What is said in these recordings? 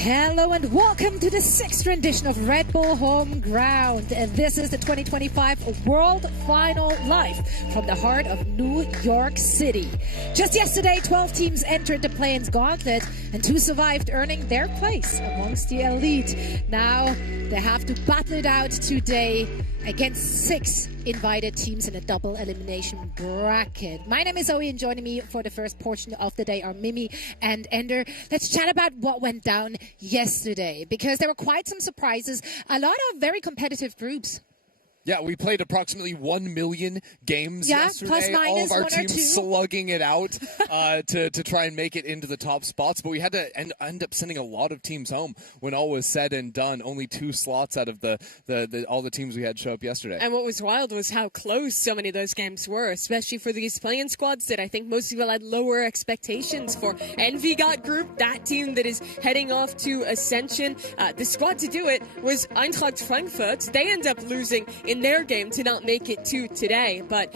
Hello and welcome to the 6th rendition of Red Bull Home Ground. This is the 2025 World Final live from the heart of New York City. Just yesterday, 12 teams entered the play-ins gauntlet and 2 survived, earning their place amongst the elite. Now they have to battle it out today against 6 invited teams in a double elimination bracket. My name is Zoe, and joining me for the first portion of the day are Mimi and Ender. Let's chat about what went down yesterday, because there were quite some surprises, a lot of very competitive groups. Yeah, we played approximately 1 million games yesterday. Plus minus all of our 1 or 2. teams slugging it out to try and make it into the top spots. But we had to end up sending a lot of teams home when all was said and done. Only 2 slots out of all the teams we had show up yesterday. And what was wild was how close so many of those games were, especially for these play-in squads that I think most people had lower expectations for. Envy got grouped, that team that is heading off to Ascension. The squad to do it was Eintracht Frankfurt. They end up losing in their game to not make it to today, but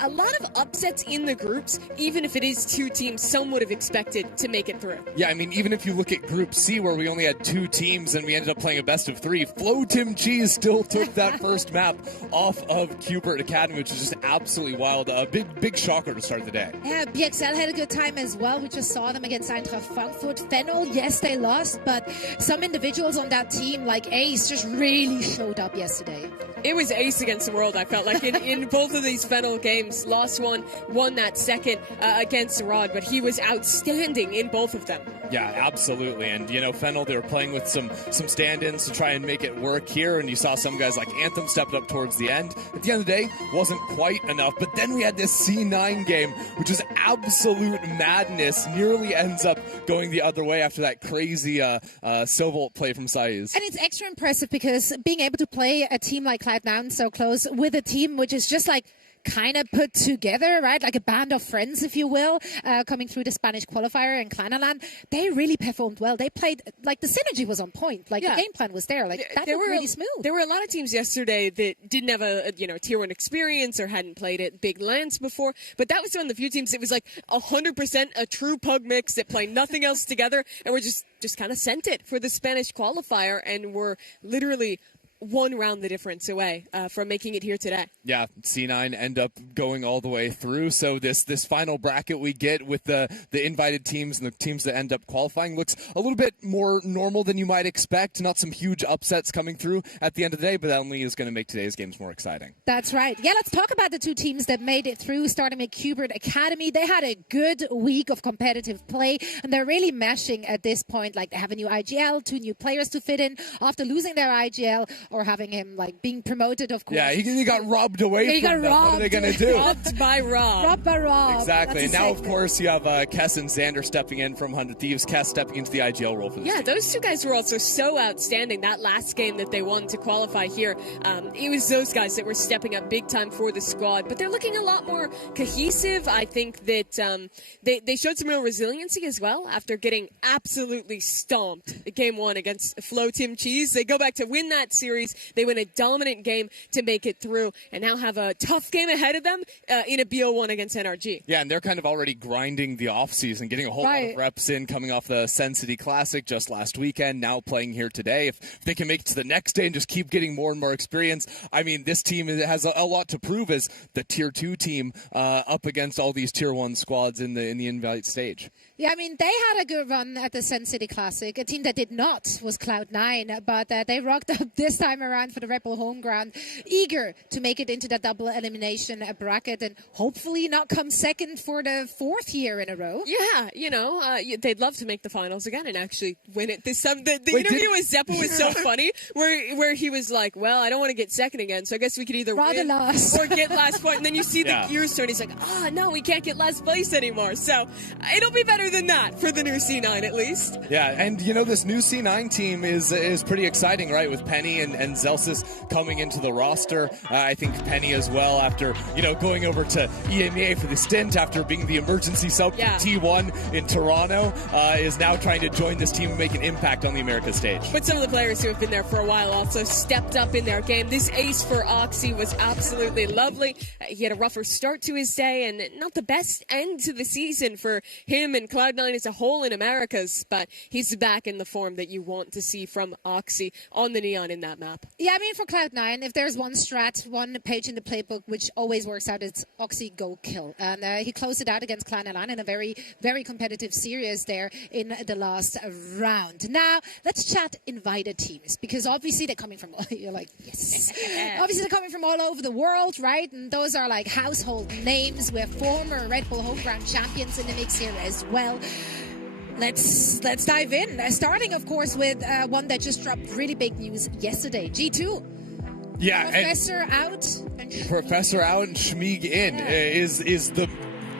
a lot of upsets in the groups, even if it is 2 teams some would have expected to make it through. Yeah, I mean, even if you look at Group C, where we only had 2 teams and we ended up playing a best of 3, Flo Tim Cheese still took that first map off of Cubert Academy, which is just absolutely wild. A big shocker to start the day. Yeah, BXL had a good time as well. We just saw them against Eintracht Frankfurt. Fennel, yes, they lost, but some individuals on that team, like Ace, just really showed up yesterday. It was Ace against the world, I felt like, in both of these Fennel games. Lost one, won that second against Rod, but he was outstanding in both of them. Yeah, absolutely. And, you know, Fennel, they were playing with some stand-ins to try and make it work here, and you saw some guys like Anthem stepped up towards the end. At the end of the day, wasn't quite enough, but then we had this C9 game, which is absolute madness, nearly ends up going the other way after that crazy Silvolt play from Saiz. And it's extra impressive because being able to play a team like Cloud9 so close with a team which is just like kind of put together, right? Like a band of friends, if you will, coming through the Spanish qualifier in Klanaland. They really performed well. They played, like, the synergy was on point. Like, the game plan was there. Like, that was really smooth. There were a lot of teams yesterday that didn't have a tier 1 experience or hadn't played at big lands before, but that was one of the few teams that was like 100% a true pug mix that played nothing else together, and were just kind of sent it for the Spanish qualifier, and were literally 1 round the difference away from making it here today. Yeah, C9 end up going all the way through. So this final bracket we get with the invited teams and the teams that end up qualifying looks a little bit more normal than you might expect. Not some huge upsets coming through at the end of the day, but that only is going to make today's games more exciting. That's right. Yeah, let's talk about the 2 teams that made it through, starting with Cubert Academy. They had a good week of competitive play, and they're really meshing at this point. Like, they have a new IGL, 2 new players to fit in after losing their IGL, or having him, like, being promoted, of course. Yeah, he got robbed away from them. What are they going to do? Robbed by Rob. Robbed by Rob. Exactly. And now, of course, you have Kess and Xander stepping in from 100 Thieves. Kess stepping into the IGL role for this team. Those 2 guys were also so outstanding. That last game that they won to qualify here, it was those guys that were stepping up big time for the squad. But they're looking a lot more cohesive. I think that they showed some real resiliency as well after getting absolutely stomped at Game 1 against Flo Tim Cheese. They go back to win that series. They win a dominant game to make it through, and now have a tough game ahead of them in a BO1 against NRG. Yeah, and they're kind of already grinding the offseason, getting a whole lot of reps in, coming off the Sen City Classic just last weekend, now playing here today. If they can make it to the next day and just keep getting more and more experience, I mean, this team has a lot to prove as the Tier 2 team up against all these Tier 1 squads in the invite stage. Yeah, I mean, they had a good run at the Sen City Classic. A team that did not was Cloud9, but they rocked up this time around for the Red Bull Home Ground, eager to make it into the double elimination bracket and hopefully not come second for the 4th year in a row. Yeah, they'd love to make the finals again and actually win it this time. The interview with Zeppa was so funny, where he was like, well, I don't want to get second again, so I guess we could either win or get last point. And then you see the gears turn. He's like, no, we can't get last place anymore. So it'll be better than that for the new C9 at least. Yeah, and this new C9 team is pretty exciting, right? With Penny and and Zelsis coming into the roster. I think Penny as well, after going over to EMEA for the stint after being the emergency sub for T1 in Toronto, is now trying to join this team and make an impact on the America stage. But some of the players who have been there for a while also stepped up in their game. This ace for Oxy was absolutely lovely. He had a rougher start to his day and not the best end to the season for him and Cloud9 as a whole in Americas, but he's back in the form that you want to see from Oxy on the Neon in that map. Yeah, I mean, for Cloud9, if there's one strat, one page in the playbook which always works out, it's Oxy go kill. And he closed it out against Clan in a very, very competitive series there in the last round. Now, let's chat invited teams, because obviously they're coming from, you're like, yes. Obviously they're coming from all over the world, right? And those are like household names. We have former Red Bull Homeground champions in the mix here as well. Let's dive in. Starting, of course, with one that just dropped really big news yesterday. G2. Yeah, Professor out and Schmieg in is the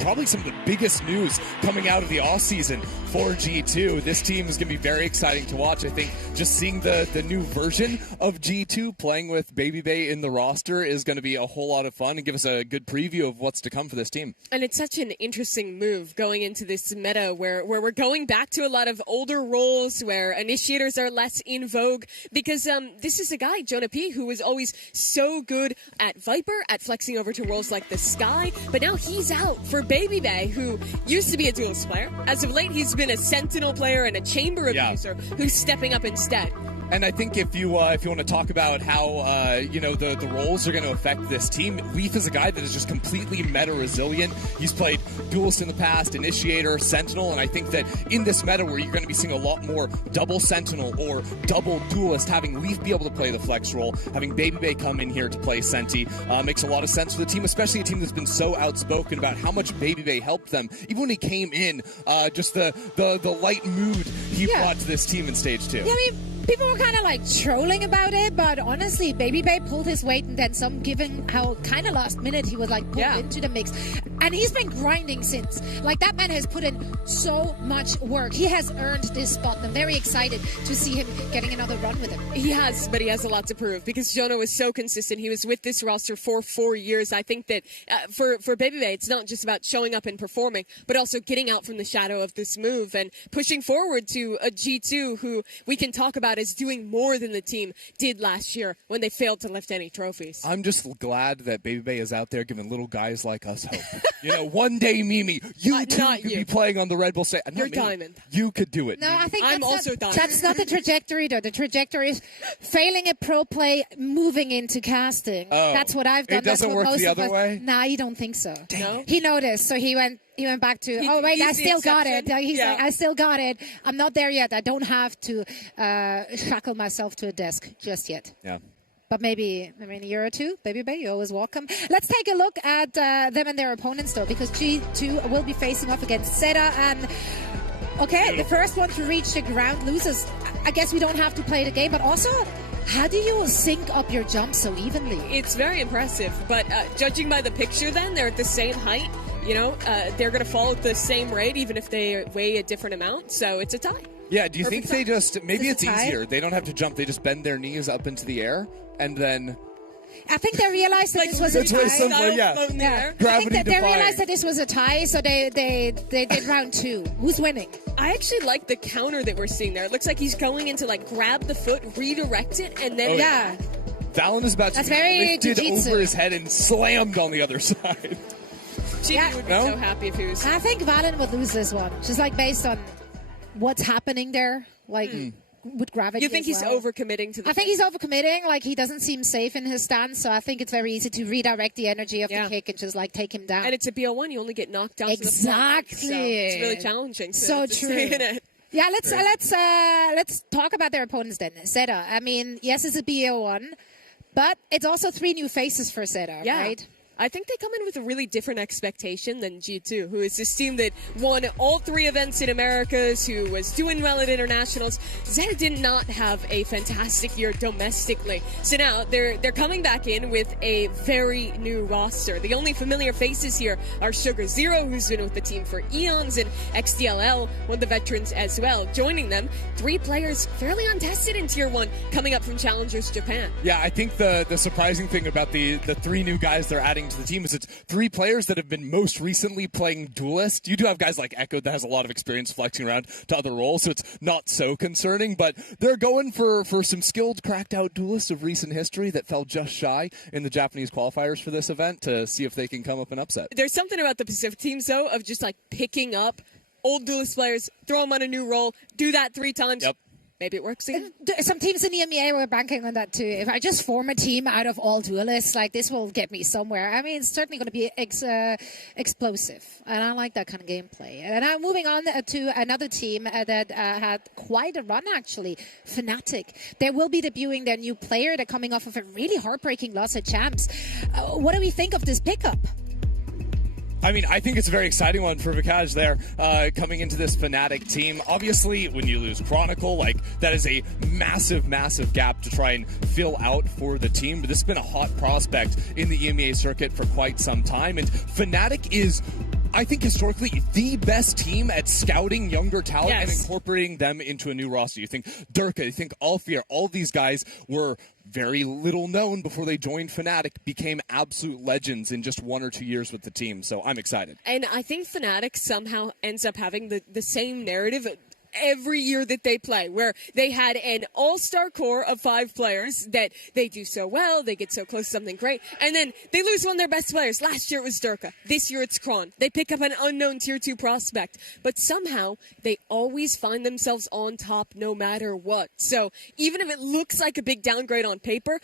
probably some of the biggest news coming out of the off-season for G2. This team is going to be very exciting to watch. I think just seeing the new version of G2 playing with Baby Bay in the roster is going to be a whole lot of fun and give us a good preview of what's to come for this team. And it's such an interesting move going into this meta where we're going back to a lot of older roles where initiators are less in vogue, because this is a guy, Jonah P, who was always so good at Viper, at flexing over to roles like the Sky, but now he's out for Baby Bay, who used to be a duelist player. As of late, he's been a Sentinel player and a Chamber abuser who's stepping up instead. And I think if you want to talk about how the roles are going to affect this team, Leaf is a guy that is just completely meta resilient. He's played duelist in the past, initiator, sentinel, and I think that in this meta where you're going to be seeing a lot more double sentinel or double duelist, having Leaf be able to play the flex role, having Baby Bay come in here to play Senti, makes a lot of sense for the team, especially a team that's been so outspoken about how much Baby Bay helped them. Even when he came in, just the light mood he brought to this team in stage 2. Yeah, I mean, people were kind of like trolling about it, but honestly, Baby Bay pulled his weight and then some, given how kind of last minute he was like pulled into the mix. And he's been grinding since. Like, that man has put in so much work. He has earned this spot. I'm very excited to see him getting another run with him. He has, but he has a lot to prove because Jonah was so consistent. He was with this roster for 4 years. I think that for Baby Bay, it's not just about showing up and performing, but also getting out from the shadow of this move and pushing forward to a G2 who we can talk about as doing more than the team did last year when they failed to lift any trophies. I'm just glad that Baby Bay is out there giving little guys like us hope. One day, Mimi, you too could be playing on the Red Bull stage. You're Diamond. You could do it. No, Mimi. I think I'm also Diamond. That's not the trajectory, though. The trajectory is failing at pro play, moving into casting. That's what I've done. It doesn't work the other way? Nah, you don't think so. No? He noticed, so he went back to, I still got it. He's like, I still got it. I'm not there yet. I don't have to shackle myself to a desk just yet. Yeah. But maybe in a year or two, Baby Bay, you're always welcome. Let's take a look at them and their opponents, though, because G2 will be facing off against Zeta. And, okay, the first one to reach the ground loses. I guess we don't have to play the game, but also, how do you sync up your jump so evenly? It's very impressive, but judging by the picture then, they're at the same height. They're going to fall at the same rate, even if they weigh a different amount, so it's a tie. Yeah, do you think they maybe it's easier. They don't have to jump, they just bend their knees up into the air, and then... I think they realized that this was a tie. I think that they realized that this was a tie, so they did round 2. Who's winning? I actually like the counter that we're seeing there. It looks like he's going into, grab the foot, redirect it, and then... Valen is about to be lifted over his head and slammed on the other side. Jimmy would be so happy if he was... I think Valen would lose this one, just based on what's happening there, with gravity. You think he's overcommitting to the... I think he's overcommitting. He doesn't seem safe in his stance, so I think it's very easy to redirect the energy of the kick and just take him down. And it's a BO1, you only get knocked down exactly. To the floor, so it's really challenging. So true. Yeah, let's talk about their opponents then. Zeta. I mean, yes, it's a BO1, but it's also 3 new faces for Zeta, right? I think they come in with a really different expectation than G2, who is this team that won all 3 events in Americas, who was doing well at internationals. Zeta did not have a fantastic year domestically. So now they're coming back in with a very new roster. The only familiar faces here are Sugar Zero, who's been with the team for eons, and XDLL, one of the veterans as well. Joining them, 3 players fairly untested in Tier 1, coming up from Challengers Japan. Yeah, I think the surprising thing about the 3 new guys they're adding to the team is it's 3 players that have been most recently playing Duelist. You do have guys like Echo that has a lot of experience flexing around to other roles, so it's not so concerning, but they're going for some skilled, cracked out Duelists of recent history that fell just shy in the Japanese qualifiers for this event to see if they can come up and upset. There's something about the Pacific teams, though, of just like picking up old Duelist players, throw them on a new role, do that 3 times. Yep. Maybe it works again. Some teams in the EMEA were banking on that too. If I just form a team out of all Duelists, like this will get me somewhere. I mean, it's certainly going to be explosive, and I like that kind of gameplay. And now moving on to another team that had quite a run, actually, FNATIC. They will be debuting their new player. They're coming off of a really heartbreaking loss at Champs. What do we think of this pickup? I mean, I think it's a very exciting one for Vikaj there, coming into this FNATIC team. Obviously, when you lose Chronicle, like, that is a massive, massive gap to try and fill out for the team. But this has been a hot prospect in the EMEA circuit for quite some time. And FNATIC is, I think, historically the best team at scouting younger talent and incorporating them into a new roster. You think Durka, you think Alfir, all these guys were very little known before they joined FNATIC, became absolute legends in just 1 or 2 years with the team. So I'm excited. And I think FNATIC somehow ends up having the same narrative every year that they play, where they had an all-star core of 5 players that they do so well, they get so close to something great, and then they lose one of their best players. Last year it was Durka. This year it's Kron. They pick up an unknown Tier 2 prospect, but somehow they always find themselves on top no matter what. So even if it looks like a big downgrade on paper,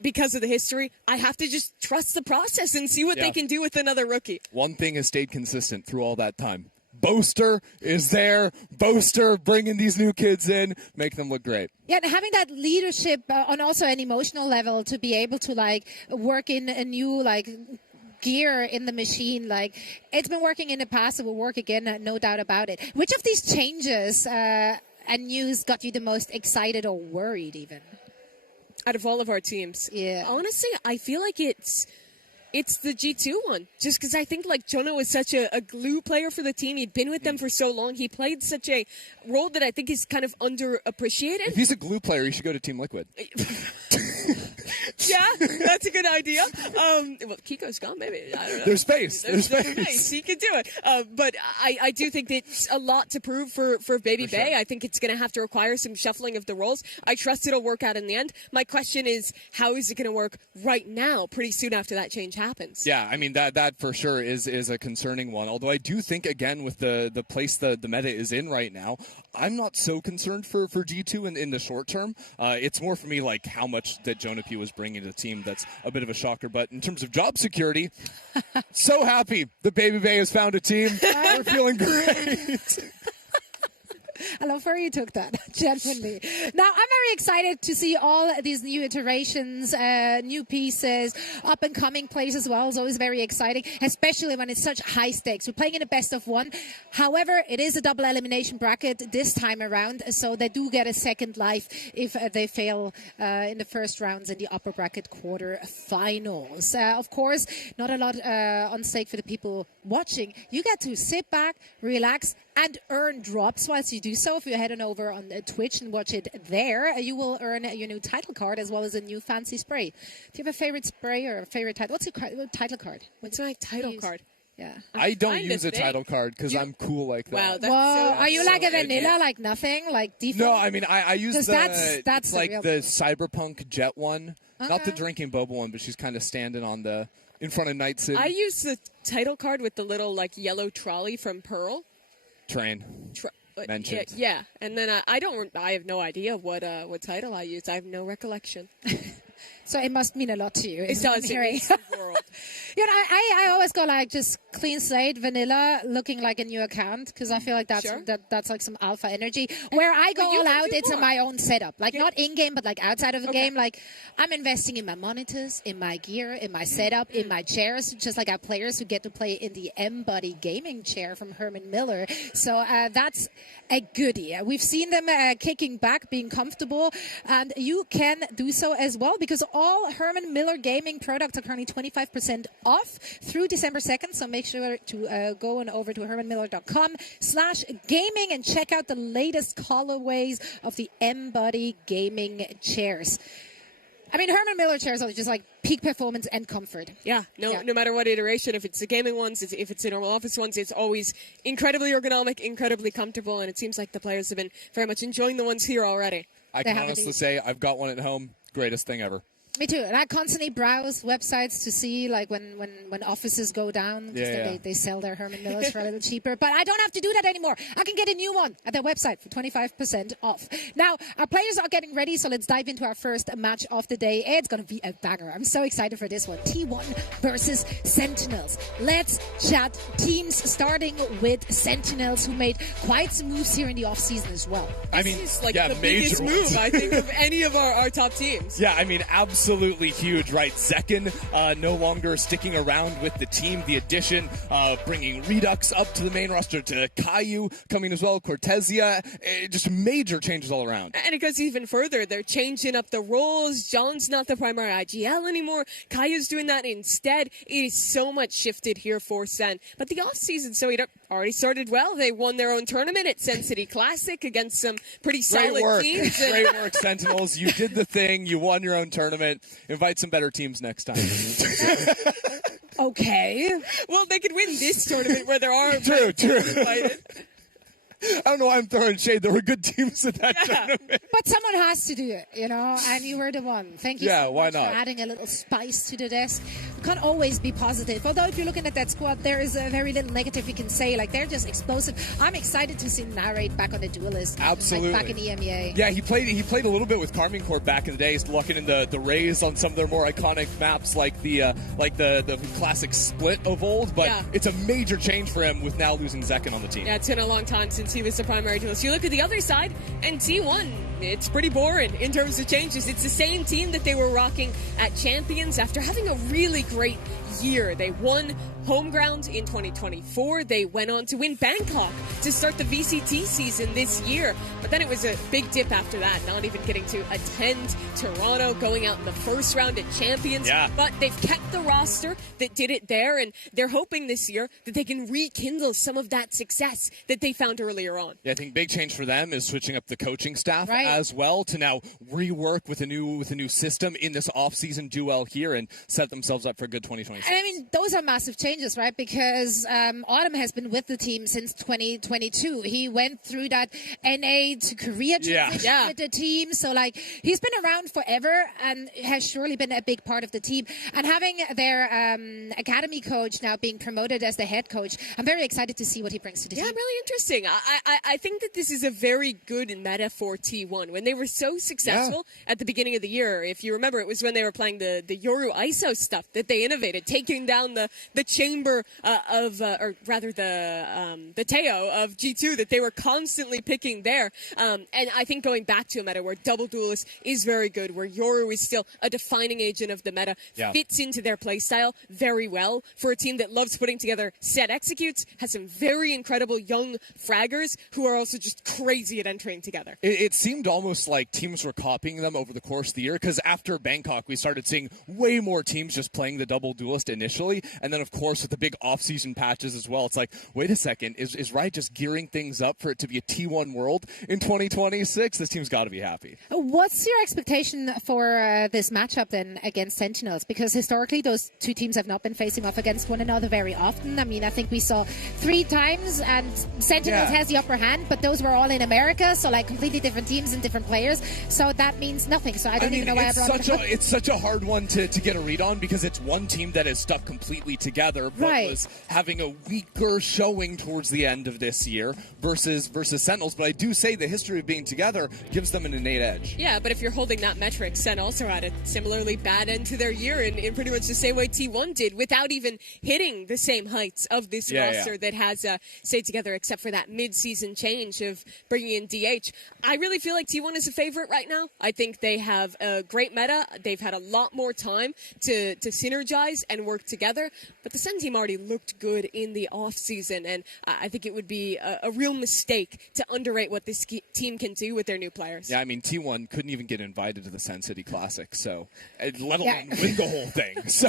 because of the history, I have to just trust the process and see what they can do with another rookie. One thing has stayed consistent through all that time. Boaster is there. Boaster bringing these new kids in, make them look great. Yeah, and having that leadership on also an emotional level to be able to like work in a new like gear in the machine, like it's been working in the past, it will work again, no doubt about it. Which of these changes and news got you the most excited or worried even? Out of all of our teams, honestly, I feel like it's the G2 one, just because I think like Jono was such a glue player for the team. He'd been with them for so long. He played such a role that I think is kind of underappreciated. If he's a glue player, he should go to Team Liquid. Yeah, that's a good idea. Well, Kiko's gone, maybe. I don't know. There's space. There's space. He can do it. But I do think that it's a lot to prove for Baby Bay. Sure. I think it's going to have to require some shuffling of the roles. I trust it'll work out in the end. My question is, how is it going to work right now, pretty soon after that change happens? Yeah, I mean, that for sure is a concerning one. Although I do think, again, with the place the meta is in right now, I'm not so concerned for G2 in the short term. It's more for me like how much that Jonapi was bringing to the team. That's a bit of a shocker. But in terms of job security, so happy the Baby Bay has found a team. We're feeling great. I love where you took that, genuinely. Now, I'm very excited to see all these new iterations, new pieces, up-and-coming plays as well. It's always very exciting, especially when it's such high stakes. We're playing in a best-of-1. However, it is a double elimination bracket this time around, so they do get a second life if they fail in the first rounds in the upper bracket quarter-finals. Of course, not a lot on stake for the people watching. You get to sit back, relax, and earn drops whilst you do so. If you head on over on Twitch and watch it there, you will earn your new title card as well as a new fancy spray. Do you have a favorite spray or a favorite title? What's your title card? What's my title card? Yeah. I don't use a title card because I'm cool like that. Wow, that's are you like a vanilla, like nothing, like default? No, I mean, I use that's like the Cyberpunk Jet one. Not the drinking boba one, but she's kind of standing on in front of Night City. I use the title card with the little like yellow trolley from Pearl. Train. Mentioned. Yeah, and then I have no idea what title I use. I have no recollection. So it must mean a lot to you. It does. It means the world. You know, I always go like just clean slate, vanilla, looking like a new account, because I feel like that's like some alpha energy. Where I go all out, it's in my own setup. Like not in-game, but like outside of the game. Like I'm investing in my monitors, in my gear, in my setup, in my chairs, just like our players who get to play in the M-Buddy gaming chair from Herman Miller. So that's a goodie. We've seen them kicking back, being comfortable, and you can do so as well, because all Herman Miller gaming products are currently 25% off through December 2nd. So make sure to go on over to hermanmiller.com/gaming and check out the latest colorways of the M-Buddy gaming chairs. I mean, Herman Miller chairs are just like peak performance and comfort. Yeah, no matter what iteration, if it's the gaming ones, if it's the normal office ones, it's always incredibly ergonomic, incredibly comfortable, and it seems like the players have been very much enjoying the ones here already. I can honestly say I've got one at home. Greatest thing ever. Me too. And I constantly browse websites to see like when offices go down, they sell their Herman Millers for a little cheaper. But I don't have to do that anymore. I can get a new one at their website for 25% off. Now, our players are getting ready, so let's dive into our first match of the day. It's going to be a banger. I'm so excited for this one. T1 versus Sentinels. Let's chat teams, starting with Sentinels, who made quite some moves here in the offseason as well. This is like the biggest move, I think, of any of our top teams. Yeah, I mean, absolutely huge, right? Zekin no longer sticking around with the team. The addition, bringing Redux up to the main roster, to Caillou coming as well, Cortesia, just major changes all around. And it goes even further. They're changing up the roles. John's not the primary IGL anymore. Caillou's doing that instead. It is so much shifted here for Sen. But the offseason, so it already started well. They won their own tournament at Sen City Classic against some pretty solid teams. Great work, Sentinels. You did the thing. You won your own tournament. Invite some better teams next time. Okay. Well, they could win this tournament where there are true. invited. I don't know why I'm throwing shade. There were good teams in that tournament. But someone has to do it, you know, and you were the one. Thank you so much for adding a little spice to the desk. You can't always be positive. Although if you're looking at that squad, there is a very little negative you can say. Like, they're just explosive. I'm excited to see Narrate back on the duelist. Absolutely. Like back in EMEA. Yeah, he played a little bit with Carmine Corps back in the day, locking in the Rays on some of their more iconic maps, like the classic split of old. But it's a major change for him with now losing Zekin on the team. Yeah, it's been a long time since he was the primary duelist. You look at the other side, and T1, it's pretty boring in terms of changes. It's the same team that they were rocking at Champions after having a really great year. They won home ground in 2024. They went on to win Bangkok to start the VCT season this year. But then it was a big dip after that, not even getting to attend Toronto, going out in the first round at Champions. Yeah. But they've kept the roster that did it there, and they're hoping this year that they can rekindle some of that success that they found earlier on. Yeah, I think big change for them is switching up the coaching staff as well to now rework with a new system in this off-season duel here and set themselves up for a good 2026. And I mean, those are massive changes, right? Because Autumn has been with the team since 2022. He went through that NA to Korea transition with the team. So, like, he's been around forever and has surely been a big part of the team. And having their academy coach now being promoted as the head coach, I'm very excited to see what he brings to the team. Yeah, really interesting. I think that this is a very good meta for T1. When they were so successful at the beginning of the year, if you remember, it was when they were playing the Yoru ISO stuff that they innovated, taking down the chamber or rather the Teo of G2 that they were constantly picking there. And I think going back to a meta where double duelist is very good, where Yoru is still a defining agent of the meta, fits into their playstyle very well for a team that loves putting together set executes, has some very incredible young fraggers who are also just crazy at entering together. It seemed almost like teams were copying them over the course of the year, because after Bangkok, we started seeing way more teams just playing the double duelist initially, and then of course with the big off-season patches as well, it's like, wait a second, is Riot just gearing things up for it to be a T1 world in 2026? This team's got to be happy. What's your expectation for this matchup then against Sentinels? Because historically those two teams have not been facing off against one another very often. I mean, I think we saw 3 times and Sentinels has the upper hand, but those were all in America, so like completely different teams and different players, so that means nothing. So I don't even know why it's such a hard one to get a read on, because it's one team that is stuck completely together together, but Right. was having a weaker showing towards the end of this year versus Sentinels. But I do say the history of being together gives them an innate edge. Yeah, but if you're holding that metric, Sen also had a similarly bad end to their year in pretty much the same way T1 did, without even hitting the same heights of this roster that has stayed together, except for that mid-season change of bringing in DH. I really feel like T1 is a favorite right now. I think they have a great meta. They've had a lot more time to synergize and work together. But the Sen team already looked good in the off-season, and I think it would be a real mistake to underrate what this team can do with their new players. Yeah, I mean, T1 couldn't even get invited to the Sen City Classic, so let alone win the whole thing. So.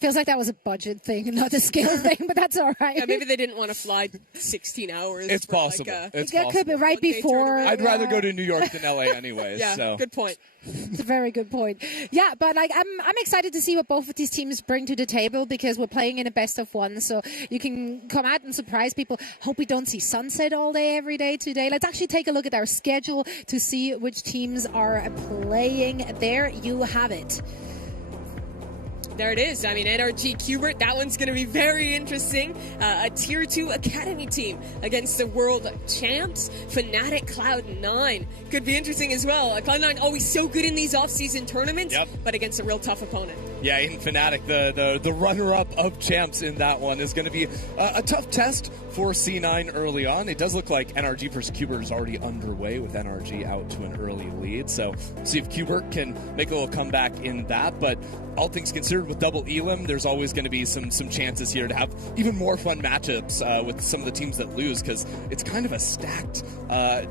Feels like that was a budget thing, not a skill thing, but that's all right. Yeah, maybe they didn't want to fly 16 hours. It's for possible. Like it's that possible. could be right before. I'd rather go to New York than LA anyways. Yeah, so. good point. It's a very good point. Yeah, but like I'm excited to see what both of these teams bring to the table, because we're playing in a best of one, so you can come out and surprise people. Hope we don't see sunset all day every day today. Let's actually take a look at our schedule to see which teams are playing. There you have it. There it is. I mean, NRG Qbert, that one's going to be very interesting. A Tier 2 Academy team against the world champs, FNATIC Cloud9. Could be interesting as well. Cloud9 always so good in these off-season tournaments, but against a real tough opponent. Yeah, in FNATIC, the runner-up of champs in that one is going to be a tough test for C9 early on. It does look like NRG versus Qbert is already underway, with NRG out to an early lead. So see if Qbert can make a little comeback in that. But all things considered, with double Elim, there's always going to be some chances here to have even more fun matchups with some of the teams that lose, because it's kind of a stacked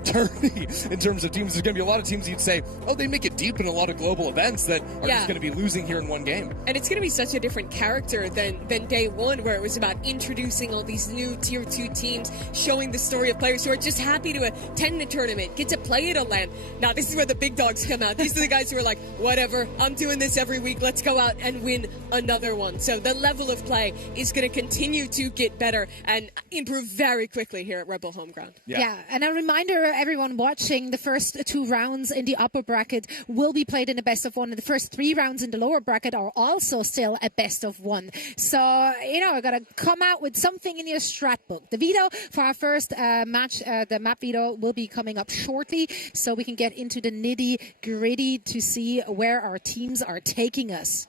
tourney in terms of teams. There's going to be a lot of teams you'd say, oh, they make it deep in a lot of global events that are just going to be losing here in one game. And it's going to be such a different character than day one, where it was about introducing all these new Tier 2 teams, showing the story of players who are just happy to attend the tournament, get to play at a LAN. Now, this is where the big dogs come out. These are the guys who are like, whatever, I'm doing this every week, let's go out and win another one. So the level of play is going to continue to get better and improve very quickly here at Red Bull Homeground. Yeah, and a reminder, everyone watching, the first 2 rounds in the upper bracket will be played in a best of one, and the first 3 rounds in the lower bracket are also still a best of one. So, we're going to come out with something in your strat book. The veto for our first match, the map veto, will be coming up shortly, so we can get into the nitty-gritty to see where our teams are taking us.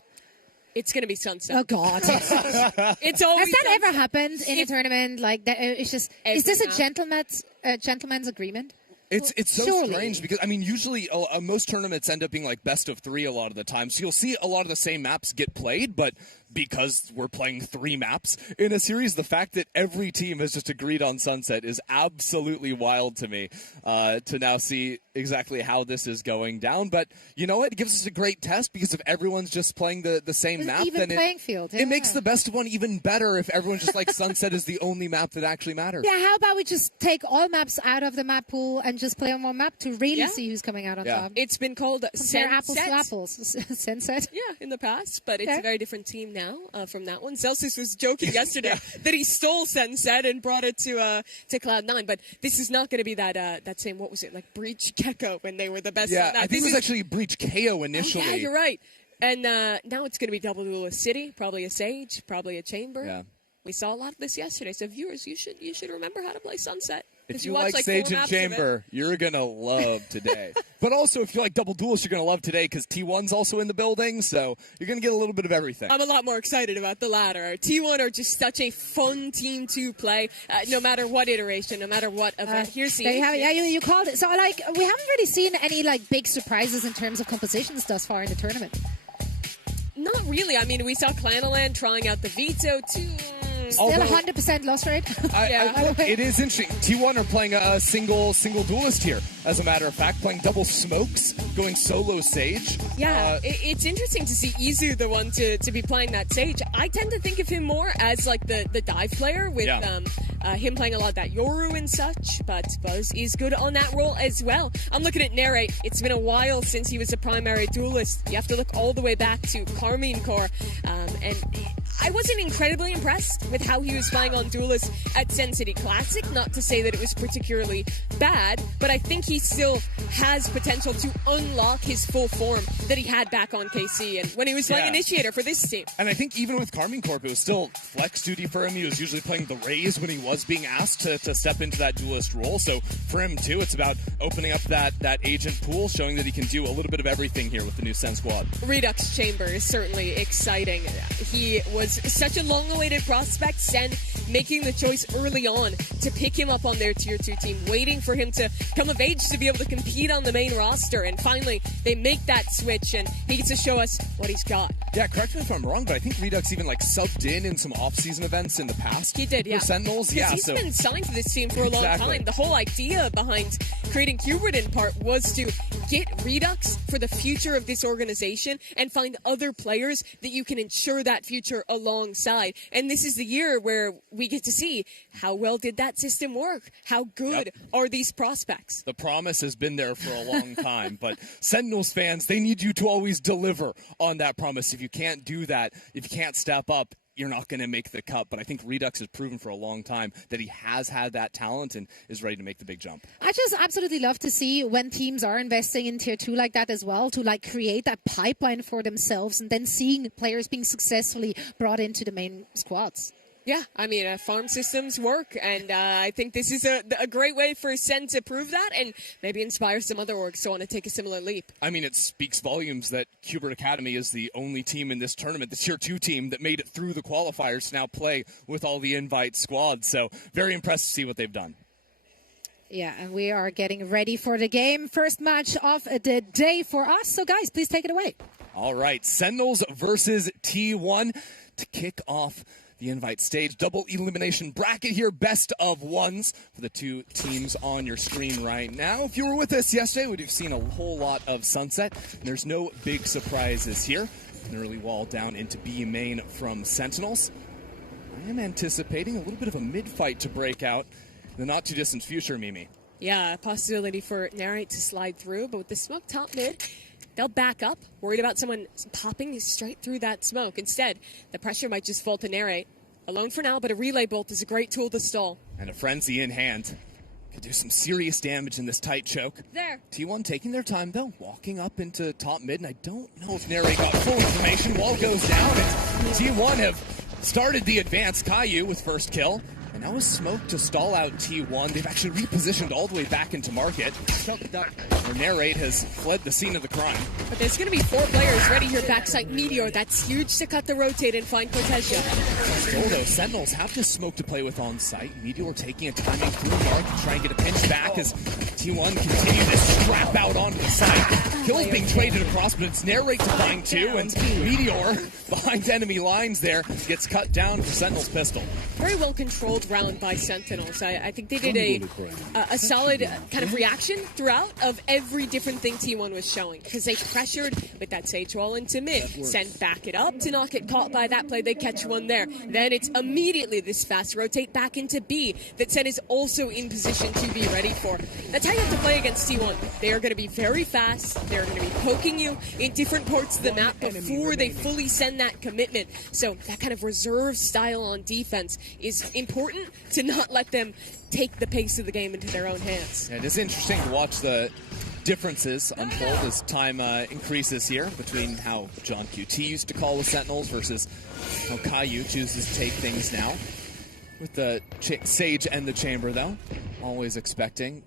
It's going to be sunset. Oh, God. It's always Has that ever happened in a tournament? Like, it's just, is this a gentleman's agreement? It's so strange, because I mean, usually most tournaments end up being like best of 3 a lot of the time, so you'll see a lot of the same maps get played, but because we're playing 3 maps in a series, the fact that every team has just agreed on sunset is absolutely wild to me, to now see exactly how this is going down. But you know what? It gives us a great test, because if everyone's just playing the same map, even then playing field. It makes the best of one even better if everyone's just like sunset is the only map that actually matters. Yeah, how about we just take all maps out of the map pool and just play on one map to really see who's coming out on top? It's been called Compare apples to apples. Sunset. Yeah, in the past, but it's a very different team now from that one. Celsius was joking yesterday that he stole Sunset and brought it to Cloud9, but this is not going to be that same, what was it, like Breach Gecko when they were the best. Yeah, I think it was actually Breach KO initially. Oh, yeah, you're right. And now it's going to be Double Duelist City, probably a Sage, probably a Chamber. Yeah. We saw a lot of this yesterday, so viewers, you should remember how to play Sunset. If you like Sage and Chamber, you're going to love today. But also, if you like Double Duelist, you're going to love today, because T1's also in the building, so you're going to get a little bit of everything. I'm a lot more excited about the latter. T1 are just such a fun team to play, no matter what iteration, no matter what event. Here's the you called it. So, like, we haven't really seen any, like, big surprises in terms of compositions thus far in the tournament. Not really. I mean, we saw Clanaland trying out the veto, too. Still 100% loss rate. It is interesting. T1 are playing a single duelist here, as a matter of fact, playing double smokes, going solo Sage. Yeah, it's interesting to see Izu, the one to be playing that Sage. I tend to think of him more as like the dive player, with him playing a lot of that Yoru and such, but Buzz is good on that role as well. I'm looking at Narrate. It's been a while since he was a primary duelist. You have to look all the way back to Carmine Core, and I wasn't incredibly impressed with how he was playing on Duelist at Sen City Classic. Not to say that it was particularly bad, but I think he still has potential to unlock his full form that he had back on KC and when he was playing Initiator for this team. And I think even with Carmine Corp, it was still flex duty for him. He was usually playing the Rays when he was being asked to step into that Duelist role. So for him, too, it's about opening up that agent pool, showing that he can do a little bit of everything here with the new Sen squad. Redux Chamber is certainly exciting. He was such a long-awaited prospect. Sen making the choice early on to pick him up on their Tier 2 team, waiting for him to come of age to be able to compete on the main roster. And finally, they make that switch, and he gets to show us what he's got. Yeah, correct me if I'm wrong, but I think Redux even subbed in some off-season events in the past. He did, yeah. For Sentinels, He's been signed to this team for a long time. The whole idea behind creating Qbert in part was to get Redux for the future of this organization and find other players that you can ensure that future alongside. And this is the year where we get to see how well did that system work? How good are these prospects? The promise has been there for a long time, but Sentinels fans, they need you to always deliver on that promise. If you can't do that, if you can't step up, you're not going to make the cut. But I think Redux has proven for a long time that he has had that talent and is ready to make the big jump. I just absolutely love to see when teams are investing in Tier 2 like that as well, to create that pipeline for themselves and then seeing players being successfully brought into the main squads. Yeah, I mean, farm systems work, and I think this is a great way for Sen to prove that and maybe inspire some other orgs to want to take a similar leap. I mean, it speaks volumes that Qbert Academy is the only team in this tournament, the Tier 2 team, that made it through the qualifiers to now play with all the invite squads. So very impressed to see what they've done. Yeah, and we are getting ready for the game. First match of the day for us. So, guys, please take it away. All right, Sentinels versus T1 to kick off the invite stage. Double elimination bracket here, best of ones for the two teams on your screen right now. If you were with us yesterday, we'd have seen a whole lot of Sunset, and there's no big surprises here. An early wall down into B main from Sentinels. I am anticipating a little bit of a mid-fight to break out in the not-too-distant future, Mimi. Yeah, a possibility for Narrate to slide through, but with the smoke top mid, they'll back up, worried about someone popping straight through that smoke. Instead, the pressure might just fall to Narrate. Alone for now, but a relay bolt is a great tool to stall. And a frenzy in hand. Could do some serious damage in this tight choke. There. T1 taking their time, though, walking up into top mid, and I don't know if Narrate got full information. Wall goes down, and T1 have started the advance. Caillou with first kill. And now is Smoke to stall out T1. They've actually repositioned all the way back into market. Where Narrate has fled the scene of the crime. But there's going to be 4 players ready here backside Meteor. That's huge to cut the rotate and find Cortesia. Still, though, Sentinels have this Smoke to play with on site. Meteor taking a timing through mark to try and get a pinch back as T1 continue to strap out onto the site. Kills being traded across, but it's Narrate to find 2, and Meteor behind enemy lines there gets cut down for Sentinel's pistol. Very well controlled round by Sentinels. I think they did a solid kind of reaction throughout of every different thing T1 was showing, because they pressured with that Sage Wall into mid, Sen back it up to not get caught by that play. They catch one there. Then it's immediately this fast rotate back into B that Sen is also in position to be ready for. That's how you have to play against T1. They are going to be very fast. They're going to be poking you in different parts of the map before they fully send that commitment. So that kind of reserve style on defense is important to not let them take the pace of the game into their own hands. Yeah, it is interesting to watch the differences unfold as time increases here between how John QT used to call with Sentinels versus how Caillou chooses to take things now. With the Sage and the Chamber, though, always expecting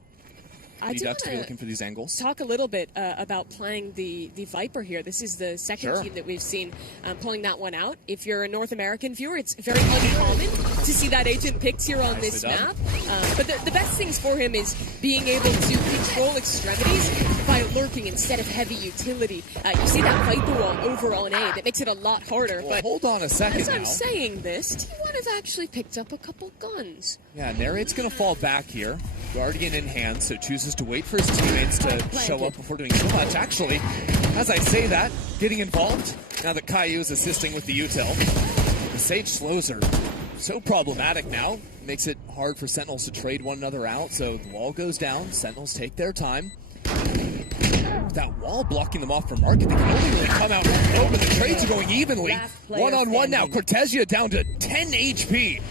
Redux to be looking for these angles. Talk a little bit about playing the Viper here. This is the second team that we've seen pulling that one out. If you're a North American viewer, it's very uncommon to see that agent picked here on this map. But the best things for him is being able to control extremities by lurking instead of heavy utility. You see that Viper wall over on A. That makes it a lot harder. Well, but hold on a second as now. I'm saying this, T1 has actually picked up a couple guns. Yeah, Narrate's going to fall back here. Guardian in hand, so chooses to wait for his teammates to show up before doing so much. Actually, as I say that, getting involved, now that Caillou is assisting with the util. The Sage slows are so problematic now. Makes it hard for Sentinels to trade one another out, so the wall goes down. Sentinels take their time. that wall blocking them off from market, they can only really come out over. The trades are going evenly. One-on-one now. Cortesia down to 10 HP.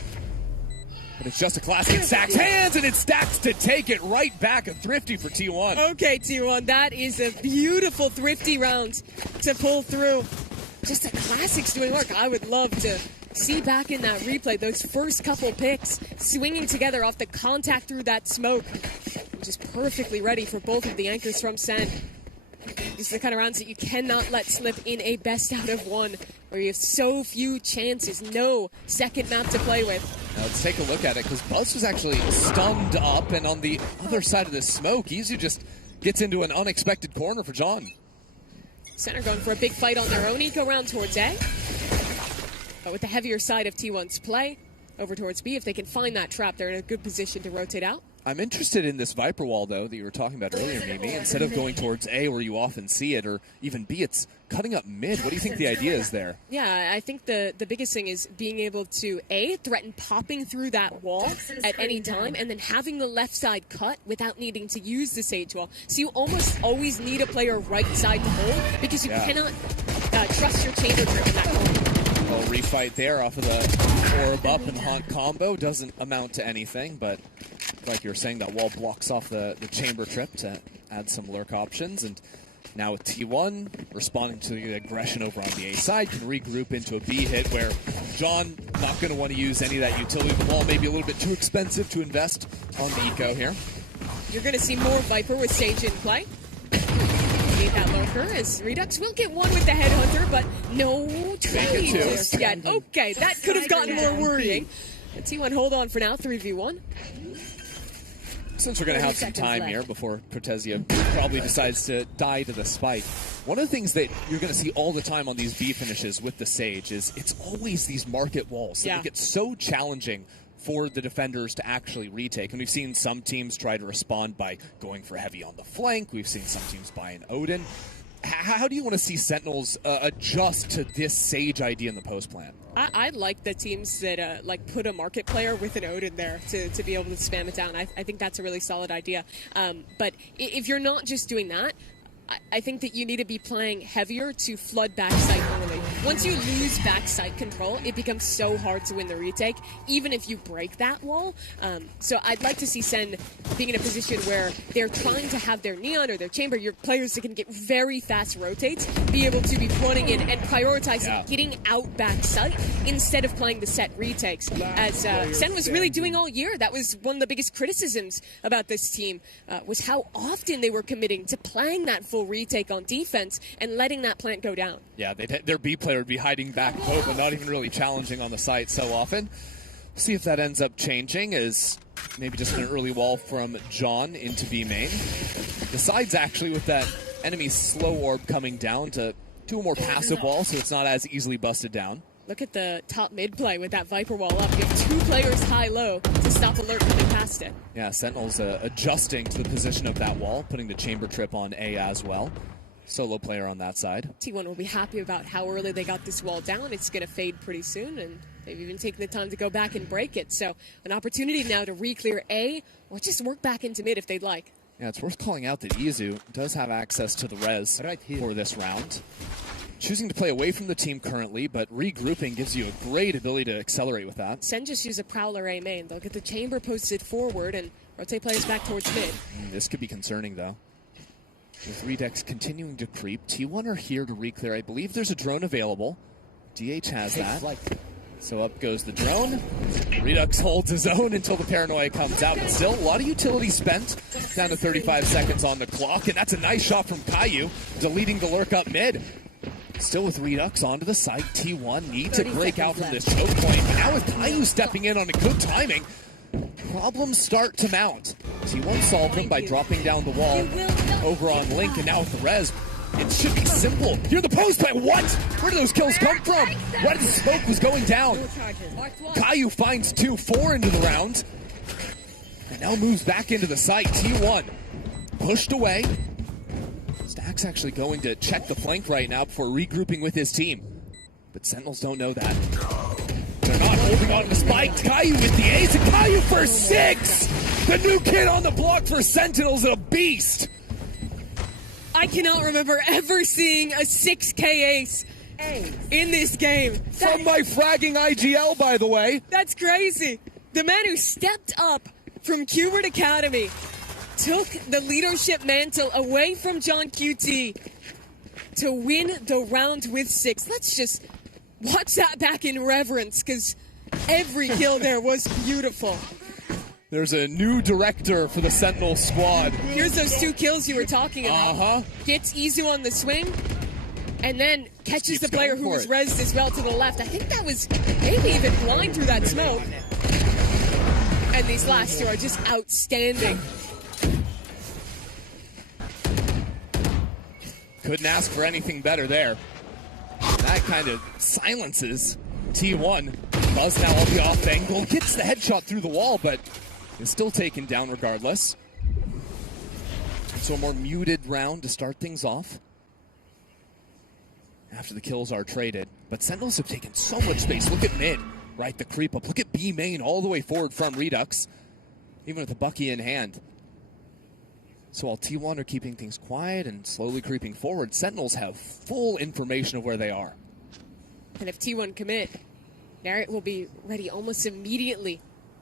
But it's just a classic Stacks hands, and it's Stacks to take it right back. A thrifty for T1. Okay, T1, that is a beautiful thrifty round to pull through. Just a classics doing work. I would love to see back in that replay those first couple picks swinging together off the contact through that smoke. Just perfectly ready for both of the anchors from Sen. These are the kind of rounds that you cannot let slip in a best out of one, where you have so few chances, no second map to play with. Now let's take a look at it, because Buzz was actually stunned up, and on the other side of the smoke, Izu just gets into an unexpected corner for John. Center going for a big fight on their own eco round towards A. But with the heavier side of T1's play, over towards B, if they can find that trap, they're in a good position to rotate out. I'm interested in this Viper wall, though, that you were talking about earlier, Mimi. Instead of going towards A, where you often see it, or even B, it's cutting up mid. What do you think the idea is there? Yeah, I think the biggest thing is being able to, A, threaten popping through that wall at any time, and then having the left side cut without needing to use the Sage wall. So you almost always need a player right side to hold, because you cannot trust your chamber grip in that corner. Well, refight there off of the orb up and haunt combo. Doesn't amount to anything, but like you were saying, that wall blocks off the chamber trip to add some lurk options. And now with T1 responding to the aggression over on the A side, can regroup into a B hit where John not going to want to use any of that utility. The wall may be a little bit too expensive to invest on the eco here. You're going to see more Viper with Sage in play. Need that lurker, as Redux will get one with the Headhunter, but no trade just yet. Okay, that could have gotten more worrying. T1 hold on for now, 3v1. Since we're going to have some time here before Cortesia probably decides to die to the spike, one of the things that you're going to see all the time on these B finishes with the Sage is it's always these market walls that make it so challenging for the defenders to actually retake. And we've seen some teams try to respond by going for heavy on the flank. We've seen some teams buy an Odin. How do you want to see Sentinels adjust to this Sage idea in the post plan? I like the teams that like put a market player with an Odin there to be able to spam it down. I think that's a really solid idea. But if you're not just doing that, I think that you need to be playing heavier to flood backside early. Once you lose backside control, it becomes so hard to win the retake, even if you break that wall. So I'd like to see Sen being in a position where they're trying to have their Neon or their Chamber, your players that can get very fast rotates, be able to be running in and prioritizing getting out backside instead of playing the set retakes. As Sen was really doing all year. That was one of the biggest criticisms about this team, was how often they were committing to playing that full retake on defense and letting that plant go down. Yeah, their B player would be hiding back low, but not even really challenging on the site so often. See if that ends up changing, as maybe just an early wall from John into B main. Decides actually with that enemy slow orb coming down to do a more passive wall, so it's not as easily busted down. Look at the top mid play with that Viper wall up. You have two players high-low to stop alert coming past it. Yeah, Sentinels adjusting to the position of that wall, putting the chamber trip on A as well. Solo player on that side. T1 will be happy about how early they got this wall down. It's going to fade pretty soon, and they've even taken the time to go back and break it. So an opportunity now to re-clear A, or just work back into mid if they'd like. Yeah, it's worth calling out that Izu does have access to the res for this round. Choosing to play away from the team currently, but regrouping gives you a great ability to accelerate with that. Sen just use a Prowler A main. They'll get the chamber posted forward and rotate players back towards mid. This could be concerning, though. With Redux continuing to creep, T1 are here to re-clear. I believe there's a drone available. DH has that. So up goes the drone. Redux holds his own until the paranoia comes out, but still a lot of utility spent. Down to 35 seconds on the clock, and that's a nice shot from Caillou, deleting the lurk up mid. Still with Redux onto the site, T1 need to break out from this choke point, but now with Caillou stepping in on a good timing, problems start to mount. T1 solved them by dropping down the wall over on Link, and now with the res, it should be simple. Here the post play, what? Where do those kills come from? Right as the smoke was going down. Caillou finds 2-4 into the round, and now moves back into the site. T1 pushed away. Stacks actually going to check the flank right now before regrouping with his team. But Sentinels don't know that. They're not holding on to the spike. Caillou with the ace, and Caillou for 6! The new kid on the block for Sentinels, a beast! I cannot remember ever seeing a 6K ace in this game. From my fragging IGL, by the way. That's crazy. The man who stepped up from Qbert Academy took the leadership mantle away from John QT to win the round with 6. Let's just watch that back in reverence, because every kill there was beautiful. There's a new director for the Sentinel squad. Here's those 2 kills you were talking about. Gets Izu on the swing, and then catches the player who was rezzed as well to the left. I think that was maybe even blind through that smoke. And these last 2 are just outstanding. Couldn't ask for anything better there. That kind of silences T1. Buzz now on the off angle, gets the headshot through the wall, but is still taken down regardless. So a more muted round to start things off after the kills are traded. But Sentinels have taken so much space. Look at mid, right? The creep up. Look at B main all the way forward from Redux, even with the Bucky in hand. So while T1 are keeping things quiet and slowly creeping forward, Sentinels have full information of where they are. And if T1 commit, Narrate will be ready almost immediately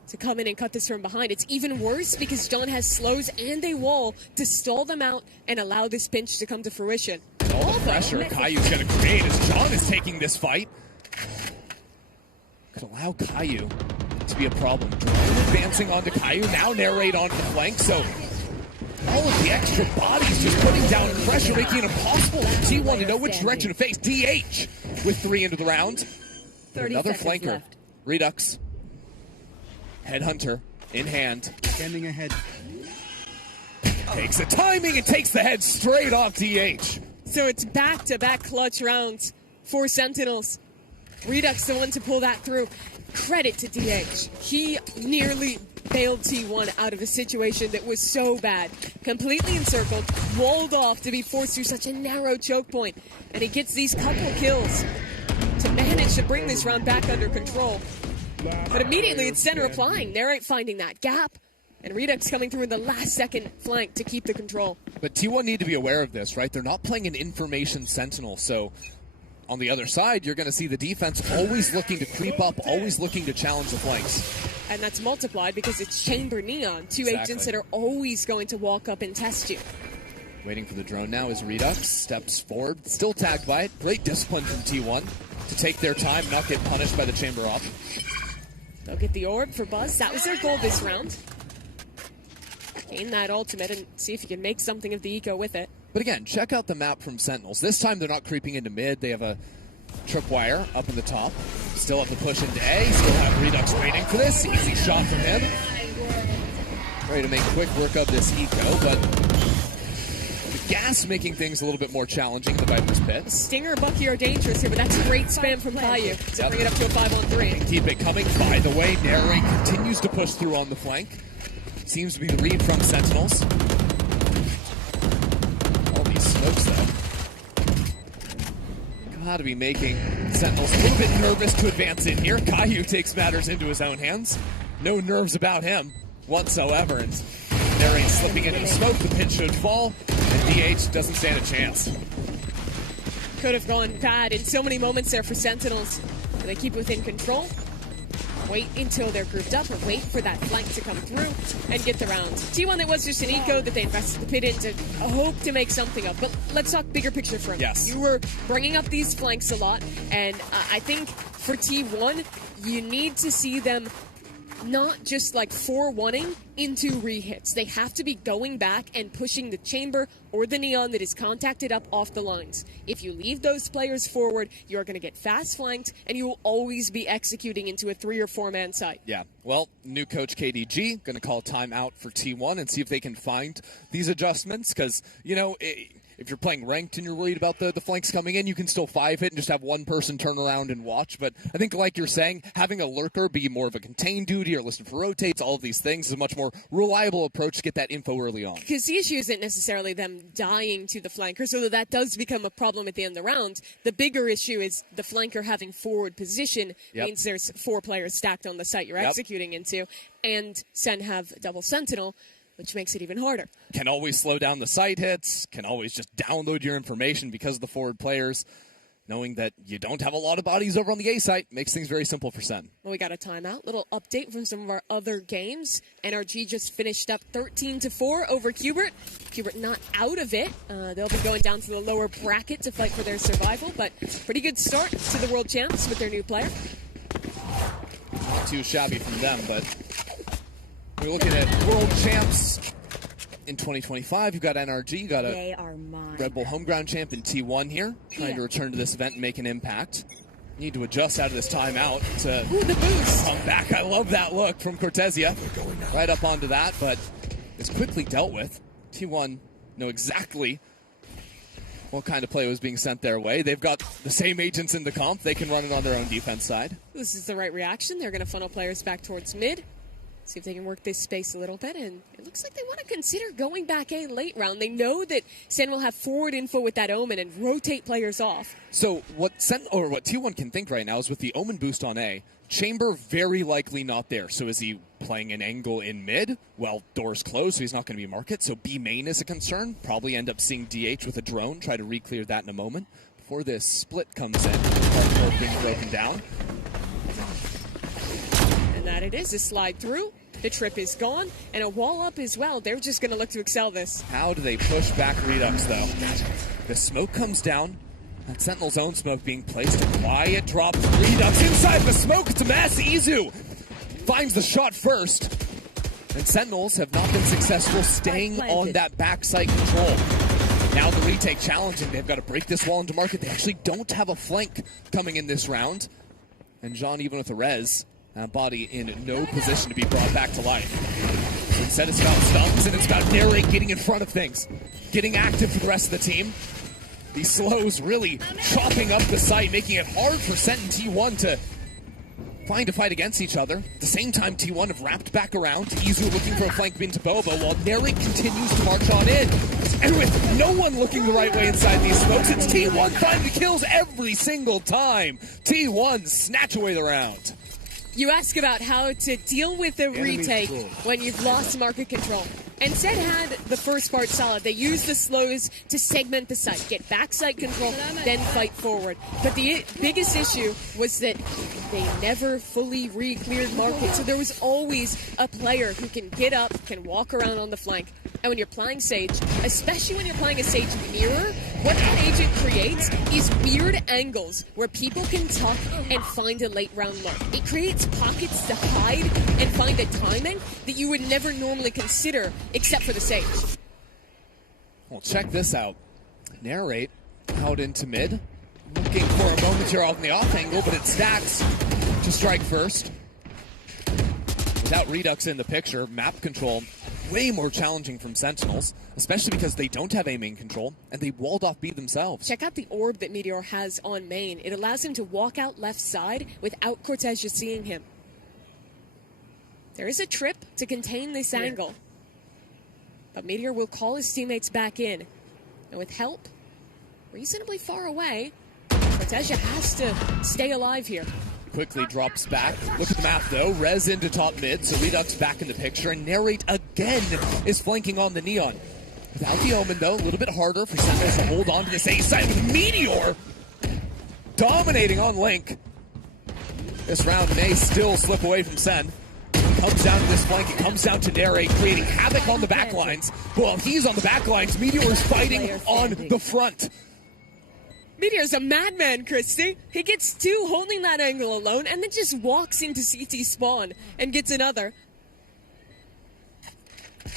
to come in and cut this from behind. It's even worse because John has slows and a wall to stall them out and allow this pinch to come to fruition. All the pressure Caillou's going to create as John is taking this fight could allow Caillou to be a problem. Drone advancing onto Caillou, now Narrate onto the flank, so all of the extra bodies just putting down pressure, making it impossible for T1 to know which direction to face. DH with 3 into the round. Another flanker. Left. Redux. Headhunter in hand. Standing ahead. Takes the timing and takes the head straight off DH. So it's back-to-back clutch rounds for Sentinels. Redux the one to pull that through. Credit to DH. He nearly bailed T1 out of a situation that was so bad. Completely encircled, walled off to be forced through such a narrow choke point. And he gets these couple kills to manage to bring this round back under control. But immediately it's Center applying. Narrate finding that gap. And Redux coming through in the last second flank to keep the control. But T1 need to be aware of this, right? They're not playing an information Sentinel, so on the other side, you're going to see the defense always looking to creep up, always looking to challenge the flanks. And that's multiplied because it's Chamber Neon, 2 agents that are always going to walk up and test you. Waiting for the drone now is Redux, steps forward, still tagged by it. Great discipline from T1 to take their time, not get punished by the Chamber op. They'll get the orb for Buzz. That was their goal this round. Gain that ultimate and see if you can make something of the eco with it. But again, check out the map from Sentinels. This time they're not creeping into mid. They have a tripwire up in the top. Still have to push into A. Still have Redux waiting for this. Easy shot from him. Ready to make quick work of this eco, but the gas making things a little bit more challenging in the Viper's Pit. Stinger, Bucky are dangerous here, but that's great spam from Caillou to bring it up to a 5-on-3. Keep it coming. By the way, Narrate continues to push through on the flank. Seems to be the read from Sentinels. All these smokes, though. Gotta be making Sentinels a little bit nervous to advance in here. Caillou takes matters into his own hands. No nerves about him whatsoever. And Narrate slipping into the smoke. The pin should fall. And DH doesn't stand a chance. Could have gone bad in so many moments there for Sentinels. And they keep within control. Wait until they're grouped up or wait for that flank to come through and get the round. T1, it was just an eco that they invested the pit in to hope to make something of. But let's talk bigger picture for a minute. Yes. You were bringing up these flanks a lot, and I think for T1, you need to see them not just like 4-1ing into rehits. They have to be going back and pushing the Chamber or the Neon that is contacted up off the lines. If you leave those players forward, you're going to get fast flanked, and you will always be executing into a 3 or 4 man site. Yeah, well, new coach KDG going to call timeout for T1 and see if they can find these adjustments, because, you know, if you're playing ranked and you're worried about the flanks coming in, you can still 5-hit and just have one person turn around and watch. But I think, like you're saying, having a lurker be more of a contained duty or listen for rotates, all of these things is a much more reliable approach to get that info early on. Because the issue isn't necessarily them dying to the flanker, so that does become a problem at the end of the round. The bigger issue is the flanker having forward position means there's 4 players stacked on the site you're executing into, and Sen have double Sentinel. which makes it even harder. Can always slow down the site hits, can always just download your information because of the forward players. Knowing that you don't have a lot of bodies over on the A site makes things very simple for Sen. Well, we got a timeout. Little update from some of our other games. NRG just finished up 13-4 over Qbert. Qbert not out of it. They'll be going down to the lower bracket to fight for their survival, but pretty good start to the World Champs with their new player. Not too shabby from them, but we're looking at World Champs in 2025. You've got NRG, you got a Red Bull Homeground champ in T1 here, trying to return to this event and make an impact. Need to adjust out of this timeout to the boost. Come back. I love that look from Cortesia. Right up onto that, but it's quickly dealt with. T1 know exactly what kind of play was being sent their way. They've got the same agents in the comp. They can run it on their own defense side. This is the right reaction. They're going to funnel players back towards mid. See if they can work this space a little bit, and it looks like they want to consider going back A late round. They know that Sen will have forward info with that Omen and rotate players off. So what T1 can think right now is with the Omen boost on A, Chamber very likely not there. So is he playing an angle in mid? Well, door's closed, so he's not going to be market. So B main is a concern. Probably end up seeing DH with a drone, try to re-clear that in a moment. Before this split comes in, hardcore being broken down. And that it is, a slide through. The trip is gone, and a wall up as well. They're just going to look to excel this. How do they push back Redux, though? The smoke comes down. That Sentinel's own smoke being placed. A quiet drop. Redux inside the smoke. It's a mass. Izu finds the shot first. And Sentinels have not been successful staying on that backside control. Now the retake challenging. They've got to break this wall into market. They actually don't have a flank coming in this round. And Jean, even with a res, body in no position to be brought back to life. So instead it's about stumps and it's about Narrate getting in front of things, getting active for the rest of the team. These slows really chopping up the site, making it hard for Sent and T1 to find a fight against each other. At the same time, T1 have wrapped back around. Izu looking for a flank into Boba while Narrate continues to march on in. And with no one looking the right way inside these smokes, it's T1 finding the kills every single time. T1 snatch away the round. You ask about how to deal with a retake when you've lost market control. And Zeta had the first part solid. They used the slows to segment the site, get backside control, then fight forward. But the biggest issue was that they never fully re-cleared market. So there was always a player who can get up, can walk around on the flank. And when you're playing Sage, especially when you're playing a Sage mirror, what that agent creates is weird angles where people can tuck and find a late round look. It creates pockets to hide and find a timing that you would never normally consider except for the Sage. Well, check this out. Narrate out into mid. Looking for a moment here on the off angle, but it stacks to strike first. Without Redux in the picture, map control way more challenging from Sentinels, especially because they don't have A main control, and they walled off B themselves. Check out the orb that Meteor has on main. It allows him to walk out left side without Cortesia seeing him. There is a trip to contain this angle, but Meteor will call his teammates back in. And with help reasonably far away, Cortesia has to stay alive here. Quickly drops back. Look at the map, though. Rez into top mid, so Redux back in the picture, and Narrate again is flanking on the Neon. Without the Omen, though, a little bit harder for Sentinels to hold on to this A side with Meteor dominating on Link. This round may still slip away from Sen. It comes down to this flank. It comes down to Narrate, creating havoc on the backlines. While he's on the backlines, Meteor's fighting on the front. Meteor's a madman, Christy. He gets two holding that angle alone and then just walks into CT spawn and gets another.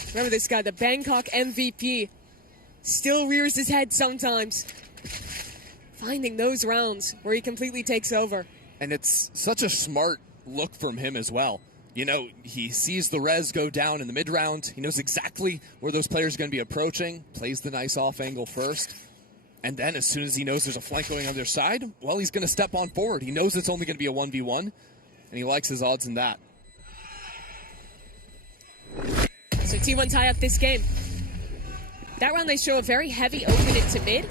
Remember this guy, the Bangkok MVP. Still rears his head sometimes. Finding those rounds where he completely takes over. And it's such a smart look from him as well. You know, he sees the res go down in the mid round. He knows exactly where those players are going to be approaching. Plays the nice off angle first. And then as soon as he knows there's a flank going on their side, well, he's going to step on forward. He knows it's only going to be a 1v1, and he likes his odds in that. So T1 tie up this game. That round they show a very heavy open into mid.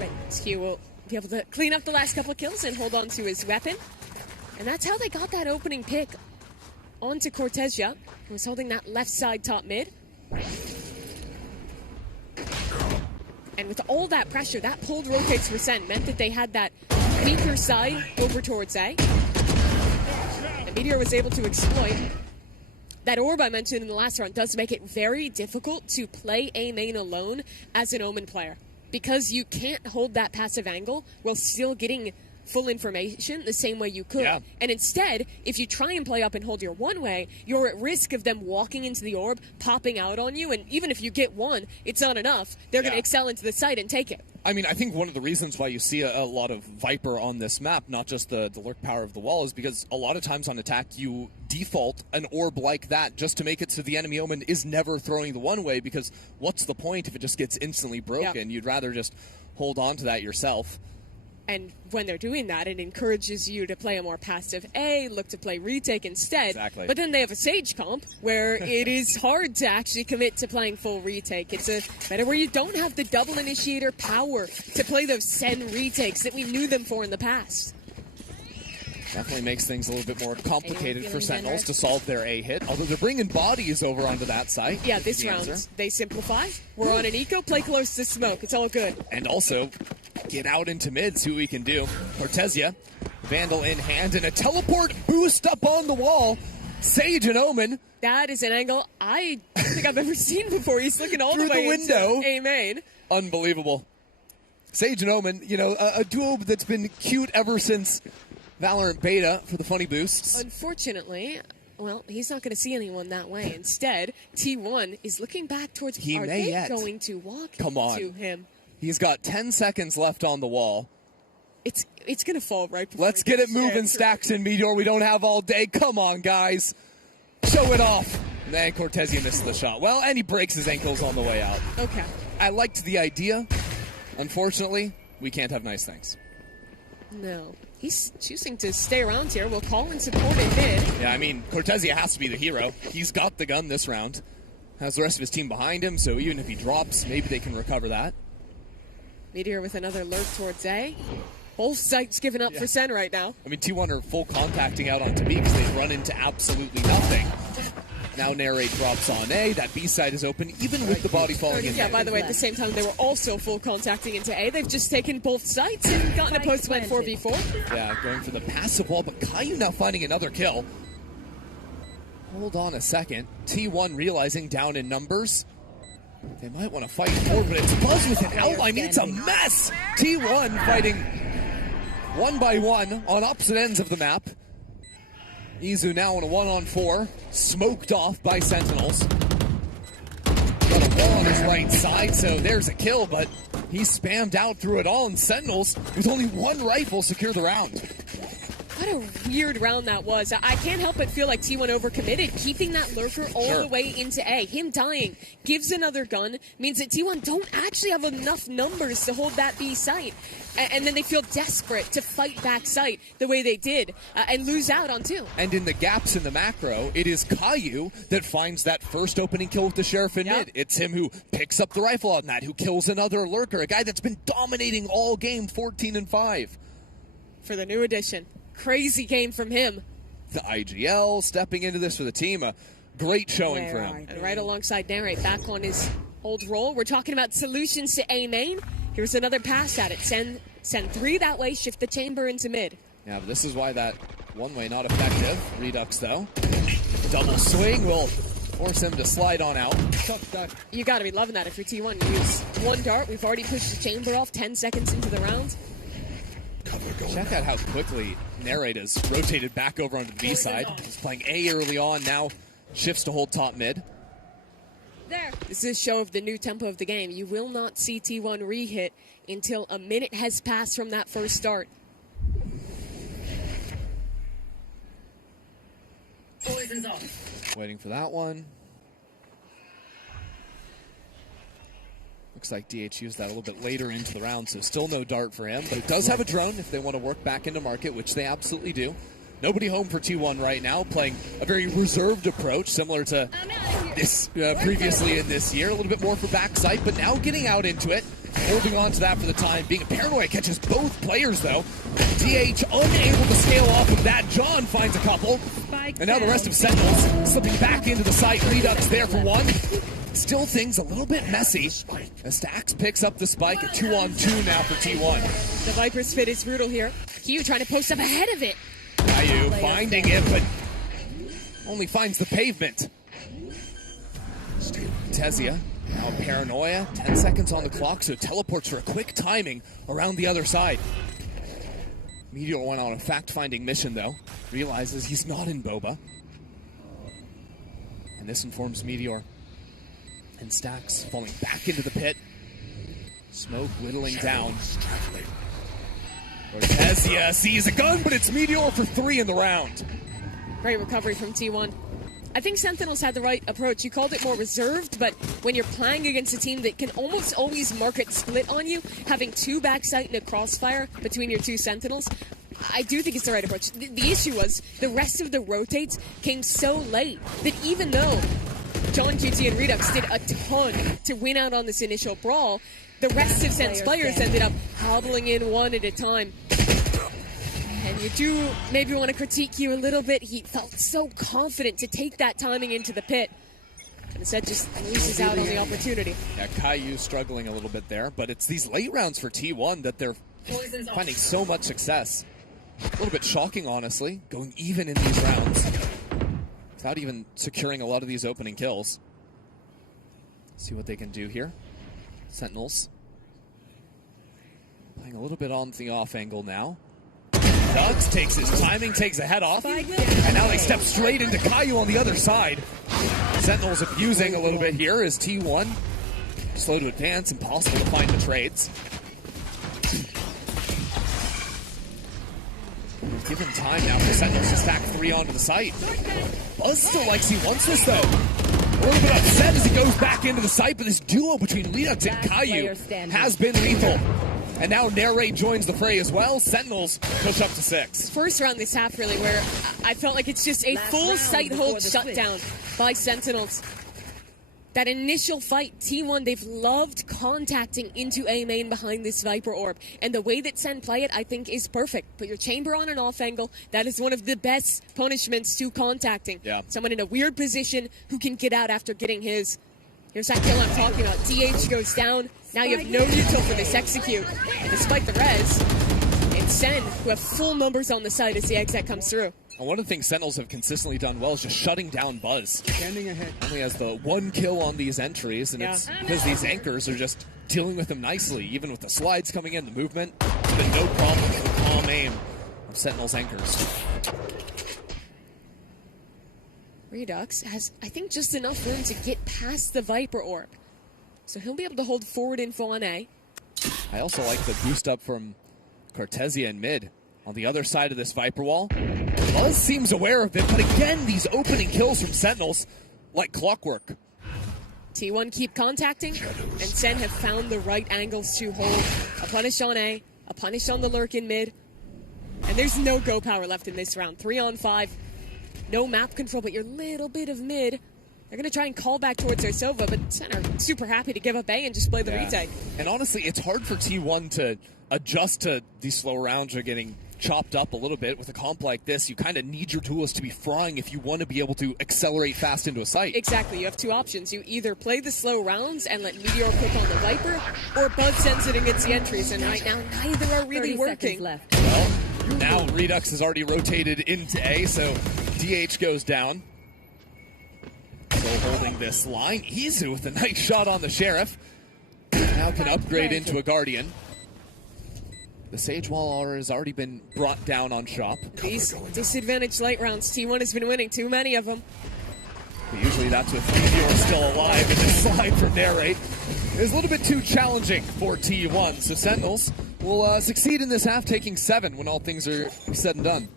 But Q will be able to clean up the last couple of kills and hold on to his weapon. And that's how they got that opening pick onto Cortesia, who was holding that left side top mid. And with all that pressure, that pulled rotates for Sen meant that they had that weaker side over towards A. And Meteor was able to exploit. That orb I mentioned in the last round does make it very difficult to play A main alone as an Omen player, because you can't hold that passive angle while still getting full information the same way you could. Yeah. And instead, if you try and play up and hold your one way, you're at risk of them walking into the orb, popping out on you, and even if you get one, it's not enough. They're going to excel into the site and take it. I mean, I think one of the reasons why you see a lot of Viper on this map, not just the lurk power of the wall, is because a lot of times on attack, you default an orb like that just to make it so the enemy Omen is never throwing the one way, because what's the point if it just gets instantly broken? You'd rather just hold on to that yourself. And when they're doing that, it encourages you to play a more passive A, look to play retake instead. Exactly. But then they have a Sage comp where it is hard to actually commit to playing full retake. It's a meta where you don't have the double initiator power to play those Sen retakes that we knew them for in the past. Definitely makes things a little bit more complicated for Sentinels to solve their A hit, although they're bringing bodies over onto that site. Yeah, this round, they simplify. We're on an eco, play close to smoke. It's all good. And also, get out into mid, see what we can do. Cortezia, Vandal in hand, and a teleport boost up on the wall. Sage and Omen. That is an angle I don't think I've ever seen before. He's looking all Through the way the window. into A main. Unbelievable. Sage and Omen, you know, a duo that's been cute ever since Valorant beta for the funny boosts. Unfortunately, well, he's not going to see anyone that way. Instead, T1 is looking back towards. He Are may they yet. going to walk Come on. to him? He's got 10 seconds left on the wall. It's going to fall right before. Let's get it moving, Stacks and Meteor. We don't have all day. Come on, guys. Show it off. And then Cortezia misses the shot. Well, and he breaks his ankles on the way out. Okay. I liked the idea. Unfortunately, we can't have nice things. No. He's choosing to stay around here. We'll call in support in mid. Yeah, I mean, Cortezia has to be the hero. He's got the gun this round. Has the rest of his team behind him, so even if he drops, maybe they can recover that. Meteor with another lurk towards A. Both sites giving up for Sen right now. I mean, T1 are full contacting out onto B because they've run into absolutely nothing. Now Narrate drops on A. That B side is open, even with the body falling in. Yeah, by the way, at the same time, they were also full contacting into A. They've just taken both sites and gotten a post-win 4v4. Yeah, going for the passive wall, but Caillou now finding another kill. Hold on a second. T1 realizing down in numbers. They might want to fight forward, but it's Buzz with an outline. It's a mess! T1 fighting one by one on opposite ends of the map. Izu now in a 1-on-4, smoked off by Sentinels. Got a wall on his right side, so there's a kill, but he spammed out through it all, and Sentinels, with only one rifle, secure the round. What a weird round that was. I can't help but feel like T1 overcommitted, keeping that lurker all the way into A. Him dying gives another gun, means that T1 don't actually have enough numbers to hold that B site. And then they feel desperate to fight back site the way they did and lose out on 2. And in the gaps in the macro, it is Caillou that finds that first opening kill with the Sheriff in mid. It's him who picks up the rifle on that, who kills another lurker, a guy that's been dominating all game, 14-5. For the new addition. Crazy game from him. The IGL stepping into this for the team. A great showing for him. And right alongside Narrate, back on his old role. We're talking about solutions to A main. Here's another pass at it. Send 3 that way, shift the chamber into mid. Yeah, but this is why that one way not effective. Redux though. Double swing will force him to slide on out. You gotta be loving that if you're T1. You use one dart. We've already pushed the chamber off 10 seconds into the round. Check out how quickly Narrate has rotated back over onto the B side. He's playing A early on, now shifts to hold top mid. There. This is a show of the new tempo of the game. You will not see T1 re-hit until a minute has passed from that first start. Poison's off. Waiting for that one. Looks like DH used that a little bit later into the round, so still no dart for him. But it does have a drone if they want to work back into market, which they absolutely do. Nobody home for T1 right now, playing a very reserved approach, similar to this previously in this year. A little bit more for backside, but now getting out into it. Holding on to that for the time being. Paranoia catches both players, though. DH unable to scale off of that. John finds a couple. And now the rest of Sentinels slipping back into the site. Redux there for one. still things a little bit messy. As Stax picks up the spike, a 2-on-2 now for T1. The Viper's fit is brutal here. Q trying to post up ahead of it. Caillou finding it, but only finds the pavement. Tezia, now Paranoia, 10 seconds on the clock, so teleports for a quick timing around the other side. Meteor went on a fact-finding mission, though. Realizes he's not in Boba. And this informs Meteor. And Stax falling back into the pit. Smoke whittling down. Tezia sees a gun, but it's Meteor for 3 in the round. Great recovery from T1. I think Sentinels had the right approach. You called it more reserved, but when you're playing against a team that can almost always market split on you, having 2 backside and a crossfire between your 2 Sentinels, I do think it's the right approach. The issue was the rest of the rotates came so late that even though John, QT, and Redux did a ton to win out on this initial brawl, the rest of Sen's players ended up hobbling in one at a time. And you do maybe want to critique you a little bit. He felt so confident to take that timing into the pit. And instead just loses out on the opportunity. Yeah, Caillou struggling a little bit there, but it's these late rounds for T1 that they're finding so much success. A little bit shocking, honestly, going even in these rounds without even securing a lot of these opening kills. See what they can do here. Sentinels playing a little bit on the off angle now. Dugs takes his timing, takes a head off, and now they step straight into Caillou on the other side. Sentinels abusing a little bit here as T1 slow to advance, impossible to find the trades. Given time now for Sentinels to stack 3 onto the site. Buzz still likes he wants this though. A little bit upset as he goes back into the site, but this duo between Redux and Caillou has been lethal. And now Narrate joins the fray as well. Sentinels push up to 6. First round this half really where I felt like it's just a full site hold shutdown by Sentinels. That initial fight, T1, they've loved contacting into A main behind this Viper Orb. And the way that Sen play it, I think, is perfect. Put your chamber on an off angle. That is one of the best punishments to contacting. Yeah. Someone in a weird position who can get out after getting his. Here's that kill I'm talking about. DH goes down. Now you have no util for this execute. And despite the res, it's Sen who have full numbers on the side as the exec comes through. And one of the things Sentinels have consistently done well is just shutting down Buzz. Standing ahead. Only has the 1 kill on these entries, and it's because these anchors are just dealing with him nicely. Even with the slides coming in, the movement, it's been no problem for the calm aim of Sentinels anchors. Redux has, I think, just enough room to get past the Viper Orb. So he'll be able to hold forward info on A. I also like the boost up from Cortezia in mid. On the other side of this Viper wall, Buzz seems aware of it, but again, these opening kills from Sentinels, like clockwork. T1 keep contacting, and Sen have found the right angles to hold. A punish on A, a punish on the lurk in mid, and there's no go power left in this round. 3 on 5, no map control, but your little bit of mid. They're going to try and call back towards their Sova, but Sen are super happy to give up A and just play the retake. And honestly, it's hard for T1 to adjust to these slow rounds are getting chopped up a little bit. With a comp like this, you kind of need your duelists to be frying if you want to be able to accelerate fast into a site. Exactly. You have 2 options. You either play the slow rounds and let Meteor cook on the Viper, or Buzz sends it against the entries, and right now neither are really working. Left. Well, now Redux has already rotated into A, so DH goes down. Still holding this line. Izu with a nice shot on the Sheriff. Now can upgrade into a Guardian. The Sage Wall has already been brought down on shop. These disadvantaged late rounds, T1 has been winning too many of them. But usually that's with Meteor still alive, and this slide from Narrate is a little bit too challenging for T1. So Sentinels will succeed in this half, taking 7 when all things are said and done.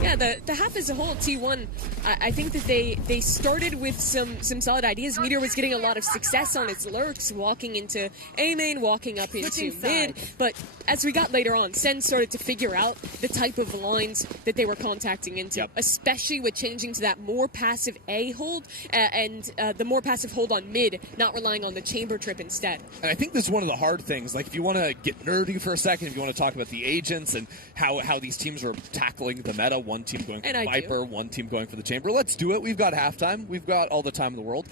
Yeah, the half as a whole, T1, I think that they started with some solid ideas. Meteor was getting a lot of success on its lurks, walking into A main, walking up into mid. But as we got later on, Sen started to figure out the type of lines that they were contacting into, especially with changing to that more passive A hold and the more passive hold on mid, not relying on the chamber trip instead. And I think this is one of the hard things. Like, if you want to get nerdy for a second, if you want to talk about the agents and how these teams are tackling the meta one team going for And the Viper, one team going for the Chamber. Let's do it. We've got halftime. We've got all the time in the world.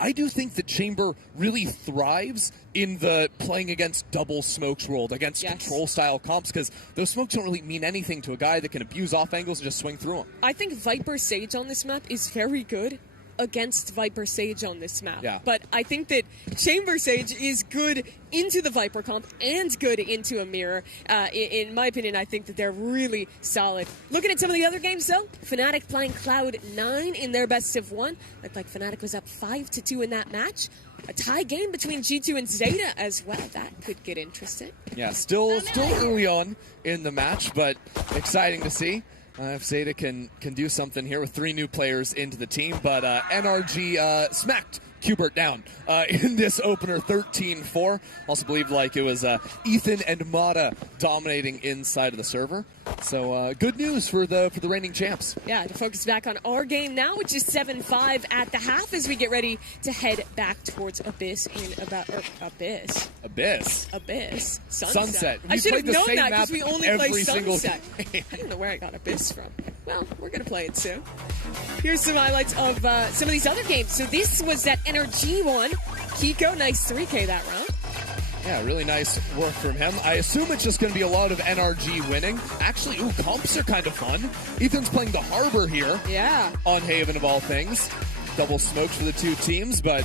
I do think the Chamber really thrives in the playing against double smokes world, against control-style comps, because those smokes don't really mean anything to a guy that can abuse off angles and just swing through them. I think Viper Sage on this map is very good against Viper Sage on this map. Yeah. But I think that Chamber Sage is good into the Viper comp and good into a mirror. In my opinion, I think that they're really solid. Looking at some of the other games, though, FNATIC playing Cloud9 in their best of one. Looked like FNATIC was up 5-2 in that match. A tie game between G2 and Zeta as well. That could get interesting. Yeah, still early on in the match, but exciting to see. If Zeta can do something here with 3 new players into the team, but NRG smacked Qbert down in this opener 13-4. Also believed like it was Ethan and Mata dominating inside of the server. So good news for the reigning champs. Yeah, to focus back on our game now, which is 7-5 at the half as we get ready to head back towards Abyss in about Abyss. Sunset. I should have known that because we only play Sunset. I don't know where I got Abyss from. Well, we're going to play it soon. Here's some highlights of some of these other games. So this was that NRG one. Kiko, nice 3K that round. Yeah, really nice work from him. I assume it's just going to be a lot of NRG winning. Actually, comps are kind of fun. Ethan's playing the Harbor here. Yeah. On Haven of all things. Double smokes for the 2 teams, but...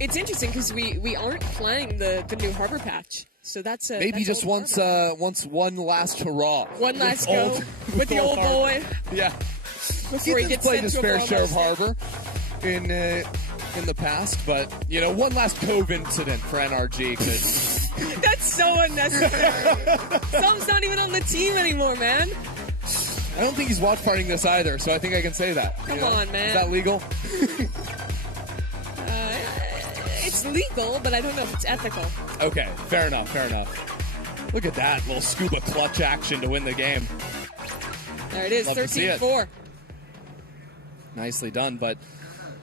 It's interesting because we aren't playing the new Harbor patch. So that's maybe just once one last hurrah. One last go with the old boy. Yeah. Before he gets played his fair share of Harbor in the past, but you know, one last Cove incident for NRG. That's so unnecessary. Som's not even on the team anymore, man. I don't think he's watch partying this either, so I think I can say that. Come on, man. Is that legal? It's legal, but I don't know if it's ethical. Okay, fair enough. Look at that little scuba clutch action to win the game. There it is, 13-4. Nicely done, but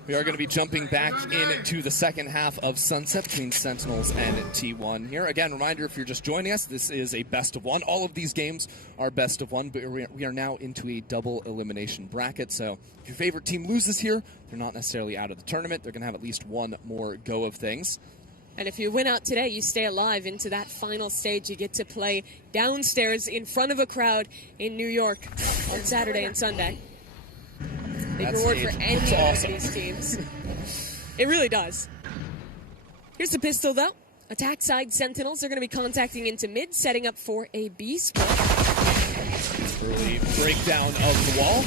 we are going to be jumping back into the second half of Sunset between Sentinels and T1 here. Again, reminder, if you're just joining us, this is a best of one. All of these games are best of one, but we are now into a double elimination bracket. So if your favorite team loses here, they're not necessarily out of the tournament. They're going to have at least one more go of things. And if you win out today, you stay alive into that final stage. You get to play downstairs in front of a crowd in New York on Saturday and Sunday. Big reward for any of these teams. It really does. Here's the pistol, though. Attack side Sentinels are going to be contacting into mid, setting up for a B split. Early breakdown of the wall.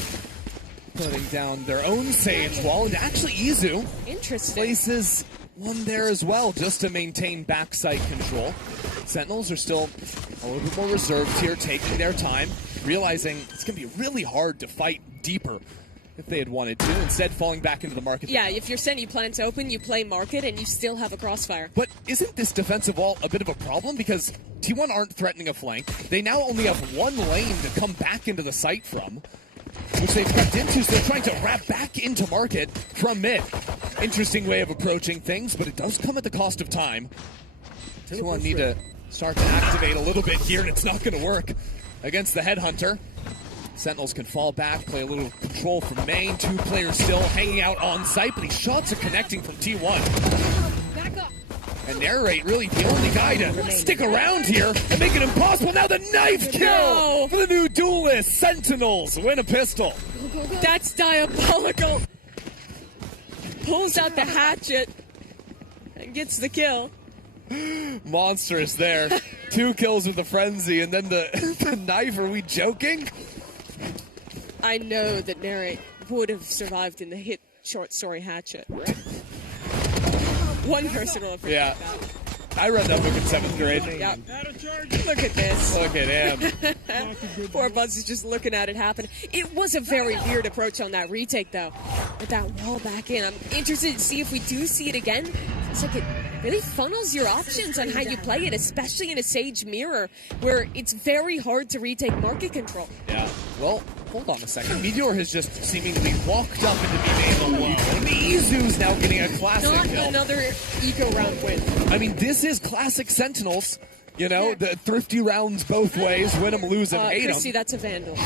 Putting down their own Sage wall. And actually, Izu places one there as well, just to maintain backside control. Sentinels are still a little bit more reserved here, taking their time, realizing it's going to be really hard to fight deeper if they had wanted to, instead falling back into the market. Yeah, if you're Sen, you plan to open, you play market, and you still have a crossfire. But isn't this defensive wall a bit of a problem? Because T1 aren't threatening a flank. They now only have one lane to come back into the site from, which they've crept into, so they're trying to wrap back into market from mid. Interesting way of approaching things, but it does come at the cost of time. T1 need to start to activate a little bit here, and it's not going to work against the Headhunter. Sentinels can fall back, play a little control from main. 2 players still hanging out on site, but these shots are connecting from T1. Back up. And Narrate really the only guy to stick around here and make it impossible. Now the knife kill for the new duelist. Sentinels win a pistol. That's diabolical. Pulls out the hatchet and gets the kill. Monstrous there. 2 kills with the frenzy, and then the knife. Are we joking? I know that Narrate would have survived in the hit short story hatchet. One person will appreciate that. I read that book in 7th grade. Yep. Look at this. Look at him. Poor Buzz is just looking at it happen. It was a very weird approach on that retake, though, with that wall back in. I'm interested to see if we do see it again. It's like it really funnels your options on how you play it, especially in a Sage mirror, where it's very hard to retake market control. Yeah. Well, hold on a second. Meteor has just seemingly walked up into B-Main alone. And the Izu's now getting a classic Not kill. another eco round win. I mean, this is classic Sentinels. You know, the thrifty rounds both ways. Win them, lose them, hate them. Christy, that's a Vandal.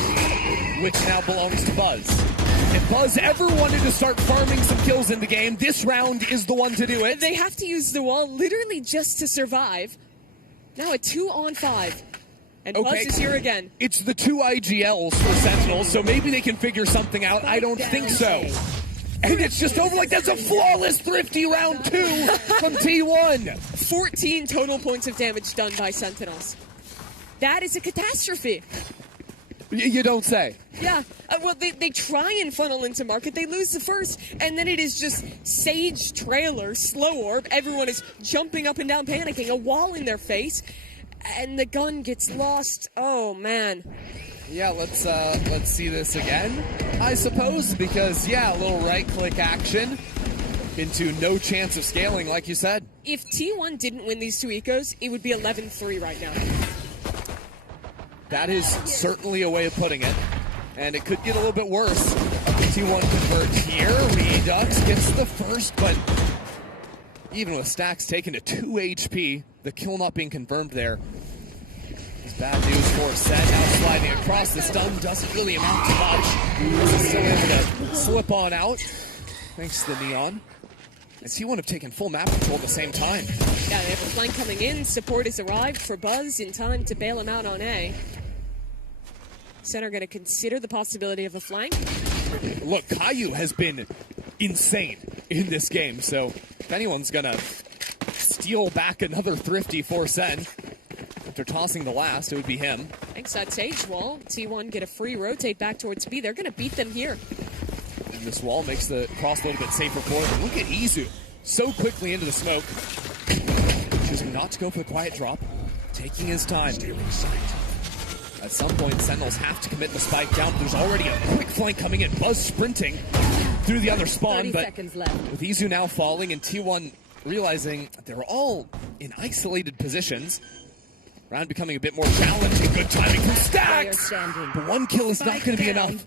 which now belongs to Buzz. If Buzz ever wanted to start farming some kills in the game, this round is the one to do it. They have to use the wall literally just to survive. Now a 2-on-5. And Buzz is here again. It's the 2 IGLs for Sentinels, so maybe they can figure something out. I don't think so. And it's just over like that's a flawless Thrifty round 2 from T1. 14 total points of damage done by Sentinels. That is a catastrophe. You don't say. Yeah, well, they try and funnel into market. They lose the first, and then it is just Sage trailer, slow orb. Everyone is jumping up and down, panicking, a wall in their face, and the gun gets lost. Oh, man. Yeah, let's see this again, I suppose, because, yeah, a little right-click action into no chance of scaling, like you said. If T1 didn't win these 2 ecos, it would be 11-3 right now. That is certainly a way of putting it, and it could get a little bit worse. T1 converts here, Redux gets the first, but even with stacks taken to 2 HP, the kill not being confirmed there is bad news for Set. Now sliding across, the stun doesn't really amount to much. He's still able to slip on out, thanks to the Neon. And T1 have taken full map control at the same time. Yeah, they have a flank coming in. Support has arrived for Buzz in time to bail him out on A. Center going to consider the possibility of a flank. Look, Caillou has been insane in this game, so if anyone's going to steal back another Thrifty for Sen, after tossing the last, it would be him. Thanks that Sage wall. T1 get a free rotate back towards B. They're going to beat them here. And this wall makes the cross a little bit safer for them. Look at Izu, so quickly into the smoke. Choosing not to go for the quiet drop, taking his time. At some point, Sentinels have to commit the spike down. There's already a quick flank coming in. Buzz sprinting through the other spawn, but with Izu now falling and T1 realizing they're all in isolated positions, round becoming a bit more challenging. Good timing from Stacks, but 1 kill is not going to be enough.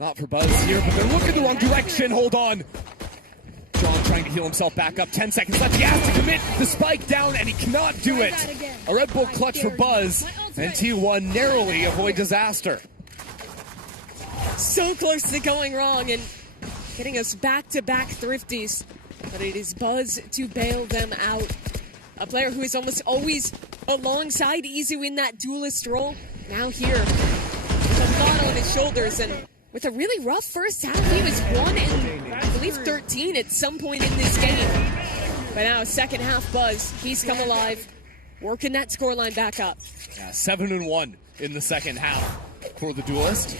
Not for Buzz here, but they're looking the wrong direction. Hold on. John trying to heal himself back up. 10 seconds left. He has to commit the spike down, and he cannot do it. A Red Bull clutch for Buzz, and T1 narrowly avoid disaster. So close to going wrong and getting us back-to-back Thrifties. But it is Buzz to bail them out. A player who is almost always alongside Izu in that duelist role. Now here, with a lot on his shoulders, and with a really rough first half. He was 1 in, I believe, 13 at some point in this game. But now, second half, Buzz, he's come alive, working that scoreline back up. Yeah, 7-1 in the second half for the duelist.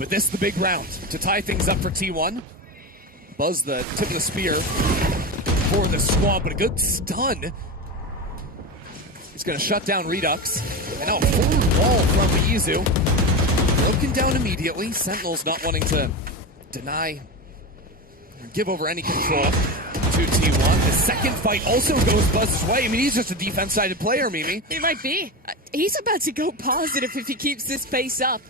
But this is the big round to tie things up for T1. Buzz the tip of the spear for the squad, but a good stun. He's going to shut down Redux. And now a forward wall from Izu. Broken down immediately. Sentinels not wanting to deny or give over any control to T1. The second fight also goes Buzz's way. I mean, he's just a defense-sided player, Mimi. He might be. He's about to go positive if he keeps this pace up.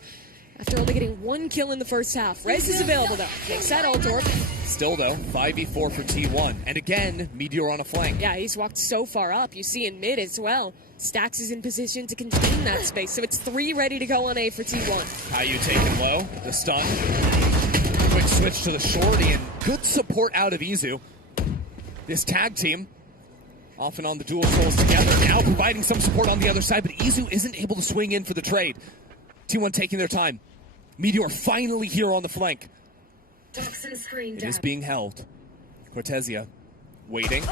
After only getting 1 kill in the first half. Rez is available, though. Takes that ult orb. Still, though, 5v4 for T1. And again, Meteor on a flank. Yeah, he's walked so far up. You see in mid as well. Stacks is in position to contain that space. So it's 3 ready to go on A for T1. Caillou taken low. The stun. Quick switch to the shorty, and good support out of Izu. This tag team, often on the dual trolls together, now providing some support on the other side, but Izu isn't able to swing in for the trade. T1 taking their time. Meteor finally here on the flank. It is being held. Cortezia waiting.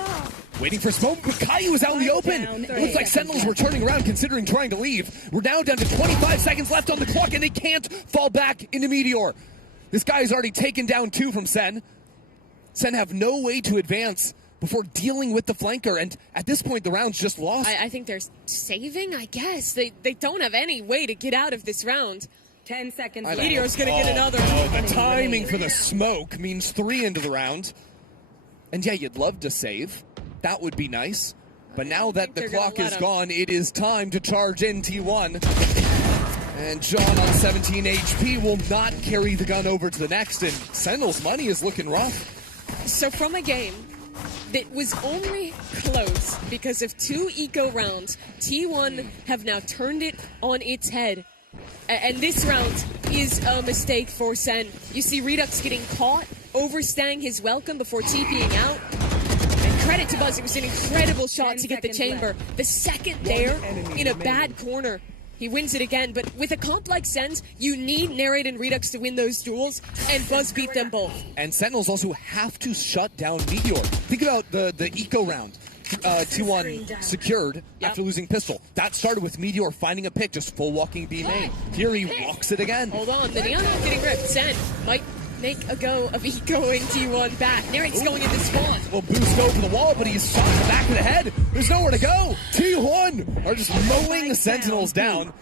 Waiting for smoke, but Caillou is out in the open. It looks like Sentinels were turning around considering trying to leave. We're now down to 25 seconds left on the clock, and they can't fall back into Meteor. This guy has already taken down 2 from Sen. Sen have no way to advance before dealing with the flanker, and at this point the round's just lost. I think they're saving, I guess. They don't have any way to get out of this round. 10 seconds. Meteor's gonna get another. Oh, the timing for the smoke means 3 into the round. And yeah, you'd love to save. That would be nice. But now that the clock is gone, it is time to charge in T1. And John on 17 HP will not carry the gun over to the next, and Sentinel's money is looking rough. So from a game that was only close because of 2 eco rounds, T1 have now turned it on its head And this round is a mistake for Sen. You see Redux getting caught, overstaying his welcome before TPing out. And credit to Buzz, it was an incredible shot to get the chamber. The second there, in a bad corner, he wins it again. But with a comp like Sen's, you need Narrate and Redux to win those duels, and Buzz beat them both. And Sentinels also have to shut down Meteor. Think about the eco round. T1 secured after losing pistol. That started with Meteor finding a pick, just full walking B main. Here he walks it again. Hold on, the Neon getting ripped. Sen might make a go of ecoing T1 back. Narrate's going into spawn. Will boost over the wall, but he's shot in the back of the head. There's nowhere to go. T1 are just mowing the Sentinels down.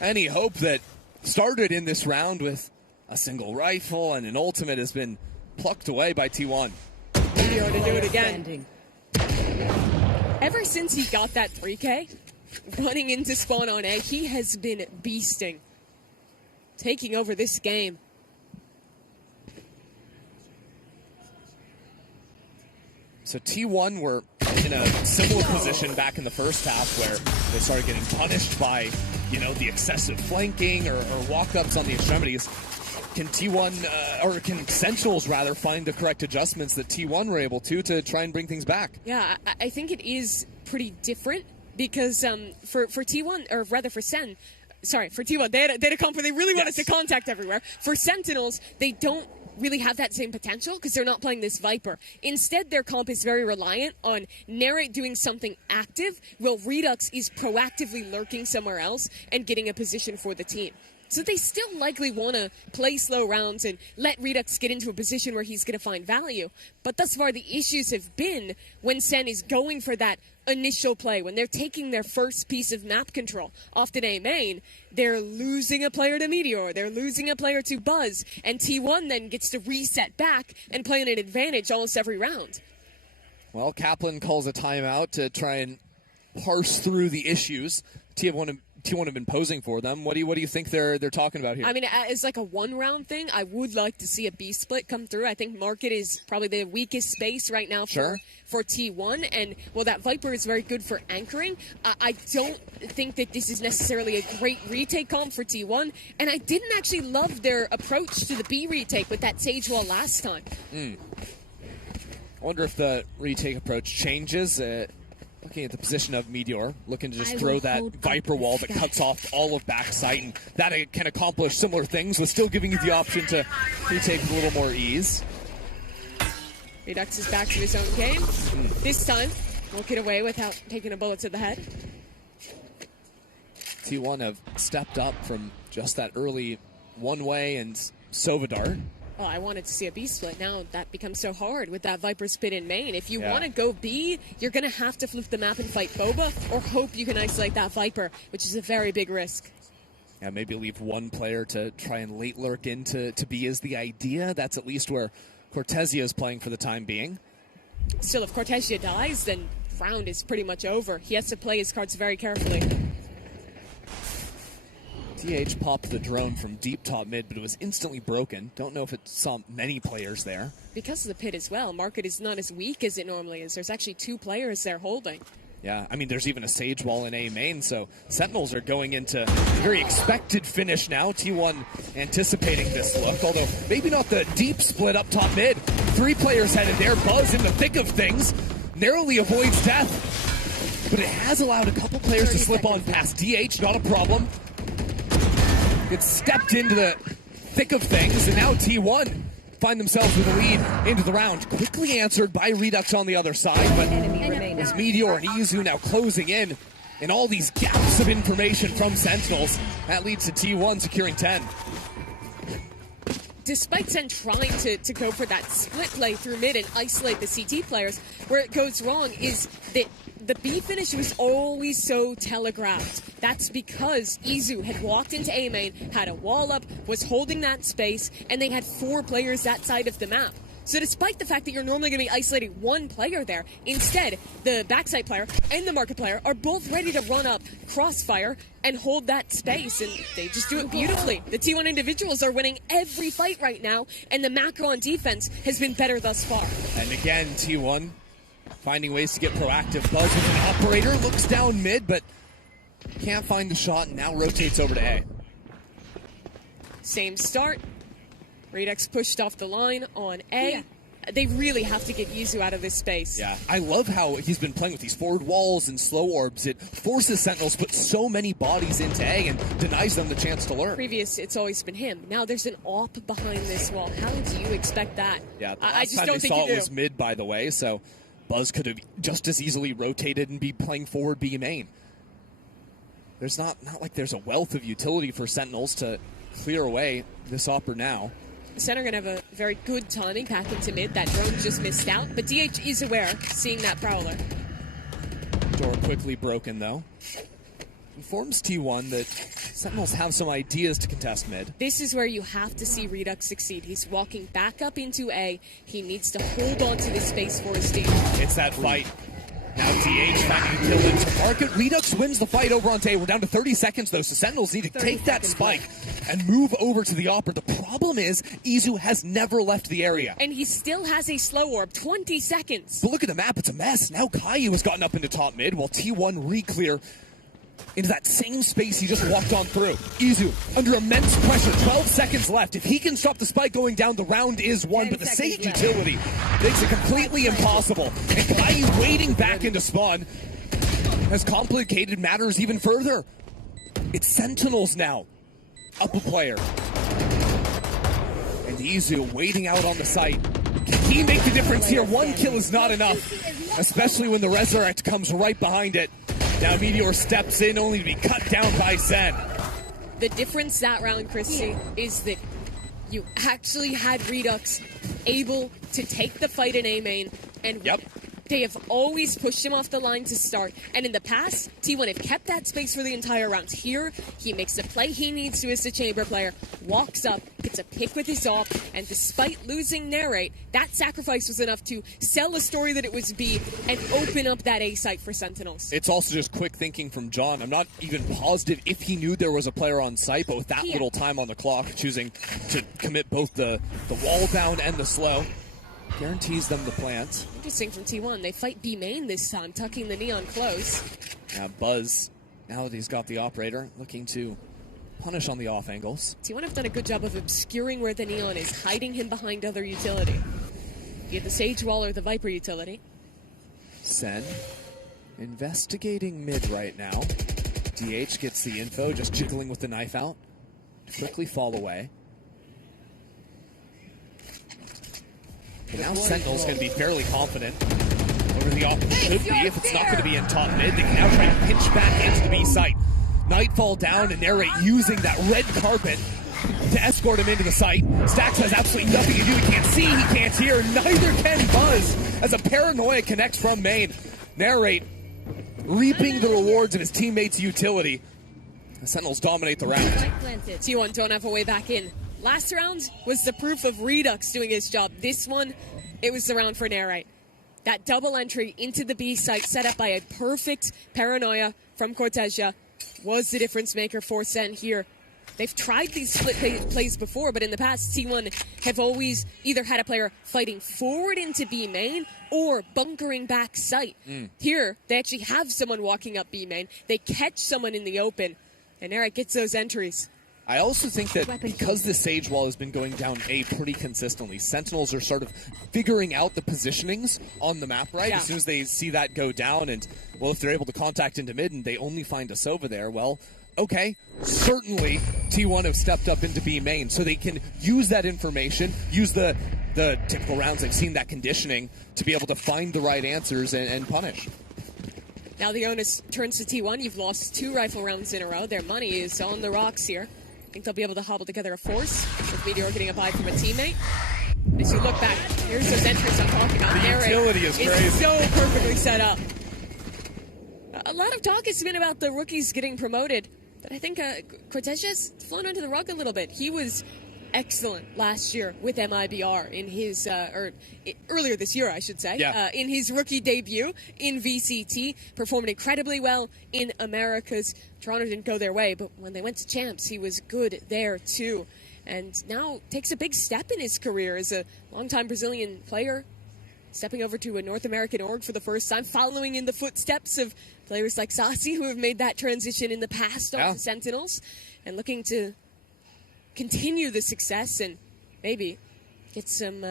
Any hope that started in this round with a single rifle and an ultimate has been plucked away by T1. Meteor to do it again. Ever since he got that 3K, running into spawn on A, he has been beasting. Taking over this game. So T1 were in a similar position back in the first half where they started getting punished by, you know, the excessive flanking or walk-ups on the extremities. Can T1, or can Sentinels rather, find the correct adjustments that T1 were able to try and bring things back? Yeah, I think it is pretty different because for T1, or rather for Sen, sorry, for T1, they had a comp where they really wanted to contact everywhere. For Sentinels, they don't really have that same potential because they're not playing this Viper. Instead, their comp is very reliant on Narrate doing something active, while Redux is proactively lurking somewhere else and getting a position for the team. So they still likely want to play slow rounds and let Redux get into a position where he's going to find value. But thus far, the issues have been when Sen is going for that initial play, when they're taking their first piece of map control. Often A main, they're losing a player to Meteor, they're losing a player to Buzz, and T1 then gets to reset back and play on an advantage almost every round. Well, Kaplan calls a timeout to try and parse through the issues T1 have been posing for them. What do you think they're talking about here? I mean, as like a one-round thing, I would like to see a B split come through. I think Market is probably the weakest space right now for T1, and well, that Viper is very good for anchoring. I don't think that this is necessarily a great retake comp for T1, and I didn't actually love their approach to the B retake with that Sage Wall last time. I wonder if the retake approach changes. Looking at the position of Meteor, looking to just throw that Viper wall that cuts off all of backside, and that can accomplish similar things with still giving you the option to retake with a little more ease. Redux is back to his own game. This time, won't get away without taking a bullet to the head. T1 have stepped up from just that early one-way and Sova dart. Oh, I wanted to see a B split. Now that becomes so hard with that Viper spit in main. If you want to go B, you're going to have to flip the map and fight Boba, or hope you can isolate that Viper, which is a very big risk. Yeah, maybe leave one player to try and late lurk into B is the idea. That's at least where Cortesia is playing for the time being. Still, if Cortesia dies, then round is pretty much over. He has to play his cards very carefully. TH popped the drone from deep top mid, but it was instantly broken. Don't know if it saw many players there. Because of the pit as well, Market is not as weak as it normally is. There's actually 2 players there holding. Yeah, I mean, there's even a Sage Wall in A main, so Sentinels are going into a very expected finish now. T1 anticipating this look, although maybe not the deep split up top mid. 3 players headed there. Buzz in the thick of things, narrowly avoids death. But it has allowed a couple players to slip on past DH, not a problem. Gets stepped into the thick of things, and now T1 find themselves with a lead into the round. Quickly answered by Redux on the other side, but as Meteor and Izu now closing in, and all these gaps of information from Sentinels, that leads to T1 securing 10. Despite Sen trying to go for that split play through mid and isolate the CT players, where it goes wrong is that the B finish was always so telegraphed. That's because Izu had walked into A main, had a wall up, was holding that space, and they had 4 players that side of the map. So despite the fact that you're normally going to be isolating 1 player there, instead, the backside player and the Market player are both ready to run up, crossfire, and hold that space, and they just do it beautifully. The T1 individuals are winning every fight right now, and the macro on defense has been better thus far. And again, T1 finding ways to get proactive. Buzz with an operator, looks down mid, but can't find the shot, and now rotates over to A. Same start. Redux pushed off the line on A. Yeah. They really have to get Izu out of this space. Yeah, I love how he's been playing with these forward walls and slow orbs. It forces Sentinels to put so many bodies into A and denies them the chance to learn. Previous, it's always been him. Now there's an AWP behind this wall. How do you expect that? Yeah, I just don't think you do. It was mid, by the way, so Buzz could have just as easily rotated and be playing forward B main. There's not like there's a wealth of utility for Sentinels to clear away this AWPer now. Center going to have a very good timing back into mid. That drone just missed out, but DH is aware, seeing that Prowler. Door quickly broken, though. Informs T1 that Sentinels have some ideas to contest mid. This is where you have to see Redux succeed. He's walking back up into A. He needs to hold on to this space for his team. It's that fight. Now DH finding a kill into market. Redux wins the fight over on A. We're down to 30 seconds, though, so Sentinels need to take that spike and move over to the AWPer. The problem is, Izu has never left the area. And he still has a slow orb, 20 seconds. But look at the map, it's a mess. Now Caillou has gotten up into top mid, while T1 re-clear into that same space he just walked on through. Izu, under immense pressure, 12 seconds left. If he can stop the spike going down, the round is won, but the Sage utility makes it completely impossible. And Caillou waiting back into spawn has complicated matters even further. It's Sentinels now, up a player. And Izu waiting out on the site. Can he make the difference here? One kill is not enough, especially when the Resurrect comes right behind it. Now Meteor steps in, only to be cut down by Zen. The difference that round, Christy, is that you actually had Redux able to take the fight in A main, and they have always pushed him off the line to start. And in the past, T1 have kept that space for the entire round. Here, he makes the play he needs to as the chamber player, walks up, gets a pick with his AWP, and despite losing Narrate, that sacrifice was enough to sell a story that it was B and open up that A site for Sentinels. It's also just quick thinking from John. I'm not even positive if he knew there was a player on site, but with that little time on the clock, choosing to commit both the wall down and the slow, guarantees them the plant. Interesting from T1. They fight B main this time, tucking the Neon close. Yeah, Buzz, now that he's got the operator, looking to punish on the off angles. T1 have done a good job of obscuring where the Neon is, hiding him behind other utility. You have the Sage Wall or the Viper utility. Sen investigating mid right now. DH gets the info, just jiggling with the knife out. Quickly fall away. But now Sentinel's going to be fairly confident over the AWP should be. If it's not going to be in top mid, they can now try to pinch back into the B site. Nightfall down and Narrate using that red carpet to escort him into the site. Stax has absolutely nothing to do. He can't see, he can't hear. Neither can Buzz as a paranoia connects from main. Narrate reaping the rewards of his teammates' utility. The Sentinels dominate the round. T1 don't have a way back in. Last round was the proof of Redux doing his job. This one, it was the round for Narrate. That double entry into the B site set up by a perfect paranoia from Cortesia was the difference maker for Sen here. They've tried these split plays before, but in the past, T1 have always either had a player fighting forward into B main or bunkering back site. Here, they actually have someone walking up B main. They catch someone in the open, and Narrate gets those entries. I also think that because the Sage Wall has been going down A pretty consistently, Sentinels are sort of figuring out the positionings on the map, right? As soon as they see that go down, and, well, if they're able to contact into mid and they only find us over there, well, okay, certainly T1 have stepped up into B main, so they can use that information, use the typical rounds they've seen, that conditioning, to be able to find the right answers and punish. Now the onus turns to T1. You've lost 2 rifle rounds in a row. Their money is on the rocks here. I think they'll be able to hobble together a force with Meteor getting a buy from a teammate. As you look back, here's those entries I'm talking about. The utility is crazy. It's so perfectly set up. A lot of talk has been about the rookies getting promoted, but I think Cortesia's flown under the rug a little bit. He was excellent last year with MIBR in his, earlier this year, I should say, in his rookie debut in VCT, performed incredibly well in Americas. Toronto didn't go their way, but when they went to Champs, he was good there too. And now takes a big step in his career as a longtime Brazilian player, stepping over to a North American org for the first time, following in the footsteps of players like Sasi, who have made that transition in the past on the Sentinels, and looking to continue the success and maybe get some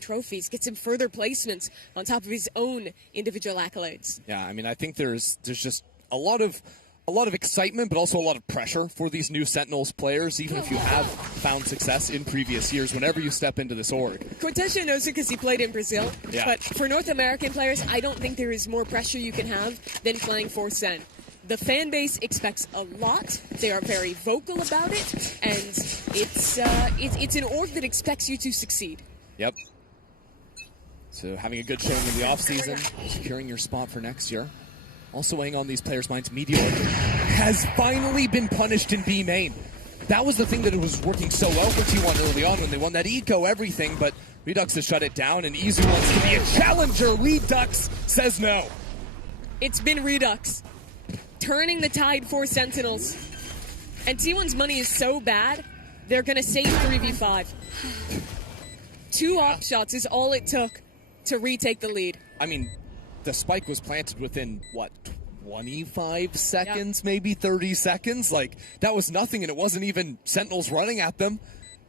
trophies, get some further placements on top of his own individual accolades. Yeah, I mean, I think there's just a lot of excitement, but also a lot of pressure for these new Sentinels players, even if you have found success in previous years, whenever you step into this org. Cortesio knows it because he played in Brazil, Yeah. but for North American players, I don't think there is more pressure you can have than playing for Sen. The fan base expects a lot. They are very vocal about it, and it's an org that expects you to succeed. Yep. So having a good showing in the offseason, securing your spot for next year. Also weighing on these players' minds, Meteor has finally been punished in B main. That was the thing that was working so well for T1 early on when they won that eco everything, but Redux has shut it down, and Izu wants to be a challenger. Redux says no. It's been Redux turning the tide for Sentinels. And T1's money is so bad, they're going to save 3v5. 2 op shots is all it took to retake the lead. I mean, the spike was planted within, what, 25 seconds, maybe 30 seconds? Like, that was nothing, and it wasn't even Sentinels running at them.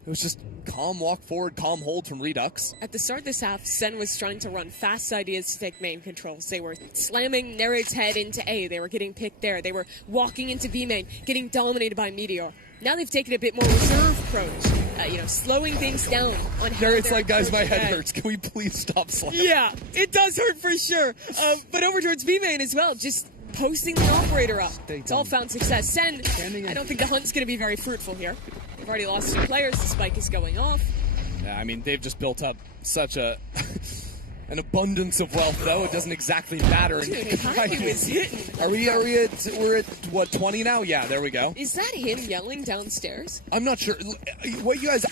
It was just calm walk forward, calm hold from Redux. At the start of this half, Sen was trying to run fast ideas to take main controls. They were slamming Nerid's head into A. They were getting picked there. They were walking into B main, getting dominated by Meteor. Now they've taken a bit more reserve approach, slowing things down on how Nerid's they're like, guys, my head approaching hurts. Can we please stop slamming? Yeah, it does hurt for sure. But over towards B main as well, just posting the operator up. It's all found success. Sen, I don't think the hunt's going to be very fruitful here. They've already lost 2 players. The spike is going off. Yeah, I mean, they've just built up such an abundance of wealth, though. It doesn't exactly matter. Dude, Caillou is hitting. We're at, what, 20 now? Yeah, there we go. Is that him yelling downstairs? I'm not sure.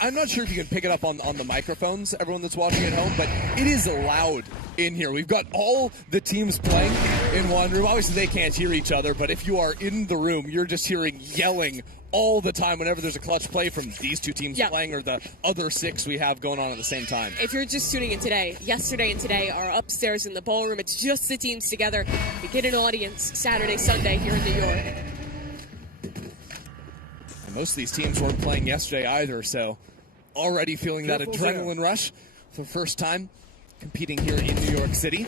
I'm not sure if you can pick it up on the microphones, everyone that's watching at home, but it is loud in here. We've got all the teams playing in one room. Obviously, they can't hear each other, but if you are in the room, you're just hearing yelling all the time whenever there's a clutch play from these 2 teams playing or the other 6 we have going on at the same time. If you're just tuning in today, yesterday and today are upstairs in the ballroom. It's just the teams together. We get an audience Saturday, Sunday here in New York. And most of these teams weren't playing yesterday either, so already feeling that adrenaline rush for the first time competing here in New York City.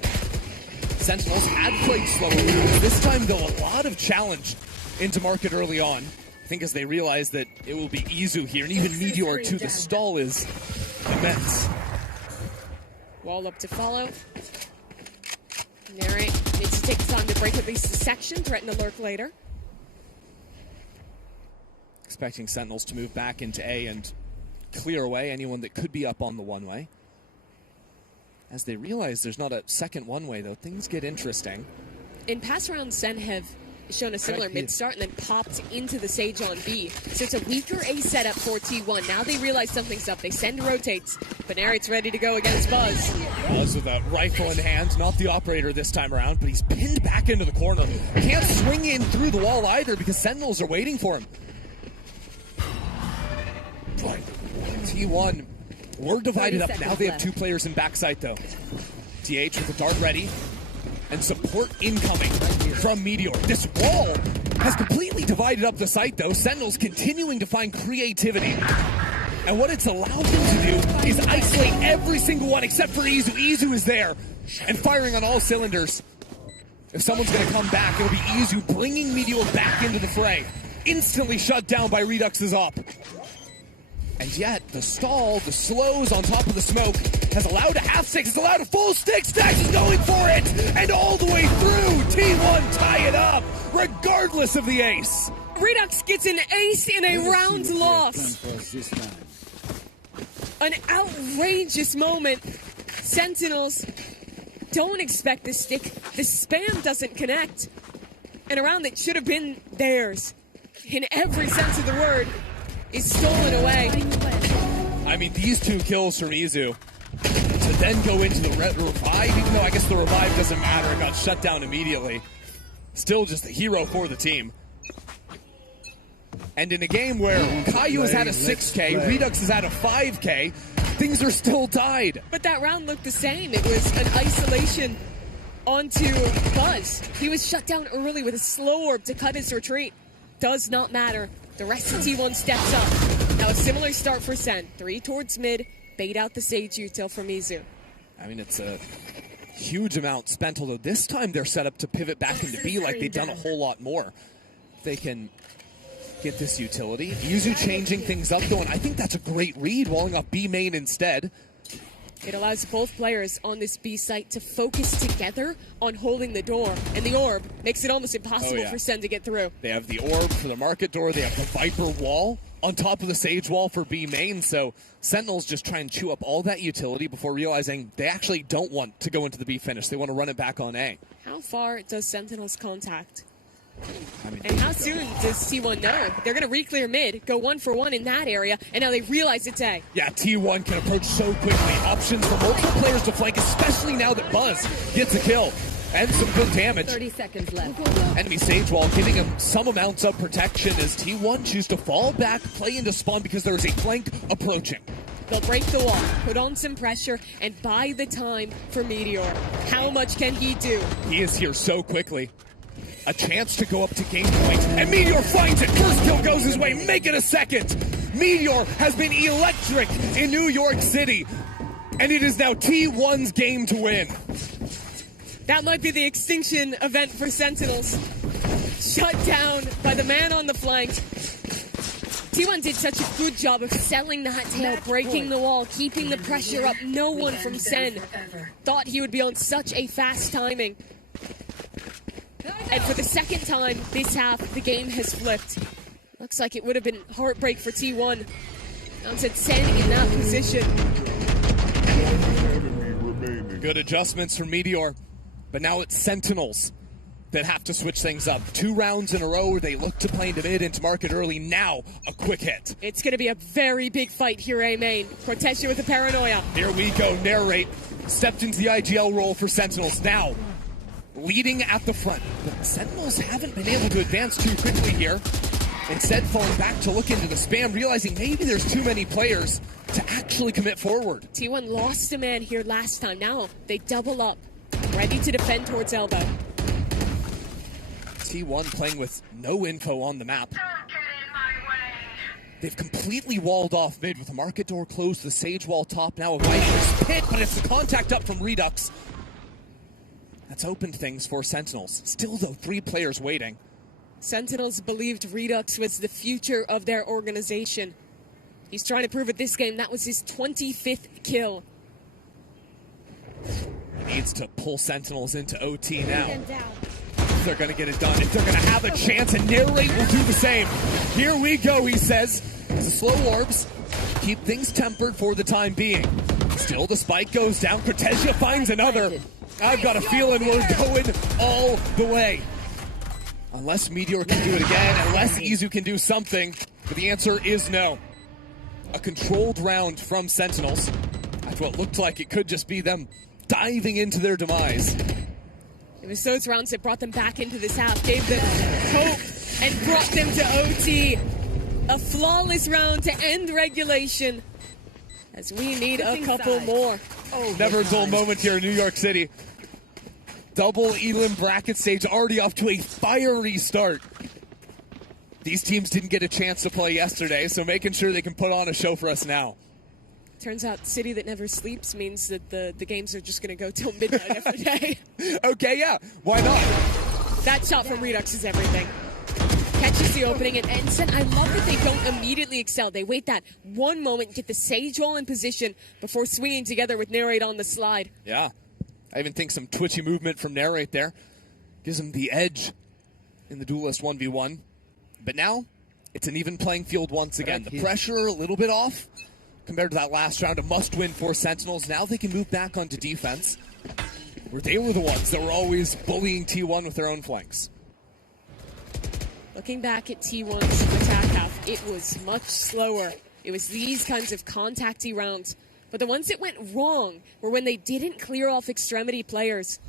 Sentinels had played slower rounds. This time, though, a lot of challenge into market early on. I think as they realize that it will be Izu here, and even Meteor too. The stall is immense. Wall up to follow. Neri needs to take time to break at least the section, threaten to lurk later. Expecting Sentinels to move back into A and clear away anyone that could be up on the one-way. As they realize there's not a second one-way, though, things get interesting. In past rounds, Sen have shown a similar mid-start and then popped into the Sage on B. So it's a weaker A setup for T1. Now they realize something's up. They send rotates, but Nerid's ready to go against Buzz. Buzz with a rifle in hand, not the operator this time around, but he's pinned back into the corner. Can't swing in through the wall either because Sentinels are waiting for him. T1, we're divided up. Now they have 2 players in backside, though. TH with the dart ready. And support incoming from Meteor. This wall has completely divided up the site, though. Sentinels continuing to find creativity. And what it's allowed them to do is isolate every single one except for Izu. Izu is there and firing on all cylinders. If someone's going to come back, it'll be Izu bringing Meteor back into the fray. Instantly shut down by Redux's op. And yet, the stall, the slows on top of the smoke, has allowed a half stick, has allowed a full stick. Stax is going for it, and all the way through. T1 tie it up, regardless of the ace. Redux gets an ace in a round loss. An outrageous moment. Sentinels don't expect the stick. The spam doesn't connect. And a round that should have been theirs, in every sense of the word, is stolen away. I mean, these 2 kills from Izu to then go into the revive, even though I guess the revive doesn't matter. It got shut down immediately. Still just a hero for the team. And in a game where Caillou has had a 6K, Redux has had a 5K, things are still tied. But that round looked the same. It was an isolation onto Buzz. He was shut down early with a slow orb to cut his retreat. Does not matter. The rest of T1 steps up. Now a similar start for Sen. 3 towards mid, bait out the Sage util from Izu. I mean, it's a huge amount spent, although this time they're set up to pivot back into B like they've done a whole lot more. They can get this utility. Izu changing things up, going, I think that's a great read, walling off B main instead. It allows both players on this B site to focus together on holding the door, and the orb makes it almost impossible for Sen to get through. They have the orb for the market door, they have the Viper wall on top of the Sage wall for B main, so Sentinels just try and chew up all that utility before realizing they actually don't want to go into the B finish. They want to run it back on A. How far does Sentinels contact? I mean, and how soon does T1 know? They're going to re-clear mid, go 1 for 1 in that area, and now they realize it's A. Yeah, T1 can approach so quickly. Options for multiple players to flank, especially now that Buzz gets a kill. And some good damage. 30 seconds left. Enemy Sage Wall giving him some amounts of protection as T1 choose to fall back, play into spawn because there is a flank approaching. They'll break the wall, put on some pressure, and buy the time for Meteor. How much can he do? He is here so quickly. A chance to go up to game point, and Meteor finds it. First kill goes his way, make it a second. Meteor has been electric in New York City, and it is now T1's game to win. That might be the extinction event for Sentinels. Shut down by the man on the flank. T1 did such a good job of selling that tail, breaking the wall, keeping the pressure up. No one from Sen thought he would be on such a fast timing. And for the second time this half, the game has flipped. Looks like it would have been heartbreak for T1. Instead, Sen in that position. Good adjustments from Meteor, but now it's Sentinels that have to switch things up. 2 rounds in a row where they look to play into mid, into market early. Now, a quick hit. It's going to be a very big fight here, A main. Cortesia with the paranoia. Here we go, Narrate. Stepped into the IGL role for Sentinels. Now, leading at the front. But Sentinels haven't been able to advance too quickly here. Instead, falling back to look into the spam, realizing maybe there's too many players to actually commit forward. T1 lost a man here last time. Now, they double up. Ready to defend towards elbow. T1 playing with no info on the map. They've completely walled off mid with the market door closed, the Sage wall top, now a Viper's pit, but it's the contact up from Redux. That's opened things for Sentinels. Still though, 3 players waiting. Sentinels believed Redux was the future of their organization. He's trying to prove it this game. That was his 25th kill. He needs to pull Sentinels into OT now. If they're going to get it done, if they're going to have a chance, and Narrate will do the same. Here we go, he says. The slow orbs keep things tempered for the time being. Still, the spike goes down. Cortesia finds another. I've got a feeling we're going all the way. Unless Meteor can do it again, unless Izu can do something. But the answer is no. A controlled round from Sentinels. After what looked like it could just be them diving into their demise. It was those rounds that brought them back into this half, gave them hope, and brought them to OT. A flawless round to end regulation, as we need a couple more. Never a dull moment here in New York City. Double Elim bracket stage already off to a fiery start. These teams didn't get a chance to play yesterday, so making sure they can put on a show for us now. Turns out city that never sleeps means that the games are just going to go till midnight every day. Okay, yeah, why not? That shot from Redux is everything. Catches the opening, and I love that they don't immediately excel. They wait that one moment, get the Sage wall in position before swinging together with Narrate on the slide. Yeah, I even think some twitchy movement from Narrate there gives him the edge in the duelist 1v1. But now, it's an even playing field once again. The pressure a little bit off compared to that last round. A must-win for Sentinels. Now they can move back onto defense, where they were the ones that were always bullying T1 with their own flanks. Looking back at T1's attack half, it was much slower. It was these kinds of contacty rounds. But the ones that went wrong were when they didn't clear off extremity players.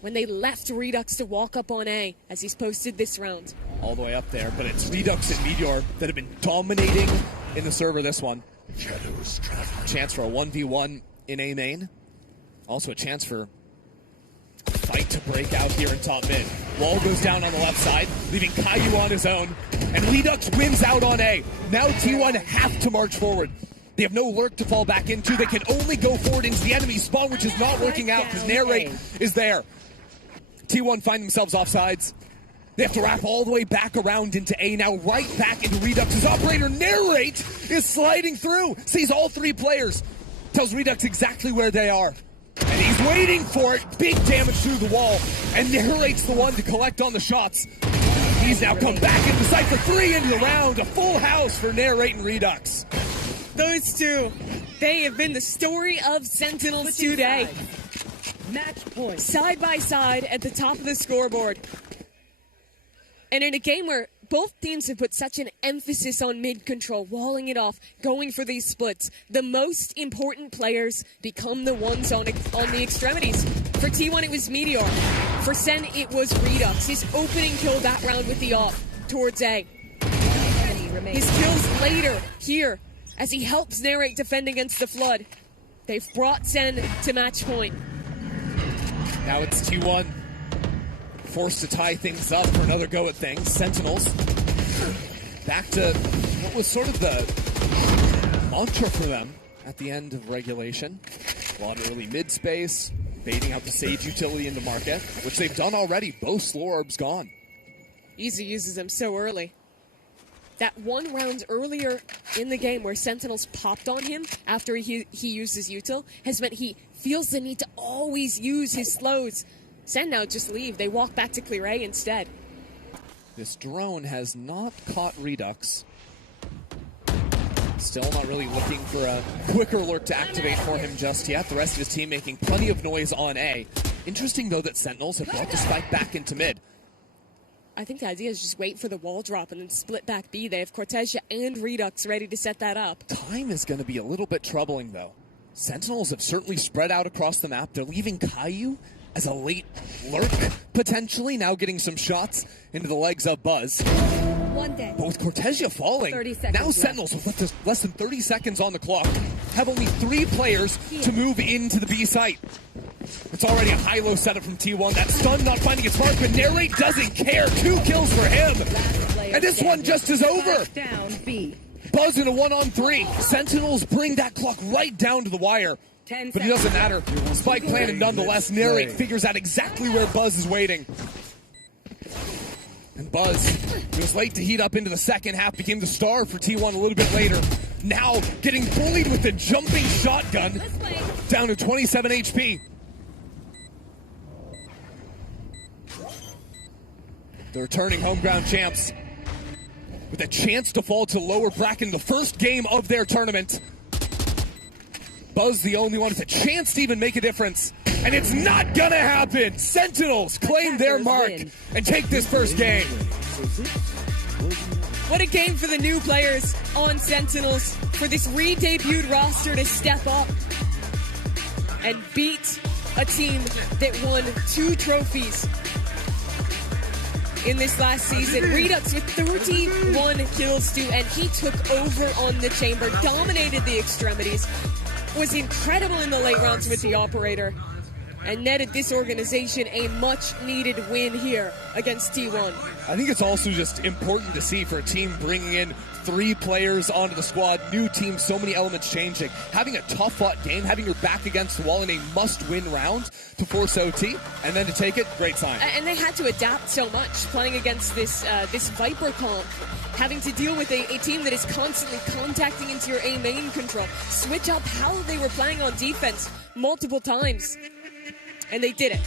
When they left Redux to walk up on A, as he's posted this round. All the way up there, but it's Redux and Meteor that have been dominating in the server this one. Chance for a 1v1 in A main. Also a chance for a fight to break out here in top mid. Wall goes down on the left side, leaving Caillou on his own, and Redux wins out on A. Now T1 have to march forward. They have no lurk to fall back into. They can only go forward into the enemy spawn, which is not working out because Narrate is there. T1 find themselves offsides. They have to wrap all the way back around into A now, right back into Redux's operator. Narrate is sliding through, sees all three players, tells Redux exactly where they are. And he's waiting for it. Big damage through the wall. And Narrate's the one to collect on the shots. He's now come back into sight for 3 into the round. A full house for Narrate and Redux. Those two, they have been the story of Sentinels today. Match point. Side by side at the top of the scoreboard. And in a game where both teams have put such an emphasis on mid control, walling it off, going for these splits, the most important players become the ones on the extremities. For T1, it was Meteor. For Sen, it was Redux. His opening kill that round with the AWP towards A. His kills later here as he helps Narrate defend against the Flood. They've brought Sen to match point. Now it's T1 forced to tie things up for another go at things. Sentinels back to what was sort of the mantra for them at the end of regulation. A lot of early mid space, baiting out the Sage utility into market, which they've done already. Both slow orbs gone. Easy uses them so early. That one round earlier in the game where Sentinels popped on him after he used his util has meant he feels the need to always use his slows. Sen now just leave. They walk back to clear A instead. This drone has not caught Redux. Still not really looking for a quicker lurk to activate for him just yet. The rest of his team making plenty of noise on A. Interesting, though, that Sentinels have brought the spike back into mid. I think the idea is just wait for the wall drop and then split back B. They have Cortesia and Redux ready to set that up. Time is going to be a little bit troubling, though. Sentinels have certainly spread out across the map. They're leaving Caillou as a late lurk, potentially. Now getting some shots into the legs of Buzz. One day. Both Cortesia falling. 30 seconds now Sentinels with less than 30 seconds on the clock have only 3 players to move into the B site. It's already a high-low setup from T1. That stun not finding its mark, but Narrate doesn't care. 2 kills for him. And this one just is over. Down B. Buzz in a 1-on-3. Sentinels bring that clock right down to the wire. But it doesn't matter. Spike planted nonetheless. Narrate figures out exactly where Buzz is waiting. And Buzz, who was late to heat up into the second half, became the star for T1 a little bit later. Now getting bullied with the jumping shotgun. Down to 27 HP. The returning home ground champs with a chance to fall to lower bracket in the first game of their tournament. Buzz the only one with a chance to even make a difference. And it's not gonna happen! Sentinels claim their mark and take this first game. What a game for the new players on Sentinels, for this re-debuted roster to step up and beat a team that won 2 trophies in this last season. Redux with 31 kills too, and he took over on the chamber, dominated the extremities, was incredible in the late rounds with the operator, and netted this organization a much-needed win here against T1. I think it's also just important to see for a team bringing in 3 players onto the squad, new team, so many elements changing. Having a tough-fought game, having your back against the wall in a must-win round to force OT, and then to take it, great sign. And they had to adapt so much, playing against this Viper comp, having to deal with a team that is constantly contacting into your A main control, switch up how they were playing on defense multiple times. And they did it.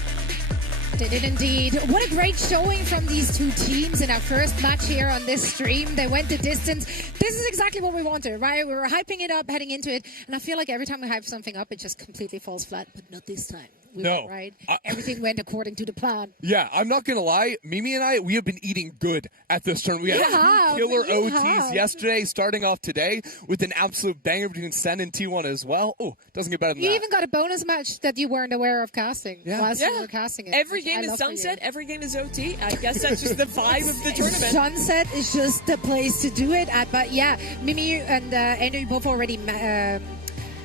They did indeed. What a great showing from these 2 teams in our first match here on this stream. They went the distance. This is exactly what we wanted, right? We were hyping it up, heading into it, and I feel like every time we hype something up, it just completely falls flat, but not this time. No. Right? Everything went according to the plan. Yeah, I'm not going to lie. Mimi and I, we have been eating good at this tournament. We had 2 killer OTs yesterday, starting off today with an absolute banger between Sen and T1 as well. Oh, doesn't get better than that. You even got a bonus match that you weren't aware of casting whilst you were casting it. Every game is Sunset, every game is OT. I guess that's just the vibe of the tournament. Sunset is just the place to do it at, but yeah, Mimi and Andrew both already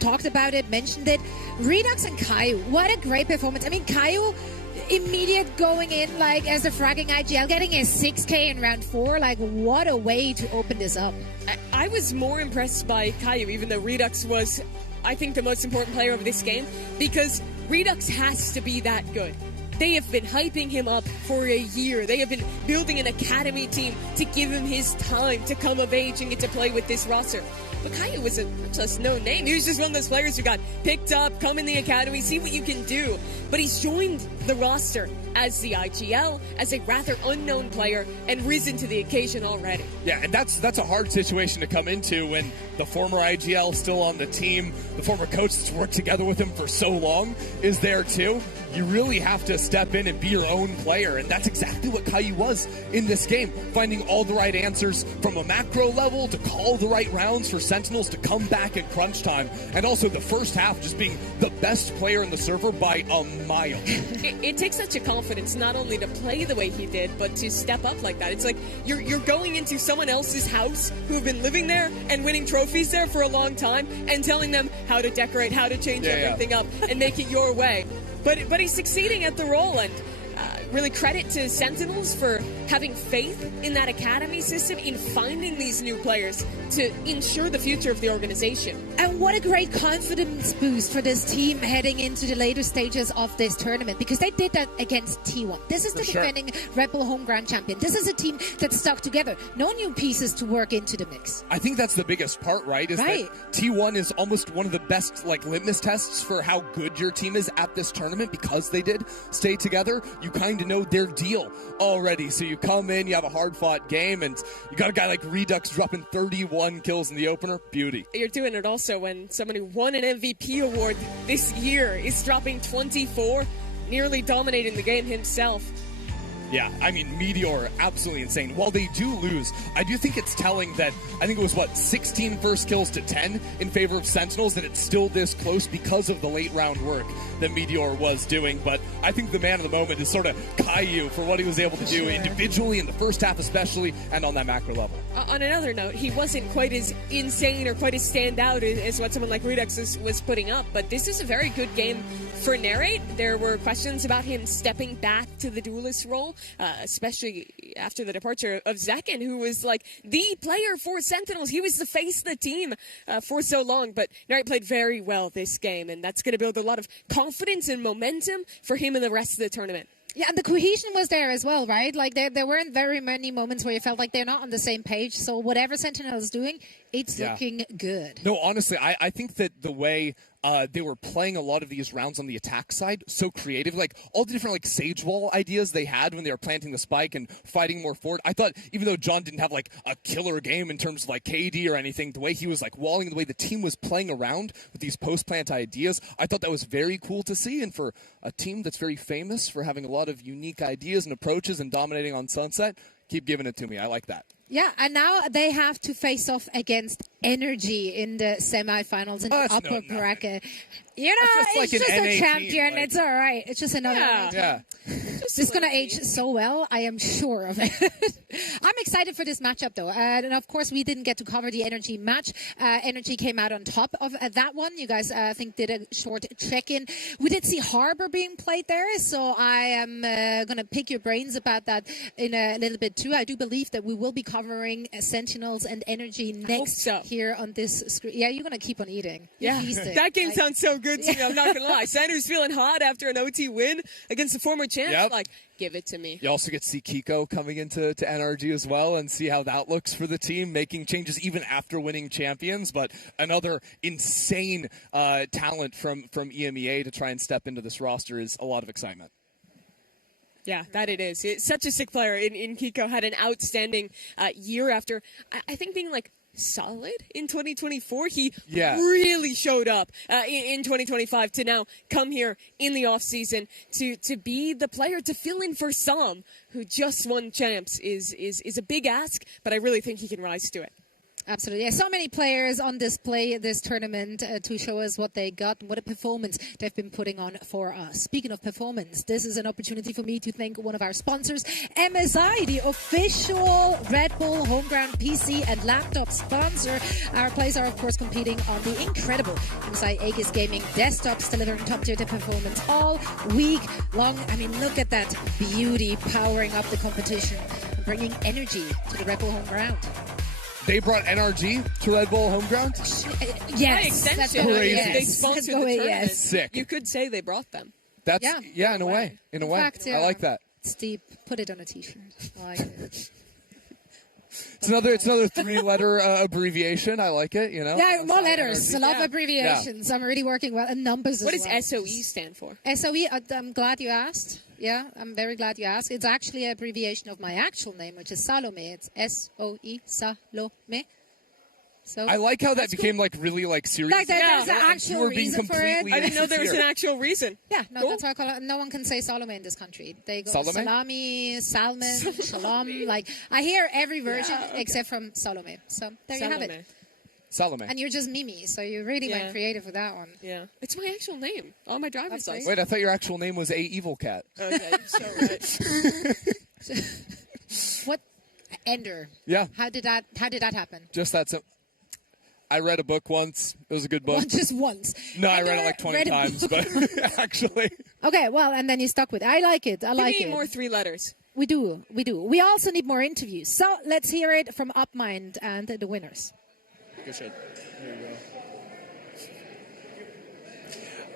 talked about it, mentioned it. Redux and Caillou, what a great performance. I mean, Caillou, immediate going in, like, as a fragging IGL, getting a 6K in round 4, like, what a way to open this up. I was more impressed by Caillou, even though Redux was, I think, the most important player of this game, because Redux has to be that good. They have been hyping him up for a year. They have been building an academy team to give him his time to come of age and get to play with this roster. But Caillou was just no name. He was just one of those players who got picked up, come in the academy, see what you can do. But he's joined the roster as the IGL, as a rather unknown player, and risen to the occasion already. Yeah, and that's a hard situation to come into when the former IGL is still on the team, the former coach that's worked together with him for so long is there too. You really have to step in and be your own player, and that's exactly what Caillou was in this game, finding all the right answers from a macro level to call the right rounds for Sentinels to come back at crunch time, and also the first half just being the best player in the server by a mile. It takes such a confidence not only to play the way he did, but to step up like that. It's like you're going into someone else's house who have been living there and winning trophies there for a long time and telling them how to decorate, how to change everything up and make it your way. But he's succeeding at the role, and really credit to Sentinels for having faith in that academy system, in finding these new players to ensure the future of the organization. And what a great confidence boost for this team heading into the later stages of this tournament, because they did that against T1. This is the defending Red Bull home ground champion. This is a team that stuck together. No new pieces to work into the mix. I think that's the biggest part, right? Is that T1 is almost one of the best litmus tests for how good your team is at this tournament, because they did stay together. You kind of know their deal already. So you come in, you have a hard-fought game, and you got a guy like Redux dropping 31 kills in the opener. Beauty. You're doing it also when someone who won an MVP award this year is dropping 24, nearly dominating the game himself. Yeah, I mean, Meteor, absolutely insane. While they do lose, I do think it's telling that, I think it was, 16 first kills to 10 in favor of Sentinels, and it's still this close because of the late round work that Meteor was doing. But I think the man of the moment is sort of Caillou for what he was able to do individually in the first half especially, and on that macro level. On another note, he wasn't quite as insane or quite as standout as what someone like Redux was putting up, but this is a very good game for Narrate. There were questions about him stepping back to the duelist role, especially after the departure of Zekin, who was like the player for Sentinels. He was the face of the team for so long, but Narrate played very well this game, and that's going to build a lot of confidence and momentum for him in the rest of the tournament. Yeah, and the cohesion was there as well, right? Like, there weren't very many moments where you felt like they're not on the same page. So whatever Sentinel is doing, it's looking good. No, honestly, I think that the way they were playing a lot of these rounds on the attack side so creative, like all the different Sage Wall ideas they had when they were planting the spike and fighting more forward. I thought even though John didn't have a killer game in terms of KD or anything, the way he was walling, the way the team was playing around with these post-plant ideas, I thought that was very cool to see. And for a team that's very famous for having a lot of unique ideas and approaches and dominating on Sunset, keep giving it to me. I like that. Yeah, and now they have to face off against Energy in the semifinals in the upper bracket. You know, it's just a champion. It's all right. It's just another Yeah. It's going to age so well. I am sure of it. I'm excited for this matchup, though. And, of course, we didn't get to cover the Energy match. Energy came out on top of that one. You guys, I think, did a short check-in. We did see Harbor being played there, so I am going to pick your brains about that in a little bit, too. I do believe that we will be covering Sentinels and Energy next here on this screen. Yeah, you're going to keep on eating. Yeah, that game sounds so good to me. I'm not going to lie. Sanders feeling hot after an OT win against the former champ. Yep. Give it to me. You also get to see Kiko coming into NRG as well and see how that looks for the team, making changes even after winning champions. But another insane talent from EMEA to try and step into this roster is a lot of excitement. Yeah, that it is. It's such a sick player. In Kiko had an outstanding year after, I think, being solid in 2024. He really showed up in 2025 to now come here in the off season to be the player to fill in for Sam, who just won champs is a big ask, but I really think he can rise to it. Absolutely. Yeah, so many players on display this tournament to show us what they got and what a performance they've been putting on for us. Speaking of performance, this is an opportunity for me to thank one of our sponsors, MSI, the official Red Bull Homeground PC and laptop sponsor. Our players are, of course, competing on the incredible MSI Aegis Gaming desktops, delivering top-tier performance all week long. I mean, look at that beauty powering up the competition and bringing energy to the Red Bull Homeground. They brought NRG to Red Bull Homeground? Yes. By extension, crazy. they sponsored the tournament. Yes. Sick. You could say they brought them. That's yeah, in a way. In a way. Fact, I like that. Steve, put it on a t-shirt. I like it. It's another 3-letter abbreviation. I like it, you know. Yeah, more letters. NRG. I love abbreviations. I'm really working well. And numbers What as does well. SOE stand for? SOE, I'm glad you asked. Yeah, I'm very glad you asked. It's actually an abbreviation of my actual name, which is Salome. It's SOE, Salome. So I like how that became like really like serious. like there's an You actual were being reason for it. completely I didn't know there was an insincere. actual reason. Yeah, no, Cool. that's why I call it. No one can say Salome in this country. They go Salome? salami, salmon, shalom. Like I hear every version except from Salome. So there you have it. Salome. Salome. And you're just Mimi, so you really went Yeah. creative with that one. Yeah, it's my actual name on my driver's That's right. license. Wait, I thought your actual name was A Evil Cat. Okay, so right. What Ender? Yeah, How did that happen? just that simple. I read a book once. It was a good book. Well, just once. No, I read it Ender like 20 read a times, book. but actually. Okay, well, and then you stuck with it. I like it. I like Give it. me more 3 letters. We do. We do. We also need more interviews. So let's hear it from UpMind and the winners. Good shit. There you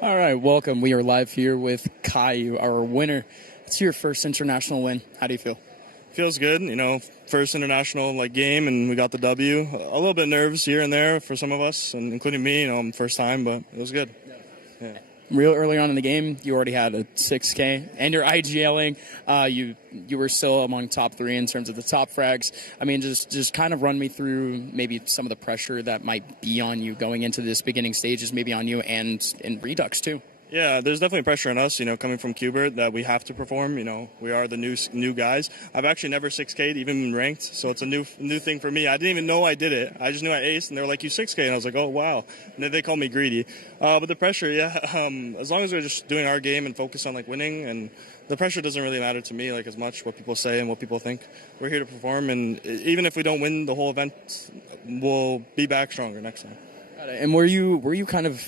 go. All right, welcome. We are live here with Caillou, our winner. It's your first international win. How do you feel? Feels good, you know, first international game, and we got the W. A little bit nervous here and there for some of us, and including me, you know, first time, but it was good. Yeah. Real early on in the game, you already had a 6K, and you're IGLing. You were still among top 3 in terms of the top frags. I mean, just kind of run me through maybe some of the pressure that might be on you going into this beginning stages, maybe on you and in Redux too. Yeah, there's definitely pressure on us, you know, coming from Qbert that we have to perform. You know, we are the new guys. I've actually never 6K'd, even been ranked, so it's a new thing for me. I didn't even know I did it. I just knew I aced, and they were like, "You 6K," and I was like, "Oh wow!" And then they called me greedy. But the pressure, yeah, as long as we're just doing our game and focus on like winning, and the pressure doesn't really matter to me like as much what people say and what people think. We're here to perform, and even if we don't win the whole event, we'll be back stronger next time. And were you kind of,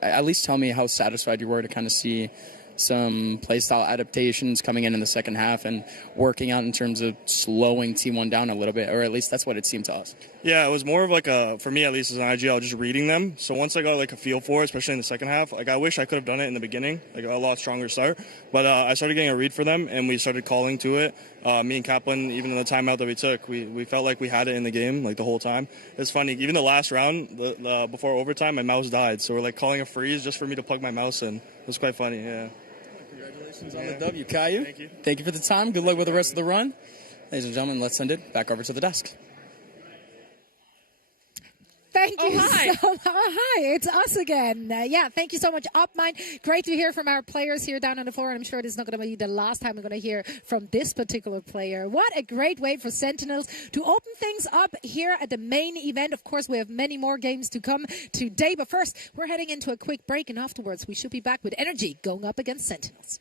at least tell me how satisfied you were to kind of see some playstyle adaptations coming in the second half and working out in terms of slowing T1 down a little bit, or at least that's what it seemed to us. Yeah, it was more of like for me at least as an IGL, just reading them. So once I got like a feel for it, especially in the second half, like I wish I could have done it in the beginning, like a lot stronger start. But I started getting a read for them, and we started calling to it. Me and Kaplan, even in the timeout that we took, we felt like we had it in the game like the whole time. It's funny, even the last round, before overtime, my mouse died. So we're like calling a freeze just for me to plug my mouse in. It was quite funny, yeah. Congratulations on the W, Caillou. Thank you. Thank you for the time. Good luck with the rest of the run. Ladies and gentlemen, let's send it back over to the desk. Thank you hi. so much. Hi, it's us again. Yeah, thank you so much, UpMind. Great to hear from our players here down on the floor, and I'm sure this is not going to be the last time we're going to hear from this particular player. What a great way for Sentinels to open things up here at the main event. Of course, we have many more games to come today, but first, we're heading into a quick break, and afterwards, we should be back with energy going up against Sentinels.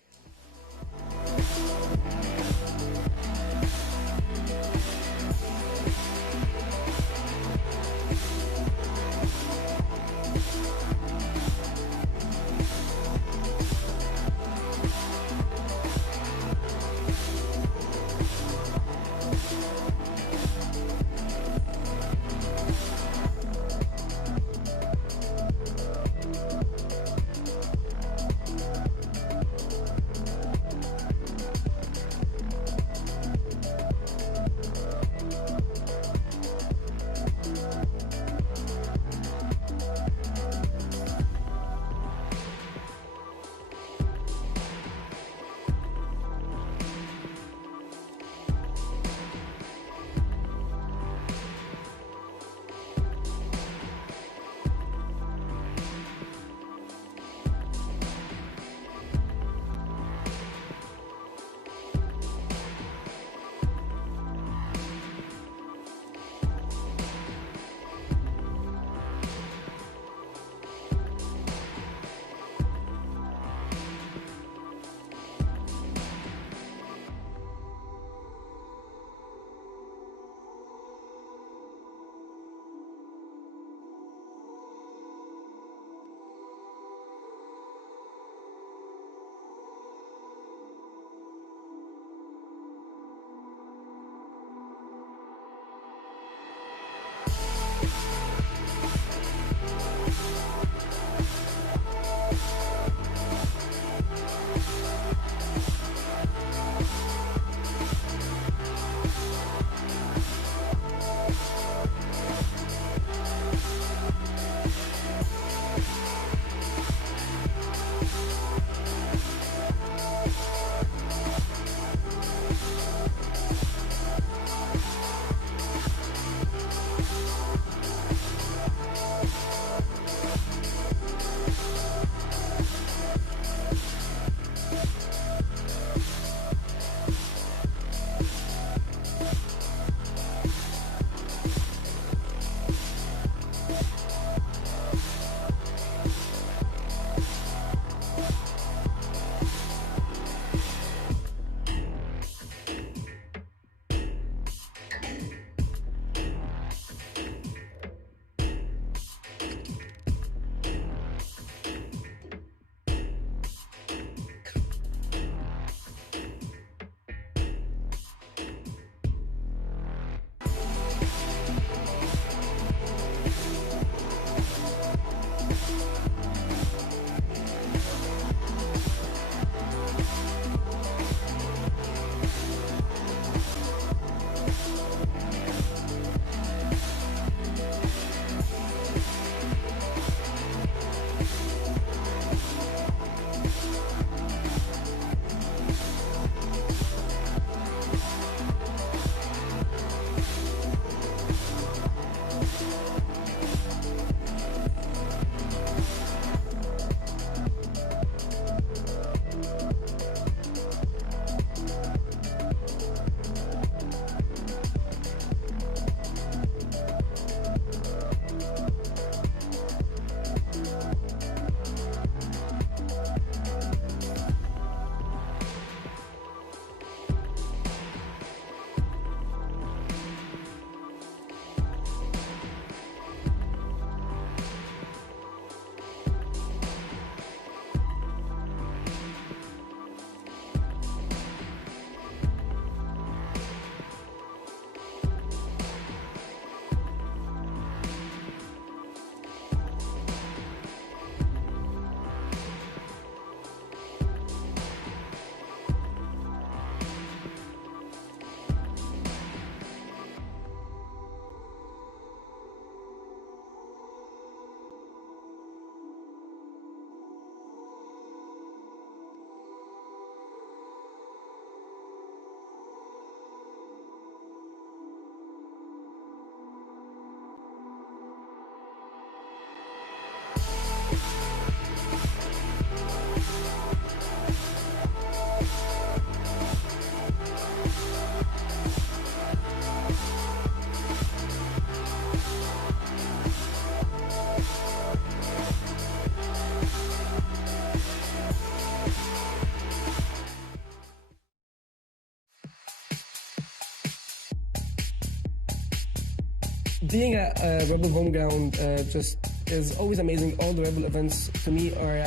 Being at Rebel home ground just is always amazing. All the Rebel events to me are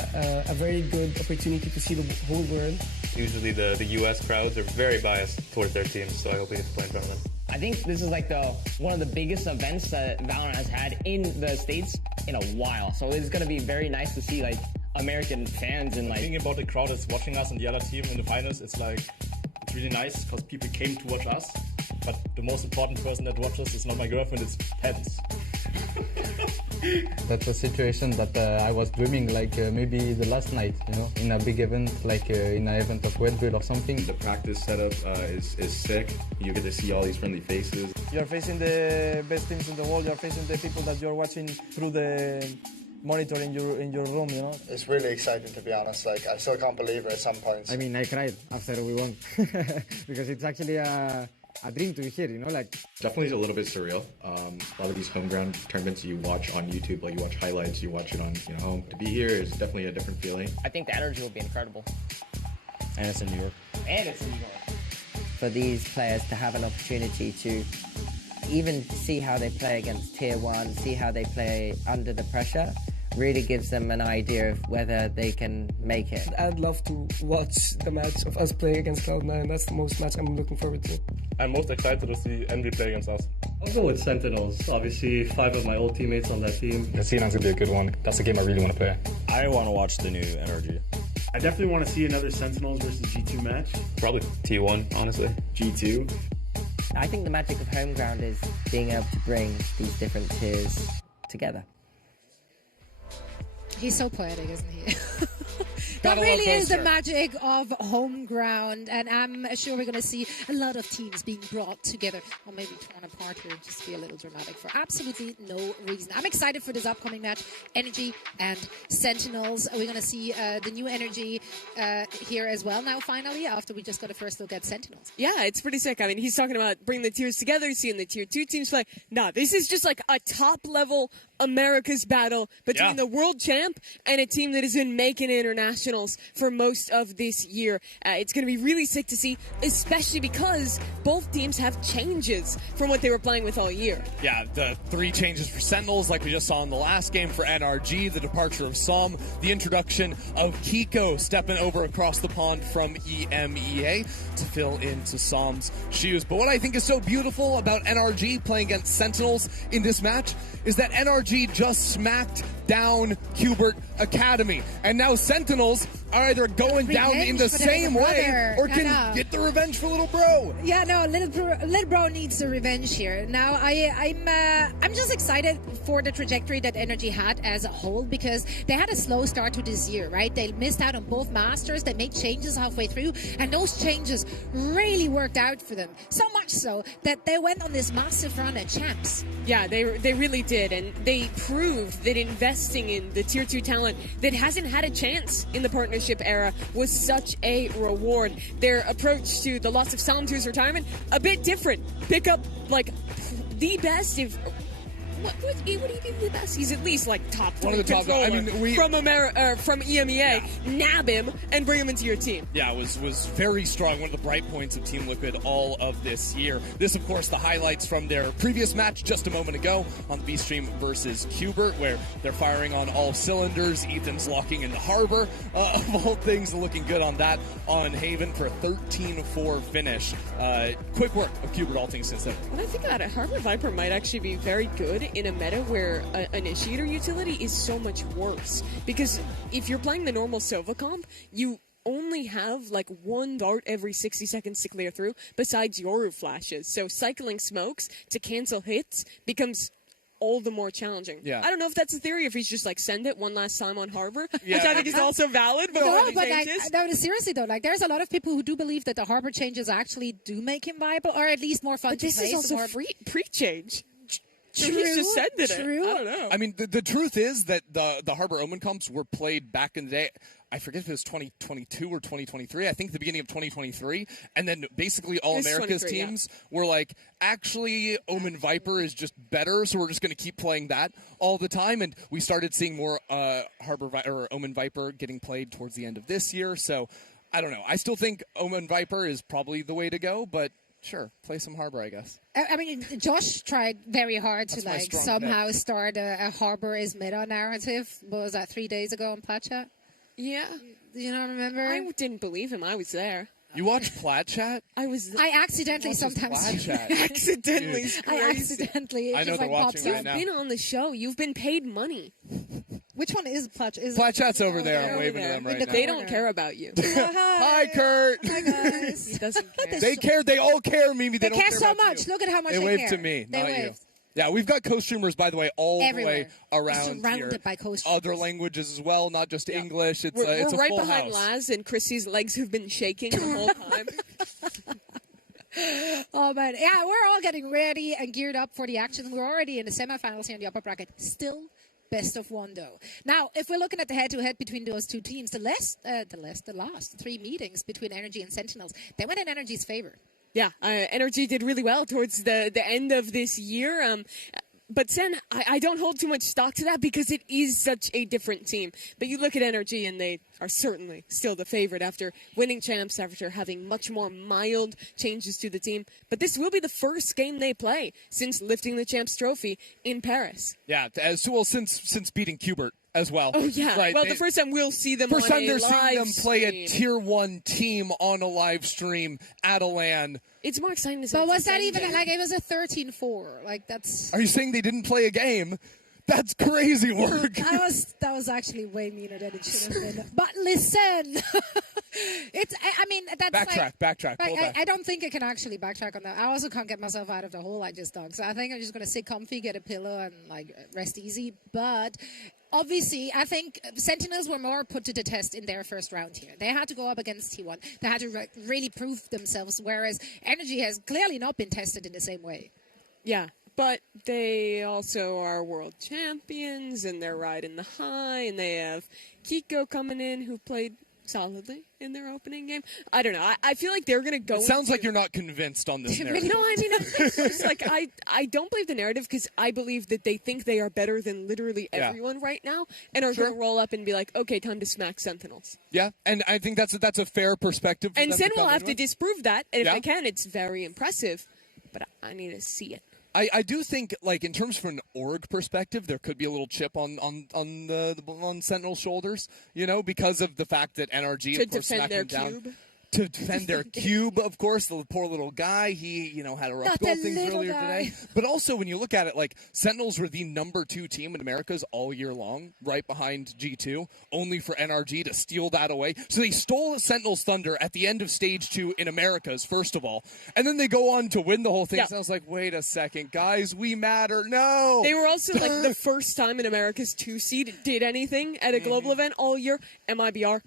a very good opportunity to see the whole world. Usually the US crowds are very biased towards their teams, so I hope we get to play in front of them. I think this is like one of the biggest events that Valorant has had in the States in a while. So it's going to be very nice to see like American fans and like... Thinking about the crowd that's watching us and the other team in the finals, it's really nice because people came to watch us. But the most important person that watches is not my girlfriend, it's Pence. That's a situation that I was dreaming like maybe the last night, you know, in a big event, like in an event of Red Bull or something. The practice setup is sick. You get to see all these friendly faces. You're facing the best teams in the world. You're facing the people that you're watching through the monitor in your room, you know. It's really exciting, to be honest. Like, I still can't believe it at some points. I mean, I cried after we won because it's actually a dream to be here, you know, like... Definitely a little bit surreal. A lot of these home ground tournaments you watch on YouTube, like you watch highlights, you watch it on home. To be here is definitely a different feeling. I think the energy will be incredible. And it's in New York. And it's in New York. For these players to have an opportunity to even see how they play against Tier 1, see how they play under the pressure, really gives them an idea of whether they can make it. I'd love to watch the match of us playing against Cloud9. That's the most match I'm looking forward to. I'm most excited to see Envy play against us. I'll go with Sentinels. Obviously, 5 of my old teammates on that team. The Sentinels would be a good one. That's a game I really want to play. I want to watch the new Energy. I definitely want to see another Sentinels versus G2 match. Probably T1, honestly. G2. I think the magic of home ground is being able to bring these different tiers together. He's so poetic, isn't he? That really is the magic of home ground, and I'm sure we're going to see a lot of teams being brought together, or maybe torn apart here, just to be a little dramatic for absolutely no reason. I'm excited for this upcoming match, Energy and Sentinels. We're going to see the new Energy here as well now, finally, after we just got a first look at Sentinels. Yeah, it's pretty sick. I mean, he's talking about bringing the tiers together, seeing the Tier 2 teams play. Nah, this is just like a top-level America's battle between the world champ and a team that has been making internationals for most of this year. It's going to be really sick to see, especially because both teams have changes from what they were playing with all year. Yeah, the 3 changes for Sentinels, like we just saw in the last game. For NRG, the departure of Som, the introduction of Kiko stepping over across the pond from EMEA to fill into Som's shoes. But what I think is so beautiful about NRG playing against Sentinels in this match is that NRG just smacked down Qbert Academy. And now Sentinels are either going down in the same way or can get the revenge for little bro. Yeah, no, little bro needs the revenge here. Now, I'm just excited for the trajectory that Energy had as a whole, because they had a slow start to this year, right? They missed out on both Masters. They made changes halfway through, and those changes really worked out for them. So much so that they went on this massive run at Champs. Yeah, they really did, and they proved that investing in the Tier 2 talent that hasn't had a chance in the partnership era was such a reward. Their approach to the loss of Sam to his retirement, a bit different. Pick up, like, the best, if... What do you do the best? He's at least like top 3 controller from EMEA. Nab him and bring him into your team. Yeah, it was very strong. One of the bright points of Team Liquid all of this year. This, of course, the highlights from their previous match just a moment ago on the B-Stream versus Qbert, where they're firing on all cylinders. Ethan's locking in the harbor. Of all things, looking good on that on Haven for a 13-4 finish. Quick work of Qbert, all things considered. When I think about it, Harbor Viper might actually be very good in a meta where an initiator utility is so much worse. Because if you're playing the normal Sova comp, you only have like 1 dart every 60 seconds to clear through, besides Yoru flashes. So cycling smokes to cancel hits becomes all the more challenging. Yeah. I don't know if that's a theory, if he's just like send it one last time on Harbor, which I think is also valid. But seriously though, like there's a lot of people who do believe that the Harbor changes actually do make him viable, or at least more fun to play. This is also pre-change. True, he's just sending it. True. I don't know. I mean, the truth is that the Harbor Omen comps were played back in the day. I forget if it was 2022 or 2023. I think the beginning of 2023. And then basically all America's teams were like, actually, Omen Viper is just better, so we're just going to keep playing that all the time. And we started seeing more Omen Viper getting played towards the end of this year. So I don't know. I still think Omen Viper is probably the way to go, but Sure, play some Harbor, I guess. I mean, Josh tried very hard to That's my like strong somehow pick. start a Harbor is meta narrative. What was that, 3 days ago on Plat Chat? Yeah. You don't remember? I didn't believe him. I was there. You watch Plat Chat? I accidentally sometimes. Plat Chat? Accidentally. Dude. I accidentally. It I know just they're like pops watching right up. now. You've been on the show. You've been paid money. Which one is Plat? Is Plat Chat's over there. I'm Over waving to there. them right the now. They don't care about you. Hi, Kurt. Hi guys. He doesn't care. They care. They all care, Mimi. They don't care so about much. you. Look at how much They they wave care. to me, They not you. wave. Yeah, we've got co-streamers, by the way, all Everywhere. the way around Surrounded here. by co-streamers. Other languages as well, not just English. It's, We're it's a right full behind house. Laz, and Chrissy's legs have been shaking the whole time. Oh man, yeah, we're all getting ready and geared up for the action. We're already in the semifinals here in the upper bracket. Still best of one though. Now, if we're looking at the head-to-head between those two teams, the last 3 meetings between Energy and Sentinels, they went in Energy's favor. Yeah, Energy did really well towards the end of this year. But Sen, I don't hold too much stock to that because it is such a different team. But you look at Energy and they are certainly still the favorite after winning champs, after having much more mild changes to the team. But this will be the first game they play since lifting the champs trophy in Paris. Yeah, as well since beating Qbert as well. Oh yeah, Right, well the first time we'll see them First on time a they're seeing live them play a stream. Tier 1 team on a live stream at a LAN. It's more exciting to see. But it's was that the even same like it was a 13-4? Like that's. Are you saying they didn't play a game? That's crazy work. That was actually way meaner than it should have been. But listen, I mean that's Backtrack. Pull back. I don't think I can actually backtrack on that. I also can't get myself out of the hole I just dug. So I think I'm just gonna sit comfy, get a pillow, and like rest easy. But obviously, I think Sentinels were more put to the test in their first round here. They had to go up against T1. They had to really prove themselves, whereas Energy has clearly not been tested in the same way. Yeah, but they also are world champions, and they're riding the high, and they have Kiko coming in, who played solidly in their opening game. I don't know. I feel like they're going to go. It sounds like you're not convinced on this narrative. No, I mean, it's just like I don't believe the narrative because I believe that they think they are better than literally everyone right now, and are going to roll up and be like, okay, time to smack Sentinels. Yeah, and I think that's a fair perspective. For And them Sen to will come have in to with. disprove that, and if Yeah. they can, it's very impressive. But I need to see it. I do think, like, in terms from an org perspective, there could be a little chip on Sentinel's shoulders, you know, because of the fact that NRG, To of course, defend smacked their him down. cube. To defend their cube, of course, the poor little guy. He, had a rough Not go of the things little earlier guy. today. But also, when you look at it, like, Sentinels were the number 2 team in Americas all year long, right behind G2, only for NRG to steal that away. So they stole Sentinels Thunder at the end of Stage 2 in Americas, first of all. And then they go on to win the whole thing. Yeah. So I was like, wait a second, guys, we matter. No! They were also like the first time in America's 2 seed did anything at a global event all year. MIBR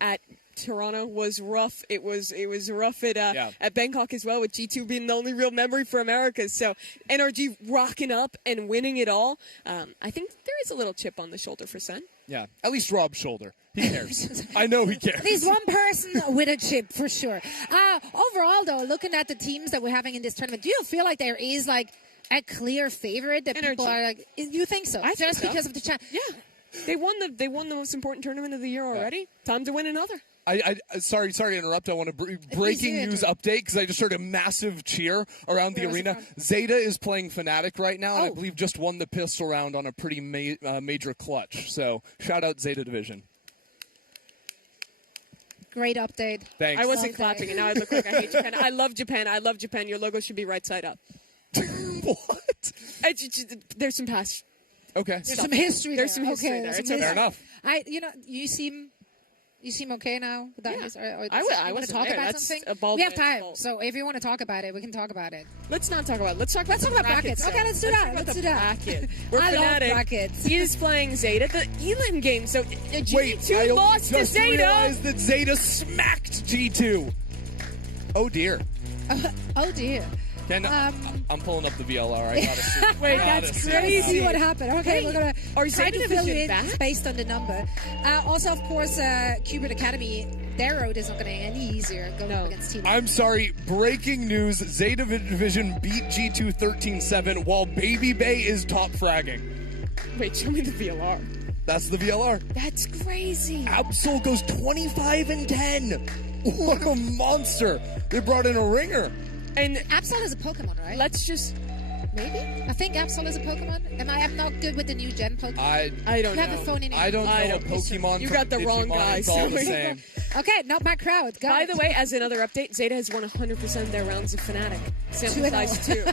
at Toronto was rough. It was rough at Bangkok as well, with G2 being the only real memory for America. So NRG rocking up and winning it all. I think there is a little chip on the shoulder for Sen. Yeah, at least Rob's shoulder. He cares. I know he cares. There's one person with a chip for sure. Overall, though, looking at the teams that we're having in this tournament, do you feel like there is like a clear favorite that Energy. people are like? You think so? I think Just so. because of the chat? Yeah, they won the most important tournament of the year already. Time to win another. Sorry to interrupt. I want to breaking news update because I just heard a massive cheer around the arena. Zeta is playing FNATIC right now, and I believe just won the pistol round on a pretty major clutch. So shout out Zeta Division. Great update. Thanks. I wasn't clapping, and now I look like I hate Japan. I love Japan. I love Japan. Your logo should be right side up. What? There's some past. Okay. There's some history. There's some there. history Okay, there. there's It's some okay. Fair enough. You seem okay now with that? Yeah. I want to wasn't talk there. about That's something. a bald We have man's time, fault. so if you want to talk about it, we can talk about it. Let's not talk about it. Let's talk about brackets. Okay, let's do that. Let's do that. We're I love FNATIC. brackets. He is playing Zeta, the Elam game. So Wait, G2 lost to just Zeta. realized that Zeta smacked G2. Oh dear. Oh dear. I'm pulling up the VLR. I gotta see. Wait, Gotta that's see. crazy. See what happened. Okay, we're gonna Are try Zeta to fill you Division in back? based on the number. Also, of course, Qbert Academy, their road is not going to be any easier going up against Team. I'm sorry. Breaking news: Zeta Division beat G2 13-7 while Baby Bay is top fragging. Wait, show me the VLR. That's the VLR. That's crazy. Absol goes 25-10. What a monster! They brought in a ringer. And Absol is a Pokemon, right? let's just. Maybe? I think Absol is a Pokemon. I'm not good with the new gen Pokemon. I don't You have know. a phony name. I don't know Pokemon. You from got the wrong Digimon. guy. It's all the same. Okay, not my crowd. Go. By the way, as another update, Zeta has won 100% of their rounds of FNATIC. Sample size 2.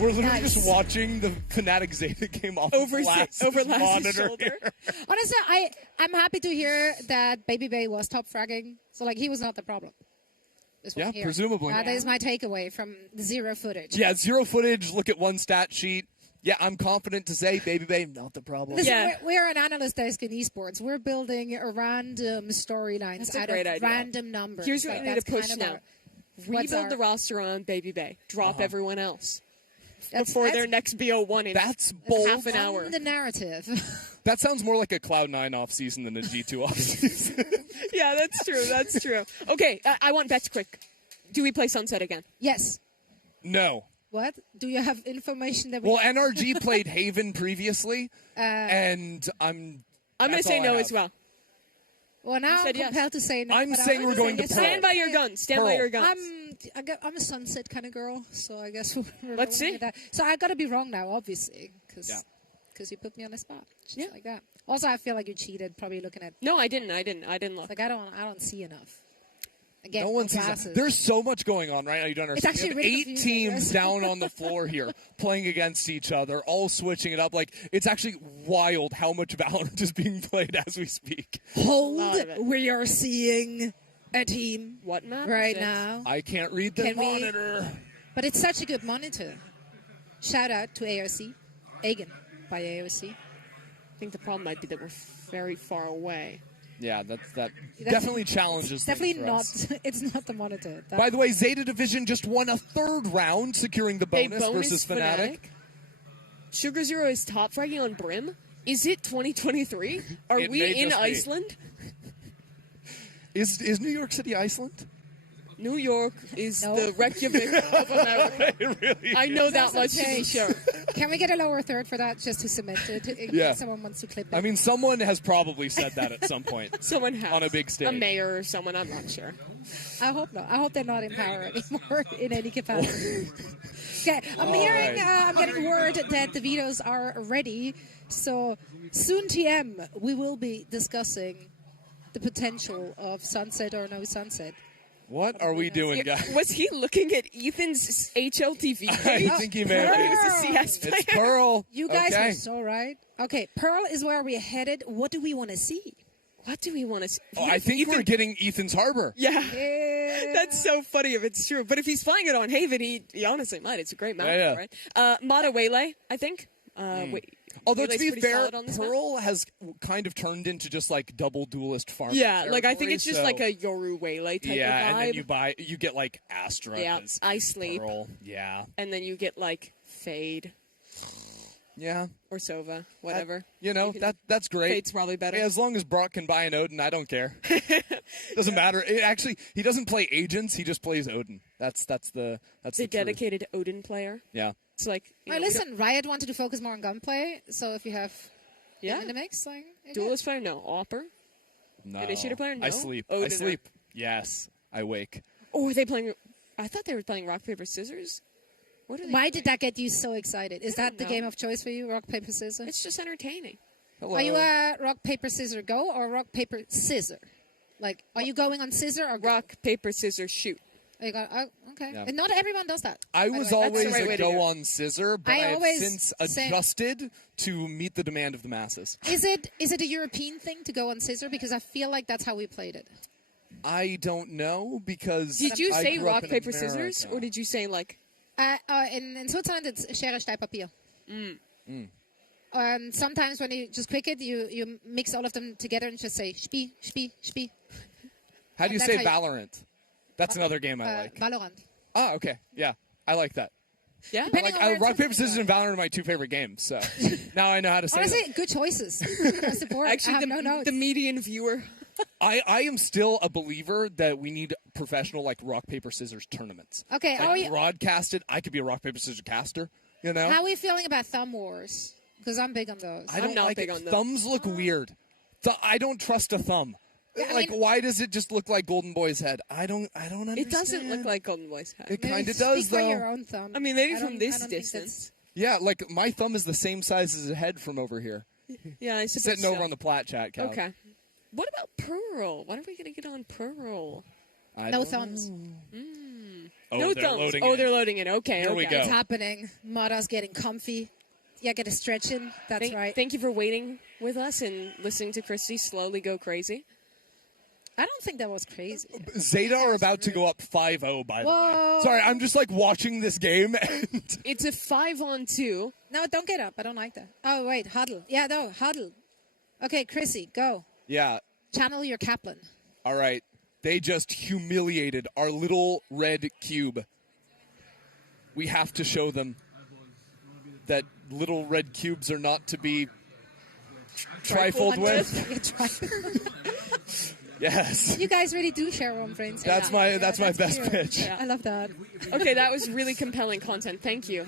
We're literally Nice. just watching the Fnatic Zeta game off Over Lass's Lass's monitor shoulder. here. Honestly, I'm happy to hear that Baby Bay was top fragging. So, like, he was not the problem. Is what Yeah, I'm hearing. presumably. That is my takeaway from the zero footage. Yeah, 0 footage. Look at one stat sheet. Yeah, I'm confident to say Baby Bay, not the problem. Listen, we're an analyst desk in esports. We're building random storylines That's a out great of idea. random numbers. Here's what Like, we need that's to push kind of now. what's Rebuild our- the roster on Baby Bay. Drop everyone else. That's- Before that's- their next BO1 in That's bold. half an hour. the narrative. That sounds more like a Cloud9 off season than a G2 off season. Yeah, that's true. That's true. Okay, I want bets quick. Do we play Sunset again? Yes. No. What? Do you have information that we... Well, NRG played Haven previously, Uh, and I'm going to that's say all I no have. as well. Well, now I'm said yes. compelled to say no. I'm but saying we're going to Pearl. Stand by your guns. Stand by Pearl. your guns. I'm a Sunset kind of girl, so I guess we're Let's going see. with that. So I got to be wrong now, obviously, because you put me on the spot, just like that. Also, I feel like you cheated, probably looking at... No, I didn't look. Like, I don't see enough. Again, No one sees that. glasses. There's so much going on right now. You don't understand. actually We have really 8 confusing, teams guys. down on the floor here playing against each other, all switching it up. Like, it's actually wild how much Valorant is being played as we speak. Hold, we are seeing a team What map right is it? now. I can't read the Can we- monitor. But it's such a good monitor. Shout out to AOC. Agen by AOC. I think the problem might be that we're very far away. Yeah, that definitely challenges Definitely things for not. us. It's not the monitor. By the way, Zeta Division just won a 3rd round, securing the They bonus versus Fnatic. Sugar Zero is top fragging on Brim. Is it 2023? Are It we may in just be. Iceland? Is New York City Iceland? New York is the Reykjavik of America. It really I know is. that much to be sure. Can we get a lower third for that just to cement it? In Yeah. case someone wants to clip it. I mean, someone has probably said that at some point. Someone has. On a big stage. A mayor or someone, I'm not sure. I hope not. I hope they're not in power anymore in any capacity. Okay, I'm All hearing, right. I'm getting word that the vetoes are ready. So soon, TM, we will be discussing the potential of sunset or no sunset. What are we doing, guys? Was he looking at Ethan's HLTV I page? think he may have been. He's a CS player. It's Pearl. You guys okay. are so right. Okay, Pearl is where we're headed. What do we want to see? What do we want to see? Oh, I think we're getting Ethan's Harbor. Yeah. That's so funny if it's true. But if he's playing it on Haven, he honestly might. It's a great map, Yeah, yeah. right? Mata Waylay, I think. Wait, Although, to Waylay's be pretty fair, solid on this map. Pearl has kind of turned into just like double duelist farm. Yeah, like I think it's just like a Yoru Waylay type yeah, of vibe. and then you get like Astra. Yeah, as I Sleep. Pearl. Yeah. And then you get like Fade. Yeah. Or Sova, whatever. That's great. Fade's probably better. Hey, as long as Brock can buy an Odin, I don't care. Doesn't matter. He doesn't play agents. He just plays Odin. That's the The truth. dedicated Odin player. Yeah. It's like Well, listen, Riot wanted to focus more on gunplay, so if you have in the mix, like, Duelist player, no. Opper. No. Initiator player, no. I sleep. Odin. I sleep. Yes. I wake. Or are they playing? I thought they were playing rock paper scissors. What are they? Why did that get you so excited? Is that the know. game of choice for you, rock, paper, scissors? It's just entertaining. Hello. Are you a rock, paper, scissor go or rock, paper, scissor? Like, are you going on scissor or go? Rock paper scissors shoot? Are you going, oh, okay. Yeah. And not everyone does that. I by the was way. always That's the right way a to do go it. on scissor, but I I have always since say- adjusted to meet the demand of the masses. Is it a European thing to go on scissor? Because I feel like that's how we played it. I don't know because Did you I say grew up rock in paper scissors, America. or did you say like? In Switzerland, it's Schere, Stein, Papier. Mm. Sometimes when you just click it, you mix all of them together and just say Spie, Spie, Spie. How do you And say that's how Valorant? That's another game I like. Valorant. Ah, okay. Yeah, I like that. Yeah. Depending on where it's Rock, from, Paper, Scissors, and Valorant are my 2 favorite games, so now I know how to say Honestly, them. good choices. I support. Actually, I have no notes. the median viewer. I am still a believer that we need professional, like, Rock, Paper, Scissors tournaments. Okay, Like, are you, broadcasted. I could be a Rock, Paper, Scissors caster, you know? how are we feeling about Thumb Wars? Because I'm big on those. I don't not like big it. on those. Thumbs look weird. I don't trust a thumb. Like, why does it just look like Golden Boy's head? I don't understand. It doesn't look like Golden Boy's head. It kind of does, though. For your own thumb. I mean, maybe from this distance. Yeah, like my thumb is the same size as a head from over here. Yeah, I suppose Sitting over so. on the plat chat, Cal. Okay. What about Pearl? When are we going to get on Pearl? No thumbs. Oh, no they're thumbs. loading Oh, in. they're loading in. Okay, Here we go. It's happening. Mada's getting comfy. Yeah, get a stretch in. That's right. Thank you for waiting with us and listening to Christy slowly go crazy. I don't think that was crazy. Zeta are about to go up 5-0, by the way. Whoa. Sorry, I'm just like watching this game. And It's a 5-on-2. No, don't get up. I don't like that. Oh, wait. Huddle. Yeah, no. Huddle. Okay, Chrissy, go. yeah, Channel your Kaplan. all right. They just humiliated our little red cube. We have to show them that little red cubes are not to be trifled with. Yes. You guys really do share one brains. That's my best cute. pitch. Yeah. I love that. Okay, that was really compelling content. Thank you.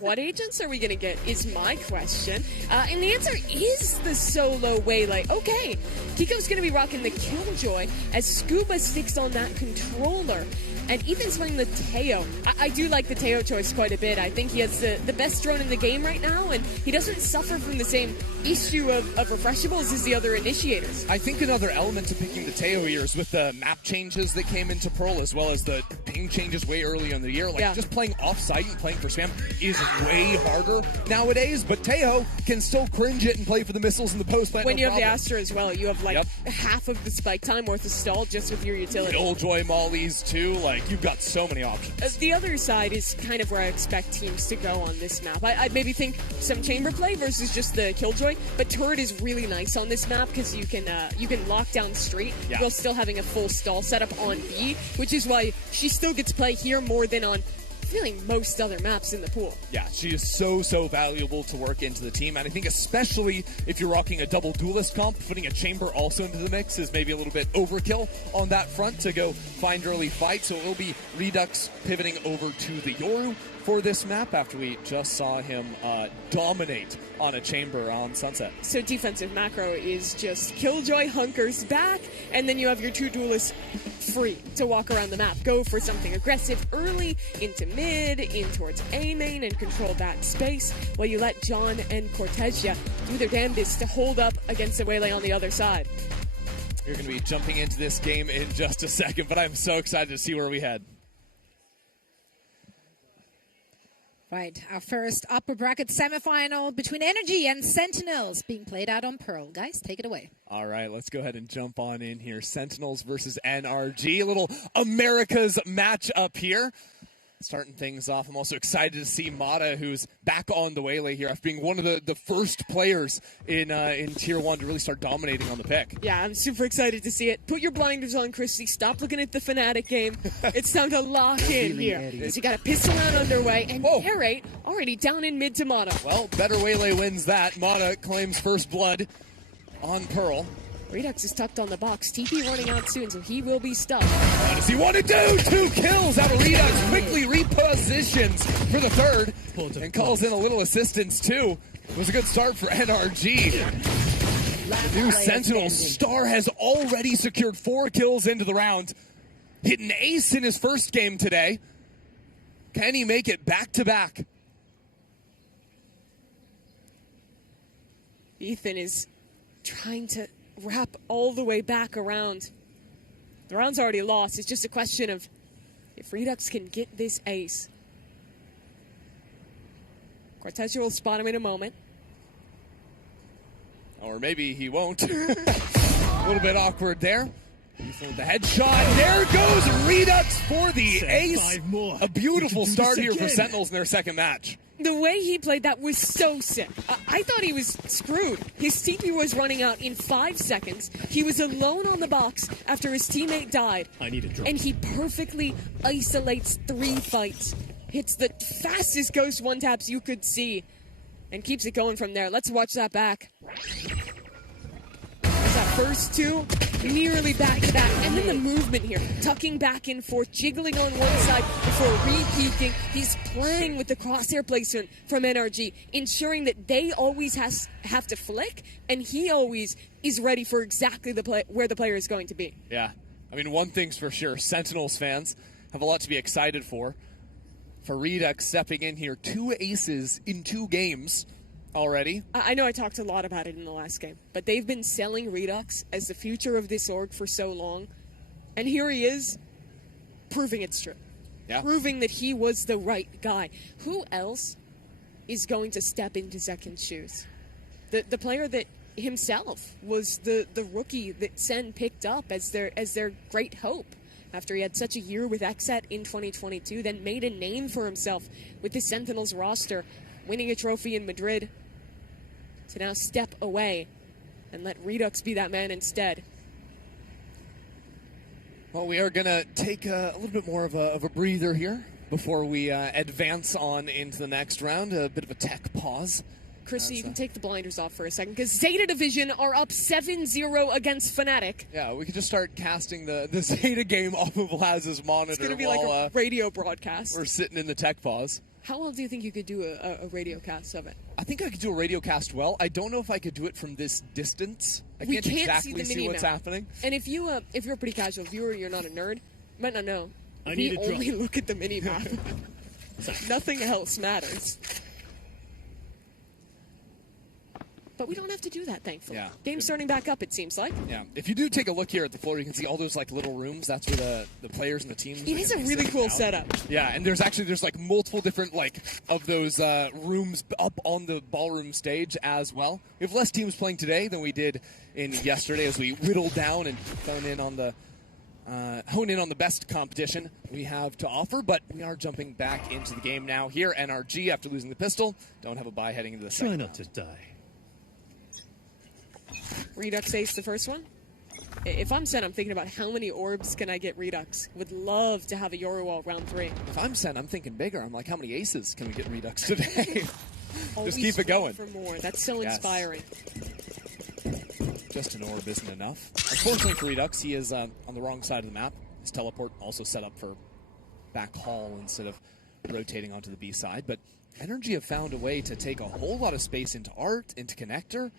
What agents are we going to get is my question. And the answer is the solo Waylay. Okay, Kiko's going to be rocking the Killjoy as Scuba sticks on that controller. And Ethan's playing the Teo. I do like the Teo choice quite a bit. I think he has the best drone in the game right now, and he doesn't suffer from the same issue of refreshables as the other initiators. I think another element to picking the Teo here is with the map changes that came into Pearl, as well as the ping changes way early in the year. Like, just playing off-site and playing for spam is way harder nowadays, but Teo can still cringe it and play for the missiles in the post plant. When you have the Astra as well, you have like half of the spike time worth of stall just with your utility. Killjoy mollies too, like you've got so many options. The other side is kind of where I expect teams to go on this map. I'd maybe think some chamber play versus just the Killjoy, but turret is really nice on this map because you can lock down straight while still having a full stall setup on B, which is why she still gets play here more than on feeling most other maps in the pool. Yeah, she is so valuable to work into the team, and I think especially if you're rocking a double duelist comp, putting a chamber also into the mix is maybe a little bit overkill on that front to go find early fight, so it will be Redux pivoting over to the Yoru for this map after we just saw him dominate on a chamber on Sunset. So defensive macro is just Killjoy hunkers back, and then you have your two duelists free to walk around the map. Go for something aggressive early, into mid, in towards A main, and control that space, while you let John and Cortesia do their damnedest to hold up against the Waylay on the other side. You're going to be jumping into this game in just a second, but I'm so excited to see where we head. Right, our first upper bracket semifinal between Energy and Sentinels being played out on Pearl. Guys, take it away. All right, let's go ahead and jump on in here. Sentinels versus NRG, a little America's match up here. Starting things off, I'm also excited to see Mata, who's back on the Waylay here after being one of the first players in Tier 1 to really start dominating on the pick. Yeah, I'm super excited to see it. Put your blinders on, Christy. Stop looking at the FNATIC game. It's time to lock in here. Because you got a pistol round underway, and Narrate already down in mid to Mata. Well, better Waylay wins that. Mata claims first blood on Pearl. Redux is tucked on the box. TP running out soon, so he will be stuck. What does he want to do? 2 kills out of Redux. Quickly repositions for the third and calls in a little assistance too. It was a good start for NRG. The new Sentinel Star has already secured 4 kills into the round. Hit an ace in his first game today. Can he make it back-to-back? Ethan is trying to wrap all the way back around. The round's already lost. It's just a question of if Redux can get this ace. Cortesia will spot him in a moment. Or maybe he won't. A little bit awkward there. Ethan with the headshot. There goes Redux for the ace. A beautiful start here for Sentinels in their second match. The way he played that was so sick. I thought he was screwed. His TP was running out in 5 seconds. He was alone on the box after his teammate died. I need a drop. And he perfectly isolates 3 fights. Hits the fastest ghost one-taps you could see. And keeps it going from there. Let's watch that back. There's that first 2, nearly back to back. And then the movement here. Tucking back and forth, jiggling on one side, before re-peeking. He's playing with the crosshair placement from NRG, ensuring that they always have to flick, and he always is ready for exactly where the player is going to be. Yeah. I mean, one thing's for sure, Sentinels fans have a lot to be excited for. For Redux stepping in here, 2 aces in 2 games already. I know I talked a lot about it in the last game, but they've been selling Redux as the future of this org for so long, and here he is, proving it's true. Yeah. Proving that he was the right guy. Who else is going to step into Zekin's shoes? The player that himself was the rookie that Sen picked up as their great hope after he had such a year with XSET in 2022, then made a name for himself with the Sentinels roster, winning a trophy in Madrid, to now step away and let Redux be that man instead. Well, we are going to take a little bit more of a breather here before we advance on into the next round. A bit of a tech pause. Chrissy, you can take the blinders off for a second, because Zeta Division are up 7-0 against FNATIC. Yeah, we could just start casting the Zeta game off of Laz's monitor. It's going to be like a radio broadcast. We're sitting in the tech pause. How well do you think you could do a radio cast of it? I think I could do a radio cast well. I don't know if I could do it from this distance. I can't exactly see what's happening. And if you're a pretty casual viewer, you're not a nerd, you might not know. We only look at the mini-map. Nothing else matters. But we don't have to do that, thankfully. Yeah. Game's starting back up, it seems like. Yeah. If you do take a look here at the floor, you can see all those like little rooms. That's where the players and the teams. It is a really cool setup. Yeah, and there's like multiple different of those rooms up on the ballroom stage as well. We have less teams playing today than we did in yesterday as we whittled down and hone in on the best competition we have to offer. But we are jumping back into the game now here. NRG, after losing the pistol, don't have a bye heading into the second. Try not to die. Redux ace the first one. If I'm Sen, I'm thinking about how many orbs can I get Redux. Would love to have a Yorewall round 3. If I'm Sen, I'm thinking bigger. I'm like, how many aces can we get Redux today? Always Just keep it going. For more. That's so inspiring. Just an orb isn't enough. Unfortunately for Redux, he is on the wrong side of the map. His teleport also set up for back hall instead of rotating onto the B side. But NRG have found a way to take a whole lot of space into Art, into Connector.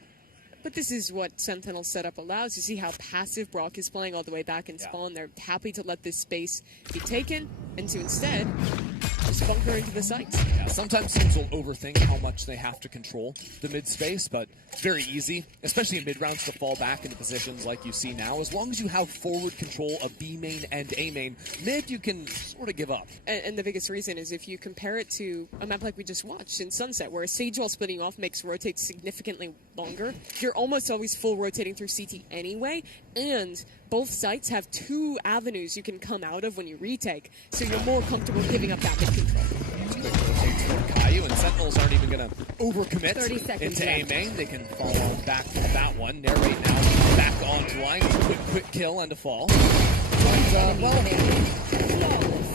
But this is what Sentinel setup allows. You see how passive Brock is playing all the way back in spawn. They're happy to let this space be taken and to instead just bunker into the sites. Yeah, sometimes teams will overthink how much they have to control the mid space, but it's very easy, especially in mid rounds, to fall back into positions like you see now. As long as you have forward control of B main and A main, mid you can sort of give up. And the biggest reason is if you compare it to a map like we just watched in Sunset, where a Sage wall splitting off makes rotates significantly longer, you're almost always full rotating through CT anyway, and both sites have 2 avenues you can come out of when you retake, so you're more comfortable giving up that mid control. Caillou and Sentinels aren't even going to overcommit into A main. They can fall on back from that one. Narrate now back onto line. Quick kill and a fall. But,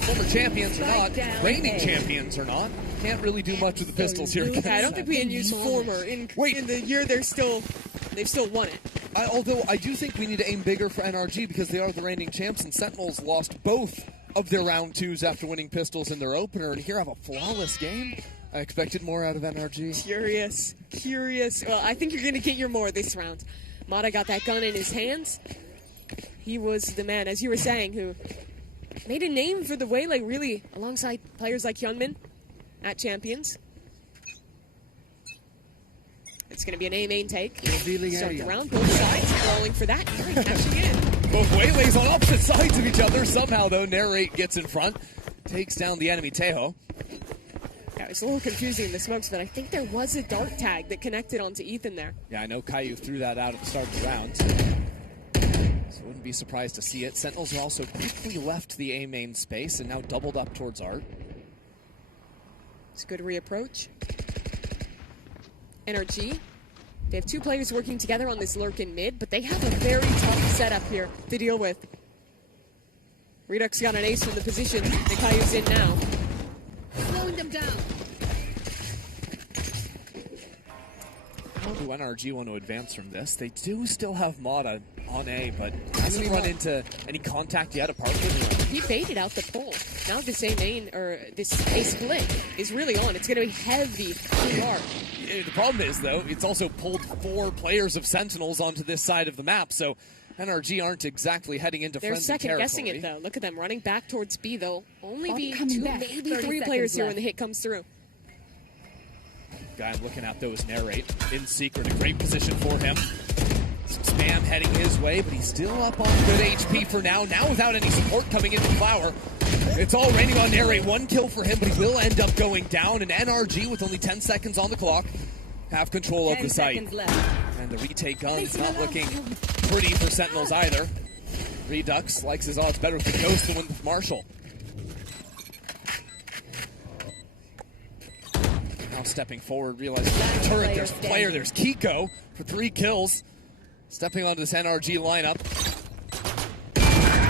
former champions or not, reigning champions or not, can't really do much with the pistols here. I don't think we can use former in the year they've still won it. Although I do think we need to aim bigger for NRG because they are the reigning champs, and Sentinels lost both of their round 2s after winning pistols in their opener, and here have a flawless game. I expected more out of NRG. Curious. Well, I think you're going to get your more this round. Mata got that gun in his hands. He was the man, as you were saying, who made a name for the Waylay, really, alongside players like Hyunmin at Champions. It's going to be an A main take. Start the round, both sides falling for that. Cashing in. Both Waylays on opposite sides of each other. Somehow, though, Narrate gets in front, takes down the enemy Tejo. Yeah, it's a little confusing in the smokes, but I think there was a dart tag that connected onto Ethan there. Yeah, I know Caillou threw that out at the start of the round. So wouldn't be surprised to see it. Sentinels also quickly left the A main space and now doubled up towards Art. It's a good reapproach. NRG. They have 2 players working together on this lurk in mid, but they have a very tough setup here to deal with. Redux got an ace from the position that Caillou's in now. Slowing them down. How do NRG want to advance from this? They do still have Mata on A, but hasn't run into any contact yet apart from he baited out the pull. Now this A main, or this A split, is really on. It's going to be heavy PR. The problem is, though, it's also pulled 4 players of Sentinels onto this side of the map, so NRG aren't exactly heading into They're frenzy territory. second guessing it, though. Look at them running back towards B. They'll only be coming 2, back. maybe 30 3 players here left. when the hit comes through. Guy I'm looking at, though, is Narrate. In secret, a great position for him. Some spam heading his way, but he's still up on good HP for now. Now without any support coming into Flower. It's all raining on Narrate. 1 kill for him, but he will end up going down. And NRG, with only 10 seconds on the clock, have control of the site. And the retake gun's not looking pretty for Sentinels either. Redux likes his odds better with the Ghost than with Marshall. Now stepping forward, realizing the turret, there's a player, there's Kiko for 3 kills. Stepping onto this NRG lineup.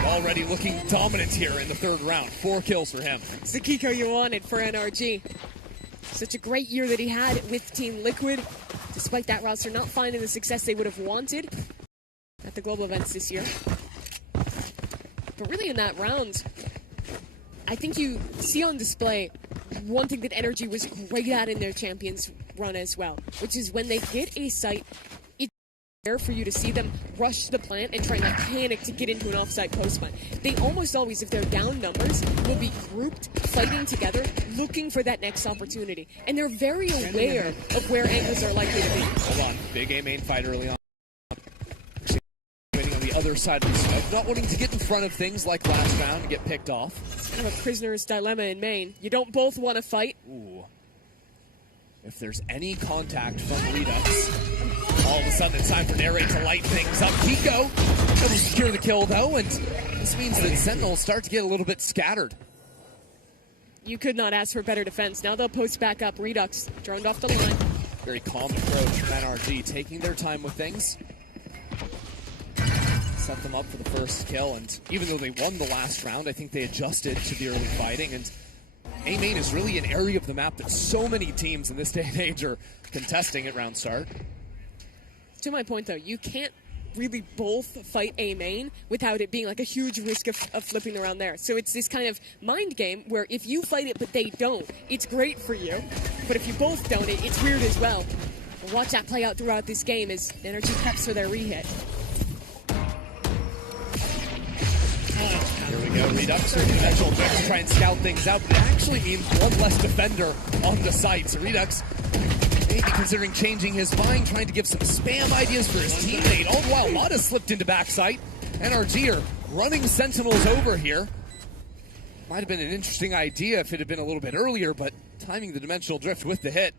Already looking dominant here in the 3rd round. 4 kills for him. It's the Kiko you wanted for NRG. Such a great year that he had with Team Liquid. Despite that roster not finding the success they would have wanted at the global events this year. But really in that round, I think you see on display one thing that NRG was great at in their Champions run as well, which is when they get a site, it's rare for you to see them rush to the plant and try and panic to get into an offsite post plant. They almost always, if they're down numbers, will be grouped, fighting together, looking for that next opportunity. And they're very aware of where angles are likely to be. Hold on, big A main fight early on. Waiting on the other side of the smoke, not wanting to get in front of things like last round and get picked off. It's kind of a prisoner's dilemma in main. You don't both want to fight. Ooh. If there's any contact from Redux, all of a sudden it's time for Narrate to light things up. Kiko able to secure the kill, though, and this means that Sentinels start to get a little bit scattered. You could not ask for better defense. Now they'll post back up. Redux droned off the line. Very calm approach from NRG, taking their time with things. Set them up for the first kill, and even though they won the last round, I think they adjusted to the early fighting, and A main is really an area of the map that so many teams in this day and age are contesting at round start. To my point, though, you can't really both fight A main without it being like a huge risk of flipping around there. So it's this kind of mind game where if you fight it but they don't, it's great for you. But if you both don't, it's weird as well. And watch that play out throughout this game as NRG preps for their re-hit. Here we go, Redux with conventional drift to try and scout things out, but it actually means 1 less defender on the site. So Redux maybe considering changing his mind, trying to give some spam ideas for his teammate. All the while, Mata slipped into backside. NRG are running Sentinels over here. Might have been an interesting idea if it had been a little bit earlier, but timing the dimensional drift with the hit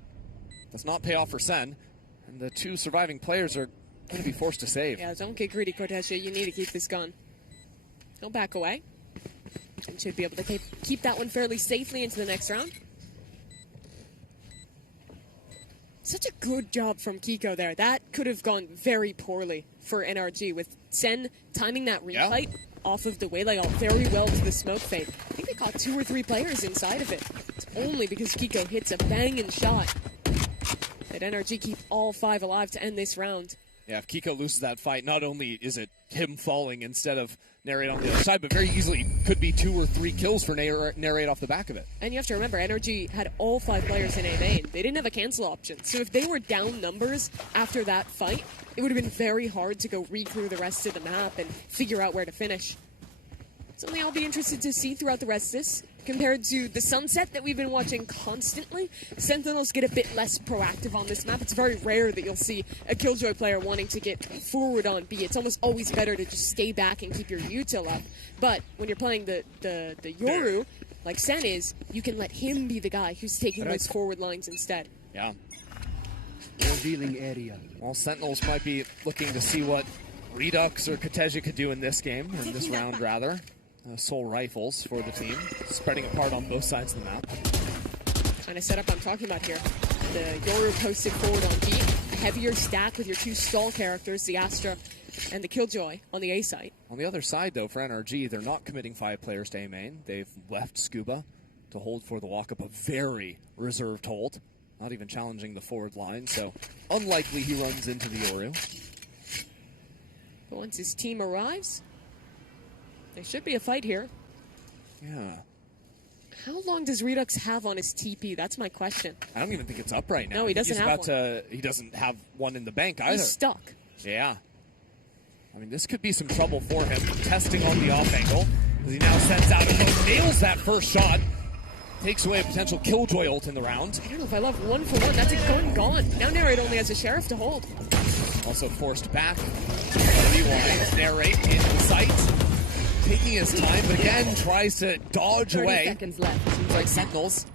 does not pay off for Sen. And the 2 surviving players are going to be forced to save. Yeah, don't get greedy, Cortesia. You need to keep this gun. He'll back away. And should be able to keep that one fairly safely into the next round. Such a good job from Kiko there. That could have gone very poorly for NRG with Sen timing that refight off of the Waylay all very well to the smoke fade. I think they caught 2 or 3 players inside of it. It's only because Kiko hits a banging shot that NRG keep all 5 alive to end this round. Yeah, if Kiko loses that fight, not only is it him falling instead of Narrate on the other side, but very easily could be 2 or 3 kills for Narrate off the back of it. And you have to remember, NRG had all 5 players in A main. They didn't have a cancel option. So if they were down numbers after that fight, it would have been very hard to go re-clear the rest of the map and figure out where to finish. Something I'll be interested to see throughout the rest of this. Compared to the Sunset that we've been watching constantly, Sentinels get a bit less proactive on this map. It's very rare that you'll see a Killjoy player wanting to get forward on B. It's almost always better to just stay back and keep your util up. But when you're playing the Yoru, like Sen is, you can let him be the guy who's taking those forward lines instead. Yeah. Revealing area. Well, Sentinels might be looking to see what Redux or Kateja could do in this game, or in this round rather. Soul rifles for the team, spreading apart on both sides of the map. Kind of setup I'm talking about here. The Yoru posted forward on B, a heavier stack with your 2 stall characters, the Astra and the Killjoy on the A site. On the other side, though, for NRG, they're not committing 5 players to A main. They've left Scuba to hold for the walk-up, a very reserved hold, not even challenging the forward line, so unlikely he runs into the Yoru. But once his team arrives, there should be a fight here. Yeah. How long does Redux have on his TP? That's my question. I don't even think it's up right now. No, he doesn't have one. He doesn't have one in the bank either. He's stuck. Yeah. I mean, this could be some trouble for him. Testing on the off angle. As he now sends out and nails that first shot. Takes away a potential Killjoy ult in the round. I don't know if I love 1-for-1. That's a gun gone. Now Narrate only has a Sheriff to hold. Also forced back. Rewinds. Narrate into the sight. Taking his time, but again tries to dodge 30 away. seconds left. Seems like Sentinels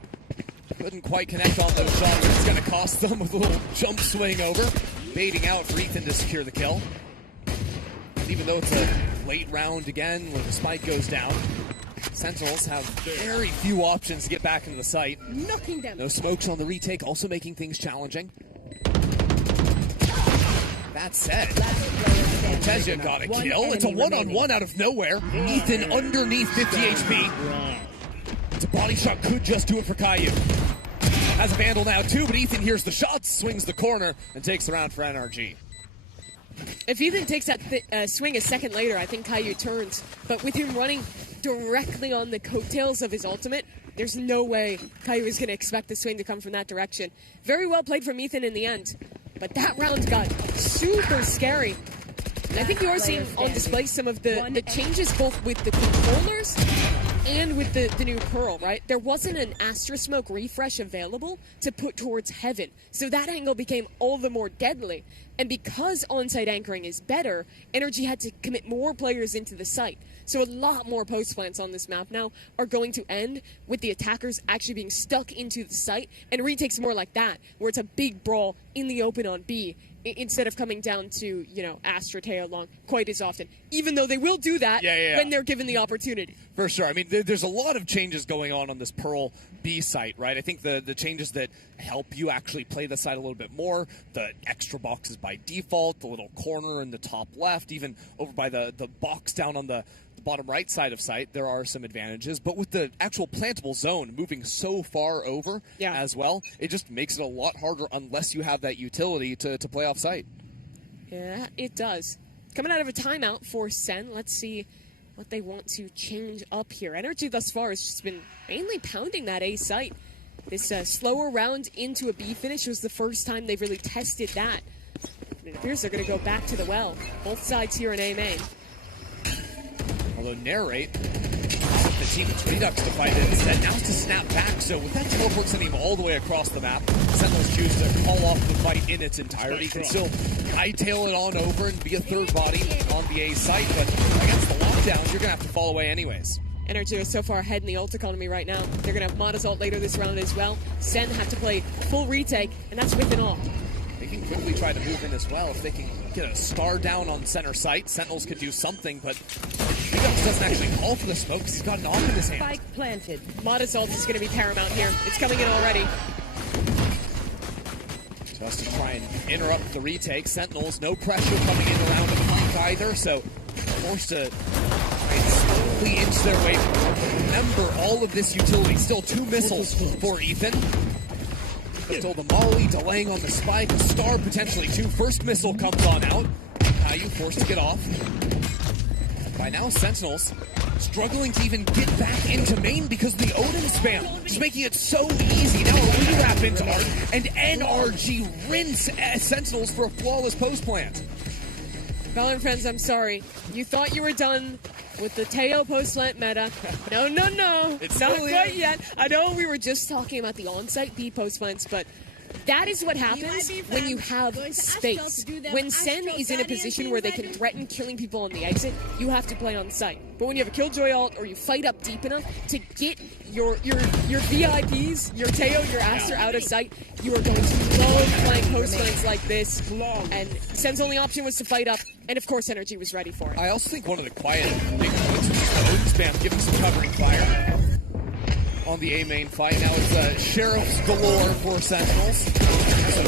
couldn't quite connect on those shots. It's going to cost them with a little jump swing over. Baiting out for Ethan to secure the kill. And even though it's a late round again, when the spike goes down, Sentinels have very few options to get back into the site. Knocking them. No smokes on the retake, also making things challenging. That said, Teja got a kill. It's a one-on-one out of nowhere. Ethan underneath 50 HP. It's a body shot, could just do it for Caillou. Has a Vandal now too, but Ethan hears the shots, swings the corner, and takes the round for NRG. If Ethan takes that swing a second later, I think Caillou turns. But with him running directly on the coattails of his ultimate, there's no way Caillou is going to expect the swing to come from that direction. Very well played from Ethan in the end. But that round got super scary. And I think you are seeing on display some of the changes both with the controllers and with the new Pearl, right? There wasn't an Astra Smoke refresh available to put towards Heaven. So that angle became all the more deadly. And because on-site anchoring is better, NRG had to commit more players into the site. So a lot more post plants on this map now are going to end with the attackers actually being stuck into the site, and retakes more like that, where it's a big brawl in the open on B, instead of coming down to, you know, Astra Teo long quite as often, even though they will do that when they're given the opportunity. For sure. I mean, there's a lot of changes going on this Pearl B site, right? I think the changes that help you actually play the site a little bit more, the extra boxes by default, the little corner in the top left, even over by the box down on the bottom right side of site, there are some advantages. But with the actual plantable zone moving so far over as well, it just makes it a lot harder unless you have that utility to play off site. Yeah, it does. Coming out of a timeout for Sen, let's see what they want to change up here. NRG thus far has just been mainly pounding that A site. This slower round into a B finish was the first time they've really tested that. It appears they're going to go back to the well. Both sides here in A main. Although Narrate, the team it's Redux to fight it instead. Now it's to snap back, so with that teleport sending him all the way across the map, Sentinels choose to call off the fight in its entirety. Can still hightail it on over and be a third body on the A site, but against the lockdown, you're going to have to fall away anyways. NRG is so far ahead in the ult economy right now. They're going to have Mada's ult later this round as well. Sen have to play full retake, and that's with an ult. They can quickly try to move in as well. If they can get a star down on center site, Sentinels could do something, but Redux doesn't actually call for the smoke because he's got an AWP in his hand. Spike planted. Mada's ult is going to be paramount here. It's coming in already. Just to try and interrupt the retake. Sentinels, no pressure coming in around the flank either, so forced to try and slowly inch their way forward. But remember, all of this utility, still 2 missiles for Ethan. Still the molly, delaying on the spike, a star potentially too. First missile comes on out. Caillou forced to get off. By now, Sentinels struggling to even get back into main because of the Odin spam. Just making it so easy. Now a rewrap into Art, and NRG rinse Sentinels for a flawless post plant. Valorant fans, I'm sorry. You thought you were done with the Teo post-plant meta. No, no, no. It's not quite yet. I know we were just talking about the on-site B post-plants, but that is what happens when you have space. When Sen is in a position where they can threaten killing people on the exit, you have to play on site. But when you have a Killjoy ult or you fight up deep enough to get your VIPs, your Teo, your Astra out of sight, you are going to love playing post-plants like this. And Sen's only option was to fight up, and of course NRG was ready for it. I also think one of the quiet big points was just the Odin spam giving some covering fire on the A main fight. Now it's Sheriff's galore for Sentinels. So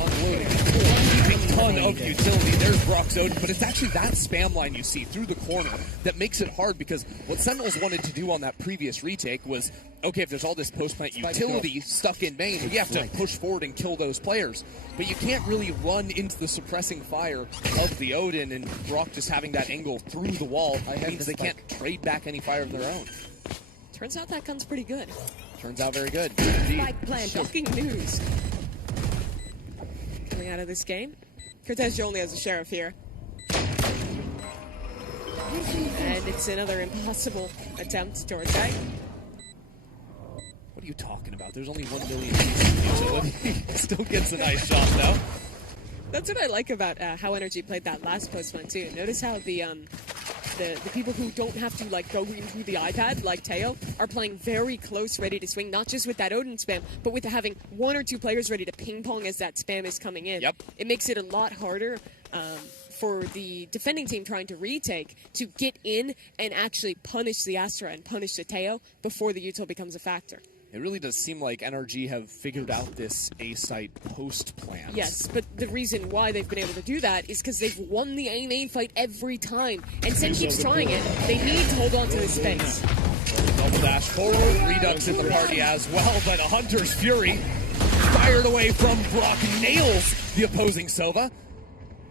unloading a big ton of utility. There's Brock's Odin, but it's actually that spam line you see through the corner that makes it hard, because what Sentinels wanted to do on that previous retake was, okay, if there's all this post-plant utility stuck in main, you have to push forward and kill those players. But you can't really run into the suppressing fire of the Odin, and Brock just having that angle through the wall means they can't trade back any fire of their own. Turns out that gun's pretty good. Turns out very good. Shocking news coming out of this game. Cortez only has a sheriff here. And it's another impossible attempt to Ortega. What are you talking about? There's only 1 million pieces of utility. Still gets a nice shot, though. That's what I like about how Energy played that last post one, too. Notice how the people who don't have to like go into the iPad, like Teo, are playing very close, ready to swing, not just with that Odin spam, but with having 1 or 2 players ready to ping pong as that spam is coming in. Yep. It makes it a lot harder for the defending team trying to retake to get in and actually punish the Astra and punish the Teo before the util becomes a factor. It really does seem like NRG have figured out this A-site post plan. Yes, but the reason why they've been able to do that is because they've won the A-main fight every time. And Sen keeps trying it. They need to hold on to this space. Double dash forward, Redux in the party as well, but a Hunter's Fury fired away from Brock nails the opposing Sova.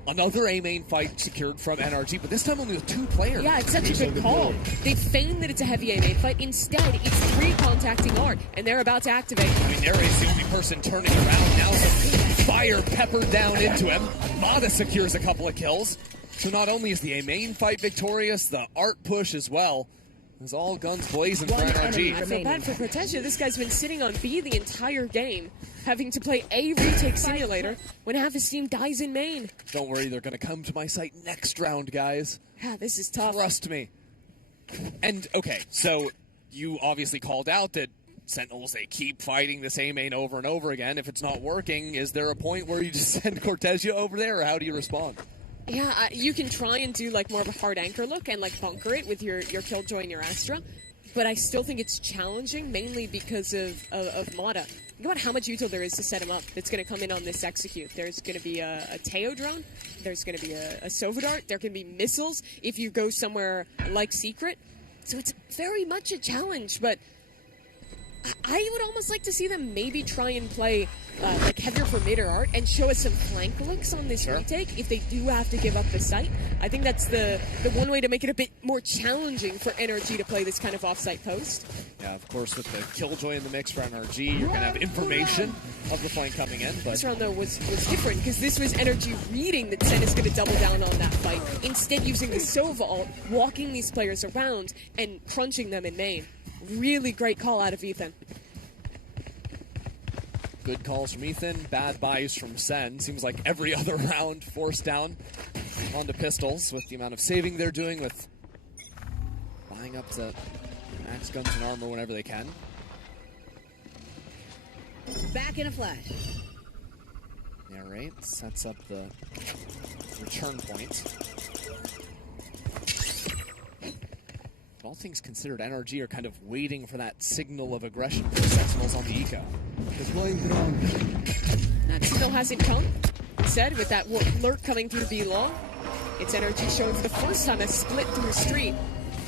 Another A-main fight secured from NRG, but this time only with 2 players. Yeah, it's such a good call. They feign that it's a heavy A-main fight. Instead, it's 3 contacting art, and they're about to activate. I mean, Nere's the only person turning around now. Some fire peppered down into him. Mada secures a couple of kills. So not only is the A-main fight victorious, the art push as well. There's all guns blazing for NRG. I feel bad for Cortezia. This guy's been sitting on B the entire game, having to play a retake simulator when half his team dies in main. Don't worry, they're going to come to my site next round, guys. Yeah, this is tough. Trust me. And, okay, so you obviously called out that Sentinels, they keep fighting this A-main over and over again. If it's not working, is there a point where you just send Cortezia over there, or how do you respond? Yeah, you can try and do like more of a hard anchor look and like bunker it with your Killjoy and your Astra, but I still think it's challenging, mainly because of Mada. Think about how much util there is to set him up that's going to come in on this execute. There's going to be a Teo drone, there's going to be a Sova dart, there can be missiles if you go somewhere like Secret, so it's very much a challenge, but I would almost like to see them maybe try and play like heavier for mid or art and show us some flank looks on this retake if they do have to give up the site. I think that's the one way to make it a bit more challenging for NRG to play this kind of off-site post. Yeah, of course, with the Killjoy in the mix for NRG, you're going to have information of the flank coming in. But this round, though, was different because this was NRG reading that Sen is going to double down on that fight, instead using the Sova ult, walking these players around and crunching them in main. Really great call out of Ethan. Good calls from Ethan, bad buys from Sen. Seems like every other round forced down onto pistols with the amount of saving they're doing, with buying up the max guns and armor whenever they can. Back in a flash. Yeah, right. Sets up the return point. All things considered, NRG are kind of waiting for that signal of aggression for the Sentinels on the eco. That signal hasn't come. Instead, with that lurk coming through B long, it's NRG showing for the first time a split through street.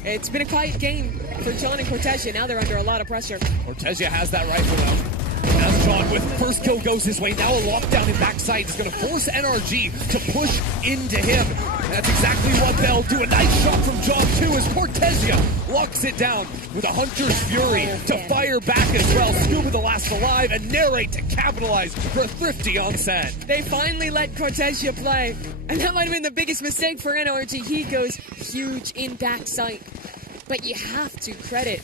It's been a quiet game for John and Cortezia. Now they're under a lot of pressure. Cortezia has that rifle though. As John with first kill goes his way, now a lockdown in backside is going to force NRG to push into him. And that's exactly what they'll do. A nice shot from John too as Cortezia locks it down with a Hunter's Fury to fire back as well. Scuba the last alive and Narrate to capitalize for a thrifty on Sen. They finally let Cortezia play, and that might have been the biggest mistake for NRG. He goes huge in backside, but you have to credit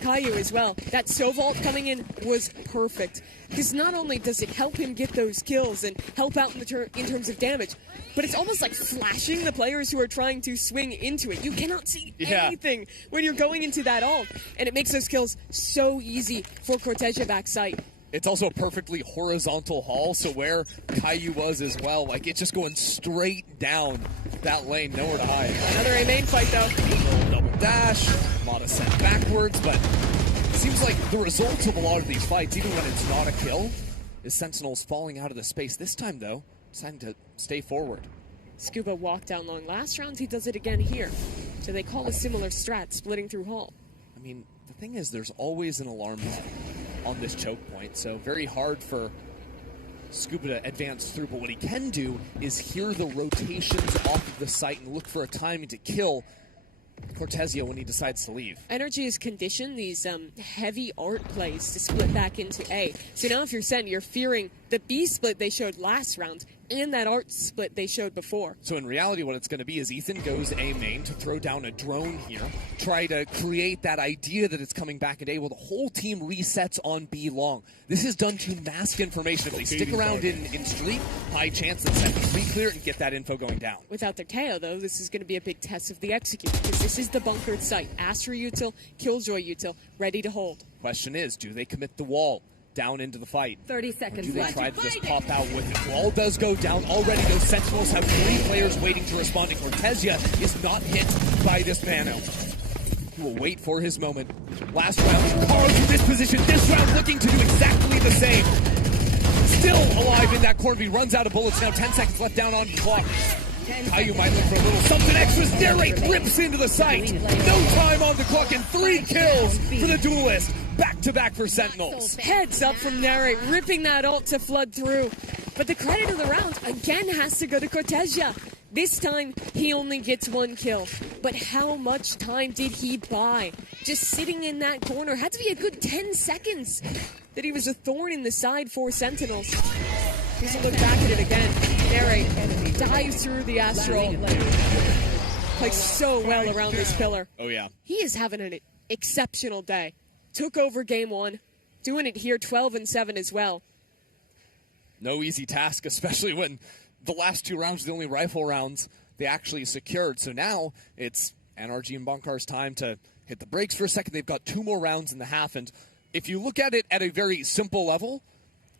Caillou as well. That Sova coming in was perfect, because not only does it help him get those kills and help out in terms of damage, but it's almost like flashing the players who are trying to swing into it. You cannot see anything when you're going into that ult, and it makes those kills so easy for Cortezia backside. It's also a perfectly horizontal haul, so where Caillou was as well, like it's just going straight down that lane, nowhere to hide. Another A main fight though. Double dash, Mada sent backwards, but it seems like the results of a lot of these fights, even when it's not a kill, is Sentinels falling out of the space. This time though, it's time to stay forward. Scuba walked down long last round, he does it again here. So they call a similar strat, splitting through hall. I mean, the thing is, there's always an alarm bot on this choke point, so very hard for Scuba to advance through, but what he can do is hear the rotations off of the site and look for a timing to kill Cortezia when he decides to leave. Energy has conditioned these heavy art plays to split back into A. So now if you're Sen, you're fearing the B split they showed last round and that art split they showed before. So in reality, what it's going to be is Ethan goes A main to throw down a drone here, try to create that idea that it's coming back in A. Well, the whole team resets on B long. This is done to mask information. If they stick around in street, high chance that Sen can re-clear and get that info going down. Without their KO, though, this is going to be a big test of the execute, because this is the bunkered site. Astra util, Killjoy util, ready to hold. Question is, do they commit the wall down into the fight? 30 seconds Do they left. try to just pop out with it? Wall does go down already. Those Sentinels have 3 players waiting to respond, and Cortezia is not hit by this Mano. He will wait for his moment. Last round, carved to this position. This round looking to do exactly the same. Still alive in that corner. He runs out of bullets now. 10 seconds left down on the clock. Caillou might look for a little something extra. Narrate rips into the site. No time on the clock and 3 kills for the duelist. Back-to-back for Sentinels. Heads up from Narrate, ripping that ult to flood through. But the credit of the round, again, has to go to Cortezia. This time, he only gets 1 kill. But how much time did he buy? Just sitting in that corner. Had to be a good 10 seconds that he was a thorn in the side for Sentinels. Here's a look back at it again. Narrate dives through the Astral. Plays so well around this pillar. Oh, yeah. He is having an exceptional day. Took over game 1. Doing it here, 12-7 as well. No easy task, especially when the last 2 rounds are the only rifle rounds they actually secured. So now it's NRG and Bunkar's time to hit the brakes for a second. They've got 2 more rounds in the half. And if you look at it at a very simple level,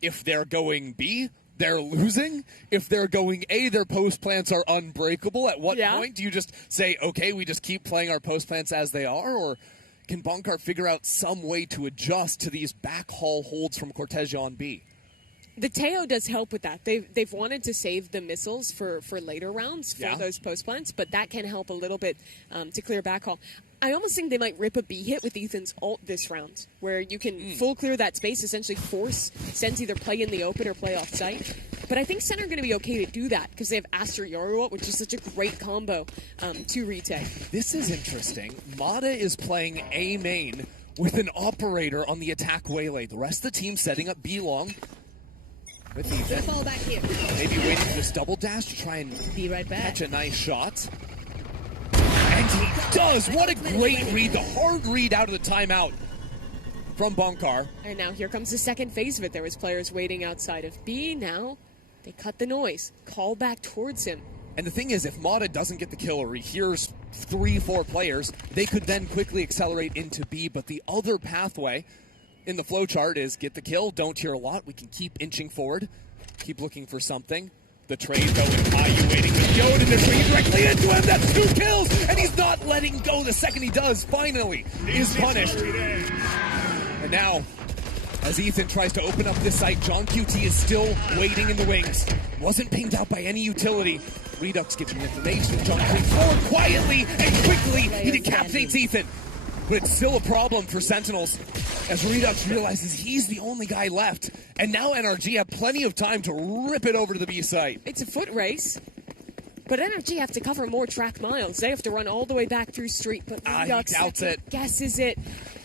if they're going B, they're losing. If they're going A, their post plants are unbreakable. At what point do you just say, okay, we just keep playing our post plants as they are? Or can Bunkar figure out some way to adjust to these backhaul holds from Cortezia on B? The Teo does help with that. They've wanted to save the missiles for later rounds for those post plants, but that can help a little bit to clear backhaul. I almost think they might rip a B hit with Ethan's ult this round, where you can full clear that space, essentially force Sen to either play in the open or play off site. But I think Sen are going to be okay to do that because they have Astra Yoru, which is such a great combo to retake. This is interesting. Mata is playing A main with an operator on the attack waylay. The rest of the team setting up B long. With Ethan. Fall back here. Maybe waiting for this double dash to try and be right back. Catch a nice shot. And he does! What a great read. The hard read out of the timeout from Bunkar. And now here comes the second phase of it. There was players waiting outside of B. Now they cut the noise. Call back towards him. And the thing is, if Mata doesn't get the kill or he hears 3-4 players, they could then quickly accelerate into B. But the other pathway in the flowchart is get the kill, don't hear a lot. We can keep inching forward, keep looking for something. The trade going high, you waiting with Yoda, and they're bringing directly into him. That's 2 kills, and he's not letting go. The second he does, finally, is punished. And now, as Ethan tries to open up this site, John QT is still waiting in the wings. Wasn't pinged out by any utility. Redux gets information. John creeps forward quietly and quickly. He decapitates Ethan. But it's still a problem for Sentinels as Redux realizes he's the only guy left. And now NRG have plenty of time to rip it over to the B site. It's a foot race. But NRG have to cover more track miles. They have to run all the way back through street. But Redux guesses it.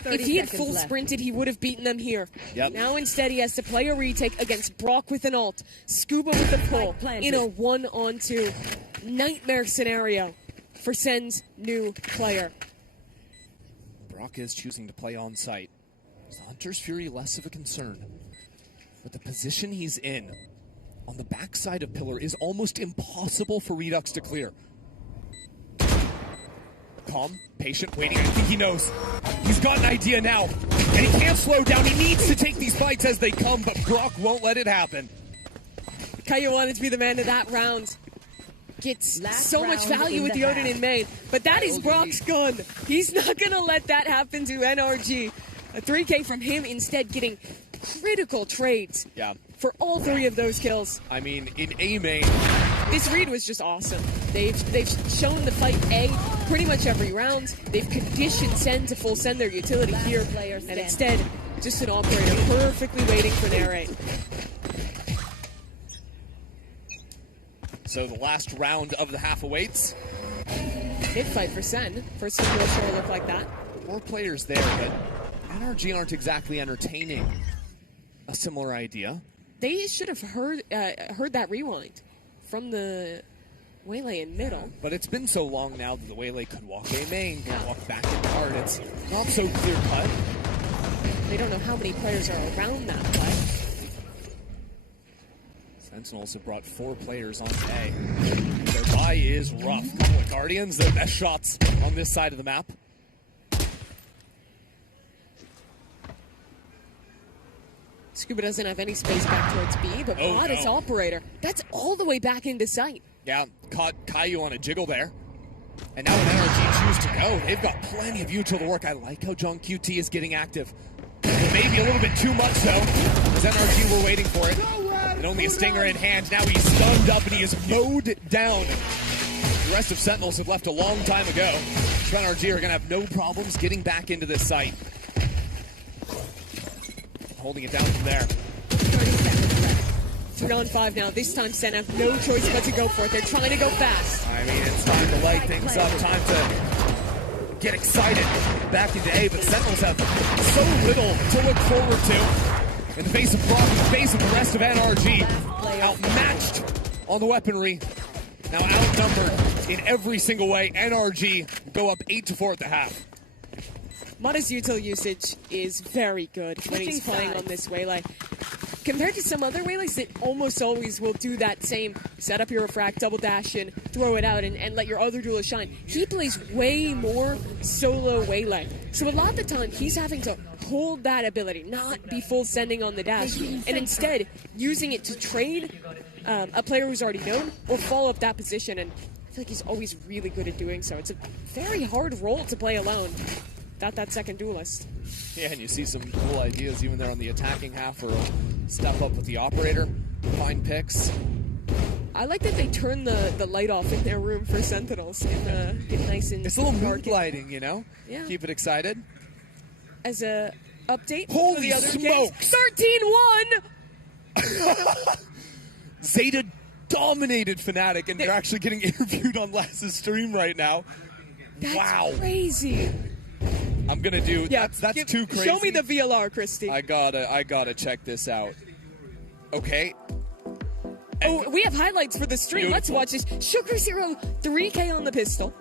If he had full sprinted, he would have beaten them here. Yep. Now instead he has to play a retake against Brock with an ult. Scuba with the pull in a 1-on-2 nightmare scenario for Sen's new player. Brock is choosing to play on site. Is Hunter's Fury less of a concern? But the position he's in on the backside of Pillar is almost impossible for Redux to clear. Calm, patient, waiting. I think he knows. He's got an idea now. And he can't slow down. He needs to take these fights as they come, but Brock won't let it happen. Caillou wanted to be the man of that round. Gets so much value with the Odin in main. But that is Brock's gun. He's not going to let that happen to NRG. A 3K from him, instead getting critical trades for all 3 of those kills. I mean, in A main, this read was just awesome. They've shown the fight A pretty much every round. They've conditioned Sen to full send their utility here. And instead, just an operator perfectly waiting for Narrate. So the last round of the half awaits. Mid fight for Sen. First time we'll sure look like that. 4 players there, but NRG aren't exactly entertaining a similar idea. They should have heard that rewind from the Waylay in middle. But it's been so long now that the Waylay could walk A main, could walk back in hard. It's not so clear cut. They don't know how many players are around that play. Sentinels have brought 4 players on A. Their buy is rough. Couple of Guardians, their best shots on this side of the map. Scuba doesn't have any space back towards B, but Modest Operator, that's all the way back into sight. Yeah, caught Caillou on a jiggle there. And now when NRG choose to go, they've got plenty of util to work. I like how John QT is getting active. Maybe a little bit too much, though, as NRG were waiting for it. And only a stinger in hand. Now he's stunned up and he is mowed down. The rest of Sentinels have left a long time ago. So NRG are going to have no problems getting back into this site. Holding it down from there. 3 on 5 now. This time Sen have no choice but to go for it. They're trying to go fast. I mean, it's time to light things up. Time to get excited back into A. But Sentinels have so little to look forward to. In the face of Brock, in the face of the rest of NRG. Outmatched on the weaponry. Now outnumbered in every single way. NRG go up 8-4 at the half. Mada's util usage is very good when he's playing on this Waylay. Compared to some other Waylays that almost always will do that same set up your refract, double dash in, throw it out, and let your other duelist shine. He plays way more solo Waylay. So a lot of the time, he's having to hold that ability, not be full sending on the dash, and instead using it to trade a player who's already known or follow up that position. And I feel like he's always really good at doing so. It's a very hard role to play alone. Got that second duelist. Yeah, and you see some cool ideas even there on the attacking half or step up with the operator. Fine picks. I like that they turn the light off in their room for Sentinels and get nice and it's a little mood dark. lighting, you know? Yeah. Keep it excited. As a update Holy for the other smokes! 13-1! Zeta dominated FNATIC, and they're actually getting interviewed on Laz's stream right now. That's wow. Crazy. I'm gonna do that's too crazy. Show me the VLR, Christy. I gotta check this out. Okay. Oh, we have highlights for the stream. Beautiful. Let's watch this. Sugar Zero, 3K on the pistol.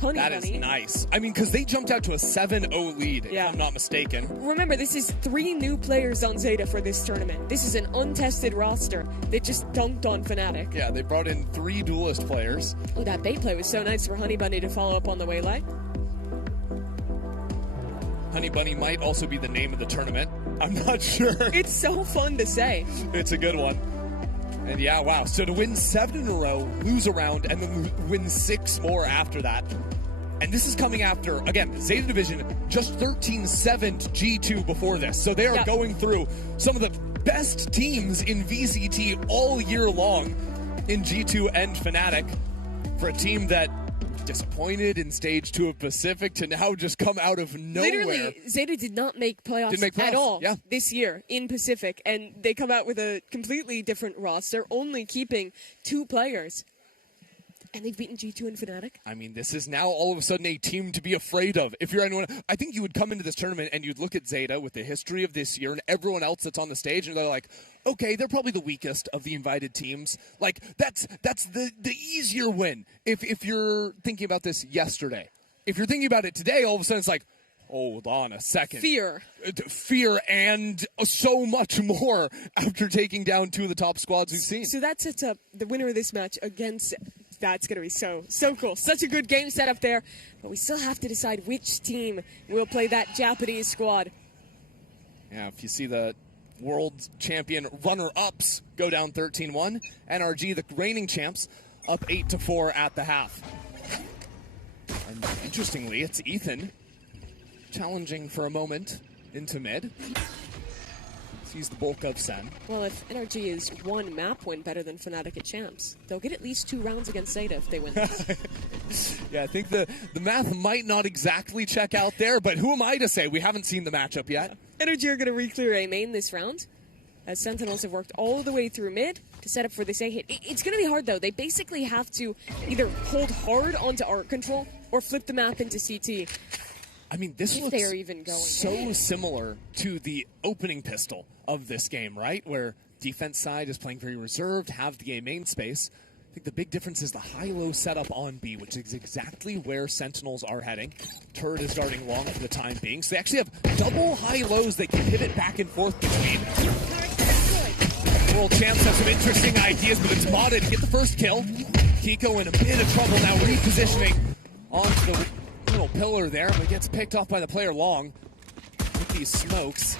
Honey That Bunny. is nice. I mean, because they jumped out to a 7-0 lead, if I'm not mistaken. Remember, this is 3 new players on Zeta for this tournament. This is an untested roster that just dunked on FNATIC. Yeah, they brought in 3 duelist players. Oh, that bait play was so nice for Honey Bunny to follow up on the Waylay. Honey Bunny might also be the name of the tournament. I'm not sure. It's so fun to say. It's a good one. And yeah, wow. So to win 7 in a row, lose a round, and then win 6 more after that. And this is coming after, again, Zeta Division just 13-7 to G2 before this. So they are going through some of the best teams in VCT all year long in G2 and FNATIC for a team that disappointed in stage 2 of Pacific to now just come out of nowhere. Literally, Zeta did not make playoffs at all this year in Pacific, and they come out with a completely different roster, only keeping 2 players. And they've beaten G2 and FNATIC. I mean, this is now all of a sudden a team to be afraid of. If you're anyone, I think you would come into this tournament and you'd look at Zeta with the history of this year and everyone else that's on the stage, and they're like, okay, they're probably the weakest of the invited teams. Like, that's the easier win. If you're thinking about this yesterday. If you're thinking about it today, all of a sudden it's like, hold on a second. Fear and so much more after taking down 2 of the top squads we've seen. So that sets up the winner of this match against... That's going to be so cool. Such a good game setup there. But we still have to decide which team will play that Japanese squad. Yeah, if you see the world champion runner-ups go down 13-1, NRG, the reigning champs, up 8-4 at the half. And interestingly, it's Ethan challenging for a moment into mid. Sees the bulk of Sen. Well, if NRG is 1 map win better than FNATIC at champs, they'll get at least 2 rounds against Zeta if they win this. Yeah, I think the math might not exactly check out there, but who am I to say? We haven't seen the matchup yet. NRG are going to re-clear A main this round. as Sentinels have worked all the way through mid to set up for this A hit. It's going to be hard, though. They basically have to either hold hard onto art control or flip the map into CT. I mean, this If looks they are even going. so similar to the opening pistol of this game, right? Where defense side is playing very reserved, have the A main space. I think the big difference is the high-low setup on B, which is exactly where Sentinels are heading. Turret is starting long for the time being, so they actually have double high-lows they can pivot back and forth between. World Champs have some interesting ideas, but it's Mata to get the first kill. Kiko in a bit of trouble now, repositioning onto the little pillar there, but gets picked off by the player long with these smokes.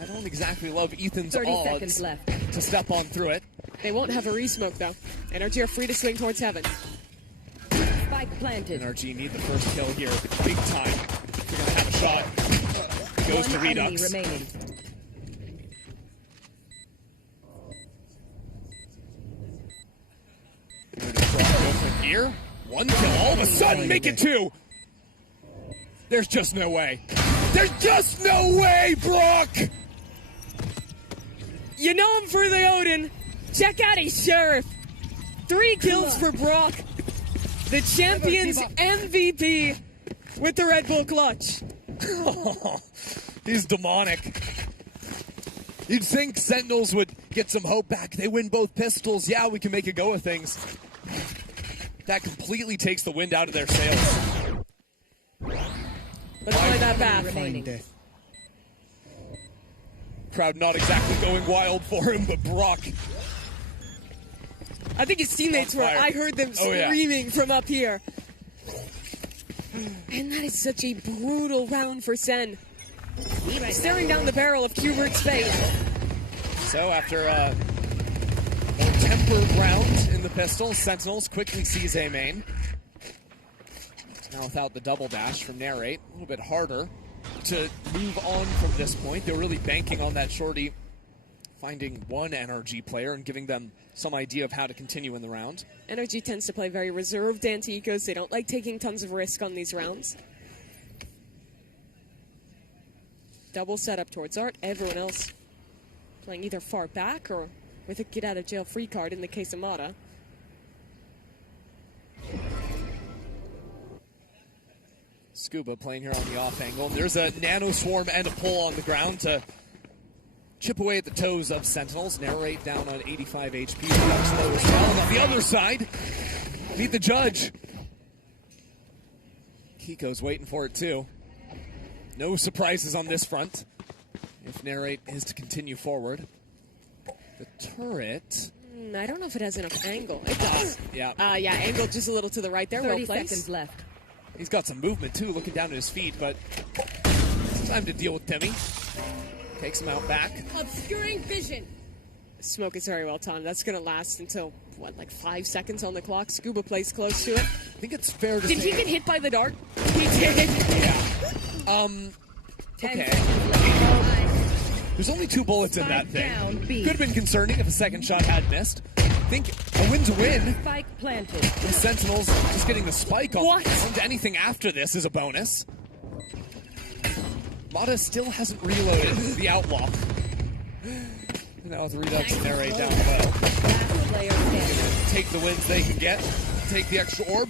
I don't exactly love Ethan's 30 odds seconds left. to step on through it. They won't have a re-smoke, though. NRG are free to swing towards heaven. Spike planted. NRG need the first kill here, big time. They're going to have a shot. Goes to Redux. Remaining. Here, one kill, all of a sudden make it two. There's just no way. There's just no way, Brock! You know him for the Odin. Check out his Sheriff. 3 kills for Brock. The champion's MVP with the Red Bull clutch. He's demonic. You'd think Sentinels would get some hope back. They win both pistols. Yeah, we can make a go of things. That completely takes the wind out of their sails. Let's play that back. Crowd not exactly going wild for him, but Brock. I think his teammates were, I heard them screaming from up here. And that is such a brutal round for Sen. Staring down the barrel of Q*bert's face. So after a more tempered round in the pistol, Sentinels quickly seize A main. Now without the double dash from Narrate, a little bit harder to move on from this point. They're really banking on that shorty finding one NRG player and giving them some idea of how to continue in the round. NRG tends to play very reserved anti-ecos. They don't like taking tons of risk on these rounds. Double setup towards Art. Everyone else playing either far back or with a get-out-of-jail-free card in the case of Mata. Scuba playing here on the off angle. There's a nano swarm and a pull on the ground to chip away at the toes of Sentinels. Narrate down on 85 HP. Redux low as well. And on the other side, meet the judge. Kiko's waiting for it too. No surprises on this front if Narrate is to continue forward. The turret. I don't know if it has enough angle. It does. Yeah, angle just a little to the right there. 30 well placed. seconds left. He's got some movement too, looking down at his feet, but it's time to deal with Timmy. Takes him out back. Obscuring vision. Smoke is very well timed. That's going to last until, what, like 5 seconds on the clock? Scuba plays close to it. I think it's fair to say. Did he get hit by the dart? He did. Yeah. Okay. There's only 2 bullets in that thing. Could have been concerning if a second shot had missed. I think a win's a win. Spike planted. The Sentinels just getting the spike on anything after this is a bonus. Mata still hasn't reloaded the Outlaw. Now with Redux and Narrate down low. Take the wins they can get. Take the extra orb.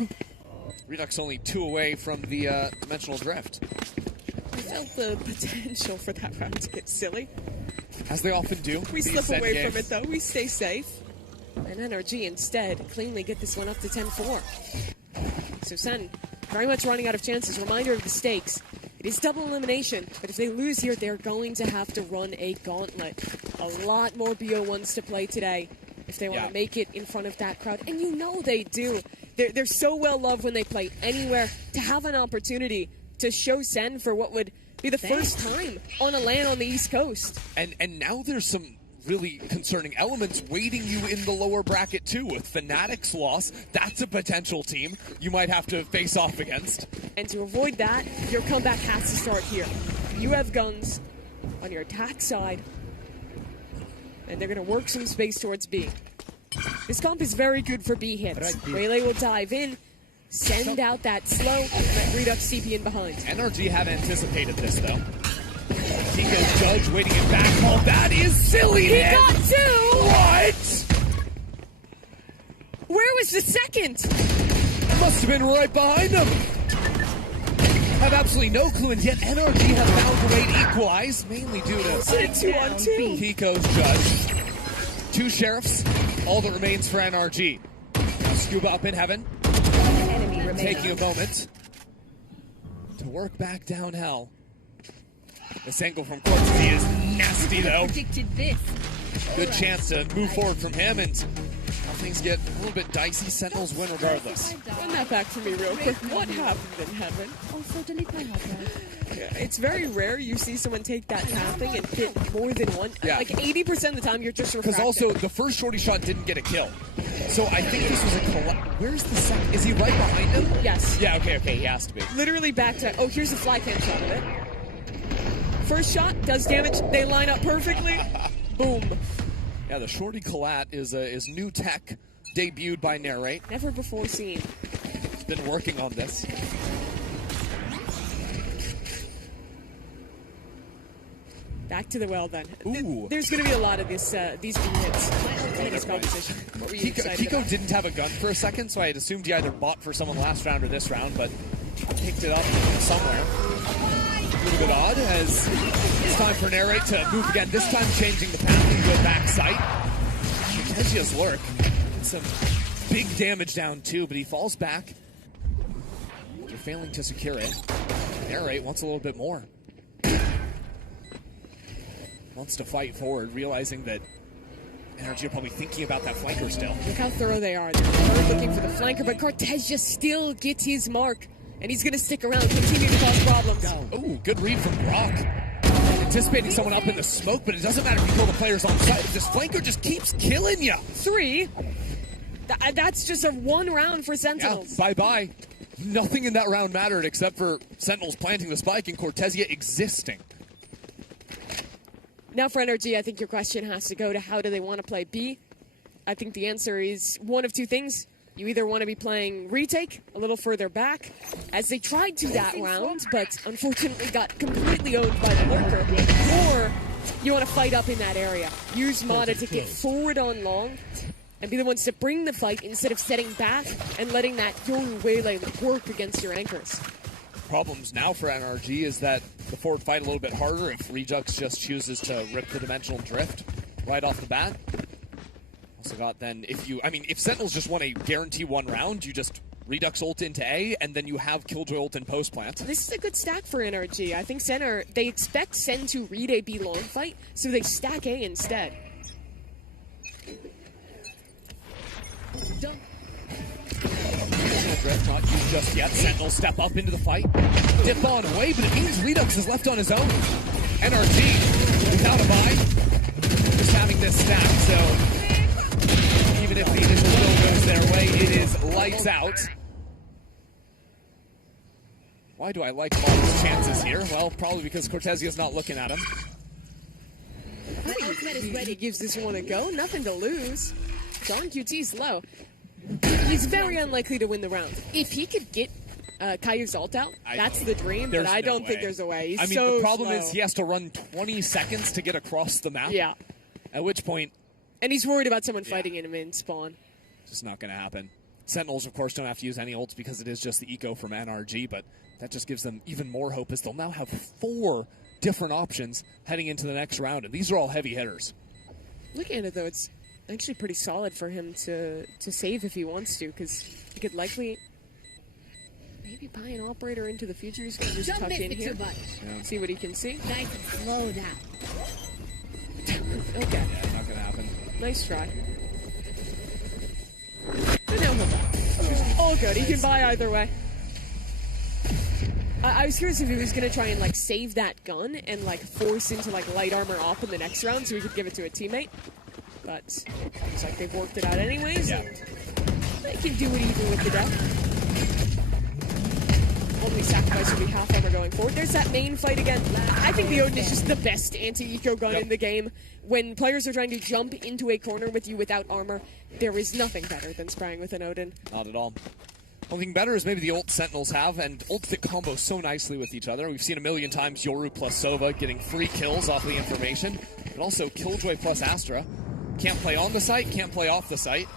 Redux only 2 away from the Dimensional Drift. I felt the potential for that round to get silly. As they often do. We slip away from it, though. We stay safe. And NRG instead cleanly get this one up to 10-4. So Sen very much running out of chances. Reminder of the stakes. It is double elimination, but if they lose here, they're going to have to run a gauntlet. A lot more BO1s to play today if they want to make it in front of that crowd. And you know they do. They're so well loved when they play anywhere. To have an opportunity to show Sen for what would be the first time on a LAN on the East Coast. And now there's some really concerning elements waiting you in the lower bracket too. With FNATIC's loss, that's a potential team you might have to face off against. And to avoid that, your comeback has to start here. You have guns on your attack side, and they're going to work some space towards B. This comp is very good for B hits. Relay will dive in, send out that slow, and let Redux CP in behind. NRG have anticipated this though. Tico's Judge waiting in back. Oh, that is silly. He got two. What? Where was the second? Must have been right behind him. Have absolutely no clue, and yet NRG have found a way to equalize, mainly due to It's a 2-on-2. Pico's Judge. 2 sheriffs, all that remains for NRG. Now Scuba up in heaven, taking a moment to work back down hell. This angle from Cortez is nasty, though. Predicted this. Good chance to move forward from him, and things get a little bit dicey. Sentinels win regardless. Run that back to me real quick. What happened in heaven? Also, delete my hard drive. It's very rare you see someone take that tapping and hit more than one. Yeah. Like 80% of the time, you're just Because refracting. also, the first shorty shot didn't get a kill. So I think this was a Where's the second? Is he right behind him? Yes. Yeah, okay, he has to be. Literally back to, oh, here's a fly cam shot of it. First shot does damage. They line up perfectly. Boom. Yeah, the shorty collat is new tech, debuted by Narrate. Never before seen. He's been working on this. Back to the well then. Ooh. There's going to be a lot of these B hits in this competition. What were you excited Pico about? didn't have a gun for a second, so I had assumed he either bought for someone last round or this round, but picked it up somewhere. A little bit odd as it's time for Narrate to move again, this time changing the path into a back sight. Cortezia's lurk. Some big damage down too, but he falls back. They're failing to secure it. Narrate wants a little bit more. Wants to fight forward, realizing that NRG are probably thinking about that flanker still. Look how thorough they are. They're looking for the flanker, but Cortezia still gets his mark. And he's going to stick around, continue to cause problems. Ooh, good read from Brock. Anticipating someone up in the smoke, but it doesn't matter if you kill the players on site. This flanker just keeps killing you. 3. That's just a 1 round for Sentinels. Yeah, bye-bye. Nothing in that round mattered except for Sentinels planting the spike and Cortezia existing. Now for NRG, I think your question has to go to how do they want to play B? I think the answer is one of two things. You either want to be playing retake a little further back, as they tried to that round, but unfortunately got completely owned by the lurker, or you want to fight up in that area. Use Mada to get forward on long, and be the ones to bring the fight instead of setting back and letting that Yoru Waylay work against your anchors. Problems now for NRG is that the forward fight a little bit harder if Redux just chooses to rip the dimensional drift right off the bat. Also got then, if Sentinels just want to guarantee 1 round, you just Redux ult into A, and then you have Killjoy ult in post plant. This is a good stack for NRG. I think they expect Sen to read a B long fight, so they stack A instead. Done. Drift not used just yet. Sentinels step up into the fight. Dip on away, but it means Redux is left on his own. NRG without a buy. Just having this stack, so even if the initial kill goes their way, it is lights out. Why do I like Ball's chances here? Well, probably because Cortezia's not looking at him. He gives this one a go. Nothing to lose. John QT's low. He's very unlikely to win the round. If he could get Kayu's ult out, that's the dream, but I don't think there's a way. He's so the problem slow. is he has to run 20 seconds to get across the map. Yeah. At which point... And he's worried about someone fighting him in spawn. Just not going to happen. Sentinels, of course, don't have to use any ults because it is just the eco from NRG, but that just gives them even more hope as they'll now have 4 different options heading into the next round, and these are all heavy hitters. Looking at it, though, it's actually pretty solid for him to save if he wants to, because he could likely maybe buy an operator into the future. He's going to just tuck in here, see what he can see. Nice and slow now. Okay. Yeah, not going to happen. Nice try. But now he'll buy. All good. He can buy either way. I was curious if he was going to try and save that gun and force into light armor op in the next round so he could give it to a teammate. But looks like they've worked it out anyways. Yeah. They can do it even with the death. Only sacrifice would be half armor going forward. There's that main fight again. I think the Odin is just the best anti-eco gun in the game. When players are trying to jump into a corner with you without armor, there is nothing better than spraying with an Odin. Not at all. One thing better is maybe the ult Sentinels have, and ults that combo so nicely with each other. We've seen a million times Yoru plus Sova getting free kills off the information, but also Killjoy plus Astra. Can't play on the site, can't play off the site.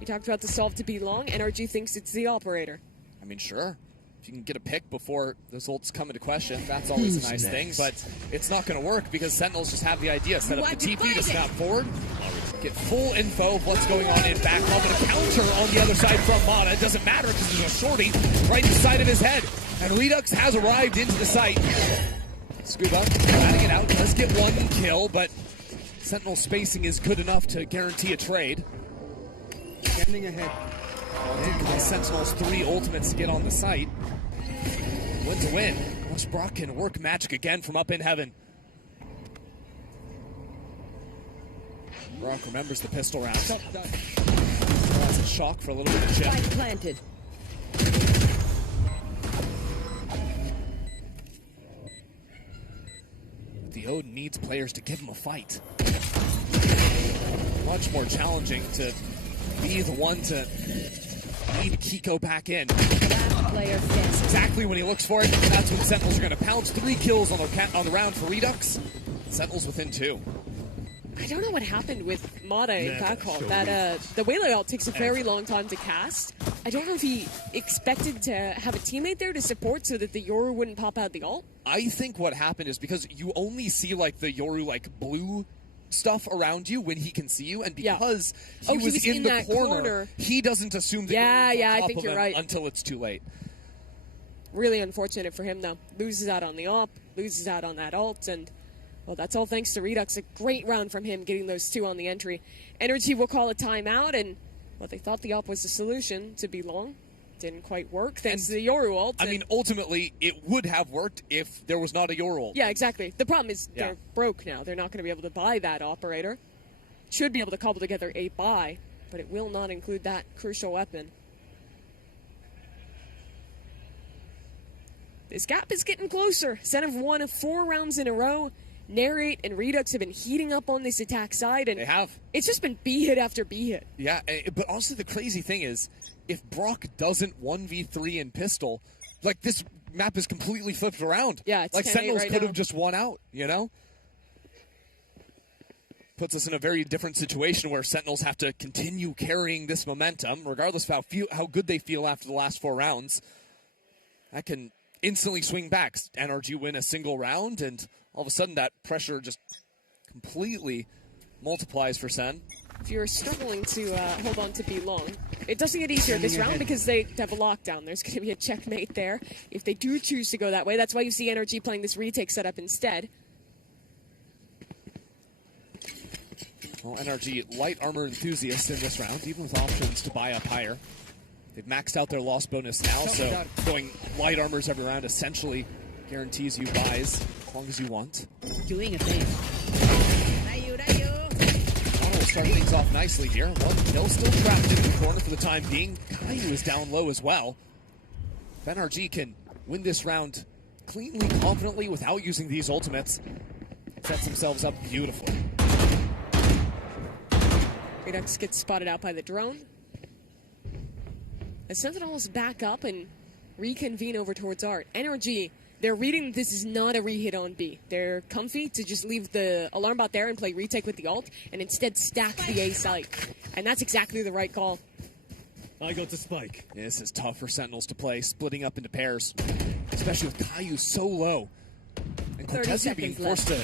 We talked about the solve to be long. NRG thinks it's the operator. I mean, sure. If you can get a pick before those ults come into question, that's always a nice thing, but it's not going to work because Sentinels just have the idea. Set up the TP to snap forward, get full info of what's going on in back hub, and a counter on the other side from Mata. It doesn't matter because there's a shorty right inside of his head. And Redux has arrived into the site. Scuba batting it out, does get one kill, but Sentinel spacing is good enough to guarantee a trade. Standing ahead. Did cost Sentinels 3 ultimates to get on the site. Win to win. Watch Brock can work magic again from up in heaven. Brock remembers the pistol round. That's a shock for a little bit of chip. Spike planted. The Ode needs players to give him a fight. Much more challenging to be the one to lead Kiko back in. Player stands. Exactly when he looks for it, that's when Sentinels are going to pounce. 3 kills on the round for Redux. Sentinels within 2. I don't know what happened with Mata in back hall. That the Waylay ult takes a very long time to cast. I don't know if he expected to have a teammate there to support so that the Yoru wouldn't pop out the ult. I think what happened is because you only see like the Yoru like blue stuff around you when he can see you, and because he was in the corner, he doesn't assume that you're on top I think of you're him right. until it's too late. Really unfortunate for him, though. Loses out on the op, loses out on that ult, and, well, that's all thanks to Redux. A great round from him, getting those 2 on the entry. Energy will call a timeout, and, well, they thought the op was the solution to be long. Didn't quite work, thanks to the Yoru ult. I mean, ultimately, it would have worked if there was not a Yoru ult. Yeah, exactly. The problem is they're broke now. They're not going to be able to buy that operator. Should be able to cobble together a buy, but it will not include that crucial weapon. This gap is getting closer. Sen have won 4 rounds in a row. Narrate and Redux have been heating up on this attack side, and they have. It's just been B hit after B hit. Yeah, but also the crazy thing is, if Brock doesn't 1v3 in pistol, like this map is completely flipped around. Yeah, it's like Sentinels right could now. have just won out, you know? Puts us in a very different situation where Sentinels have to continue carrying this momentum, regardless of how good they feel after the last 4 rounds. That can instantly swing back. NRG win a single round, and all of a sudden that pressure just completely multiplies for Sen. If you're struggling to hold on to B long, it doesn't get easier this round because they have a lockdown. There's going to be a checkmate there if they do choose to go that way. That's why you see NRG playing this retake setup instead. Well, NRG light armor enthusiasts in this round, even with options to buy up higher. They've maxed out their loss bonus now, so going light armors every round essentially guarantees you buys as long as you want. Doing a thing. Will start things off nicely here. 1 kill, still trapped into the corner for the time being. Caillou is down low as well. If NRG can win this round cleanly, confidently, without using these ultimates, sets themselves up beautifully. Redux gets spotted out by the drone. The Sentinels back up and reconvene over towards Art. NRG, they're reading that this is not a re-hit on B. They're comfy to just leave the alarm bot there and play retake with the ult, and instead stack the A site. And that's exactly the right call. I got the spike. Yeah, this is tough for Sentinels to play, splitting up into pairs, especially with Caillou so low. And Cortezia being forced to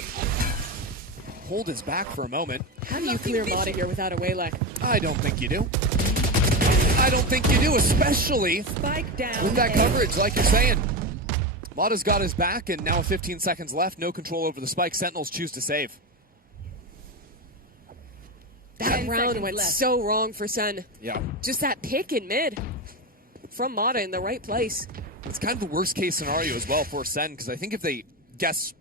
hold his back for a moment. How do you clear Mata here without a waylay? I don't think you do. I don't think you do, especially with that coverage, like you're saying. Mata's got his back, and now 15 seconds left. No control over the spike. Sentinels choose to save. That round went so wrong for Sen. Yeah. Just that pick in mid from Mata in the right place. It's kind of the worst case scenario as well for Sen, because I think if they guess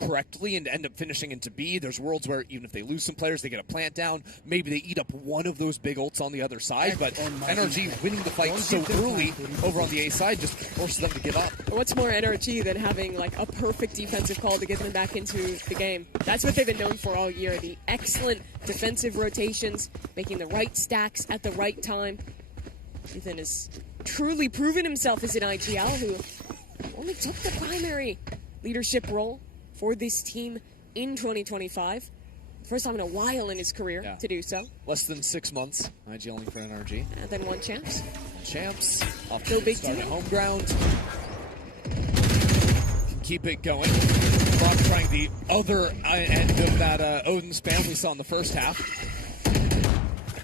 correctly and end up finishing into B, there's worlds where even if they lose some players, they get a plant down. Maybe they eat up one of those big ults on the other side, but NRG winning the fight so early over on the A side just forces them to give up. What's more NRG than having like a perfect defensive call to get them back into the game? That's what they've been known for all year. The excellent defensive rotations, making the right stacks at the right time. Ethan has truly proven himself as an IGL who only took the primary leadership role for this team in 2025. First time in a while in his career to do so. Less than 6 months, IGLing for NRG. And then one champs. Champs, off No to big start deal. at home ground. Can keep it going. Brock trying the other end of that Odin spam we saw in the first half.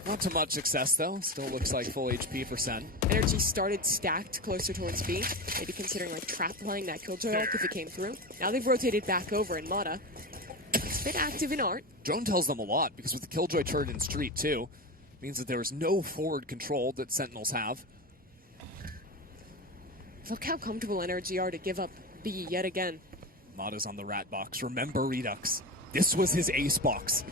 Not too much success though. Still looks like full HP for Sen. Energy started stacked closer towards B. Maybe considering like trap playing that Killjoy ult if it came through. Now they've rotated back over in Mata. It's a bit active in Art. Drone tells them a lot because with the Killjoy turret in Street too, means that there is no forward control that Sentinels have. Look how comfortable Energy are to give up B yet again. Mata's on the rat box. Remember Redux. This was his ace box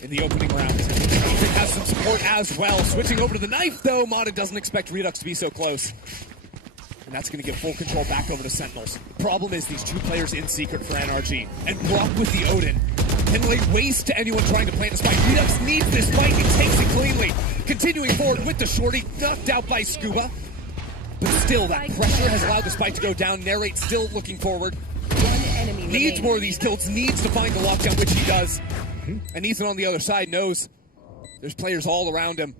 in the opening round. Ethan has some support as well. Switching over to the knife though, Mata doesn't expect Redux to be so close. And that's going to give full control back over to Sentinels. The problem is these two players in secret for NRG. And Brock with the Odin can lay waste to anyone trying to plant a spike. Redux needs this fight and takes it cleanly. Continuing forward with the shorty, knocked out by Scuba. But still, that pressure has allowed the spike to go down. Narrate still looking forward. Needs more of these kills, needs to find the lockdown, which he does. And Ethan on the other side knows there's players all around him.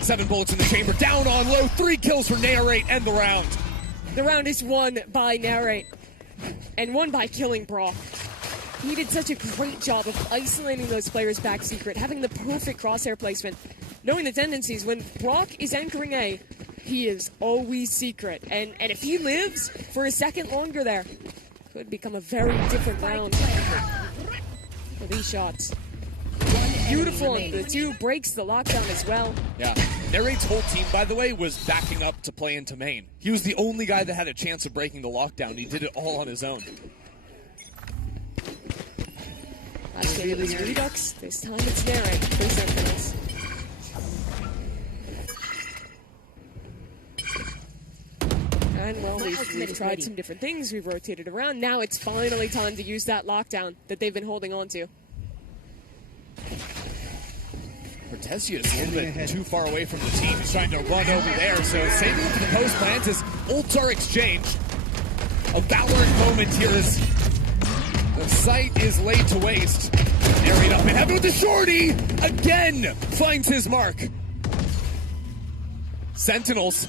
7 bullets in the chamber, down on low, 3 kills for Narrate, and the round. The round is won by Narrate, and won by killing Brock. He did such a great job of isolating those players back secret, having the perfect crosshair placement, knowing the tendencies. When Brock is anchoring A, he is always secret. And if he lives for a second longer there, could become a very different round for these shots. Beautiful, and the 2 breaks the lockdown as well. Yeah. Narrate's whole team, by the way, was backing up to play into main. He was the only guy that had a chance of breaking the lockdown. He did it all on his own. Last game it was Redux, this time it's Narrate for Sentinels. And well, we've tried some different things, we've rotated around. Now it's finally time to use that lockdown that they've been holding on to. Cortesia's a little bit too far away from the team. He's trying to run over there, so saving him for the post plant as ults are exchanged. A Valorant moment here as the site is laid to waste. Narrate up in heaven with the shorty! Again finds his mark. Sentinels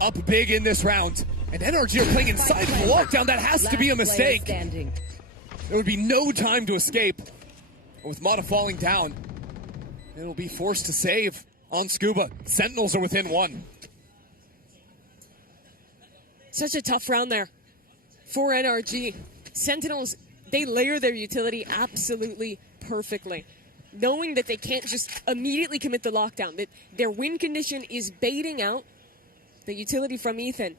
up big in this round. And NRG are playing inside of the lockdown. That has to be a mistake. There would be no time to escape. With Mata falling down, it'll be forced to save on Scuba. Sentinels are within 1. Such a tough round there for NRG. Sentinels, they layer their utility absolutely perfectly. Knowing that they can't just immediately commit the lockdown, that their win condition is baiting out the utility from Ethan.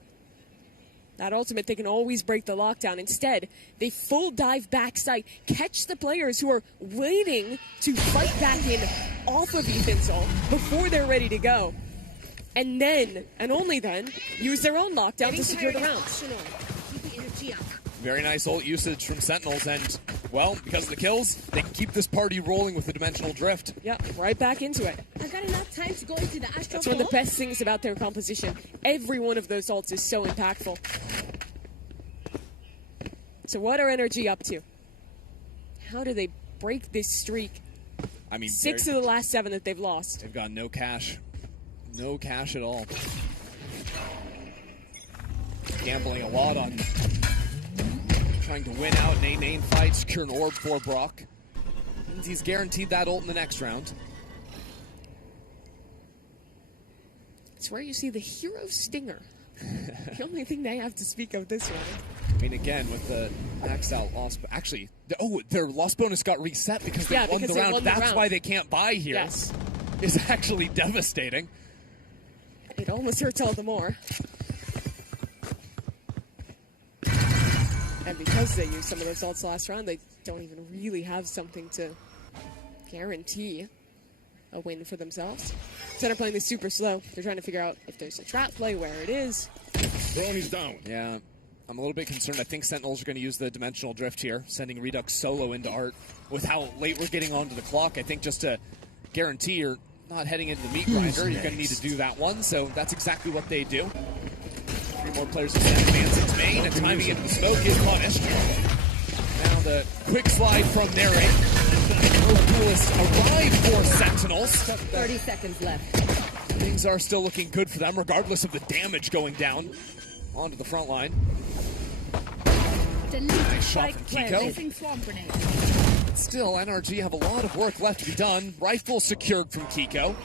That ultimate, they can always break the lockdown. Instead, they full dive backside, catch the players who are waiting to fight back in off of Ethan's ult before they're ready to go. And then, and only then, use their own lockdown to secure the rounds. Very nice ult usage from Sentinels, and, well, because of the kills, they can keep this party rolling with the dimensional drift. Yeah, right back into it. I got enough time to go into the astral. That's one of the best things about their composition. Every one of those ults is so impactful. So what are NRG up to? How do they break this streak? I mean, 6 of the last 7 that they've lost. They've got no cash. No cash at all. Gambling a lot on trying to win out in a main fight, secure an orb for Brock. Means he's guaranteed that ult in the next round. It's where you see the hero stinger. The only thing they have to speak of this round. I mean, again, with the maxed out loss, actually, their loss bonus got reset because they won the round. That's why they can't buy here. Yes. It's actually devastating. It almost hurts all the more. And because they used some of those ults last round, they don't even really have something to guarantee a win for themselves. Instead of playing this super slow, they're trying to figure out if there's a trap play, where it is. Drone is down. Yeah, I'm a little bit concerned. I think Sentinels are going to use the dimensional drift here, sending Redux solo into Art. With how late we're getting onto the clock, I think just to guarantee or not heading into the meat grinder. You're going to need to do that one, so that's exactly what they do. 3 more players advancing to main, and timing into the smoke is punished. Now the quick slide from Narrate. Duelist arrived for Sentinels. 30 seconds left. Things are still looking good for them, regardless of the damage going down onto the front line. Nice shot from Kiko. Still, NRG have a lot of work left to be done. Rifle secured from Kiko.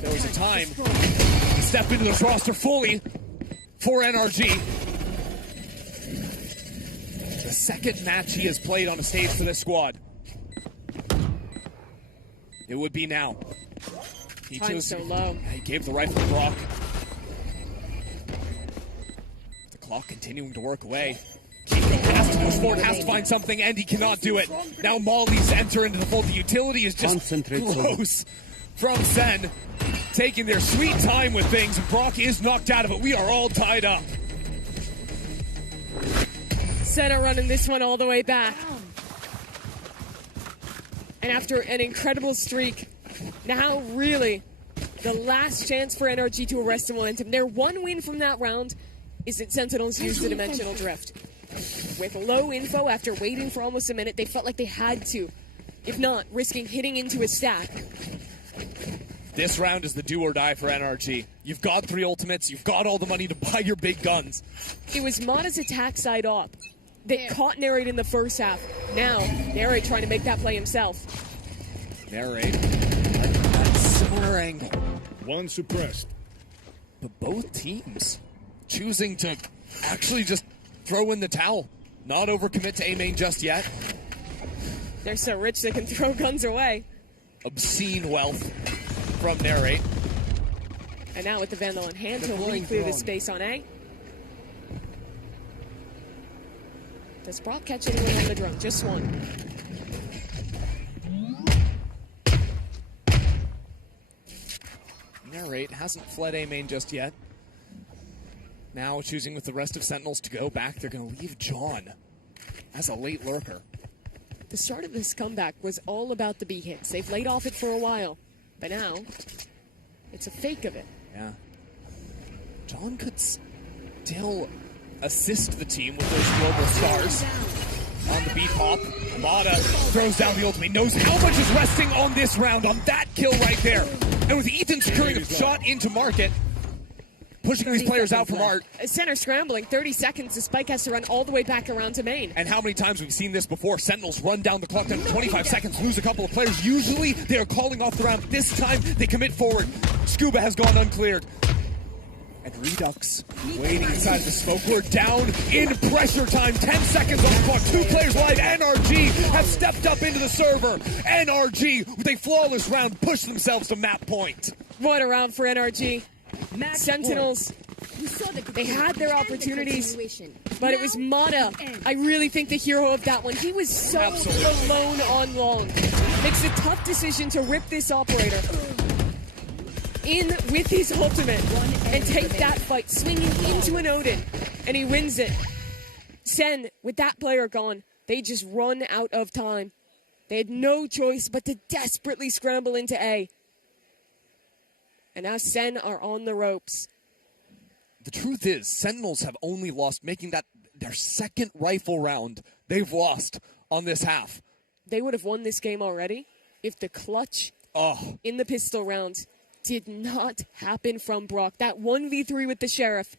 There was a time to step into this roster fully for NRG. The second match he has played on a stage for this squad. It would be now. He Time's so low. He gave the rifle to Brock. The clock continuing to work away. Kiko has to push forward, has to find something, and he cannot do it. Now Molly's enter into the fold. The utility is just close from Sen. Taking their sweet time with things. Brock is knocked out of it. We are all tied up. Sen are running this one all the way back. And after an incredible streak, now really the last chance for NRG to arrest the momentum. Their one win from that round is that Sentinels used the dimensional drift. With low info, after waiting for almost a minute, they felt like they had to. If not, risking hitting into a stack. This round is the do or die for NRG. You've got 3 ultimates, you've got all the money to buy your big guns. It was Mata's attack side op that caught Narrate in the first half. Now, Narrate trying to make that play himself. Narrate at that similar angle. One suppressed. But both teams choosing to actually just throw in the towel. Not overcommit to A main just yet. They're so rich they can throw guns away. Obscene wealth from Narrate. And now with the Vandal in hand, he'll re-clear the space on A. Does Brock catch anyone on the drone? Just one. Narrate hasn't fled A main just yet. Now choosing with the rest of Sentinels to go back. They're going to leave John as a late lurker. The start of this comeback was all about the B hits. They've laid off it for a while, but now it's a fake of it. Yeah. John could still assist the team with those global stars. On the beat hop, Mata throws down the ultimate. Knows how much is resting on this round, on that kill right there. And with Ethan securing a shot into market, pushing these players out from Art. Center scrambling, 30 seconds. The Spike has to run all the way back around to main. And how many times we've seen this before? Sentinels run down the clock down to 25 seconds, lose a couple of players. Usually they are calling off the round. This time they commit forward. Scuba has gone uncleared. And Redux waiting inside the smoke. We're down in pressure time. 10 seconds on the clock. 2 players live. NRG have stepped up into the server. NRG, with a flawless round, push themselves to map point. What a round for NRG. Sentinels, they had their opportunities, but it was Mata. I really think the hero of that one. He was so alone on long. Makes a tough decision to rip this operator in with his ultimate and take that fight, swinging into an Odin, and he wins it. Sen, with that player gone, they just run out of time. They had no choice but to desperately scramble into A. And now Sen are on the ropes. The truth is, Sentinels have only lost, making that their second rifle round they've lost on this half. They would have won this game already if the clutch in the pistol round did not happen from Brock. That 1v3 with the Sheriff.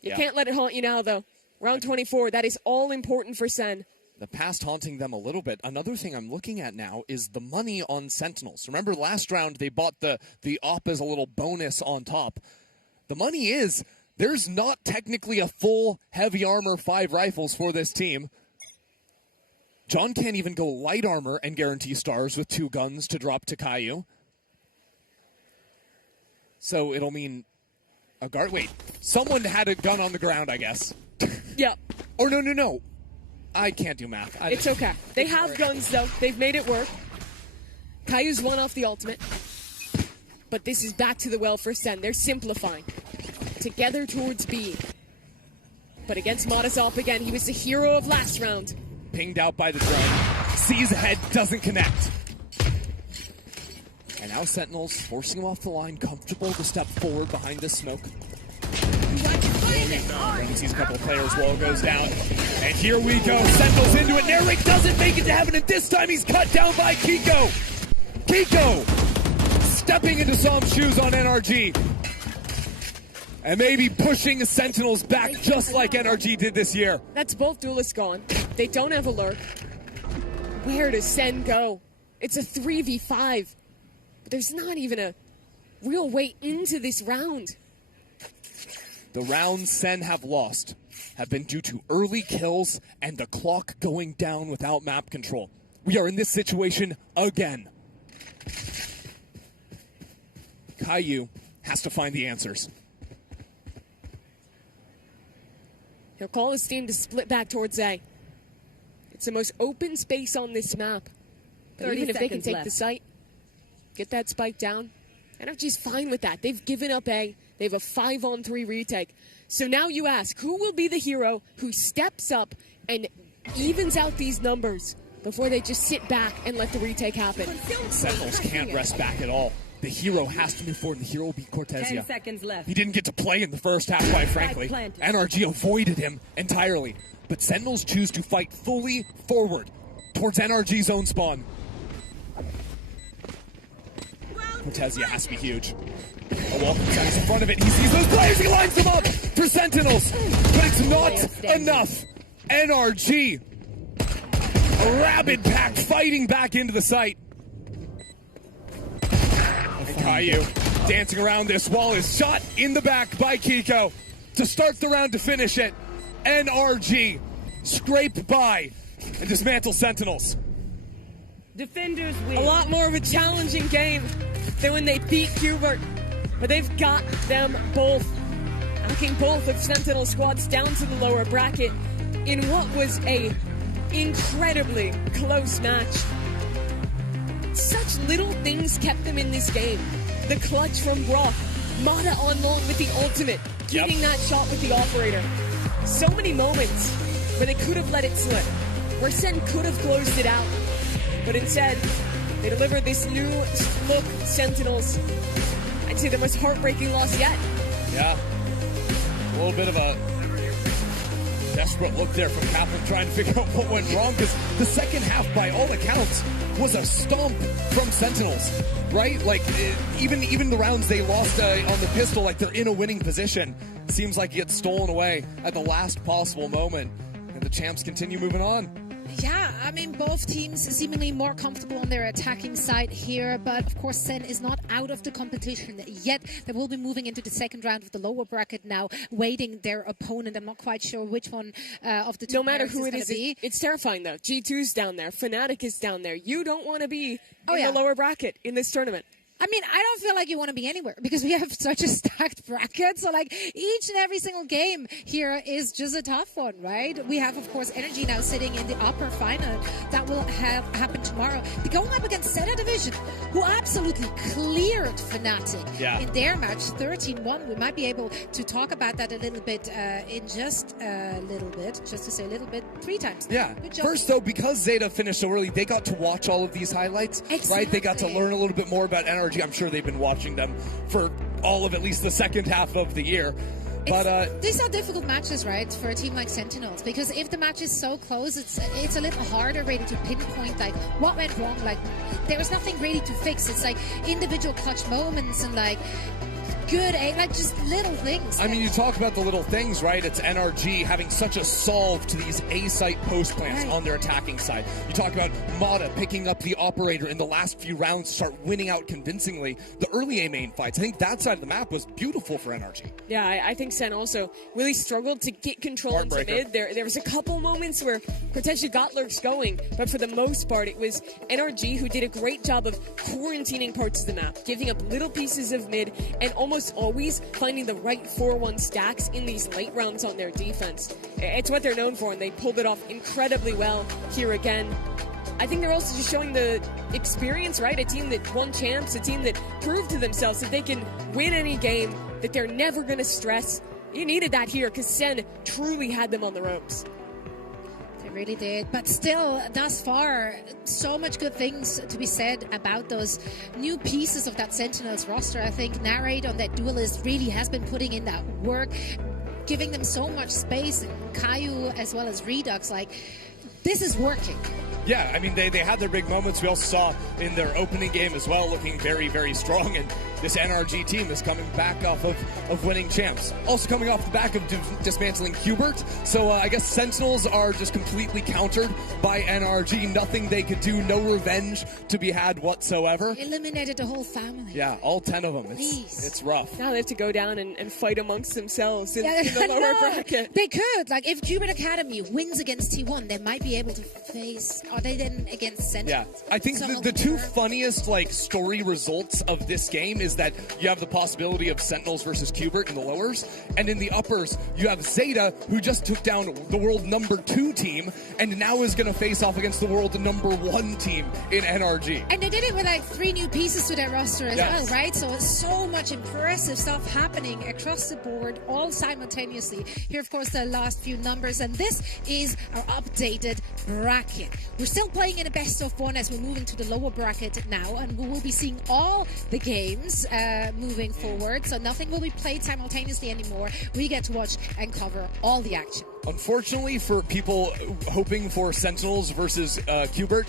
You can't let it haunt you now, though. Round 24, that is all important for Sen. The past haunting them a little bit. Another thing I'm looking at now is the money on Sentinels. Remember last round they bought the op as a little bonus on top. The money is, there's not technically a full heavy armor 5 rifles for this team. John can't even go light armor and guarantee stars with 2 guns to drop to Caillou. So it'll mean a guard. Wait, someone had a gun on the ground, I guess. Yep. Or no. I can't do math. It's okay. They have guns, though. They've made it work. Caillou's won off the ultimate. But this is back to the well for Sen. They're simplifying. Together towards B. But against Modazop again, he was the hero of last round. Pinged out by the drone. Sees ahead, doesn't connect. And now Sentinels forcing him off the line, comfortable to step forward behind this smoke. He sees a couple of players, wall goes down. And here we go, Sentinels into it. Nerrick doesn't make it to heaven, and this time he's cut down by Kiko. Kiko stepping into Psalm's shoes on NRG. And maybe pushing the Sentinels back just like NRG did this year. That's both duelists gone. They don't have a lurk. Where does Sen go? It's a 3v5. But there's not even a real way into this round. The rounds Sen have lost have been due to early kills and the clock going down without map control. We are in this situation again. Caillou has to find the answers. He'll call his team to split back towards A. It's the most open space on this map. But even if they can take the site, get that spike down, NRG's fine with that. They've given up A. They have a 5-on-3 retake. So now you ask, who will be the hero who steps up and evens out these numbers before they just sit back and let the retake happen? Sentinels can't rest back at all. The hero has to move forward, and the hero will beat Cortesia. 10 seconds left. He didn't get to play in the first half, quite frankly. NRG avoided him entirely. But Sentinels choose to fight fully forward towards NRG's own spawn. Cortesia has to be huge. A wall comes out, he's in front of it, he sees those players, he lines them up for Sentinels. But it's not enough. NRG, a rabid pack fighting back into the site. And Caillou dancing around this wall is shot in the back by Kiko to start the round to finish it. NRG scrape by and dismantle Sentinels. Defenders win. A lot more of a challenging game than when they beat Hubert. But they've got them both. Knocking both of Sentinel squads down to the lower bracket in what was a incredibly close match. Such little things kept them in this game. The clutch from Brock, Mata on long with the ultimate, getting that shot with the operator. So many moments where they could have let it slip, where Sen could have closed it out. But instead, they delivered this new look Sentinels. I'd say the most heartbreaking loss yet. Yeah. A little bit of a desperate look there from Kaplan trying to figure out what went wrong, because the second half, by all accounts, was a stomp from Sentinels, right? Like, even the rounds they lost on the pistol, like they're in a winning position. Seems like it gets stolen away at the last possible moment, and the champs continue moving on. Yeah, I mean, both teams seemingly more comfortable on their attacking side here, but of course Sen is not out of the competition yet. They will be moving into the second round of the lower bracket now, waiting their opponent. I'm not quite sure which one of the two. No matter who it is, be. It's terrifying though. G2's down there, FNATIC is down there. You don't want to be in yeah. the lower bracket in this tournament. I mean, I don't feel like you want to be anywhere because we have such a stacked bracket. So, like, each and every single game here is just a tough one, right? We have, of course, Energy now sitting in the upper final. That will happen tomorrow. They're going up against Zeta Division, who absolutely cleared FNATIC in their match, 13-1. We might be able to talk about that a little bit in just a little bit, just to say a little bit, 3 times. Yeah. First, though, because Zeta finished so early, they got to watch all of these highlights, right? They got to learn a little bit more about NRG. I'm sure they've been watching them for all of at least the second half of the year. But these are difficult matches, right, for a team like Sentinels, because if the match is so close, it's a little harder really to pinpoint like what went wrong. Like there is nothing really to fix. It's like individual clutch moments and like good aim, like just little things. I mean, you talk about the little things, right? It's NRG having such a solve to these A-site post plants on their attacking side. You talk about Mata picking up the operator in the last few rounds to start winning out convincingly. The early A-main fights, I think that side of the map was beautiful for NRG. Yeah, I think Sen also really struggled to get control into mid. There was a couple moments where Cortesia got lurks going, but for the most part, it was NRG who did a great job of quarantining parts of the map, giving up little pieces of mid, and almost always finding the right 4-1 stacks in these late rounds on their defense. It's what they're known for, and they pulled it off incredibly well here again. I think they're also just showing the experience, right? A team that won champs, a team that proved to themselves that they can win any game, that they're never going to stress. You needed that here because Sen truly had them on the ropes. They're really did. But still, thus far, so much good things to be said about those new pieces of that Sentinels roster. I think Narrate on that duelist really has been putting in that work, giving them so much space, and Caillou as well as Redux. Like, this is working. Yeah, I mean, they had their big moments. We also saw in their opening game as well, looking very, very strong. And this NRG team is coming back off of winning champs. Also coming off the back of dismantling Hubert. So I guess Sentinels are just completely countered by NRG. Nothing they could do, no revenge to be had whatsoever. Eliminated the whole family. Yeah, all 10 of them. It's rough. Now they have to go down and fight amongst themselves in the lower bracket. They could. Like, if Hubert Academy wins against T1, they might be able to face... Are they then against Sentinels? Yeah, I think the two funniest story results of this game is that you have the possibility of Sentinels versus Hubert in the lowers, and in the uppers you have Zeta, who just took down the world #2 team, and now is going to face off against the world #1 team in NRG. And they did it with 3 new pieces to their roster as well, right? So much impressive stuff happening across the board, all simultaneously. Here, of course, the last few numbers, and this is our updated bracket. We're still playing in a best of 1 as we move into the lower bracket now, and we will be seeing all the games moving forward. So nothing will be played simultaneously anymore. We get to watch and cover all the action. Unfortunately for people hoping for Sentinels versus Hubert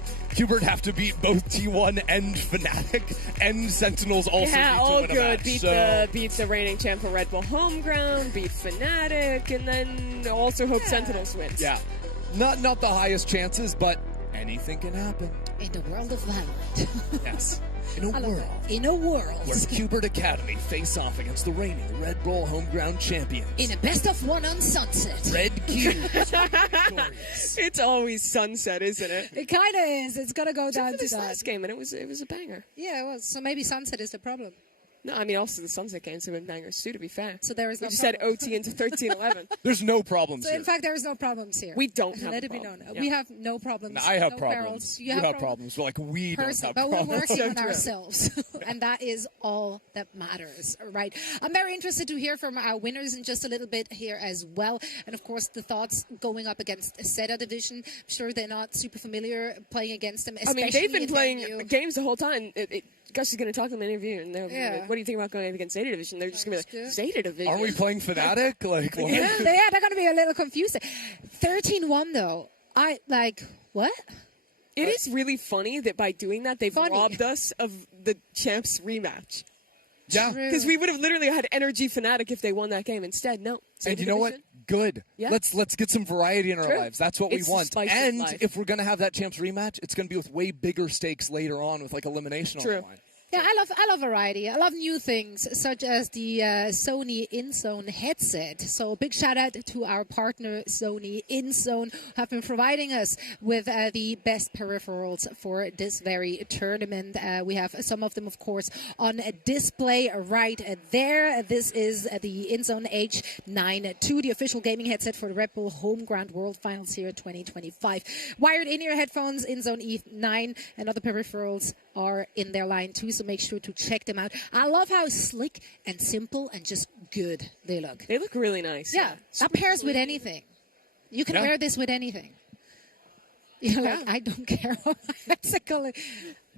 have to beat both T1 and FNATIC, and Sentinels also yeah, need to all win a good. match. Beat the reigning champ for Red Bull Homeground, beat FNATIC, and then also hope Sentinels wins. Yeah, not the highest chances, but anything can happen. In the world of Valorant. Yes. In a world where Hubert Academy face off against the reigning Red Bull Homeground champions. In a best of 1 on Sunset. Red Cube. It's always Sunset, isn't it? It kind of is. It's going to go down to this that. last game, and it was a banger. Yeah, it was. So maybe Sunset is the problem. No, I mean, also the Sunset games have been bangers too, to be fair. So there is no We just problem. had OT into 13-11. There's no problems So here. in fact, there is no problems here. We don't have Let a it be problem. known. Yeah. We have no problems. No, I have no problems. Perils. You have problems. We don't have But we're problems. working So on true. ourselves, and that is all that matters, right? I'm very interested to hear from our winners in just a little bit here as well, and of course the thoughts going up against Zeta division. I'm sure they're not super familiar playing against them. I mean, they've been in playing venue. games the whole time. Gus is going to talk to them in an interview, and they'll be Yeah. like, what do you think about going up against Zeta division? They're just going to be like, Zeta division? Aren't we playing FNATIC? Like, what? Yeah, they're going to be a little confused. 13-1 though. What? It is really funny that by doing that, they've robbed us of the champs rematch. Yeah. Because we would have literally had Energy FNATIC if they won that game. Instead, no. And you know what? Good. Yeah. Let's get some variety in our True. lives. That's what It's we the want. spice of And life. if we're gonna have that champs rematch, it's gonna be with way bigger stakes later on, with elimination on the line. Yeah, I love variety. I love new things, such as the Sony InZone headset. So big shout out to our partner Sony InZone, who have been providing us with the best peripherals for this very tournament. We have some of them, of course, on display right there. This is the InZone H92, the official gaming headset for the Red Bull Homeground World Finals here 2025. Wired in-ear headphones, InZone E9, and other peripherals are in their line too, so make sure to check them out. I love how slick and simple and just good they look. They look really nice. Yeah, that pairs with anything. You can wear this with anything. You're like, I don't care what my bicycle is.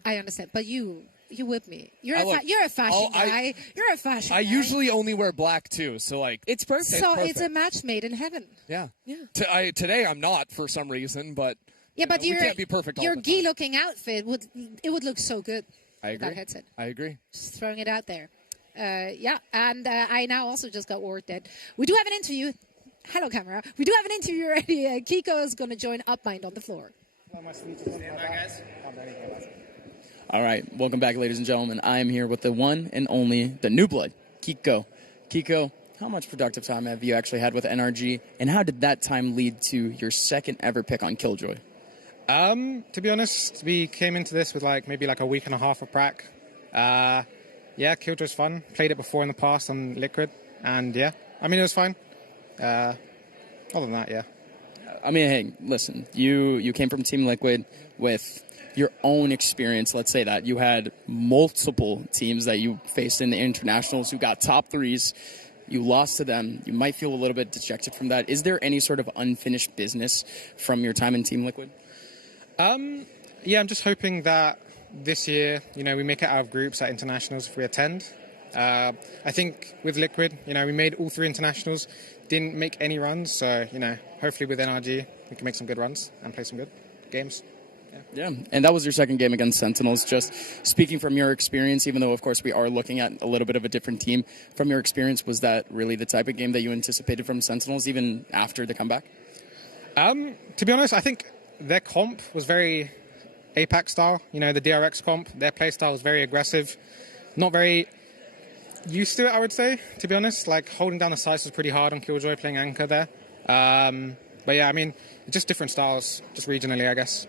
I understand, but you with me. You're a fashion guy. You're a fashion guy. I usually only wear black too, so it's perfect. So it's a match made in heaven. Yeah. Yeah. Today I'm not for some reason, but yeah, but we can't be perfect all your the time. gi-looking outfit would look so good. I agree. That headset. I agree. Just throwing it out there. Yeah, and I now also just got word that we do have an interview. Hello, camera. We do have an interview already. Kiko is going to join UpMind on the floor. All right, welcome back, ladies and gentlemen. I am here with the one and only, the new blood, Kiko. Kiko, how much productive time have you actually had with NRG, and how did that time lead to your second ever pick on Killjoy? To be honest, we came into this with maybe a week and a half of prac. Yeah, Killjoy's fun. Played it before in the past on Liquid, and yeah, I mean, it was fine. Other than that, yeah. I mean, hey, listen, you came from Team Liquid with your own experience. Let's say that you had multiple teams that you faced in the internationals who got top threes. You lost to them. You might feel a little bit dejected from that. Is there any sort of unfinished business from your time in Team Liquid? Yeah, I'm just hoping that this year, we make it out of groups at internationals if we attend. I think with Liquid, we made all 3 internationals, didn't make any runs. So, hopefully with NRG, we can make some good runs and play some good games. Yeah, and that was your second game against Sentinels. Just speaking from your experience, even though, of course, we are looking at a little bit of a different team, from your experience, was that really the type of game that you anticipated from Sentinels, even after the comeback? To be honest, I think their comp was very APAC style. The DRX comp, their play style was very aggressive. Not very used to it, I would say, to be honest. Like, holding down the sights was pretty hard on Killjoy playing Anchor there. But yeah, just different styles, just regionally, I guess.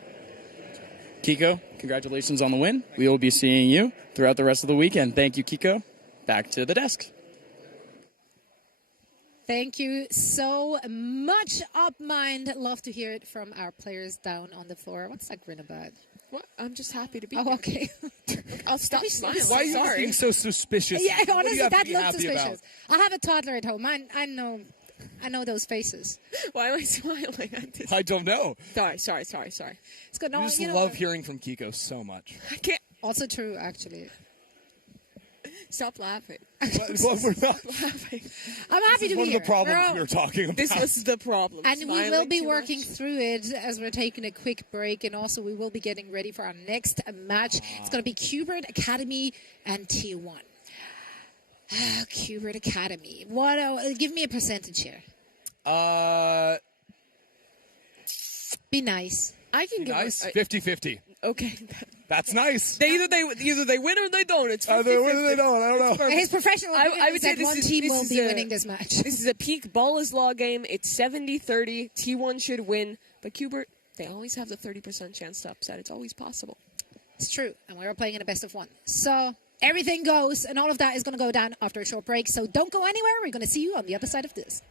Kiko, congratulations on the win. We will be seeing you throughout the rest of the weekend. Thank you, Kiko. Back to the desk. Thank you so much, Upmind. Love to hear it from our players down on the floor. What's that grin about? What? I'm just happy to be here. Oh, okay. I'll stop smiling. Why are you being so suspicious? Yeah, honestly, that looks looks suspicious. I have a toddler at home. I know those faces. Why am I smiling at this? I don't know. Sorry. It's good. I just love hearing from Kiko so much. I can't. Also true, actually. Stop laughing. Well, we're not laughing. I'm happy to be here. One of the problems we were talking about. This was the problem. And we will be working through it as we're taking a quick break. And also, we will be getting ready for our next match. It's going to be Qbert Academy and T1. Qbert Academy. Give me a percentage here. Be nice. I can give nice. 50-50. Okay. That's nice. Either they win or they don't. It's 50-50. They win or they don't. I don't know. His professional opinion I would is say that one team will be winning this match. This is a peak ball is law game. It's 70-30. T1 should win. But Qbert, they always have the 30% chance to upset. It's always possible. It's true. And we're playing in a best of 1. So everything goes, and all of that is going to go down after a short break. So don't go anywhere. We're going to see you on the other side of this.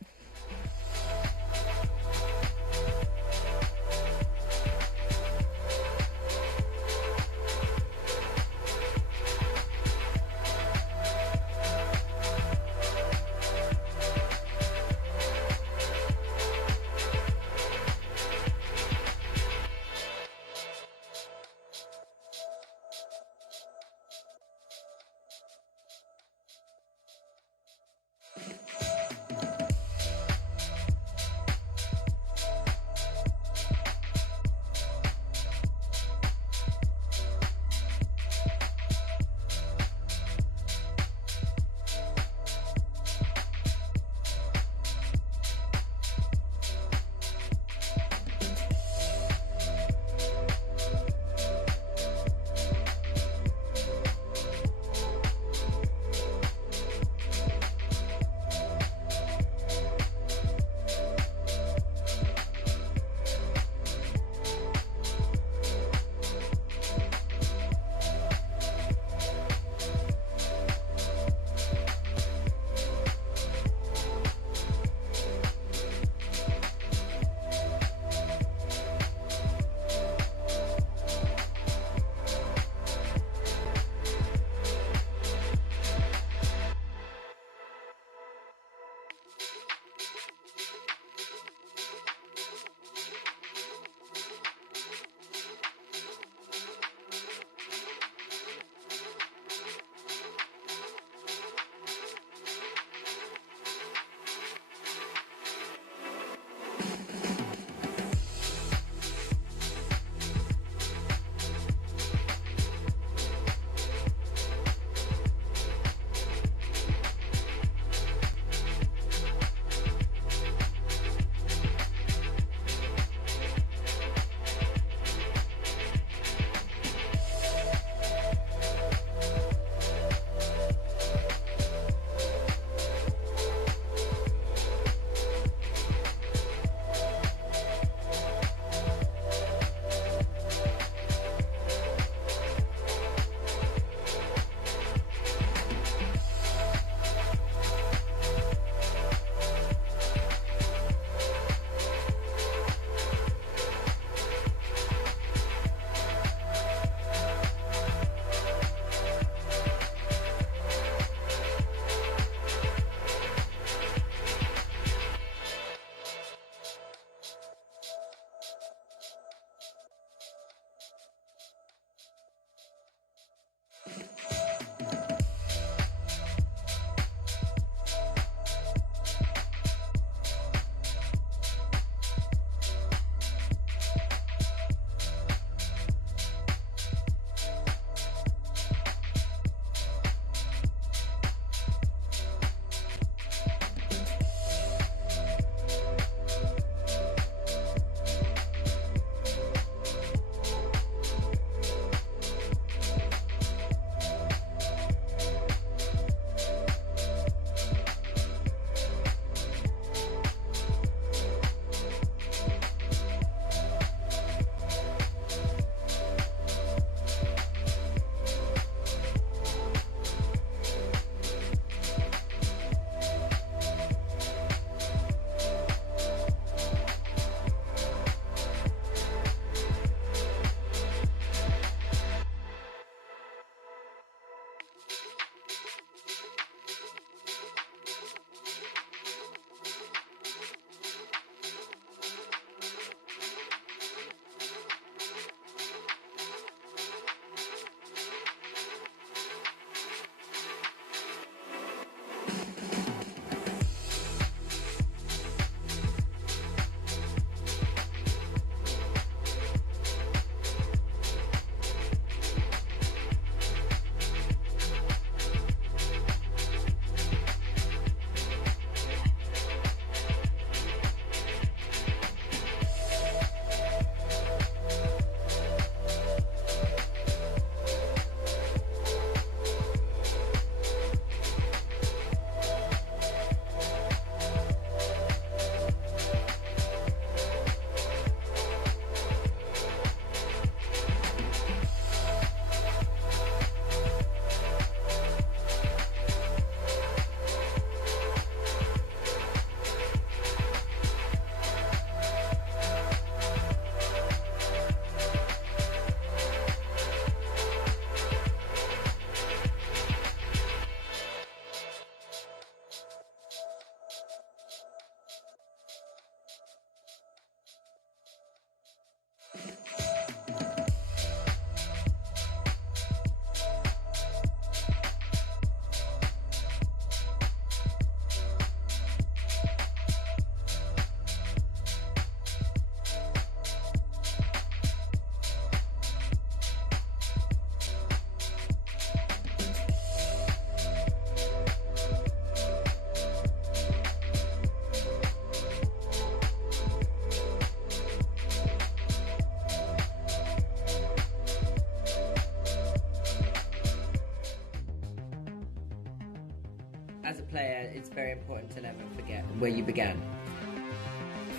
as a player, it's very important to never forget where you began.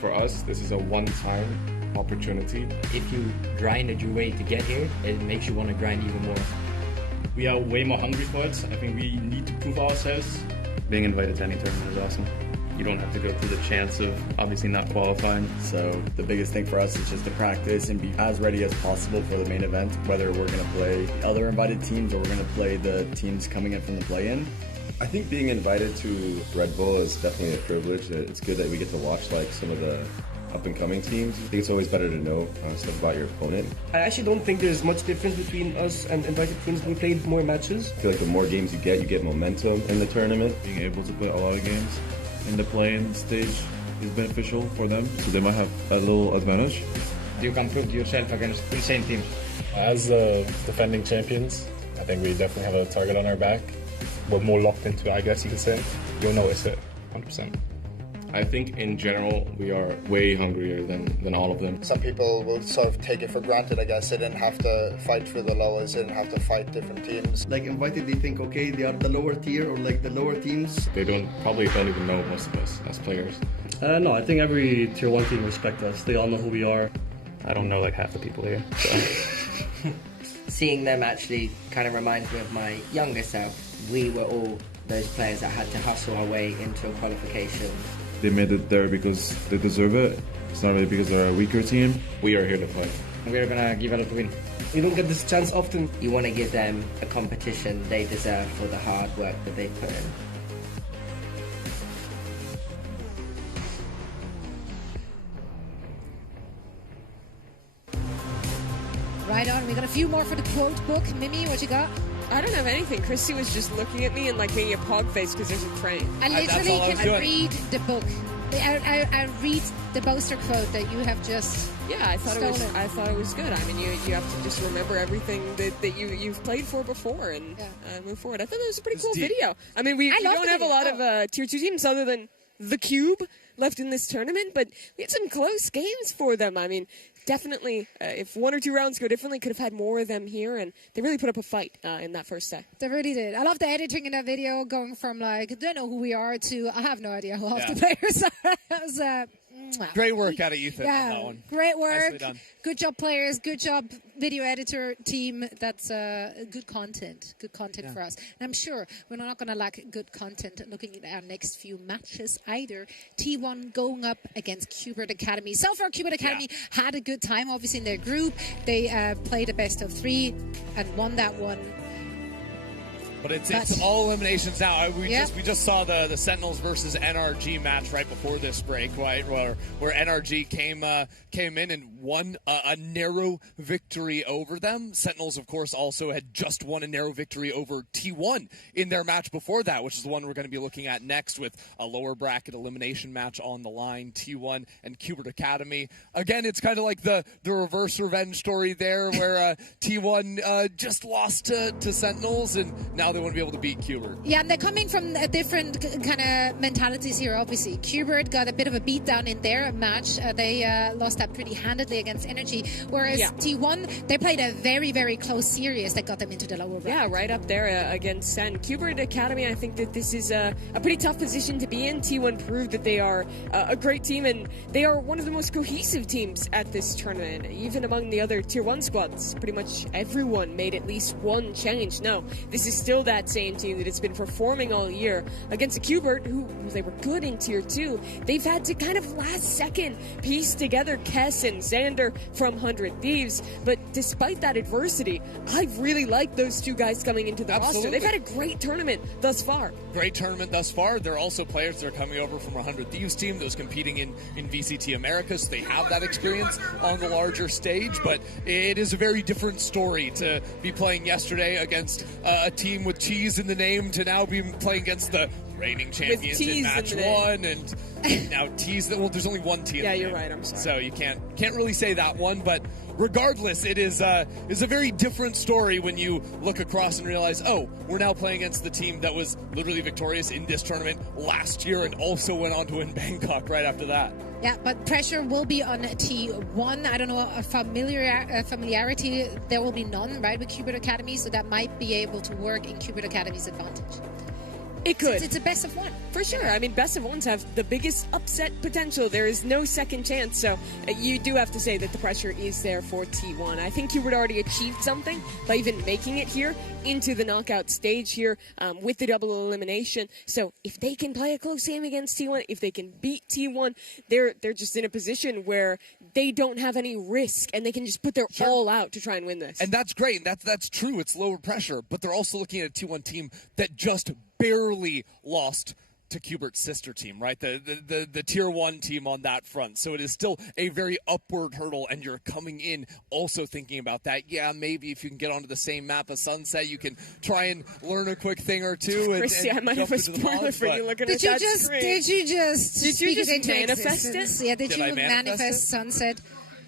For us, this is a one-time opportunity. If you grinded your way to get here, it makes you want to grind even more. We are way more hungry for it. I think we need to prove ourselves. Being invited to any tournament is awesome. You don't have to go through the chance of obviously not qualifying. So the biggest thing for us is just to practice and be as ready as possible for the main event, whether we're going to play other invited teams or we're going to play the teams coming in from the play-in. I think being invited to Red Bull is definitely a privilege. It's good that we get to watch like some of the up-and-coming teams. I think it's always better to know stuff about your opponent. I actually don't think there's much difference between us and invited teams. We played more matches. I feel like the more games you get momentum in the tournament. Being able to play a lot of games in the play-in stage is beneficial for them, so they might have a little advantage. You can prove yourself against insane teams. As defending champions, I think we definitely have a target on our back. We're more locked into it, I guess you could say. You'll notice it, 100%. I think in general we are way hungrier than all of them. Some people will sort of take it for granted, I guess. They didn't have to fight through the lowers, they didn't have to fight different teams. Like invited, they think, okay, they are the lower tier or like the lower teams. They probably don't even know most of us as players. No, I think every tier 1 team respects us. They all know who we are. I don't know like half the people here. So. Seeing them actually kind of reminds me of my younger self. We were all those players that had to hustle our way into a qualification. They made it there because they deserve it. It's not really because they're a weaker team. We are here to play. We're gonna give it a win. You don't get this chance often. You want to give them a competition they deserve for the hard work that they put in. Right on. We got a few more for the quote book. Mimi, what you got? I don't have anything. Christy was just looking at me and like making a pog face because there's a train. I literally can read the book. I read the Boaster quote that you have just I thought stolen. I thought it was good. I mean, you have to just remember everything that you've played for before and move forward. I thought that was a pretty cool video. I mean, we don't have a lot of tier 2 teams other than the Cube left in this tournament, but we had some close games for them. I mean, definitely, if 1 or 2 rounds go differently, could have had more of them here, and they really put up a fight in that first set. They really did. I love the editing in that video, going from like, don't know who we are to I have no idea who half the players are. That was great work out of Ethan on that one. Great work. Nicely done. Good job, players. Good job, video editor team. That's good content. Good content for us. And I'm sure we're not going to lack good content looking at our next few matches either. T1 going up against Qbert Academy. So far, Qbert Academy had a good time, obviously, in their group. They played a best of 3 and won that one. But it's all eliminations now. We just saw the Sentinels versus NRG match right before this break, right? Where NRG came in and won a narrow victory over them. Sentinels, of course, also had just won a narrow victory over T1 in their match before that, which is the one we're going to be looking at next with a lower bracket elimination match on the line. T1 and Qbert Academy. Again, it's kind of like the reverse revenge story there, where T1 just lost to Sentinels, and now they want to be able to beat Qbert. Yeah, and they're coming from a different kind of mentalities here, obviously. Qbert got a bit of a beatdown in their match. They lost that pretty handedly against Energy, whereas T1, they played a very, very close series that got them into the lower bracket. Yeah, right up there against Sen. Qbert Academy, I think that this is a pretty tough position to be in. T1 proved that they are a great team, and they are one of the most cohesive teams at this tournament. Even among the other Tier 1 squads, pretty much everyone made at least one change. No, this is still that same team that has been performing all year against a Qbert, who they were good in Tier 2. They've had to kind of last second piece together Kess and Xander from 100 Thieves, but despite that adversity, I really like those two guys coming into the roster. They've had a great tournament thus far. Great tournament thus far. There are also players that are coming over from a 100 Thieves team that was competing in VCT Americas. So they have that experience on the larger stage, but it is a very different story to be playing yesterday against a team with cheese in the name to now be playing against the reigning champions in match 1, and now tease that. Well, there's only one T. Yeah, you're right. I'm sorry. So you can't really say that one, but regardless, it is a very different story when you look across and realize, oh, we're now playing against the team that was literally victorious in this tournament last year and also went on to win Bangkok right after that. Yeah, but pressure will be on T1. I don't know, familiarity, there will be none, right, with Qbert Academy, so that might be able to work in Qbert Academy's advantage. It could. It's a best of one. For sure. I mean, best of ones have the biggest upset potential. There is no second chance. So you do have to say that the pressure is there for T1. I think Hubert already achieved something by even making it here into the knockout stage here with the double elimination. So if they can play a close game against T1, if they can beat T1, they're just in a position where they don't have any risk and they can just put their all out to try and win this. And that's great. That's true. It's lower pressure, but they're also looking at a T1 team that just barely lost to Hubert's sister team, right? The tier 1 team on that front. So it is still a very upward hurdle, and you're coming in also thinking about that. Yeah, maybe if you can get onto the same map as Sunset, you can try and learn a quick thing or two. Christy, I might have a spoiler for you looking at that screen. Did you just manifest it? Yeah, did you manifest Sunset?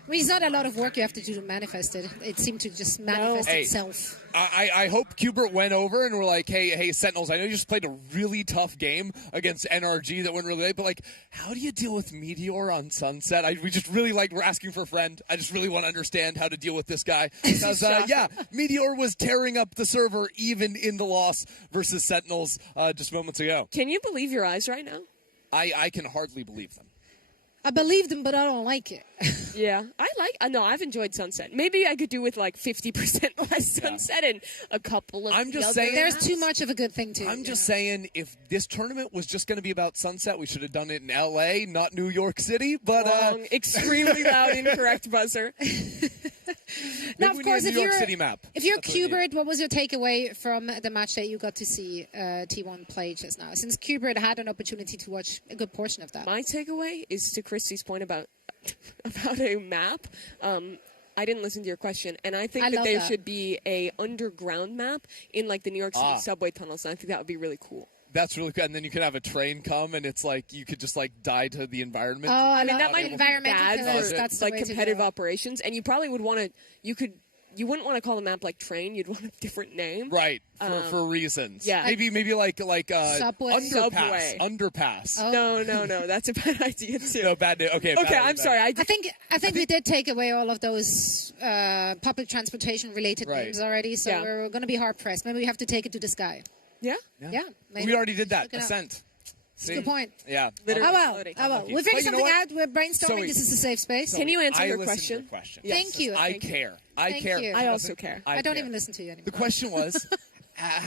I mean, it's not a lot of work you have to do to manifest it. It seemed to just manifest itself. I hope Hubert went over and were like, hey, Sentinels, I know you just played a really tough game against NRG that went really late, but, like, how do you deal with Meteor on Sunset? We just really, like, we're asking for a friend. I just really want to understand how to deal with this guy. Because, Meteor was tearing up the server even in the loss versus Sentinels just moments ago. Can you believe your eyes right now? I can hardly believe them. I believe them, but I don't like it. Yeah, no, I've enjoyed Sunset. Maybe I could do with like 50% less Sunset and a couple of I'm just saying, there's too much of a good thing, too. I'm just saying, if this tournament was just going to be about Sunset, we should have done it in LA, not New York City. But wrong. Extremely loud, incorrect buzzer. Now, of course, New York City map. If you're Hubert, what was your takeaway from the match that you got to see T1 play just now? Since Hubert had an opportunity to watch a good portion of that. My takeaway is to Christy's point about a map. I didn't listen to your question, and I think that there should be a underground map in like the New York City subway tunnels, and I think that would be really cool. That's really good. And then you could have a train come, and it's like you could just like die to the environment. Oh, I mean that might be bad for that's like competitive operations, and you probably would want to. You wouldn't want to call the map like train. You'd want a different name, right? For reasons. Yeah, maybe like subway. Underpass. Oh. No, that's a bad idea too. No, bad. Okay, I'm sorry. I think we did take away all of those public transportation related names already, so we're going to be hard pressed. Maybe we have to take it to the sky. Yeah. Maybe. We already did that. Ascent. Good point. Yeah. Oh well. We're figuring something out. We're brainstorming. This is a safe space. Can you answer your question? Yes. Thank you. I care. I also care. I don't even listen to you anymore. The question was,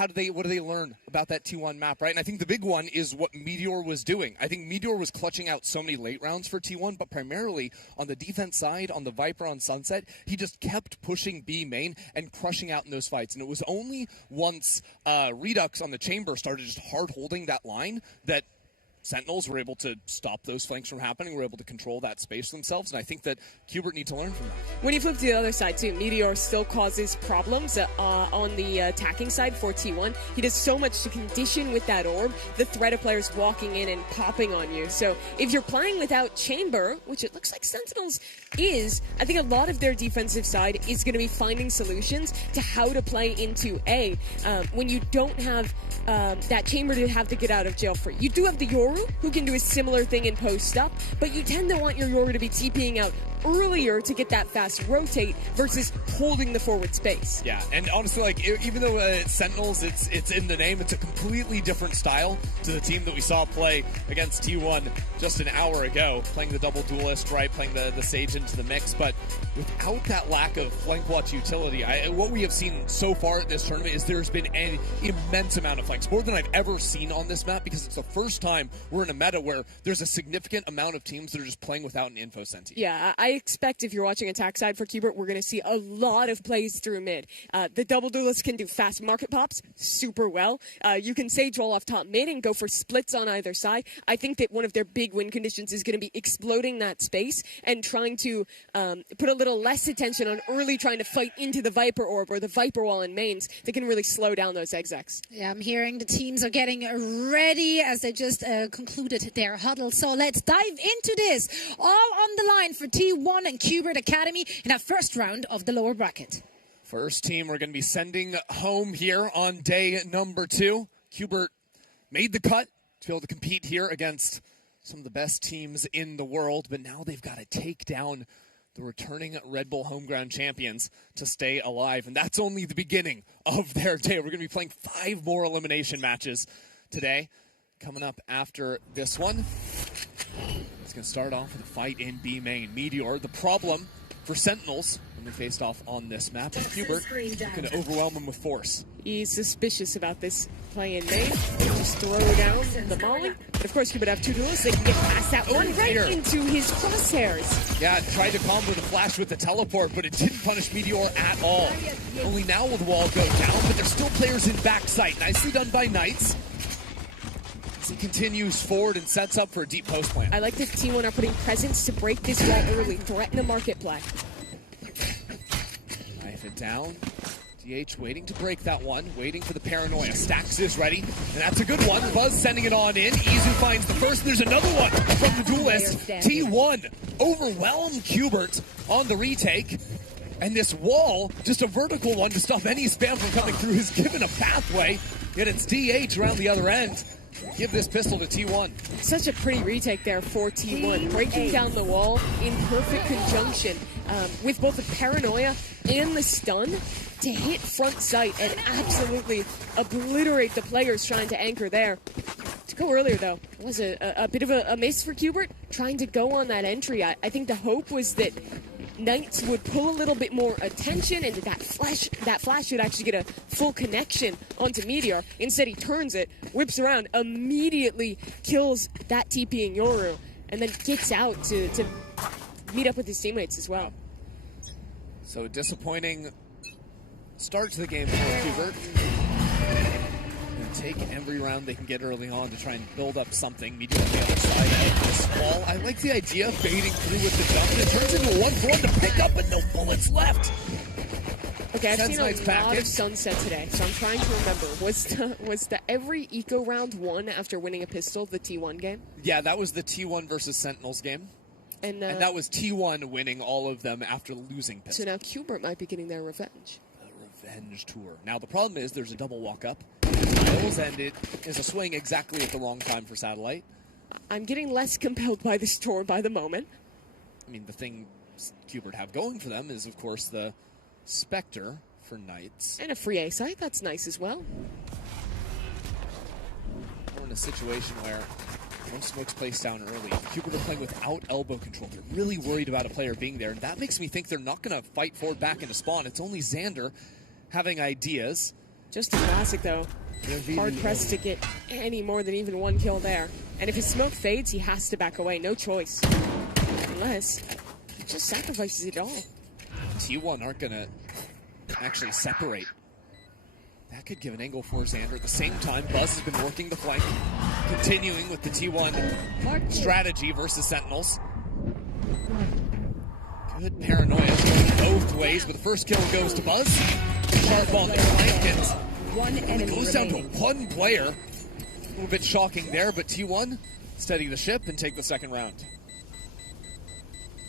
what do they learn about that T1 map, right? And I think the big one is what Meteor was doing. I think Meteor was clutching out so many late rounds for T1, but primarily on the defense side, on the Viper on Sunset, he just kept pushing B main and crushing out in those fights. And it was only once Redux on the Chamber started just hard holding that line that Sentinels were able to stop those flanks from happening, were able to control that space themselves, and I think that Hubert needs to learn from that. When you flip to the other side, too, Meteor still causes problems on the attacking side for T1. He does so much to condition with that orb, the threat of players walking in and popping on you. So if you're playing without Chamber, which it looks like Sentinels is, I think a lot of their defensive side is going to be finding solutions to how to play into A. When you don't have that Chamber to have to get out of jail free. You do have the Yoru, who can do a similar thing in post-up, but you tend to want your Yoru to be TPing out earlier to get that fast rotate versus holding the forward space. Yeah, and honestly, like, even though it's Sentinels, it's in the name, it's a completely different style to the team that we saw play against T1 just an hour ago, playing the double duelist, right, playing the Sage into the mix, but without that lack of flank watch utility, what we have seen so far at this tournament is there's been an immense amount of flanks, more than I've ever seen on this map, because it's the first time we're in a meta where there's a significant amount of teams that are just playing without an info senti. Yeah, I expect if you're watching attack side for Hubert, we're going to see a lot of plays through mid. The double duelist can do fast market pops super well. You can Sage roll off top mid and go for splits on either side. I think that one of their big win conditions is going to be exploding that space and trying to put a little less attention on early trying to fight into the Viper orb or the Viper wall in mains that can really slow down those execs. Yeah, I'm hearing the teams are getting ready as they just concluded their huddle. So let's dive into this. All on the line for T1 and Hubert Academy in that first round of the lower bracket. First team we're going to be sending home here on day number 2. Hubert made the cut to be able to compete here against some of the best teams in the world, but now they've got to take down the returning Red Bull Homeground champions to stay alive, and that's only the beginning of their day. We're going to be playing 5 more elimination matches today. Coming up after this one, it's going to start off with a fight in B main. Meteor, the problem for Sentinels when they faced off on this map, and Hubert going to overwhelm them with force. He's suspicious about this play in main. Just throw down the molly. But of course, Hubert have 2 duelists. They can get past that one right into his crosshairs. Yeah, tried to combo the flash with the teleport, but it didn't punish Meteor at all. Only now will the wall go down, but there's still players in backside. Nicely done by Knights. As he continues forward and sets up for a deep post plant. I like that T1 are putting presence to break this wall early, threaten a market play. Knife it down. DH waiting to break that one, waiting for the paranoia. Stacks is ready, and that's a good one. Buzz sending it on in. Izu finds the first, and there's another one from the duelist. T1 overwhelmed Hubert on the retake. And this wall, just a vertical one to stop any spam from coming through, is given a pathway. Yet it's DH around the other end. Give this pistol to T1. Such a pretty retake there for T1. Breaking down the wall in perfect conjunction with both the paranoia and the stun to hit front sight and absolutely obliterate the players trying to anchor there. To go earlier, though, it was a bit of a miss for Hubert, trying to go on that entry. I think the hope was that Knights would pull a little bit more attention and that flash would actually get a full connection onto Meteor. Instead, he turns it, whips around, immediately kills that TP in Yoru, and then gets out to meet up with his teammates as well. So disappointing start to the game for Hubert. Take every round they can get early on to try and build up something. Meteor on the other side of this wall. I like the idea of baiting through with the jump, and it turns into a 1-for-1 to pick up, but no bullets left. Okay, I've seen a lot of Sunset today, so I'm trying to remember. Was the every eco round won after winning a pistol the T1 game? Yeah, that was the T1 versus Sentinels game. And that was T1 winning all of them after losing pistol. So now Hubert might be getting their revenge. The revenge tour. Now, the problem is there's a double walk up. And it is a swing exactly at the wrong time for Satellite. I'm getting less compelled by this tour by the moment. I mean, the thing Hubert have going for them is, of course, the Spectre for Knights. And a free A site, that's nice as well. We're in a situation where most smokes placed down early. Hubert are playing without elbow control. They're really worried about a player being there, and that makes me think they're not going to fight forward back into spawn. It's only Xander having ideas. Just a classic, though. Hard-pressed to get any more than even 1 kill there. And if his smoke fades, he has to back away. No choice. Unless he just sacrifices it all. T1 aren't going to actually separate. That could give an angle for Xander. At the same time, Buzz has been working the flank, continuing with the T1 strategy versus Sentinels. Good paranoia going both ways, but the first kill goes to Buzz. Sharp on the flank, and it goes down to 1 player. A little bit shocking there, but T1 steady the ship and take the second round.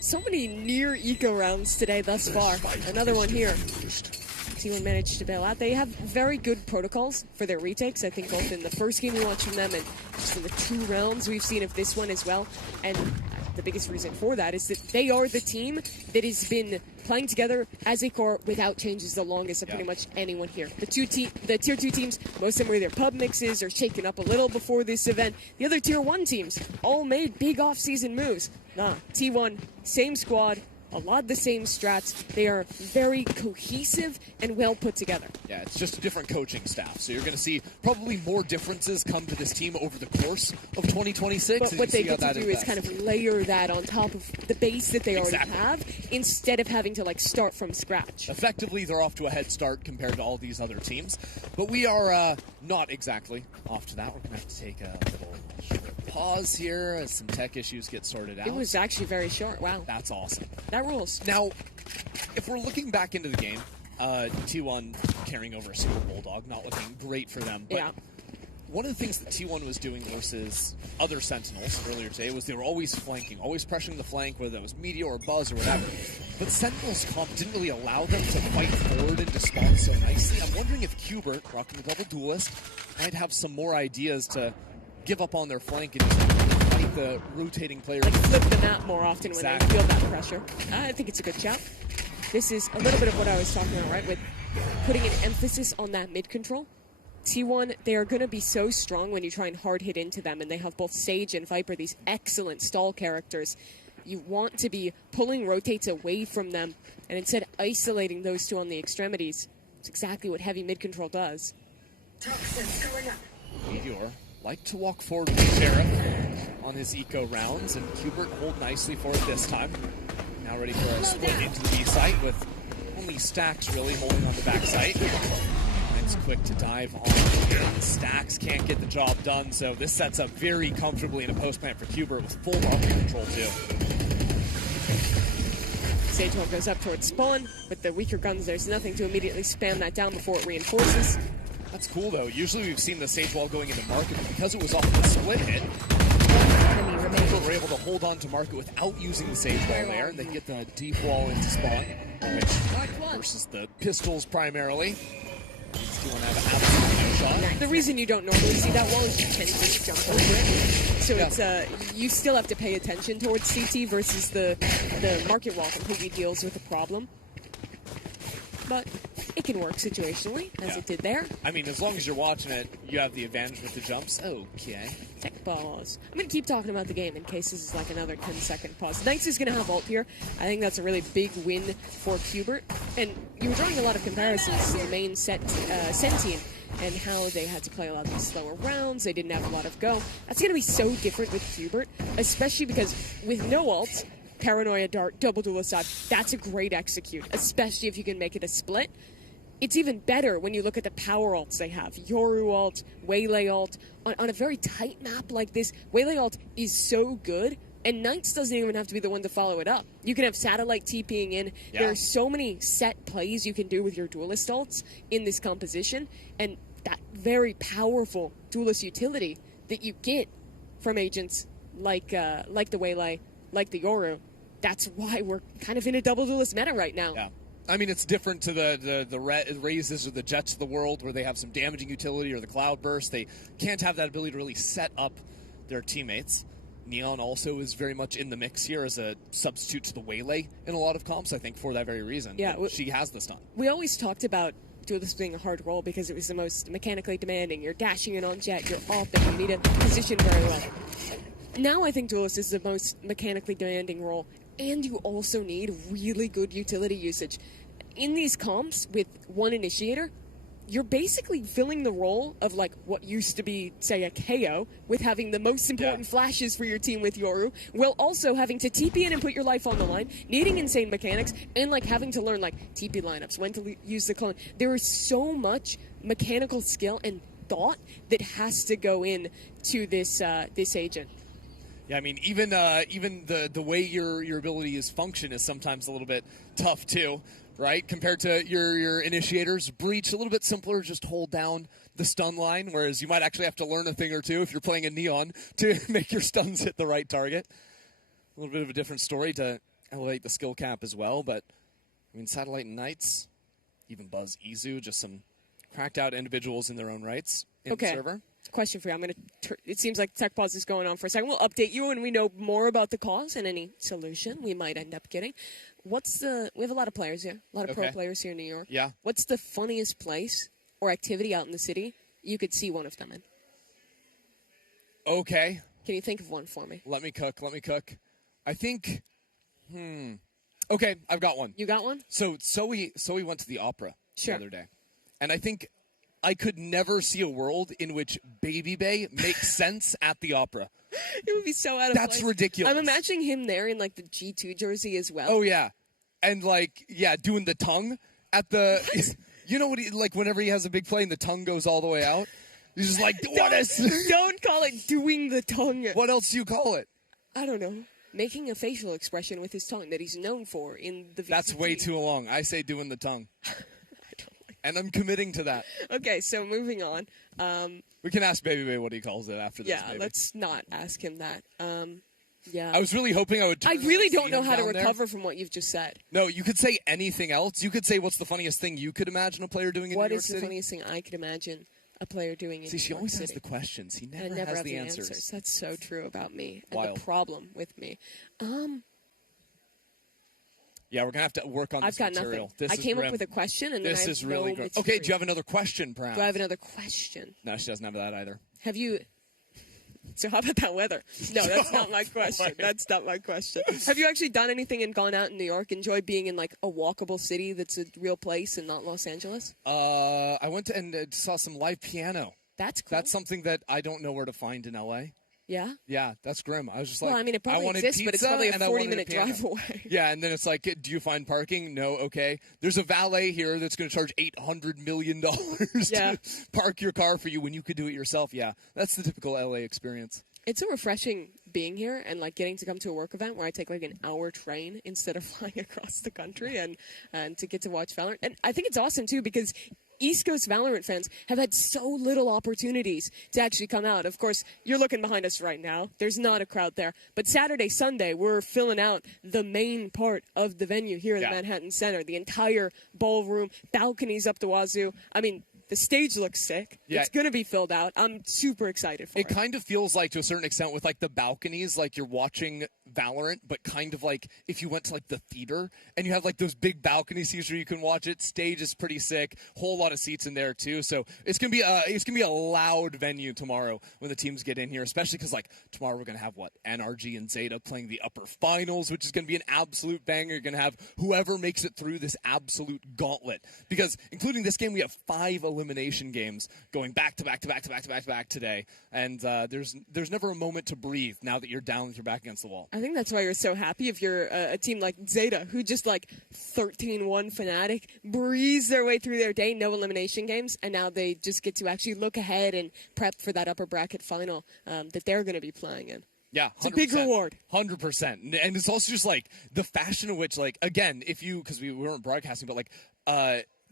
So many near eco rounds today thus far. Another one here. T1 managed to bail out. They have very good protocols for their retakes. I think both in the first game we watched from them and just in the 2 rounds we've seen of this one as well. And the biggest reason for that is that they are the team that has been playing together as a core without changes the longest of pretty much anyone here. The tier 2 teams, most of them were either pub mixes or shaken up a little before this event. The other tier 1 teams all made big off-season moves. Nah, T1, same squad, a lot of the same strats. They are very cohesive and well put together. Yeah, it's just a different coaching staff. So you're going to see probably more differences come to this team over the course of 2026. But what they get to do is kind of layer that on top of the base that they already have instead of having to like start from scratch. Effectively, they're off to a head start compared to all these other teams. But we are not exactly off to that. We're going to have to take a little short pause here as some tech issues get sorted out. It was actually very short. Wow. That's awesome. That rules. Now, if we're looking back into the game, T1 carrying over a Super Bulldog, not looking great for them. But one of the things that T1 was doing versus other Sentinels earlier today was they were always flanking, always pressuring the flank, whether that was Meteor or Buzz or whatever. But Sentinels comp didn't really allow them to fight forward and to spawn so nicely. I'm wondering if Hubert, rocking the double duelist, might have some more ideas to give up on their flank and just fight the rotating players. Like flip the map more often when they feel that pressure. I think it's a good shout. This is a little bit of what I was talking about, right? With putting an emphasis on that mid control. T1, they are going to be so strong when you try and hard hit into them, and they have both Sage and Viper, these excellent stall characters. You want to be pulling rotates away from them, and instead isolating those two on the extremities. It's exactly what heavy mid control does. Meteor like to walk forward with Sheriff on his eco rounds, and Hubert hold nicely for it this time. Now ready for a split into the B site with only Stacks really holding on the back site. It's quick to dive on. Stacks can't get the job done, so this sets up very comfortably in a post plant for Hubert with full market control too. Sage Wall goes up towards spawn. With the weaker guns, there's nothing to immediately spam that down before it reinforces. That's cool though. Usually we've seen the Sage Wall going into market, but because it was off the split hit, we're able to hold on to market without using the Sage Wall there, and they get the deep wall into spawn, which versus the pistols primarily. The reason you don't normally see that wall is you tend to just jump over it. So it's you still have to pay attention towards CT versus the market wall completely deals with the problem. But it can work situationally, as it did there. I mean, as long as you're watching it, you have the advantage with the jumps. Okay. Tech balls. I'm going to keep talking about the game in case this is like another 10-second pause. Knights is going to have ult here. I think that's a really big win for Hubert. And you were drawing a lot of comparisons to the main Sentinel and how they had to play a lot of these slower rounds. They didn't have a lot of go. That's going to be so different with Hubert, especially because with no ult, Paranoia Dart, double duelist dive, that's a great execute, especially if you can make it a split. It's even better when you look at the power ults they have. Yoru ult, Waylay ult. On a very tight map like this, Waylay ult is so good, and Knights doesn't even have to be the one to follow it up. You can have Satellite TPing in. Yeah. There are so many set plays you can do with your duelist ults in this composition, and that very powerful duelist utility that you get from agents like the Waylay, like the Yoru. That's why we're kind of in a double duelist meta right now. Yeah. I mean, it's different to the Razes or the Jets of the world where they have some damaging utility, or the Cloud Burst. They can't have that ability to really set up their teammates. Neon also is very much in the mix here as a substitute to the Waylay in a lot of comps, I think, for that very reason. Yeah, she has the stun. We always talked about duelist being a hard role because it was the most mechanically demanding. You're dashing in on jet, you're off, and you need to position very well. Now I think duelist is the most mechanically demanding role, and you also need really good utility usage. In these comps with one initiator, you're basically filling the role of like what used to be, say, a KO with having the most important flashes for your team with Yoru, while also having to TP in and put your life on the line, needing insane mechanics, and like having to learn like TP lineups, when to use the clone. There is so much mechanical skill and thought that has to go in to this agent. Yeah, I mean, even the way your abilities function is sometimes a little bit tough too, right? Compared to your initiators. Breach, a little bit simpler, just hold down the stun line, whereas you might actually have to learn a thing or two if you're playing a Neon to make your stuns hit the right target. A little bit of a different story to elevate the skill cap as well, but I mean, Satellite and Knights, even Buzz Izu, just some cracked out individuals in their own rights in the server. Question for you. It seems like tech pause is going on for a second. We'll update you when we know more about the cause and any solution we might end up getting. We have a lot of players here, a lot of pro players here in New York. Yeah. What's the funniest place or activity out in the city you could see one of them in? Okay. Can you think of one for me? Let me cook. I think, okay, I've got one. You got one? So we went to the opera the other day, and I think I could never see a world in which Baby Bay makes sense at the opera. It would be so out of place. That's ridiculous. I'm imagining him there in like the G2 jersey as well. Oh yeah, and doing the tongue at the. You know what? Whenever he has a big play and the tongue goes all the way out, he's just like, "What is?" Don't call it doing the tongue. What else do you call it? I don't know. Making a facial expression with his tongue that he's known for in the VCT. That's way too long. I say doing the tongue. And I'm committing to that. Okay, so moving on. We can ask Baby Bay what he calls it after this. Yeah, maybe. Let's not ask him that. Yeah. I was really hoping I would. I really don't know how to recover from what you've just said. No, you could say anything else. You could say, "What's the funniest thing you could imagine a player doing in New York City?" What is the funniest thing I could imagine a player doing in New York City? See, she always has the questions. He never has the answers. That's so true about me. Wild. And the problem with me. Yeah, we're going to have to work on this material. Nothing. I came up with a question, and this then I is have really no great. material. Okay, do you have another question, perhaps? Do I have another question? No, she doesn't have that either. Have you... So how about that weather? No, that's not my question. That's not my question. Have you actually done anything and gone out in New York? Enjoy being in like a walkable city that's a real place and not Los Angeles? I went to and saw some live piano. That's cool. That's something that I don't know where to find in LA. Yeah? Yeah, that's grim. I was just like, well, I mean, it probably wanted exists, pizza, but it's probably a and I wanted 40-minute piano. drive away. Yeah, and then it's like, do you find parking? No, okay. There's a valet here that's going to charge $800 million to park your car for you when you could do it yourself. Yeah, that's the typical LA experience. It's so refreshing being here and like getting to come to a work event where I take like an hour train instead of flying across the country and to get to watch Valorant. And I think it's awesome too because East Coast Valorant fans have had so little opportunities to actually come out. Of course, you're looking behind us right now. There's not a crowd there. But Saturday, Sunday, we're filling out the main part of the venue here in the Manhattan Center. The entire ballroom, balconies up the wazoo. I mean, the stage looks sick. Yeah. It's going to be filled out. I'm super excited for it. It kind of feels like, to a certain extent, with like the balconies, like you're watching Valorant, but kind of like if you went to like the theater and you have like those big balcony seats where you can watch it. Stage is pretty sick. Whole lot of seats in there too. So it's gonna be a loud venue tomorrow when the teams get in here, especially because like tomorrow we're gonna have NRG and Zeta playing the upper finals, which is gonna be an absolute banger. You're gonna have whoever makes it through this absolute gauntlet, because including this game we have 5 elimination games going back to back to back to back to back to back today, and there's never a moment to breathe now that you're down with your back against the wall. I think that's why you're so happy if you're a team like Zeta, who just like 13-1 FNATIC, breeze their way through their day, no elimination games, and now they just get to actually look ahead and prep for that upper bracket final that they're going to be playing in. Yeah, 100%. It's a big reward. 100%. And it's also just like the fashion in which, like, again, because we weren't broadcasting, but like,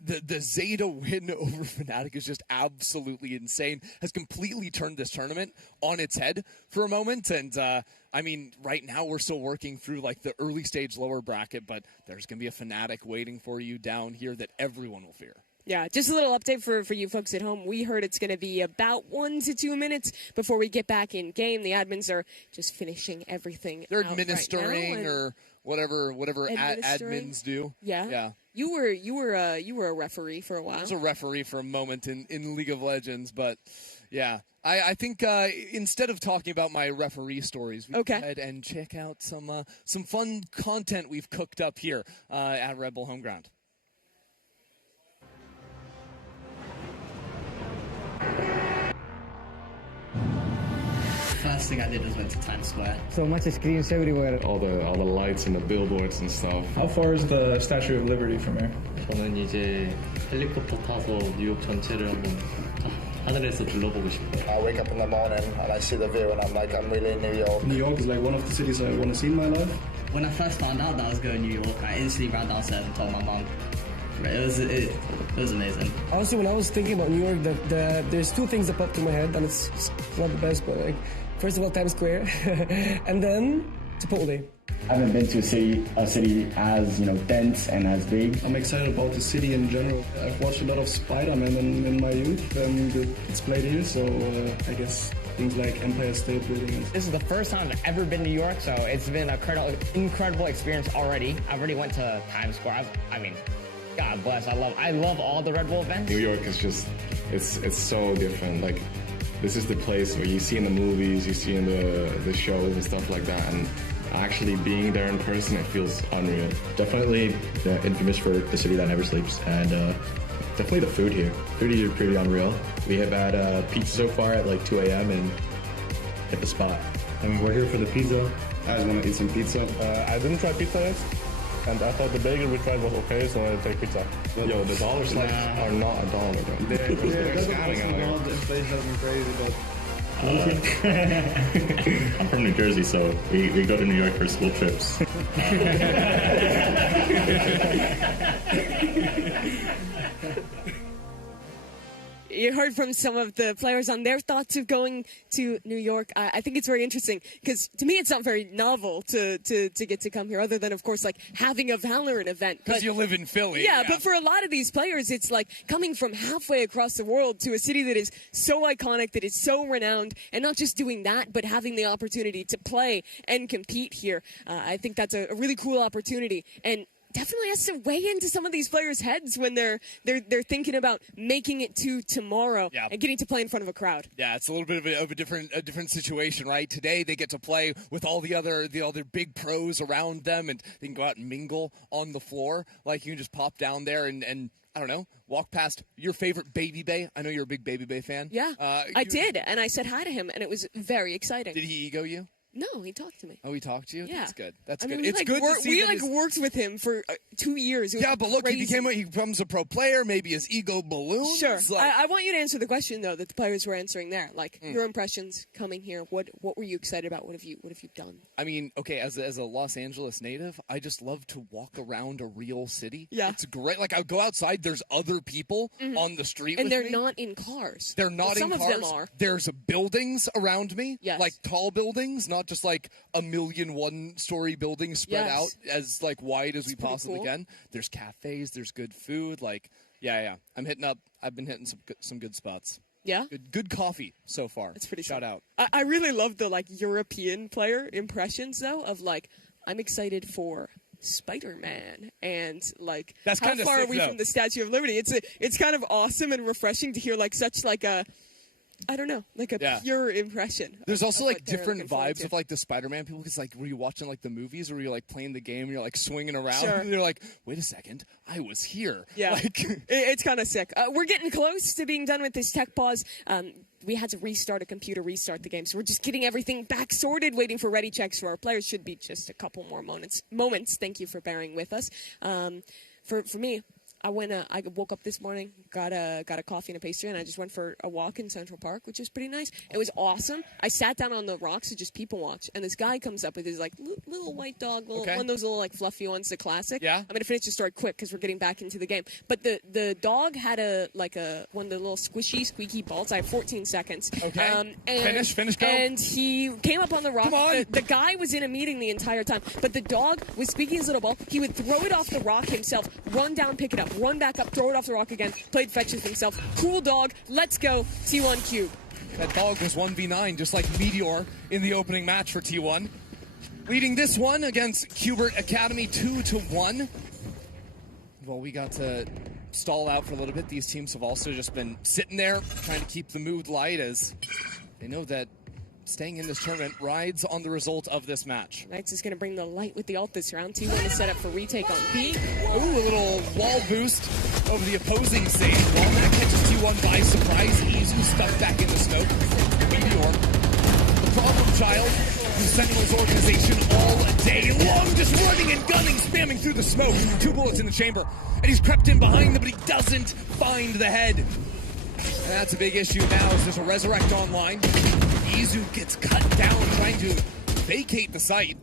the Zeta win over FNATIC is just absolutely insane. Has completely turned this tournament on its head for a moment. And, I mean, right now we're still working through, like, the early stage lower bracket, but there's going to be a FNATIC waiting for you down here that everyone will fear. Yeah, just a little update for you folks at home. We heard it's going to be about 1 to 2 minutes before we get back in game. The admins are just finishing everything. They're out administering right now, or whatever admins do. Yeah. Yeah. You were a referee for a while. I was a referee for a moment in League of Legends, but yeah. I think instead of talking about my referee stories, we go ahead and check out some fun content we've cooked up here at Red Bull Homeground. First thing I did was went to Times Square. So much screens everywhere. All the lights and the billboards and stuff. How far is the Statue of Liberty from here? 저는 이제 헬리콥터 타서 뉴욕 전체를 한번 하늘에서 둘러보고 싶어요. I wake up in the morning and I see the view and I'm like, I'm really in New York. New York is like one of the cities I want to see in my life. When I first found out that I was going to New York, I instantly ran downstairs and told my mom. It was amazing. Also, when I was thinking about New York, there's 2 things that popped in my head, and it's not the best, but like, first of all, Times Square, and then Chipotle. I haven't been to a city as dense and as big. I'm excited about the city in general. I've watched a lot of Spider-Man in my youth, and it's played here, so I guess things like Empire State Building. This is the first time I've ever been to New York, so it's been an incredible experience already. I've already went to Times Square. I mean, God bless. I love all the Red Bull events. New York is just it's so different. Like, this is the place where you see in the movies, you see in the shows and stuff like that, and actually being there in person, it feels unreal. Definitely infamous for the city that never sleeps, and definitely the food here. Food here is pretty unreal. We have had pizza so far at like 2 a.m. and hit the spot. And we're here for the pizza. I just want to eat some pizza. I didn't try pizza yet, and I thought the bagel we tried was okay, so I'll take pizza. Yo, the dollar slices are not $1, bro. They're scamming out here. Inflation has been crazy, but I'm from New Jersey, so we go to New York for school trips. You heard from some of the players on their thoughts of going to New York. I think it's very interesting because to me it's not very novel to get to come here, other than of course like having a Valorant event. Because you live in Philly. Yeah, but for a lot of these players, it's like coming from halfway across the world to a city that is so iconic, that is so renowned, and not just doing that, but having the opportunity to play and compete here. I think that's a really cool opportunity. And definitely has to weigh into some of these players' heads when they're thinking about making it to tomorrow and getting to play in front of a crowd. Yeah, it's a little bit of a different situation, right? Today they get to play with all the other big pros around them, and they can go out and mingle on the floor. Like, you can just pop down there and I don't know, walk past your favorite Baby Bay. I know you're a big Baby Bay fan. Yeah, I did, and I said hi to him, and it was very exciting. Did he ego you? No, he talked to me. Oh, he talked to you? Yeah. That's good. That's I mean, good. we, It's like, good to see we worked with him for 2 years. Yeah, but look, crazy. he becomes a pro player. Maybe his ego balloons. Sure. Like, I want you to answer the question though that the players were answering there. Like your impressions coming here. What were you excited about? What have you done? I mean, okay, as a Los Angeles native, I just love to walk around a real city. Yeah. It's great. Like, I go outside, there's other people on the street And with they're me. not in cars. They're not Well, in some cars. of them are. There's buildings around me. Yes. Like tall buildings, not just like a million one-story buildings spread Yes. out as like wide as we pretty possibly cool. can. There's cafes, there's good food. Like, yeah. I've been hitting some good spots. Yeah? Good coffee so far. That's pretty Shout out. I really love the like European player impressions though of like I'm excited for Spider-Man and like That's how kinda far sick, are we though. from the Statue of Liberty? It's kind of awesome and refreshing to hear like such like a I don't know, like a pure impression. There's also of like what they're different looking forward vibes to. of like the Spider-Man people, because like, were you watching like the movies, or were you like playing the game and you're like swinging around Sure. and you're like, wait a second, I was here. Yeah, Like, it's kind of sick. We're getting close to being done with this tech pause. We had to restart the game, so we're just getting everything back sorted, waiting for ready checks for our players. Should be just a couple more moments. Thank you for bearing with us. For me, I woke up this morning, got a coffee and a pastry, and I just went for a walk in Central Park, which was pretty nice. It was awesome. I sat down on the rocks to just people watch, and this guy comes up with his like little white dog, one of those little like fluffy ones, the classic. Yeah. I'm gonna finish the story quick because we're getting back into the game. But the dog had one of the little squishy, squeaky balls. I have 14 seconds. Okay. And Finish, go. And he came up on the rock. Come on. The guy was in a meeting the entire time, but the dog was squeaking his little ball. He would throw it off the rock himself, run down, pick it up, run back up, throw it off the rock again, played fetch with himself. Cool dog. Let's go. T1 Cube. that dog was 1v9, just like Meteor in the opening match for T1. Leading this one against Qbert Academy 2-1. Well, we got to stall out for a little bit. These teams have also just been sitting there trying to keep the mood light, as they know that staying in this tournament rides on the result of this match. Knights is going to bring the light with the ult this round. T1 is set up for retake on B. Ooh, a little wall boost over the opposing stage. While that catches T1 by surprise, Izu stuck back in the smoke. Meteor, the problem child, the Sentinels organization all day long, just running and gunning, spamming through the smoke. 2 bullets in the chamber, and he's crept in behind them, but he doesn't find the head. And that's a big issue now, as there's a Resurrect online. Izu gets cut down trying to vacate the site.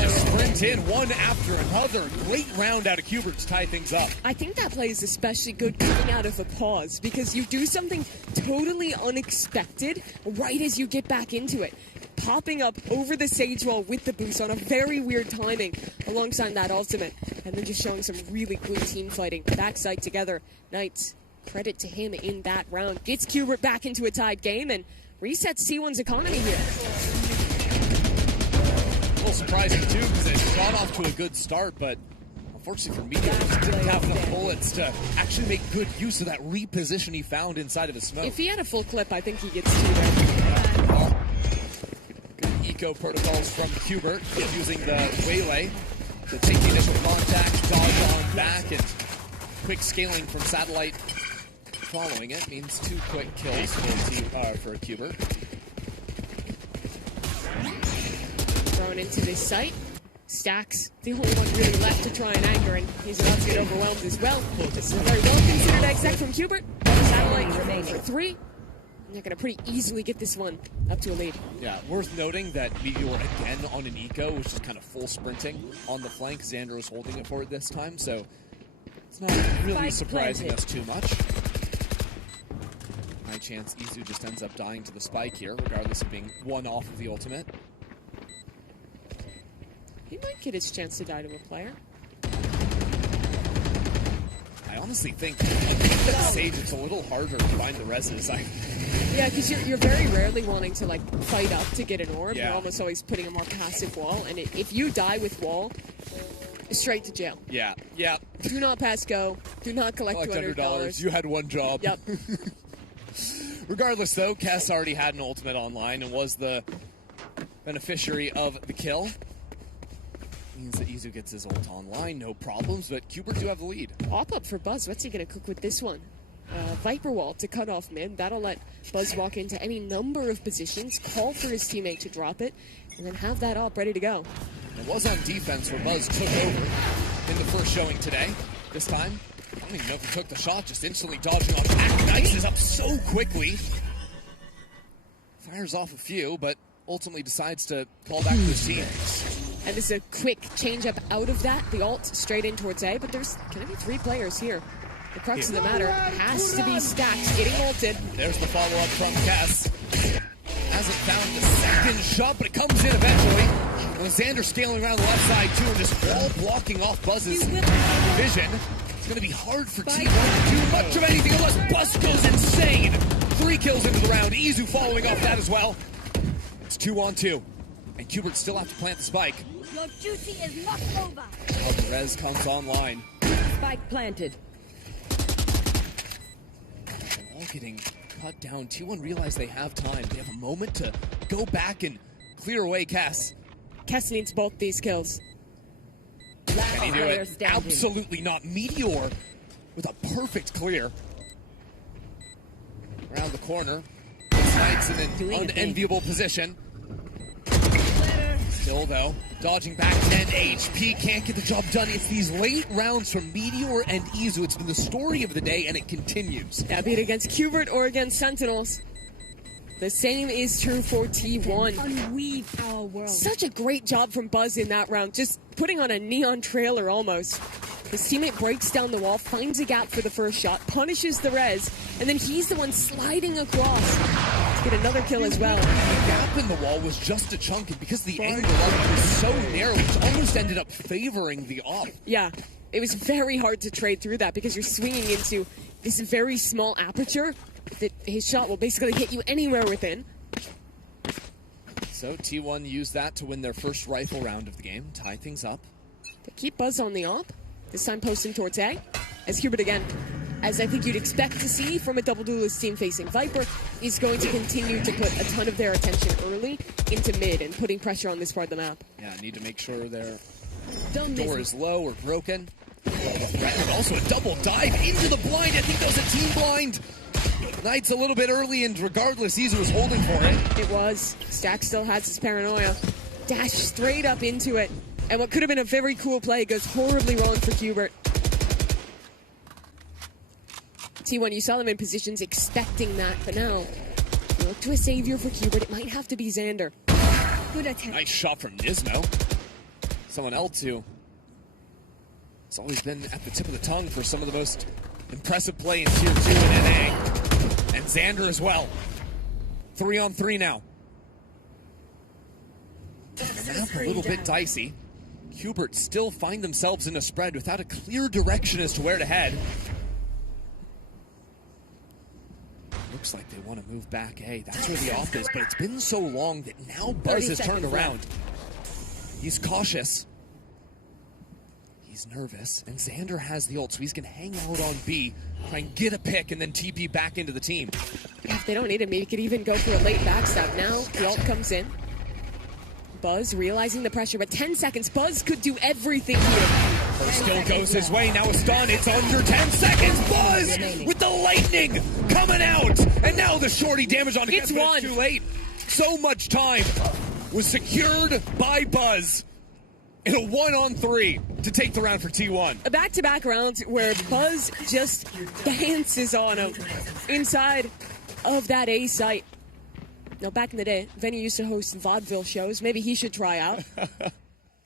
Just sprint in one after another. Great round out of Qbert to tie things up. I think that play is especially good coming out of a pause, because you do something totally unexpected right as you get back into it. Popping up over the Sage Wall with the boost on a very weird timing alongside that ultimate, and then just showing some really good team fighting. Backside together. Knights, credit to him in that round. Gets Qbert back into a tied game and resets T1's economy here. A little surprising too, because it got off to a good start, but unfortunately for Meteor, just didn't have enough bullets to actually make good use of that reposition he found inside of his smoke. If he had a full clip, I think he gets 2 there. Good eco protocols from Qbert, using the Waylay to take the initial contact, dodge on back, and quick scaling from Satellite following it means 2 quick kills for Qbert. Thrown into this site. Stacks, the only one really left to try and anger, and he's about to get overwhelmed as well. This is a very well-considered exec from Qbert. Satellite remaining for 3. And they're going to pretty easily get this one up to a lead. Yeah, worth noting that Meteor again on an eco, which is kind of full sprinting on the flank. Xander is holding it for it this time, so it's not really surprising us too much. High chance Izu just ends up dying to the spike here, regardless of being one off of the ultimate. He might get his chance to die to a player. I honestly think that Sage, it's a little harder to find the reses. Yeah, because you're very rarely wanting to like fight up to get an orb. Yeah. You're almost always putting a more passive wall, and if you die with wall, straight to jail. Yeah, yeah. Do not pass go. Do not collect $200. You had one job. Yep. Regardless, though, Kess already had an ultimate online and was the beneficiary of the kill. Means that Izu gets his ult online, no problems, but Cubert do have the lead. Pop up for Buzz. What's he going to cook with this one? Viper Wall to cut off mid. That'll let Buzz walk into any number of positions, call for his teammate to drop it, and then have that op ready to go. It was on defense where Buzz took over in the first showing today. This time, I don't even know if he took the shot, just instantly dodging off. Nice is up so quickly. Fires off a few, but ultimately decides to call back to his team. And this is a quick change up out of that. The ult straight in towards A, but there's going to be 3 players here. The crux of the matter has to be stacked, getting ulted. There's the follow-up from Kess. Hasn't found the second shot, but it comes in eventually. With Xander scaling around the left side, too, and just wall blocking off Buzz's vision. It's going to be hard for T1 to do much of anything unless Buzz goes insane. 3 kills into the round. Izu following off that as well. It's 2-on-2. And Cubert still have to plant the spike. Your duty is not over. Now the res comes online. Spike planted. All getting cut down. T1 realize they have time. They have a moment to go back and clear away Kess. Kess needs both these kills. Can he do it? Absolutely not. Meteor with a perfect clear. Around the corner. Snipes in an unenviable position. Still, though, dodging back 10 HP. Can't get the job done. It's these late rounds from Meteor and Izu. It's been the story of the day, and it continues. Yeah, be it against Cubert or against Sentinels. The same is true for T1. Unweave our world. Such a great job from Buzz in that round, just putting on a neon trailer almost. His teammate breaks down the wall, finds a gap for the first shot, punishes the res, and then he's the one sliding across to get another kill as well. The gap in the wall was just a chunk, and because the angle of it was so narrow, it almost ended up favoring the op. Yeah, it was very hard to trade through that because you're swinging into this very small aperture that his shot will basically hit you anywhere within. So T1 used that to win their first rifle round of the game, tie things up. They keep Buzz on the op, this time posting towards A, as Cubert again, as I think you'd expect to see from a double duelist team facing Viper, is going to continue to put a ton of their attention early into mid and putting pressure on this part of the map. Yeah, need to make sure their door is low or broken. And also a double dive into the blind. I think that was a team blind. Knight's a little bit early, and regardless, Izu was holding for it. It was. Stack still has his paranoia. Dash straight up into it. And what could have been a very cool play goes horribly wrong for Cubert. T1, you saw them in positions expecting that, but now you look to a savior for Cubert. It might have to be Xander. Good attempt. Nice shot from Nismo. Someone else who has always been at the tip of the tongue for some of the most impressive play in Tier 2 in NA. And Xander as well. 3-on-3 now. The map a little bit dicey. Cubert still find themselves in a spread without a clear direction as to where to head. Looks like they want to move back A. That's where the off is, but it's been so long that now Buzz has turned around. He's cautious. He's nervous, and Xander has the ult, so he's going to hang out on B, try and get a pick, and then TP back into the team. Yeah, if they don't need him, he could even go for a late backstab. Now the ult comes in. Buzz realizing the pressure, but 10 seconds. Buzz could do everything here. First skill goes his way, now a stun. It's under 10 seconds. Buzz with the lightning coming out, and now the shorty damage on It's one. Too late. So much time was secured by Buzz in a 1-on-3 to take the round for T1. A back-to-back round where Buzz just dances on him inside of that A site. Now, back in the day, Vinny used to host vaudeville shows. Maybe he should try out.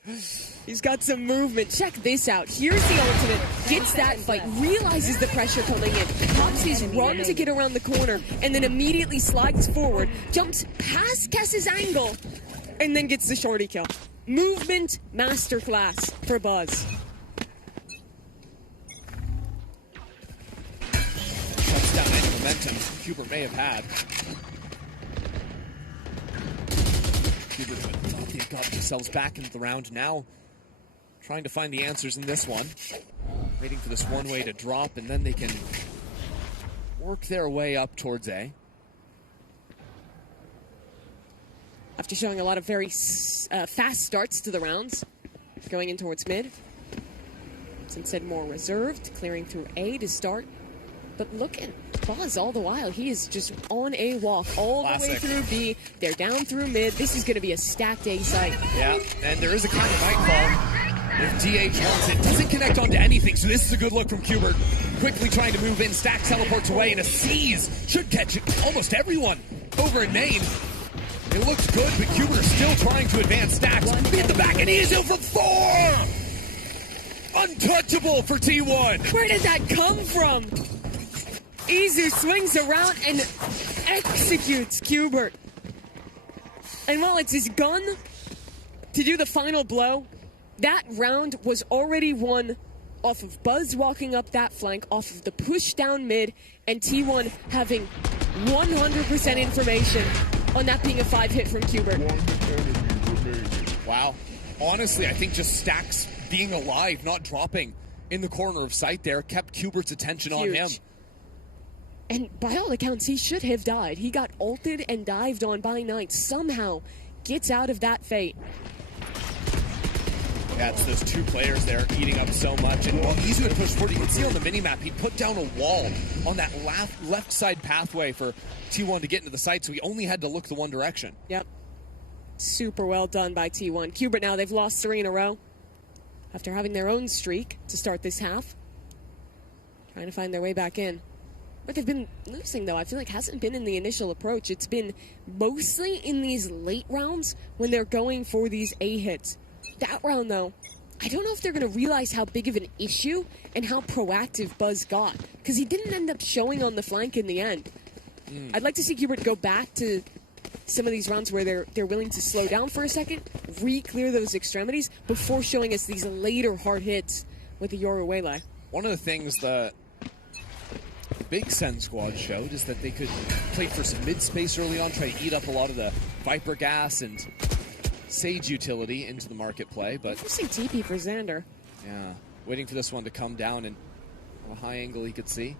He's got some movement. Check this out. Here's the ultimate. Gets that fight. Realizes the pressure coming in. Pops his run to get around the corner. And then immediately slides forward. Jumps past Kess's angle. And then gets the shorty kill. Movement masterclass for Buzz. Shuts down any momentum Cubert may have had. Cubert thought they got themselves back into the round. Now trying to find the answers in this one. Waiting for this one way to drop, and then they can work their way up towards A. After showing a lot of very fast starts to the rounds, going in towards mid. It's instead more reserved, clearing through A to start. But look at Buzz all the while. He is just on a walk all the way through B. They're down through mid. This is going to be a stacked A site. Yeah, and there is a kind of nightfall. If DH wants it, doesn't connect onto anything, so this is a good look from Qbert. Quickly trying to move in, Stack teleports away, and a seize should catch almost everyone over in main. It looked good, but Qbert still trying to advance. Stacks in the back, and Izu for 4! Untouchable for T1. Where did that come from? Izu swings around and executes Qbert. And while it's his gun to do the final blow, that round was already won off of Buzz walking up that flank, off of the push down mid, and T1 having 100% information on that being a 5-hit from Qbert. Wow. Honestly, I think just Stacks being alive, not dropping in the corner of sight there, kept Qbert's attention on him. And by all accounts, he should have died. He got ulted and dived on by Knight. Somehow gets out of that fate. Yeah, it's those two players there eating up so much. And while Izu had pushed forward, you can see on the minimap, he put down a wall on that left side pathway for T1 to get into the site, so he only had to look the one direction. Yep. Super well done by T1. Qbert now, they've lost 3 in a row after having their own streak to start this half. Trying to find their way back in. What they've been losing, though, I feel like hasn't been in the initial approach. It's been mostly in these late rounds when they're going for these A hits. That round, though, I don't know if they're going to realize how big of an issue and how proactive Buzz got, because he didn't end up showing on the flank in the end. I'd like to see Qbert go back to some of these rounds where they're willing to slow down for a second, re-clear those extremities before showing us these later hard hits with the Yoru Waylay. One of the things the Big Sen squad showed is that they could play for some mid-space early on, try to eat up a lot of the Viper gas and Sage utility into the market play, but interesting TP for Xander. Yeah, waiting for this one to come down and on a high angle he could see.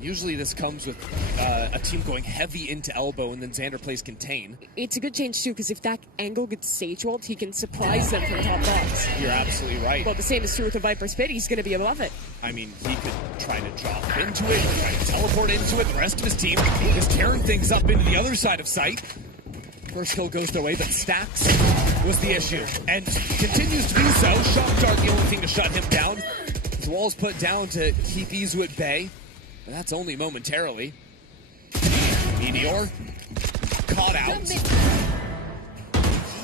Usually this comes with a team going heavy into elbow and then Xander plays contain. It's a good change too, because if that angle gets Sage walled, he can surprise them from top box. You're absolutely right. Well, the same is true with the Viper's Pit. He's going to be above it. I mean, he could try to drop into it, try to teleport into it. The rest of his team is tearing things up into the other side of sight. First kill goes their way, but Stacks was the issue, and continues to be so. Shock Dart the only thing to shut him down. His wall's put down to keep Izu at bay, but that's only momentarily. Meteor caught out.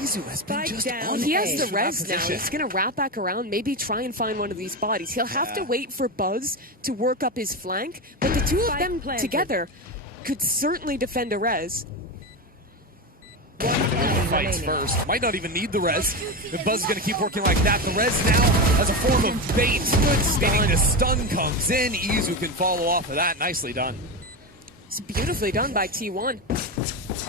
Izu has been just on He has the edge res from now. that position. He's going to wrap back around, maybe try and find one of these bodies. He'll have to wait for Buzz to work up his flank, but the two of them together could certainly defend a res. Fights first. Might not even need the res. If Buzz is going to keep working like that, the res now as a form of bait. Meaning the stun comes in. Izu can follow off of that. Nicely done. It's beautifully done by T1.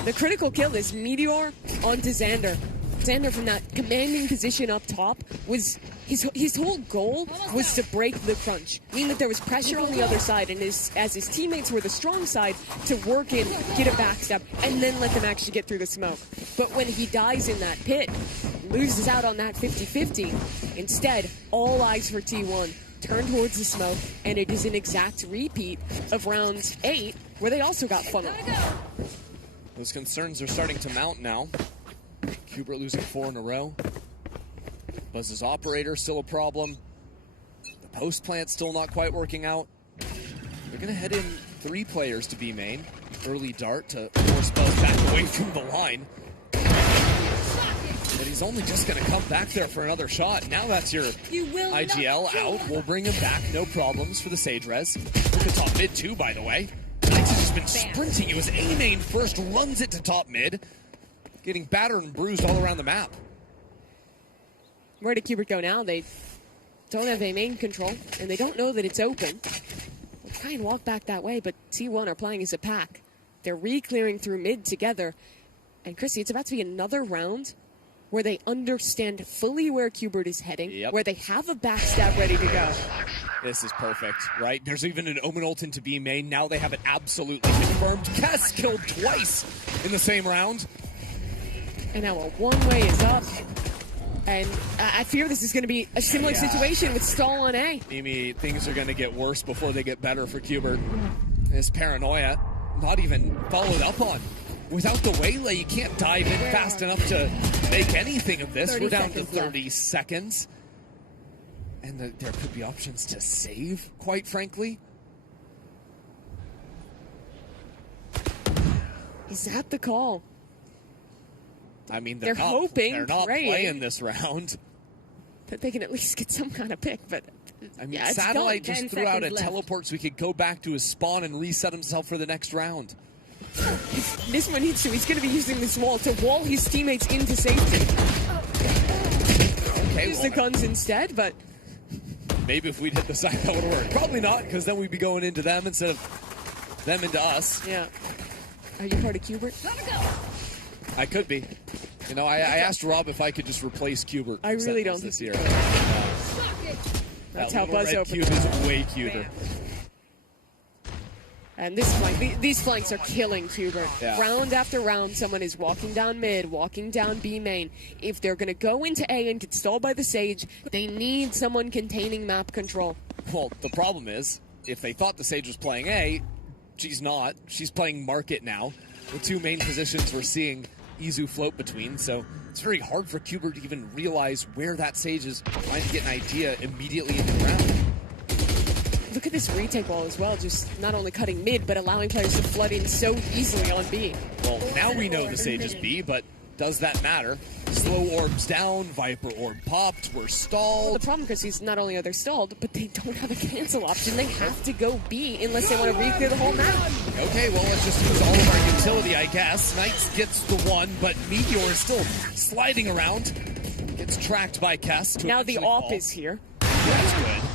The critical kill is Meteor onto Xander. Xander from that commanding position up top was his whole goal was to break the crunch, meaning that there was pressure on the other side, and as his teammates were the strong side, to work in, get a backstab, and then let them actually get through the smoke. But when he dies in that pit, loses out on that 50-50, instead, all eyes for T1 turn towards the smoke, and it is an exact repeat of round 8, where they also got funneled. Those concerns are starting to mount now. Qbert losing 4 in a row. Buzz's operator still a problem. The post plant still not quite working out. They're going to head in 3 players to B main. Early dart to force Buzz back away from the line. But he's only just going to come back there for another shot. Now that's your IGL out. We'll bring him back. No problems for the Sage res. Look at top mid too, by the way. Knights has just been sprinting. It was A main first, runs it to top mid. Getting battered and bruised all around the map. Where did Qbert go now? They don't have a main control, and they don't know that it's open. We'll try and walk back that way, but T1 are playing as a pack. They're re-clearing through mid together. And Chrissy, it's about to be another round where they understand fully where Qbert is heading, where they have a backstab ready to go. This is perfect, right? There's even an Omen ult into B main. Now they have it absolutely confirmed. Kess killed twice in the same round. And now a one-way is up. And I fear this is going to be a similar situation with stall on A. Mimi, things are going to get worse before they get better for Qbert. This paranoia, not even followed up on. Without the waylay, you can't dive in fast enough to make anything of this. We're down to 30 seconds. And there could be options to save, quite frankly. Is that the call? I mean, they're hoping, they're not playing this round. That they can at least get some kind of pick, but I mean, yeah, Satellite just threw out a teleport so he could go back to his spawn and reset himself for the next round. This one needs to. He's going to be using this wall to wall his teammates into safety. Okay, use the guns instead, but maybe if we'd hit the side, that would work. Probably not, because then we'd be going into them instead of them into us. Yeah. Are you part of Qbert? I could be. You know, I asked Rob if I could just replace Qbert. I really don't this year. That's that how Buzz red opened. cube is way cuter. And this flank, these flanks are killing Qbert. Yeah. Round after round, someone is walking down mid, walking down B main. If they're going to go into A and get stalled by the Sage, they need someone containing map control. Well, the problem is, if they thought the Sage was playing A, she's not. She's playing Market now. The two main positions we're seeing Izu float between, so it's very hard for Qbert to even realize where that Sage is trying to get an idea immediately in the round. Look at this retake wall as well, just not only cutting mid, but allowing players to flood in so easily on B. Well, now we know the Sage is B, but does that matter? Slow orbs down, Viper orb popped, we're stalled. Well, the problem, Chris, is not only are they stalled, but they don't have a cancel option. They have to go B unless they want to re-clear the whole map. Okay, well, let's just use all of our utility, I guess. Knights gets the one, but Meteor is still sliding around. Gets tracked by Kess. Now the AWP is here. That's good.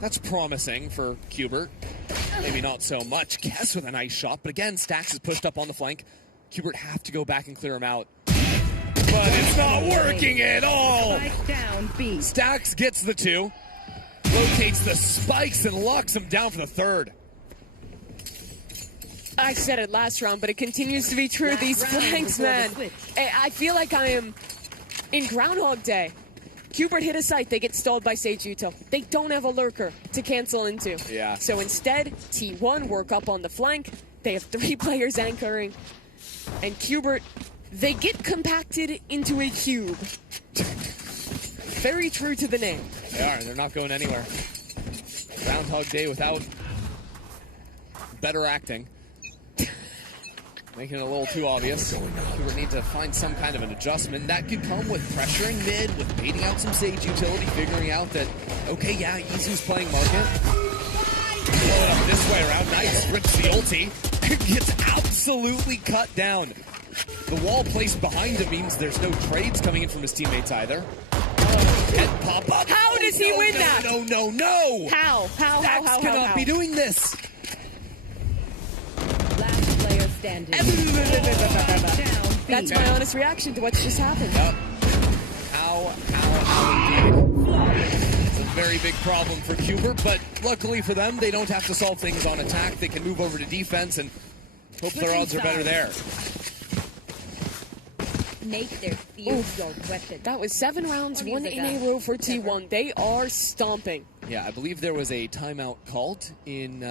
That's promising for Qbert. Maybe not so much. Kess with a nice shot, but again, Stax is pushed up on the flank. Qbert have to go back and clear him out. But it's not working at all! Stax gets the two, rotates the spikes and locks him down for the third. I said it last round, but it continues to be true. These flanks, man. I feel like I am in Groundhog Day. Qbert hit a site, they get stalled by Sage Util. They don't have a lurker to cancel into. Yeah. So instead, T1 work up on the flank. They have 3 players anchoring. And Qbert, they get compacted into a cube. Very true to the name. They are, they're not going anywhere. Groundhog Day without better acting. Making it a little too obvious. We would need to find some kind of an adjustment. That could come with pressuring mid, with baiting out some Sage utility, figuring out that, okay, yeah, Izu's playing Market. Blow it up this way around. Nice. Rips the ulti. Gets absolutely cut down. The wall placed behind him means there's no trades coming in from his teammates either. Head pop up. How does he win that? No. How cannot be doing this. That's my honest reaction to what's just happened. How indeed. It's a very big problem for Qbert, but luckily for them, they don't have to solve things on attack. They can move over to defense and hope their odds are better there. Make their field your weapon. That was 7 rounds, 1 in a row for T1. They are stomping. Yeah, I believe there was a timeout called in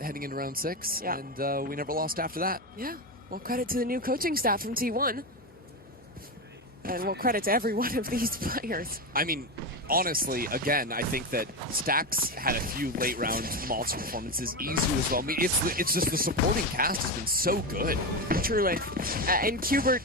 heading into round 6, and we never lost after that. Yeah, well, credit to the new coaching staff from T1. And well, credit to every one of these players. I mean, honestly, again, I think that Stax had a few late round monster performances. Izu as well. I mean, it's just the supporting cast has been so good. Truly. And Qbert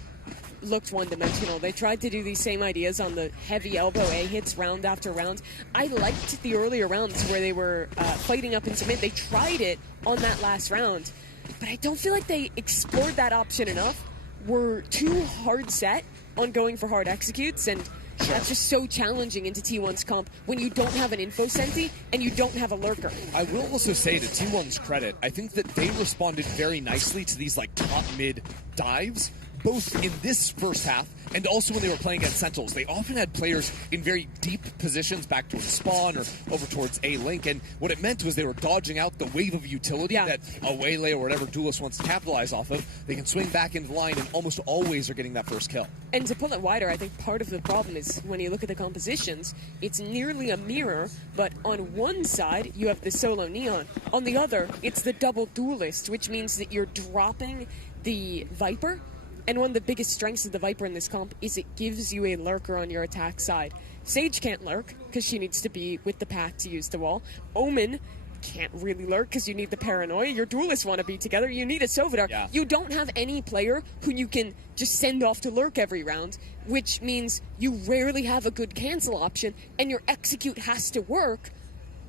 looked one-dimensional. They tried to do these same ideas on the heavy elbow A hits round after round. I liked the earlier rounds where they were fighting up into mid. They tried it on that last round, but I don't feel like they explored that option enough. We're too hard set on going for hard executes, and that's just so challenging into T1's comp when you don't have an info senti and you don't have a lurker. I will also say, to T1's credit, I think that they responded very nicely to these like top mid dives, both in this first half and also when they were playing against Sentinels. They often had players in very deep positions back towards spawn or over towards A-Link, and what it meant was they were dodging out the wave of utility that a Waylay or whatever Duelist wants to capitalize off of. They can swing back into the line and almost always are getting that first kill. And to pull it wider, I think part of the problem is when you look at the compositions, it's nearly a mirror, but on one side you have the solo Neon, on the other it's the double Duelist, which means that you're dropping the Viper. And one of the biggest strengths of the Viper in this comp is it gives you a lurker on your attack side. Sage can't lurk because she needs to be with the pack to use the wall. Omen can't really lurk because you need the paranoia. Your duelists want to be together. You need a Sovidar. Yeah. You don't have any player who you can just send off to lurk every round, which means you rarely have a good cancel option, and your execute has to work.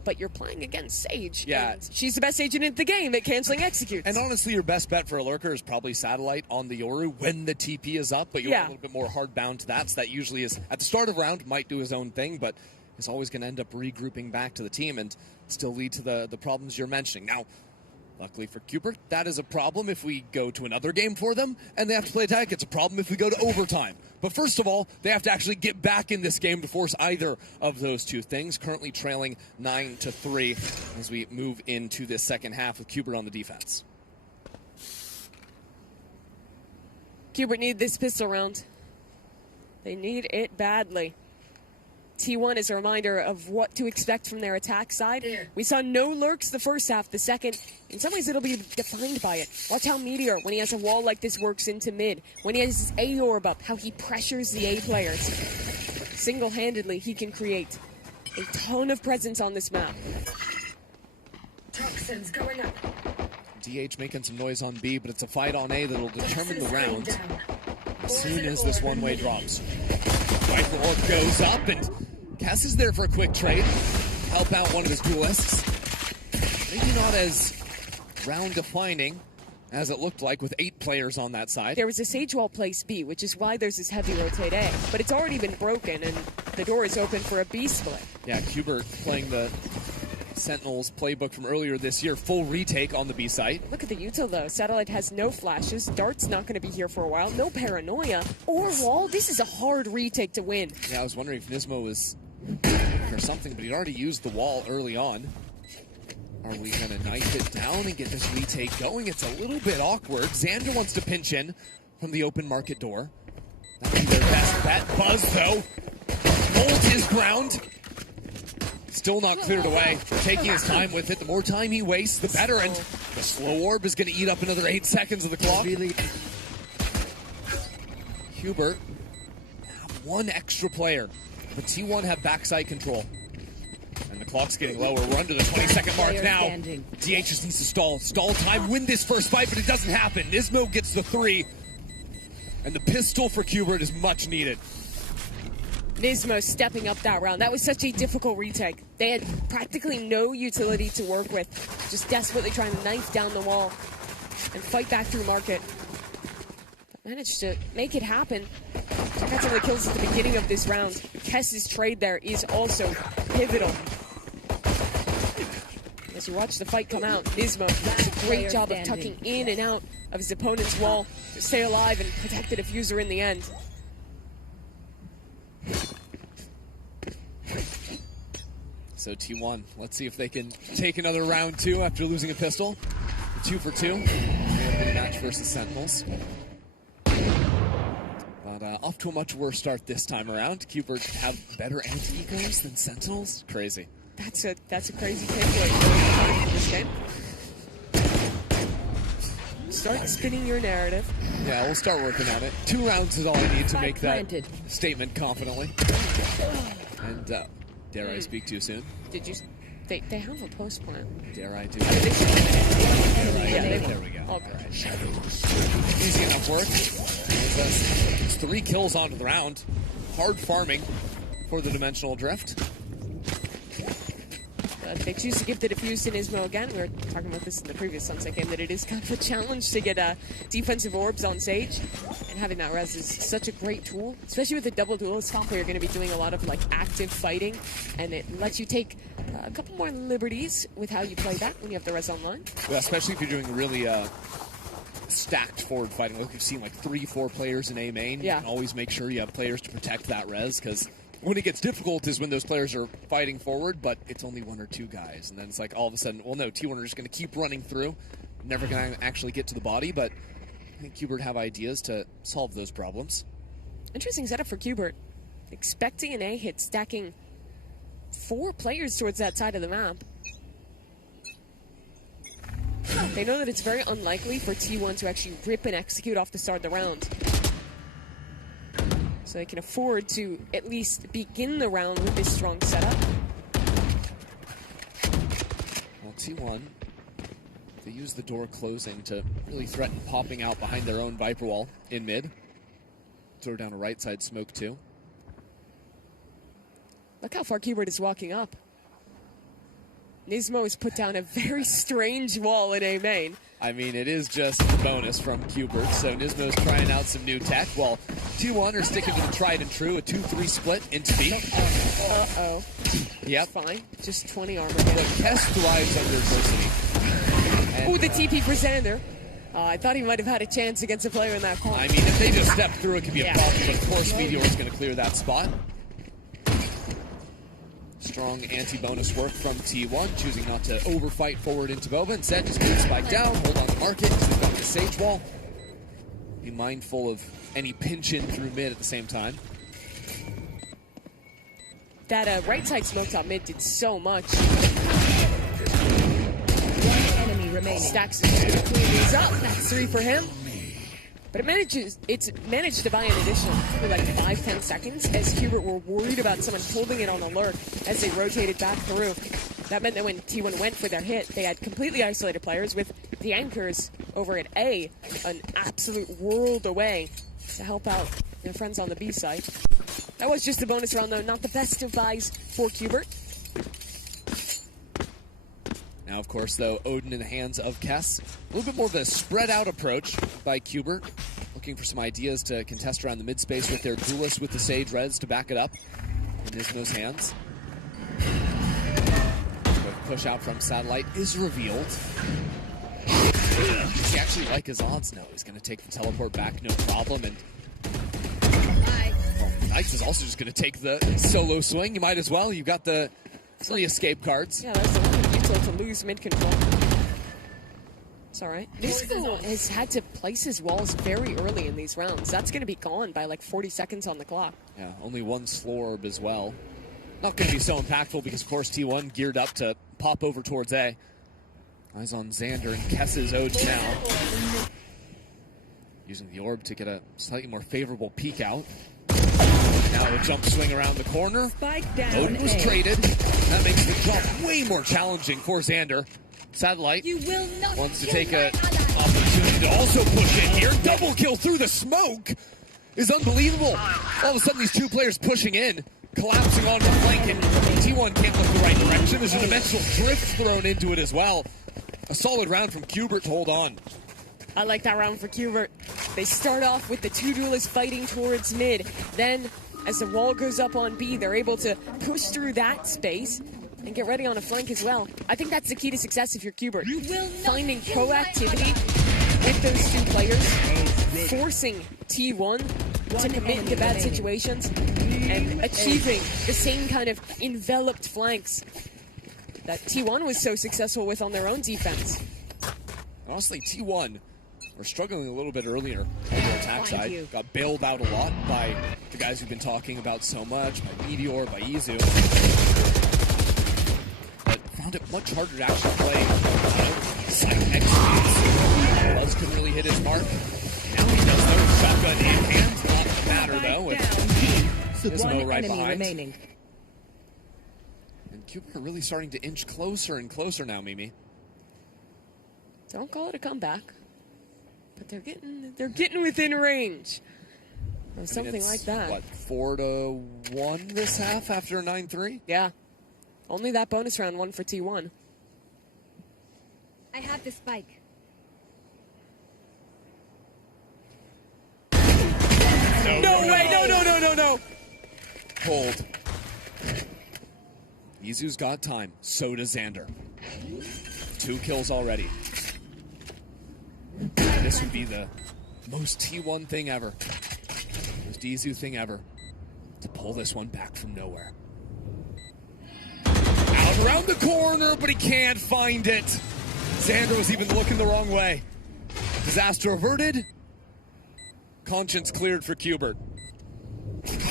But you're playing against Sage. Yeah. She's the best agent in the game at canceling executes. And honestly, your best bet for a lurker is probably Satellite on the Yoru when the TP is up, but you're a little bit more hard bound to that. So that usually is, at the start of round, might do his own thing, but is always going to end up regrouping back to the team and still lead to the problems you're mentioning. Now, luckily for Cubert, that is a problem if we go to another game for them, and they have to play attack. It's a problem if we go to overtime. But first of all, they have to actually get back in this game to force either of those two things. Currently trailing 9-3 as we move into this second half with Cubert on the defense. Cubert need this pistol round. They need it badly. T1 is a reminder of what to expect from their attack side. We saw no lurks the first half. The second, in some ways, it'll be defined by it. Watch how Meteor, when he has a wall like this, works into mid. When he has his A orb up, how he pressures the A players. Single-handedly, he can create a ton of presence on this map. Toxins going up. DH making some noise on B, but it's a fight on A that'll determine the round as soon as this one-way drops. Viper orb goes up, and Cass is there for a quick trade. Help out one of his duelists. Maybe not as round-defining as it looked like with 8 players on that side. There was a Sage wall place B, which is why there's this heavy rotate A. But it's already been broken, and the door is open for a B split. Yeah, Cubert playing the Sentinels playbook from earlier this year. Full retake on the B site. Look at the util, though. Satellite has no flashes. Dart's not going to be here for a while. No paranoia or wall. This is a hard retake to win. Yeah, I was wondering if Nismo was or something, but he'd already used the wall early on. Are we going to knife it down and get this retake going? It's a little bit awkward. Xander wants to pinch in from the open market door. That'll be their best bet. Buzz, though, holds his ground. Still not cleared away. Taking his time with it. The more time he wastes, the better. And the slow orb is going to eat up another 8 seconds of the clock. Hubert have one extra player, but T1 have backside control. And the clock's getting lower. We're under the 20-second mark now. DH just needs to stall. Stall time, win this first fight, but it doesn't happen. Nismo gets the 3. And the pistol for Cubert is much needed. Nismo stepping up that round. That was such a difficult retake. They had practically no utility to work with. Just desperately trying to knife down the wall and fight back through market. But managed to make it happen. Got some of the kills at the beginning of this round. Kess's trade there is also pivotal. As you watch the fight come out, Nismo does a great job of tucking in and out of his opponent's wall to stay alive and protect the diffuser in the end. So T1, let's see if they can take another round 2 after losing a pistol. 2 for 2. Match versus Sentinels. But off to a much worse start this time around. Cubert have better anti-ecos than Sentinels. Crazy. That's a crazy takeaway for this game. Start spinning your narrative. Yeah, we'll start working on it. 2 rounds is all I need to make that statement confidently. And dare I speak too soon? Did you? They have a post plan. Dare I do? There we go. All good. Easy enough work. It's 3 kills onto the round. Hard farming for the Dimensional Drift. They choose to give the defuse to Nismo again. We were talking about this in the previous Sunset game, that it is kind of a challenge to get defensive orbs on Sage. And having that res is such a great tool, especially with the double duelist comp where you're going to be doing a lot of like active fighting. And it lets you take a couple more liberties with how you play that when you have the res online. Well, especially if you're doing really stacked forward fighting. Like we've seen like 3-4 players in A main. Yeah. You can always make sure you have players to protect that res, because when it gets difficult is when those players are fighting forward, but it's only 1 or 2 guys. And then it's like all of a sudden, well, no, T1 are just going to keep running through. Never going to actually get to the body, but I think Qbert have ideas to solve those problems. Interesting setup for Qbert. Expecting an A hit, stacking 4 players towards that side of the map. They know that it's very unlikely for T1 to actually rip and execute off the start of the round. So they can afford to at least begin the round with this strong setup. Well, T1, they use the door closing to really threaten popping out behind their own Viper wall in mid. Throw down a right side smoke too. Look how far Qbert is walking up. Nismo has put down a very strange wall in A main. I mean, it is just a bonus from Qbert, so Nismo's trying out some new tech, while T1 are sticking to the tried and true, a 2-3 split into B. Uh-oh. Yep. Fine. Just 20 armor. But Kess thrives under adversity. Oh, the TP for Xander. I thought he might have had a chance against a player in that corner. I mean, if they just step through, it could be a problem, but of course Meteor is going to clear that spot. Strong anti-bonus work from T1, choosing not to overfight forward into Boba. Instead, just keep spike down, hold on the market, because they've got the Sage wall. Be mindful of any pinch in through mid at the same time. That right side smoke top mid did so much. One enemy remaining. Stacks is going to clean these up. That's 3 for him. But it's managed to buy an additional like 5-10 seconds as Qbert were worried about someone holding it on the lurk as they rotated back through. That meant that when T1 went for their hit, they had completely isolated players with the anchors over at A, an absolute world away to help out their friends on the B side. That was just a bonus round though, not the best of buys for Qbert. Now, of course, though, Odin in the hands of Kess. A little bit more of a spread-out approach by Qbert, looking for some ideas to contest around the mid-space with their duelist with the Sage Reds to back it up in Nismo's hands. The push out from Satellite is revealed. Does he actually like his odds? No, he's going to take the teleport back, no problem, and Knights is also just going to take the solo swing. You might as well. You've got the 3 escape cards. Yeah, that's the one to lose mid control. It's alright. Nismo has had to place his walls very early in these rounds. That's going to be gone by like 40 seconds on the clock. Yeah, only 1 slow orb as well. Not going to be so impactful because, of course, T1 geared up to pop over towards A. Eyes on Xander and Kess's Odin now. Using the orb to get a slightly more favorable peek out. Now a jump swing around the corner. Spike down. Odin was traded. That makes the jump way more challenging for Xander. Satellite wants to take an opportunity to also push in here. Double kill through the smoke is unbelievable. All of a sudden, these 2 players pushing in, collapsing onto the flank, and T1 can't look the right direction. There's a dimensional drift thrown into it as well. A solid round from Qbert to hold on. I like that round for Qbert. They start off with the 2 duelists fighting towards mid. Then, as the wall goes up on B, they're able to push through that space and get ready on a flank as well. I think that's the key to success if you're Qbert. Finding proactivity with those 2 players, forcing T1 to commit into bad situations, and achieving the same kind of enveloped flanks that T1 was so successful with on their own defense. Honestly, T1 are struggling a little bit earlier on their attack side. Got bailed out a lot by the guys we've been talking about so much, by Meteor, by Izu. But found it much harder to actually play side executes. Buzz couldn't really hit his mark. Now he does though. Shotgun in hand. Not the matter though. With Nismo right behind. Remaining. And Qbert are really starting to inch closer and closer now, Mimi. Don't call it a comeback. But they're getting within range of something like that. What, 4-1 this half after a 9-3? Yeah. Only that bonus round won for T1. I have the spike. No way! No! Hold. Izu's got time. So does Xander. 2 kills already. this would be the most T1 thing ever. Most Izu thing ever. To pull this one back from nowhere. Out around the corner, but he can't find it. Xander was even looking the wrong way. Disaster averted. Conscience cleared for Qbert.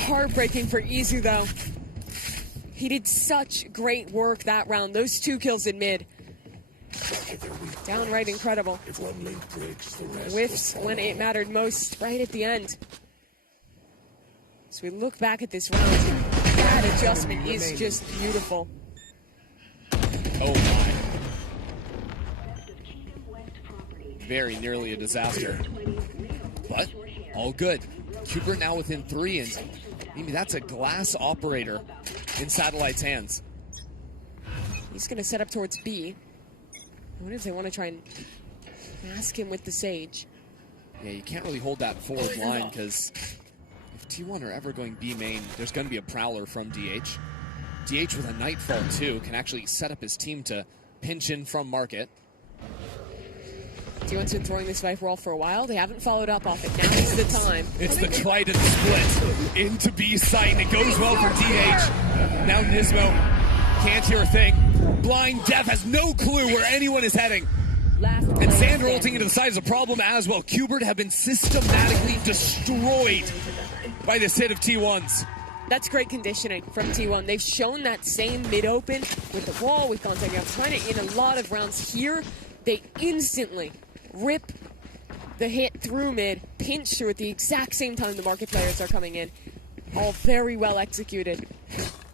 Heartbreaking for Izu, though. He did such great work that round. Those 2 kills in mid. Downright incredible. If one link breaks, the rest Whiffs when it mattered most, right at the end. So we look back at this round. That adjustment is just beautiful. Oh my. Very nearly a disaster. But all good. Qbert now within 3, and maybe that's a glass operator in Satellite's hands. He's going to set up towards B. I wonder if they want to try and mask him with the Sage. Yeah, you can't really hold that forward line because if T1 are ever going B main, there's going to be a Prowler from DH. DH with a Nightfall too can actually set up his team to pinch in from market. T1's been throwing this Viper wall for a while. They haven't followed up off it. Now is the time. It's the Trident split into B site, and it goes well for DH. Now Nismo can't hear a thing. Blind Death has no clue where anyone is heading. And Xander ulting into the side is a problem as well. Qbert have been systematically destroyed by this hit of T1s. That's great conditioning from T1. They've shown that same mid-open with the wall, with contact. I'm trying to, in a lot of rounds here, they instantly rip the hit through mid, pinch through at the exact same time the market players are coming in. All very well executed.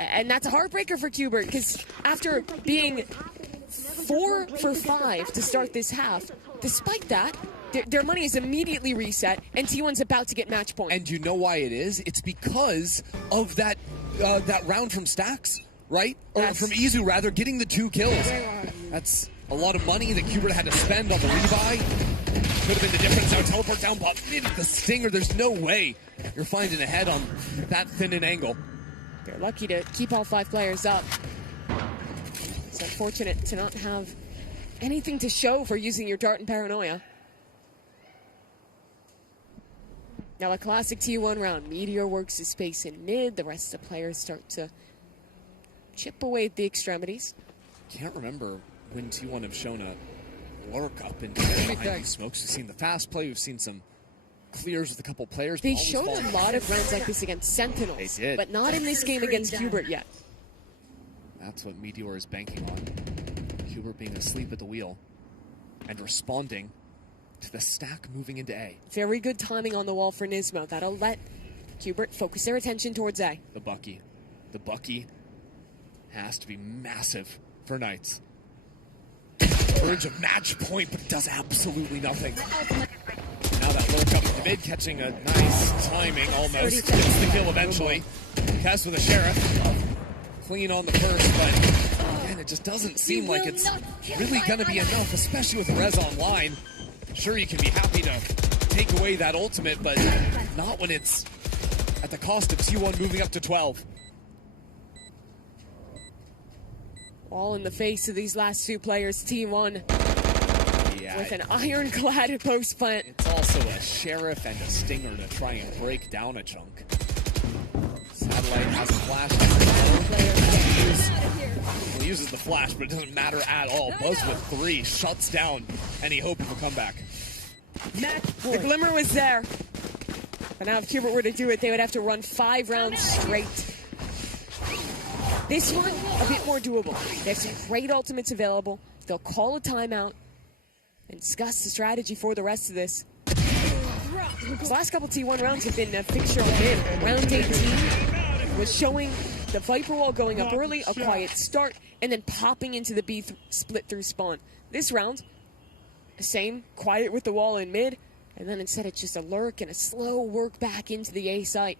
And that's a heartbreaker for Qbert, because after being 4 for 5 to start this half, despite that, their money is immediately reset, and T1's about to get match point. And you know why it is? It's because of that round from Stacks, right? Or from Izu, rather, getting the 2 kills. That's a lot of money that Qbert had to spend on the rebuy. Could have been the difference. Now teleport down, but the Stinger, there's no way you're finding a head on that thin an angle. They're lucky to keep all 5 players up. It's unfortunate to not have anything to show for using your Dart and Paranoia. Now a classic T1 round. Meteor works his space in mid. The rest of the players start to chip away at the extremities. Can't remember when T1 have shown a lurk up in behind these smokes. We've seen the fast play. We've seen some clears with a couple players. They showed a lot of rounds like this against Sentinels. They did. But not in this game against Qbert yet. That's what Meteor is banking on. Qbert being asleep at the wheel and responding to the stack moving into A. Very good timing on the wall for Nismo. That'll let Qbert focus their attention towards A. The Bucky. The Bucky has to be massive for Knights. Verge of match point, but does absolutely nothing. Now that lurk up in the mid, catching a nice timing almost. Gets the kill eventually. Kess with a Sheriff. Clean on the first, but again, it just doesn't seem like it's really going to be enough, especially with Rez online. Sure, you can be happy to take away that ultimate, but not when it's at the cost of T1 moving up to 12. All in the face of these last 2 players, T1 with an ironclad post plant. It's also a Sheriff and a Stinger to try and break down a chunk. Satellite has a flash. He uses the flash, but it doesn't matter at all. Buzz with 3 shuts down any hope of a comeback. The glimmer was there. But now if Qbert were to do it, they would have to run 5 rounds straight. This one, a bit more doable. They have some great ultimates available. They'll call a timeout and discuss the strategy for the rest of this. These last couple T1 rounds have been a fixture of mid. Round 18 was showing the Viper wall going up early, a quiet start, and then popping into the B split through spawn. This round, same, quiet with the wall in mid, and then instead it's just a lurk and a slow work back into the A site.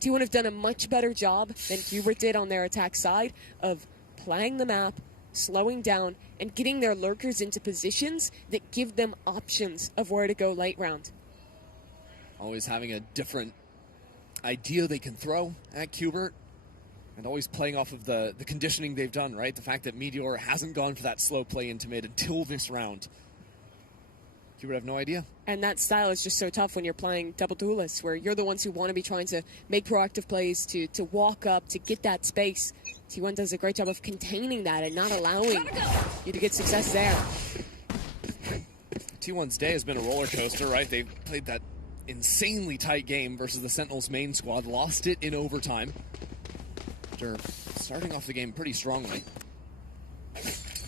T1 have done a much better job than Qbert did on their attack side of playing the map, slowing down, and getting their lurkers into positions that give them options of where to go late round. Always having a different idea they can throw at Qbert, and always playing off of the conditioning they've done, right? The fact that Meteor hasn't gone for that slow play into mid until this round. You would have no idea. And that style is just so tough when you're playing double duelists, where you're the ones who want to be trying to make proactive plays, to walk up, to get that space. T1 does a great job of containing that and not allowing you to get success there. T1's day has been a roller coaster, right? They played that insanely tight game versus the Sentinels main squad, lost it in overtime after starting off the game pretty strongly.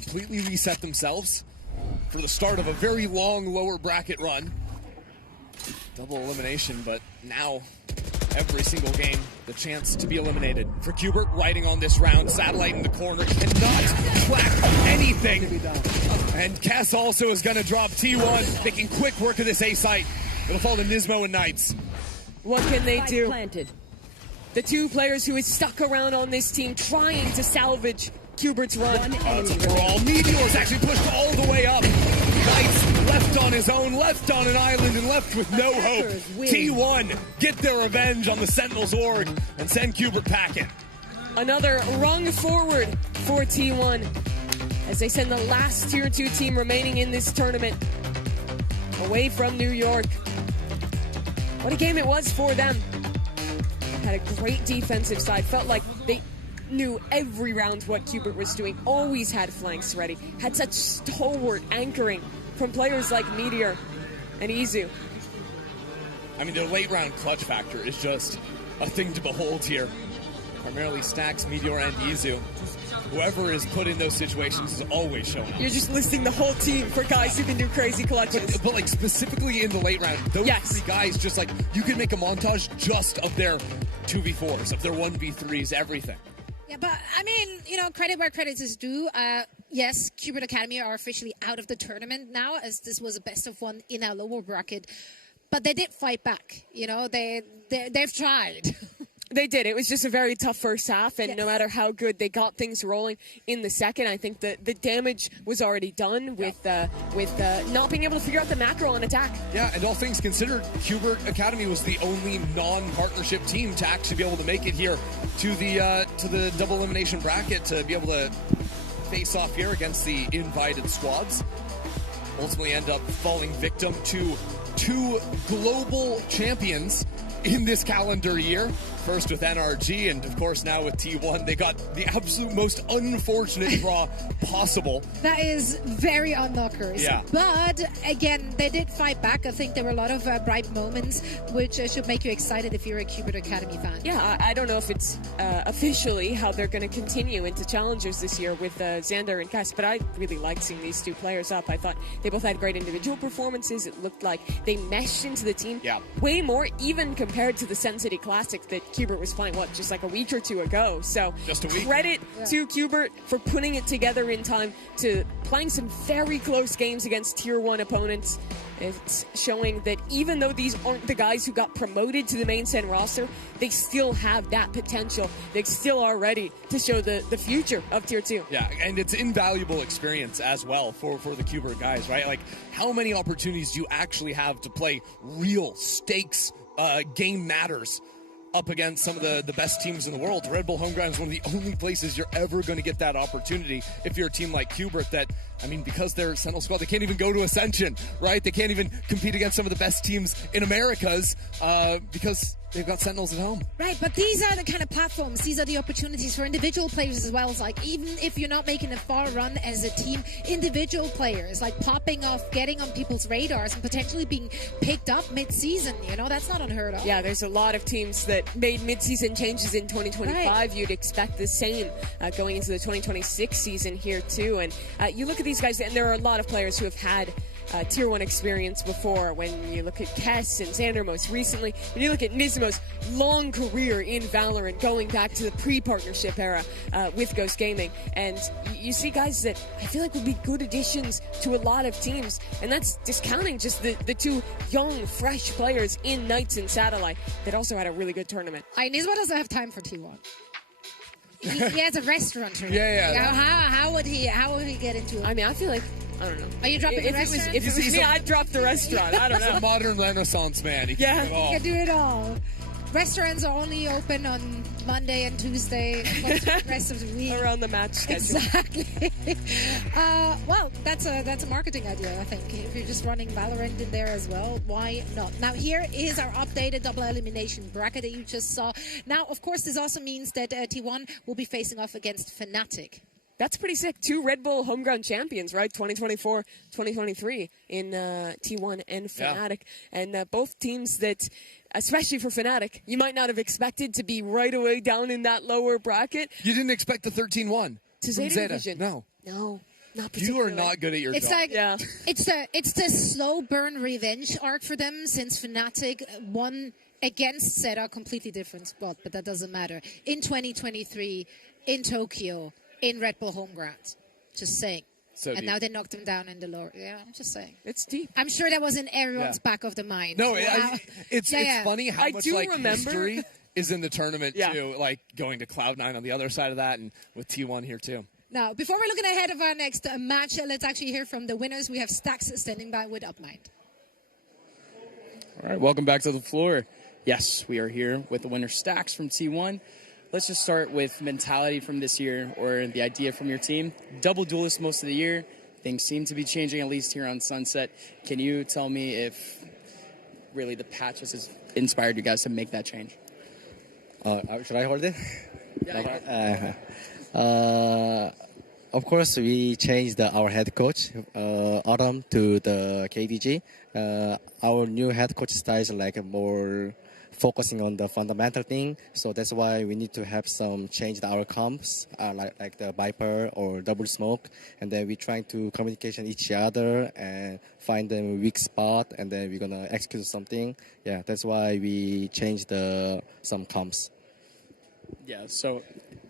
Completely reset themselves for the start of a very long lower bracket run. Double elimination, but now every single game, the chance to be eliminated. For Qbert, riding on this round, Satellite in the corner, cannot track anything. And Kess also is going to drop T1, making quick work of this A site. It'll fall to Nismo and Knights. What can they do? The two players who is stuck around on this team trying to salvage Qbert's run. Brawl. Meteor's actually pushed all the way up. Knights left on his own, left on an island, and left with no hope. T1 get their revenge on the Sentinels org and send Qbert packing. Another rung forward for T1 as they send the last Tier 2 team remaining in this tournament away from New York. What a game it was for them. Had a great defensive side. Felt like they knew every round what Qbert was doing. Always had flanks ready. Had such stalwart anchoring from players like Meteor and Izu. I mean, their late round clutch factor is just a thing to behold here. Primarily Stacks, Meteor, and Izu. Whoever is put in those situations is always showing up. You're just listing the whole team for guys who can do crazy clutches. But like specifically in the late round, those three guys, just like, you can make a montage just of their 2v4s, of their 1v3s, everything. Yeah, but I mean, you know, credit where credit is due. Yes, Qbert Academy are officially out of the tournament now, as this was a best of one in our lower bracket. But they did fight back. You know, they've tried. They did. It was just a very tough first half, and no matter how good they got things rolling in the second, I think the damage was already done with not being able to figure out the macro on attack. Yeah, and all things considered, Qbert Academy was the only non-partnership team to actually be able to make it here to the double elimination bracket to be able to face off here against the invited squads. Ultimately end up falling victim to two global champions in this calendar year. First with NRG, and of course now with T1. They got the absolute most unfortunate draw possible. That is very unknockers. Yeah. But again, they did fight back. I think there were a lot of bright moments, which should make you excited if you're a Qbert Academy fan. Yeah, I don't know if it's officially how they're going to continue into Challengers this year with Xander and Kess, but I really liked seeing these two players up. I thought they both had great individual performances. It looked like they meshed into the team way more, even compared to the Sen City Classic that Qbert was playing, just like a week or two ago. So just a week. Credit to Qbert for putting it together in time, to playing some very close games against Tier 1 opponents. It's showing that even though these aren't the guys who got promoted to the main Sen roster, they still have that potential. They still are ready to show the future of Tier 2. Yeah, and it's invaluable experience as well for the Qbert guys, right? Like, how many opportunities do you actually have to play real stakes game matters up against some of the best teams in the world? Red Bull Homeground is one of the only places you're ever going to get that opportunity if you're a team like Qbert that, I mean, because they're Sentinel squad, they can't even go to Ascension, right? They can't even compete against some of the best teams in Americas because they've got Sentinels at home. Right, but these are the kind of platforms, these are the opportunities for individual players as well. It's like, even if you're not making a far run as a team, individual players, like popping off, getting on people's radars, and potentially being picked up mid-season, you know, that's not unheard of. Yeah, there's a lot of teams that made mid-season changes in 2025. Right. You'd expect the same going into the 2026 season here, too. And you look at these guys, and there are a lot of players who have had Tier 1 experience before. When you look at Kess and Xander most recently, when you look at Nismo's long career in Valorant, going back to the pre-partnership era with Ghost Gaming, and you see guys that I feel like would be good additions to a lot of teams, and that's discounting just the two young, fresh players in Knights and Satellite that also had a really good tournament. Nismo doesn't have time for T1. He has a restaurant. Yeah. How would he get into it? I mean, I feel like, I don't know. Are you dropping the restaurant? If it was me, I'd drop the restaurant. I don't know. He's a modern Renaissance man. He can do it all. He can do it all. Restaurants are only open on Monday and Tuesday. What's the rest of the week? Around the match schedule. Exactly. Well, that's a marketing idea, I think. If you're just running Valorant in there as well, why not? Now, here is our updated double elimination bracket that you just saw. Now, of course, this also means that T1 will be facing off against FNATIC. That's pretty sick. 2 Red Bull homegrown champions, right? 2024, 2023 in T1 and FNATIC. Yeah. And both teams that, especially for FNATIC, you might not have expected to be right away down in that lower bracket. You didn't expect the 13-1 to Zeta division. No. No. Not particularly. You are not good at your job. Like, yeah. It's the slow burn revenge arc for them since FNATIC won against Zeta, completely different spot, but that doesn't matter. In 2023, in Tokyo, in Red Bull home ground. Just saying. So and deep. Now they knocked them down in the lower. Yeah, I'm just saying. It's deep. I'm sure that was in everyone's back of the mind. No, it's funny how much history is in the tournament too. Like going to Cloud9 on the other side of that, and with T1 here too. Now, before we're looking ahead of our next match, let's actually hear from the winners. We have Stax standing by with UpMind. All right, welcome back to the floor. Yes, we are here with the winner Stax from T1. Let's just start with mentality from this year, or the idea from your team. Double duelist most of the year. Things seem to be changing, at least here on Sunset. Can you tell me if really the patch has inspired you guys to make that change? Should I hold it? Yeah. Of course, we changed our head coach, Autumn, to the KDG. Our new head coach style is like more focusing on the fundamental thing, so that's why we need to have some change our comps, like the Viper or double smoke, and then we trying to communication each other and find the weak spot, and then we're gonna execute something. Yeah, that's why we changed some comps. Yeah, so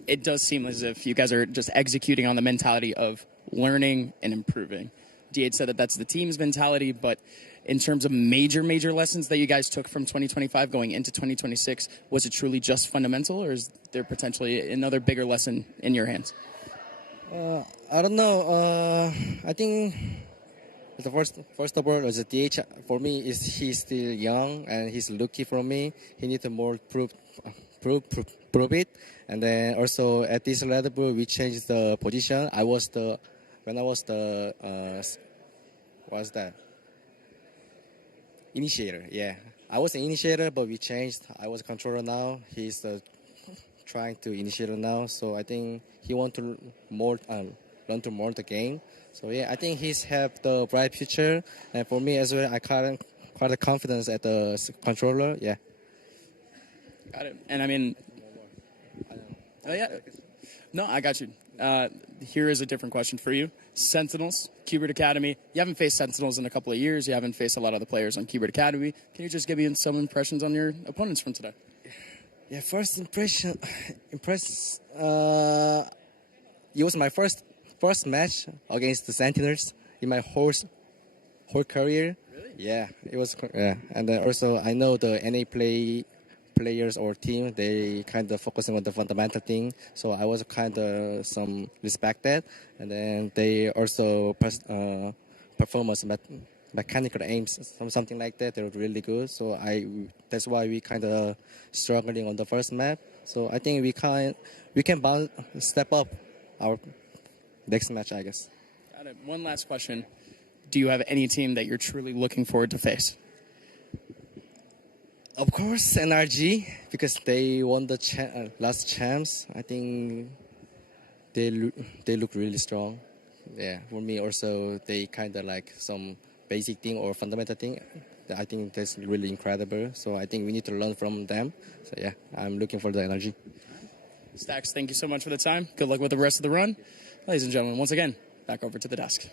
it does seem as if you guys are just executing on the mentality of learning and improving. D8 said that that's the team's mentality, but in terms of major lessons that you guys took from 2025 going into 2026, was it truly just fundamental, or is there potentially another bigger lesson in your hands? I don't know. I think the first of all, as a DH, for me, is he's still young and he's lucky for me. He needs to more prove it. And then also at this Red Bull, we changed the position. What's that? Initiator, yeah. I was an initiator, but we changed. I was a controller now. He's trying to initiator now. So I think he wants to learn to more the game. So yeah, I think he's have the bright future. And for me as well, I quite a confidence at the controller. Yeah. Got it. And I mean, oh yeah. No, I got you. Here is a different question for you. Sentinels, Qbert Academy. You haven't faced Sentinels in a couple of years. You haven't faced a lot of the players on Qbert Academy. Can you just give me some impressions on your opponents from today? Yeah, first impression. It was my first match against the Sentinels in my whole career. Really? Yeah, it was. Yeah, and then also I know the NA players or team, they kind of focusing on the fundamental thing, so I was kind of some respect that, and then they also performance mechanical aims, something like that. They were really good, so that's why we kind of struggling on the first map. So I think we can step up our next match, I guess. Got it. One last question: do you have any team that you're truly looking forward to face? Of course, NRG, because they won the last champs. I think they look really strong. Yeah, for me also, they kind of like some basic thing or fundamental thing. I think that's really incredible. So I think we need to learn from them. So yeah, I'm looking for the NRG. Stax, thank you so much for the time. Good luck with the rest of the run. Ladies and gentlemen, once again, back over to the desk.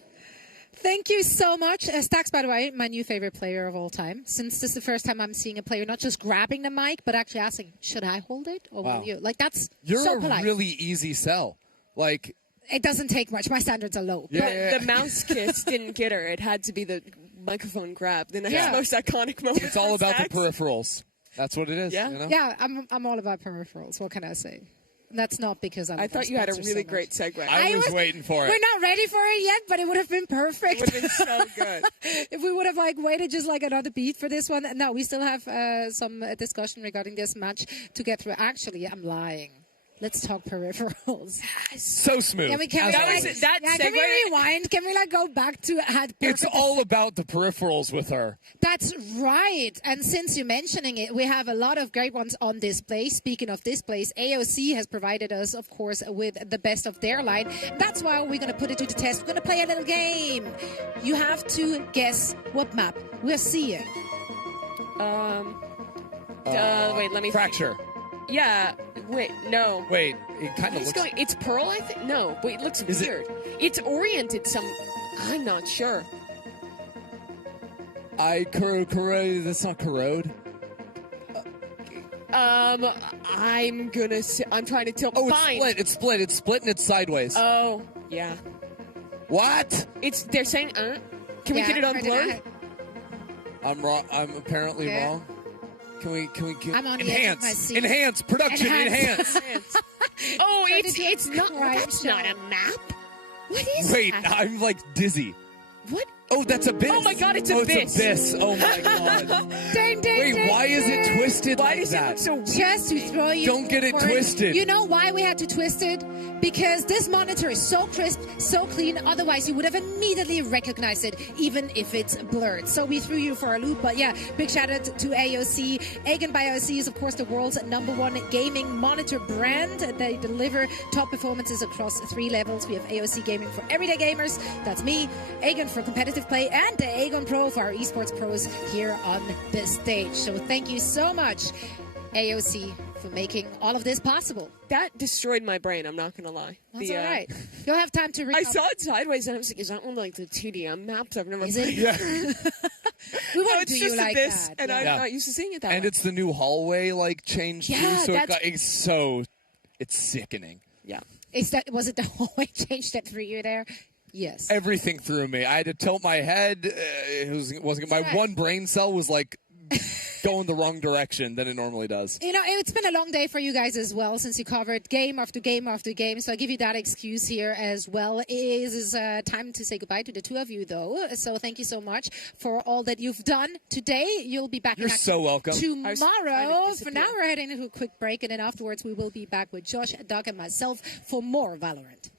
Thank you so much. Stax, by the way, my new favorite player of all time. Since this is the first time I'm seeing a player not just grabbing the mic, but actually asking, should I hold it or will you? Like, that's so polite. You're a really easy sell. Like, it doesn't take much. My standards are low. Yeah. The mouse kiss didn't get her. It had to be the microphone grab. The next most iconic moment. It's all about the peripherals. That's what it is. Yeah, you know? Yeah. I'm all about peripherals. What can I say? That's not because I'm. I thought you had a really great segue. I was waiting for it. We're not ready for it yet, but it would have been perfect. It would have been so good. If we would have like waited just like another beat for this one. No, we still have some discussion regarding this match to get through. Actually, I'm lying. Let's talk peripherals. So smooth. Can we As always. can we rewind? Can we like go back to It's all about the peripherals with her. That's right. And since you're mentioning it, we have a lot of great ones on display. Speaking of displays, AOC has provided us, of course, with the best of their line. That's why we're going to put it to the test. We're going to play a little game. You have to guess what map we're seeing. Wait, let me. Fracture. Yeah. Wait. No. Wait. It kind of looks. Going, it's Pearl, I think. No. Wait. It looks weird. It's oriented some. I'm not sure. Corrode. That's not Corrode. I'm gonna say. I'm trying to tilt. Oh, it's Fine. split. It's split. It's split and it's sideways. Oh, yeah. What? It's. They're saying. Can we get it on blur? I'm wrong. I'm apparently wrong. Can we I'm on the edge of my enhance? seat. Enhance production. Enhance. Oh, it's not. That's not a map. What is Wait, that? I'm like dizzy. What? Oh, that's Abyss. Oh my God, it's Abyss. Abyss. Oh my God. Ding, ding, Wait, ding, why is it twisted Why like does that? it look so weird? Just to throw you. Don't get it for twisted. You know why we had to twist it? Because this monitor is so crisp, so clean, otherwise you would have immediately recognized it, even if it's blurred. So we threw you for a loop, but yeah, big shout out to AOC. Agen by AOC is, of course, the world's #1 gaming monitor brand. They deliver top performances across 3 levels. We have AOC Gaming for everyday gamers, that's me, Agen for competitive play, and the Agen Pro for our esports pros here on the stage. So thank you so much, AOC, for making all of this possible. That destroyed my brain, I'm not going to lie. That's all right. You'll have time to recover. I saw it sideways and I was like, is that one like the TDM maps? I've never Is played. it? Yeah. We won't it's do just you like Abyss, that. and Yeah. I'm not used to seeing it that And way. it's the new hallway like changed Yeah, too, so that's- it's sickening. Yeah. Was it the hallway change that threw you there? Yes. Everything threw me. I had to tilt my head. It wasn't my Right. one brain cell was like going the wrong direction than it normally does. You know, it's been a long day for you guys as well, since you covered game after game after game. So I'll give you that excuse here as well. It is time to say goodbye to the two of you, though. So thank you so much for all that you've done today. You'll be back You're in so welcome. tomorrow. For now, we're heading into a quick break, and then afterwards we will be back with Josh, Doug, and myself for more Valorant.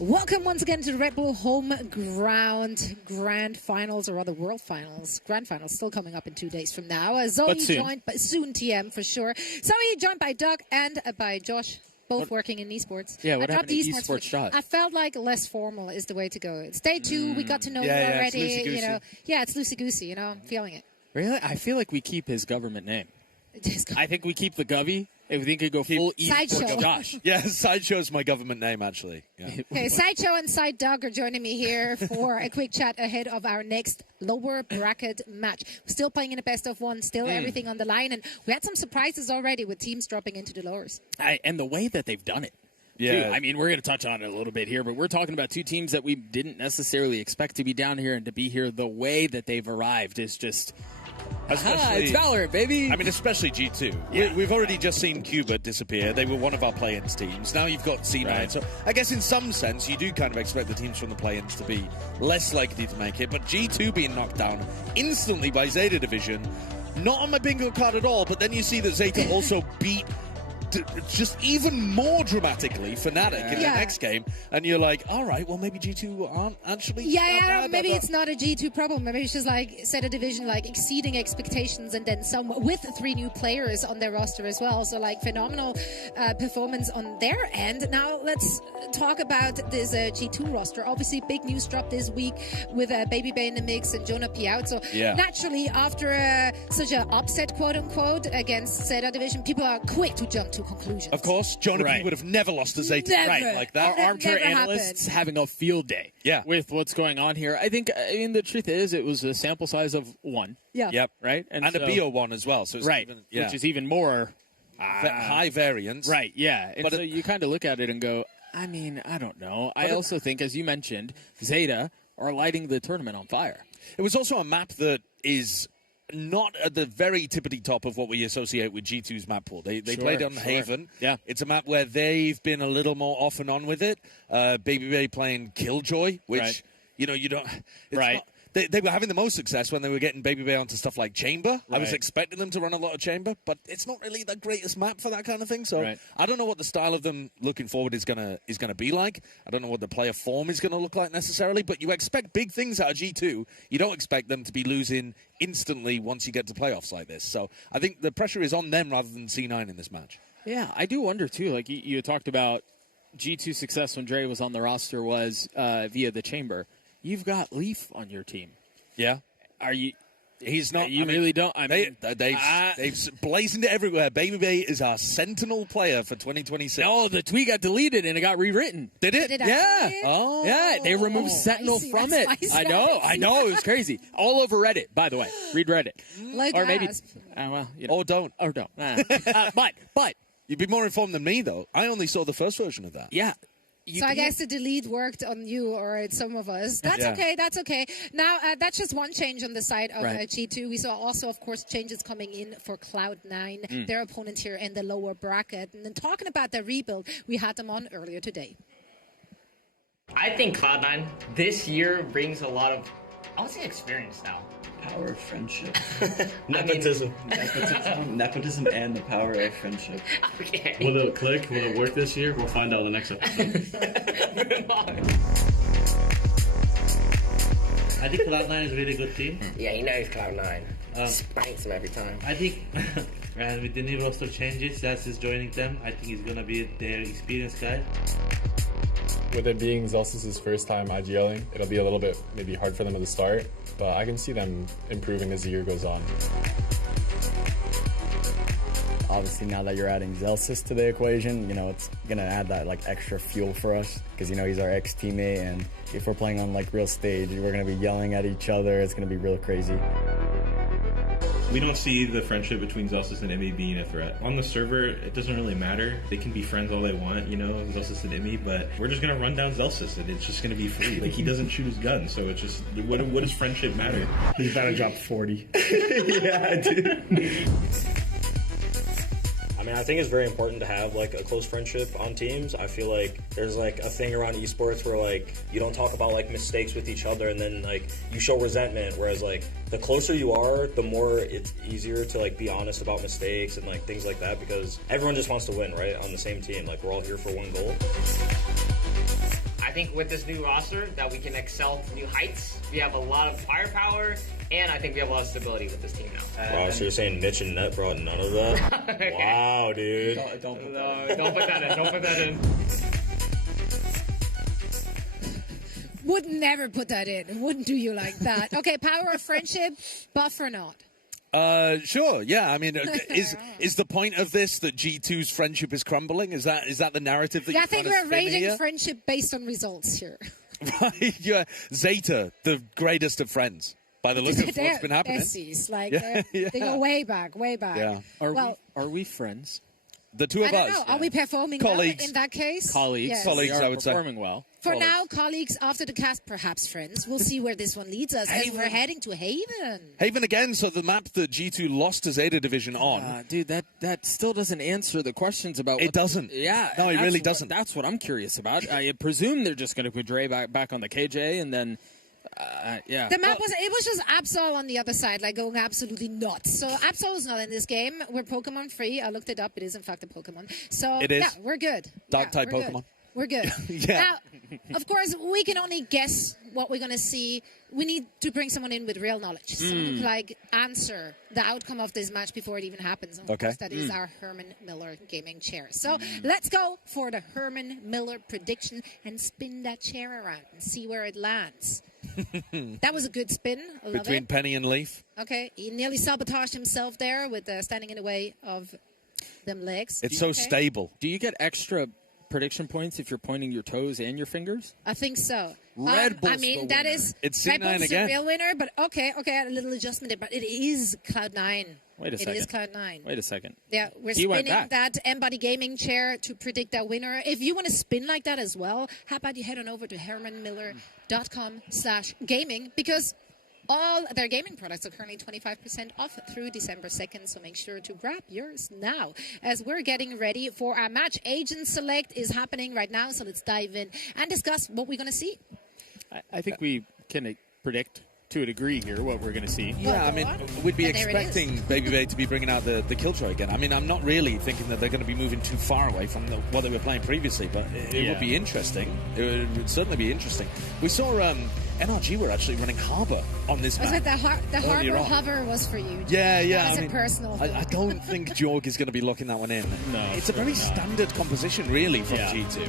Welcome once again to the Red Bull Home Ground Grand Finals, or rather World Finals. Grand Finals still coming up in 2 days from now. Zoe joined by soon TM for sure. Zoe joined by Doug and by Josh, both working in esports. Yeah, what I happened to esports Josh? I felt like less formal is the way to go. It's day 2. We got to know you already. It's loosey-goosey. You know, yeah, it's loosey goosey. You know, I'm feeling it. Really? I feel like we keep his government name. I think we keep the Govy. If we think we go full Sideshow. Josh. Yeah, Sideshow's my government name, actually. Yeah. Okay, Sideshow and Side Doug are joining me here for a quick chat ahead of our next lower bracket match. We're still playing in a best of one, still everything on the line, and we had some surprises already with teams dropping into the lowers. And the way that they've done it. Yeah. Too. I mean, we're going to touch on it a little bit here, but we're talking about two teams that we didn't necessarily expect to be down here, and to be here the way that they've arrived is just... it's Valorant, baby. I mean, especially G2. Yeah. We've already just seen Cuba disappear. They were one of our play-ins teams. Now you've got C9. Right. So I guess in some sense, you do kind of expect the teams from the play-ins to be less likely to make it. But G2 being knocked down instantly by Zeta Division, not on my bingo card at all. But then you see that Zeta also beat... just even more dramatically FNATIC in the next game, and you're like, all right, well, maybe G2 aren't actually maybe it's not a G2 problem. Maybe it's just like Zeta Division like exceeding expectations, and then some with 3 new players on their roster as well. So like phenomenal performance on their end. Now let's talk about this G2 roster. Obviously, big news dropped this week with Baby Bay in the mix and Jonah P out. So naturally, after such an upset, quote unquote, against Zeta Division, people are quick to jump to conclusions. Of course, Jonah P would have never lost to Zeta like that. Our armchair analysts having a field day with what's going on here. I mean, the truth is, it was a sample size of 1. Yeah. Yep. Right? And a BO1 as well. So it's even, which is even more... high variance. Right, yeah. And so you kind of look at it and go, I mean, I don't know. I also think, as you mentioned, Zeta are lighting the tournament on fire. It was also a map that is... not at the very tippity top of what we associate with G2's map pool. They played on Haven. Yeah. It's a map where they've been a little more off and on with it. Baby Bay playing Killjoy, which, you know, you don't... It's not, they were having the most success when they were getting Baby Bay onto stuff like Chamber. I was expecting them to run a lot of Chamber, but it's not really the greatest map for that kind of thing. So I don't know what the style of them looking forward is gonna be like. I don't know what the player form is gonna look like necessarily. But you expect big things out of G2. You don't expect them to be losing instantly once you get to playoffs like this. So I think the pressure is on them rather than C9 in this match. Yeah, I do wonder too. Like you talked about G2 success when Dre was on the roster was via the Chamber. You've got Leaf on your team. Yeah. Are you... He's not... You really don't... I mean... They've blazoned it everywhere. Baby Bay is our Sentinel player for 2026. No, the tweet got deleted and it got rewritten. Did it? Yeah. Oh. Yeah, they removed Sentinel from it. I know. It was crazy. All over Reddit, by the way. Read Reddit. Like or maybe... Or don't. Or don't. But... You'd be more informed than me, though. I only saw the first version of that. Yeah. So I guess the delete worked on you or some of us. That's okay. That's okay. Now, that's just one change on the side of G2. We saw also, of course, changes coming in for Cloud9, their opponent here in the lower bracket. And then talking about the rebuild, we had them on earlier today. I think Cloud9 this year brings a lot of, I would say, experience now. Power of friendship. Nepotism. Nepotism and the power of friendship. Okay. Will it click? Will it work this year? We'll find out in the next episode. I think Cloud9 is a really good team. Yeah, he knows Cloud9. Spanks him every time. I think, and with the new roster changes, that's just joining them. I think he's gonna be their experienced guy. With it being Zelsis' first time IGLing, it'll be a little bit maybe hard for them at the start, but I can see them improving as the year goes on. Obviously, now that you're adding Zelsis to the equation, you know, it's gonna add that like extra fuel for us because, you know, he's our ex-teammate, and if we're playing on like real stage, we're gonna be yelling at each other. It's gonna be real crazy. We don't see the friendship between Zelsis and Emmy being a threat. On the server, it doesn't really matter. They can be friends all they want, you know, Zelsis and Emmy, but we're just going to run down Zelsis and it's just going to be free. Like, he doesn't shoot his gun, so it's just, what does friendship matter? He's about to drop 40. Yeah, dude. I mean, I think it's very important to have like a close friendship on teams. I feel like there's like a thing around esports where like you don't talk about like mistakes with each other, and then like you show resentment. Whereas like the closer you are, the more it's easier to like be honest about mistakes and like things like that, because everyone just wants to win, right? On the same team, like we're all here for one goal. I think with this new roster that we can excel to new heights. We have a lot of firepower, and I think we have a lot of stability with this team now. Wow, so you're saying Mitch and Net brought none of that? Okay. Wow, dude. Don't put that in. Don't put that in. Would never put that in. Wouldn't do you like that. Okay, power of friendship, buff or not? Sure. Yeah. I mean, is the point of this that G2's friendship is crumbling? Is that the narrative that Yeah, you're I think trying to we're spin rating here? friendship based on results here. Right. Yeah. Zeta, the greatest of friends, by the look of what's been happening. Besties, like Yeah, they go way back, way back. Yeah. Are we friends? The two I of don't us. know. Are we performing Colleagues. well in that case? Colleagues. Yes. Colleagues, We are I would say. performing well. For now, colleagues, after the cast, perhaps friends. We'll see where this one leads us as we're heading to Haven. Haven again, so the map that G2 lost to Zeta Division on. Dude, that still doesn't answer the questions about. It doesn't. Yeah, No, it that's really what- doesn't. That's what I'm curious about. I presume they're just going to put Dre back on the KJ, and then, yeah. The map was just Absol on the other side, like going absolutely nuts. So Absol is not in this game. We're Pokemon free. I looked it up. It is in fact a Pokemon. So It is. yeah, we're good. Dark type we're good. Pokemon. We're good. Yeah. Now, of course, we can only guess what we're going to see. We need to bring someone in with real knowledge. Someone who can, like, answer the outcome of this match before it even happens. And of Okay. course, that is our Herman Miller gaming chair. So let's go for the Herman Miller prediction and spin that chair around and see where it lands. That was a good spin. I love Between it. Penny and Leaf. Okay, he nearly sabotaged himself there with standing in the way of them legs. It's so Okay. stable. Do you get extra prediction points if you're pointing your toes and your fingers? I think so. Red Bull's I mean, the that winner. is It's Red C9 Bull's again. the real winner, but okay, a little adjustment there, but it is Cloud9. Wait a second. It is Cloud9. Wait a second. Yeah, we're He went spinning back. that Embody Gaming chair to predict that winner. If you want to spin like that as well, how about you head on over to hermanmiller.com/gaming, because all their gaming products are currently 25% off through December 2nd, so make sure to grab yours now. As we're getting ready for our match, Agent Select is happening right now, so let's dive in and discuss what we're going to see. I think we can predict to a degrry here what we're going to see. Yeah, I mean, we'd be And there it expecting Baby Bay to be bringing out the Killjoy again. I mean, I'm not really thinking that they're going to be moving too far away from what they were playing previously, but it would be interesting. It would certainly be interesting. We saw NRG were actually running Harbor on this Was map. it the earlier Harbor on. hover was for you? Yeah, yeah. That was I a mean, personal. I don't think Jorg is going to be locking that one in. No, it's a very standard composition, really, from G2.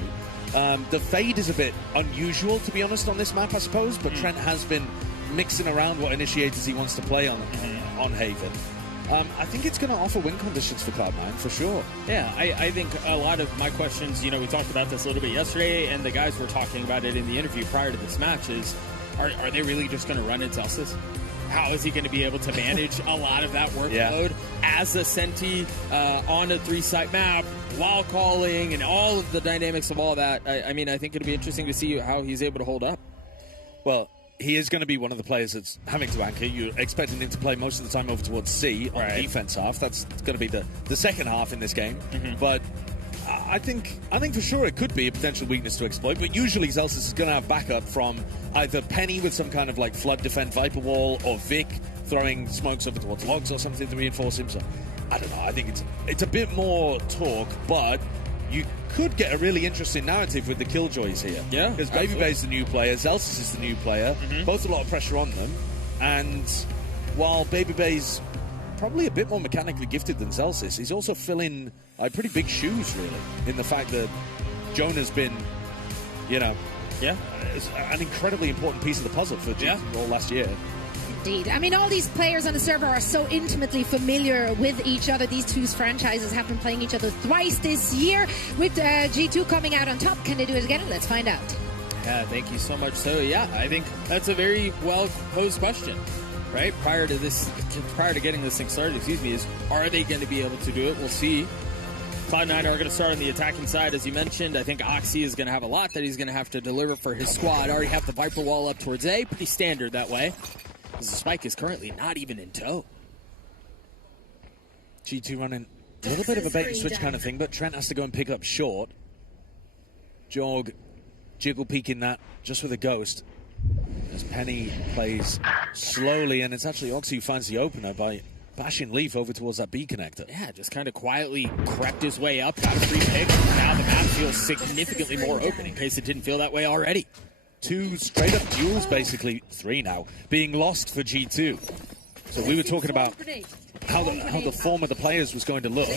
The fade is a bit unusual, to be honest, on this map, I suppose. But Trent has been mixing around what initiators he wants to play on Haven. I think it's going to offer win conditions for Cloud9 for sure. Yeah, I think a lot of my questions, we talked about this a little bit yesterday, and the guys were talking about it in the interview prior to this match, is are they really just going to run Excelsis? How is he going to be able to manage a lot of that workload as a Senti on a 3-site map while calling and all of the dynamics of all that? I mean, I think it'll be interesting to see how he's able to hold up. Well, he is going to be one of the players that's having to anchor. You're expecting him to play most of the time over towards C on the defense half. That's going to be the second half in this game. But I think for sure it could be a potential weakness to exploit. But usually Zelsis is going to have backup from either Penny with some kind of like flood defend Viper wall, or Vic throwing smokes over towards logs or something to reinforce him. So I don't know. I think it's a bit more talk, but you could get a really interesting narrative with the Killjoys here. Yeah, because Baby Bay's the new player, Zelsis is the new player, both a lot of pressure on them. And while Baby Bay's probably a bit more mechanically gifted than Zelsis, he's also filling pretty big shoes, really, in the fact that Jonah's been, an incredibly important piece of the puzzle for G2 all last year. Indeed. I mean, all these players on the server are so intimately familiar with each other. These two franchises have been playing each other thrice this year. With G2 coming out on top, can they do it again? Let's find out. Yeah, thank you so much. So, yeah, I think that's a very well-posed question, right? Prior to getting this thing started, is are they going to be able to do it? We'll see. Cloud9 are going to start on the attacking side, as you mentioned. I think Oxy is going to have a lot that he's going to have to deliver for his squad. Already have the Viper wall up towards A. Pretty standard that way. The spike is currently not even in tow. G2 running A little bit of a bait and switch kind of thing, but Trent has to go and pick up short. Jorg jiggle peeking that just with a ghost as Penny plays slowly, and it's actually Oxy who finds the opener by bashing Leaf over towards that B connector. Yeah, just kind of quietly crept his way up, got a free pick. Now the map feels significantly more open in case it didn't feel that way already. 2 straight up duels, basically 3 now, being lost for G2. So we were talking about how the form of the players was going to look.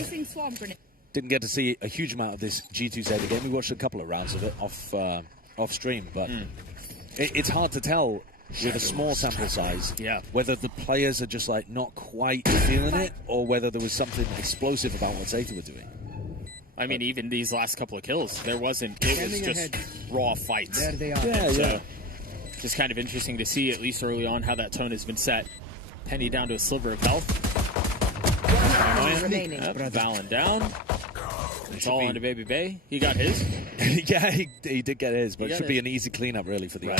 Didn't get to see a huge amount of this G2 Zeta game. We watched a couple of rounds of it off stream, but it's hard to tell with a small sample size whether the players are just like not quite feeling it or whether there was something explosive about what Zeta were doing. I mean, even these last couple of kills, it was just raw fights. There they are. Yeah. Just kind of interesting to see, at least early on, how that tone has been set. Penny down to a sliver of health. Valen down. It's all onto Baby Bay. He got his. Yeah, he did get his, but it should be an easy cleanup, really, for the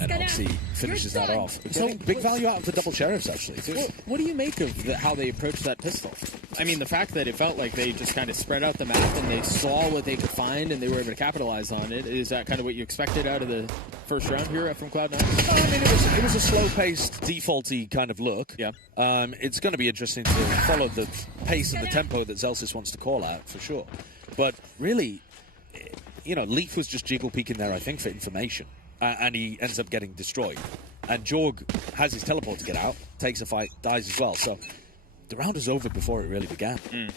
And Oxy finishes that off. So big value out of the double sheriffs, actually, too. Well, what do you make of how they approached that pistol? I mean, the fact that it felt like they just kind of spread out the map and they saw what they could find and they were able to capitalize on it. Is that kind of what you expected out of the first round here from Cloud9? I mean, it was a slow-paced, defaulty kind of look. Yeah. It's going to be interesting to follow the pace and the tempo that Zelsis wants to call out, for sure. But really, you know, Leaf was just jiggle peeking there, I think, for information. And he ends up getting destroyed. And Jorg has his teleport to get out, takes a fight, dies as well. So the round is over before it really began. And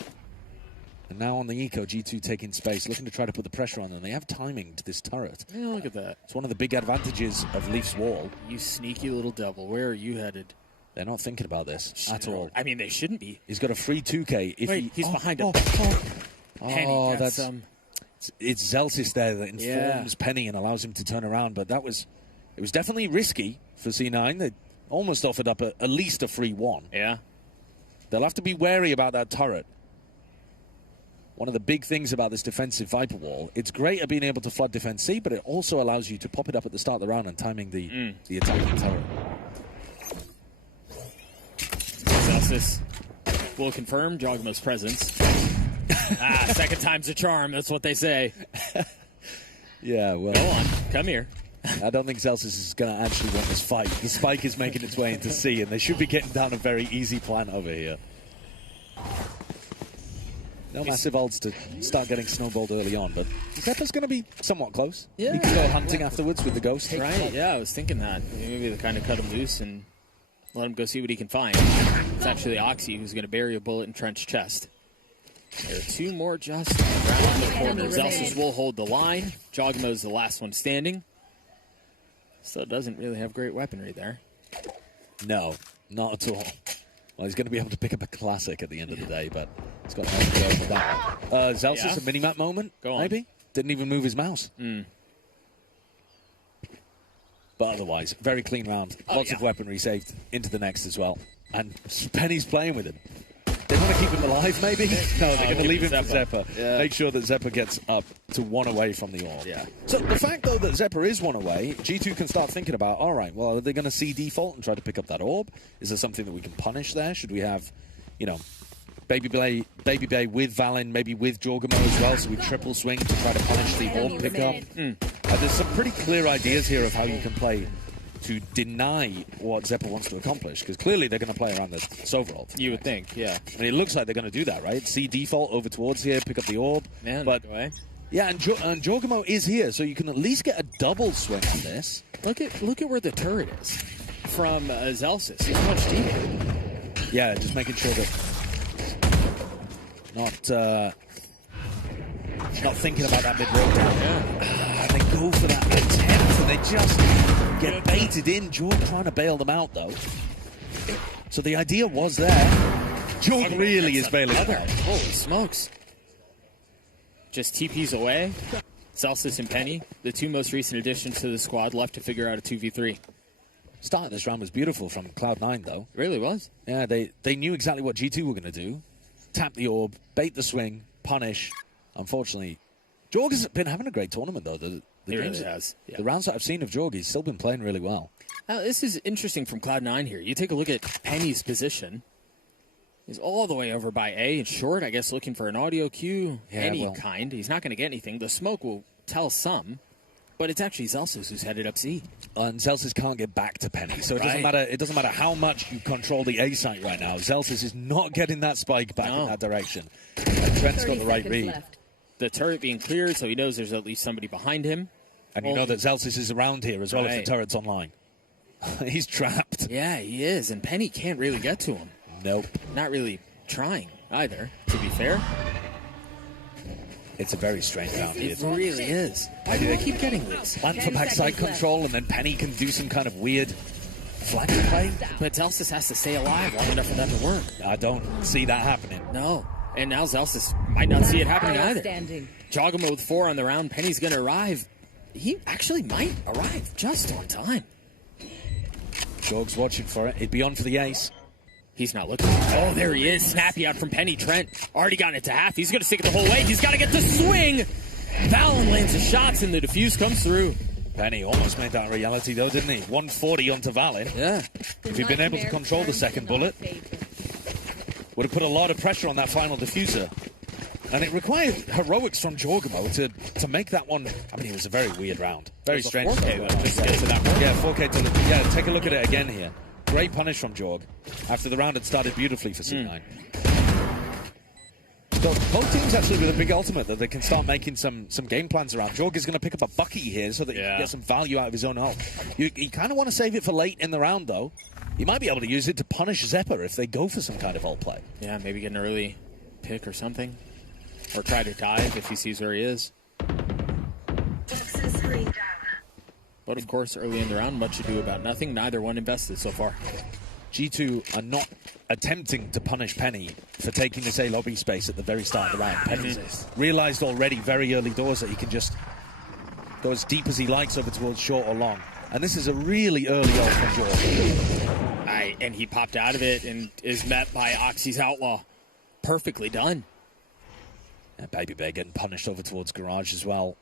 now on the eco, G2 taking space, looking to try to put the pressure on them. They have timing to this turret. Yeah, look at that. It's one of the big advantages of Leaf's wall. You sneaky little devil. Where are you headed? They're not thinking about this at all. I mean, they shouldn't be. He's got a free 2K. Wait, he's behind him. Penny, that's... It's Zelsis there that informs Penny and allows him to turn around, but it was definitely risky for C9. They almost offered up at least a free 1. Yeah. They'll have to be wary about that turret. One of the big things about this defensive Viper wall, it's great at being able to flood defense C, but it also allows you to pop it up at the start of the round and timing the attacking turret. Zelsis will confirm Jogma's presence. Second time's a charm. That's what they say. Yeah, well... Go on. Come here. I don't think Zelsis is going to actually win this fight. The spike is making its way into C, and they should be getting down a very easy plan over here. No massive ults to start getting snowballed early on, but Zepa's going to be somewhat close. Yeah. He can go hunting afterwards with the ghost. Right, yeah, I was thinking that. Maybe they kind of cut him loose and let him go see what he can find. It's actually Oxy who's going to bury a bullet in Trent's chest. There are 2 more just around the corner. Zelsis will hold the line. Jogmo's the last one standing. Still doesn't really have great weaponry there. No, not at all. Well, he's going to be able to pick up a classic at the end of the day, but he's got to have to go with that. Zelsis, a minimap moment, maybe? Didn't even move his mouse. But otherwise, very clean round. Lots of weaponry saved into the next as well. And Penny's playing with him. They want to keep him alive, maybe? No, they're going to leave him for Zeppa. Yeah. Make sure that Zeppa gets up to 1 away from the orb. Yeah. So the fact, though, that Zeppa is 1 away, G2 can start thinking about, all right, well, are they going to see default and try to pick up that orb? Is there something that we can punish there? Should we have, you know, Baby Bay with Valen, maybe with Jorgamo as well, so we triple swing to try to punish the orb pickup? There's some pretty clear ideas here of how you can play to deny what Zeppa wants to accomplish, because clearly they're going to play around the Sova ult. You would think, yeah. And it looks like they're going to do that, right? See default over towards here, pick up the orb. Man, but away. Yeah, and Jorgamo is here, so you can at least get a double swing on this. Look at where the turret is from Zelsis. It's much deeper. Yeah, just making sure that not thinking about that mid-road down. Yeah. They go for that attempt, and they just get baited in. Jorg trying to bail them out, though. So the idea was there. Jorg really is bailing them out. Holy smokes. Just TPs away. Zelsis and Penny, the 2 most recent additions to the squad, left to figure out a 2v3. Start of this round was beautiful from Cloud9, though. It really was. Yeah, they knew exactly what G2 were going to do. Tap the orb, bait the swing, punish. Unfortunately, Jorg has been having a great tournament, though. The really has. Yeah. The rounds that I've seen of Jorg, he's still been playing really well. Now, this is interesting from Cloud9 here. You take a look at Penny's position. He's all the way over by A and short, I guess, looking for an audio cue, kind. He's not going to get anything. The smoke will tell some, but it's actually Zelsis who's headed up C. And Zelsis can't get back to Penny, so it doesn't matter. It doesn't matter how much you control the A site right now. Zelsis is not getting that spike back in that direction. And Trent's got the right read. Left. The turret being cleared, so he knows there's at least somebody behind him. And you know that Zelsis is around here as well if the turret's online. He's trapped. Yeah, he is, and Penny can't really get to him. Nope. Not really trying either, to be fair. It's a very strange round here. It really is. Why do they keep getting this? Plant for backside control, and then Penny can do some kind of weird flanking play. But Zelsis has to stay alive long enough for that to work. I don't see that happening. No. And now Zelsis might not see it happening either. Jogamo with 4 on the round. Penny's going to arrive. He actually might arrive just on time. Jog's watching for it. He'd be on for the ace. He's not looking. Oh, there he is. Snappy out from Penny. Trent already gotten it to half. He's going to stick it the whole way. He's got to get the swing. Valen lands his shots, and the defuse comes through. Penny almost made that a reality, though, didn't he? 140 onto Valen. Yeah. If he'd been able to control the second bullet, would have put a lot of pressure on that final diffuser. And it required heroics from Jorgamo to make that one. I mean, it was a very weird round. Very strange. 4K, just to get to that one. Yeah, 4K to look. Yeah, take a look at it again here. Great punish from Jorg after the round had started beautifully for C9. So both teams actually with a big ultimate that they can start making some game plans around. Jorg is going to pick up a Bucky here so that he can get some value out of his own ult. You kind of want to save it for late in the round, though. You might be able to use it to punish Zeppa if they go for some kind of ult play. Yeah, maybe get an early pick or something. Or try to dive if he sees where he is. But of course, early in the round, much ado about nothing. Neither one invested so far. G2 are not attempting to punish Penny for taking this A lobby space at the very start of the round. Penny realized already very early doors that he can just go as deep as he likes over towards short or long. And this is a really early ult from Jorg. And he popped out of it and is met by Oxy's Outlaw. Perfectly done. And Baby Bay getting punished over towards Garage as well.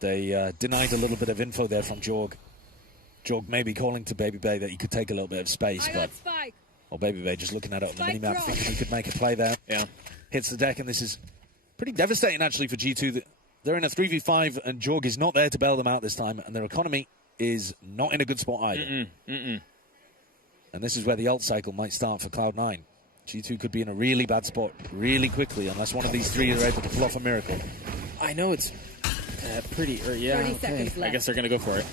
They denied a little bit of info there from Jorg. Jorg maybe calling to Baby Bay that he could take a little bit of space, but Baby Bay just looking at it on the minimap, thinking he could make a play there. Yeah, hits the deck, and this is pretty devastating actually for G2. They're in a 3v5, and Jorg is not there to bail them out this time, and their economy is not in a good spot either. And this is where the ult cycle might start for Cloud9. G2 could be in a really bad spot really quickly unless one of these three are able to pull off a miracle. I know it's pretty... yeah, 30 seconds left. I guess they're going to go for it.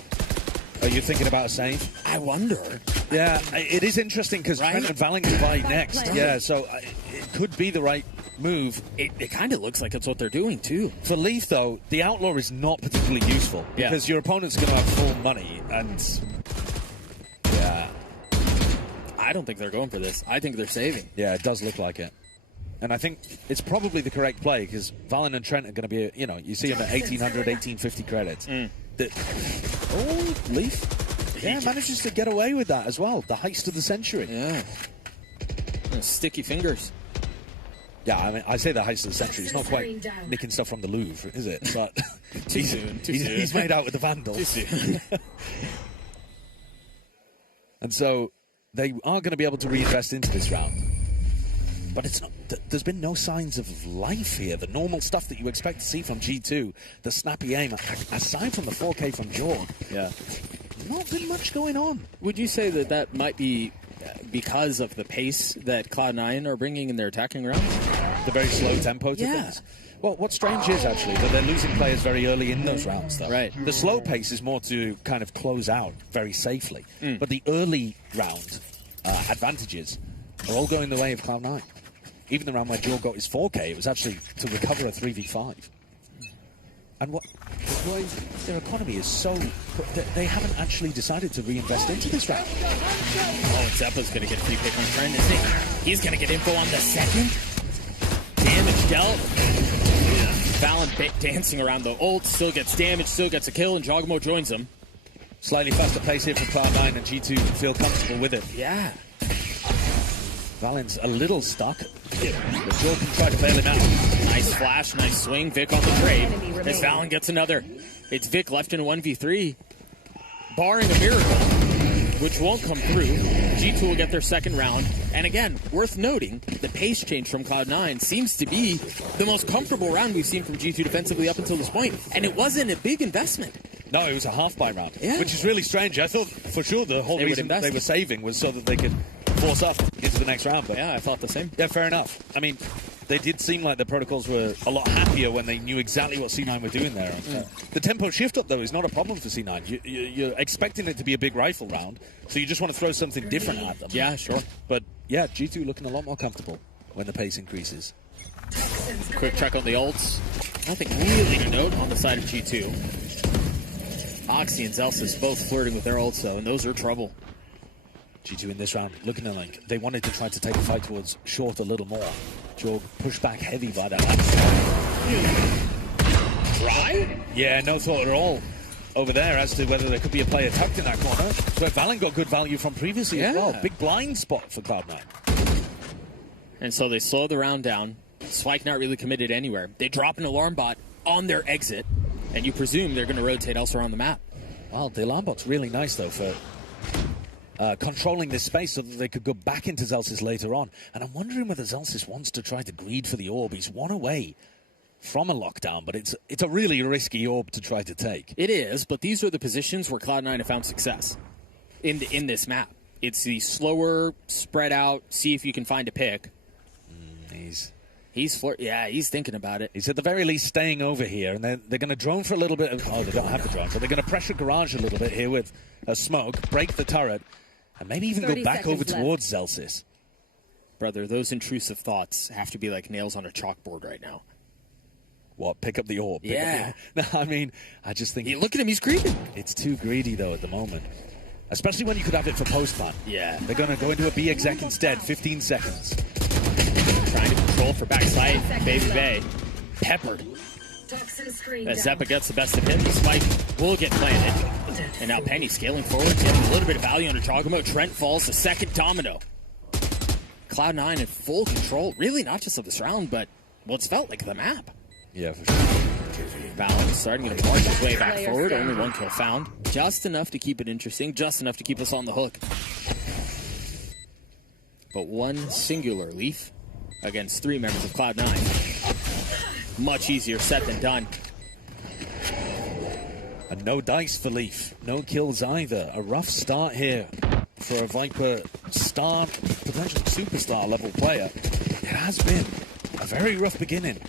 Are you thinking about a save? I wonder. Yeah, it is interesting because Trent and Valen can buy next. Yeah, so it could be the right move. It kind of looks like it's what they're doing, too. For Leaf, though, the Outlaw is not particularly useful because your opponent's going to have full money, and... yeah... I don't think they're going for this. I think they're saving. Yeah, it does look like it. And I think it's probably the correct play because Valen and Trent are going to be, you see them at 1,800, 1,850 credits. Leaf, manages to get away with that as well. The heist of the century. Yeah. Sticky fingers. Yeah, I mean, I say the heist of the century. It's not quite nicking stuff from the Louvre, is it? But Too soon. He's made out with the Vandals. Too soon. And so they are going to be able to reinvest into this round. But it's not, there's been no signs of life here. The normal stuff that you expect to see from G2, the snappy aim, aside from the 4K from Jorg, not been much going on. Would you say that might be because of the pace that Cloud9 are bringing in their attacking rounds? The very slow tempo to things? Well, what's strange is actually that they're losing players very early in those rounds, though. Right. The slow pace is more to kind of close out very safely. But the early round advantages are all going the way of Cloud9. Even the round where Jorg got his 4K, it was actually to recover a 3v5. And their economy is so... They haven't actually decided to reinvest into this round. Oh, and Zeppa's going to get a free pick on Trent, isn't he? He's going to get info on the second. Damage dealt. Valen dancing around the ult, still gets damage, still gets a kill, and Jogamo joins him. Slightly faster pace here from Cloud9, and G2 feel comfortable with it. Yeah. Valen's a little stuck, but Jorg can try to bail him out. Nice flash, nice swing. Vic on the trade. As Valen gets another. It's Vic left in a 1v3. Barring a miracle. which won't come through. G2 will get their second round. And again, worth noting, the pace change from Cloud9 seems to be the most comfortable round we've seen from G2 defensively up until this point. And it wasn't a big investment. No, it was a half-buy round, Yeah. which is really strange. I thought for sure the whole reason they were saving was so that they could force up into the next round. But yeah, I thought the same. Yeah, fair enough. I mean, they did seem like the protocols were a lot happier when they knew exactly what C9 were doing there. The tempo shift up, though, is not a problem for C9. You're expecting it to be a big rifle round, so you just want to throw something different at them. Yeah, sure. But yeah, G2 looking a lot more comfortable when the pace increases. Quick check on the ults. Nothing really to note on the side of G2. Oxy and Zelsis both flirting with their ults, though, and those are trouble. G2 in this round looking at like they wanted to try to take the fight towards short a little more. Jorg pushed back heavy by that last. Dry? Yeah, no thought at all over there as to whether there could be a player tucked in that corner. It's where Valen got good value from previously as well. Big blind spot for Cloud9. And so they slow the round down. Spike not really committed anywhere. They drop an alarm bot on their exit, and you presume they're going to rotate elsewhere on the map. Well, the alarm bot's really nice, though, for controlling this space so that they could go back into Zelsis later on. And I'm wondering whether Zelsis wants to try to greed for the orb. He's one away from a lockdown, but it's a really risky orb to try to take. It is, but these are the positions where Cloud9 have found success in this map. It's the slower, spread out, see if you can find a pick. He's thinking about it. He's at the very least staying over here, and they're going to drone for a little bit. Oh, they don't have the drone, but they're going to pressure Garage a little bit here with a smoke, break the turret, and maybe even go back over towards Zelsis. Brother, those intrusive thoughts have to be like nails on a chalkboard right now. What, pick up the orb? Yeah. No, I mean, I just think... Look at him, he's greedy. It's too greedy, though, at the moment. Especially when you could have it for post-plan. Yeah. They're going to go into a B exec instead, 15 seconds. Trying to control for backside, Baby Bay. Peppered. As Zeppa gets the best of him, the spike will get planted. And now Penny scaling forward, getting a little bit of value under Jogamo. Trent falls, the second domino. Cloud9 in full control, really not just of this round, but what's felt like the map. Yeah, for sure. Balance starting to march his way back forward. Only one kill found. Just enough to keep it interesting, just enough to keep us on the hook. But one singular Leaf against 3 members of Cloud9. Much easier said than done. And no dice for Leaf. No kills either. A rough start here for a Viper star, potential superstar level player. It has been a very rough beginning.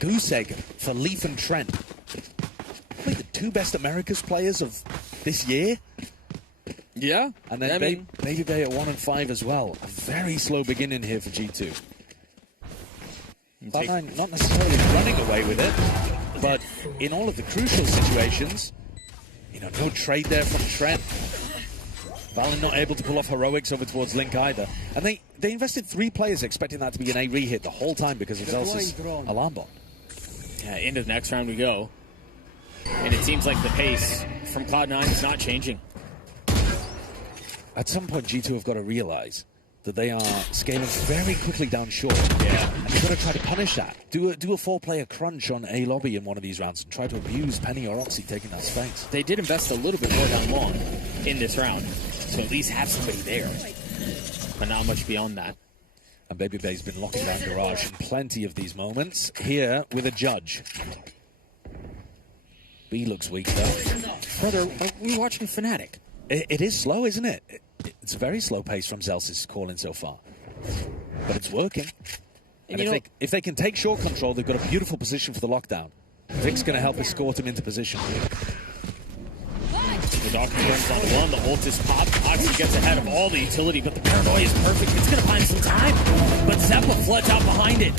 Goose egg for Leaf and Trent. Probably the 2 best Americas players of this year. Yeah. And then Baby Bay at 1 and 5 as well. A very slow beginning here for G2. Cloud9 not necessarily running away with it, but in all of the crucial situations, no trade there from Trent. Valen not able to pull off heroics over towards Link either. And they invested 3 players expecting that to be an A re-hit the whole time because of Zelsis' alarm bot. Yeah, into the next round we go. And it seems like the pace from Cloud9 is not changing. At some point, G2 have got to realize that they are scaling very quickly down short. Yeah. And you've got to try to punish that. Do a 4-player crunch on A lobby in one of these rounds and try to abuse Penny or Oxy taking that space. They did invest a little bit more down long in this round, so at least have somebody there. But not much beyond that. And Baby Bay's been locking down Garage in plenty of these moments. Here with a judge. B looks weak though. Brother, are we watching FNATIC? It is slow, isn't it? It's a very slow pace from Zelsis calling so far. But it's working. And if they can take short control, they've got a beautiful position for the lockdown. Vic's going to help escort him into position. The Doctor runs on one, the ult is popped. Oxy gets ahead of all the utility, but the paranoia is perfect. It's going to find some time. But Zeppa floods out behind it.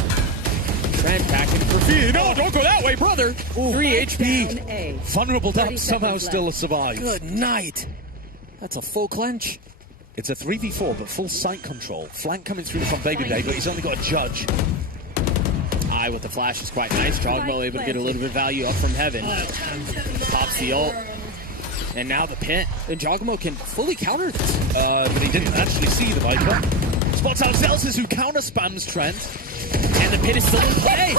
Trent back in for feed. No, don't go that way, brother. 3 HP. Vulnerable Dump somehow still survives. Good night. That's a full clench. It's a 3v4, but full sight control. Flank coming through from Baby Bay, but he's only got a judge. Eye with the flash is quite nice. Jogmo able to get a little bit of value up from heaven. Pops the ult. And now the pit. And Jogmo can fully counter this. But he didn't actually see the Viper. Spots out Zelsis, who counter spams Trent. And the pit is still in play.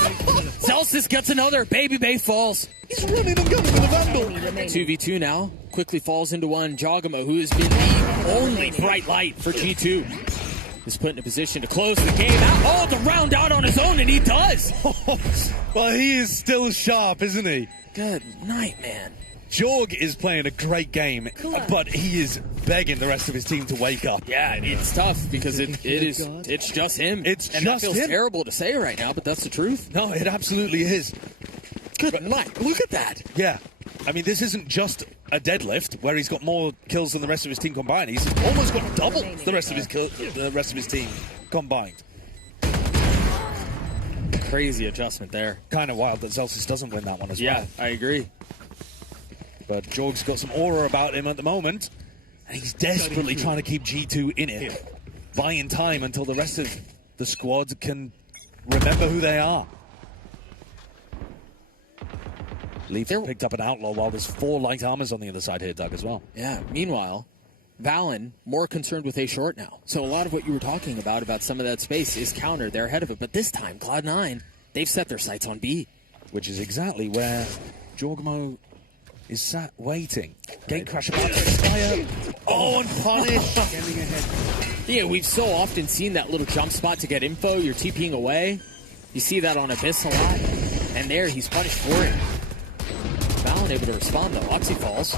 Zelsis gets another. Baby Bay falls. He's running and gunning with a Vandal. 2v2 now. Quickly falls into one. Jogamo, who has been the only bright light for G2. Is put in a position to close the game out. Oh, to round out on his own, and he does. Well, he is still sharp, isn't he? Good night, man. Jorg is playing a great game, but he is begging the rest of his team to wake up. Yeah, it's tough because it's just him. It's and just that feels him. terrible to say right now, but that's the truth. No, it absolutely is. Good night. Look at that. Yeah. I mean, this isn't just a deadlift where he's got more kills than the rest of his team combined. He's almost got double the rest of his team combined. Crazy adjustment there. Kind of wild that Zelsis doesn't win that one as well. Yeah, I agree. But Jorg's got some aura about him at the moment, and he's desperately trying to keep G2 in it, buying time until the rest of the squad can remember who they are. Leaf picked up an outlaw while there's 4 light armors on the other side here, Doug, as well. Yeah, meanwhile, Valen more concerned with A short now. So a lot of what you were talking about some of that space is countered. They're ahead of it. But this time, Cloud9, they've set their sights on B. Which is exactly where Jorgmo is sat waiting. Gatecrash about to expire. Oh, and punish. Getting ahead. Yeah, we've so often seen that little jump spot to get info. You're TPing away. You see that on Abyss a lot. And there, he's punished for it. Valen able to respond, though. Oxy falls.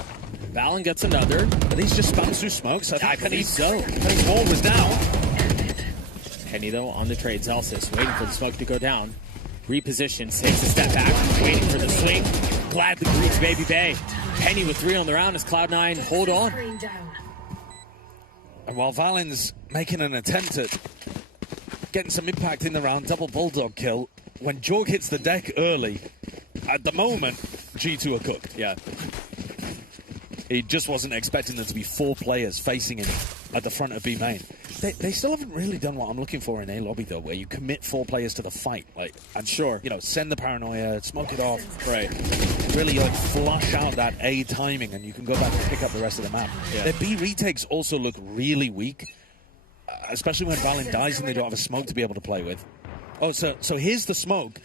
Valen gets another. But he's just spun through smokes. I believe so. Penny's wall was down. Penny, though, on the trade. Zelsis waiting for the smoke to go down. Repositions, takes a step back, waiting for the swing. Gladly greets Baby Bay. Penny with 3 on the round as Cloud9 hold on. And while Valen's making an attempt at getting some impact in the round, double Bulldog kill, when Jorg hits the deck early, at the moment, G2 are cooked. Yeah. He just wasn't expecting there to be 4 players facing him at the front of B main. They still haven't really done what I'm looking for in A lobby, though, where you commit 4 players to the fight. Like, and sure, you know, send the paranoia, smoke it off. Right. Really, like, flush out that A timing, and you can go back and pick up the rest of the map. Yeah. Their B retakes also look really weak, especially when Valen dies and they don't have a smoke to be able to play with. Oh, so here's the smoke.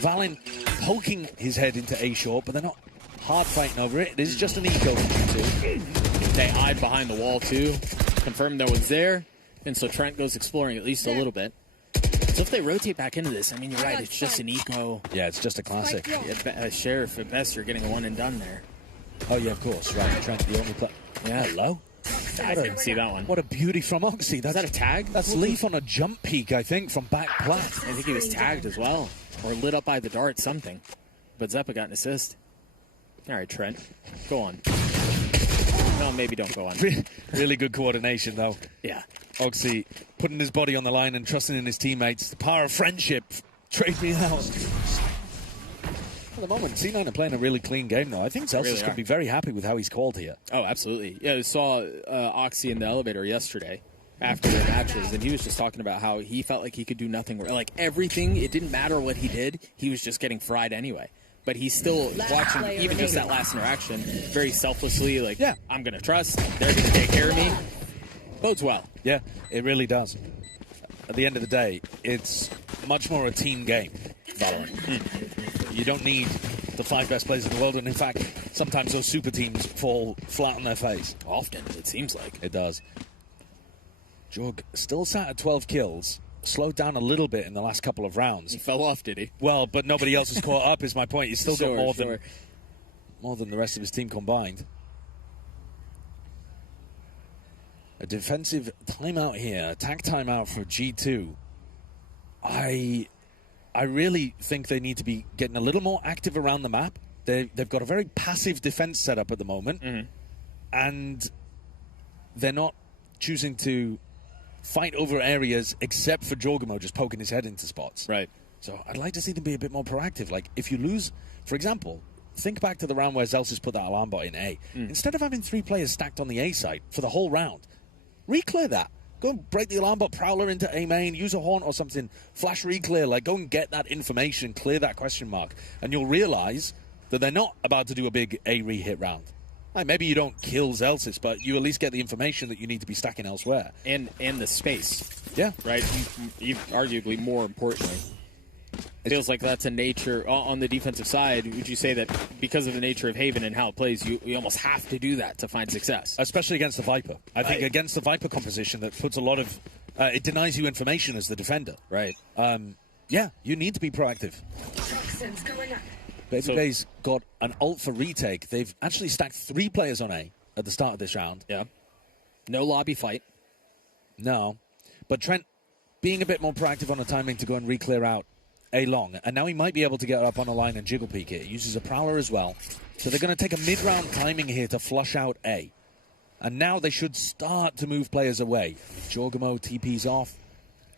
Valen poking his head into A short, but they're not hard fighting over it. It is just an eco from G2. They hide behind the wall, too. Confirm no one's there. And so Trent goes exploring at least a little bit. So if they rotate back into this, I mean, you're right, it's just an eco. Yeah, it's just a classic. Yeah, Sheriff, at best, you're getting a one and done there. Oh, yeah, of course. Right, Trent, the only player. Yeah. Hello? I didn't see that one. What a beauty from Oxy. Is that a tag? That's Leaf on a jump peak, I think, from back plat. I think he was tagged as well. Or lit up by the dart, something. But Zeppa got an assist. All right, Trent. Go on. No, maybe don't go on. Really good coordination, though. Yeah. Oxy putting his body on the line and trusting in his teammates. The power of friendship. Trade me out. At the moment, C9 are playing a really clean game, though. I think Zelsis Really could be very happy with how he's called here. Oh, absolutely. Yeah, I saw Oxy in the elevator yesterday after the matches, and he was just talking about how he felt like he could do nothing. Like, everything, it didn't matter what he did, he was just getting fried anyway. But he's still watching, even just that last interaction, very selflessly, like, yeah, I'm going to trust, they're going to take care of me. Bodes well. Yeah, it really does. At the end of the day, it's much more a team game, Valorant. You don't need the 5 best players in the world, and in fact, sometimes those super teams fall flat on their face. Often, it seems like. It does. Jorg still sat at 12 kills, slowed down a little bit in the last couple of rounds. He fell off, did he? Well, but nobody else has caught up, is my point. He's still got Sure. more than the rest of his team combined. A defensive timeout here, attack timeout for G2. I really think they need to be getting a little more active around the map. They've got a very passive defense setup at the moment, and they're not choosing to fight over areas except for Jorgmo just poking his head into spots. Right. So I'd like to see them be a bit more proactive. Like, if you lose, for example, think back to the round where Zelsis put that alarm bot in A. Instead of having 3 players stacked on the A side for the whole round, re-clear that. Go and break the alarm bot, prowler into A main, use a haunt or something, flash re-clear, like go and get that information, clear that question mark, and you'll realize that they're not about to do a big A re-hit round. Like, maybe you don't kill Zelsis, but you at least get the information that you need to be stacking elsewhere. And the space. Yeah. Right? Arguably more importantly. Feels like that's a nature on the defensive side. Would you say that because of the nature of Haven and how it plays, you almost have to do that to find success? Especially against the Viper. I think against the Viper composition that puts a lot of... it denies you information as the defender. Right. Yeah, you need to be proactive. Baby Bay's got an ult for retake. They've actually stacked 3 players on A at the start of this round. Yeah. No lobby fight. No. But Trent being a bit more proactive on the timing to go and re-clear out A long. And now he might be able to get up on a line and jiggle peek it. He uses a Prowler as well. So they're going to take a mid-round timing here to flush out A. And now they should start to move players away. Jorgamo TP's off.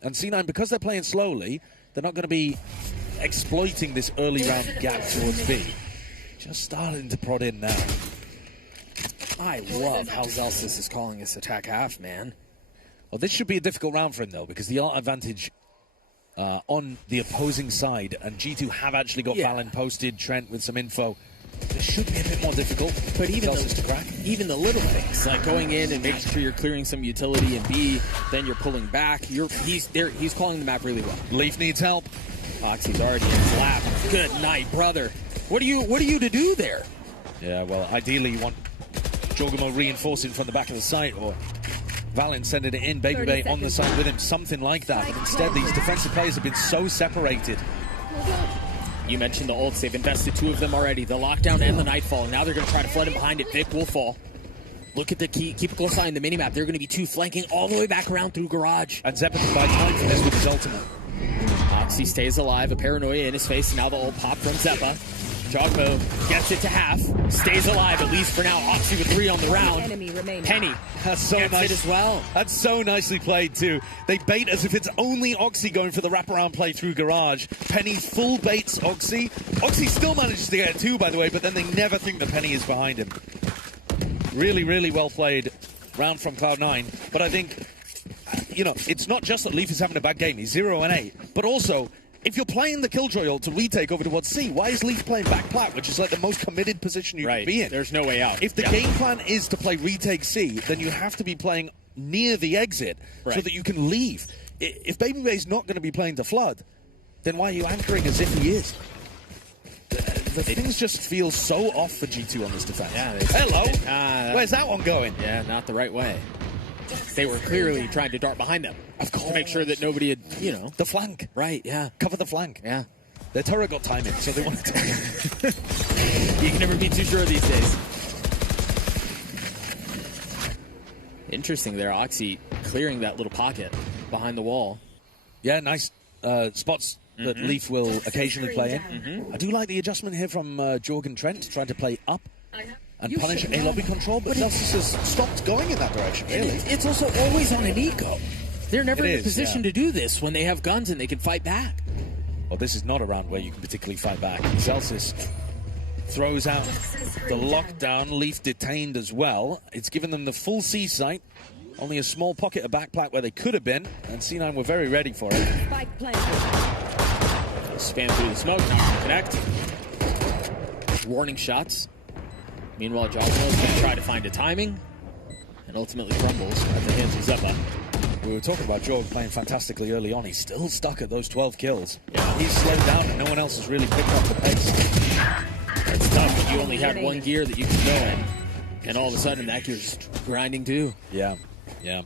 And C9, because they're playing slowly, they're not going to be exploiting this early round gap towards B. Just starting to prod in now. I love how Zelsis is calling this attack half, man. Well, this should be a difficult round for him, though, because the art advantage on the opposing side, and G2 have actually got Valen posted, Trent with some info. This should be a bit more difficult, but even to crack. Even the little things, like going in and making sure you're clearing some utility in B, then you're pulling back. He's calling the map really well. Leaf needs help. Oxy's already in his lap. Good night, brother. What are you to do there? Yeah, well, ideally you want Jorgamo reinforcing from the back of the site, or Valen sending it in, Baby Bay on the side with him, something like that. But instead, these defensive players have been so separated. You mentioned the ults. They've invested 2 of them already. The lockdown and the nightfall. Now they're going to try to flood him behind it. Vic will fall. Look at the key. Keep a close eye on the minimap. They're going to be 2 flanking all the way back around through Garage. And Zeta can buy time for this with his ultimate. Oxy stays alive. A paranoia in his face. And now the ult pop from Zeppa. Jogbo gets it to half. Stays alive, at least for now. Oxy with 3 on the round. Penny That's so gets nice it as well. That's so nicely played, too. They bait as if it's only Oxy going for the wraparound play through Garage. Penny full baits Oxy. Oxy still manages to get 2, by the way, but then they never think that Penny is behind him. Really, really well played round from Cloud9. But I think, you know, it's not just that Leaf is having a bad game. He's 0 and 8. But also, if you're playing the Killjoy ult to retake over towards C, why is Leaf playing back plat, which is like the most committed position you can be in? There's no way out. If the game plan is to play retake C, then you have to be playing near the exit so that you can leave. If Baby Bay's not going to be playing to flood, then why are you anchoring as if he is? The things just feel so off for G2 on this defense. Yeah, hello. Where's that one going? Yeah, not the right way. They were clearly trying to dart behind them. Of course. To make sure that nobody had, you know. The flank. Right, yeah. Cover the flank. Yeah. Their turret got timing, so they wanted to. You can never be too sure these days. Interesting there, Oxy clearing that little pocket behind the wall. Yeah, nice spots that Leaf will occasionally play in. I do like the adjustment here from Jorgen Trent, trying to play up and punish a lobby control, but Celsius has stopped going in that direction, really. It's also always on an eco. They're never in a position to do this when they have guns and they can fight back. Well, this is not a round where you can particularly fight back. Celsius throws out the lockdown. Leaf detained as well. It's given them the full C site. Only a small pocket of backplat where they could have been, and C9 were very ready for it. Spam through the smoke, not going to connect. Warning shots. Meanwhile, John Mills going to try to find a timing, and ultimately crumbles at the hands of Zeppa. We were talking about Jorg playing fantastically early on. He's still stuck at those 12 kills. Yeah. He's slowed down, and no one else has really picked up the pace. It's tough when you only had 1 gear that you can go in, and all of a sudden that gear's grinding too. Yeah, yeah.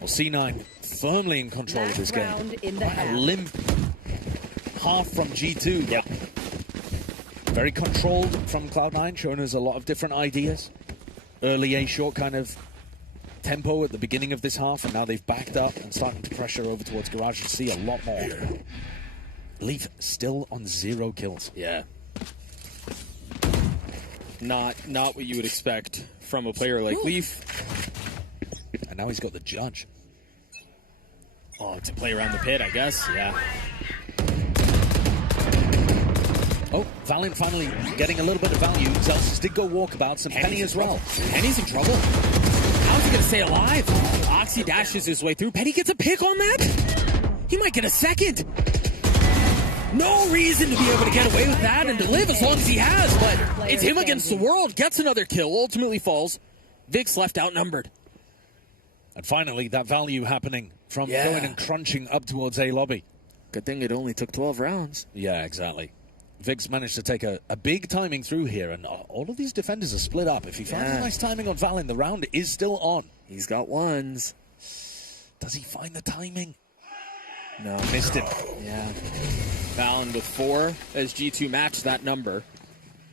Well, C9 firmly in control of this game. A limp half from G2. Yeah. Very controlled from Cloud9, showing us a lot of different ideas. Early A short kind of tempo at the beginning of this half, and now they've backed up and starting to pressure over towards Garage and see a lot more. Leaf still on 0 kills. Yeah. Not what you would expect from a player like Leaf. And now he's got the judge. Oh, to play around the pit, I guess. Yeah. Oh, Valen finally getting a little bit of value. Zelsis did go walkabouts, and Penny as well. Penny's in trouble. How's he going to stay alive? Oxy dashes his way through. Penny gets a pick on that? He might get a second. No reason to be able to get away with that and to live as long as he has, but it's him against the world. Gets another kill, ultimately falls. Vic's left outnumbered. And finally, that value happening from going and crunching up towards A lobby. Good thing it only took 12 rounds. Yeah, exactly. Vig's managed to take a big timing through here, and all of these defenders are split up. If he finds a nice timing on Valen, the round is still on. He's got ones. Does he find the timing? No. Missed him. Yeah. Valen with 4 as G2 matched that number.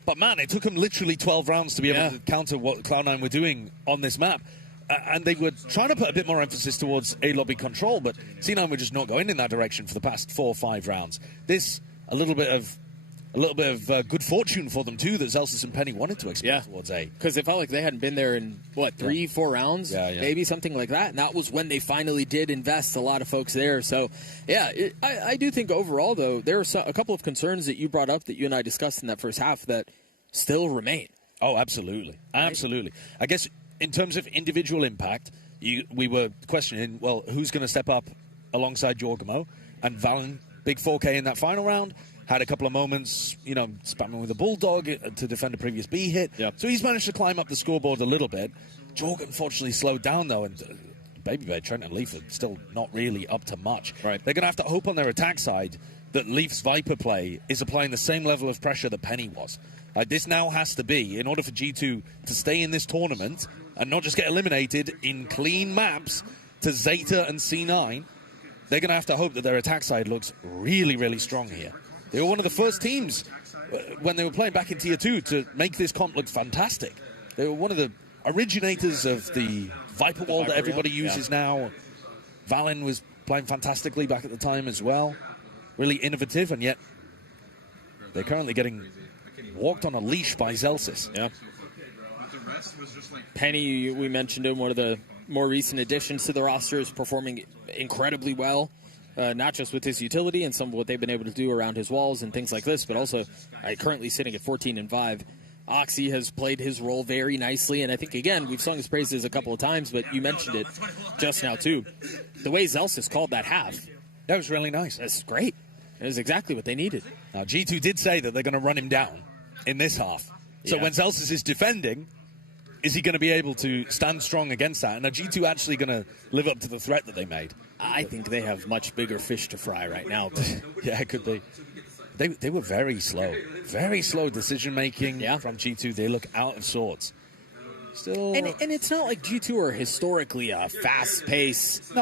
But man, it took him literally 12 rounds to be able to counter what Cloud9 were doing on this map. And they were trying to put a bit more emphasis towards A-lobby control, but C9 were just not going in that direction for the past 4 or 5 rounds. This, a little bit of good fortune for them too, that Zelsis and Penny wanted to expect towards A. Because it felt like they hadn't been there in, 3, 4 rounds? Maybe something like that. And that was when they finally did invest a lot of folks there. So, I do think overall, though, there are a couple of concerns that you brought up that you and I discussed in that first half that still remain. Oh, absolutely. Absolutely. I guess in terms of individual impact, we were questioning, well, who's going to step up alongside Jorgamo? And Valen, big 4K in that final round. Had a couple of moments, spamming with a Bulldog to defend a previous B hit. Yep. So he's managed to climb up the scoreboard a little bit. Jorg unfortunately slowed down, though, and Baby, Trent, and Leaf are still not really up to much. Right. They're going to have to hope on their attack side that Leaf's Viper play is applying the same level of pressure that Penny was. This now has to be, in order for G2 to stay in this tournament and not just get eliminated in clean maps to Zeta and C9, they're going to have to hope that their attack side looks really, really strong here. They were one of the first teams when they were playing back in Tier 2 to make this comp look fantastic. They were one of the originators of the Viper wall that everybody uses now. Valen was playing fantastically back at the time as well. Really innovative, and yet they're currently getting walked on a leash by Zelsis. Yeah. Penny, we mentioned him, one of the more recent additions to the roster, is performing incredibly well. Not just with his utility and some of what they've been able to do around his walls and things like this, but also currently sitting at 14-5. Oxy has played his role very nicely, and I think, again, we've sung his praises a couple of times, but you mentioned it just now, too. The way Zelsis called that half. That was really nice. That's great. It was exactly what they needed. Now, G2 did say that they're going to run him down in this half. So when Zelsis is defending, is he going to be able to stand strong against that? And are G2 actually going to live up to the threat that they made? I think they have much bigger fish to fry right now. Yeah, it could be. They were very slow decision-making from G2. They look out of sorts. Still, and it's not like G2 are historically a fast-paced,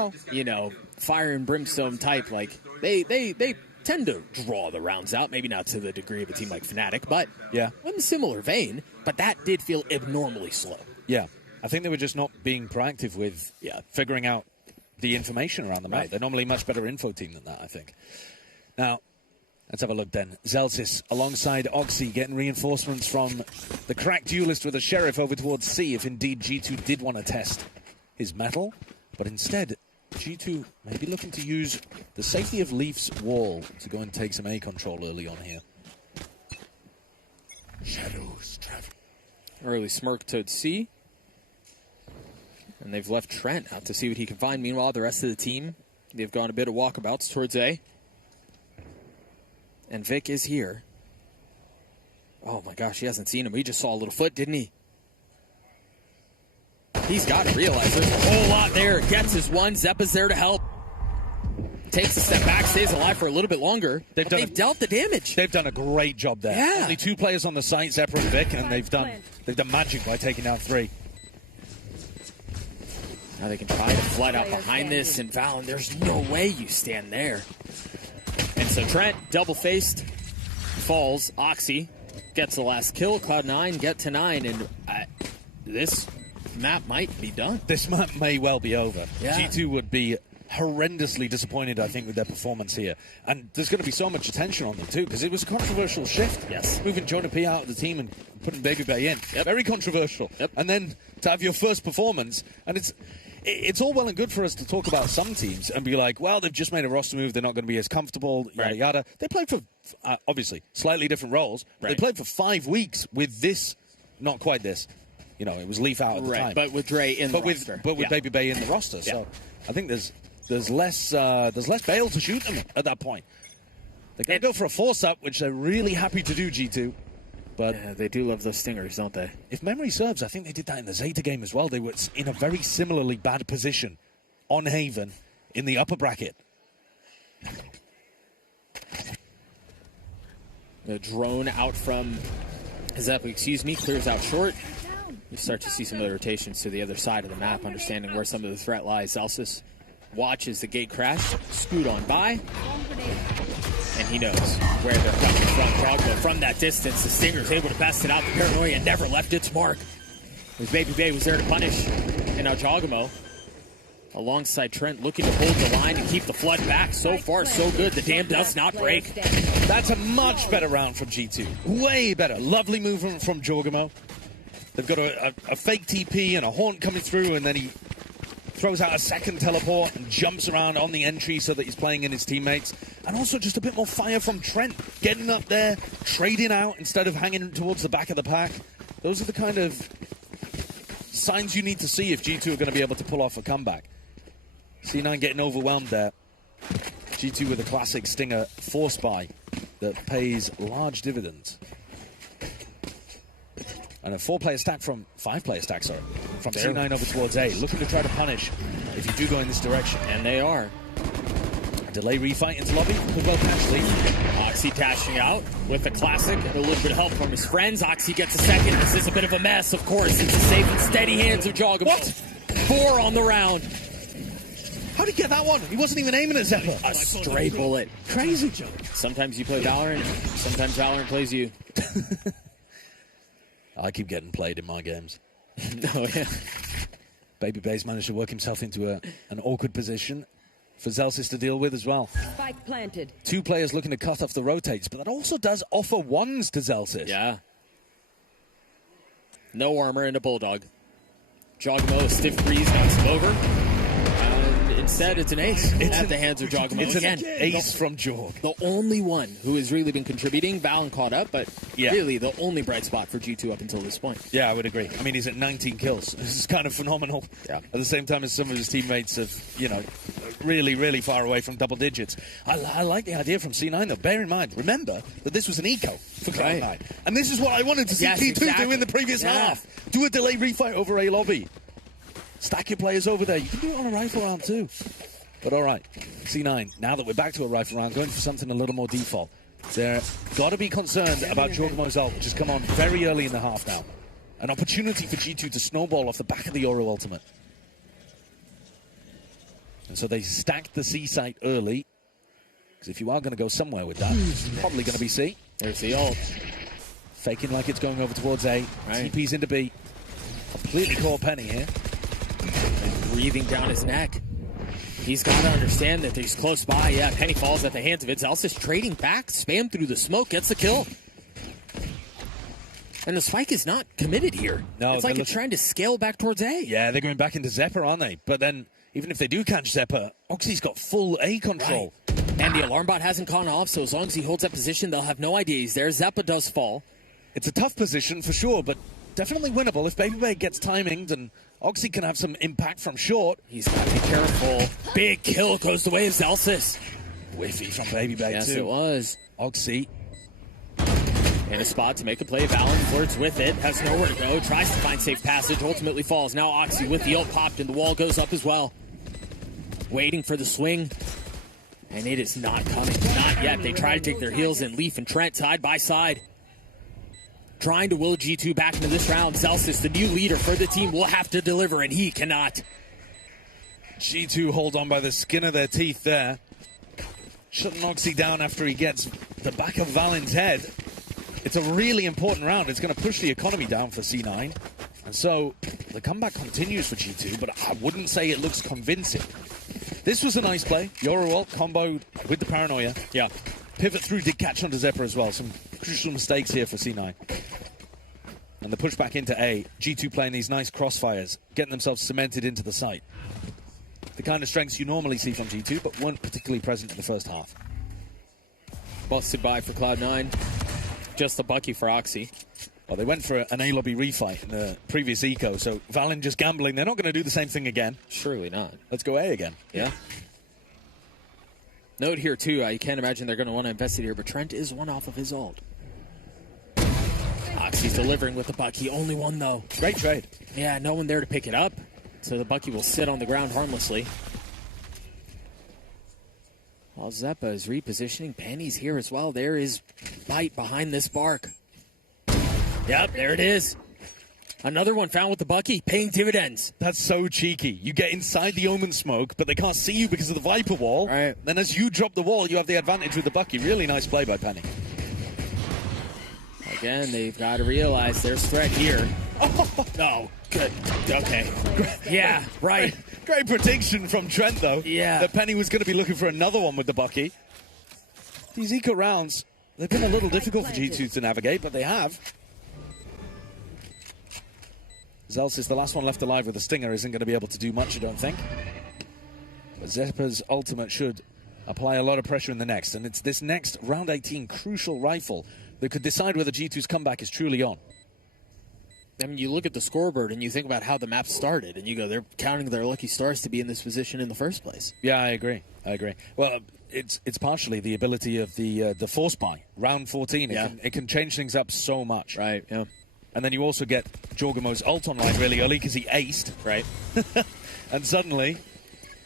fire and brimstone type. Like, they tend to draw the rounds out, maybe not to the degree of a team like FNATIC, but in a similar vein. But that did feel abnormally slow. Yeah, I think they were just not being proactive with figuring out the information around the map. They're normally a much better info team than that, I think. Now, let's have a look then. Zelsis alongside Oxy getting reinforcements from the crack duelist with a Sheriff over towards C if indeed G2 did want to test his mettle. But instead, G2 may be looking to use the safety of Leaf's wall to go and take some A control early on here. Shadows travel. Early smirk to C. And they've left Trent out to see what he can find. Meanwhile, the rest of the team, they've gone a bit of walkabouts towards A. And Vic is here. Oh my gosh, he hasn't seen him. He just saw a little foot, didn't he? He's got to realize there's a whole lot there. Gets his one. Zeppa's there to help. Takes a step back, stays alive for a little bit longer. They've dealt the damage. They've done a great job there. Yeah. Only 2 players on the site, Zeppa and Vic, and they've done magic by taking down 3. Now they can try to flood out behind this, and Valen, there's no way you stand there. And so Trent, double-faced, falls. Oxy gets the last kill. Cloud9 get to 9, and this map might be done. This map may well be over. Yeah. G2 would be horrendously disappointed, I think, with their performance here. And there's going to be so much attention on them, too, because it was a controversial shift. Yes. Moving Jonah P out of the team and putting Baby Bay in. Very controversial. And then to have your first performance, and it's all well and good for us to talk about some teams and be like, well, they've just made a roster move, they're not going to be as comfortable, yada, yada. They played for, obviously, slightly different roles. They played for 5 weeks with this, not quite this. It was Leaf out at the time. But with Dre in the roster. But with Baby Bay in the roster. So I think there's less bail to shoot them at that point. They're going to go for a force-up, which they're really happy to do, G2. But they do love those stingers, don't they? If memory serves, I think they did that in the Zeta game as well. They were in a very similarly bad position on Haven in the upper bracket. The drone out from Zeta, excuse me, clears out short. You start to see some of the rotations to the other side of the map, understanding where some of the threat lies. Zelsis watches the gate crash, scoot on by, and he knows where they're coming from. Jogmo from that distance, the Stinger's able to best it out. The Paranoia never left its mark. His Baby Bay was there to punish, and now Jogmo, alongside Trent, looking to hold the line and keep the flood back. So far, so good. The dam does not break. That's a much better round from G2. Way better. Lovely movement from Jogmo. They've got a fake TP and a haunt coming through, and then he throws out a second teleport and jumps around on the entry so that he's playing in his teammates. And also just a bit more fire from Trent, getting up there, trading out instead of hanging towards the back of the pack. Those are the kind of signs you need to see if G2 are going to be able to pull off a comeback. C9 getting overwhelmed there. G2 with a classic Stinger force buy that pays large dividends. And a 4-player stack from 5-player stack, sorry, from C9 over towards A, looking to try to punish if you do go in this direction. And they are. Delay refight into lobby, could well catch lead. Oxy dashing out with a classic and a little bit of help from his friends. Oxy gets a second. This is a bit of a mess, of course. It's the safe and steady hands of Jogmo. What? 4 on the round. How did he get that one? He wasn't even aiming at Zeta. A stray bullet. Crazy. Sometimes you play Valorant, sometimes Valorant plays you. I keep getting played in my games. Oh, yeah. Baby Bay's managed to work himself into an awkward position for Zelsis to deal with as well. Spike planted. 2 players looking to cut off the rotates, but that also does offer ones to Zelsis. Yeah. No armor and a Bulldog. Jogmo, a stiff breeze knocks him over. Instead, it's an ace at the hands of Jogmo. It's an ace from Jog. The only one who has really been contributing. Valen caught up, but really the only bright spot for G2 up until this point. Yeah, I would agree. I mean, he's at 19 kills. This is kind of phenomenal. Yeah. At the same time as some of his teammates have, you know, really, really far away from double digits. I like the idea from C9, though. Bear in mind, remember that this was an eco for Cloud9. And this is what I wanted to see G2 do in the previous half. Do a delay refight over A lobby. Stack your players over there. You can do it on a rifle round too. But all right, C9, now that we're back to a rifle round, going for something a little more default. They're got to be concerned about Jogmo's ult, which has come on very early in the half now. An opportunity for G2 to snowball off the back of the Oro ultimate. And so they stacked the C site early. Because if you are going to go somewhere with that, it's probably going to be C. There's the ult. Faking like it's going over towards A. Right. TP's into B. Completely caught Penny here. And breathing down his neck. He's got to understand that he's close by. Yeah, Penny falls at the hands of it. Zelsis trading back, spam through the smoke, gets the kill. And the spike is not committed here. No, it's like it's trying to scale back towards A. Yeah, they're going back into Zeppa, aren't they? But then, even if they do catch Zeppa, Oxy's got full A control. Right. And the alarm bot hasn't gone off, so as long as he holds that position, they'll have no idea he's there. Zeppa does fall. It's a tough position for sure, but definitely winnable. If Baby Bay gets timinged and Oxy can have some impact from short. He's got to be careful. Big kill goes the way of Zelsis. Whiffy from Baby Bay, yes, too. Yes, it was. Oxy. In a spot to make a play. Valen flirts with it. Has nowhere to go. Tries to find safe passage. Ultimately falls. Now Oxy with the ult popped and the wall goes up as well. Waiting for the swing. And it is not coming. Not yet. They try to take their heels in. Leaf and Trent side by side. Trying to will G2 back into this round. Zelsis, the new leader for the team, will have to deliver, and he cannot. G2 hold on by the skin of their teeth there. Shutting Oxy down after he gets the back of Valen's head. It's a really important round. It's going to push the economy down for C9. And so the comeback continues for G2, but I wouldn't say it looks convincing. This was a nice play. Yoru ult comboed with the Paranoia. Yeah. Pivot through did catch onto Zeppa as well. Some crucial mistakes here for C9. And the push back into A. G2 playing these nice crossfires, getting themselves cemented into the site. The kind of strengths you normally see from G2, but weren't particularly present in the first half. Busted by for Cloud9. Just a bucky for Oxy. Well, they went for an A-lobby refight in the previous eco, so Valen just gambling. They're not going to do the same thing again. Surely not. Let's go A again. Yeah. Note here, too, you can't imagine they're going to want to invest it here, but Trent is one off of his ult. Oxy's delivering with the Bucky. Only one, though. Great trade. Yeah, no one there to pick it up, so the Bucky will sit on the ground harmlessly. While Zeppa is repositioning, Penny's here as well. There is Bite behind this bark. Yep, there it is. Another one found with the Bucky, paying dividends. That's so cheeky. You get inside the Omen smoke, but they can't see you because of the Viper wall. Right. Then as you drop the wall, you have the advantage with the Bucky. Really nice play by Penny. Again, they've got to realize there's threat here. Oh, good. Okay. Yeah, right. Great prediction from Trent, though. Yeah. That Penny was going to be looking for another one with the Bucky. These eco rounds, they've been a little difficult for G2 to navigate, but they have. Zelsis, the last one left alive with the Stinger, isn't going to be able to do much, I don't think. But Zeppa's ultimate should apply a lot of pressure in the next. And it's this next round 18 crucial rifle that could decide whether G2's comeback is truly on. I mean, you look at the scoreboard and you think about how the map started, and you go, they're counting their lucky stars to be in this position in the first place. Yeah, I agree. Well, it's partially the ability of the force buy. Round 14, it can change things up so much. Right, yeah. And then you also get Jorgamo's ult online really early because he aced. Right. And suddenly...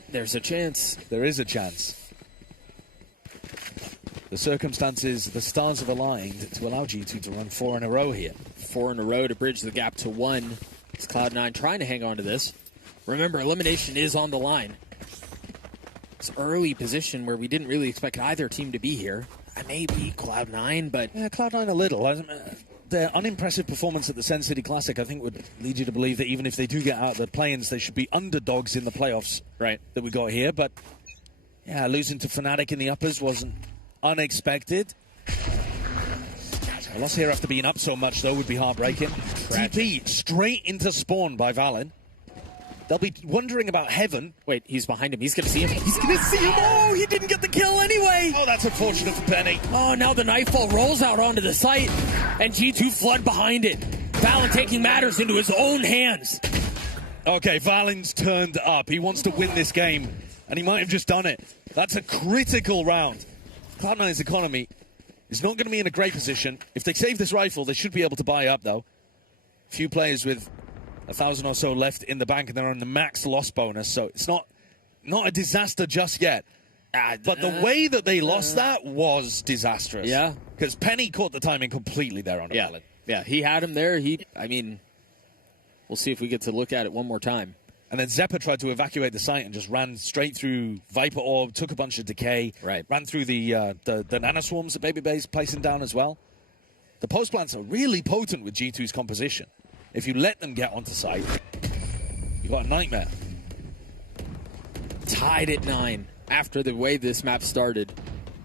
there's a chance. There is a chance. The circumstances, the stars have aligned to allow G2 to run 4 in a row here. 4 in a row to bridge the gap to 1. It's Cloud9 trying to hang on to this. Remember, elimination is on the line. It's early position where we didn't really expect either team to be here. I may be Cloud9, but... yeah, Cloud9 a little. Their unimpressive performance at the Sen City Classic, I think, would lead you to believe that even if they do get out of the play-ins, they should be underdogs in the playoffs that we got here. But, yeah, losing to FNATIC in the uppers wasn't unexpected. A loss here after being up so much, though, would be heartbreaking. TP straight into spawn by Valen. They'll be wondering about Heaven. Wait, he's behind him. He's going to see him. He's going to see him. Oh, he didn't get the kill anyway. Oh, that's unfortunate for Penny. Oh, now the Nightfall rolls out onto the site, and G2 flood behind it. Valen taking matters into his own hands. Okay, Valen's turned up. He wants to win this game, and he might have just done it. That's a critical round. Cloud9's economy is not going to be in a great position. If they save this rifle, they should be able to buy up, though. Few players with 1,000 or so left in the bank, and they're on the max loss bonus, so it's not a disaster just yet. But the way that they lost that was disastrous. Yeah. Because Penny caught the timing completely there on Valen. Yeah, he had him there. I mean, we'll see if we get to look at it one more time. And then Zeppa tried to evacuate the site and just ran straight through Viper Orb, took a bunch of decay, ran through the nanoswarms that Baby Bay's placing down as well. The post plants are really potent with G2's composition. If you let them get onto site, you've got a nightmare. Tied at 9 after the way this map started.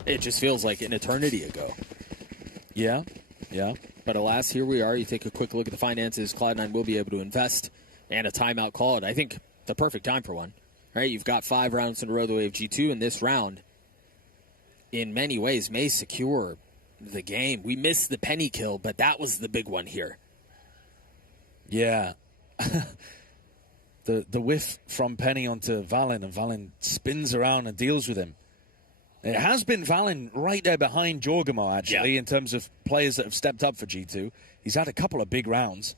It just feels like an eternity ago. Yeah. But alas, here we are. You take a quick look at the finances. Cloud9 will be able to invest, and a timeout called. I think the perfect time for one. Right? You've got 5 rounds in a row the way of G2, and this round, in many ways, may secure the game. We missed the Penny kill, but that was the big one here. Yeah. The whiff from Penny onto Valen, and Valen spins around and deals with him. It has been Valen right there behind Jorgamo, actually, in terms of players that have stepped up for G2. He's had a couple of big rounds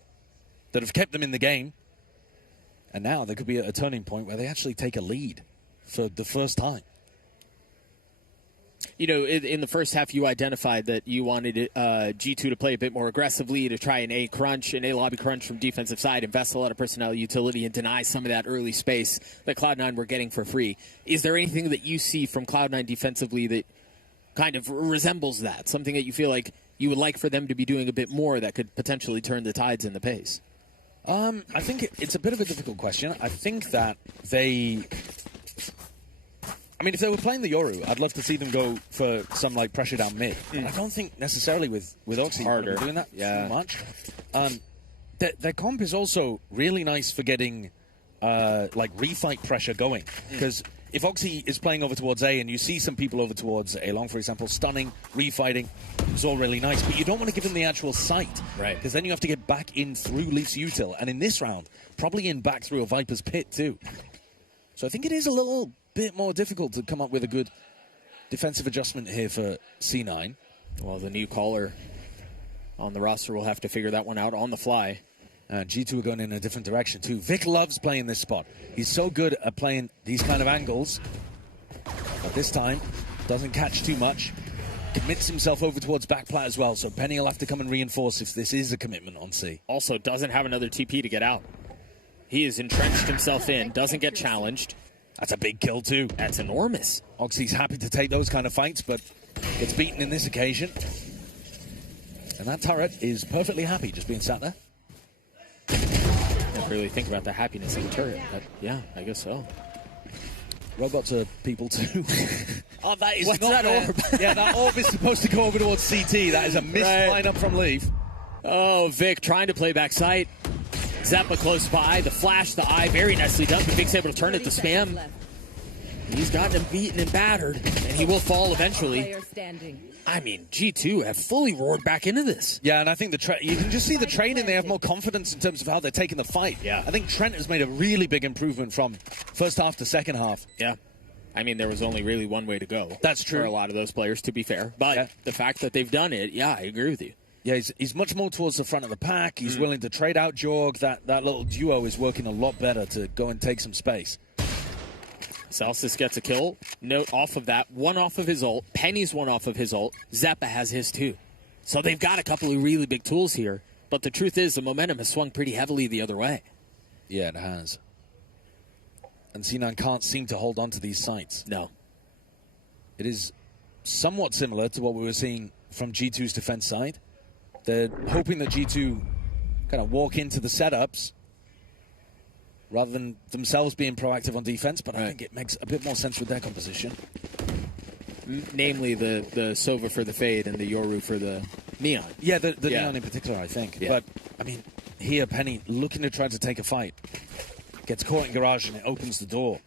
that have kept them in the game. And now there could be a turning point where they actually take a lead for the first time. You know, in the first half, you identified that you wanted G2 to play a bit more aggressively, to try an A lobby crunch from defensive side, invest a lot of personnel utility, and deny some of that early space that Cloud9 were getting for free. Is there anything that you see from Cloud9 defensively that kind of resembles that? Something that you feel like you would like for them to be doing a bit more that could potentially turn the tides in the pace? I think it's a bit of a difficult question. I think that they... I mean, if they were playing the Yoru, I'd love to see them go for some like pressure down mid. I don't think necessarily with Oxy harder doing that too much. Their comp is also really nice for getting like refight pressure going, because if Oxy is playing over towards A and you see some people over towards A long, for example, stunning, refighting, it's all really nice. But you don't want to give them the actual site, right? Because then you have to get back in through Leaf's util, and in this round, probably in back through a Viper's pit too. So I think it is a little bit more difficult to come up with a good defensive adjustment here for C9. Well, the new caller on the roster will have to figure that one out on the fly. G2 are going in a different direction too. Vic loves playing this spot. He's so good at playing these kind of angles. But this time, Doesn't catch too much. Commits himself over towards back plat as well, so Penny will have to come and reinforce if this is a commitment on C. Also doesn't have another TP to get out. He has entrenched himself in, doesn't get challenged. That's a big kill too. That's enormous. Oxy's happy to take those kind of fights, but gets beaten in this occasion. And that turret is perfectly happy just being sat there. Don't really think about the happiness of the turret, but yeah, I guess so. Robots are people too. Oh, that is What's not that orb? Yeah, that orb is supposed to go over towards CT. That is a missed lineup from Leaf. Oh, Vic trying to play back sight. Zeppa close by. The flash, the eye, very nicely done. But Vic's able to turn it to spam. He's gotten him beaten and battered, and he will fall eventually. I mean, G2 have fully roared back into this. Yeah, and I think you can just see the training. They have more confidence in terms of how they're taking the fight. Yeah. I think Trent has made a really big improvement from first half to second half. Yeah. I mean, there was only really one way to go. That's true. For a lot of those players, to be fair. But the fact that they've done it, yeah, I agree with you. Yeah, he's much more towards the front of the pack. He's willing to trade out Jorg. That little duo is working a lot better to go and take some space. Celsius gets a kill. Note off of that. One off of his ult. Penny's one off of his ult. Zeppa has his too. So they've got a couple of really big tools here. But the truth is the momentum has swung pretty heavily the other way. Yeah, it has. And C9 can't seem to hold on to these sites. No. It is somewhat similar to what we were seeing from G2's defense side. They're hoping that G2 kind of walk into the setups rather than themselves being proactive on defense, but I think it makes a bit more sense with their composition. Namely the Sova for the Fade and the Yoru for the Neon. Yeah, the Neon in particular, I think. Yeah. But, I mean, here, Penny looking to try to take a fight. Gets caught in garage and it opens the door.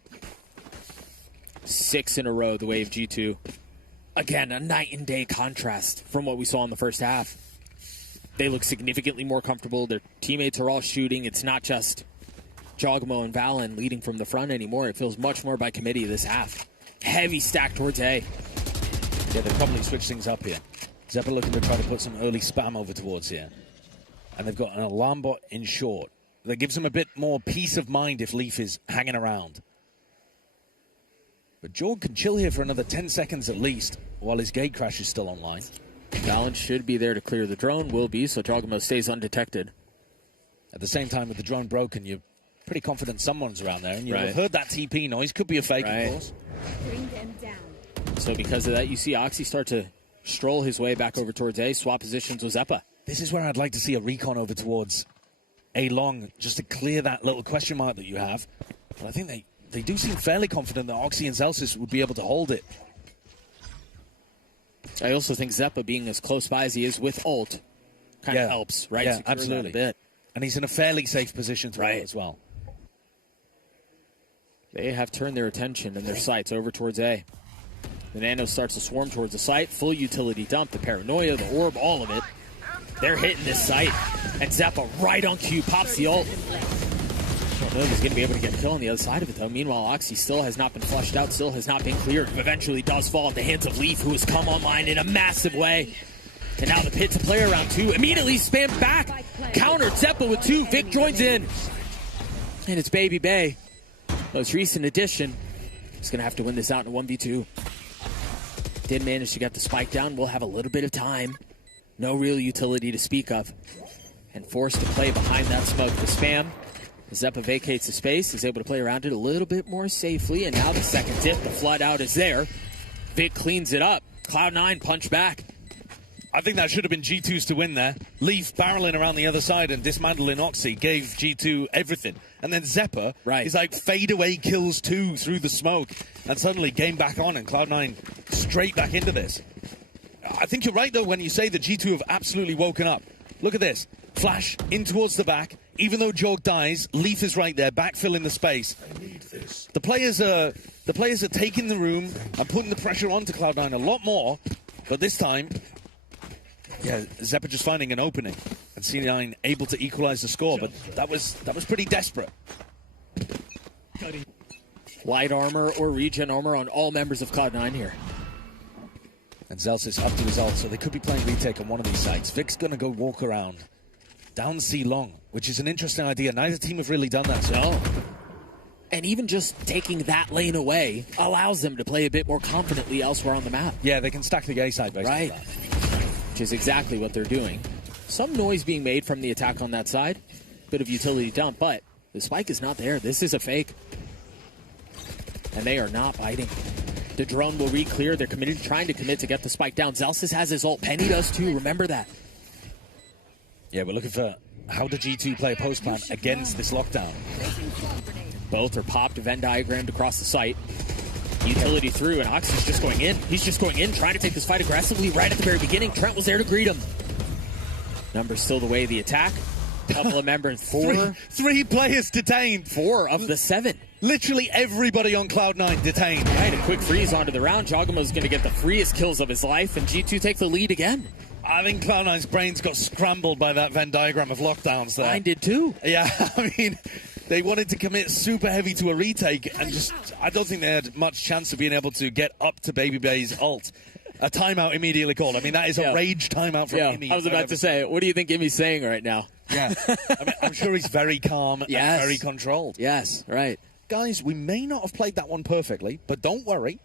6 in a row, the way of G2. Again, a night and day contrast from what we saw in the first half. They look significantly more comfortable. Their teammates are all shooting. It's not just Jogmo and Valen leading from the front anymore. It feels much more by committee this half. Heavy stack towards A. Yeah, they've probably switched things up here. Zeppa looking to try to put some early spam over towards here. And they've got an alarm bot in short. That gives them a bit more peace of mind if Leaf is hanging around. But Jorg can chill here for another 10 seconds at least, while his gate crash is still online. Valen should be there to clear the drone, will be, so Jogmo stays undetected. At the same time, with the drone broken, you're pretty confident someone's around there, and you'll have heard that TP noise. Could be a fake, of course. Bring them down. So because of that, you see Oxy start to stroll his way back over towards A, swap positions with Zeppa. This is where I'd like to see a recon over towards A long, just to clear that little question mark that you have. But I think they do seem fairly confident that Oxy and Celsius would be able to hold it. I also think Zeppa being as close by as he is with ult kind of helps, right? Yeah, Secure absolutely. that a bit. And he's in a fairly safe position to ult as well. They have turned their attention and their sights over towards A. The Nano starts to swarm towards the site. Full utility dump, the paranoia, the orb, all of it. They're hitting this site. And Zeppa right on cue pops the ult. I don't know if he's going to be able to get a kill on the other side of it, though. Meanwhile, Oxy still has not been flushed out, still has not been cleared. Eventually does fall at the hands of Leaf, who has come online in a massive way. And now the pit to play around 2. Immediately spammed back. Countered Zeppa with 2. Vic joins in. And it's Baby Bay. Most recent addition. He's going to have to win this out in a 1v2. Did manage to get the spike down. We'll have a little bit of time. No real utility to speak of. And forced to play behind that smoke. The spam. Zeppa vacates the space. Is able to play around it a little bit more safely. And now the second dip. The flood out is there. Vic cleans it up. Cloud9 punch back. I think that should have been G2's to win there. Leaf barreling around the other side and dismantling Oxy gave G2 everything. And then Zeppa is like fadeaway kills 2 through the smoke. And suddenly game back on and Cloud9 straight back into this. I think you're right, though, when you say that G2 have absolutely woken up. Look at this. Flash in towards the back. Even though Jorg dies, Leaf is right there, backfilling the space. The players are taking the room and putting the pressure onto Cloud9 a lot more. But this time, yeah, Zeppa just finding an opening. And C9 able to equalize the score, but that was pretty desperate. Light armor or regen armor on all members of Cloud9 here. And Celsius up to his ult, so they could be playing retake on one of these sites. Vic's going to go walk around down C long, which is an interesting idea. Neither team have really done that. So. No. And even just taking that lane away allows them to play a bit more confidently elsewhere on the map. Yeah, they can stack the A side basically. Right. Which is exactly what they're doing. Some noise being made from the attack on that side. Bit of utility dump, but the spike is not there. This is a fake. And they are not biting. The drone will re-clear. They're committed, trying to commit to get the spike down. Zelsis has his ult. Penny does too. Remember that. Yeah, we're looking for how the G2 play a post plan against this lockdown. Both are popped, Venn diagrammed across the site. Utility through, and Oxy's just going in. He's just going in, trying to take this fight aggressively right at the very beginning. Trent was there to greet him. Numbers still the way of the attack. Couple of members, three players detained. 4 of the 7. Literally everybody on Cloud9 detained. Right, a quick freeze onto the round. Jogamo's going to get the freest kills of his life, and G2 take the lead again. I think Cloud9's brains got scrambled by that Venn diagram of lockdowns there. Mine did too. Yeah, I mean, they wanted to commit super heavy to a retake, and just, I don't think they had much chance of being able to get up to Baby Bay's ult. A timeout immediately called. I mean, that is a rage timeout from Imi. I was about to say, what do you think Imi's saying right now? Yeah, I mean, I'm sure he's very calm and very controlled. Yes, right. Guys, we may not have played that one perfectly, but don't worry.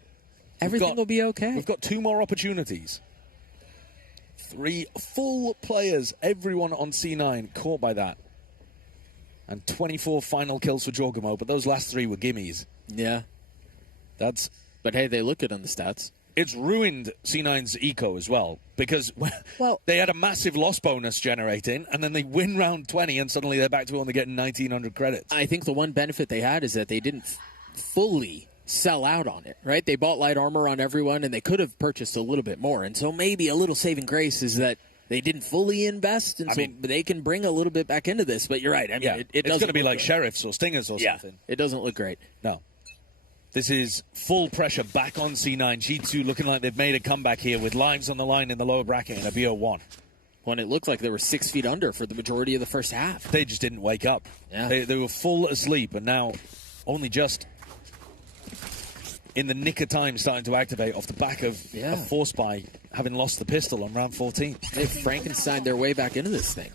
Everything will be okay. We've got 2 more opportunities. 3 full players, everyone on C9 caught by that. And 24 final kills for Jorgamo, but those last 3 were gimmies. Yeah. But hey, they look good on the stats. It's ruined C9's eco as well, because they had a massive loss bonus generating, and then they win round 20, and suddenly they're back to only getting 1,900 credits. I think the one benefit they had is that they didn't fully sell out on it, right? They bought light armor on everyone, and they could have purchased a little bit more. And so maybe a little saving grace is that they didn't fully invest, and so they can bring a little bit back into this. But you're right. I mean, it's going to be like Sheriffs or Stingers or something. It doesn't look great. No. This is full pressure back on C9. G2 looking like they've made a comeback here with lives on the line in the lower bracket in a BO1. When it looked like they were 6 feet under for the majority of the first half. They just didn't wake up. Yeah. They were full asleep, and now only just in the nick of time starting to activate off the back of a force by having lost the pistol on round 14. They've Frankensteined their way back into this thing.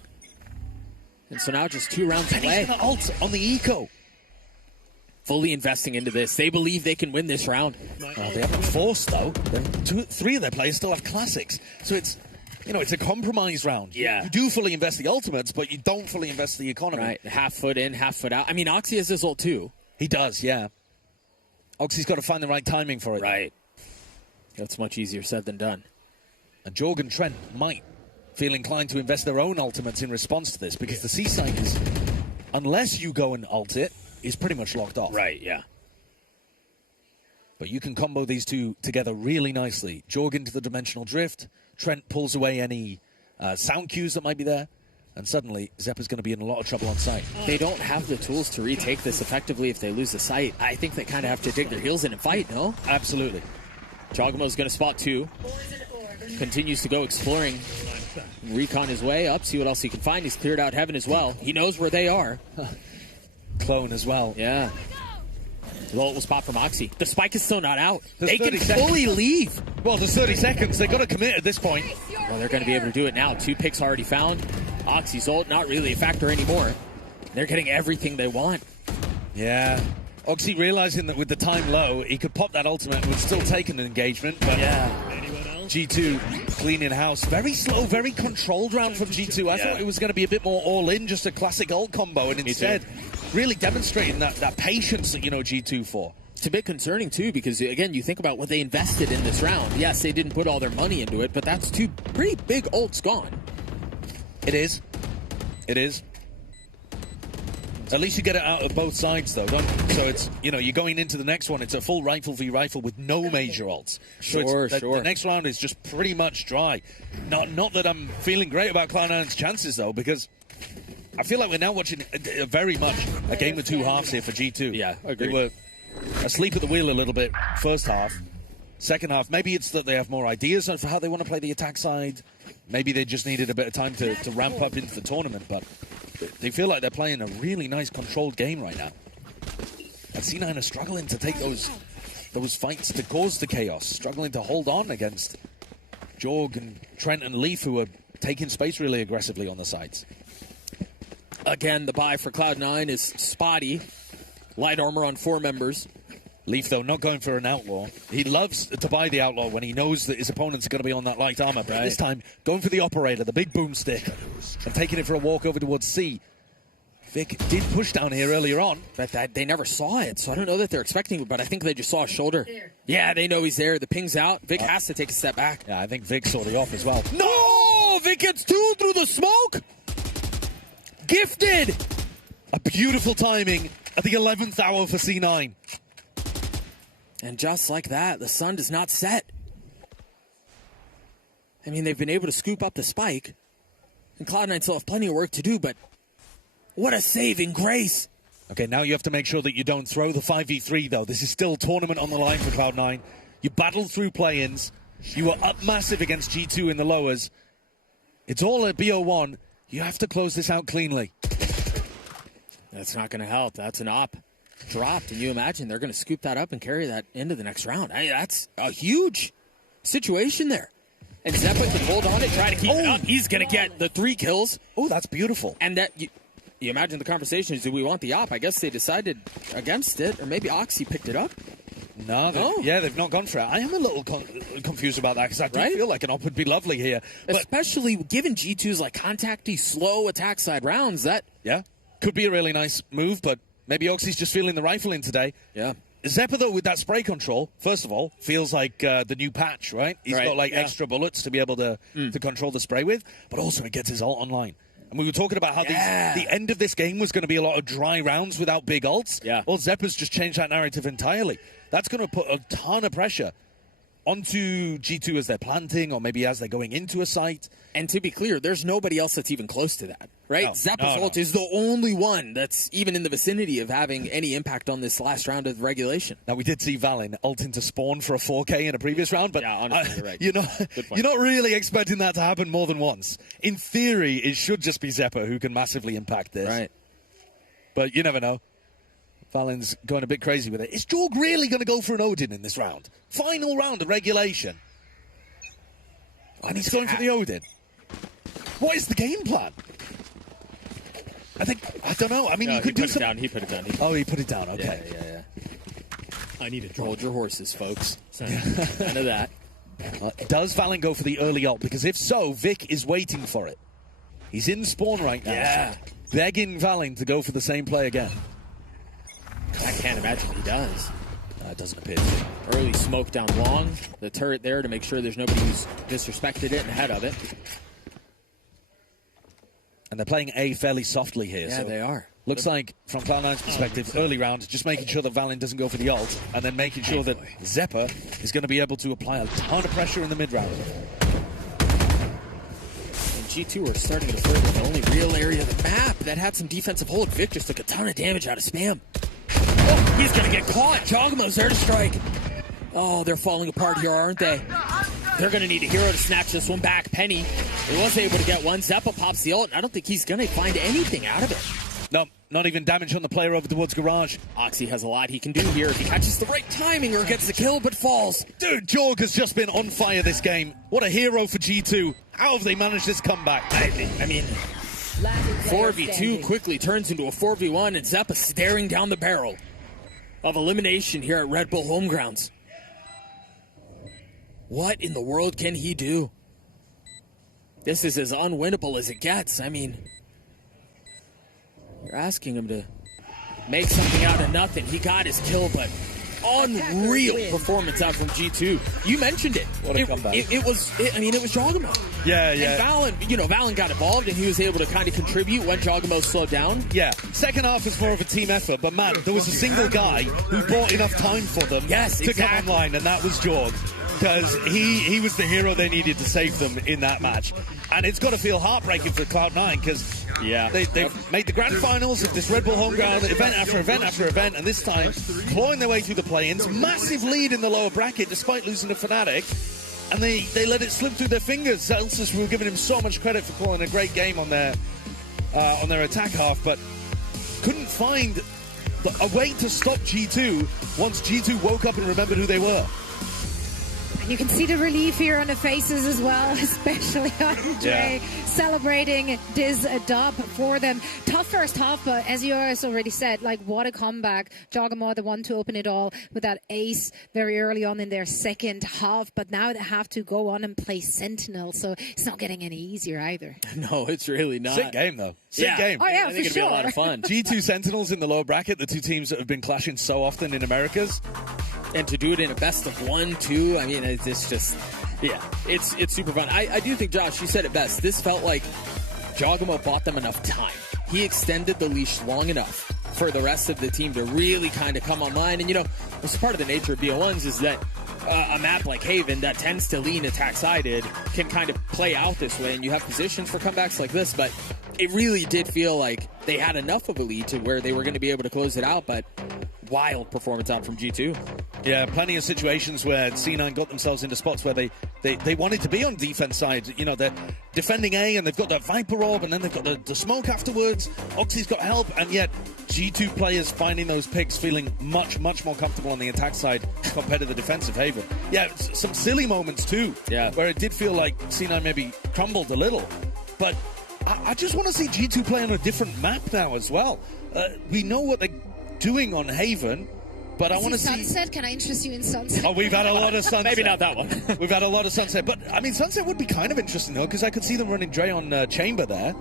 And so now just 2 rounds away. He's going to ult on the eco. Fully investing into this. They believe they can win this round. They haven't forced, though. 3 of their players still have classics. So it's, it's a compromise round. Yeah. You do fully invest the ultimates, but you don't fully invest the economy. Right. Half foot in, half foot out. I mean, Oxy has his ult, too. He does, yeah. Oxy's got to find the right timing for it. Right. That's much easier said than done. And Jorg and Trent might feel inclined to invest their own ultimates in response to this, because the C side is, unless you go and ult it, is pretty much locked off. Right, yeah. But you can combo these 2 together really nicely. Jorg into the dimensional drift. Trent pulls away any sound cues that might be there. And suddenly, Zeppa's going to be in a lot of trouble on site. They don't have the tools to retake this effectively if they lose the site. I think they kind of have to dig their heels in and fight, no? Absolutely. Jogamo's going to spot 2. Continues to go exploring. Recon his way up, see what else he can find. He's cleared out Heaven as well. He knows where they are. Clone as well. Yeah. The ult will spot from Oxy. The spike is still not out. They can fully leave. Well, there's 30 seconds. They've got to commit at this point. Well, they're going to be able to do it now. 2 picks already found. Oxy's ult, not really a factor anymore. They're getting everything they want. Yeah. Oxy realizing that with the time low, he could pop that ultimate and would still take an engagement. But G2 cleaning house. Very slow, very controlled round from G2. I thought it was going to be a bit more all-in, just a classic ult combo. And instead, really demonstrating that patience that G2 for. It's a bit concerning, too, because, again, you think about what they invested in this round. Yes, they didn't put all their money into it, but that's 2 pretty big ults gone. It is. It is. At least you get it out of both sides, though, don't you? So it's, you're going into the next one. It's a full rifle v rifle with no major ults. Sure. The next round is just pretty much dry. Not that I'm feeling great about Cloud9's chances, though, because I feel like we're now watching very much a game of 2 halves here for G2. Yeah, agreed. They were asleep at the wheel a little bit first half. Second half, maybe it's that they have more ideas for how they want to play the attack side. Maybe they just needed a bit of time to ramp up into the tournament, but they feel like they're playing a really nice controlled game right now. And C9 are struggling to take those fights to cause the chaos, struggling to hold on against Jorg and Trent and Leaf, who are taking space really aggressively on the sides. Again, the buy for Cloud9 is spotty. Light armor on 4 members. Leaf, though, not going for an outlaw. He loves to buy the outlaw when he knows that his opponents are going to be on that light armor. But this time, going for the operator, the big boomstick, and taking it for a walk over towards C. Vic did push down here earlier on. But they never saw it, so I don't know that they're expecting it, but I think they just saw a shoulder. Yeah, they know he's there. The ping's out. Vic has to take a step back. Yeah, I think Vic saw the off as well. No! Vic gets 2 through the smoke! Gifted! A beautiful timing at the 11th hour for C9. And just like that, the sun does not set. I mean, they've been able to scoop up the spike, and Cloud9 still have plenty of work to do, but what a saving grace. Okay, now you have to make sure that you don't throw the 5v3, though. This is still tournament on the line for Cloud9. You battled through play-ins. You were up massive against G2 in the lowers. It's all at BO1. You have to close this out cleanly. That's not going to help. That's an op dropped, and you imagine they're going to scoop that up and carry that into the next round. I mean, that's a huge situation there. And Zeta can hold on it, try to keep it up. He's going to get the 3 kills. Oh, that's beautiful. And that you imagine the conversation is, do we want the op? I guess they decided against it, or maybe Oxy picked it up. No, they've not gone for it. I am a little confused about that, because I do feel like an op would be lovely here. But especially given G2's like contacty, slow attack side rounds, that... Yeah, could be a really nice move, but maybe Oxy's just feeling the rifle in today. Yeah. Zeppa, though, with that spray control, first of all, feels like the new patch, right? He's got, like, extra bullets to be able to control the spray with, but also it gets his ult online. And we were talking about how the end of this game was going to be a lot of dry rounds without big ults. Yeah. Well, Zeppa's just changed that narrative entirely. That's going to put a ton of pressure onto G2 as they're planting, or maybe as they're going into a site. And to be clear, there's nobody else that's even close to that, right? No, Zeppa's ult is the only one that's even in the vicinity of having any impact on this last round of regulation. Now, we did see Valin ult into spawn for a 4K in a previous round, but honestly, you're right. You're not really expecting that to happen more than once. In theory, it should just be Zeppa who can massively impact this. Right. But you never know. Valen's going a bit crazy with it. Is Jorg really going to go for an Odin in this round? Final round of regulation. And he's going for the Odin. What is the game plan? I don't know. I mean, you could do something. He put it down. He put it down. Okay. Yeah. I need to hold your horses, folks. None of that. Does Valen go for the early ult? Because if so, Vic is waiting for it. He's in spawn right now. Yeah. Begging Valen to go for the same play again. I can't imagine he does. It doesn't appear to. Early smoke down long. The turret there to make sure there's nobody who's disrespected it and ahead of it. And they're playing A fairly softly here. Yeah, so they are. Looks like, from Cloud9's perspective, early round, just making sure that Valen doesn't go for the ult, and then making sure that Zeppa is going to be able to apply a ton of pressure in the mid-round. G2 are starting to flirt the only real area of the map that had some defensive hold. Vic just took a ton of damage out of spam. Oh, he's going to get caught. Jogamo's there to strike. Oh, they're falling apart here, aren't they? They're going to need a hero to snatch this one back. Penny was able to get one. Zeppa pops the ult. I don't think he's going to find anything out of it. No, not even damage on the player over towards Garage. Oxy has a lot he can do here if he catches the right timing or gets the kill but falls. Dude, Jorg has just been on fire this game. What a hero for G2. How have they managed this comeback? I mean, 4v2 quickly turns into a 4v1, and Zeppa staring down the barrel of elimination here at Red Bull Homegrounds. What in the world can he do? This is as unwinnable as it gets. I mean, you're asking him to make something out of nothing. He got his kill, but unreal performance out from G2. You mentioned it. What a comeback. It was Jogamo. Yeah. And Valen got involved, and he was able to kind of contribute when Jogamo slowed down. Yeah. Second half was more of a team effort, but man, there was a single guy who bought enough time for them to come online, and that was Jorg. Because he was the hero they needed to save them in that match. And it's got to feel heartbreaking for Cloud9, because they've made the grand finals of this Red Bull Homeground event after event after event, and this time clawing their way through the play-ins. Massive lead in the lower bracket despite losing to FNATIC. And they let it slip through their fingers. Zelsus, we were giving him so much credit for calling a great game on their attack half, but couldn't find a way to stop G2 once G2 woke up and remembered who they were. You can see the relief here on the faces as well, especially Andre celebrating this dub for them. Tough first half, but as you guys already said, like what a comeback. Jogamo, the one to open it all with that ace very early on in their second half, but now they have to go on and play Sentinels, so it's not getting any easier either. No, it's really not. Sick game, though. Sick game. Oh, yeah, I think for it'd be a lot of fun. G2 Sentinels in the lower bracket, the two teams that have been clashing so often in Americas. And to do it in a best of 1, 2, I mean, it's just, yeah, it's super fun. I do think, Josh, you said it best. This felt like Jogamo bought them enough time. He extended the leash long enough for the rest of the team to really kind of come online. And, you know, it's part of the nature of BO1s is that a map like Haven that tends to lean attack-sided can kind of play out this way, and you have positions for comebacks like this, but it really did feel like they had enough of a lead to where they were going to be able to close it out, but wild performance out from G2. Yeah, plenty of situations where C9 got themselves into spots where they wanted to be on defense side. You know, they're defending A and they've got that Viper Orb and then they've got the smoke afterwards. Oxy's got help, and yet G2 players finding those picks, feeling much, much more comfortable on the attack side compared to the defensive Haven. Yeah, some silly moments too, where it did feel like C9 maybe crumbled a little. But I just want to see G2 play on a different map now as well. We know what they're doing on Haven, but I want to see Sunset. Can I interest you in Sunset? Oh, we've had a lot of Sunset. Maybe not that one. We've had a lot of Sunset, but I mean, Sunset would be kind of interesting though, because I could see them running Dre on Chamber there.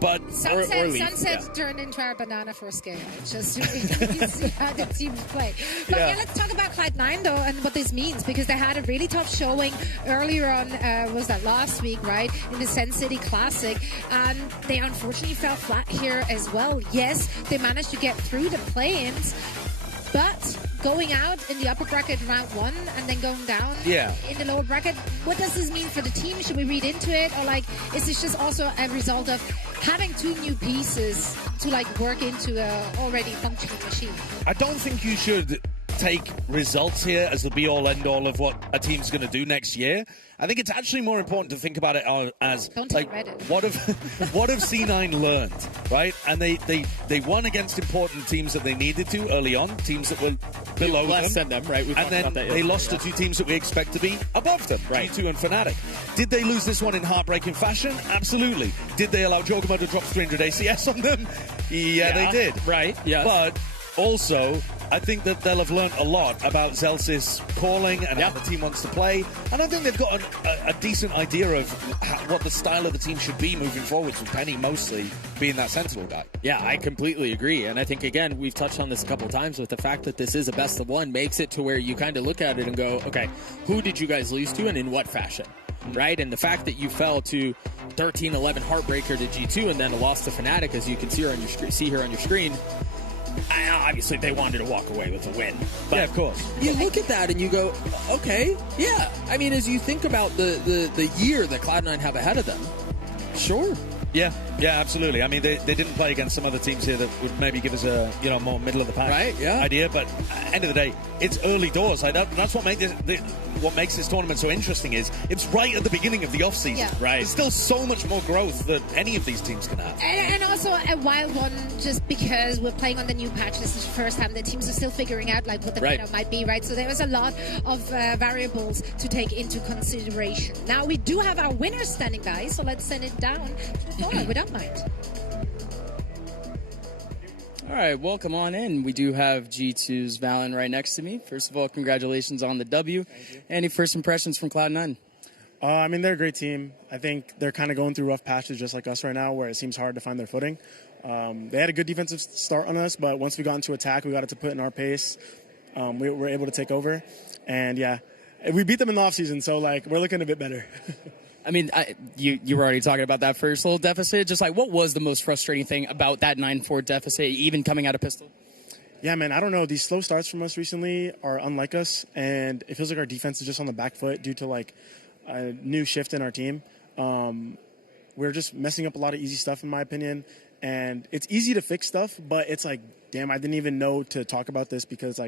But Sunset turned into our banana for scale. Just to see how the teams play. But let's talk about Cloud9 though, and what this means, because they had a really tough showing earlier on. Was that last week, right, in the Sen City Classic, and they unfortunately fell flat here as well. Yes, they managed to get through the play-ins, but going out in the upper bracket round 1 and then going down in the lower bracket, what does this mean for the team? Should we read into it, or like is this just also a result of having 2 new pieces to like work into a already functioning machine? I don't think you should take results here as the be-all end-all of what a team's going to do next year. I think it's actually more important to think about it as like what have C9 learned, right? And they won against important teams that they needed to early on, teams that were below them, right? And then they lost to 2 teams that we expect to be above them, right? G2 and FNATIC. Did they lose this one in heartbreaking fashion? Absolutely. Did they allow Jogamo to drop 300 ACS on them? Yeah, they did. Right, yes. But also, I think that they'll have learned a lot about Zelsys calling and how the team wants to play. And I think they've got a decent idea of what the style of the team should be moving forward, with Penny mostly being that Sentinel guy. Yeah, I completely agree. And I think, again, we've touched on this a couple of times with the fact that this is a best of 1 makes it to where you kind of look at it and go, okay, who did you guys lose to and in what fashion? Right? And the fact that you fell to 13-11 Heartbreaker to G2 and then a loss to FNATIC, as you can see here on your screen, obviously they wanted to walk away with a win. But yeah, of course. You look at that and you go, okay, yeah. I mean, as you think about the year that Cloud9 have ahead of them, sure. Yeah, absolutely. I mean, they didn't play against some other teams here that would maybe give us a more middle of the pack idea. But end of the day, it's early doors. That's what makes this tournament so interesting. Is it's right at the beginning of the off season. Yeah. Right. There's still so much more growth that any of these teams can have. And also a wild one, just because we're playing on the new patch. This is the first time the teams are still figuring out like what the meta might be. Right. So there was a lot of variables to take into consideration. Now we do have our winners standing by, so let's send it down. Without mind. All right, welcome on in. We do have G2's Valen right next to me. First of all, congratulations on the W. Any first impressions from Cloud9? I mean, they're a great team. I think they're kind of going through rough patches just like us right now, where it seems hard to find their footing. They had a good defensive start on us, but once we got into attack, we got it to put in our pace. We were able to take over. And, we beat them in the offseason, so, we're looking a bit better. I mean, you were already talking about that first little deficit. Just what was the most frustrating thing about that 9-4 deficit, even coming out of pistol? Yeah, man, I don't know. These slow starts from us recently are unlike us, and it feels like our defense is just on the back foot due to, a new shift in our team. We're just messing up a lot of easy stuff, in my opinion, and it's easy to fix stuff, but it's damn, I didn't even know to talk about this because,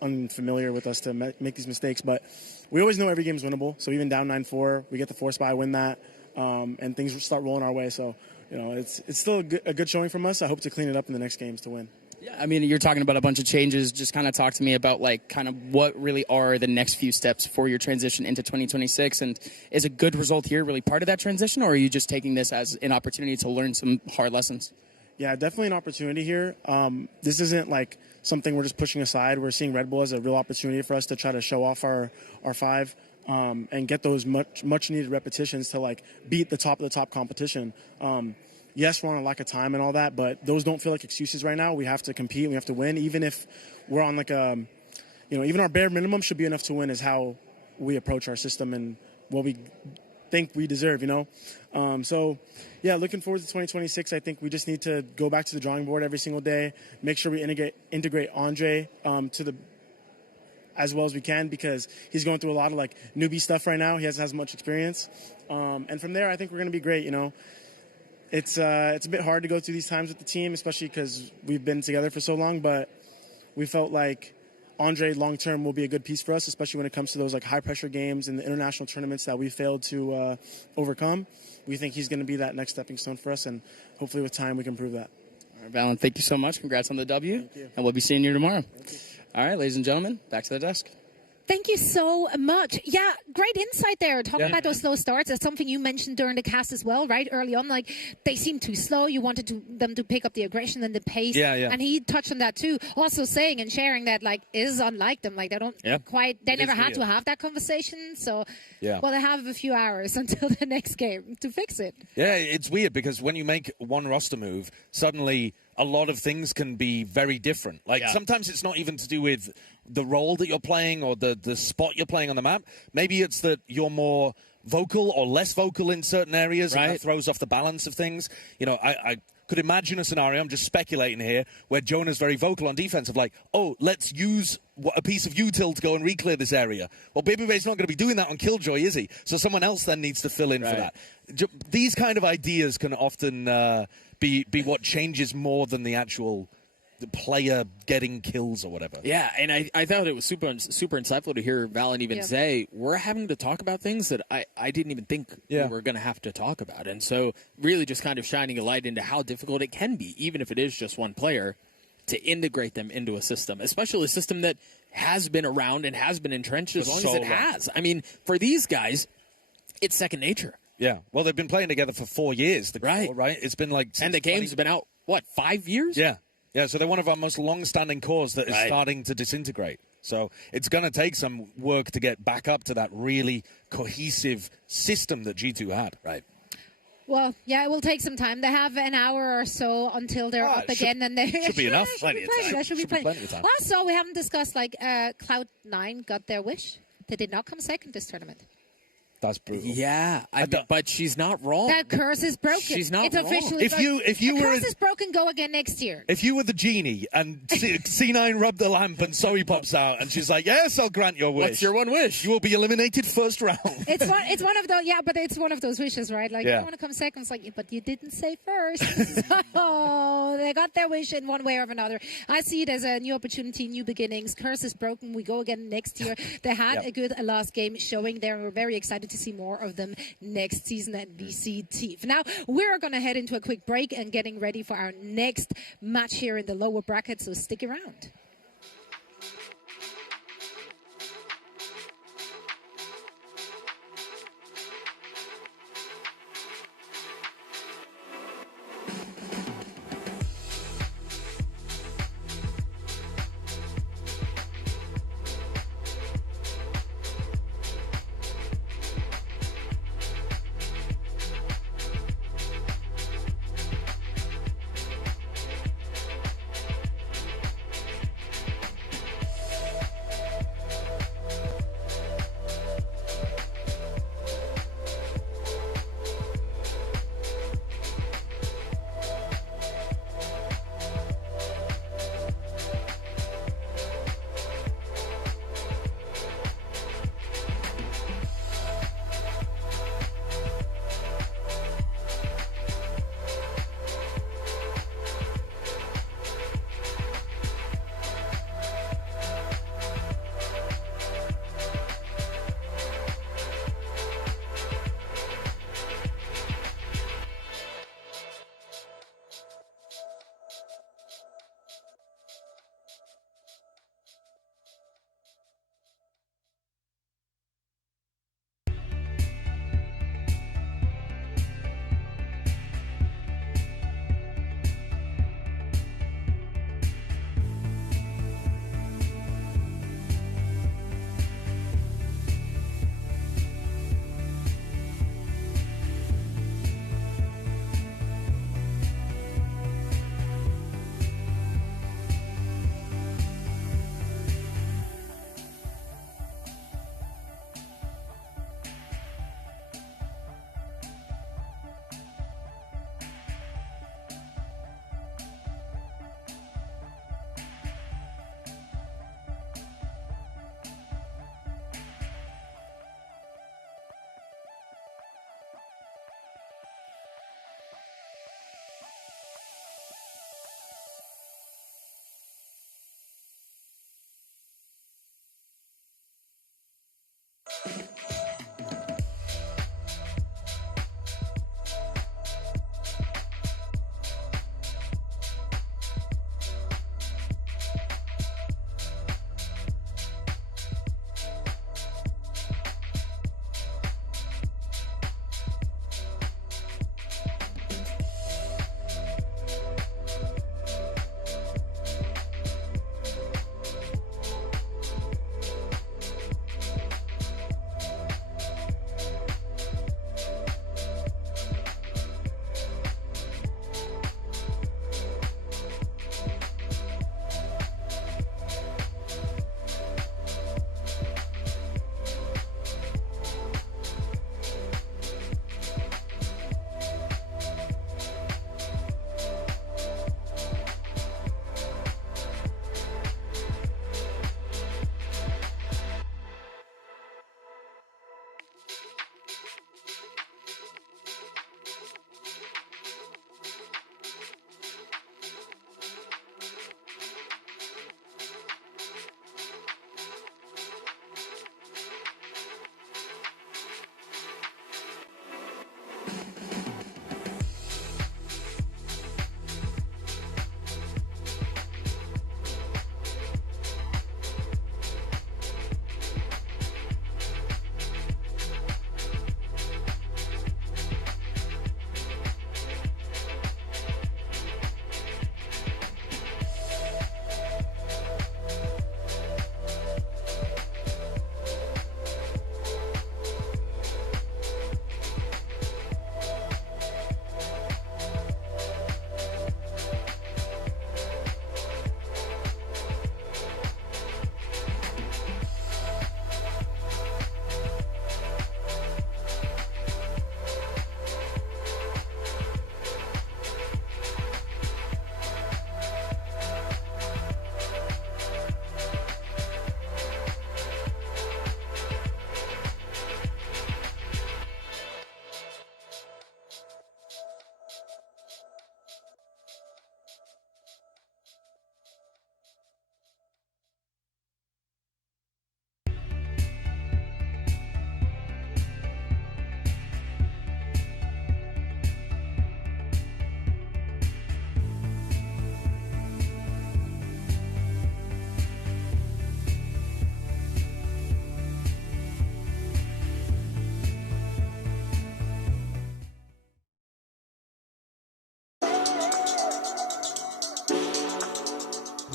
unfamiliar with us to make these mistakes, but we always know every game is winnable. So even down 9-4, we get the force buy, win that, and things start rolling our way. So, it's still a good showing from us. I hope to clean it up in the next games to win. Yeah, I mean, you're talking about a bunch of changes. Just kind of talk to me about like kind of what really are the next few steps for your transition into 2026, and is a good result here really part of that transition, or are you just taking this as an opportunity to learn some hard lessons? Yeah, definitely an opportunity here. This isn't like something we're just pushing aside. We're seeing Red Bull as a real opportunity for us to try to show off our five and get those much needed repetitions to like beat the top of the top competition. Yes, we're on a lack of time and all that, but those don't feel like excuses right now. We have to compete and we have to win, even if we're on like a, even our bare minimum should be enough to win is how we approach our system and what we think we deserve, So, yeah, looking forward to 2026. I think we just need to go back to the drawing board every single day, make sure we integrate Andre as well as we can, because he's going through a lot of like newbie stuff right now. He hasn't as much experience. And from there, I think we're going to be great, It's a bit hard to go through these times with the team, especially because we've been together for so long, but we felt like Andre long-term will be a good piece for us, especially when it comes to those like high-pressure games and the international tournaments that we failed to overcome. We think he's going to be that next stepping stone for us, and hopefully with time we can prove that. All right, Valen, thank you so much. Congrats on the W, and we'll be seeing you tomorrow. All right, ladies and gentlemen, back to the desk. Thank you so much. Yeah, great insight there. Talking about those slow starts. That's something you mentioned during the cast as well, right? Early on, like, they seemed too slow. You wanted them to pick up the aggression and the pace. Yeah. And he touched on that too. Also saying and sharing that, like, is unlike them. Like, they don't they never had to have that conversation. So, well, they have a few hours until the next game to fix it. Yeah, it's weird because when you make one roster move, suddenly a lot of things can be very different. Like, sometimes it's not even to do with the role that you're playing or the spot you're playing on the map. Maybe it's that you're more vocal or less vocal in certain areas, and that throws off the balance of things. I could imagine a scenario, I'm just speculating here, where Jonah's very vocal on defense of like, oh, let's use a piece of util to go and re-clear this area. Well, Babyray's not going to be doing that on Killjoy, is he? So someone else then needs to fill in for that. These kind of ideas can often be what changes more than the actual player getting kills or whatever. Yeah, and I thought it was super insightful to hear Valen even say, we're having to talk about things that I didn't even think we were going to have to talk about. And so really just kind of shining a light into how difficult it can be, even if it is just one player, to integrate them into a system, especially a system that has been around and has been entrenched as long as it has. I mean, for these guys, it's second nature. Yeah, well, they've been playing together for 4 years. Right? It's been like... And the game's been out, 5 years? Yeah. Yeah, so they're one of our most long-standing cores that is starting to disintegrate. So it's going to take some work to get back up to that really cohesive system that G2 had. Right. Well, yeah, it will take some time. They have an hour or so until they're up again, and they should be enough. Plenty of time. That should be plenty of time. Also, we haven't discussed like Cloud9 got their wish. They did not come second this tournament. That's brutal. Yeah, but she's not wrong. That curse is broken. She's not it's wrong. Officially If you the were curse is broken, go again next year. If you were the genie and C9 rubbed the lamp and Zoe pops out and she's like, "Yes, I'll grant your wish." What's your one wish? You will be eliminated first round. It's one of those. Yeah, but it's one of those wishes, right? Like you want to come second. It's like, but you didn't say first. So they got their wish in one way or another. I see it as a new opportunity, new beginnings. Curse is broken. We go again next year. They had a good last game showing there. We're very excited to see more of them next season at VCT. For now, we're going to head into a quick break and getting ready for our next match here in the lower bracket, so stick around.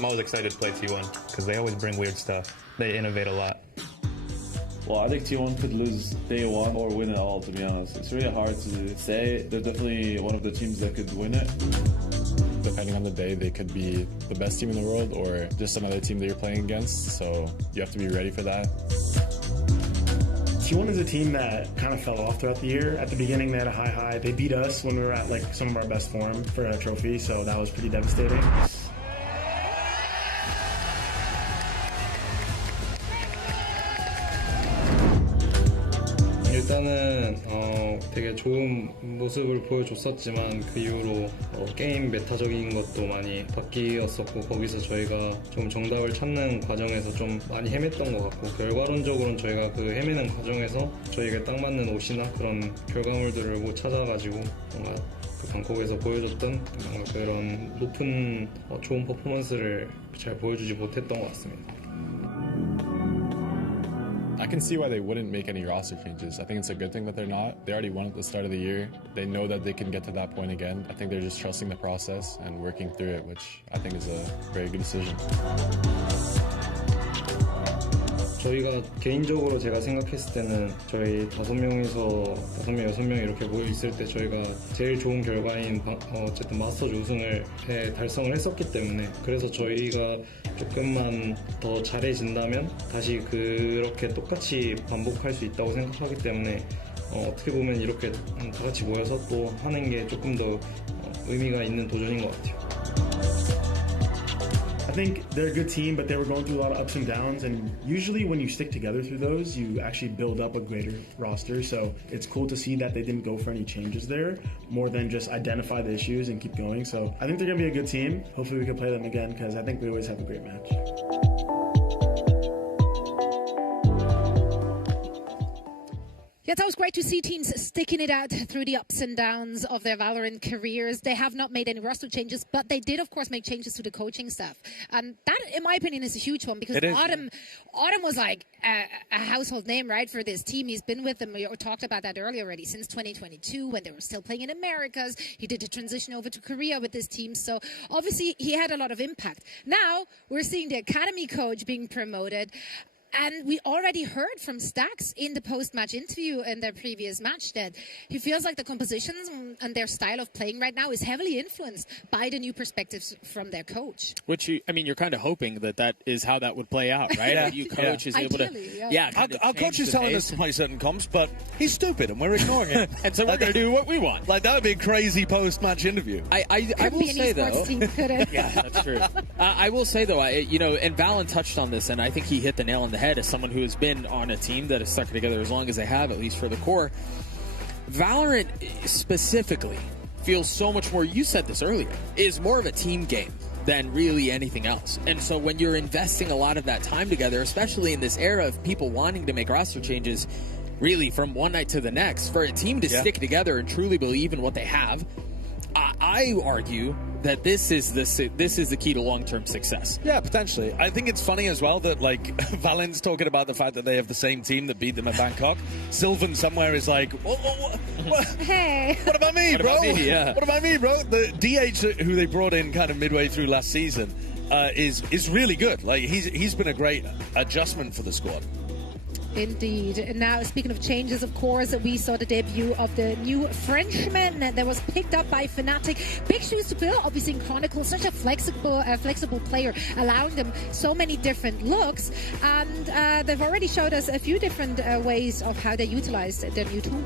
I'm always excited to play T1 because they always bring weird stuff. They innovate a lot. Well, I think T1 could lose day one or win it all, to be honest. It's really hard to say. They're definitely one of the teams that could win it. Depending on the day, they could be the best team in the world or just another team that you're playing against, so you have to be ready for that. T1 is a team that kind of fell off throughout the year. At the beginning, they had a high. They beat us when we were at like some of our best form for a trophy, so that was pretty devastating. 일단은 되게 좋은 모습을 보여줬었지만 그 이후로 게임 메타적인 것도 많이 바뀌었었고 거기서 저희가 좀 정답을 찾는 과정에서 좀 많이 헤맸던 것 같고 결과론적으로는 저희가 그 헤매는 과정에서 저희에게 딱 맞는 옷이나 그런 결과물들을 못 찾아가지고 뭔가 그 방콕에서 보여줬던 뭔가 그런 높은 좋은 퍼포먼스를 잘 보여주지 못했던 것 같습니다. I can see why they wouldn't make any roster changes. I think it's a good thing that they're not. They already won at the start of the year. They know that they can get to that point again. I think they're just trusting the process and working through it, which I think is a very good decision. 저희가 개인적으로 제가 생각했을 때는 저희 5명, 6명 이렇게 모여 있을 때 저희가 제일 좋은 결과인 어쨌든 마스터즈 우승을 달성을 했었기 때문에 그래서 저희가 조금만 더 잘해진다면 다시 그렇게 똑같이 반복할 수 있다고 생각하기 때문에 어떻게 보면 이렇게 다 같이 모여서 또 하는 게 조금 더 의미가 있는 도전인 것 같아요. I think they're a good team, but they were going through a lot of ups and downs, and usually when you stick together through those, you actually build up a greater roster, so it's cool to see that they didn't go for any changes there, more than just identify the issues and keep going, so I think they're going to be a good team. Hopefully we can play them again, because I think we always have a great match. Yeah, it's always great to see teams sticking it out through the ups and downs of their Valorant careers. They have not made any roster changes, but they did, of course, make changes to the coaching staff. And that, in my opinion, is a huge one because Autumn was like a household name, right, for this team. He's been with them. We talked about that earlier already, since 2022 when they were still playing in Americas. He did the transition over to Korea with this team. So obviously he had a lot of impact. Now we're seeing the academy coach being promoted. And we already heard from Stax in the post-match interview in their previous match that he feels like the compositions and their style of playing right now is heavily influenced by the new perspectives from their coach. Which, you're kind of hoping that is how that would play out, right? Yeah. A new coach is able to... Our coach is telling us to play certain comps, but he's stupid and we're ignoring it. And so we're going to do what we want. Like, that would be a crazy post-match interview. I will say, though... Team, yeah, that's true. I will say, though, and Valen touched on this, and I think he hit the nail on the head as someone who has been on a team that has stuck together as long as they have, at least for the core. Valorant specifically feels so much more, you said this earlier, is more of a team game than really anything else. And so when you're investing a lot of that time together, especially in this era of people wanting to make roster changes really from one night to the next, for a team to stick together and truly believe in what they have, I argue that this is the key to long-term success. Yeah, potentially. I think it's funny as well that, like, Valen's talking about the fact that they have the same team that beat them at Bangkok. Sylvan somewhere is like, hey, what about me, bro? What about me, bro? The DH who they brought in kind of midway through last season is really good. Like, he's been a great adjustment for the squad. Indeed. And now, speaking of changes, of course, we saw the debut of the new Frenchman that was picked up by FNATIC. Big shoes to fill, obviously, in Chronicle. Such a flexible player, allowing them so many different looks. And they've already showed us a few different ways of how they utilize their new tool.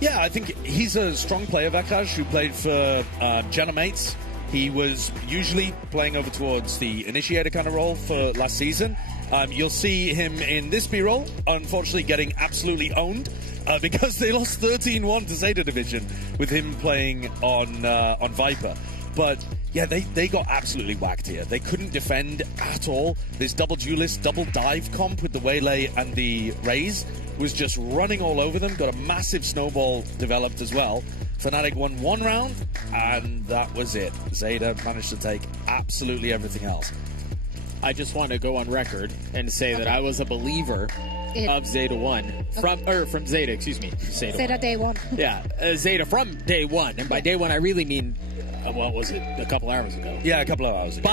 Yeah, I think he's a strong player, Vakash, who played for Genamates. He was usually playing over towards the initiator kind of role for last season. You'll see him in this B-roll, unfortunately getting absolutely owned because they lost 13-1 to Zeta Division with him playing on Viper. But yeah, they got absolutely whacked here. They couldn't defend at all. This double duelist, double dive comp with the Waylay and the Raze was just running all over them. Got a massive snowball developed as well. FNATIC won one round, and that was it. Zeta managed to take absolutely everything else. I just want to go on record and say that I was a believer of Zeta 1 from Zeta, excuse me. Zeta day one. Yeah, Zeta from day one, and by day one I really mean what was it? A couple hours ago. Yeah, a couple of hours ago.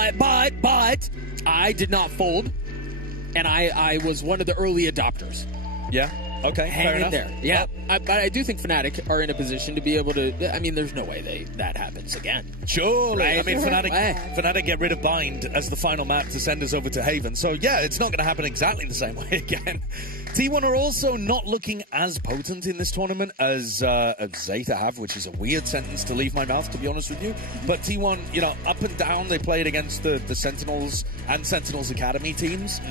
But I did not fold, and I was one of the early adopters. Yeah. Okay. Hang fair in enough. there. Yeah. But I do think FNATIC are in a position to be able to. I mean, there's no way that happens again. Surely. Right? I mean, FNATIC get rid of Bind as the final map to send us over to Haven. So, yeah, it's not going to happen exactly the same way again. T1 are also not looking as potent in this tournament as Zeta have, which is a weird sentence to leave my mouth, to be honest with you. But T1, up and down, they played against the Sentinels and Sentinels Academy teams.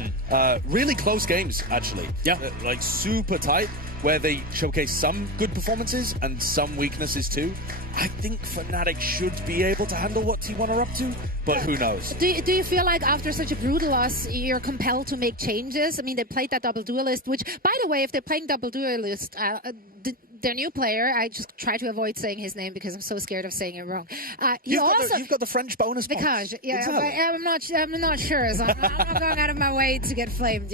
Really close games, actually. Yeah. Like, super tight, where they showcase some good performances and some weaknesses too. I think FNATIC should be able to handle what T1 are up to, but who knows? Do you feel like after such a brutal loss, you're compelled to make changes? I mean, they played that double duelist, which, by the way, if they're playing double duelist, their new player, I just try to avoid saying his name because I'm so scared of saying it wrong. You've got the French bonus points. Because, yeah, Exactly. I'm not sure. So I'm not going out of my way to get flamed,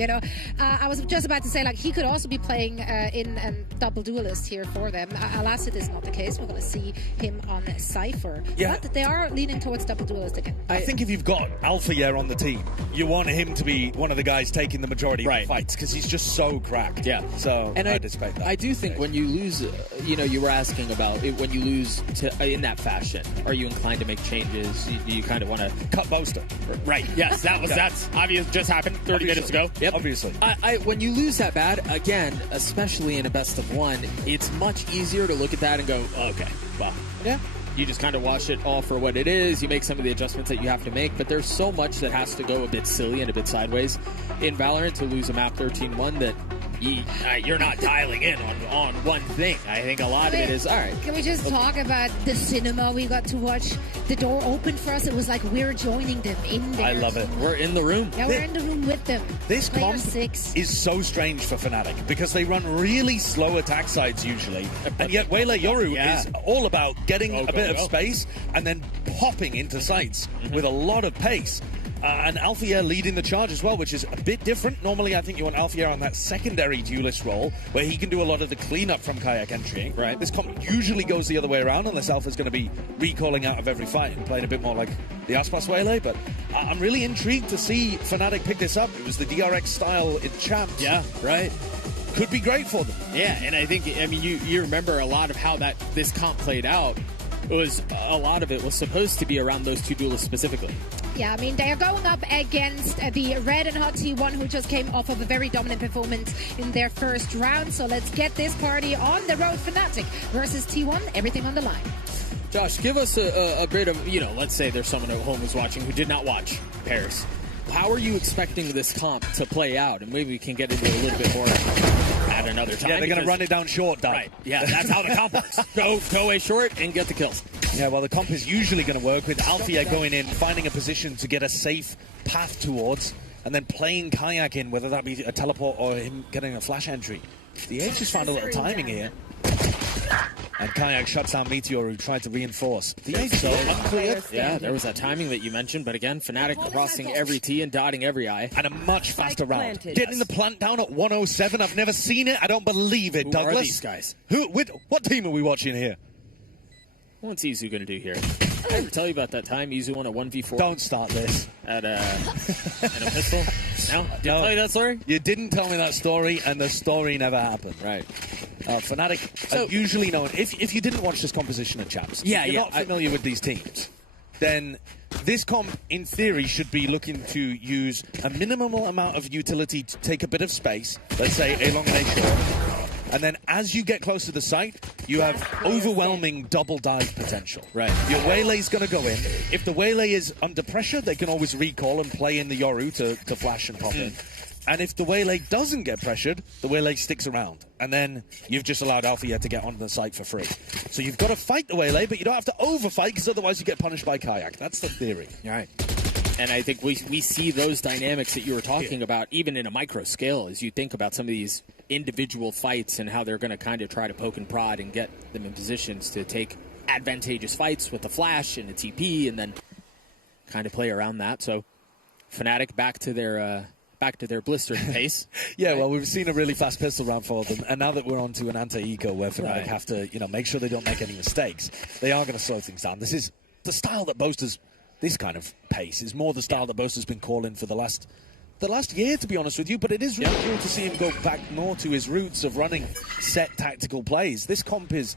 I was just about to say, like, he could also be playing in double duelist here for them. Alas, it is not the case. We're going to see him on Cypher. Yeah. But they are leaning towards double duelist again. I think if you've got Alpha on the team, you want him to be one of the guys taking the majority of the fights because he's just so cracked. Yeah. So and I'd expect that. I do think when you lose, you were asking about it, when you lose in that fashion, are you inclined to make changes? You kind of want to cut Boaster. Right. Yes, that's obvious. Just happened 30 minutes ago. Yep. Obviously. When you lose that bad, again, especially in a best of one, it's much easier to look at that and go, okay, well, yeah. You just kind of watch it all for what it is. You make some of the adjustments that you have to make, but there's so much that has to go a bit silly and a bit sideways in Valorant to lose a map 13-1 that you're not dialing in on one thing. I think a lot of it is, all right. Can we just talk about the cinema we got to watch? The door opened for us. It was like we're joining them in there. I love it. We're in the room. Yeah, we're in the room with them. This Player comp 6. is so strange for FNATIC because they run really slow attack sides usually, and yet Waylay Yoru is all about getting a bit of space and then popping into sites with a lot of pace. And Alpha leading the charge as well, which is a bit different. Normally, I think you want Alpha on that secondary duelist role, where he can do a lot of the cleanup from Kayak entry. Right. This comp usually goes the other way around, unless Alpha's going to be recalling out of every fight and playing a bit more like the Aspas Waylay. But I'm really intrigued to see FNATIC pick this up. It was the DRX style in Champs. Yeah, right. Could be great for them. Yeah, and I think, you remember a lot of how this comp played out. A lot of it was supposed to be around those two duelists specifically. Yeah, I mean, they are going up against the Red and Hot T1, who just came off of a very dominant performance in their first round. So let's get this party on the road. FNATIC versus T1, everything on the line. Josh, give us a bit of, let's say there's someone at home who's watching who did not watch Paris. How are you expecting this comp to play out? And maybe we can get into a little bit more at another time. Yeah, they're going to run it down short, Doug. Right. Yeah, that's how the comp works. Go away short and get the kills. Yeah, well, the comp is usually going to work with Alfia going in, finding a position to get a safe path towards, and then playing Kayak in, whether that be a teleport or him getting a flash entry. The H just found a little timing here. And Kayak shuts down Meteor, who tried to reinforce. The H so unclear. Yeah, there was that timing that you mentioned, but again, FNATIC crossing every T and dotting every I. And a much faster round. Getting the plant down at 107. I've never seen it. I don't believe it, Douglas. Who are these guys? What team are we watching here? What's Izu going to do here? Did I ever tell you about that time Izu won a 1v4? Don't start this. At a pistol? No? Did I tell you that story? You didn't tell me that story, and the story never happened. Right. FNATIC usually known, if you didn't watch this composition of chaps, if you're not familiar with these teams, then this comp, in theory, should be looking to use a minimal amount of utility to take a bit of space, let's say elongation, and then as you get close to the site, you have overwhelming double dive potential. Right. Your Waylay's going to go in. If the Waylay is under pressure, they can always recall and play in the Yoru to flash and pop in. And if the Waylay doesn't get pressured, the Waylay sticks around. And then you've just allowed Alfia to get onto the site for free. So you've got to fight the Waylay, but you don't have to overfight, because otherwise you get punished by Kayak. That's the theory. All right. And I think we see those dynamics that you were talking about, even in a micro scale, as you think about some of these individual fights and how they're going to kind of try to poke and prod and get them in positions to take advantageous fights with a flash and a TP, and then kind of play around that. So FNATIC back to their blistering pace. Yeah, well, we've seen a really fast pistol round for them, and now that we're on to an anti-eco where FNATIC have to, make sure they don't make any mistakes, they are going to slow things down. This is the style that Boaster's, this kind of pace, is more the style that Boaster's been calling for the last year, to be honest with you. But it is really cool to see him go back more to his roots of running set tactical plays. This comp is,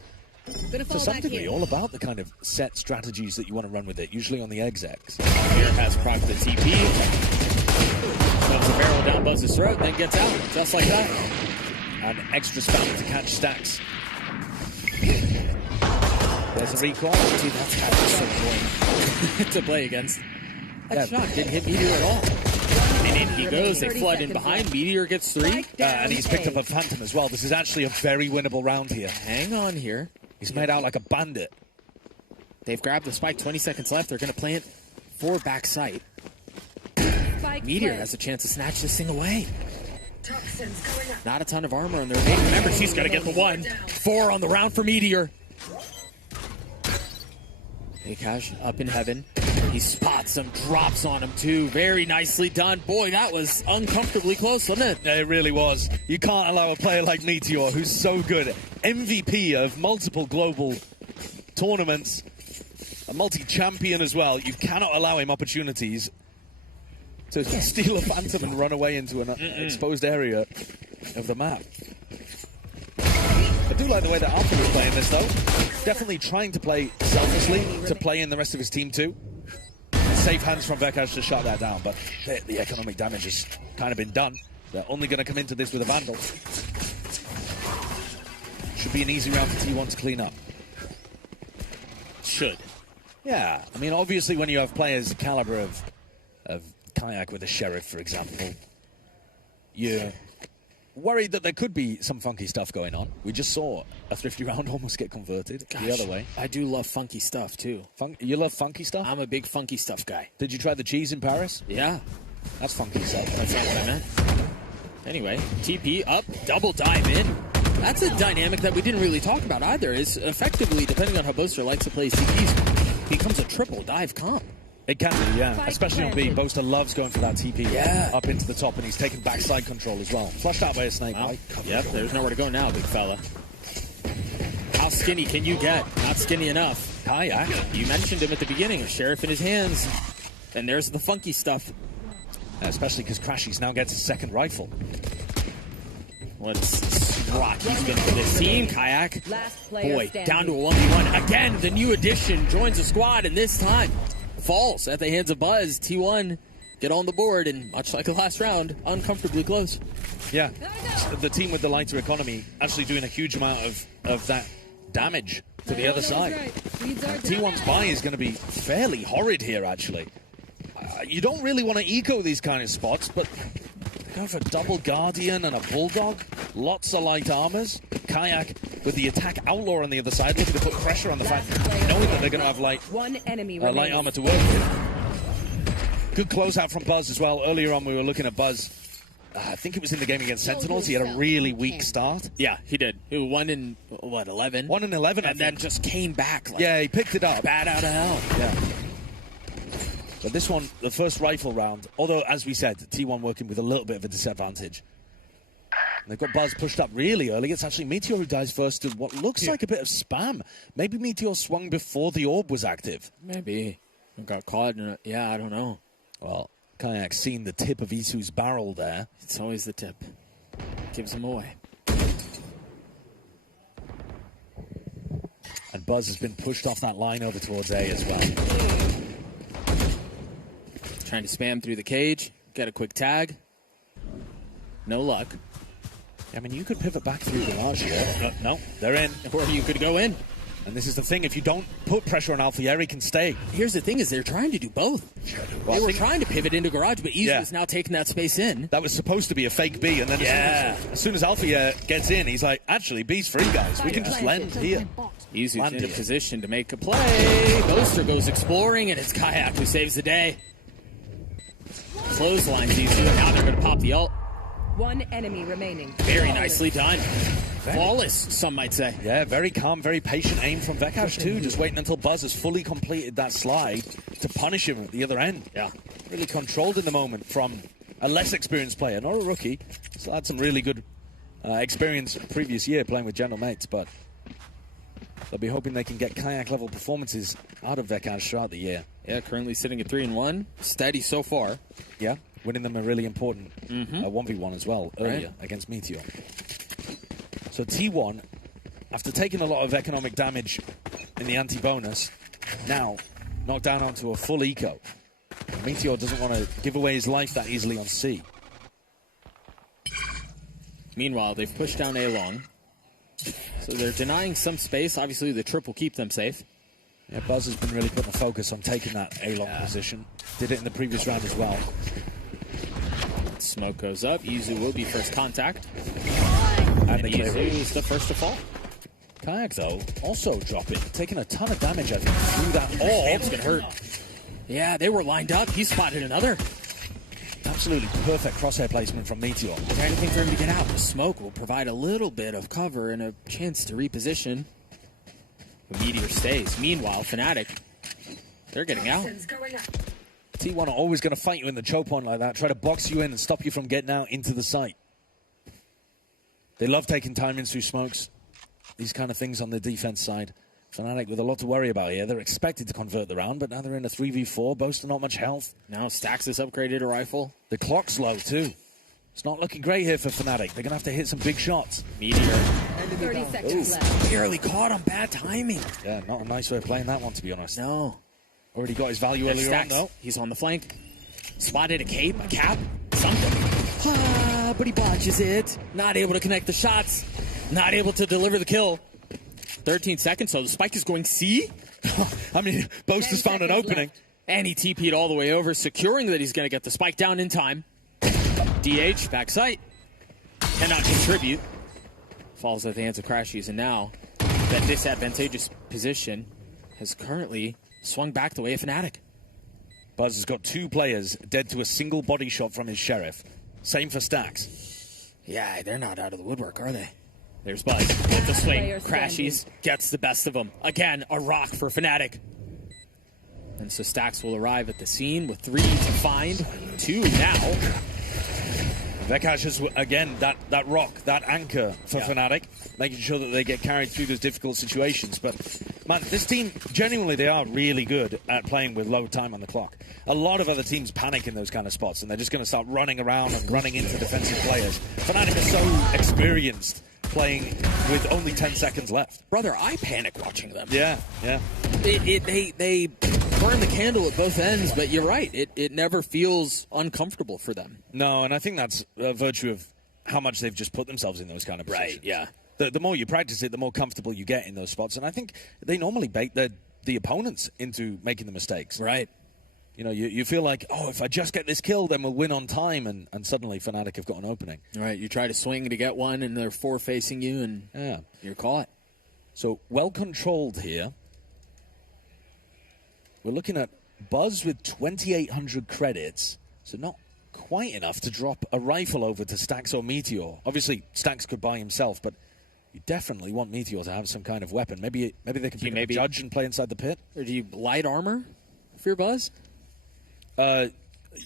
to some degree, all about the kind of set strategies that you want to run with it, usually on the execs. Here has proc the TP. Shoves the barrel down Buzz's throat, then gets out, just like that. An extra spam to catch stacks. There's a recoil. Dude, that's kind of so annoying to play against. That shot didn't hit Meteor at all. And in he goes. They flood in behind. Meteor gets 3. And he's picked up a Phantom as well. This is actually a very winnable round here. Hang on here. He's made out like a bandit. They've grabbed the spike. 20 seconds left. They're going to plant for backside. Meteor has a chance to snatch this thing away. Not a ton of armor on their name. Remember, she's got to get the 1. 4 on the round for Meteor. Akash up in heaven. He spots him, drops on him too. Very nicely done. Boy, that was uncomfortably close, wasn't it? It really was. You can't allow a player like Meteor, who's so good, MVP of multiple global tournaments, a multi-champion as well. You cannot allow him opportunities to steal a Phantom and run away into an exposed area of the map. I do like the way that Alpha is playing this, though. Definitely trying to play selflessly to play in the rest of his team, too. Safe hands from Vekash to shut that down, but the economic damage has kind of been done. They're only going to come into this with a Vandal. Should be an easy round for T1 to clean up. Should. Yeah, I mean, obviously when you have players the caliber of Kayak with a Sheriff, for example, you're worried that there could be some funky stuff going on. We just saw a Thrifty round almost get converted the other way. I do love funky stuff, too. You love funky stuff? I'm a big funky stuff guy. Did you try the cheese in Paris? Yeah. That's funky stuff. That's not what I meant. Anyway, TP up, double dive in. That's a dynamic that we didn't really talk about either, is effectively, depending on how Boaster likes to play TPs, becomes a triple dive comp. It can be, yeah. Especially on B. Boaster loves going for that TP up into the top, and he's taking backside control as well. Flushed out by a snake. Wow. Yep, there's nowhere to go now, big fella. How skinny can you get? Not skinny enough. Kayak. You mentioned him at the beginning, a Sheriff in his hands. And there's the funky stuff. Especially because Crashies now gets his second rifle. Let's rock. He's been for this team. Kayak. Boy, down to a 1v1. Again, the new addition joins the squad, and this time falls at the hands of Buzz. T1 get on the board, and much like the last round, uncomfortably close. Yeah, the team with the lighter economy actually doing a huge amount of that damage to the other side. T1's buy is going to be fairly horrid here, actually. You don't really want to eco these kind of spots, but go for double Guardian and a Bulldog. Lots of light armors. Kayak with the attack Outlaw on the other side, looking to put pressure on the fact, knowing that they're going to have light armor to work with. Good closeout from Buzz as well. Earlier on, we were looking at Buzz. I think it was in the game against Sentinels. He had a really weak start. Yeah, he did. He was 1 in, 11? 1 in 11, and then just came back. Like, yeah, he picked it up. Bad out of hell. Yeah. But this one, the first rifle round, although, as we said, T1 working with a little bit of a disadvantage. And they've got Buzz pushed up really early. It's actually Meteor who dies first to what looks like a bit of spam. Maybe Meteor swung before the orb was active. Maybe. Got caught in it. Yeah, I don't know. Well, Kayak's seen the tip of Isu's barrel there. It's always the tip. Gives him away. And Buzz has been pushed off that line over towards A as well. Trying to spam through the cage. Get a quick tag. No luck. I mean, you could pivot back through the garage here. No, they're in. Or you could go in. And this is the thing, if you don't put pressure on Alpha, he can stay. Here's the thing, is they're trying to do both. Well, they were trying to pivot into garage, but Izu is now taking that space in. That was supposed to be a fake B, and then as soon as Alpha gets in, he's like, actually, B's free, guys. We can just land here. Izu's in a position to make a play. Boaster goes exploring, and it's Kayak who saves the day. Clotheslines Izu, and now they're going to pop the ult. One enemy remaining. Very nicely done. Flawless, some might say. Yeah, very calm, very patient aim from Vekash too, just waiting until Buzz has fully completed that slide to punish him at the other end. Yeah. Really controlled in the moment from a less experienced player, not a rookie. Still had some really good experience previous year playing with General Mates, but They'll be hoping they can get kayak-level performances out of Vekaj throughout the year. Yeah, currently sitting at 3-1. Steady so far. Yeah, winning them a really important 1v1 as well earlier against Meteor. So T1, after taking a lot of economic damage in the anti-bonus, now knocked down onto a full eco. Meteor doesn't want to give away his life that easily on C. Meanwhile, they've pushed down A long. So they're denying some space. Obviously, the trip will keep them safe. Yeah, Buzz has been really putting a focus on taking that A-long position. Did it in the previous round as well. Smoke goes up. Izu will be first contact. And Izu is the first to fall. Kayak, though, also dropping. Taking a ton of damage, I think, through that. Oh, it's going to hurt. Yeah, they were lined up. He spotted another. Absolutely perfect crosshair placement from Meteor. Is there anything for him to get out? The smoke will provide a little bit of cover and a chance to reposition. The Meteor stays. Meanwhile, FNATIC, they're getting out. T1 are always going to fight you in the choke point like that, try to box you in and stop you from getting out into the site. They love taking timings through smokes. These kind of things on the defense side. FNATIC with a lot to worry about here. They're expected to convert the round, but now they're in a 3v4. Boasting not much health. Now Stax has upgraded a rifle. The clock's low, too. It's not looking great here for FNATIC. They're going to have to hit some big shots. Meteor. 30 seconds left. Barely caught on bad timing. Yeah, not a nice way of playing that one, to be honest. No. Already got his value earlier on, though. He's on the flank. Spotted a cape, a cap, something. But he botches it. Not able to connect the shots. Not able to deliver the kill. 13 seconds, so the spike is going C. I mean, Boast has found an opening. Left. And he TP'd all the way over, securing that he's going to get the spike down in time. DH, backside. Cannot contribute. Falls at the hands of Crashies, and now that disadvantageous position has currently swung back the way of FNATIC. Buzz has got 2 players dead to a single body shot from his Sheriff. Same for Stax. Yeah, they're not out of the woodwork, are they? There's Buzz with the swing. Crashies gets the best of them. Again, a rock for FNATIC. And so Stax will arrive at the scene with 3 to find. 2 now. Vekaj is, again, that rock, that anchor for FNATIC, making sure that they get carried through those difficult situations. But, man, this team, genuinely, they are really good at playing with low time on the clock. A lot of other teams panic in those kind of spots, and they're just going to start running around and running into defensive players. FNATIC are so experienced playing with only 10 seconds left. Brother, I panic watching them. Yeah. They burn the candle at both ends, but you're right. It never feels uncomfortable for them. No, and I think that's a virtue of how much they've just put themselves in those kind of positions. Right, yeah. The more you practice it, the more comfortable you get in those spots. And I think they normally bait the opponents into making the mistakes. Right. You know, you feel like, oh, if I just get this kill, then we'll win on time, and suddenly FNATIC have got an opening. Right, you try to swing to get one, and they're 4 facing you, and you're caught. So, well controlled here. We're looking at Buzz with 2,800 credits, so not quite enough to drop a rifle over to Stax or Meteor. Obviously, Stax could buy himself, but you definitely want Meteor to have some kind of weapon. Maybe they can pick up a Judge and play inside the pit. Or do you light armor for your Buzz?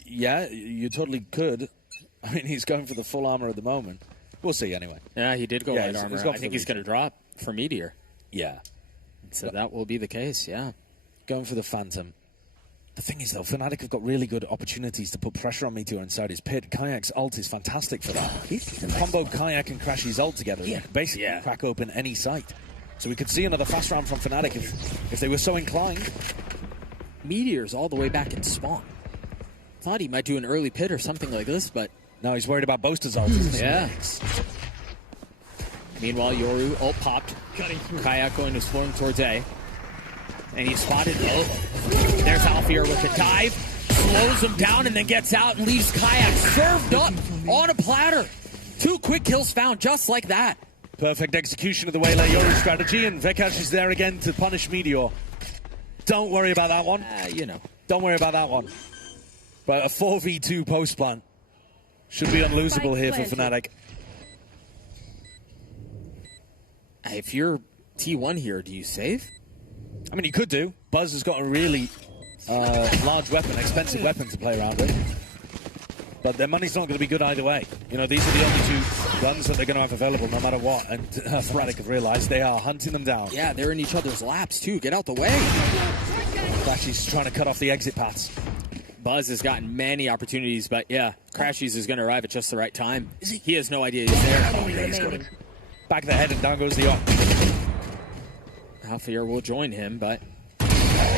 Yeah, you totally could. I mean, he's going for the full armor at the moment. We'll see anyway. Yeah, he did go light armor. I think he's going to drop for Meteor. Yeah. So that will be the case, yeah. Going for the Phantom. The thing is, though, FNATIC have got really good opportunities to put pressure on Meteor inside his pit. Kayak's ult is fantastic for that. Combo Kayak and Crashy's ult together, basically crack open any site. So we could see another fast round from FNATIC if they were so inclined. Meteor's all the way back in spawn. Thought he might do an early pit or something like this, but... No, he's worried about Boaster's ult. Yeah. Meanwhile, Yoru ult popped. Kayak going to explore him towards A. And he's spotted. Oh, there's Alfier with a dive. Slows him down and then gets out and leaves Kayak served up on a platter. 2 quick kills found just like that. Perfect execution of the Waylay Yoru strategy, and Vekaj is there again to punish Meteor. Don't worry about that one. Don't worry about that one. But a 4v2 post plant should be unlosable here for FNATIC. If you're T1 here, do you save? I mean, you could do. Buzz has got a really large weapon, expensive weapon to play around with. But their money's not going to be good either way. You know, these are the only two guns that they're going to have available no matter what. And FNATIC have realized they are hunting them down. Yeah, they're in each other's laps, too. Get out the way. Crashy's trying to cut off the exit paths. Buzz has gotten many opportunities, but yeah, Crashies is going to arrive at just the right time. He has no idea he's there. Oh, yeah, he's got him. Back of the head, and down goes the op. Alfier will join him, but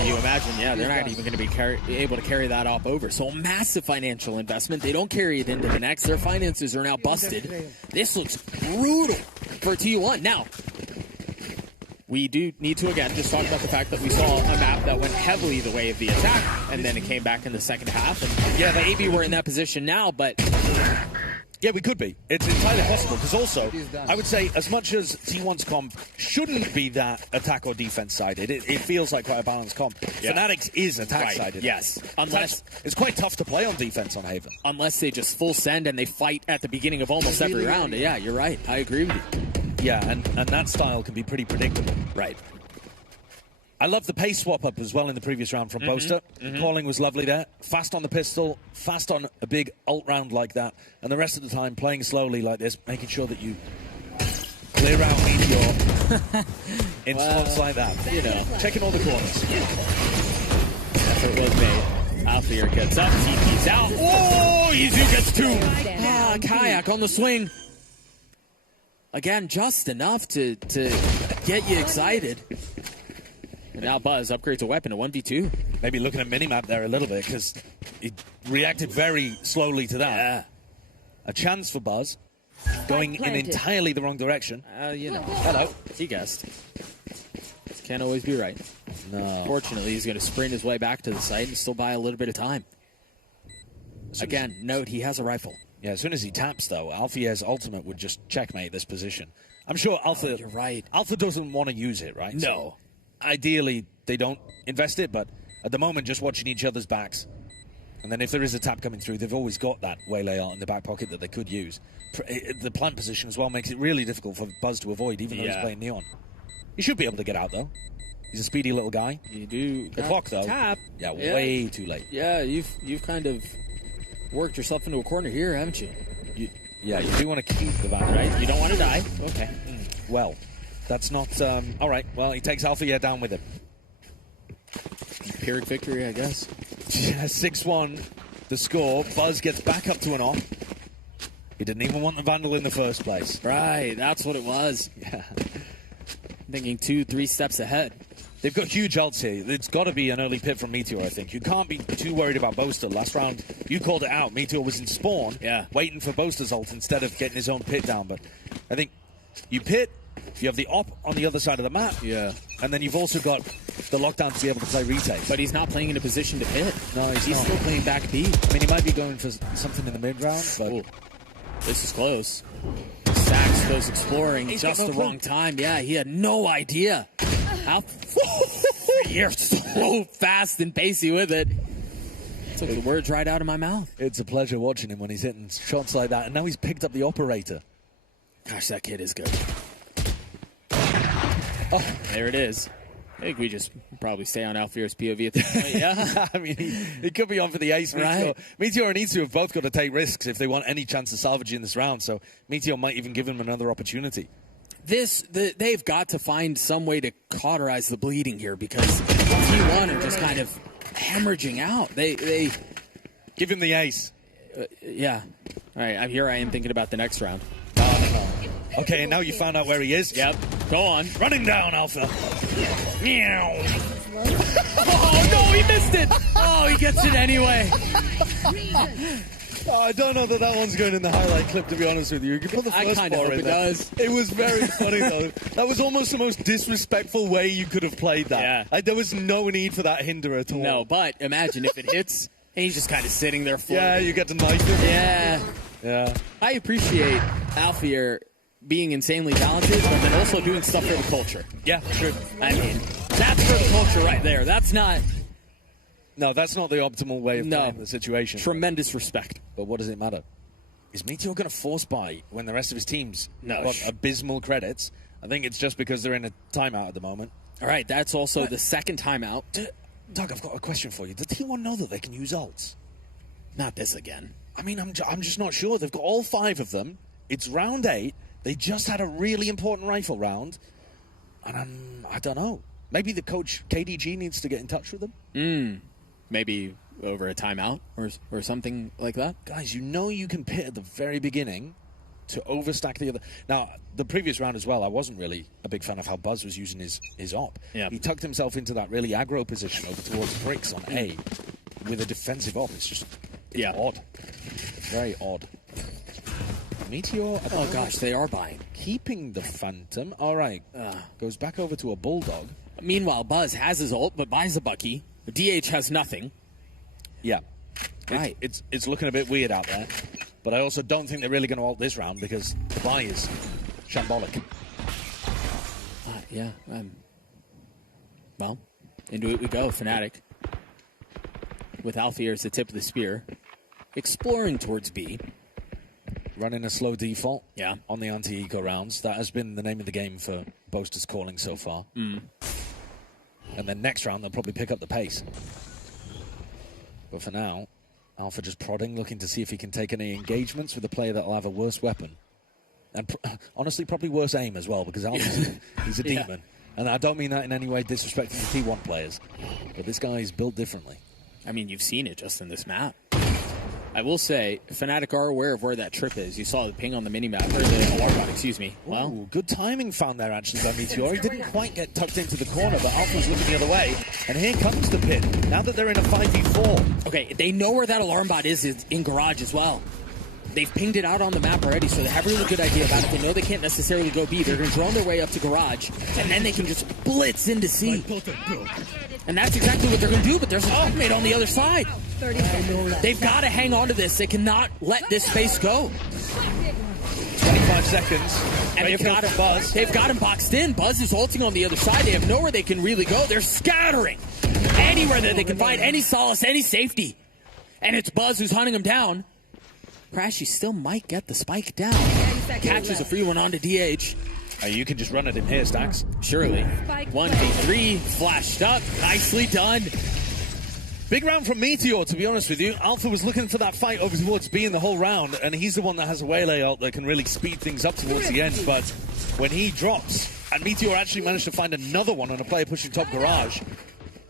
you imagine, yeah, they're not even going to be able to carry that op over. So a massive financial investment. They don't carry it into the next. Their finances are now busted. This looks brutal for T1. Now, we do need to, again, just talk about the fact that we saw a map that went heavily the way of the attack, and then it came back in the second half. And yeah, maybe we're in that position now, but... Yeah, we could be. It's entirely possible, because also, I would say, as much as T1's comp shouldn't be that attack or defense-sided, it feels like quite a balanced comp. Yeah. FNATIC's is attack-sided. Right. Yes. Unless it's quite tough to play on defense on Haven. Unless they just full send and they fight at the beginning of almost every round. Yeah, you're right. I agree with you. Yeah, and that style can be pretty predictable. Right. I love the pace swap up as well in the previous round from Boaster. Calling was lovely there. Fast on the pistol, fast on a big ult round like that, and the rest of the time playing slowly like this, making sure that you clear out Meteor in spots like that. You know, checking all the corners. Effort was made. Alfier gets up, TP's out. Oh, Izu gets two. Kayak on the swing. Again, just enough to get you excited. And now Buzz upgrades a weapon to 1v2. Maybe looking at minimap there a little bit, because he reacted very slowly to that. Yeah. A chance for Buzz, going in entirely the wrong direction. You know, hello. He guessed. Can't always be right. No. Fortunately, he's going to sprint his way back to the site and still buy a little bit of time. Again, note he has a rifle. Yeah, as soon as he taps, though, Alfier's ultimate would just checkmate this position. I'm sure Alpha... you're right. Alpha doesn't want to use it, right? No. So, ideally, they don't invest it, but at the moment, just watching each other's backs. And then if there is a tap coming through, they've always got that waylay out in the back pocket that they could use. The plant position as well makes it really difficult for Buzz to avoid, even though he's playing Neon. He should be able to get out, though. He's a speedy little guy. You do. The clock, though. Tap. Yeah, way too late. Yeah, you've kind of worked yourself into a corner here, haven't you? Yeah, you do want to keep the van, right? You don't want to die. Okay. Well, that's not... all right, well, he takes Alfia down with him. Pyrrhic victory, I guess. Yeah, 6-1, the score. Buzz gets back up to an off. He didn't even want the Vandal in the first place. Right, that's what it was. Yeah. Thinking 2-3 steps ahead. They've got huge ults here. It's got to be an early pit from Meteor, I think. You can't be too worried about Boaster. Last round, you called it out. Meteor was in spawn, waiting for Boaster's ult instead of getting his own pit down. But I think you pit, you have the op on the other side of the map, and then you've also got the lockdown to be able to play retakes. But he's not playing in a position to pit. No, he's still playing back B. I mean, he might be going for something in the mid-round, but... Ooh, this is close. Sax goes exploring just the wrong time. Yeah, he had no idea. How... You're so fast and pacey with it. Took the words right out of my mouth. It's a pleasure watching him when he's hitting shots like that. And now he's picked up the operator. Gosh, that kid is good. Oh, there it is. I think we just probably stay on Alfier's POV at this point, yeah? I mean, he could be on for the ace. Right. Meteor and Izu have both got to take risks if they want any chance of salvaging this round. So Meteor might even give him another opportunity. They've got to find some way to cauterize the bleeding here, because T1 are just kind of hemorrhaging out. They give him the ace. Yeah. All right, here I am thinking about the next round. Okay, and now you found out where he is. Yep. Go on. Running down, Alpha. Meow. Oh, no, he missed it. Oh, he gets it anyway. Oh, I don't know that one's going in the highlight clip, to be honest with you. You can put the first I kind of hope it does. It was very funny, though. That was almost the most disrespectful way you could have played that. Yeah. There was no need for that hinder at all. No, but imagine if it hits, and he's just kind of sitting there floating. Yeah, you get to knife him. Yeah. Yeah. I appreciate Alfier being insanely talented, but then also doing stuff for the culture. Yeah, sure. I mean, that's for the culture right there. That's not... No, that's not the optimal way of playing the situation. Tremendous respect. But what does it matter? Is Meteor going to force buy when the rest of his team's got abysmal credits? I think it's just because they're in a timeout at the moment. All right, that's also the second timeout. Doug, I've got a question for you. Does T1 know that they can use ults? Not this again. I mean, I'm just not sure. They've got all 5 of them. It's round 8. They just had a really important rifle round. And I don't know. Maybe the coach, KDG, needs to get in touch with them? Maybe over a timeout or something like that? Guys, you know you can pit at the very beginning to overstack the other. Now, the previous round as well, I wasn't really a big fan of how Buzz was using his op. Yeah. He tucked himself into that really aggro position over towards bricks on A with a defensive op. It's just odd. It's very odd. Meteor. Oh gosh, they are buying. Keeping the Phantom. All right. Goes back over to a Bulldog. Meanwhile, Buzz has his ult, but buys a Bucky. DH has nothing. Yeah. Right. It's looking a bit weird out there. But I also don't think they're really going to ult this round because the buy is shambolic. Yeah. Well, into it we go. FNATIC. With Alfie as the tip of the spear. Exploring towards B. Running a slow default on the anti-eco rounds. That has been the name of the game for Boaster's calling so far. And then next round, they'll probably pick up the pace. But for now, Alpha just prodding, looking to see if he can take any engagements with a player that will have a worse weapon. And honestly, probably worse aim as well, because Alpha's he's a demon. And I don't mean that in any way disrespecting the T1 players. But this guy is built differently. I mean, you've seen it just in this map. I will say, FNATIC are aware of where that trip is. You saw the ping on the mini-map, or the alarm bot, excuse me. Well, good timing found there, actually, by Meteor. He didn't quite get tucked into the corner, but Alpha's looking the other way. And here comes the pit. Now that they're in a 5v4. Okay, they know where that alarm bot is in garage as well. They've pinged it out on the map already, so they have a really good idea about it. They know they can't necessarily go B. They're going to drone their way up to garage, and then they can just blitz into C. And that's exactly what they're going to do, but there's an ultimate on the other side. They've got to hang on to this. They cannot let this space go. 25 seconds. And they've got him boxed in. Buzz is ulting on the other side. They have nowhere they can really go. They're scattering anywhere that they can find any solace, any safety. And it's Buzz who's hunting him down. Crashy still might get the spike down. Catches a free one onto DH. You can just run at him here, Stacks. Surely. 1v3, flashed up, nicely done. Big round from Meteor, to be honest with you. Alpha was looking for that fight over towards B in the whole round, and he's the one that has a waylay ult that can really speed things up towards the end. But when he drops, and Meteor actually managed to find another one on a player pushing top garage,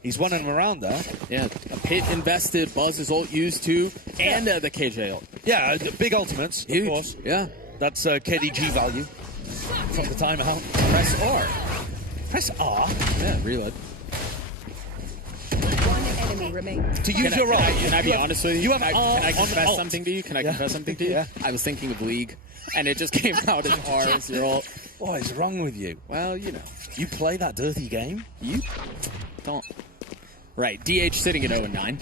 he's running him around there. Yeah, a pit invested, Buzz's ult used too, and the KJ ult. Yeah, big ultimates, huge. Of course. Yeah. That's KDG value from the timeout. Press R. Press R? Yeah, reload. To use your role. Can I be honest with you? Can I confess something to you? Can I confess something to you? Yeah. I was thinking of League, and it just came out as R as your ult. What is wrong with you? Well, you know. You play that dirty game? You don't. Right, DH sitting at 0-9.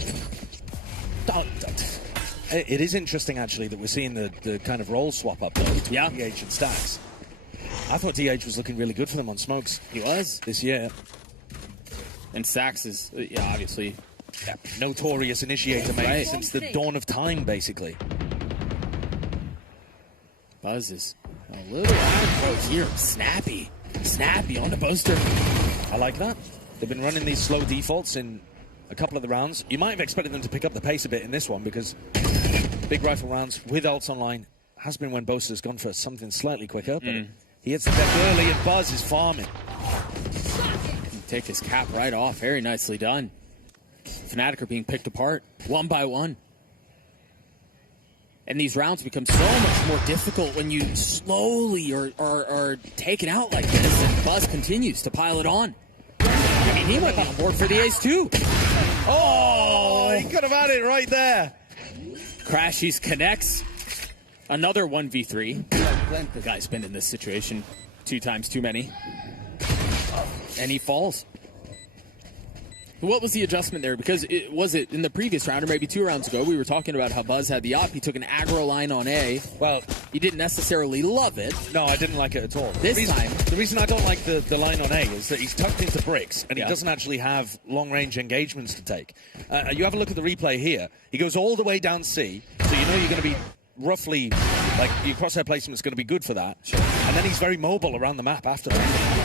It is interesting, actually, that we're seeing the kind of role swap up though between DH and Stacks. I thought DH was looking really good for them on smokes. He was. This year. And Stacks is, obviously... notorious initiator, mate, since the dawn of time, basically. Buzz is a little out here. Snappy on the Boaster. I like that. They've been running these slow defaults in a couple of the rounds. You might have expected them to pick up the pace a bit in this one because big rifle rounds with ults online has been when Boaster's gone for something slightly quicker, but he hits the deck early and Buzz is farming. Take his cap right off. Very nicely done. FNATIC are being picked apart one by one. And these rounds become so much more difficult when you slowly are taken out like this, and Buzz continues to pile it on. I mean, he might be on board for the ace too. Oh, he could have had it right there. Crashies connects. Another 1v3. The guy's been in this situation 2 times too many. And he falls. What was the adjustment there? Because was it in the previous round, or maybe 2 rounds ago, we were talking about how Buzz had the op. He took an aggro line on A. Well, he didn't necessarily love it. No, I didn't like it at all. The reason I don't like the line on A is that he's tucked into bricks, and he doesn't actually have long-range engagements to take. You have a look at the replay here. He goes all the way down C, so you know you're going to be roughly, like, your crosshair placement's going to be good for that. Sure. And then he's very mobile around the map after that.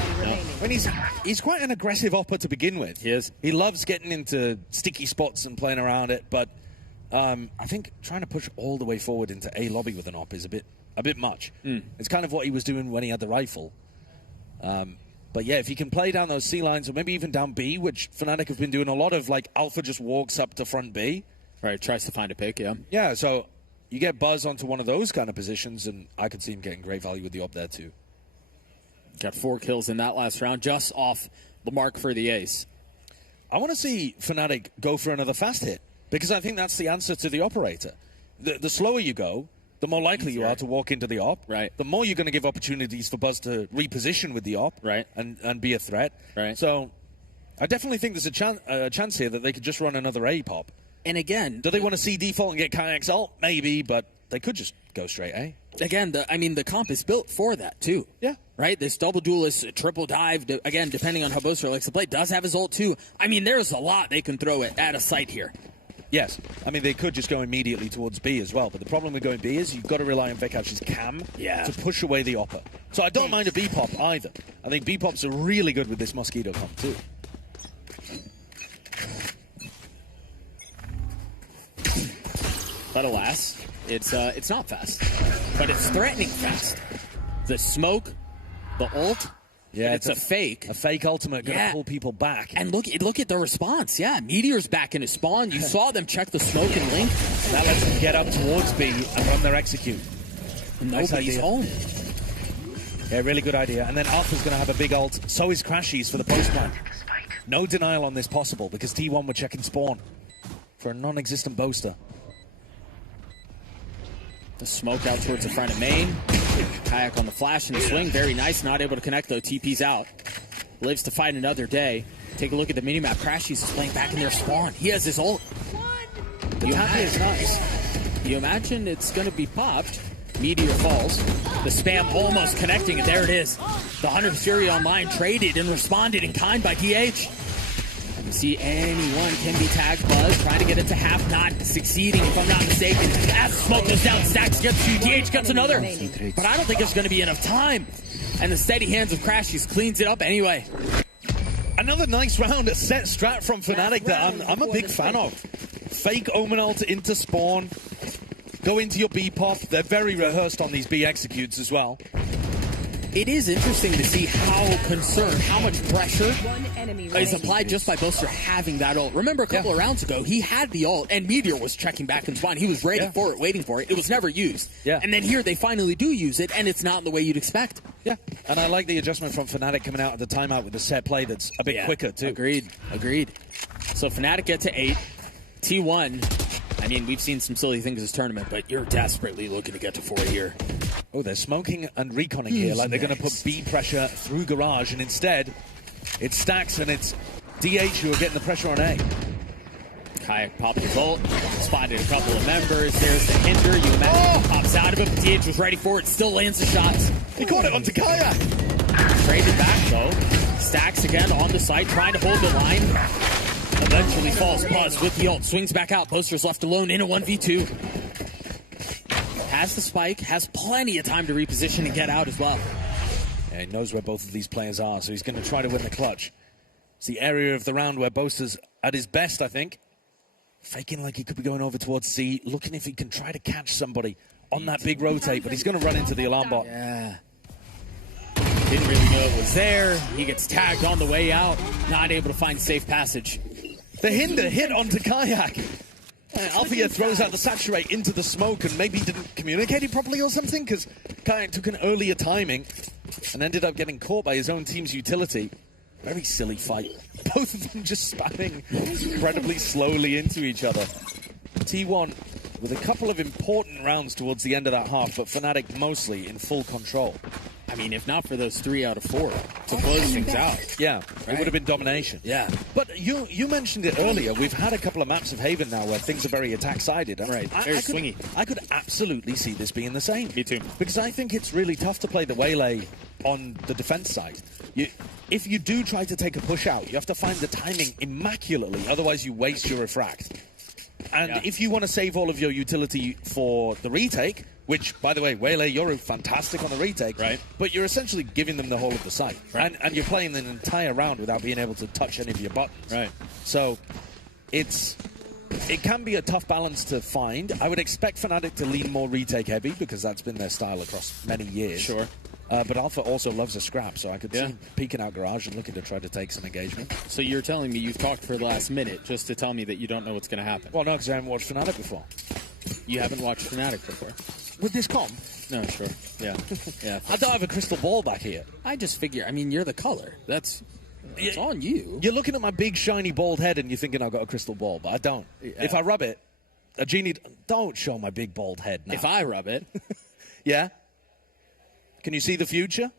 When he's quite an aggressive opper to begin with. He is. He loves getting into sticky spots and playing around it, but I think trying to push all the way forward into A lobby with an op is a bit much. It's kind of what he was doing when he had the rifle. But yeah, if he can play down those C lines, or maybe even down B, which FNATIC have been doing a lot of, like Alpha just walks up to front B. Right, tries to find a pick, yeah. Yeah, so you get Buzz onto one of those kind of positions, and I could see him getting great value with the op there too. Got 4 kills in that last round, just off the mark for the ace. I want to see FNATIC go for another fast hit, because I think that's the answer to the operator. The slower you go, the more likely you are to walk into the op. Right. The more you're going to give opportunities for Buzz to reposition with the op. Right. And be a threat. Right. So I definitely think there's a chance here that they could just run another A pop. And again, do they want to see default and get Kayak's ult? Maybe, but they could just go straight A. Again, the comp is built for that, too. Yeah. Right? This double duelist, triple dive, again, depending on how Boaster likes to play, does have his ult, too. I mean, there's a lot they can throw at a site here. Yes. I mean, they could just go immediately towards B as well, but the problem with going B is you've got to rely on Vekash's cam to push away the opper. So I don't mind a B pop either. I think B pops are really good with this Mosquito comp, too. But alas, it's not fast, but it's threatening fast. The smoke, the ult, yeah, it's a fake ultimate going to pull people back. And look at the response. Yeah, Meteor's back in his spawn. You saw them check the smoke and link. And that lets them get up towards B and run their execute. Nobody's home. Yeah, really good idea. And then Alpha's going to have a big ult. So is Crashies for the post plant. No denial on this possible because T1 were checking spawn for a non-existent Boaster. The smoke out towards the front of main. Kayak on the flash and the swing. Very nice. Not able to connect, though. TP's out. Lives to fight another day. Take a look at the minimap. Crashies is playing back in their spawn. He has his ult. The tap is nice. You imagine it's going to be popped. Meteor falls. The spam almost connecting, and there it is. The Hunter Fury Online traded and responded in kind by DH. See, anyone can be tagged. Buzz trying to get it to half, not succeeding, if I'm not mistaken. As the smoke goes down, Stacks gets 2, DH gets another. But I don't think there's going to be enough time. And the steady hands of Crashies cleans it up anyway. Another nice round, a set strat from FNATIC that I'm a big fan of. Fake Omen ult into spawn. Go into your B pop. They're very rehearsed on these B executes as well. It is interesting to see how much pressure is applied just by Boaster having that ult. Remember a couple of rounds ago, he had the ult, and Meteor was checking back in spawn. He was ready for it, waiting for it. It was never used. Yeah. And then here they finally do use it, and it's not the way you'd expect. Yeah, and I like the adjustment from FNATIC coming out at the timeout with the set play that's a bit quicker, too. Agreed. So FNATIC get to 8. T1, I mean, we've seen some silly things this tournament, but you're desperately looking to get to 4 here. Oh, they're smoking and reconning here, like they're going to put B pressure through Garage, and instead, it's Stacks and it's DH who are getting the pressure on A. Kayak popped his ult, spotted a couple of members. There's the hinder. You imagine he pops out of it, but DH was ready for it, still lands the shots. He caught it onto Kayak. Traded back, though. Stacks again on the site, trying to hold the line. Eventually falls. Buzz with the ult, swings back out. Boaster's left alone in a 1v2. Has the spike, has plenty of time to reposition and get out as well. Yeah, he knows where both of these players are, so he's going to try to win the clutch. It's the area of the round where Boaster's at his best, I think. Faking like he could be going over towards C, looking if he can try to catch somebody on that big rotate, but he's going to run into the alarm bot. Yeah. Didn't really know it was there. He gets tagged on the way out, not able to find safe passage. The hinder hit onto Kayak. Althea throws out the saturate into the smoke and maybe didn't communicate it properly or something, because Kayak took an earlier timing and ended up getting caught by his own team's utility. Very silly fight. Both of them just spamming incredibly slowly into each other. T1 with a couple of important rounds towards the end of that half, but FNATIC mostly in full control. I mean, if not for those 3 out of 4 to close things out. Yeah, it would have been domination. Yeah. But you mentioned it earlier. We've had a couple of maps of Haven now where things are very attack-sided. Right, very swingy. I could absolutely see this being the same. Me too. Because I think it's really tough to play the Waylay on the defense side. If you do try to take a push out, you have to find the timing immaculately, otherwise you waste your refract. And if you want to save all of your utility for the retake, which, by the way, Waylay, you're fantastic on the retake, right? But you're essentially giving them the whole of the site. Right. And you're playing an entire round without being able to touch any of your buttons. Right. So it's it can be a tough balance to find. I would expect FNATIC to lean more retake heavy because that's been their style across many years. Sure. But Alpha also loves a scrap, so I could see him peeking out Garage and looking to try to take some engagement. So you're telling me you've talked for the last minute just to tell me that you don't know what's going to happen? Well, no, because I haven't watched FNATIC before. You haven't watched FNATIC before? With this comp? No, sure. Yeah. Yeah. I don't have a crystal ball back here. I just figure, I mean, you're the color. It's on you. You're looking at my big, shiny, bald head and you're thinking I've got a crystal ball, but I don't. Yeah. If I rub it, a genie... Don't show my big, bald head now. If I rub it... Yeah? Can you see the future?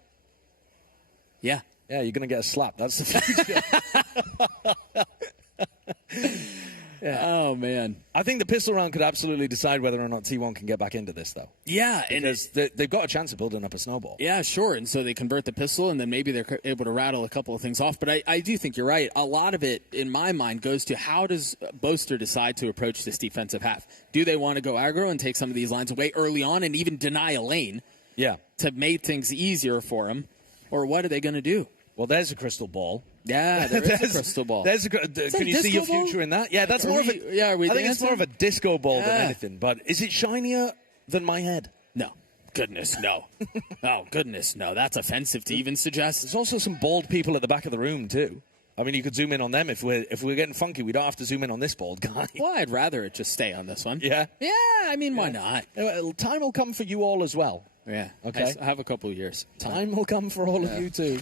Yeah. Yeah, you're going to get a slap. That's the future. Yeah. Oh, man. I think the pistol round could absolutely decide whether or not T1 can get back into this, though. Yeah. Because they've got a chance of building up a snowball. Yeah, sure. And so they convert the pistol, and then maybe they're able to rattle a couple of things off. But I do think you're right. A lot of it, in my mind, goes to how does Boaster decide to approach this defensive half? Do they want to go aggro and take some of these lines away early on and even deny a lane to make things easier for them? Or what are they going to do? Well, there's a crystal ball. Yeah, there is a crystal ball. There's can you see your future in that? Yeah, that's more of a. Yeah, I think it's more of a disco ball than anything. But is it shinier than my head? No. Goodness, no. Oh, goodness, no. That's offensive to even suggest. There's also some bald people at the back of the room too. I mean, you could zoom in on them if we're getting funky. We don't have to zoom in on this bald guy. Well, I'd rather it just stay on this one. Yeah. Yeah. I mean, why not? Time will come for you all as well. Yeah. Okay. I have a couple of years. Time will come for all of you too.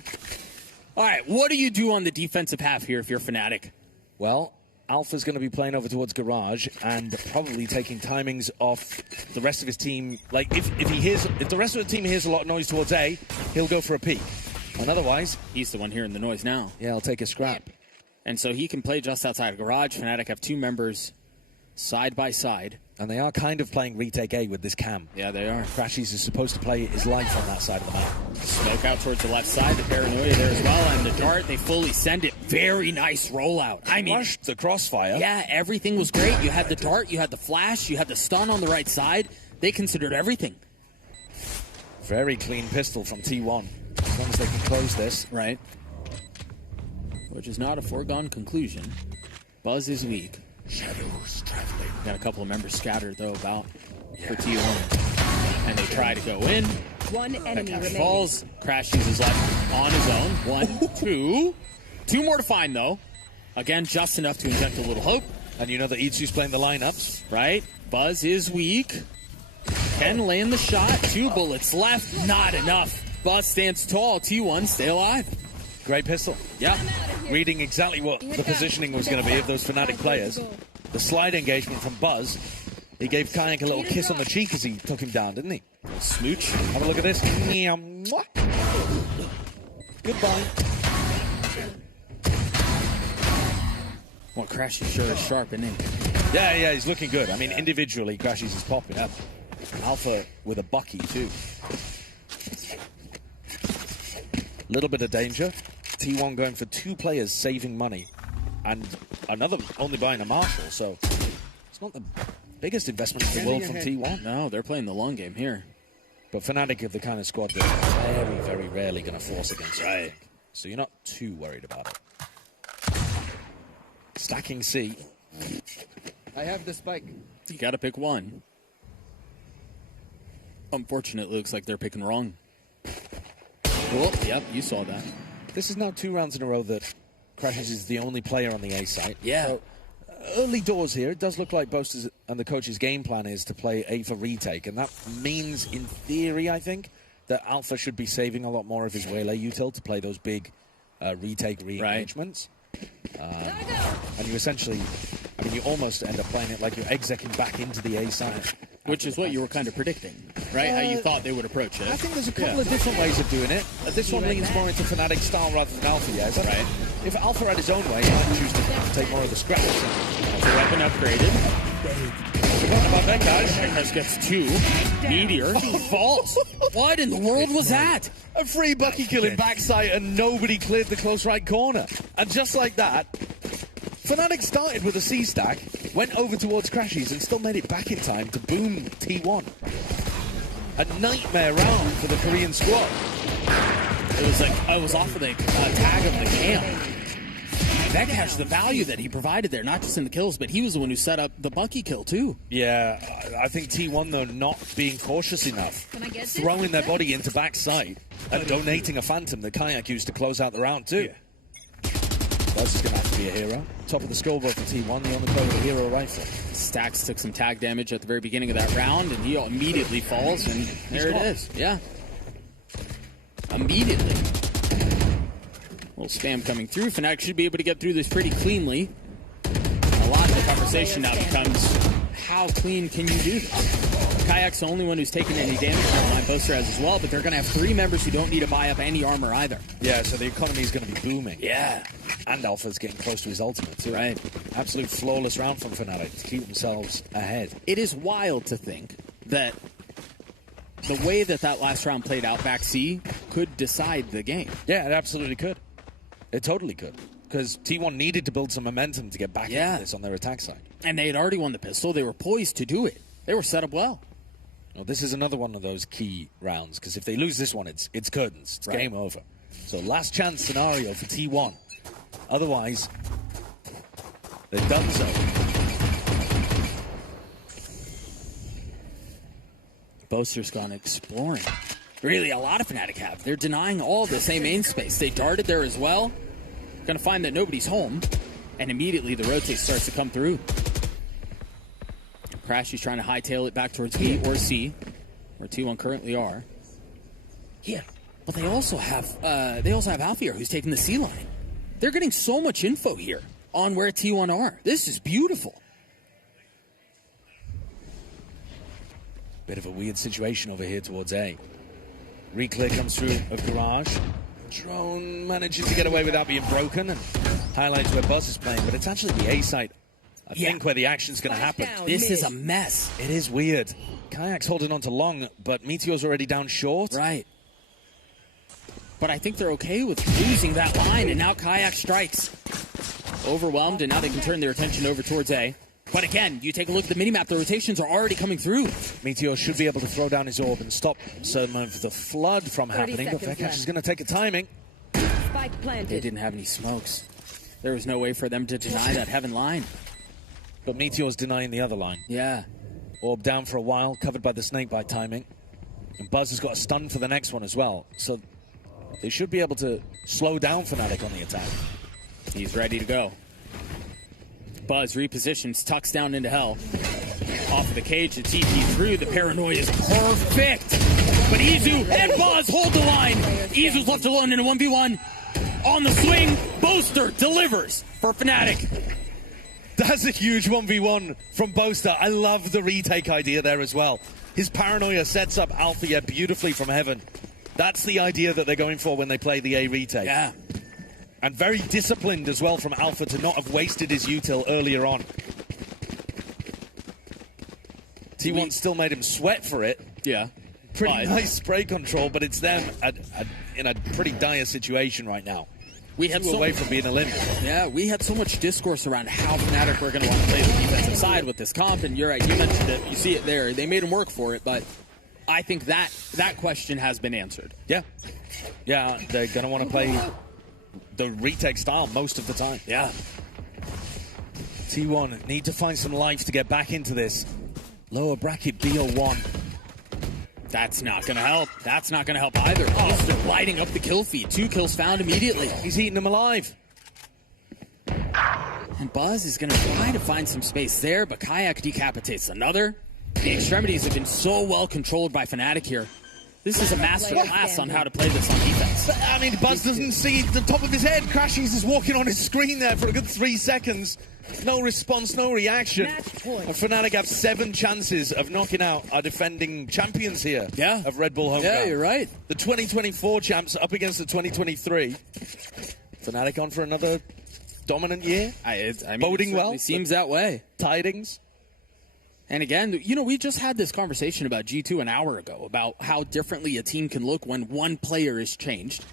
All right, what do you do on the defensive half here if you're FNATIC? Well, Alpha's going to be playing over towards Garage and probably taking timings off the rest of his team. Like, if the rest of the team hears a lot of noise towards A, he'll go for a peek. And otherwise... He's the one hearing the noise now. Yeah, I'll take a scrap. And so he can play just outside of Garage. FNATIC have two members side by side. And they are kind of playing retake A with this cam. Yeah, they are. Crashies is supposed to play his life on that side of the map. Smoke out towards the left side, the paranoia there as well, and the dart, they fully send it. Very nice rollout. I mean, crushed the crossfire. Yeah, everything was great. You had the dart, you had the flash, you had the stun on the right side. They considered everything. Very clean pistol from T1, as long as they can close this. Right. Which is not a foregone conclusion. Buzz is weak. Shadows traveling. Got a couple of members scattered, though, about for T1. And they try to go in. One enemy remaining. Falls. Crash uses left on his own. 1, 2. 2 more to find, though. Again, just enough to inject a little hope. And you know that Itsu's playing the lineups. Right. Buzz is weak. Can land the shot. 2 bullets left. Not enough. Buzz stands tall. T1 stay alive. Great pistol. Yeah. Reading exactly what the positioning was going to be of those FNATIC players. The slide engagement from Buzz. He gave Kayak a little kiss on the cheek as he took him down, didn't he? Smooch. Have a look at this. Goodbye. Well, Crashy sure is sharp, isn't he? Yeah, he's looking good. I mean, individually, Crashies is popping up. Alpha with a Bucky, too. Little bit of danger. T1 going for 2 players saving money. And another only buying a Marshall, so it's not the biggest investment in the world from T1. No, they're playing the long game here. But FNATIC are the kind of squad that's very, very rarely going to force against right. So you're not too worried about it. Stacking C. I have the spike. You got to pick one. Unfortunately, it looks like they're picking wrong. Well, yep, you saw that. This is now 2 rounds in a row that Crashes is the only player on the A site. Yeah. So, early doors here. It does look like Boasters and the coach's game plan is to play A for retake. And that means, in theory, I think, that Alpha should be saving a lot more of his Waylay util to play those big retake re-engagements. And you essentially, I mean, you almost end up playing it like you're execing back into the A site. Which is what you were kind of predicting, right? How you thought they would approach it. I think there's a couple of different ways of doing it. This one leans more into FNATIC style rather than Alpha, yes. Right. If Alpha had his own way, he might choose to take more of the scraps. That's a weapon upgraded. Forgotten about that, guys. Eckers gets 2. Meteor falls. What in the world was that? A free Bucky kill in backside and nobody cleared the close right corner. And just like that, FNATIC started with a C stack, went over towards Crashies and still made it back in time to boom T1. A nightmare round for the Korean squad. It was like, I was off of the tag of the cam. Vekash, the value that he provided there, not just in the kills, but he was the one who set up the Bucky kill too. Yeah, I think T1 though not being cautious enough, throwing their body into backside and donating a Phantom that Kayak used to close out the round too. Buzz is going to have to be a hero. Top of the scoreboard for T1, the only player with a hero rifle. Stax took some tag damage at the very beginning of that round, and he immediately falls, and there it is. Yeah. Immediately. A little spam coming through. FNATIC should be able to get through this pretty cleanly. A lot of the conversation now becomes, how clean can you do this? Kayak's the only one who's taken any damage. Line Poster has as well, but they're going to have 3 members who don't need to buy up any armor either. Yeah, so the economy is going to be booming. Yeah. And Alpha's getting close to his ultimate too. Right. Absolute flawless round from FNATIC to keep themselves ahead. It is wild to think that the way that last round played out back C could decide the game. Yeah, it absolutely could. It totally could. Because T1 needed to build some momentum to get back into this on their attack side. And they had already won the pistol. They were poised to do it. They were set up well. Well, this is another one of those key rounds, because if they lose this one, it's curtains. It's game over. So last chance scenario for T1. Otherwise, they're done so. Boaster's gone exploring. Really, a lot of FNATIC have. They're denying all the same main space. They darted there as well. Gonna find that nobody's home. And immediately the rotate starts to come through. Crashy's trying to hightail it back towards B or C, where T1 currently are. Yeah, but they also have Alfier, who's taking the C line. They're getting so much info here on where T1 are. This is beautiful. Bit of a weird situation over here towards A. Reclear comes through a garage. Drone manages to get away without being broken and highlights where Buzz is playing, but it's actually the A site, I think, where the action's going to happen. This is a mess. It is weird. Kayak's holding on to long, but Meteor's already down short. Right. But I think they're okay with losing that line, and now Kayak strikes. Overwhelmed, and now they can turn their attention over towards A. But again, you take a look at the minimap, the rotations are already coming through. Meteor should be able to throw down his orb and stop some of the flood from happening, but Vekash is going to take a timing. Spike planted. They didn't have any smokes. There was no way for them to deny that heaven line. But Meteor's denying the other line. Yeah. Orb down for a while, covered by the snakebite timing. And Buzz has got a stun for the next one as well. So they should be able to slow down FNATIC on the attack. He's ready to go. Buzz repositions, tucks down into hell. Off of the cage, the TP through. The paranoia is perfect. But Izu and Buzz hold the line. Izu's left alone in a 1v1. On the swing, Boaster delivers for FNATIC. That's a huge 1v1 from Boaster. I love the retake idea there as well. His paranoia sets up Alfia beautifully from heaven. That's the idea that they're going for when they play the A retake. Yeah. And very disciplined as well from Alpha to not have wasted his util earlier on. T1 still made him sweat for it. Yeah. Pretty nice spray control, but it's them in a pretty dire situation right now. We had away from being eliminated. Yeah, we had so much discourse around how FNATIC were going to want to play the defensive side with this comp, and you're right, you mentioned it, you see it there. They made him work for it, but I think that question has been answered. Yeah. Yeah, they're going to want to play the retake style most of the time. Yeah. T1 need to find some life to get back into this. Lower bracket BO1. That's not going to help. That's not going to help either. Oh, they're lighting up the kill feed. 2 kills found immediately. He's eating them alive. And Buzz is going to try to find some space there, but Kayak decapitates another. The extremities have been so well controlled by FNATIC here. This is a master class on how to play this on defense. I mean, Buzz doesn't see the top of his head. Crashies is walking on his screen there for a good 3 seconds. No response, no reaction. And FNATIC have 7 chances of knocking out our defending champions here of Red Bull Homeground. Yeah, you're right. The 2024 champs up against the 2023. FNATIC on for another dominant year. I mean, boding well. It seems that way. Tidings. And again, you know, we just had this conversation about G2 an hour ago about how differently a team can look when one player is changed.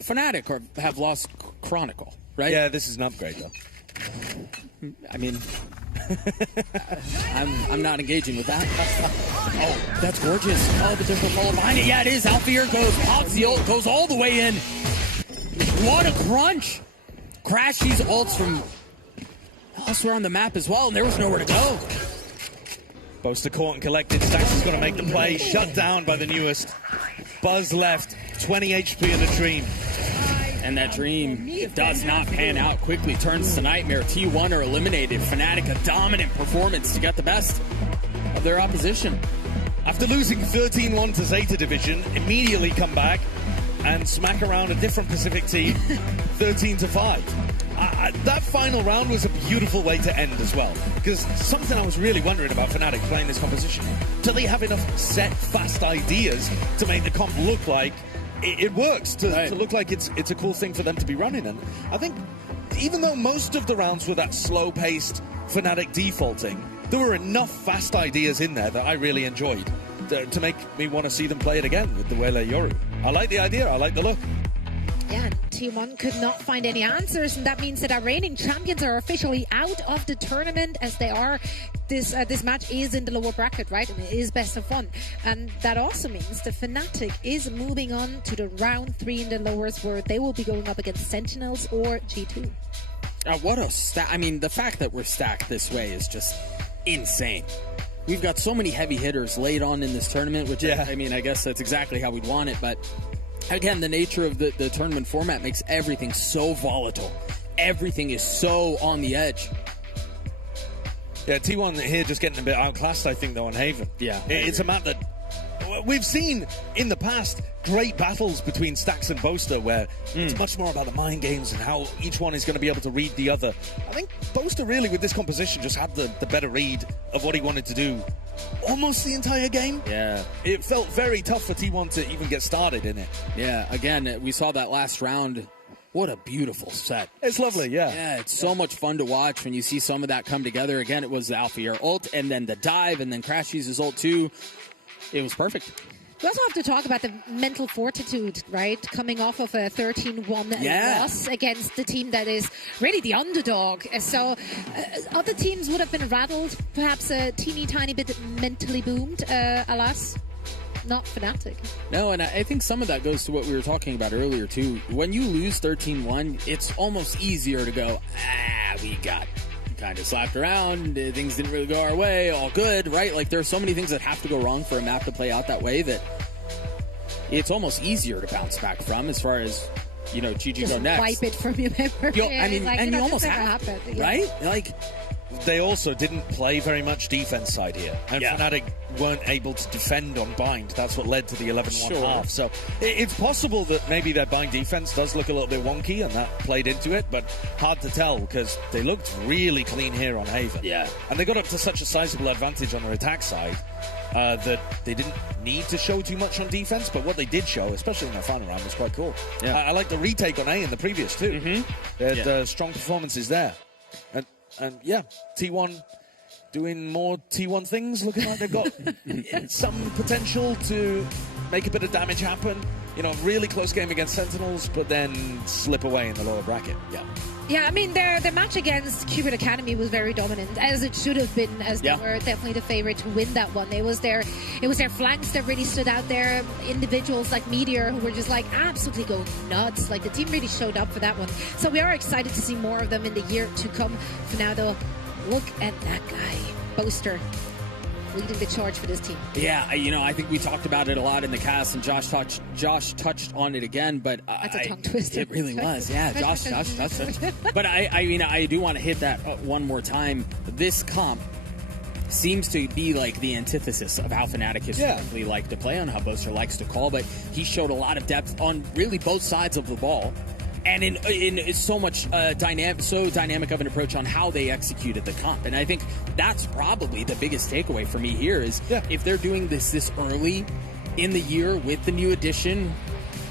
FNATIC have lost Chronicle, right? Yeah, this is an upgrade, though. I mean, I'm not engaging with that. Oh, that's gorgeous. Oh, but there's no follow behind it. Yeah, it is. Alfier pops the ult, goes all the way in. What a crunch. Crashy's ults from elsewhere on the map as well, and there was nowhere to go. Boaster caught and collected. Stax is going to make the play. Shut down by the newest. Buzz left. 20 HP in the Dream. And that Dream does not pan out quickly. Turns to Nightmare. T1 are eliminated. FNATIC, a dominant performance to get the best of their opposition. After losing 13-1 to Zeta Division, immediately come back and smack around a different Pacific team, 13-5. That final round was a beautiful way to end as well, because something I was really wondering about FNATIC playing this composition, do they have enough set, fast ideas to make the comp look like it works, to look like it's a cool thing for them to be running? And I think even though most of the rounds were that slow-paced FNATIC defaulting, there were enough fast ideas in there that I really enjoyed to make me want to see them play it again with the Wele Yoru. I like the idea, I like the look. Yeah, and T1 could not find any answers, and that means that our reigning champions are officially out of the tournament, as they are. This match is in the lower bracket, right? And it is best of one. And that also means the FNATIC is moving on to the round 3 in the lowers, where they will be going up against Sentinels or G2. What a I mean, the fact that we're stacked this way is just insane. We've got so many heavy hitters laid on in this tournament, which, I mean, I guess that's exactly how we'd want it, but again, the nature of the tournament format makes everything so volatile. Everything is so on the edge. Yeah, T1 here just getting a bit outclassed, I think, though, on Haven. Yeah. It's a map that we've seen in the past great battles between Stax and Boaster, where it's much more about the mind games and how each one is going to be able to read the other. I think Boaster really, with this composition, just had the better read of what he wanted to do almost the entire game. Yeah. It felt very tough for T1 to even get started in it. Yeah, again, we saw that last round. What a beautiful set. It's lovely, yeah. Yeah, it's so much fun to watch when you see some of that come together. Again, it was the Alpha ult, and then the dive, and then Crashy's ult too. It was perfect. We also have to talk about the mental fortitude, right? Coming off of a 13-1 loss against the team that is really the underdog. So other teams would have been rattled, perhaps a teeny tiny bit mentally boomed. Alas, not FNATIC. No, and I think some of that goes to what we were talking about earlier too. When you lose 13-1, it's almost easier to go, we got kind of slapped around, things didn't really go our way, all good, right? Like, there are so many things that have to go wrong for a map to play out that way that it's almost easier to bounce back from, as far as, you know, GG just go next. Wipe it from your memory. I mean, like, and you almost have to, right? Like, they also didn't play very much defense side here, and FNATIC weren't able to defend on bind. That's what led to the 11-1 half. So it's possible that maybe their bind defense does look a little bit wonky, and that played into it, but hard to tell, because they looked really clean here on Haven. Yeah. And they got up to such a sizable advantage on their attack side that they didn't need to show too much on defense, but what they did show, especially in that final round, was quite cool. Yeah. I like the retake on A in the previous too. They had strong performances there. And yeah, T1 doing more T1 things, looking like they've got some potential to make a bit of damage happen. You know, really close game against Sentinels, but then slip away in the lower bracket. Yeah. Yeah, I mean, their match against Cubit Academy was very dominant, as it should have been, as they were definitely the favorite to win that one. It was their flanks that really stood out there. Individuals like Meteor, who were just like absolutely going nuts. Like, the team really showed up for that one. So we are excited to see more of them in the year to come. For now, though, look at that guy, Boaster, leading the charge for this team. Yeah, you know, I think we talked about it a lot in the cast, and Josh touched on it again, but that's a tongue twister. It really was, yeah. Josh touched. But I mean, I do want to hit that one more time. This comp seems to be like the antithesis of how FNATIC historically like to play, on how Boaster likes to call, but he showed a lot of depth on really both sides of the ball. And in so much dynamic of an approach on how they executed the comp. And I think that's probably the biggest takeaway for me here is if they're doing this early in the year with the new addition,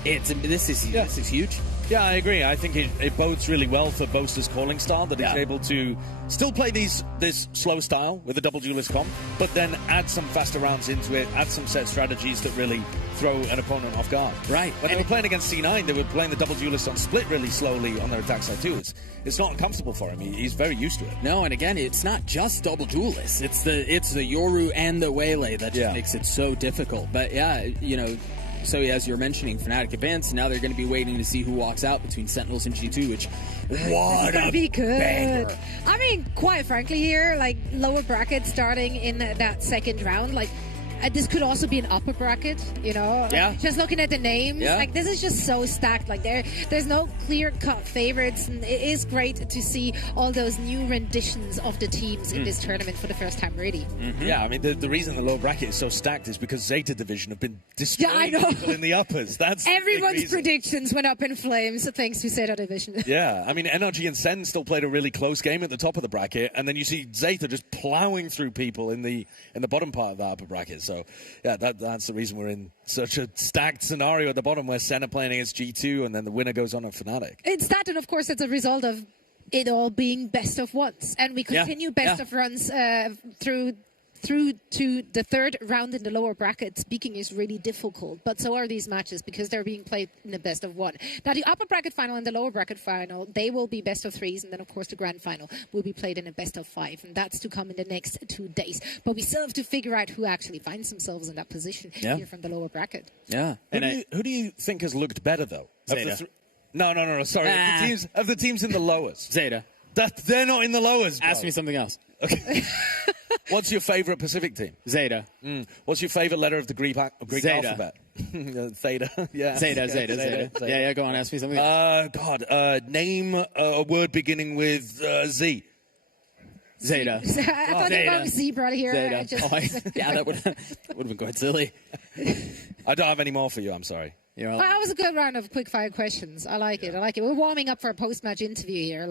this is huge. Yeah, I agree. I think it bodes really well for Boaster's calling style, that he's able to still play this slow style with a double duelist comp, but then add some faster rounds into it, add some set strategies that really throw an opponent off guard. Right. When they were playing against C9, they were playing the double duelist on split really slowly on their attack side too. It's not uncomfortable for him. He's very used to it. No, and again, it's not just double duelists. It's the Yoru and the Waylay that just makes it so difficult. But yeah, you know, So as you're mentioning, FNATIC advanced. Now they're going to be waiting to see who walks out between Sentinels and G2, which what gonna a be good. banger. I mean, quite frankly here, like lower bracket starting in that second round, like this could also be an upper bracket, you know? Like, Yeah. just looking at the names, Yeah. like this is just so stacked. Like there's no clear-cut favorites, and it is great to see all those new renditions of the teams in this tournament for the first time, really. Yeah, I mean, the reason the lower bracket is so stacked is because Zeta Division have been destroying Yeah, I know. people in the uppers. That's the big Everyone's reason. predictions went up in flames thanks to Zeta Division. Yeah, I mean, NRG and Sen still played a really close game at the top of the bracket, and then you see Zeta just plowing through people in the bottom part of the upper bracket. So, yeah, that's the reason we're in such a stacked scenario at the bottom where Sen are playing against G2, and then the winner goes on at FNATIC. It's that, and of course, it's a result of it all being best of ones, and we continue best of runs through to the third round in the lower bracket. Speaking is really difficult, but so are these matches because they're being played in the best of one. Now, the upper bracket final and the lower bracket final, they will be best of threes, and then, of course, the grand final will be played in a best of five, and that's to come in the next 2 days. But we still have to figure out who actually finds themselves in that position here from the lower bracket. Yeah. Who do you think has looked better, though? Zeta. No, sorry. Of the teams in the lowers. Zeta. They're not in the lowers, bro. Ask me something else. Okay. What's your favorite Pacific team? Zeta. What's your favorite letter of the Greek Zeta. alphabet? Theta. Yeah. Zeta. Yeah, go on. Ask me something else. Name a word beginning with Z. Zeta. I thought you were zebra here. Zeta. Yeah, that would have been quite silly. I don't have any more for you. I'm sorry. Well, that was a good round of quick fire questions. I like it. We're warming up for a post-match interview here,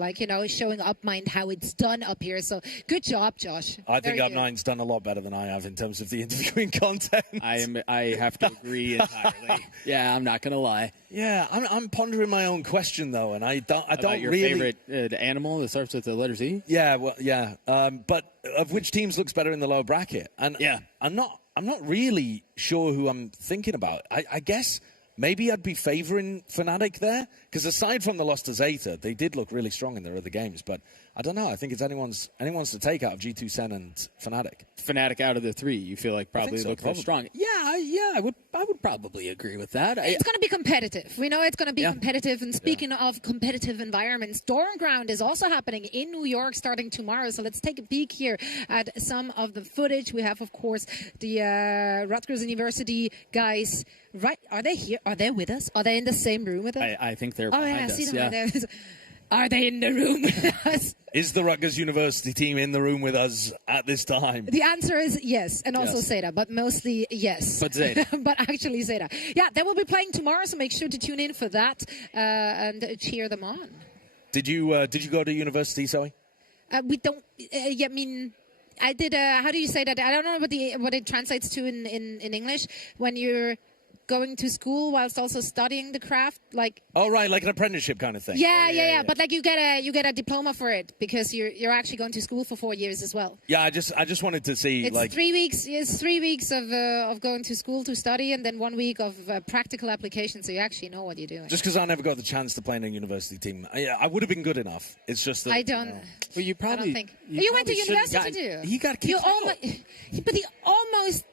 showing UpMind how it's done up here. So good job, Josh. I think Very UpMind's done a lot better than I have in terms of the interviewing content. I have to agree entirely. Yeah, I'm not gonna lie. Yeah, I'm pondering my own question though, and I don't About your really favorite animal that starts with the letter Z. Yeah, well, yeah. But of which teams looks better in the lower bracket? And yeah, I'm not really sure who I'm thinking about. I guess. Maybe I'd be favouring FNATIC there, because aside from the loss to Zeta, they did look really strong in their other games. But I don't know. I think it's anyone's to take out of G2 Sen and FNATIC. FNATIC out of the three, you feel like probably look very strong. Yeah, I would probably agree with that. It's going to be competitive. We know it's going to be competitive. And speaking of competitive environments, Stormground is also happening in New York starting tomorrow. So let's take a peek here at some of the footage. We have, of course, the Rutgers University guys. Right? Are they here? Are they with us? Are they in the same room with us? I think they're behind us. I see them right there. Are they in the room with us? Is the Rutgers University team in the room with us at this time? The answer is yes, and also Zeta, but mostly yes. But Zeta. But actually Zeta. Yeah, they will be playing tomorrow, so make sure to tune in for that and cheer them on. Did you go to university, Zoe? We don't. I mean, I did. How do you say that? I don't know what it translates to in English when you're going to school whilst also studying the craft, like right, like an apprenticeship kind of thing. Yeah. But like you get a diploma for it because you're actually going to school for 4 years as well. Yeah, I just wanted to see it's 3 weeks. It's 3 weeks of going to school to study, and then 1 week of practical application, so you actually know what you're doing. Just because I never got the chance to play in a university team, I would have been good enough. It's just that I don't. Well, you probably. I don't think you went to university too. He got kicked out. But he almost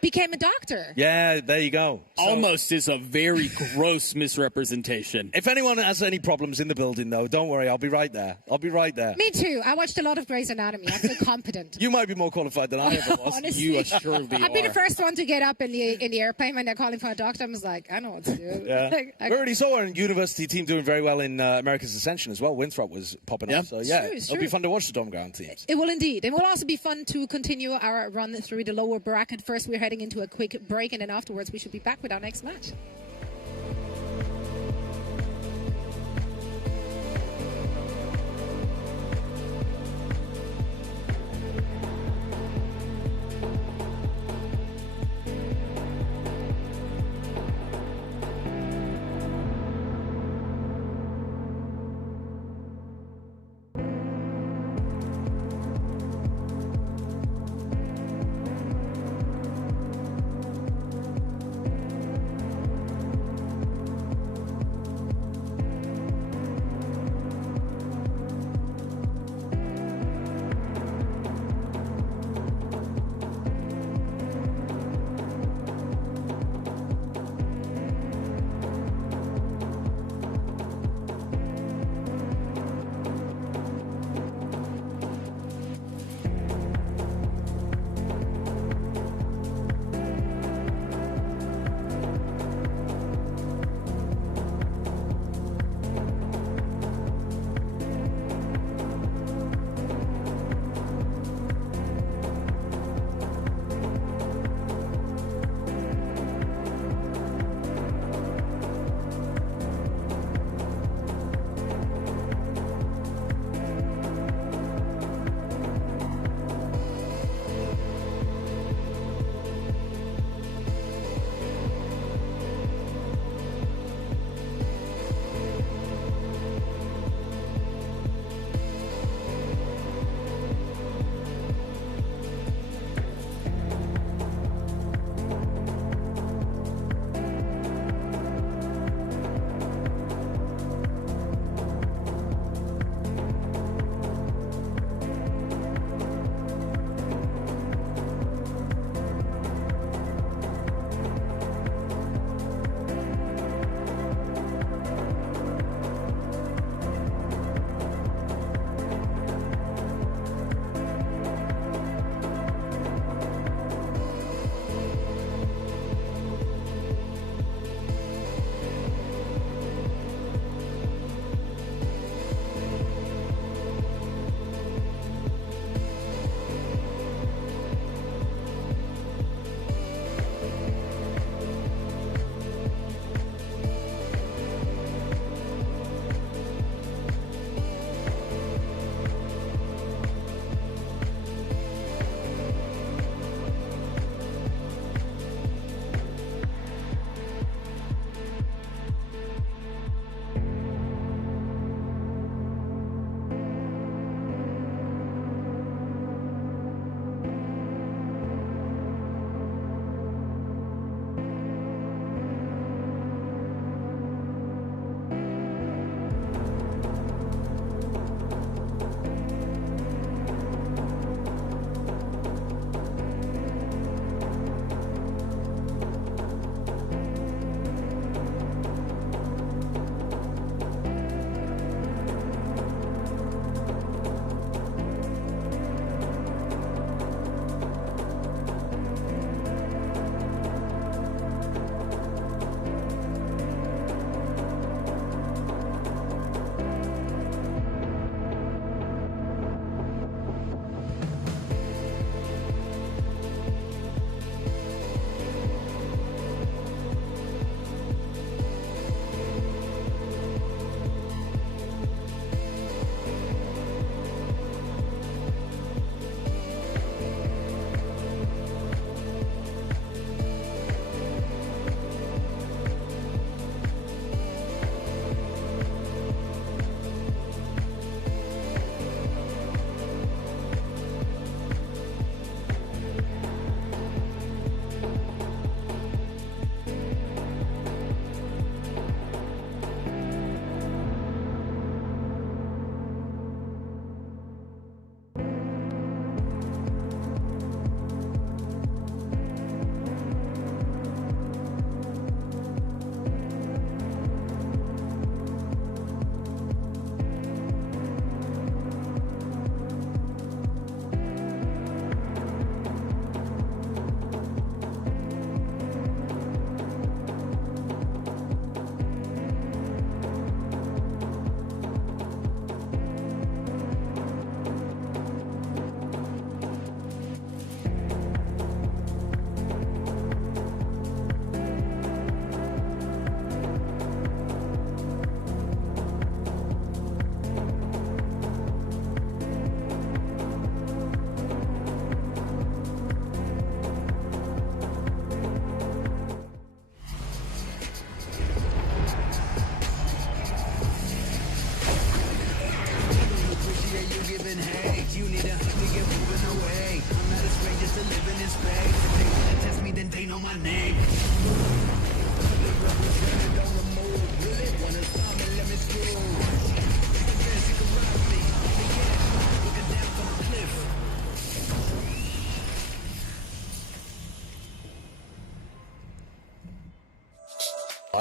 became a doctor. Yeah, there you go. Almost is a very gross misrepresentation. If anyone has any problems in the building, though, don't worry. I'll be right there. Me too. I watched a lot of Grey's Anatomy. I feel competent. You might be more qualified than I ever was. Honestly, you surely I'd be the first one to get up in the airplane when they're calling for a doctor. I was like, I know what to do. Yeah. We already saw our university team doing very well in America's Ascension as well. Winthrop was popping up. So, yeah, it'll be fun to watch the Stormground teams. It will indeed. It will also be fun to continue our run through the lower bracket. First, we're heading into a quick break, and then afterwards we should be back with our next match.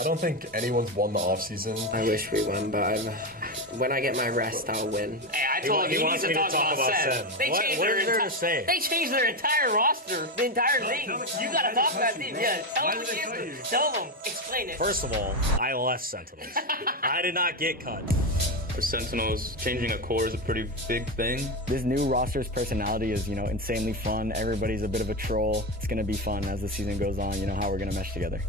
I don't think anyone's won the offseason. I wish we won, but when I get my rest, I'll win. Hey, I told him he needs to talk about Sen. They changed their entire roster, the entire thing. You gotta talk about this. Yeah, tell them. Explain it. First of all, I left Sentinels. I did not get cut. For Sentinels, changing a core is a pretty big thing. This new roster's personality is, insanely fun. Everybody's a bit of a troll. It's going to be fun as the season goes on, how we're going to mesh together.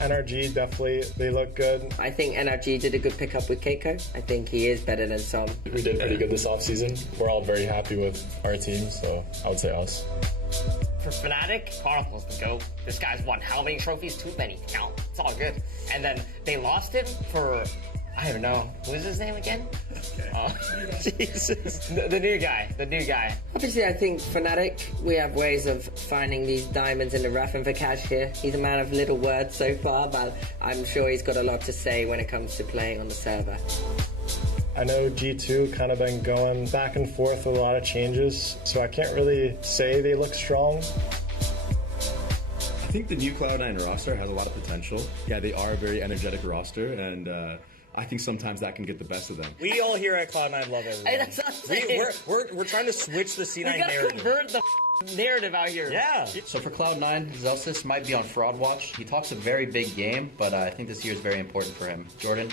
NRG, definitely, they look good. I think NRG did a good pickup with Keiko. I think he is better than some. We did pretty good this offseason. We're all very happy with our team, so I would say us. For FNATIC, Chronicles the GOAT. This guy's won how many trophies? Too many to count. It's all good. And then they lost him for... I don't know. What is his name again? Jesus. The new guy. Obviously, I think FNATIC, we have ways of finding these diamonds in the rough, and Vikash here, he's a man of little words so far, but I'm sure he's got a lot to say when it comes to playing on the server. I know G2 kind of been going back and forth with a lot of changes, so I can't really say they look strong. I think the new Cloud9 roster has a lot of potential. Yeah, they are a very energetic roster, and I think sometimes that can get the best of them. We all here at Cloud9 love everyone. Hey, that's what I'm saying. We're trying to switch the C9 we gotta narrative. convert the narrative out here. Yeah. So for Cloud9, Zelsis might be on Fraud Watch. He talks a very big game, but I think this year is very important for him. Jordan,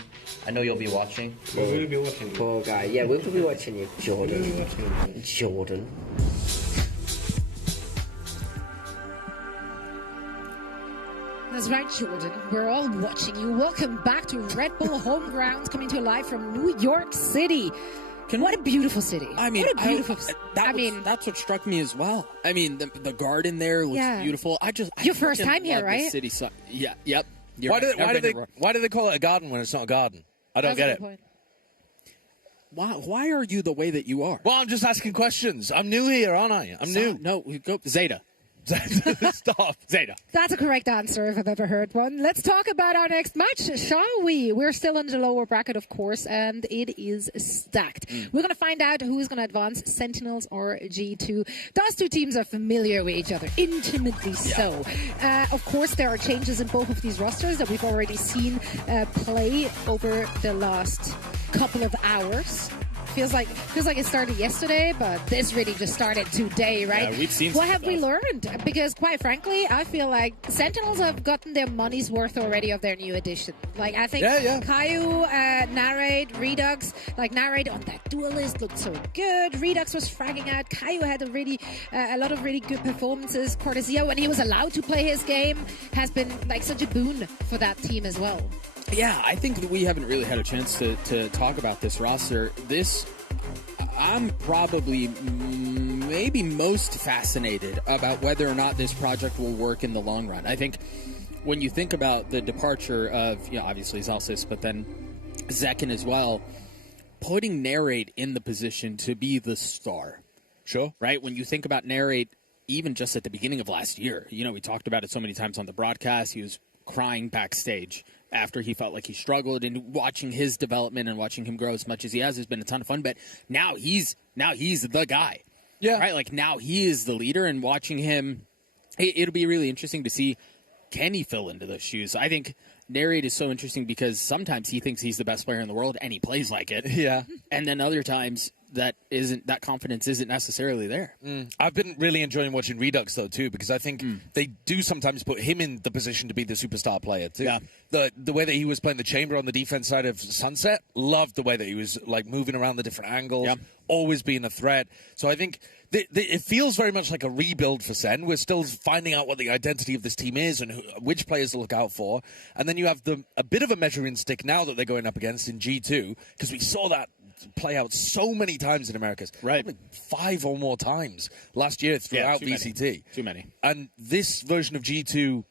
I know you'll be watching. We'll be watching you. Poor guy. Yeah, we'll be watching you, Jordan. Jordan. That's right, Jordan. We're all watching you. Welcome back to Red Bull Home Grounds, coming to you live from New York City. What a beautiful city. I mean, what a beautiful city. That's what struck me as well. I mean, the garden there looks beautiful. Your first time here, right? City, yeah, yep. Why do they call it a garden when it's not a garden? I don't get it. Point. Why are you the way that you are? Well, I'm just asking questions. I'm new here, aren't I? I'm new. No, you go Zeta. Stop. Zeta. That's a correct answer if I've ever heard one. Let's talk about our next match, shall we? We're still in the lower bracket, of course, and it is stacked. We're going to find out who's going to advance, Sentinels or G2. Those two teams are familiar with each other, intimately so. Of course, there are changes in both of these rosters that we've already seen play over the last couple of hours. Feels like it started yesterday, but this really just started today, right? Yeah, we've seen what have we learned? Because quite frankly, I feel like Sentinels have gotten their money's worth already of their new edition. Like, I think Caillou, Narrate, Redux, like Narrate on that duelist looked so good. Redux was fragging out. Caillou had a lot of really good performances. Cortesia, when he was allowed to play his game, has been like such a boon for that team as well. Yeah, I think that we haven't really had a chance to talk about this roster. I'm probably maybe most fascinated about whether or not this project will work in the long run. I think when you think about the departure of, obviously Zelsis, but then Zekin as well, putting Narrate in the position to be the star. Sure. Right? When you think about Narrate, even just at the beginning of last year, we talked about it so many times on the broadcast, he was crying backstage after he felt like he struggled, and watching his development and watching him grow as much as he has been a ton of fun. But now he's the guy. Yeah. Right? Like, now he is the leader, and watching him, it'll be really interesting to see, can he fill into those shoes? I think Narrate is so interesting because sometimes he thinks he's the best player in the world and he plays like it. Yeah. And then other times that confidence isn't necessarily there. I've been really enjoying watching Redux though too, because I think they do sometimes put him in the position to be the superstar player too. Yeah. The way that he was playing the chamber on the defense side of Sunset, loved the way that he was like moving around the different angles, always being a threat. So I think it feels very much like a rebuild for Sen. We're still finding out what the identity of this team is and which players to look out for. And then you have a bit of a measuring stick now that they're going up against in G2, because we saw that play out so many times in Americas. Right. Probably 5 or more times last year throughout VCT. Too many. And this version of G2,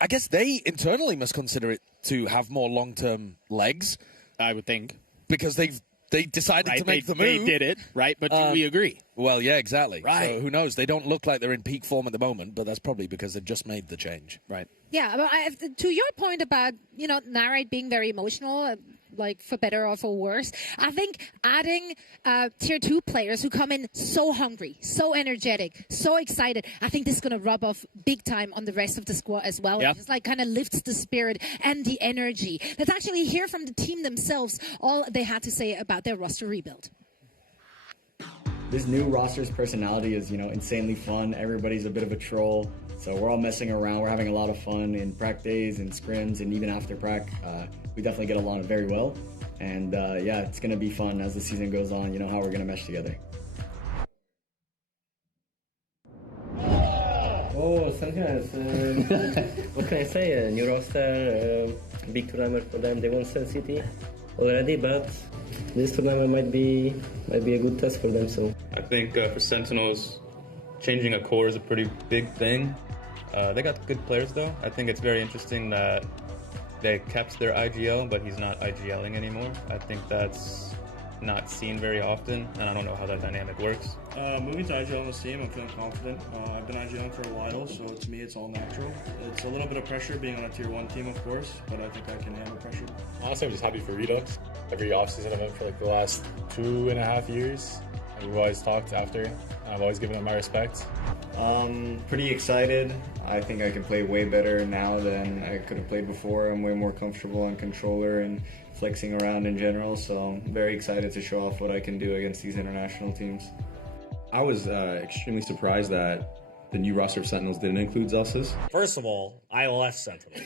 I guess they internally must consider it to have more long-term legs. I would think. Because they decided to make the move. They did it, right? But do we agree? Well, yeah, exactly. Right. So who knows? They don't look like they're in peak form at the moment, but that's probably because they've just made the change. Right. Yeah, but to your point about, Narrate being very emotional, like for better or for worse. I think adding tier 2 players who come in so hungry, so energetic, so excited, I think this is going to rub off big time on the rest of the squad as well. Yeah. It just like kind of lifts the spirit and the energy. Let's actually hear from the team themselves all they had to say about their roster rebuild. This new roster's personality is, insanely fun. Everybody's a bit of a troll. So we're all messing around. We're having a lot of fun in prac days and scrims and even after prac. We definitely get along very well. And yeah, it's going to be fun as the season goes on, how we're going to mesh together. Oh, Sentinels. What can I say? A new roster, big tournament for them. They won Sun City already, but this tournament might be a good test for them. So I think for Sentinels, changing a core is a pretty big thing. They got good players though. I think it's very interesting that they kept their IGL, but he's not IGLing anymore. I think that's not seen very often, and I don't know how that dynamic works. Moving to IGL on this team, I'm feeling confident. I've been IGLing for a while, so to me it's all natural. It's a little bit of pressure being on a tier 1 team, of course, but I think I can handle pressure. Honestly, I'm just happy for Redux. Every offseason event for like the last 2.5 years, and we've always talked after, and I've always given them my respect. Pretty excited. I think I can play way better now than I could have played before. I'm way more comfortable on controller and flexing around in general, so I'm very excited to show off what I can do against these international teams. I was extremely surprised that the new roster of Sentinels didn't include Zelsis. First of all, I left Sentinels.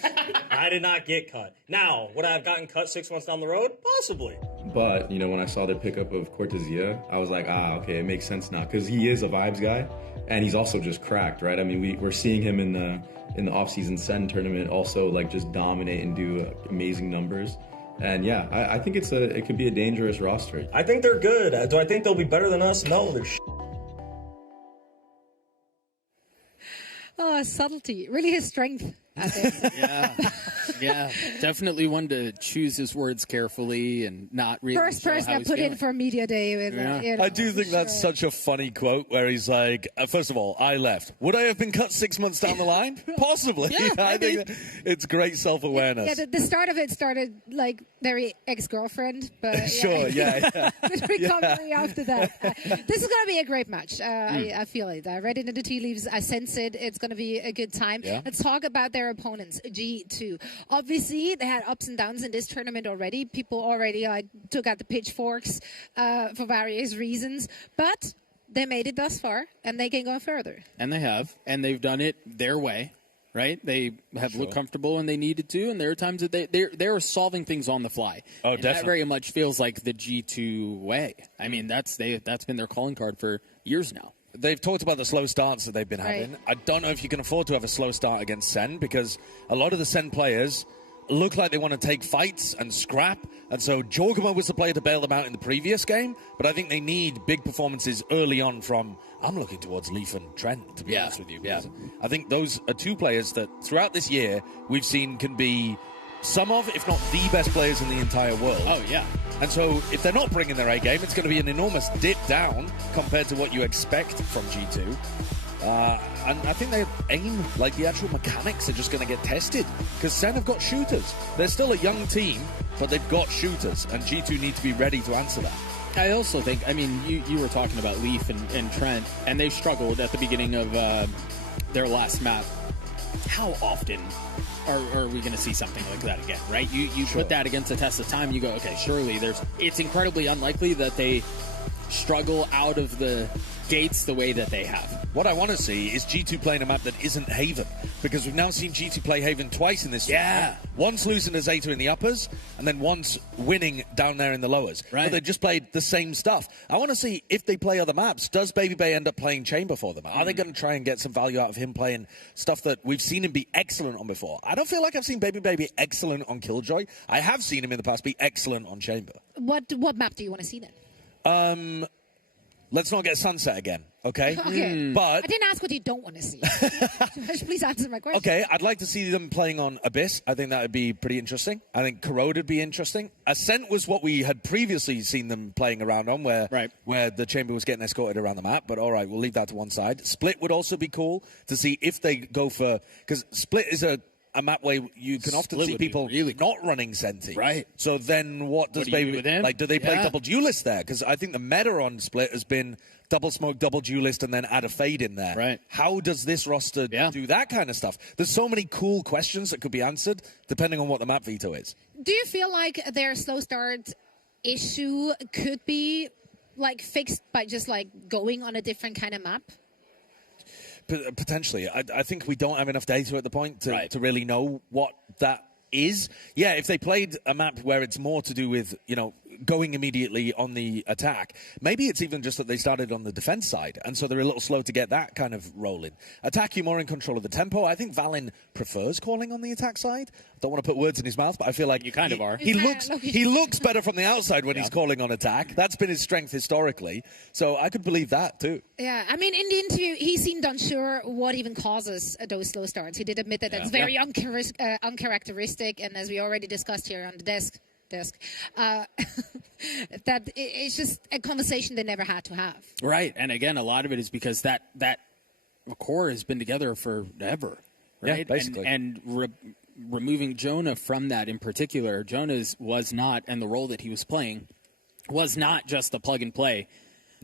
I did not get cut. Now, would I have gotten cut 6 months down the road? Possibly. But, when I saw their pickup of Cortezia, I was like, okay, it makes sense now, because he is a vibes guy, and he's also just cracked, right? I mean, we're seeing him in the off-season Sen tournament also, like, just dominate and do amazing numbers. And yeah, I think it could be a dangerous roster. I think they're good. Do I think they'll be better than us? No, they're Oh, subtlety. Really his strength, I think. Yeah, definitely one to choose his words carefully and not really. First person I put in for Media Day. With, I do think that's such a funny quote where he's like, first of all, I left. Would I have been cut 6 months down the line? Possibly. Yeah, I think it's great self-awareness. Yeah, the start of it started like very ex-girlfriend, but sure, yeah. With recovery after that. This is going to be a great match. I feel it. I read it in the tea leaves. I sense it. It's going to be a good time. Yeah. Let's talk about their opponents, G2. Obviously, they had ups and downs in this tournament already. People already took out the pitchforks for various reasons, but they made it thus far, and they can go further. And they have, and they've done it their way, right? They have looked comfortable when they needed to, and there are times that they're solving things on the fly. Oh, and definitely. That very much feels like the G2 way. I mean, that's been their calling card for years now. They've talked about the slow starts that they've been Right. having. I don't know if you can afford to have a slow start against Sen, because a lot of the Sen players look like they want to take fights and scrap, and so Jorgama was the player to bail them out in the previous game, but I think they need big performances early on from, I'm looking towards Leaf and Trent, to be honest with you. Because I think those are two players that throughout this year we've seen can be some of, if not the best players in the entire world. Oh, yeah. And so if they're not bringing their A game, it's going to be an enormous dip down compared to what you expect from G2. And I think they aim, like the actual mechanics are just going to get tested, because Sen have got shooters. They're still a young team, but they've got shooters, and G2 need to be ready to answer that. I also think, I mean, you were talking about Leaf and Trent, and they struggled at the beginning of their last map. How often are we going to see something like that again, right? You put that against the test of time, you go, okay, surely it's incredibly unlikely that they struggle out of the gates the way that they have. What I want to see is G2 playing a map that isn't Haven, because we've now seen G2 play Haven twice in this tournament. Once losing to Zeta in the uppers, and then once winning down there in the lowers. Right. But they just played the same stuff. I want to see if they play other maps. Does Baby Bay end up playing Chamber for them? Are they going to try and get some value out of him playing stuff that we've seen him be excellent on before? I don't feel like I've seen Baby Bay be excellent on Killjoy. I have seen him in the past be excellent on Chamber. What map do you want to see then? Let's not get Sunset again, okay? Okay. But I didn't ask what you don't want to see. Please answer my question. okay, I'd like to see them playing on Abyss. I think that would be pretty interesting. I think Corrode would be interesting. Ascent was what we had previously seen them playing around on, where the Chamber was getting escorted around the map. But all right, we'll leave that to one side. Split would also be cool to see if they go for... Because Split is a a map where you can often Split see would be people really not running Senti. Right. So then what does do you do Baby with him? like? Do they play Yeah. double duelist there? Because I think the meta on Split has been double smoke, double duelist, and then add a fade in there. Right. How does this roster do that kind of stuff? There's so many cool questions that could be answered depending on what the map veto is. Do you feel like their slow start issue could be like fixed by just like going on a different kind of map? Potentially. I think we don't have enough data at the point to really know what that is. Yeah, if they played a map where it's more to do with, you know, going immediately on the attack, maybe it's even just that they started on the defense side, and so they're a little slow to get that kind of rolling. Attack, you more in control of the tempo. I think Valin prefers calling on the attack side. I don't want to put words in his mouth, but I feel like you kind of are. He looks better from the outside when he's calling on attack. That's been his strength historically. So I could believe that too. Yeah, I mean, in the interview, he seemed unsure what even causes those slow starts. He did admit that that's very uncharacteristic, and as we already discussed here on the desk, that it's just a conversation they never had to have. Right, and again, a lot of it is because that core has been together forever, right? Yeah, basically. And removing Jonah from that in particular, Jonah's was not, and the role that he was playing was not just a plug-and-play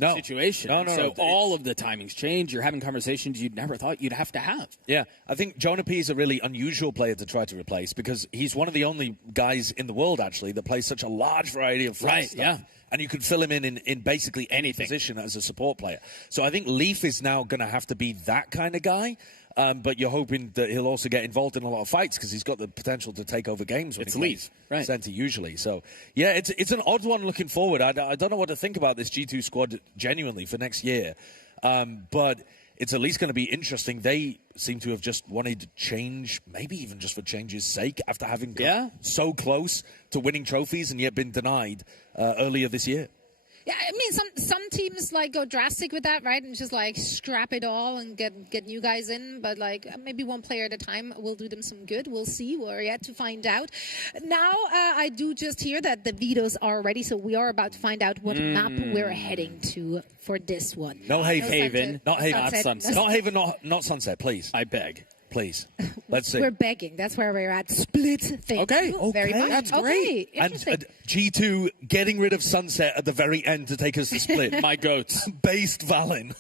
situation. So all of the timings change. You're having conversations you'd never thought you'd have to have. Yeah, I think Jonah P is a really unusual player to try to replace because he's one of the only guys in the world, actually, that plays such a large variety of flight stuff. Yeah. And you could fill him in basically any position as a support player. So I think Leaf is now going to have to be that kind of guy. But you're hoping that he'll also get involved in a lot of fights because he's got the potential to take over games. When It's he Leaf, right? Senti usually. So yeah, it's an odd one looking forward. I don't know what to think about this G2 squad genuinely for next year, but it's at least going to be interesting. They seem to have just wanted to change, maybe even just for change's sake, after having got so close to winning trophies and yet been denied earlier this year. Yeah, I mean, some teams like go drastic with that, right, and just like scrap it all and get new guys in. But like maybe one player at a time will do them some good. We'll see. We're yet to find out. Now I do just hear that the vetoes are ready, so we are about to find out what map we're heading to for this one. No Haven, not Haven, not Sunset. Not Haven, not Sunset, please. I beg. Please. Let's see. We're begging. That's where we're at. Split thing. Okay. Very much. That's great. And G2 getting rid of Sunset at the very end to take us to Split. My goats. Based Valin.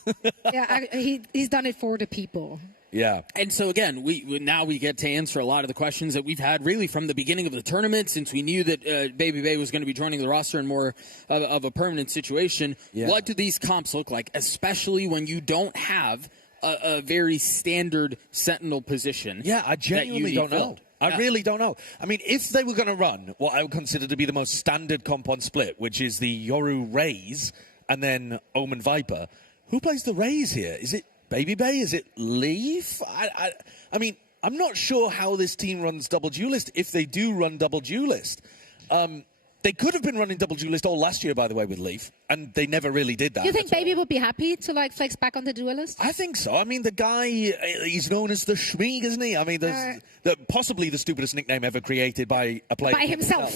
Yeah, he's done it for the people. Yeah. And so, again, now we get to answer a lot of the questions that we've had really from the beginning of the tournament since we knew that Baby Bay was going to be joining the roster in more of a permanent situation. Yeah. What do these comps look like, especially when you don't have a very standard Sentinel position? Yeah, I genuinely don't know. filled? I really don't know. I mean, if they were going to run what I would consider to be the most standard comp on Split, which is the Yoru Raze and then Omen Viper, who plays the Raze here? Is it Baby Bay? Is it Leaf? I mean, I'm not sure how this team runs double duelist if they do run double duelist. They could have been running double duelist all last year, by the way, with Leaf, and they never really did that. You think Baby would be happy to like flex back on the duelist? I think so. I mean, the guy, he's known as the Schmeeg, isn't he? I mean, there's possibly the stupidest nickname ever created by a player. By himself.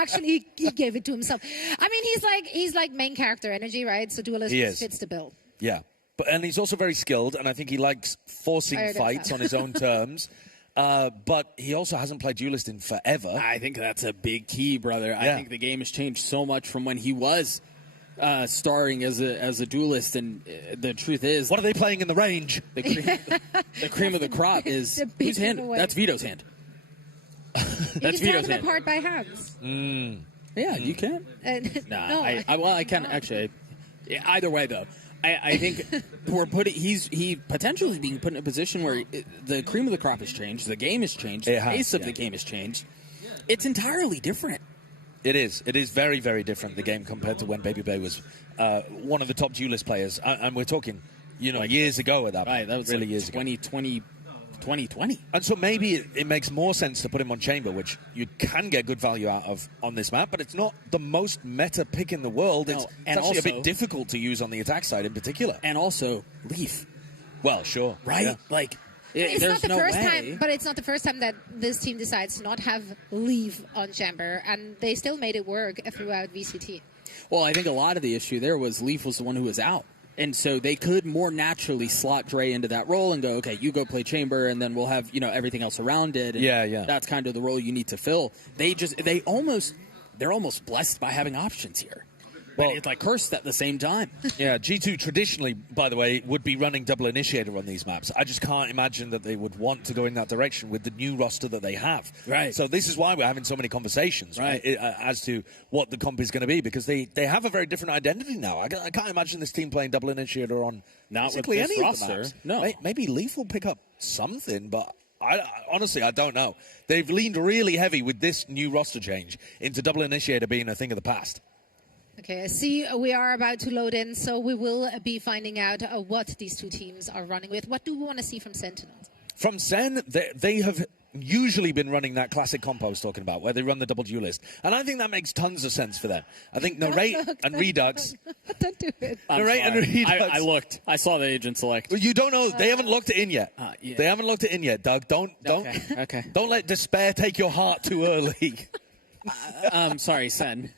Actually, he gave it to himself. I mean, he's like main character energy, right? So duelist fits the bill. Yeah. And he's also very skilled, and I think he likes forcing fights on his own terms. But he also hasn't played duelist in forever. I think that's a big key, brother. Yeah. I think the game has changed so much from when he was starring as a duelist, and the truth is, what are they playing in the range? The cream of the crop is whose hand? That's Vito's hand. That's Vito's hand. Apart by hands. Yeah, you can. No, I can actually. Either way, though. I think he potentially is being put in a position where the cream of the crop has changed, the game has changed, the pace of the game has changed. It's entirely different. It is. It is very, very different, the game, compared to when Baby Bay was one of the top duelist players. And we're talking, years ago at that point. Right, that was really like years ago. 2020. And so maybe it makes more sense to put him on Chamber, which you can get good value out of on this map, but it's not the most meta pick in the world. It's actually also a bit difficult to use on the attack side in particular. And also, Leaf. Well, sure. Right? Yeah. Like, it's there's not the no first way. time, but it's not the first time that this team decides to not have Leaf on Chamber, and they still made it work throughout VCT. Well, I think a lot of the issue there was Leaf was the one who was out. And so they could more naturally slot Dre into that role and go, okay, you go play Chamber, and then we'll have, you know, everything else around it. And that's kind of the role you need to fill. They're almost blessed by having options here. Well, it's like cursed at the same time. Yeah, G2 traditionally, by the way, would be running double initiator on these maps. I just can't imagine that they would want to go in that direction with the new roster that they have. Right. So this is why we're having so many conversations, right, as to what the comp is going to be, because they have a very different identity now. I can't imagine this team playing double initiator on basically any of the maps. No. Maybe Leaf will pick up something, but honestly, I don't know. They've leaned really heavy with this new roster change into double initiator being a thing of the past. Okay, I see we are about to load in, so we will be finding out what these two teams are running with. What do we want to see from Sentinels? From Sen, they have usually been running that classic comp I was talking about, where they run the double duelist. And I think that makes tons of sense for them. I think Narrate and Redux... Don't do it. Narrate and Redux... I looked. I saw the agent select. You don't know. They haven't locked it in yet. Yeah. They haven't locked it in yet, Doug. Don't Don't let despair take your heart too early. Sorry, Sen.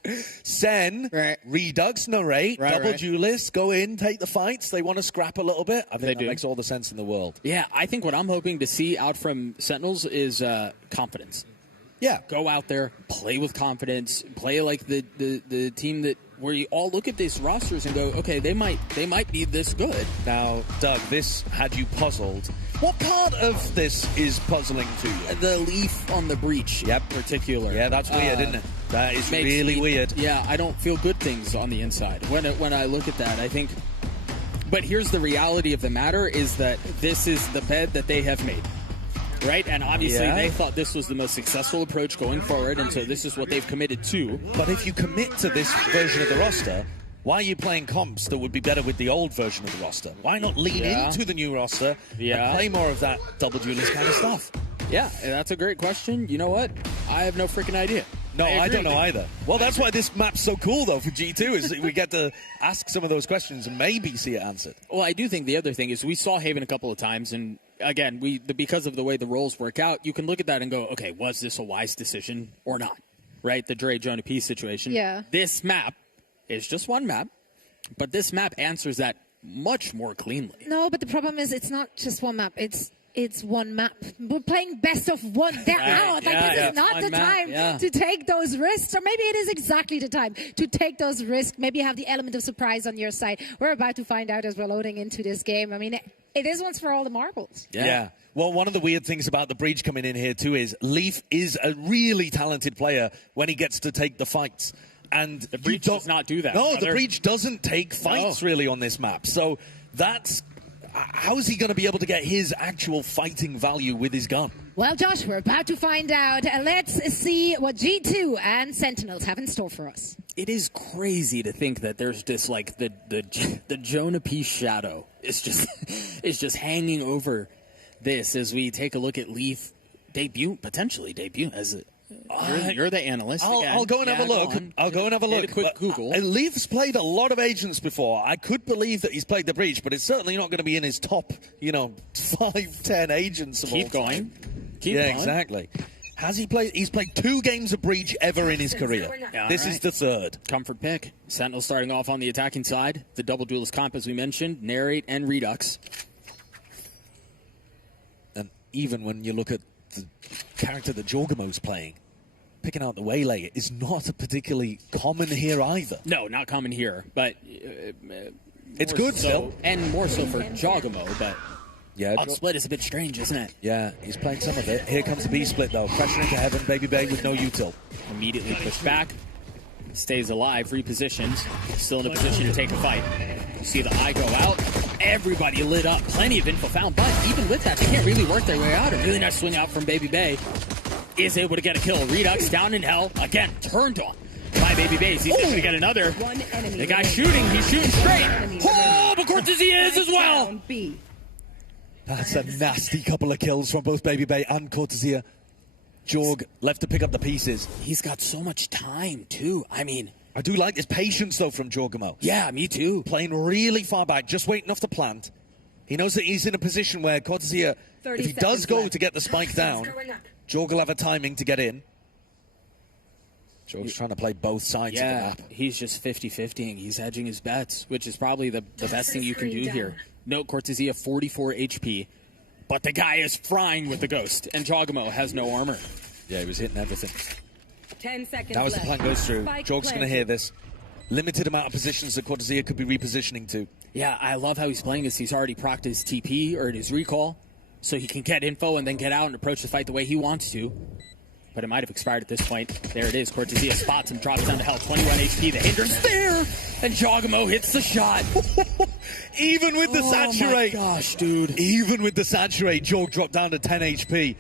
Redux, Narrate, double duelist, go in, take the fights. They want to scrap a little bit. I think that makes all the sense in the world. Yeah, I think what I'm hoping to see out from Sentinels is confidence. Yeah. Go out there, play with confidence, play like the team that where you all look at these rosters and go, okay, they might be this good. Now, Doug, this had you puzzled. What part of this is puzzling to you? The Leaf on the breach, particular. Yeah, that's weird, isn't it? That is really weird. Yeah, I don't feel good things on the inside when I look at that. I think, but here's the reality of the matter: is that this is the bed that they have made. Right, and obviously they thought this was the most successful approach going forward, and so this is what they've committed to. But if you commit to this version of the roster, why are you playing comps that would be better with the old version of the roster? Why not lean into the new roster and play more of that double duelist kind of stuff? Yeah, that's a great question. You know what? I have no freaking idea. No, I don't know either. Well, that's why this map's so cool, though, for G2, is that we get to ask some of those questions and maybe see it answered. Well, I do think the other thing is we saw Haven a couple of times, and again, because of the way the roles work out, you can look at that and go, okay, was this a wise decision or not? Right? The Dre Jonah P situation. Yeah. This map is just one map, but this map answers that much more cleanly. No, but the problem is it's not just one map. It's one map. We're playing best of one. They're out. This is not the time to take those risks. Or maybe it is exactly the time to take those risks. Maybe you have the element of surprise on your side. We're about to find out as we're loading into this game. I mean, it is once for all the marbles. Yeah. Well, one of the weird things about the Breach coming in here, too, is Leaf is a really talented player when he gets to take the fights. And the Breach does not do that. No, the Breach doesn't take fights really on this map. So that's... How is he going to be able to get his actual fighting value with his gun? Well, Josh, we're about to find out. Let's see what G2 and Sentinels have in store for us. It is crazy to think that there's just like the Jonah P shadow is just hanging over this as we take a look at Leaf potentially debut as a... You're the analyst. I'll go and have a look. I'll go and have a look. A quick Google. Leaf's played a lot of agents before. I could believe that he's played the Breach, but it's certainly not going to be in his top, 5-10 agents of all time. Keep going. Yeah, exactly. Has he played? He's played 2 games of Breach ever in his career. This is the 3rd. Comfort pick. Sentinel starting off on the attacking side. The double duelist comp, as we mentioned, Narrate and Redux. And even when you look at the character that Jorgamo's playing, picking out the Waylay is not particularly common here either. No, not common here, but it's good still. And more so for Jogamo, but split is a bit strange, isn't it? Yeah, he's playing some of it. Here comes the B split though. Pressure into heaven, Baby Bay with no util. Immediately pushed back. Stays alive, repositions. Still in a position to take a fight. You see the eye go out. Everybody lit up. Plenty of info found, but even with that, they can't really work their way out. A really nice swing out from Baby Bay. Is able to get a kill. Redux down in hell. Again, turned on by Baby Bay. He's going to get another. The guy shooting. He's shooting straight. Oh, but Cortesia is as well. That's a nasty couple of kills from both Baby Bay and Cortesia. Jorg left to pick up the pieces. He's got so much time, too. I mean... I do like this patience, though, from Jorgamo. Yeah, me too. Playing really far back, just waiting off the plant. He knows that he's in a position where Cortesia, if he does go to get the spike down, Jorg will have a timing to get in. Jorg's trying to play both sides of the map. He's just 50-50ing. He's hedging his bets, which is probably the best thing you can do here. Note Cortesia 44 HP, but the guy is frying with the Ghost, and Jogamo has no armor. Yeah, he was hitting everything. 10 seconds Now as the plan goes through, Spike Jorg's going to hear this. Limited amount of positions that Cortesia could be repositioning to. Yeah, I love how he's playing this. He's already procced his TP or his recall, so he can get info and then get out and approach the fight the way he wants to. But it might have expired at this point. There it is. Cortesia spots him, drops down to hell. 21 HP. The hindrance there, and Jogamo hits the shot. Even with the saturate. Oh my gosh, dude. Even with the saturate, Jorg dropped down to 10 HP.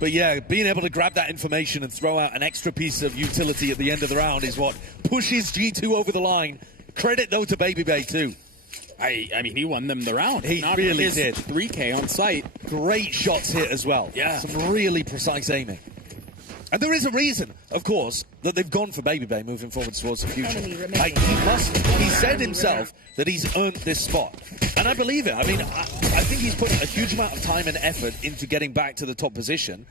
But yeah, being able to grab that information and throw out an extra piece of utility at the end of the round is what pushes G2 over the line. Credit, though, to BabyBay, too. I mean, he won them the round. He really did. 3K on site. Great shots hit as well. Yeah. Some really precise aiming. And there is a reason, of course, that they've gone for BabyBay moving forward towards the future. He said himself that he's earned this spot. And I believe it. I mean, I think he's put a huge amount of time and effort into getting back to the top position.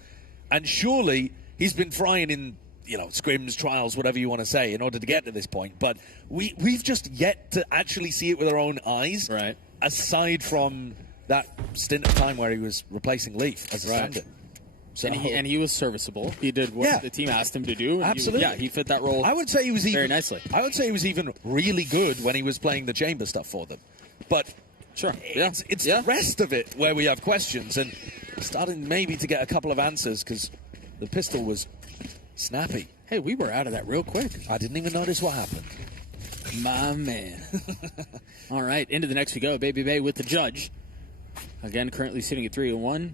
And surely he's been frying in, scrims, trials, whatever you want to say, in order to get to this point. But we've just yet to actually see it with our own eyes. Right. Aside from that stint of time where he was replacing Leaf as a stand-in. So, and he was serviceable. He did what the team asked him to do. Absolutely. He fit that role. I would say he was very nicely. I would say he was even really good when he was playing the chamber stuff for them. But sure, it's the rest of it where we have questions, and starting maybe to get a couple of answers because the pistol was snappy. Hey, we were out of that real quick. I didn't even notice what happened. My man. All right, into the next we go. BabyBay with the judge. Again, currently sitting at 3-1.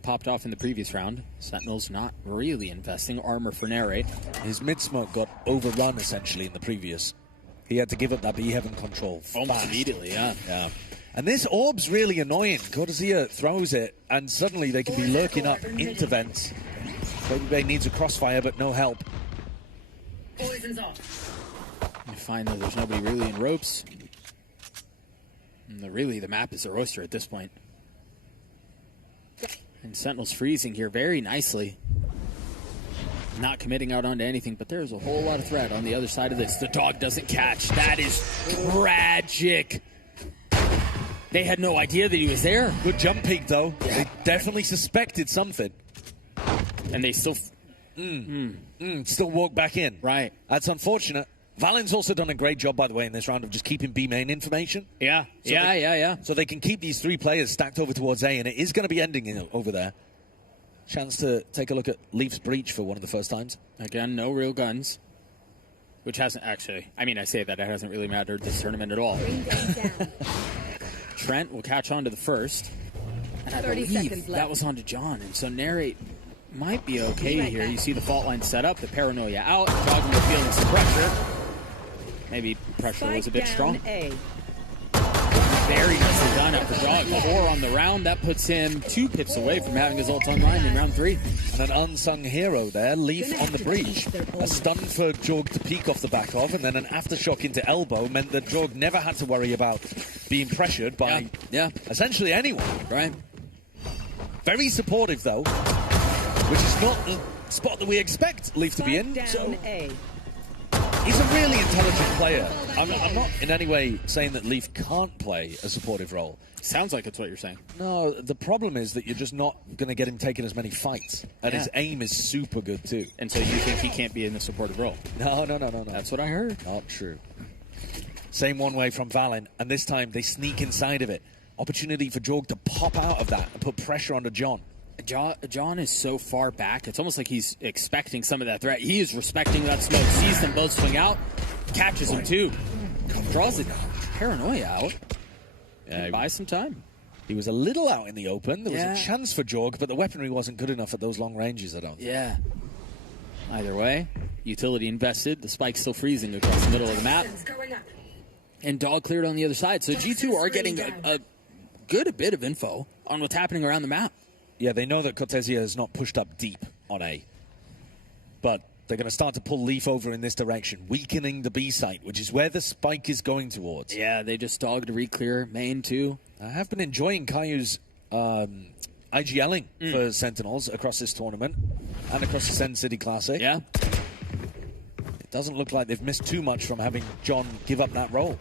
Popped off in the previous round. Sentinels not really investing armor for Narrate. His mid-smoke got overrun, essentially, in the previous. He had to give up that B-Heaven control almost immediately, yeah. And this orb's really annoying. Cortesia throws it, and suddenly they can be lurking up into vents. BabyBay needs a crossfire, but no help. Poison's off. You find that there's nobody really in ropes. And the map is a roaster at this point. And Sentinel's freezing here very nicely. Not committing out onto anything, but there's a whole lot of threat on the other side of this. The dog doesn't catch. That is tragic. They had no idea that he was there. Good jump peek, though. Yeah. They definitely suspected something. And they still... still walk back in. Right. That's unfortunate. Valen's also done a great job, by the way, in this round of just keeping B main information. Yeah, So they can keep these three players stacked over towards A, and it is going to be ending over there. Chance to take a look at Leaf's breach for one of the first times. Again, no real guns. Which hasn't actually... I mean, I say that it hasn't really mattered this tournament at all. Trent will catch on to the first. And I believe that was on to John. And so Narrate might be okay here. You see the fault line set up, the paranoia out. Jogamo feeling some pressure. Maybe pressure was a bit strong. Very nicely done after Jog. 4 on the round. That puts him 2 pips away from having his ult online in round 3. And an unsung hero there, Leaf on the breach. A stun for Jorg to peek off the back of, and then an aftershock into elbow meant that Jorg never had to worry about being pressured by essentially anyone. Right. Very supportive, though, which is not the spot that we expect Leaf to be in. So he's a really intelligent player. I'm not in any way saying that Leaf can't play a supportive role. Sounds like it's what you're saying. No, the problem is that you're just not going to get him taking as many fights. And his aim is super good, too. And so you think he can't be in the supportive role? No. That's what I heard. Not true. Same one way from Valen, and this time they sneak inside of it. Opportunity for Jorg to pop out of that and put pressure onto John. John is so far back, it's almost like he's expecting some of that threat. He is respecting that smoke, sees them both swing out, catches him too. Draws the paranoia out. Yeah, buys some time. He was a little out in the open. There was a chance for Jorg, but the weaponry wasn't good enough at those long ranges, I don't think. Yeah. Either way, utility invested. The spike's still freezing across the middle of the map. And dog cleared on the other side. So G2 are getting a good bit of info on what's happening around the map. Yeah, they know that Cortesia has not pushed up deep on A. But they're going to start to pull Leaf over in this direction, weakening the B site, which is where the spike is going towards. Yeah, they just dogged to re-clear main too. I have been enjoying Kayu's IGLing for Sentinels across this tournament and across the Sen City Classic. Yeah. doesn't look like they've missed too much from having John give up that role.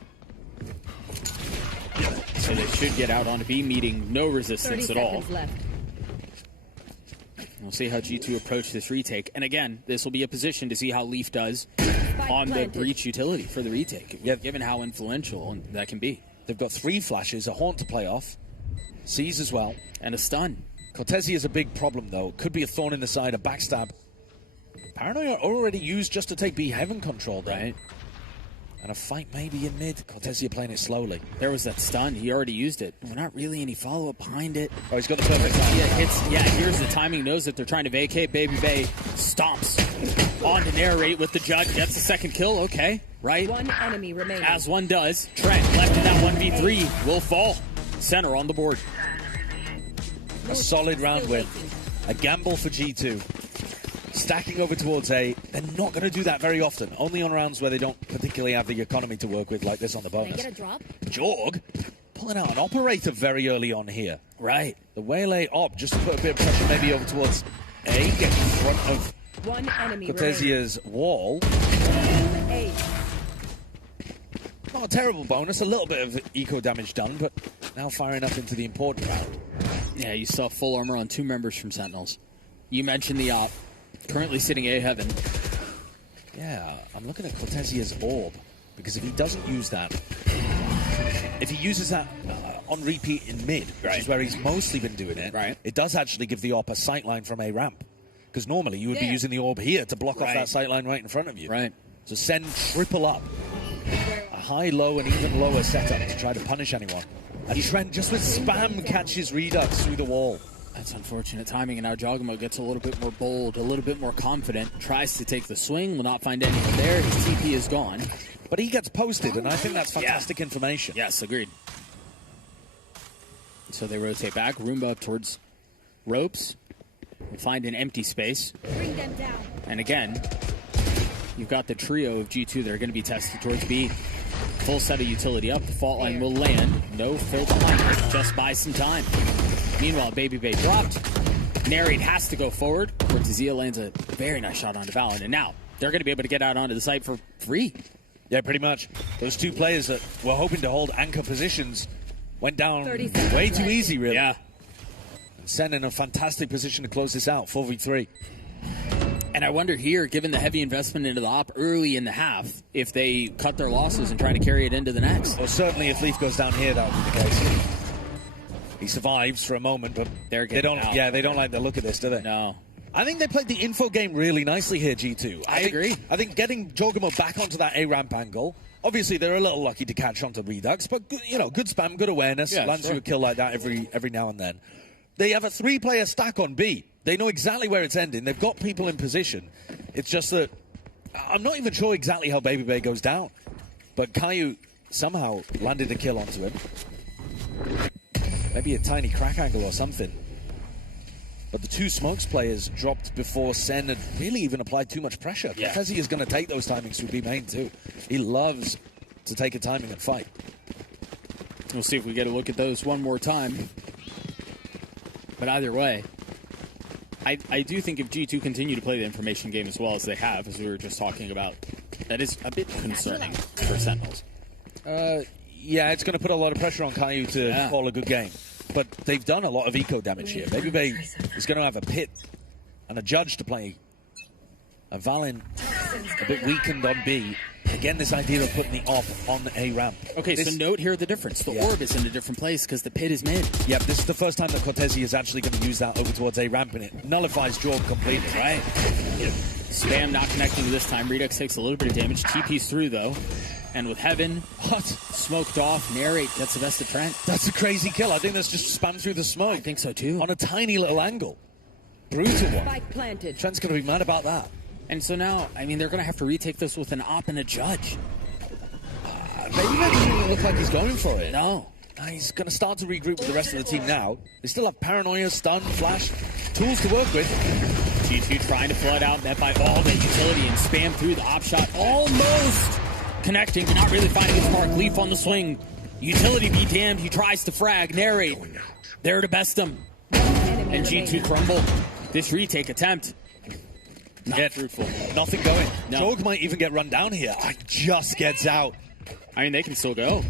So they should get out onto B, meeting no resistance at all. Left. We'll see how G2 approach this retake. And again, this will be a position to see how Leaf does on the breach utility for the retake, given how influential that can be. They've got 3 flashes, a Haunt to play off, Seize as well, and a stun. Cortesi is a big problem, though. Could be a thorn in the side, a backstab. Paranoia already used just to take B Heaven control, right? And a fight maybe in mid. Cortesi playing it slowly. There was that stun. He already used it. There's not really any follow-up behind it. Oh, he's got the perfect time. Yeah, here's the timing. Knows that they're trying to vacate. Baby Bay stomps on to narrate with the judge. Gets the second kill. Okay, right? One enemy remaining. As one does. Trent left in that 1v3 will fall. Center on the board. A solid round win. A gamble for G2. Stacking over towards A. They're not going to do that very often. Only on rounds where they don't particularly have the economy to work with, like this on the bonus. Get a drop? Jorg pulling out an operator very early on here. Right. The Waylay op just to put a bit of pressure maybe over towards A. Get in front of One enemy Cortesia's wall. A. Not a terrible bonus. A little bit of eco damage done, but now firing up into the important round. Yeah, you saw full armor on 2 members from Sentinels. You mentioned the op. Currently sitting A Heaven. Yeah, I'm looking at Cortesia's orb, because if he doesn't use that, if he uses that on repeat in mid, which is where he's mostly been doing it, it does actually give the op a sightline from A ramp. Because normally you would be using the orb here to block off that sightline right in front of you. Right. So send triple up. A high, low, and even lower setup to try to punish anyone. And Trent just with spam catches Redux through the wall. That's unfortunate timing, and now Jogamo gets a little bit more bold, a little bit more confident, tries to take the swing, will not find anyone there. His TP is gone. But he gets posted, and I think that's fantastic information. Yes, agreed. So they rotate back, Roomba up towards ropes. We'll find an empty space. Bring them down. And again, you've got the trio of G2 that are going to be tested towards B. Full set of utility up, the fault line will land. No fill behind it, just buy some time. Meanwhile, Baby Bay dropped. Narrate has to go forward. Cortesia lands a very nice shot onto Valorant. And now they're going to be able to get out onto the site for free. Yeah, pretty much. Those 2 players that were hoping to hold anchor positions went down way too easy, really. Yeah. Sen in a fantastic position to close this out, 4v3. And I wonder here, given the heavy investment into the op early in the half, if they cut their losses and try to carry it into the next. Well, certainly if Leaf goes down here, that would be the case. He survives for a moment, but they don't. out. Yeah, they don't like the look of this, do they? No. I think they played the info game really nicely here, G2. I agree. I think getting Jogamo back onto that A ramp angle. Obviously, they're a little lucky to catch onto Redux, but you know, good spam, good awareness. Lands you a kill like that every now and then. They have a 3-player stack on B. They know exactly where it's ending. They've got people in position. It's just that I'm not even sure exactly how Baby Bay goes down, but Caillou somehow landed a kill onto him. Maybe a tiny crack angle or something. But the 2 smokes players dropped before Sen had really even applied too much pressure. Yeah. Because he is going to take those timings through B main too. He loves to take a timing and fight. We'll see if we get a look at those one more time. But either way, I do think if G2 continue to play the information game as well as they have, as we were just talking about, that is a bit concerning for Sentinels. Yeah, it's going to put a lot of pressure on Caillou to call a good game. But they've done a lot of eco damage here. Baby Bay is going to have a pit and a judge to play. A Valen a bit weakened on B. Again, this idea of putting the op on A ramp. Okay, so note here the difference. The orb is in a different place because the pit is mid. Yep, this is the first time that Cortesi is actually going to use that over towards A ramp, and it nullifies Jorg completely. Right. Spam not connecting this time. Redux takes a little bit of damage. TP's through, though. And with Heaven smoked off, Narrate gets the best of Trent. That's a crazy kill. I think that's just spam through the smoke. I think so, too. On a tiny little angle. Brutal one. Spike planted. Trent's going to be mad about that. And so now, I mean, they're going to have to retake this with an op and a judge. Maybe that doesn't even look like he's going for it. No. He's going to start to regroup with the rest of the team now. They still have Paranoia, Stun, Flash, tools to work with. G2 trying to flood out, met by all the utility and spam through the op shot. Almost connecting, but not really finding his mark. Leaf on the swing. Utility be damned. He tries to frag. Narrate. There to best him. And G2 crumble. This retake attempt. Not fruitful. Nothing going. No. Jorg might even get run down here. Just gets out. I mean, they can still go.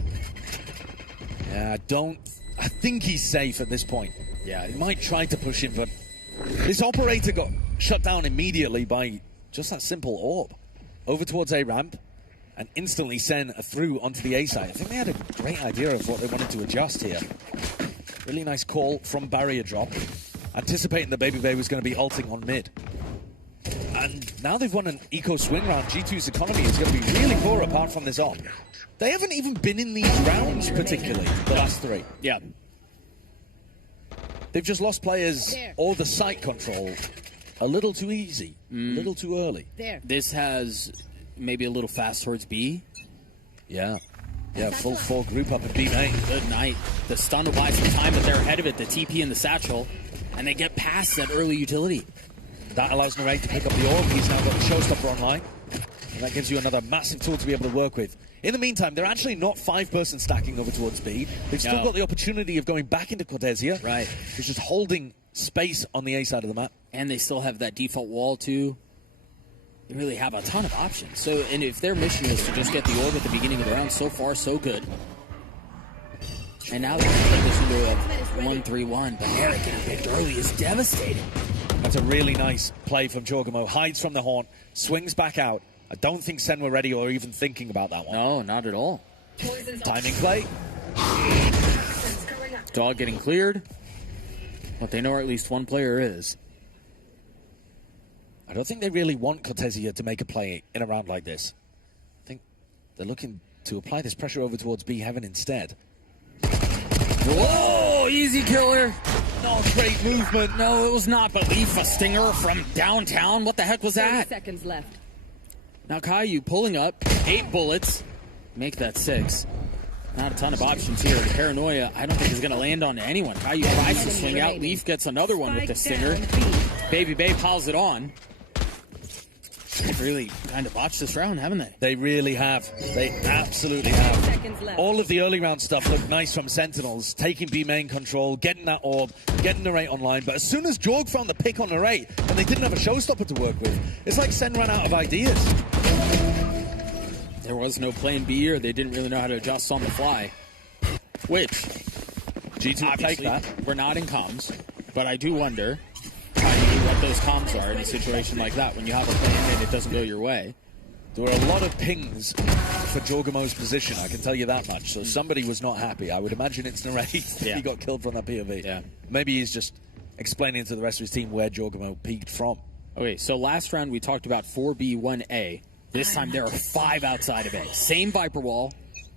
Yeah, I think he's safe at this point. Yeah, he might try to push him, but this operator got shut down immediately by just that simple orb. Over towards A ramp, and instantly send through onto the A side. I think they had a great idea of what they wanted to adjust here. Really nice call from barrier drop, anticipating that Baby Bay was going to be ulting on mid. And now they've won an eco swing round. G2's economy is going to be really poor apart from this op. They haven't even been in these rounds particularly, the last three. Yeah. They've just lost players or the site control a little too easy, a little too early. This has maybe a little fast towards B. Yeah. Yeah, full 4 group up at B main. Good night. The stun will buy some time, but they're ahead of it. The TP and the satchel, and they get past that early utility. That allows Narek to pick up the orb. He's now got the showstopper online. And that gives you another massive tool to be able to work with. In the meantime, they're actually not 5-person stacking over towards B. They've still got the opportunity of going back into Cortesia. Right. It's just holding space on the A side of the map. And they still have that default wall, too. They really have a ton of options. So, and if their mission is to just get the orb at the beginning of the round, so far, so good. And now they're going to take this into a 1-3-1. But Eric getting picked early is devastating. That's a really nice play from Jorgamo. Hides from the haunt, swings back out. I don't think Sen were ready or even thinking about that one. No, not at all. Timing play. Dog getting cleared. But they know where at least one player is. I don't think they really want Cortesia to make a play in a round like this. I think they're looking to apply this pressure over towards B Heaven instead. Whoa, easy killer. Not great movement. No, it was not. But Leaf, a stinger from downtown. What the heck was that? 30 seconds left. Now Caillou pulling up 8 bullets. Make that 6. Not a ton of options here. The paranoia, I don't think is going to land on anyone. Caillou tries to swing out. Leaf gets another one with the stinger. Baby Bay piles it on. They've really kind of botched this round, haven't they? They really have. They absolutely have. All of the early round stuff looked nice from Sentinels, taking B main control, getting that orb, getting Narrate online. But as soon as Jorg found the pick on Narrate, and they didn't have a showstopper to work with, it's like Sen ran out of ideas. There was no plan B, or they didn't really know how to adjust on the fly. Which, G2 take that. We're not in comms, but I do wonder what those comms are in a situation like that when you have a plan and it doesn't go your way. There were a lot of pings for Jorgamo's position, I can tell you that much. So somebody was not happy. I would imagine it's Narrate. Yeah. He got killed from that POV. Yeah. Maybe he's just explaining to the rest of his team where Jorgamo peaked from. Okay, so last round we talked about 4B, 1A. This time there are 5 outside of A. Same Viper wall.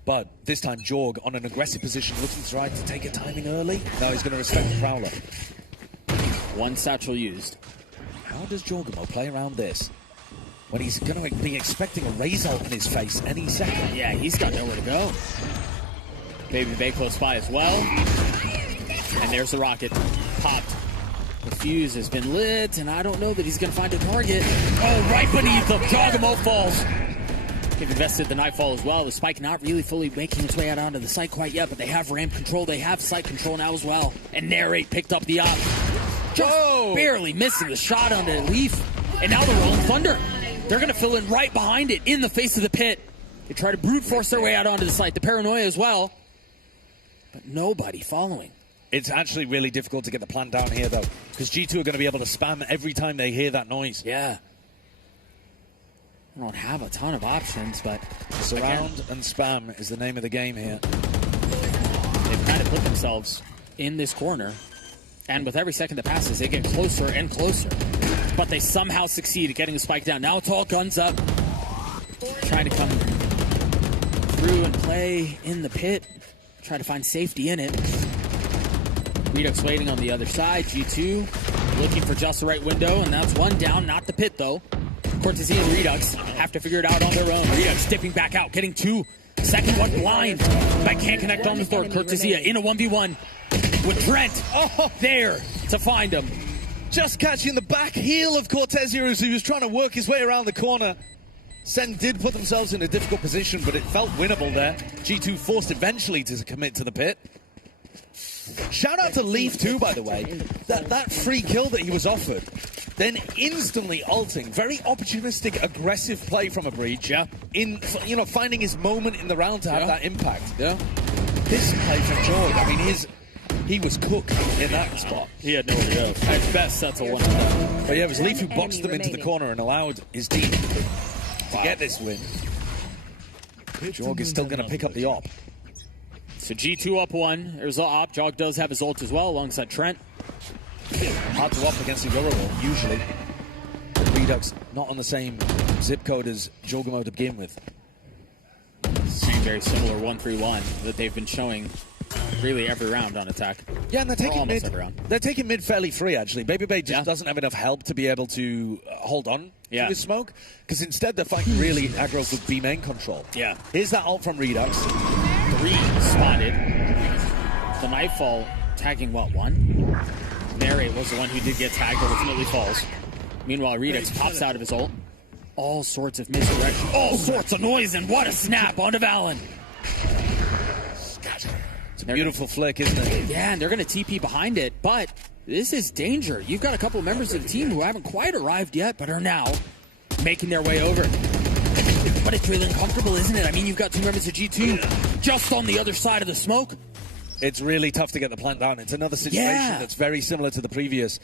But this time Jorg on an aggressive position, looking to try to take a timing early. Now he's going to respect the Prowler. 1 satchel used. How does Jorgamo play around this? When he's going to be expecting a raise out in his face any second. Yeah, he's got nowhere to go. Baby Bay close by as well. And there's the rocket. Popped. The fuse has been lit, and I don't know that he's going to find a target. Oh, right beneath him. Jorgamo falls. They've invested the Nightfall as well. The spike not really fully making its way out onto the site quite yet, but they have ramp control. They have site control now as well. And Narrate picked up the op. Just barely missing the shot onto Leaf. And now they're rolling Thunder. They're going to fill in right behind it in the face of the pit. They try to brute force their way out onto the site. The paranoia as well. But nobody following. It's actually really difficult to get the plan down here, though, because G2 are going to be able to spam every time they hear that noise. Yeah. I don't have a ton of options, but... Surround and spam is the name of the game here. They've kind of put themselves in this corner, and with every second that passes, they get closer and closer. But they somehow succeed at getting the spike down. Now it's all guns up. Trying to come through and play in the pit. Try to find safety in it. Redux waiting on the other side. G2 looking for just the right window, and that's one down, not the pit though. Cortesia and Redux have to figure it out on their own. Redux dipping back out, getting 2. Second one blind, but can't connect on the third. Cortesia in a 1v1 with Trent there to find him. Just catching the back heel of Cortesia as he was trying to work his way around the corner. Sen did put themselves in a difficult position, but it felt winnable there. G2 forced eventually to commit to the pit. Shout out to Leaf too, by the way. That free kill that he was offered, then instantly ulting. Very opportunistic, aggressive play from a Breach. Yeah. In, you know, finding his moment in the round to have that impact. Yeah. This play from Jorg, I mean, he was cooked in that spot. He had nowhere to go. At best, that's a 1-1. But yeah, it was Leaf who boxed them into the corner and allowed his team to get this win. Jorg is still going to pick up the op. So G2 up 1. There's the op. Jog does have his ult as well alongside Trent. Hard to op against the Yoruba, usually. Redux not on the same zip code as Jorgamo to begin with. Same very similar 1-3-1 that they've been showing really every round on attack. Yeah, and they're taking mid. Every round. They're taking mid fairly free, actually. Baby Bay just doesn't have enough help to be able to hold on to his smoke, because instead they're fighting really aggro with B main control. Yeah. Here's that ult from Redux. 3 spotted. The Nightfall tagging what, 1? Narrate was the one who did get tagged, but ultimately falls. Meanwhile, Redux pops out of his ult. All sorts of misdirection. All sorts of noise, and what a snap onto Valen. It's a beautiful flick, isn't it? Yeah, and they're going to TP behind it, but this is danger. You've got a couple members of the team who haven't quite arrived yet, but are now making their way over. But it's really uncomfortable, isn't it? I mean, you've got 2 members of G2 just on the other side of the smoke. It's really tough to get the plant down. It's another situation that's very similar to the previous.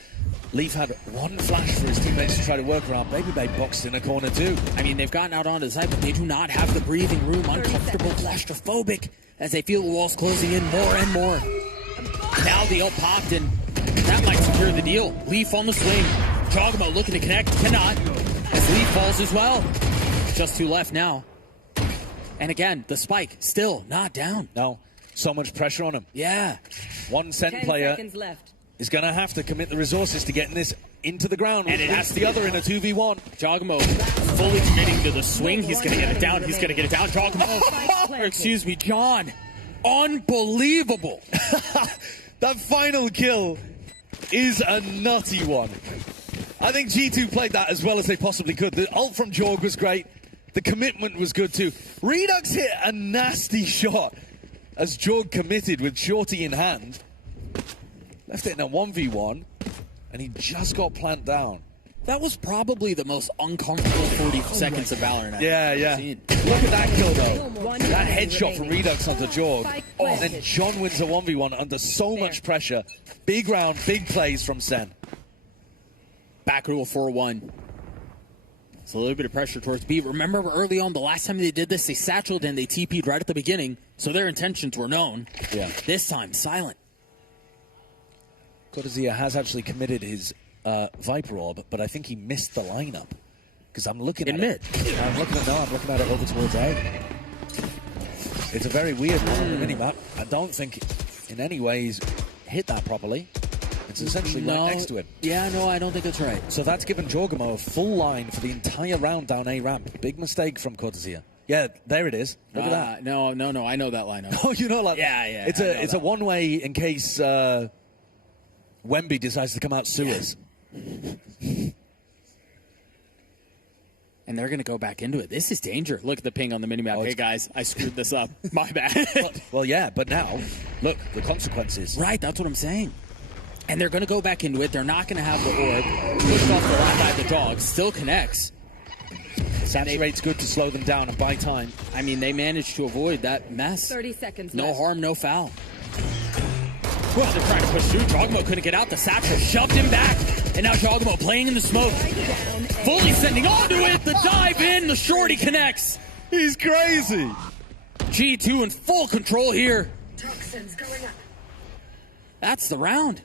Leaf had one flash for his teammates to try to work around. Baby Bay boxed in a corner too. I mean, they've gotten out onto the side, but they do not have the breathing room. Uncomfortable, claustrophobic, as they feel the walls closing in more and more. Now the ult popped, and that might secure the deal. Leaf on the swing. Jogamo looking to connect, cannot, as Leaf falls as well. Just 2 left now. And again, the spike still not down. No. So much pressure on him. Yeah. One Sen player is going to have to commit the resources to getting this into the ground. And it has the other in a 2v1. Jogamo fully committing to the swing. He's going to get it down. He's going to get it down. Jogamo. Excuse me, John. Unbelievable. That final kill is a nutty one. I think G2 played that as well as they possibly could. The ult from Jorg was great. The commitment was good too. Redux hit a nasty shot as Jorg committed with Shorty in hand. Left it in a 1v1, and he just got plant down. That was probably the most uncomfortable 40 seconds of Valorant I've ever seen. Look at that kill, though. That headshot from Redux onto Jorg. And then John wins a 1v1 under so much pressure. Big round, big plays from Sen. Back rule 4-1. It's a little bit of pressure towards B. Remember early on, the last time they did this, they satcheled and they TP'd right at the beginning, so their intentions were known. Yeah. This time, silent. Cortezia has actually committed his Viper Orb, but I think he missed the lineup. Because I'm looking at it. I'm looking at it over towards A. It's a very weird mini-map. I don't think in any way he's hit that properly. It's essentially right next to him. Yeah, no, I don't think that's right. So that's given Jorgamo a full line for the entire round down A ramp. Big mistake from Cortezia. Yeah, there it is. Look at that. No, I know that lineup. Oh, you know that? Yeah. It's a one-way in case Wemby decides to come out sewers. And they're going to go back into it. This is danger. Look at the ping on the minimap. Hey, guys, I screwed this up. My bad. well, yeah, but now, look, the consequences. Right, that's what I'm saying. And they're going to go back into it. They're not going to have the orb. Pushed off the left eye of the dog. Still connects. Saturate's good to slow them down and buy time. I mean, they managed to avoid that mess. 30 seconds No left. harm, no foul. Well, they're trying to push through. Jogamo couldn't get out. The satchel shoved him back. And now Jogamo playing in the smoke. Fully sending onto it. The dive in. The shorty connects. He's crazy. G2 in full control here. That's the round.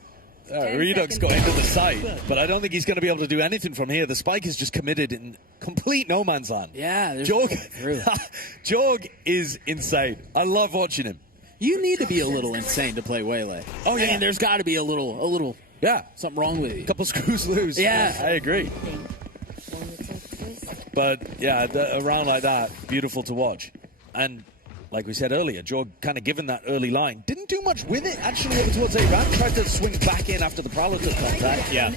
Redux got into the site, but I don't think he's going to be able to do anything from here. The spike is just committed in complete no man's land. Yeah, Jorg is insane. I love watching him. You need to be a little insane to play Waylay. Oh yeah, I mean, there's got to be a little. Yeah, something wrong with you. A couple screws loose. Yeah, I agree. But yeah, a round like that, beautiful to watch. And like we said earlier, Jorg kind of given that early line. Didn't do much with it, actually, over towards A-Ramp. Tried to swing back in after the Prowler took contact. Yeah.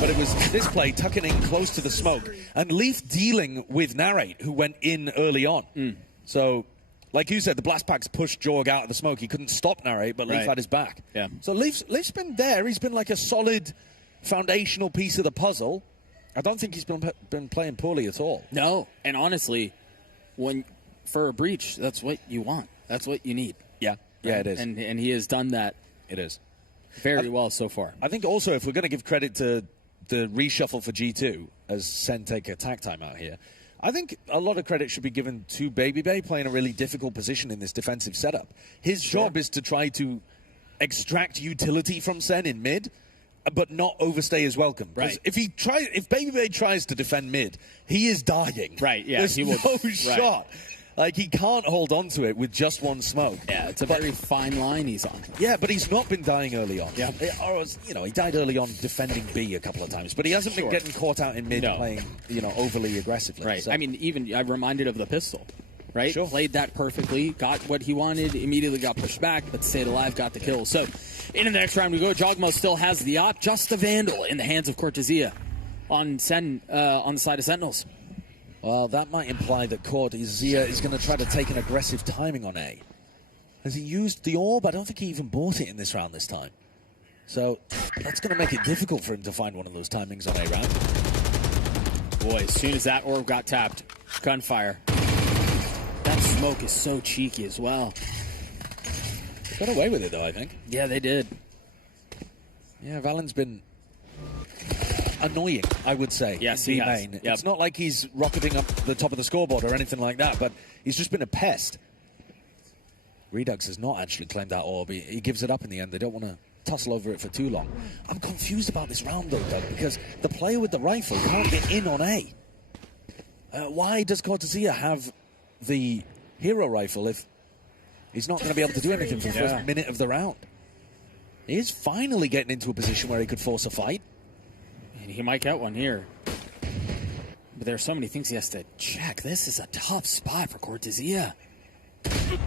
But it was this play, tucking in close to the smoke. And Leaf dealing with Narrate, who went in early on. So like you said, the blast packs pushed Jorg out of the smoke. He couldn't stop Narrate, but Leaf Right. had his back. Yeah. So Leaf's been there. He's been like a solid foundational piece of the puzzle. I don't think he's been playing poorly at all. No, and honestly, for a breach, that's what you want. That's what you need. Yeah, yeah, it is. And he has done that. It is very well so far. I think also if we're going to give credit to the reshuffle for G2 as Sen take attack time out here, I think a lot of credit should be given to Baby Bay playing a really difficult position in this defensive setup. His job is to try to extract utility from Sen in mid, but not overstay his welcome. Right. If Baby Bay tries to defend mid, he is dying. Right, yeah. There's he will, no shot. Like, he can't hold on to it with just one smoke. Yeah, it's a very fine line he's on. Yeah, but he's not been dying early on. Yeah. Or, he died early on defending B a couple of times, but he hasn't been getting caught out in mid playing, overly aggressively. Right. So. I mean, even I'm reminded of the pistol. Right? Sure. Played that perfectly, got what he wanted, immediately got pushed back, but stayed alive, got the kill. So, into the next round we go. Jogmo still has the op, just the Vandal in the hands of Cortezia on the side of Sentinels. Well, that might imply that Cortezia is going to try to take an aggressive timing on A. Has he used the orb? I don't think he even bought it in this round this time. So, that's going to make it difficult for him to find one of those timings on A round. Boy, as soon as that orb got tapped, gunfire. That smoke is so cheeky as well. They got away with it, though, I think. Yeah, they did. Yeah, Valen's been annoying, I would say. Yes, he has. Main. It's not like he's rocketing up the top of the scoreboard or anything like that, but he's just been a pest. Redux has not actually claimed that orb. He gives it up in the end. They don't want to tussle over it for too long. I'm confused about this round, though, Doug, because the player with the rifle can't get in on A. Why does Cortezia have the hero rifle if he's not going to be able to do anything for the first minute of the round? He is finally getting into a position where he could force a fight. And he might get one here. But there are so many things he has to check. This is a tough spot for Cortezia.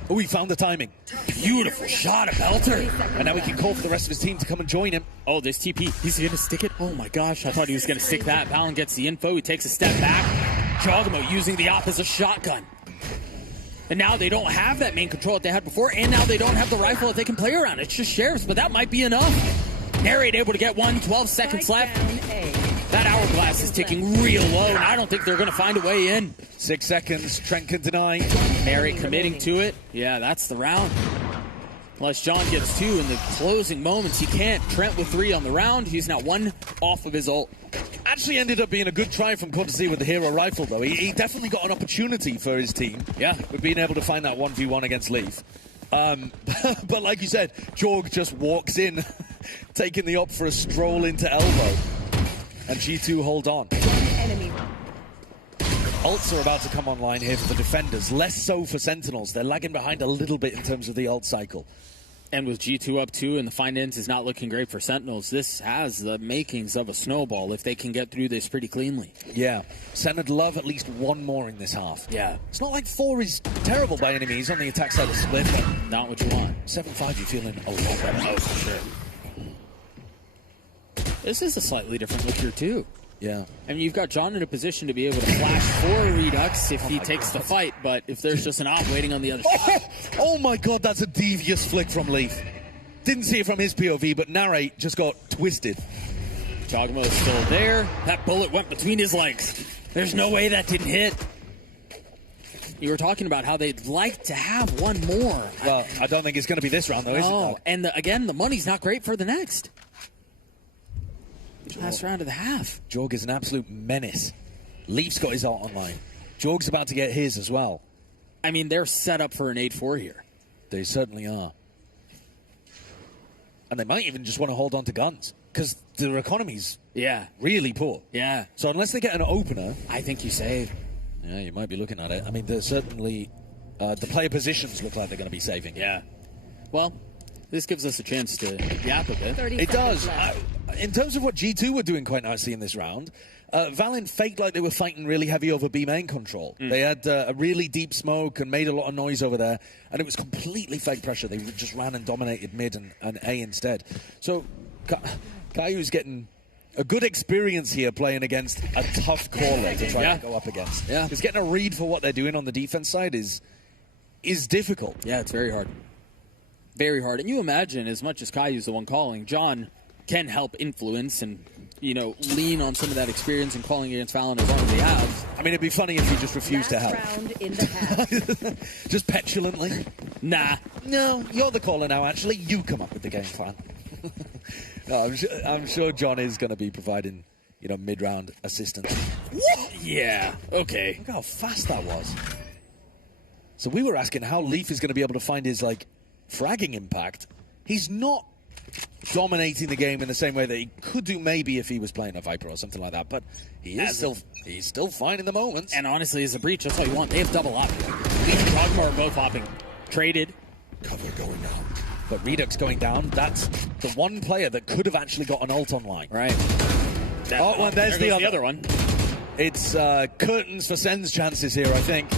Oh, he found the timing. Beautiful shot, a belter. And now we can call for the rest of his team to come and join him. Oh, there's TP. He's going to stick it. Oh my gosh, I thought he was going to stick that. Valen gets the info. He takes a step back. Jogamo using the op as a shotgun. And now they don't have that main control that they had before, and now they don't have the rifle that they can play around. It's just sheriffs, but that might be enough. Narrate able to get one, 12 seconds left. That hourglass is ticking real low, and I don't think they're going to find a way in. 6 seconds, Trent can deny. Narrate committing to it. Yeah, that's the round. Unless John gets 2 in the closing moments, he can't. Trent with 3 on the round. He's now 1 off of his ult. Actually ended up being a good try from Cortezia with the hero rifle, though. He definitely got an opportunity for his team. Yeah. With being able to find that 1v1 against Leaf. But like you said, Jorg just walks in, taking the op for a stroll into elbow. And G2 hold on. Enemy. Ults are about to come online here for the defenders. Less so for Sentinels. They're lagging behind a little bit in terms of the ult cycle. And with G2 up 2 and the finance is not looking great for Sentinels, this has the makings of a snowball if they can get through this pretty cleanly. Yeah. Sen would love at least one more in this half. Yeah. It's not like 4 is terrible by any means on the attack side of split, but not what you want. 7-5, you're feeling a lot better. Oh, for sure. This is a slightly different look here, too. Yeah. I mean, you've got John in a position to be able to flash for Redux if he takes the fight, but if there's just an op waiting on the other side. Oh my god, that's a devious flick from Leaf. Didn't see it from his POV, but Narrate just got twisted. Jogmo is still there. That bullet went between his legs. There's no way that didn't hit. You were talking about how they'd like to have one more. Well, I don't think it's going to be this round, though, is it? Oh, and again, the money's not great for the next. Last round of the half. Jorg is an absolute menace. Leaf's got his ult online. Jorg's about to get his as well. I mean, they're set up for an 8-4 here. They certainly are. And they might even just want to hold on to guns, because their economy's really poor. Yeah. So unless they get an opener... I think you save. Yeah, you might be looking at it. I mean, there's certainly... the player positions look like they're going to be saving. Yeah. Well, this gives us a chance to yap a bit. It does. In terms of what G2 were doing quite nicely in this round, Valorant faked like they were fighting really heavy over B main control. They had a really deep smoke and made a lot of noise over there, and it was completely fake pressure. They just ran and dominated mid and A instead. So Kayu's getting a good experience here playing against a tough caller to try to go up against. Yeah. Because getting a read for what they're doing on the defense side is is difficult. Yeah, it's very hard. Very hard. And you imagine, as much as Caillou's the one calling, John can help influence and, lean on some of that experience and calling against Valorant as long as he has. I mean, it'd be funny if he just refused to help. Round in the half. Just petulantly. Nah. No, you're the caller now, actually. You come up with the game plan. No, I'm sure John is going to be providing, mid-round assistance. What? Yeah, okay. Look how fast that was. So we were asking how Leaf is going to be able to find his, fragging impact. He's not dominating the game in the same way that he could do maybe if he was playing a Viper or something like that, but he's still finding the moments. And honestly, as a breach, that's all you want. They have double op. Leaf and Dogma are both hopping. Traded. Cover going down. But Redux going down, that's the one player that could have actually got an ult online. Right. Well, there's the other one. It's curtains for Sen's chances here, I think.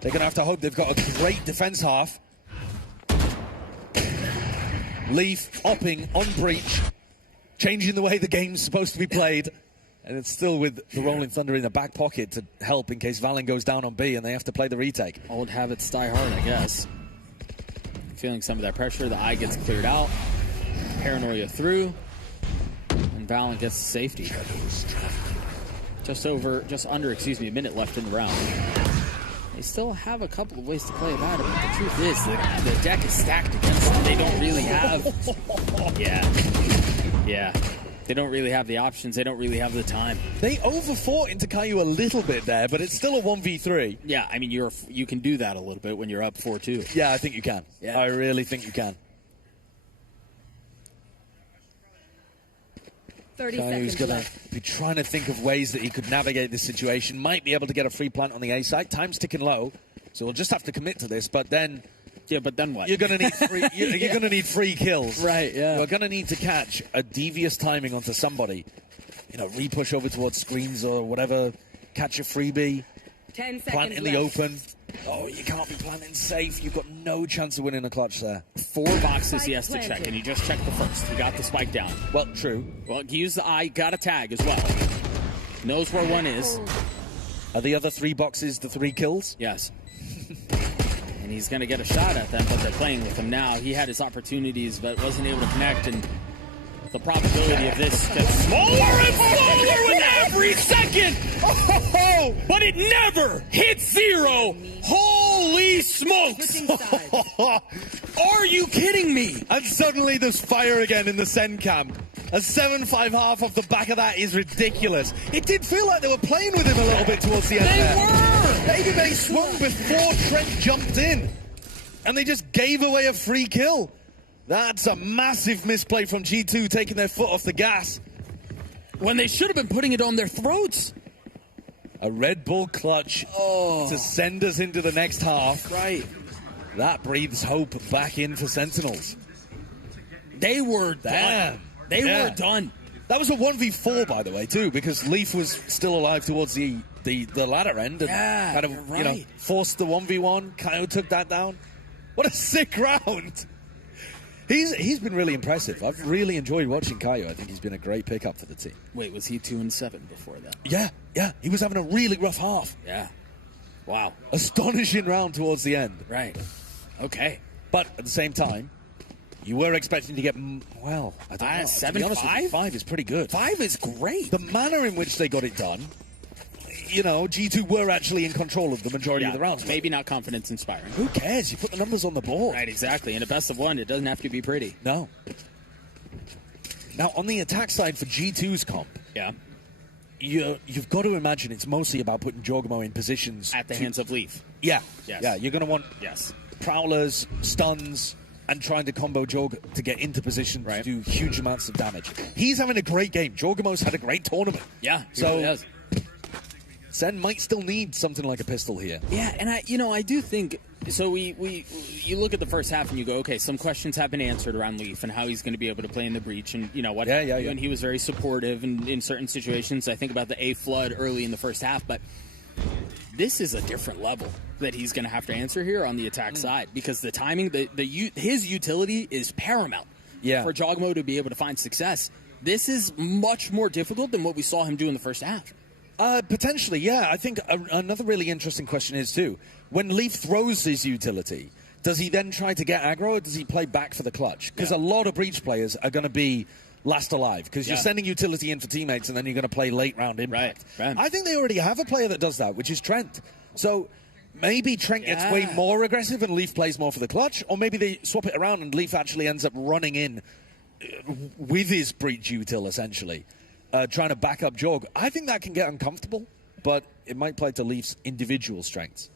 They're going to have to hope they've got a great defense half. Leaf opping on breach, changing the way the game's supposed to be played. And it's still with the Rolling Thunder in the back pocket to help in case Valen goes down on B and they have to play the retake. Old habits die hard, I guess. Feeling some of that pressure. The eye gets cleared out. Paranoia through. And Valen gets safety. Just under a minute left in the round. They still have a couple of ways to play about it, but the truth is the deck is stacked against them. They don't really have... Yeah. They don't really have the options. They don't really have the time. They overfought into Caillou a little bit there, but it's still a 1v3. Yeah, I mean, you can do that a little bit when you're up 4-2. Yeah, I think you can. Yeah. I really think you can. 30 Caillou's seconds going left. to be trying to think of ways that he could navigate this situation. Might be able to get a free plant on the A side. Time's ticking low, so we'll just have to commit to this. But then, what? You're going to need free. You're going to need free kills, right? Yeah. You're going to need to catch a devious timing onto somebody. Re-push over towards screens or whatever. Catch a freebie. 10 seconds plant in the open. Oh, you can't be planting safe. You've got no chance of winning a clutch there. 4 boxes he has to check, and he just checked the first. He got the spike down. Well, true. Well, he used the eye, got a tag as well. Knows where one is. Are the other 3 boxes the 3 kills? Yes. And he's going to get a shot at them, but they're playing with him now. He had his opportunities, but wasn't able to connect, and the probability of this gets smaller and smaller with every second. Oh, but it never hits 0. Holy smokes! Are you kidding me? And suddenly there's fire again in the Sen camp. A 7-5 half off the back of that is ridiculous. It did feel like they were playing with him a little bit towards the end. They were! Maybe they swung before Trent jumped in. And they just gave away a free kill. That's a massive misplay from G2, taking their foot off the gas. When they should have been putting it on their throats. A Red Bull clutch to send us into the next half. Right. That breathes hope back in for Sentinels. They were done. They were done. That was a 1v4, by the way, too, because Leaf was still alive towards the latter end. And kind of, forced the 1v1. Caillou took that down. What a sick round. He's been really impressive. I've really enjoyed watching Caillou. I think he's been a great pickup for the team. Wait, was he 2-7 before that? Yeah. He was having a really rough half. Yeah. Wow. Astonishing round towards the end. Right. Okay. But at the same time, you were expecting to get, well, I don't know. 7-5? 5 is pretty good. 5 is great. The manner in which they got it done, G2 were actually in control of the majority of the rounds. Maybe not confidence inspiring. Who cares? You put the numbers on the board. Right, exactly. In a best of 1, it doesn't have to be pretty. No. Now, on the attack side for G2's comp, you've got to imagine it's mostly about putting Jorgamo in positions at the hands of Leaf. Yeah. Yes. Yeah, you're going to want prowlers, stuns, and trying to combo Jorg to get into position to do huge amounts of damage. He's having a great game. Jorgamo's had a great tournament. Yeah, he so really has. Sen might still need something like a pistol here. Yeah, and I do think so. You look at the first half and you go, okay, some questions have been answered around Leaf and how he's going to be able to play in the breach, and what. And he was very supportive in certain situations. I think about the A flood early in the first half, but this is a different level that he's going to have to answer here on the attack side, because the timing, his utility is paramount. Yeah. For Jogmo to be able to find success, this is much more difficult than what we saw him do in the first half. Potentially, yeah. I think another really interesting question is, too, when Leaf throws his utility, does he then try to get aggro, or does he play back for the clutch? Because a lot of Breach players are going to be last alive, because you're sending utility in for teammates, and then you're going to play late round impact. Right. I think they already have a player that does that, which is Trent. So maybe Trent gets way more aggressive and Leaf plays more for the clutch, or maybe they swap it around and Leaf actually ends up running in with his Breach util, essentially, trying to back up Jorg. I think that can get uncomfortable, but it might play to Leaf's individual strengths.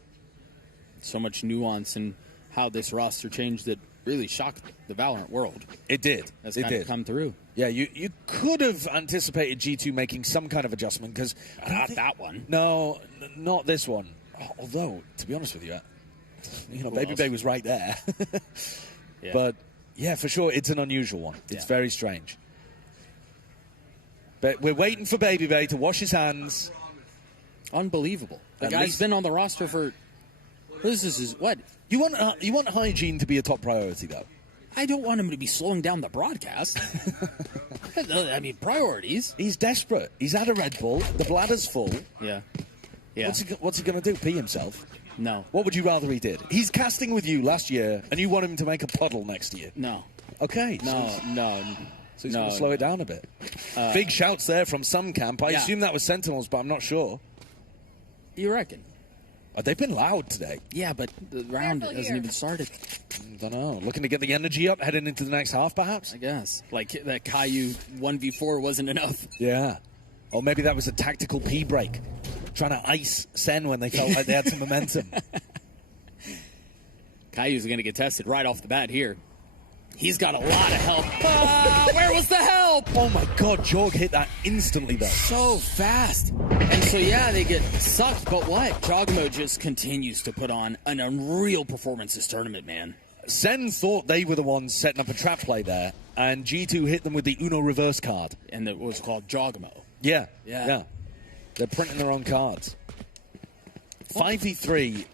So much nuance in how this roster changed that really shocked the Valorant world. It did. That's kind of come through. Yeah, you could have anticipated G2 making some kind of adjustment, because... Not that one. No, not this one. Although, to be honest with you, Baby Bay was right there. But, yeah, for sure, it's an unusual one. It's very strange. But we're waiting for Baby Bay to wash his hands. Unbelievable. The guy's been on the roster for... This is what? You want hygiene to be a top priority, though. I don't want him to be slowing down the broadcast. I mean, priorities. He's desperate. He's had a Red Bull. The bladder's full. Yeah. What's he going to do? Pee himself? No. What would you rather he did? He's casting with you last year, and you want him to make a puddle next year. No. Okay. No. So he's going to slow it down a bit. Big shouts there from some camp. I assume that was Sentinels, but I'm not sure. You reckon? They've been loud today. Yeah, but the round hasn't even started. I don't know. Looking to get the energy up, heading into the next half, perhaps? I guess. Like that Caillou 1v4 wasn't enough. Yeah. Or maybe that was a tactical pee break. Trying to ice Sen when they felt like they had some momentum. Caillou's going to get tested right off the bat here. He's got a lot of help. Where was the help? Oh my god, Jorg hit that instantly, though. So fast. And so, yeah, they get sucked, but what? Jogmo just continues to put on an unreal performance this tournament, man. Sen thought they were the ones setting up a trap play there, and G2 hit them with the Uno reverse card. And it was called Jogmo. Yeah. They're printing their own cards. 5v3.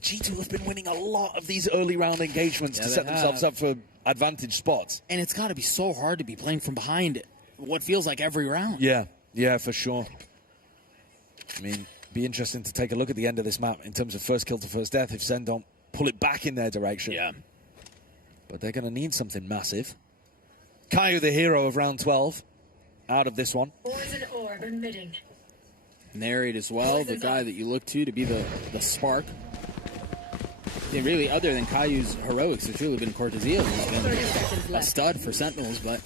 G2 have been winning a lot of these early round engagements to set themselves up for advantage spots. And it's got to be so hard to be playing from behind what feels like every round. Yeah, for sure. I mean, be interesting to take a look at the end of this map in terms of first kill to first death if Sen don't pull it back in their direction. Yeah. But they're going to need something massive. Caillou, the hero of round 12, out of this one. Poison orb emitting. Narrate as well, the guy that you look to be the spark. Yeah, really, other than Caillou's heroics, it's really been Cortezio who's been a stud for Sentinels, but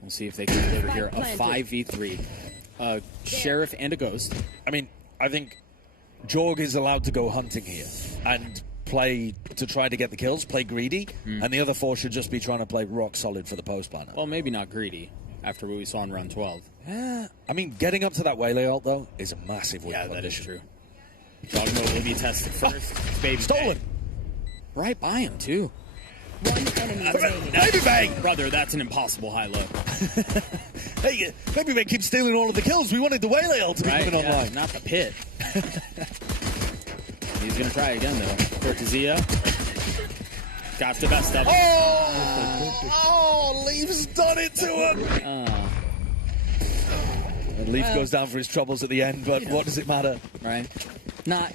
we'll see if they can deliver here a 5v3. Sheriff and a Ghost. I mean, I think Jorg is allowed to go hunting here and play to try to get the kills, play greedy, and the other four should just be trying to play rock solid for the post banner. Well, maybe not greedy after what we saw in round 12. Yeah, I mean, getting up to that Waylay ult, though, is a massive win. Yeah, that is true. Jogmo will be tested first. Baby Stolen. Right by him, too. One enemy remaining. Baby Bay! Brother, that's an impossible high-low. Hey, Baby Bay keeps stealing all of the kills. We wanted the Waylay ult to be coming online. Not the pit. He's going to try again, though. Cortezio. Got the best of him. Oh, Leaf's done it to him. And Leaf goes down for his troubles at the end, but what does it matter? Right. That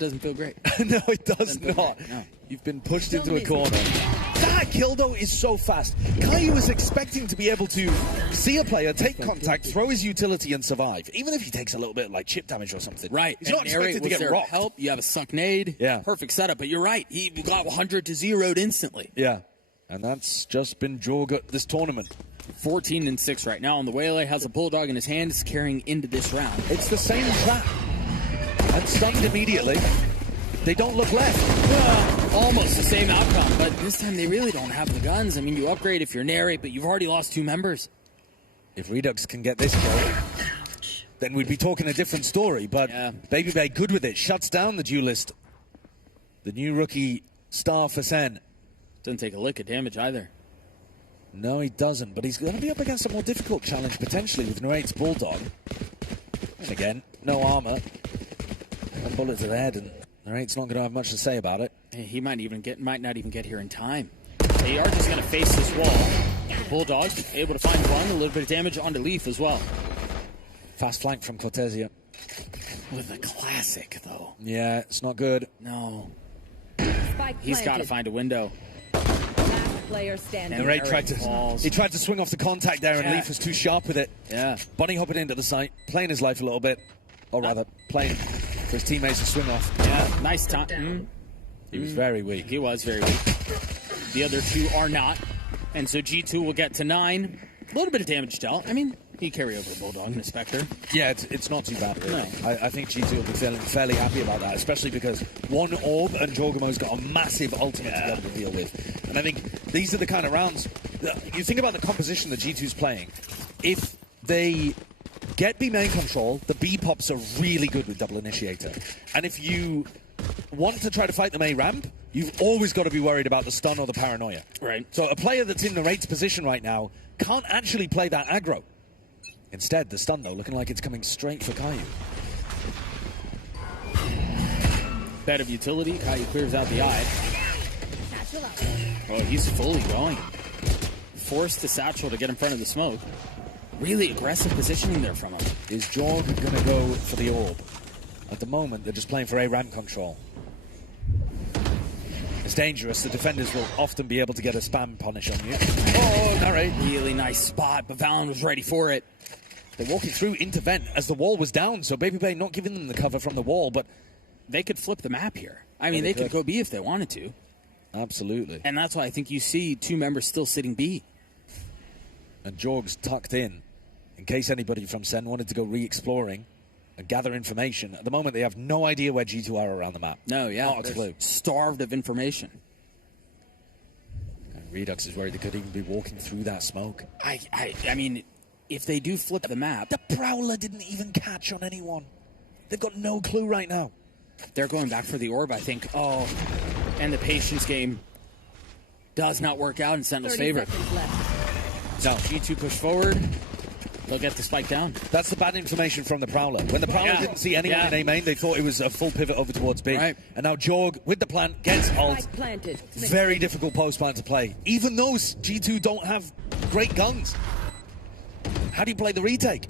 doesn't feel great. No, it does not. No. You've been pushed into a corner. That kill, though, is so fast. Caillou was expecting to be able to see a player, take contact, throw his utility, and survive. Even if he takes a little bit like chip damage or something. Right. He's not expected to get rocked. Help. You have a suck nade. Yeah. Perfect setup, but you're right. He got 100 to 0'd instantly. Yeah. And that's just been Jorg at this tournament. 14-6 right now, and the Waylay has a Bulldog in his hand, is carrying into this round. It's the same trap. And stunned immediately. They don't look left. Almost the same outcome, but this time they really don't have the guns. I mean, you upgrade if you're Narrate, but you've already lost 2 members. If Redux can get this kill, then we'd be talking a different story. But Baby Bay good with it. Shuts down the duelist. The new rookie star for Sen. Doesn't take a lick of damage either. No, he doesn't. But he's going to be up against a more difficult challenge, potentially, with Narrate's Bulldog. And again, no armor. A bullet to the head, and Narrate's not going to have much to say about it. He might not even get here in time. They are just going to face this wall. The Bulldog able to find one, a little bit of damage onto Leaf as well. Fast flank from Cortezio. with a classic, though. Yeah, it's not good. No. Spike He's got to planted. find a window. Last player standing. And Ray tried to swing off the contact there, and Yeah. Leaf was too sharp with it. Yeah. Bunny hopping into the site, playing his life a little bit, or rather, playing for his teammates to swing off. Yeah, nice time. He was very weak. He was very weak. The other two are not. And so G2 will get to 9. A little bit of damage dealt. I mean, he carry over the Bulldog and the Spectre. Yeah, it's not too bad, really. No. I think G2 will be feeling fairly happy about that, especially because one orb and Jorgamo's got a massive ultimate to be able to deal with. And I think these are the kind of rounds that you think about the composition that G2's playing. If they get B main control, the B pops are really good with double initiator. And if you want to try to fight the A ramp, you've always got to be worried about the stun or the paranoia. Right. So a player that's in the Raid's position right now can't actually play that aggro. Instead, the stun, though, looking like it's coming straight for Caillou. Bet of utility. Caillou clears out the eye. Oh, he's fully going. Forced to Satchel to get in front of the smoke. Really aggressive positioning there from him. Is Jorg going to go for the orb? At the moment, they're just playing for A ramp control. It's dangerous. The defenders will often be able to get a spam punish on you. Oh, all right. Really nice spot, but Valen was ready for it. They're walking through into vent as the wall was down, so Baby Bay not giving them the cover from the wall, but they could flip the map here. I mean, they could go B if they wanted to. Absolutely. And that's why I think you see two members still sitting B. And Jorg's tucked in case anybody from Sen wanted to go re-exploring and gather information. At the moment, they have no idea where G2 are around the map. No, yeah. Not a clue. Starved of information. And Redux is worried they could even be walking through that smoke. I mean, if they do flip the map... The Prowler didn't even catch on anyone. They've got no clue right now. They're going back for the orb, I think. Oh, and the patience game does not work out in Sentinel's favor. No, G2 push forward. They'll get the spike down. That's the bad information from the Prowler. When the Prowler didn't see anyone in A main, they thought it was a full pivot over towards B. Right. And now Jorg, with the plant, gets ult. Very difficult post plant to play. Even though G2 don't have great guns. How do you play the retake?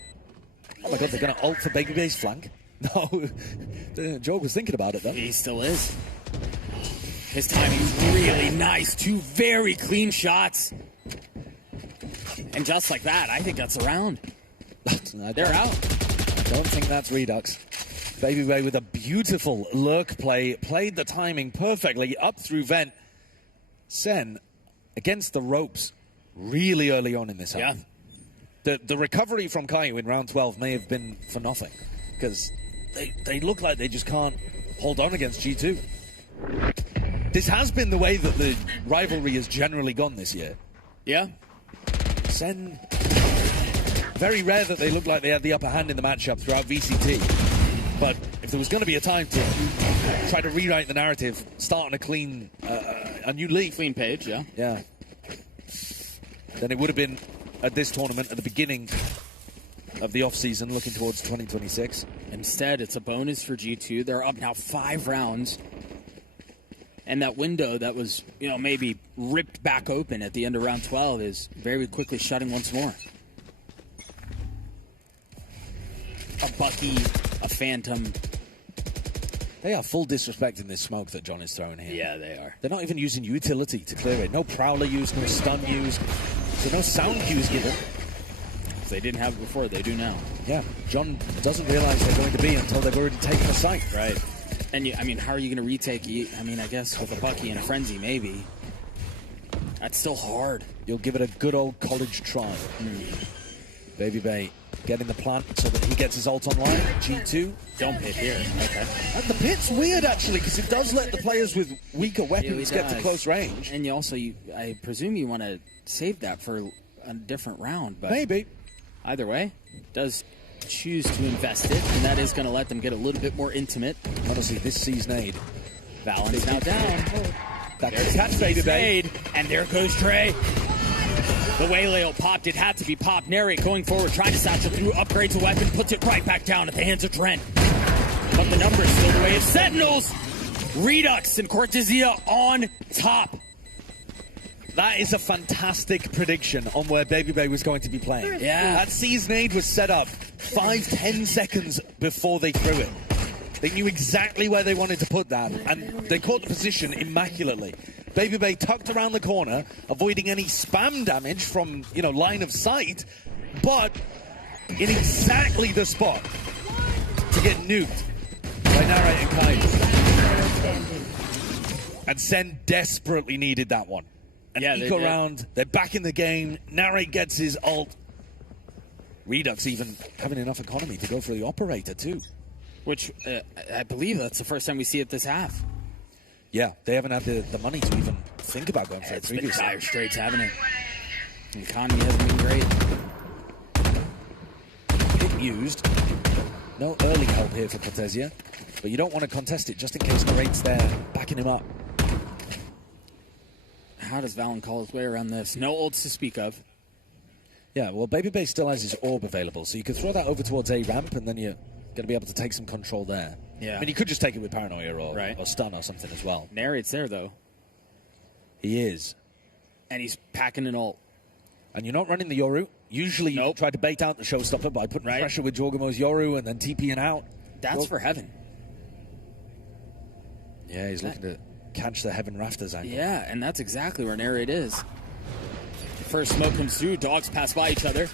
Oh my god, they're going to ult for Baby Bay's flank? No. Jorg was thinking about it, though. He still is. His timing's really nice. Two very clean shots. And just like that, I think that's a round. They're out. I don't think that's Redux. Baby Bay with a beautiful lurk play. Played the timing perfectly up through vent. Sen against the ropes really early on in this half. Yeah. The recovery from Caillou in round 12 may have been for nothing. Because they look like they just can't hold on against G2. This has been the way that the rivalry has generally gone this year. Yeah. Sen, very rare that they look like they had the upper hand in the matchup throughout VCT. But if there was going to be a time to try to rewrite the narrative, start on a clean, a new leaf. Clean page, yeah. Yeah. Then it would have been at this tournament at the beginning of the off-season, looking towards 2026. Instead, it's a bonus for G2. They're up now 5 rounds. And that window that was, maybe ripped back open at the end of round 12 is very quickly shutting once more. A Bucky, a Phantom. They are full disrespect in this smoke that John is throwing here. Yeah, they are. They're not even using utility to clear it. No Prowler used, no stun used. So no sound cues given. If they didn't have it before, they do now. Yeah, John doesn't realize they're going to be until they've already taken the site. Right. And, how are you going to retake? I guess with a Bucky and a Frenzy, maybe. That's still hard. You'll give it a good old college try. Baby Bay getting the plant so that he gets his ult online. G2. Don't pit here. Okay. And the pit's weird, actually, because it does let the players with weaker weapons get to close range. And I presume you want to save that for a different round. But maybe. Either way, does choose to invest it, and that is going to let them get a little bit more intimate. Honestly, this sees nade. Valen's now down. That could catch Baby Bay. And there goes Trey. The Waylay popped. It had to be popped. Narrate going forward, trying to satchel through, upgrades a weapon, puts it right back down at the hands of Trent. But the numbers still the way of Sentinels. Redux and Cortezia on top. That is a fantastic prediction on where Baby Bay was going to be playing. Yeah. That Seize nade was set up 5-10 seconds before they threw it. They knew exactly where they wanted to put that, and they caught the position immaculately. Baby Bay tucked around the corner, avoiding any spam damage from, line of sight, but in exactly the spot to get nuked by Narrate and Kai. And Sen desperately needed that one. An eco round, they're back in the game, Narrate gets his ult. Redux even having enough economy to go for the operator too. Which, I believe that's the first time we see it this half. Yeah, they haven't had the money to even think about going for it previously. It's been dire straits, haven't it? The economy hasn't been great. Hit used. No early help here for Cortesia, but you don't want to contest it just in case Narrate's there, backing him up. How does Valen call his way around this? No ults to speak of. Yeah, well, Baby Bay still has his orb available, so you could throw that over towards A ramp, and then you're going to be able to take some control there. Yeah. I mean, you could just take it with Paranoia or Stun or something as well. Narrate's there, though. He is. And he's packing an ult. And you're not running the Yoru. Usually you try to bait out the showstopper by putting pressure with Jorgamo's Yoru and then TPing out. That's for Heaven. Yeah, he's looking to catch the Heaven Rafters angle. Yeah, and that's exactly where Narrate is. First smoke comes through, dogs pass by each other.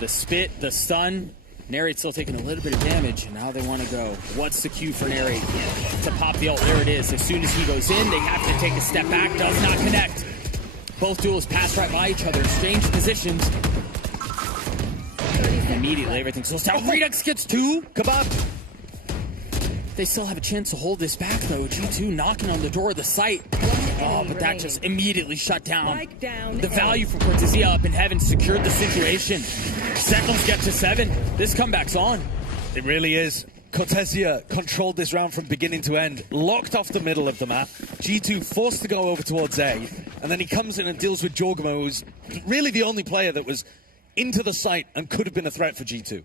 The spit, the stun. Narrate's still taking a little bit of damage, and now they want to go. What's the cue for Narrate? To pop the ult, there it is. As soon as he goes in, they have to take a step back, does not connect. Both duels pass right by each other, exchange positions. Immediately, everything slows down. Redux gets two. Kebab. They still have a chance to hold this back, though. G2 knocking on the door of the site. Oh, but that just immediately shut down. The value from Cortesia up in Heaven secured the situation. Sentinels get to 7. This comeback's on. It really is. Cortesia controlled this round from beginning to end, locked off the middle of the map. G2 forced to go over towards A, and then he comes in and deals with Jorgamo, who's really the only player that was into the site and could have been a threat for G2.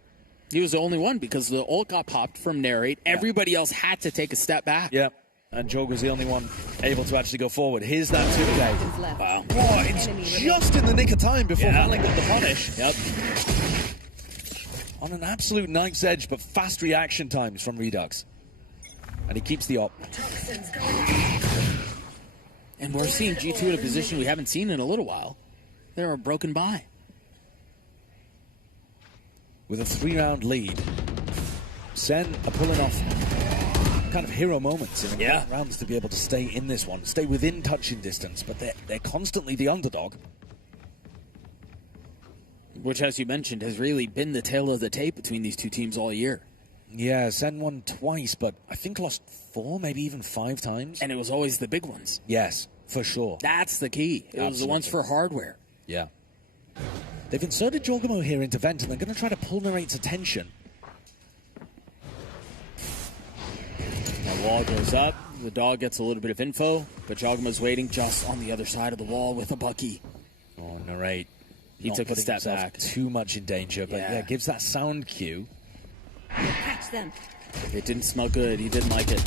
He was the only one because the ult got popped from Narrate. Everybody else had to take a step back. Yeah, and Jorg was the only one able to actually go forward. Here's that 2K. Wow. Oh, it's just in the nick of time before Valen got the punish. Yep. On an absolute knife's edge, but fast reaction times from Redux. And he keeps the op. And we're seeing G2 in a position we haven't seen in a little while. They're a broken by. With a 3-round lead, Sen are pulling off kind of hero moments in the rounds to be able to stay in this one, stay within touching distance, but they're constantly the underdog. Which, as you mentioned, has really been the tail of the tape between these two teams all year. Yeah, Sen won twice, but I think lost 4, maybe even 5 times. And it was always the big ones. Yes, for sure. That's the key. It was the ones for hardware. Yeah. They've inserted Jorgamo here into Vent, and they're going to try to pull Narrate's attention. The wall goes up. The dog gets a little bit of info, but Jorgamo's waiting just on the other side of the wall with a Bucky. Oh, Narrate. He took a step back. Too much in danger, but yeah, gives that sound cue. Catch them. It didn't smell good. He didn't like it.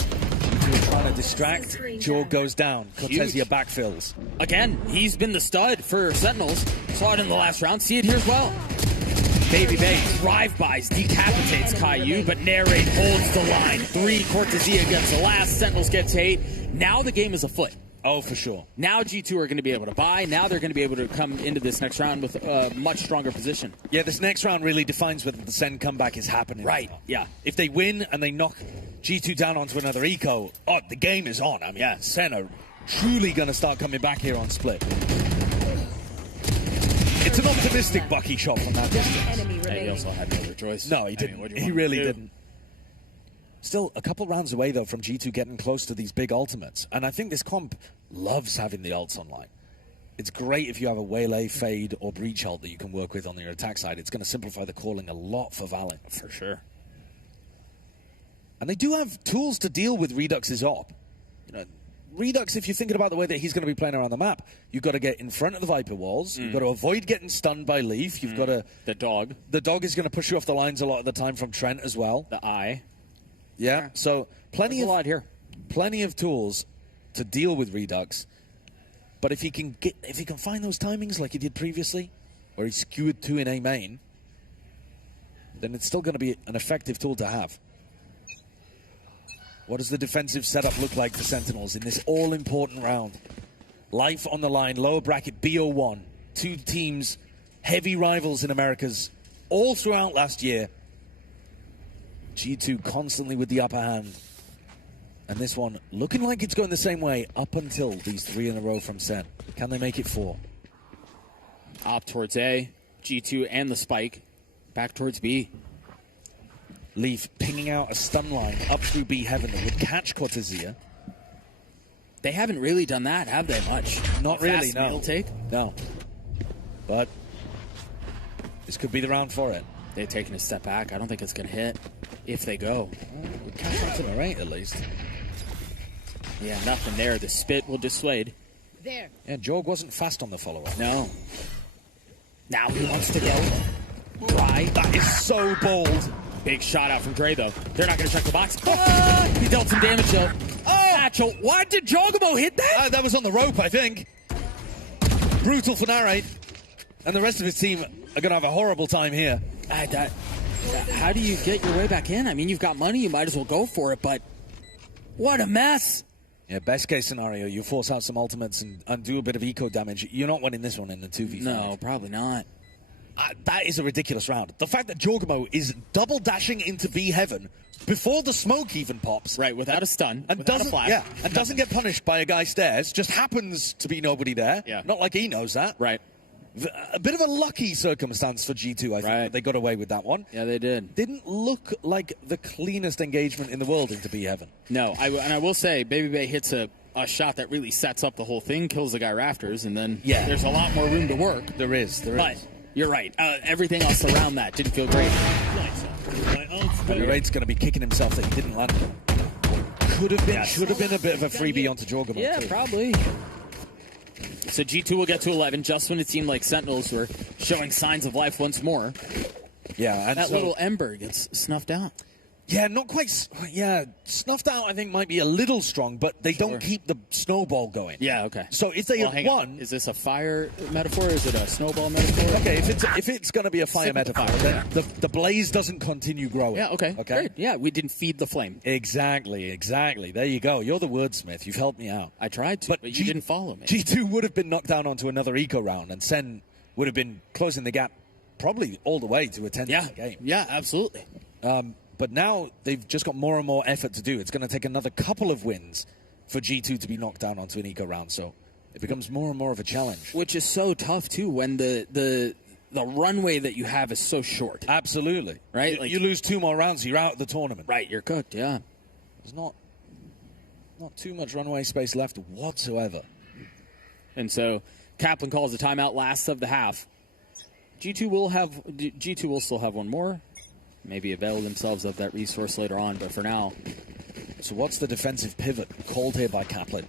Trying to distract. Jorg goes down. Cortesia backfills. Again, he's been the stud for Sentinels. Saw it in the last round. See it here as well. Baby Bay drive-bys, decapitates Caillou, but Narrate holds the line. 3, Cortesia gets the last. Sentinels gets 8. Now the game is afoot. Oh, for sure. Now G2 are going to be able to buy. Now they're going to be able to come into this next round with a much stronger position. Yeah, this next round really defines whether the Sen comeback is happening. Right, yeah. If they win and they knock G2 down onto another eco, the game is on. I mean, Sen are truly going to start coming back here on split. It's an optimistic Bucky shot from that distance. He also had no other choice. No, he didn't. He really didn't. Still, a couple rounds away, though, from G2 getting close to these big ultimates. And I think this comp loves having the ults online. It's great if you have a Waylay, Fade, or Breach ult that you can work with on your attack side. It's going to simplify the calling a lot for Valen. For sure. And they do have tools to deal with Redux's op. You know, Redux, if you're thinking about the way that he's going to be playing around the map, you've got to get in front of the Viper walls. You've got to avoid getting stunned by Leaf. You've got to... The dog. The dog is going to push you off the lines a lot of the time from Trent as well. The eye. Yeah, so plenty of tools to deal with Redux. But if he can find those timings like he did previously, where he skewered 2 in A main, then it's still going to be an effective tool to have. What does the defensive setup look like for Sentinels in this all-important round? Life on the line, lower bracket BO1. Two teams, heavy rivals in Americas all throughout last year. G2 constantly with the upper hand. And this one looking like it's going the same way up until these 3 in a row from Sen. Can they make it 4? Op towards A, G2 and the spike. Back towards B. Leaf pinging out a stun line up through B Heaven that would catch Cortezia. They haven't really done that, have they, much? Not really, no. Meal take? No. But this could be the round for it. They're taking a step back. I don't think it's going to hit if they go. Well, catch on to the right, at least. Yeah, nothing there. The spit will dissuade. There. Yeah, Jorg wasn't fast on the follow-up. No. Now he wants to go. Right. That is so bold. Big shot out from Dre, though. They're not going to check the box. He dealt some damage, though. Satchel. Why did Jogamo hit that? That was on the rope, I think. Brutal for Narrate. And the rest of his team are going to have a horrible time here. How do you get your way back in? I mean, you've got money. You might as well go for it, but what a mess. Yeah, best case scenario, you force out some ultimates and do a bit of eco damage. You're not winning this one in the 2v5. No, probably not. That is a ridiculous round. The fact that Jorgamo is double dashing into B Heaven before the smoke even pops. Right, without a stun, and without doesn't, a flash. Yeah, and doesn't get punished by a guy stairs. Just happens to be nobody there. Yeah. Not like he knows that. Right. A bit of a lucky circumstance for G2, I think, that they got away with that one. Yeah, they did. Didn't look like the cleanest engagement in the world into B Heaven. No, and I will say, Baby Bay hits a shot that really sets up the whole thing, kills the guy rafters, and then there's a lot more room to work. There is. But you're right. Everything else around that didn't feel great. And Raid's going to be kicking himself that he didn't land. Could have been, should have been a bit of a freebie onto Jorgamo. Yeah, probably. So G2 will get to 11 just when it seemed like Sentinels were showing signs of life once more. Yeah, and that little ember gets snuffed out. Yeah, not quite. Yeah, snuffed out, I think, might be a little strong, but they don't keep the snowball going. Yeah, okay. So if they had won, is this a fire metaphor? Or is it a snowball metaphor? Okay, if it's going to be a fire metaphor, then the blaze doesn't continue growing. Yeah, okay. Great. Yeah, we didn't feed the flame. Exactly. There you go. You're the wordsmith. You've helped me out. I tried to, but you didn't follow me. G2 would have been knocked down onto another eco round, and Sen would have been closing the gap probably all the way to a 10th game. Yeah, absolutely. But now they've just got more and more effort to do. It's going to take another couple of wins for G2 to be knocked down onto an eco round. So it becomes more and more of a challenge. Which is so tough, too, when the runway that you have is so short. Absolutely. Right? You lose 2 more rounds, you're out of the tournament. Right, you're cooked, yeah. There's not too much runway space left whatsoever. And so Kaplan calls the timeout last of the half. G2 will still have one more. Maybe avail themselves of that resource later on, but for now. So what's the defensive pivot called here by Kaplan?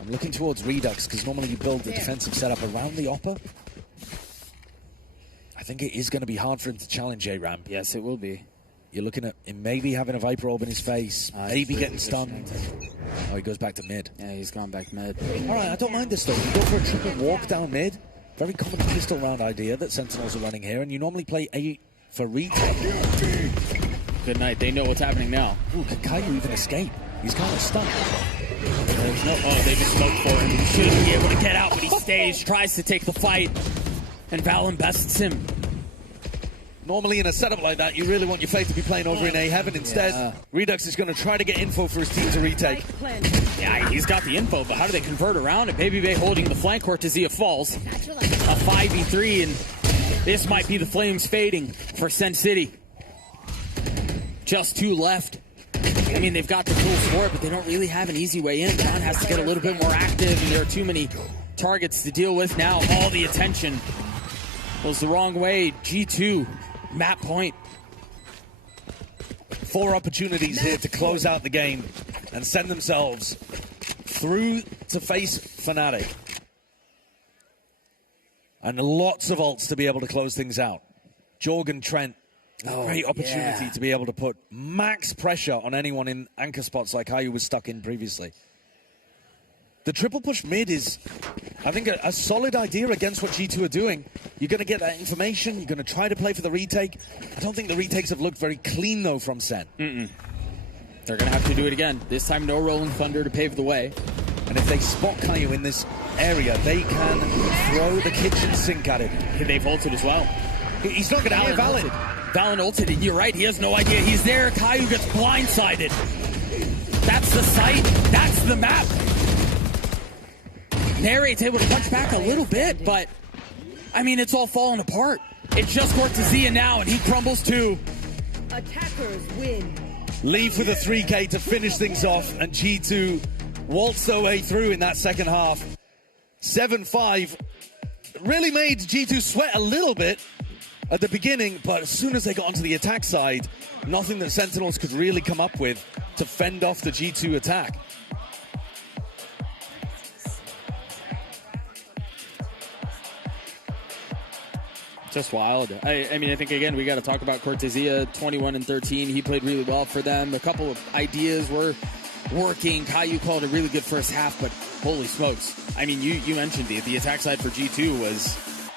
I'm looking towards Redux, because normally you build the defensive setup around the Oppa. I think it is going to be hard for him to challenge A-Ramp. Yes, it will be. You're looking at him maybe having a Viper Orb in his face, maybe getting stunned. Oh, he goes back to mid. Yeah, he's gone back mid. All right, I don't mind this, though. You go for a triple walk down mid. Very common pistol round idea that Sentinels are running here, and you normally play A for retake. Good night. They know what's happening now. Ooh, can Caillou even escape? He's kind of stunned. There's no. Oh, they just smoked for him. He shouldn't be able to get out, but he stays, tries to take the fight, and Val bests him. Normally in a setup like that, you really want your fate to be playing over in A Heaven. Instead, Redux is going to try to get info for his team to retake. Yeah, he's got the info, but how do they convert around it? Baby Bay holding the flank, Cortezia falls. A 5v3, and this might be the flames fading for Sen City. Just 2 left. I mean, they've got the tools for it, but they don't really have an easy way in. John has to get a little bit more active, and there are too many targets to deal with now. All the attention was the wrong way. G2, map point. 4 opportunities here to close out the game and send themselves through to face FNATIC. And lots of ults to be able to close things out. Jorg and Trent, great opportunity to be able to put max pressure on anyone in anchor spots like Caillou was stuck in previously. The triple push mid is, I think, a solid idea against what G2 are doing. You're going to get that information. You're going to try to play for the retake. I don't think the retakes have looked very clean, though, from Sen. They're going to have to do it again. This time, no Rolling Thunder to pave the way. And if they spot Caillou in this area, they can throw the kitchen sink at him. They've ulted as well. He's not going to hear Valid. Valen ulted. You're right. He has no idea he's there. Caillou gets blindsided. That's the site. That's the map. Narrate's able to punch back a little bit, but I mean, it's all falling apart. It's just Cortezia now, and he crumbles too. Attackers win. Leave with a 3K to finish things off, and G2 waltzed their way through in that second half. 7-5 really made G2 sweat a little bit at the beginning, but as soon as they got onto the attack side, nothing that Sentinels could really come up with to fend off the G2 attack. Just wild. I mean, I think, again, we got to talk about Cortezia, 21-13. He played really well for them. A couple of ideas were working. Caillou called a really good first half, but holy smokes. I mean, you mentioned the attack side for G2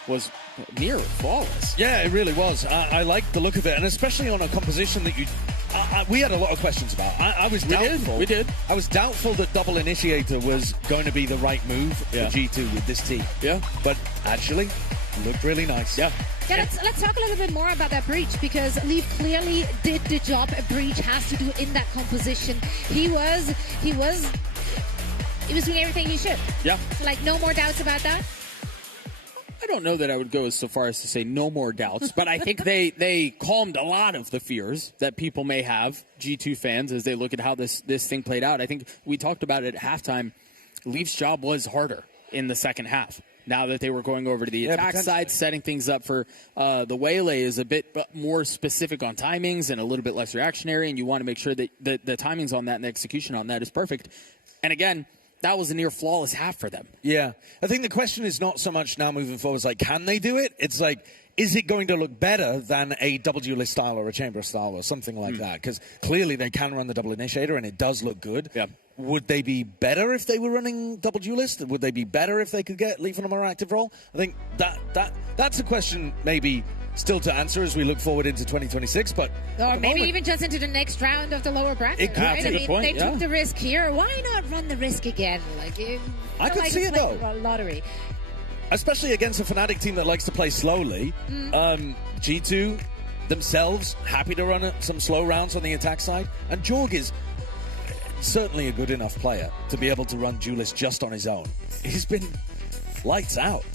was near flawless. Yeah, it really was. I liked the look of it, and especially on a composition that we had a lot of questions about. I was doubtful. We did. I was doubtful that double initiator was going to be the right move for G2 with this team. Yeah. But actually, looked really nice. Yeah. Yeah, let's talk a little bit more about that breach, because Leaf clearly did the job a breach has to do in that composition. He was doing everything he should. Yeah. So, like, no more doubts about that? I don't know that I would go so far as to say no more doubts, but I think they calmed a lot of the fears that people may have, G2 fans, as they look at how this thing played out. I think we talked about it at halftime. Leaf's job was harder in the second half. Now that they were going over to the attack side, setting things up for the Waylay is a bit more specific on timings and a little bit less reactionary, and you want to make sure that the timings on that and the execution on that is perfect. And again, that was a near flawless half for them. Yeah. I think the question is not so much now moving forward, it's like, can they do it? It's like, is it going to look better than a double duelist style or a chamber style or something like that? Because clearly they can run the double initiator and it does look good. Yeah. Would they be better if they were running double duelist? Would they be better if they could get Leaf on a more active role? I think that's a question maybe still to answer as we look forward into 2026. But or maybe even just into the next round of the lower bracket. It could, right? that's a good point, they took the risk here. Why not run the risk again? Like, I could see it though. Lottery. Especially against a FNATIC team that likes to play slowly. G2 themselves happy to run some slow rounds on the attack side. And Jorg is certainly a good enough player to be able to run duelist just on his own. He's been lights out.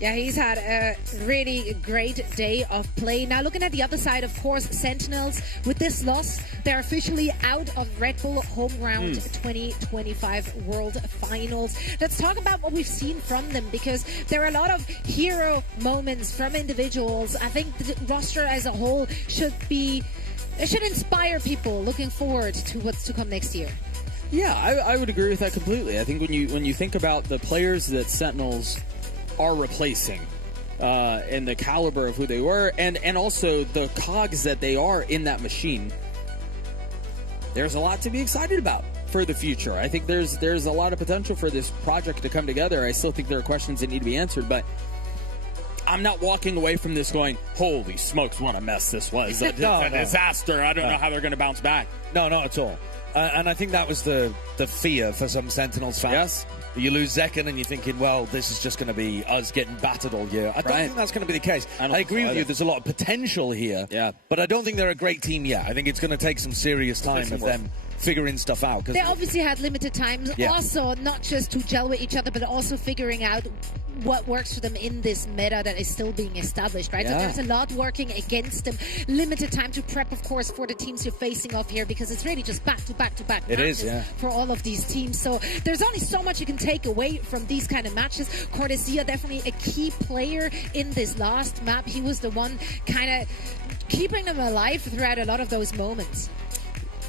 Yeah, he's had a really great day of play. Now, looking at the other side, of course, Sentinels, with this loss, they're officially out of Red Bull Home Ground 2025 World Finals. Let's talk about what we've seen from them, because there are a lot of hero moments from individuals. I think the roster as a whole should inspire people looking forward to what's to come next year. Yeah, I would agree with that completely. I think when you think about the players that Sentinels are replacing and the caliber of who they were and also the cogs that they are in that machine, there's a lot to be excited about for the future. I think there's a lot of potential for this project to come together. I still think there are questions that need to be answered, but I'm not walking away from this going, holy smokes, what a mess this was. A disaster. I don't know how they're going to bounce back. No, not at all. And I think that was the fear for some Sentinels fans. Yes. You lose Zekken and you're thinking, well, this is just going to be us getting battered all year. I don't think that's going to be the case. I agree with you. There's a lot of potential here. Yeah. But I don't think they're a great team yet. I think it's going to take some serious time of them figuring stuff out. They obviously had limited time. Yeah. Also, not just to gel with each other, but also figuring out what works for them in this meta that is still being established, right? Yeah. So there's a lot working against them. Limited time to prep, of course, for the teams you're facing off here, because it's really just back to back to back matches for all of these teams. So there's only so much you can take away from these kind of matches. Cortezia, definitely a key player in this last map. He was the one kind of keeping them alive throughout a lot of those moments.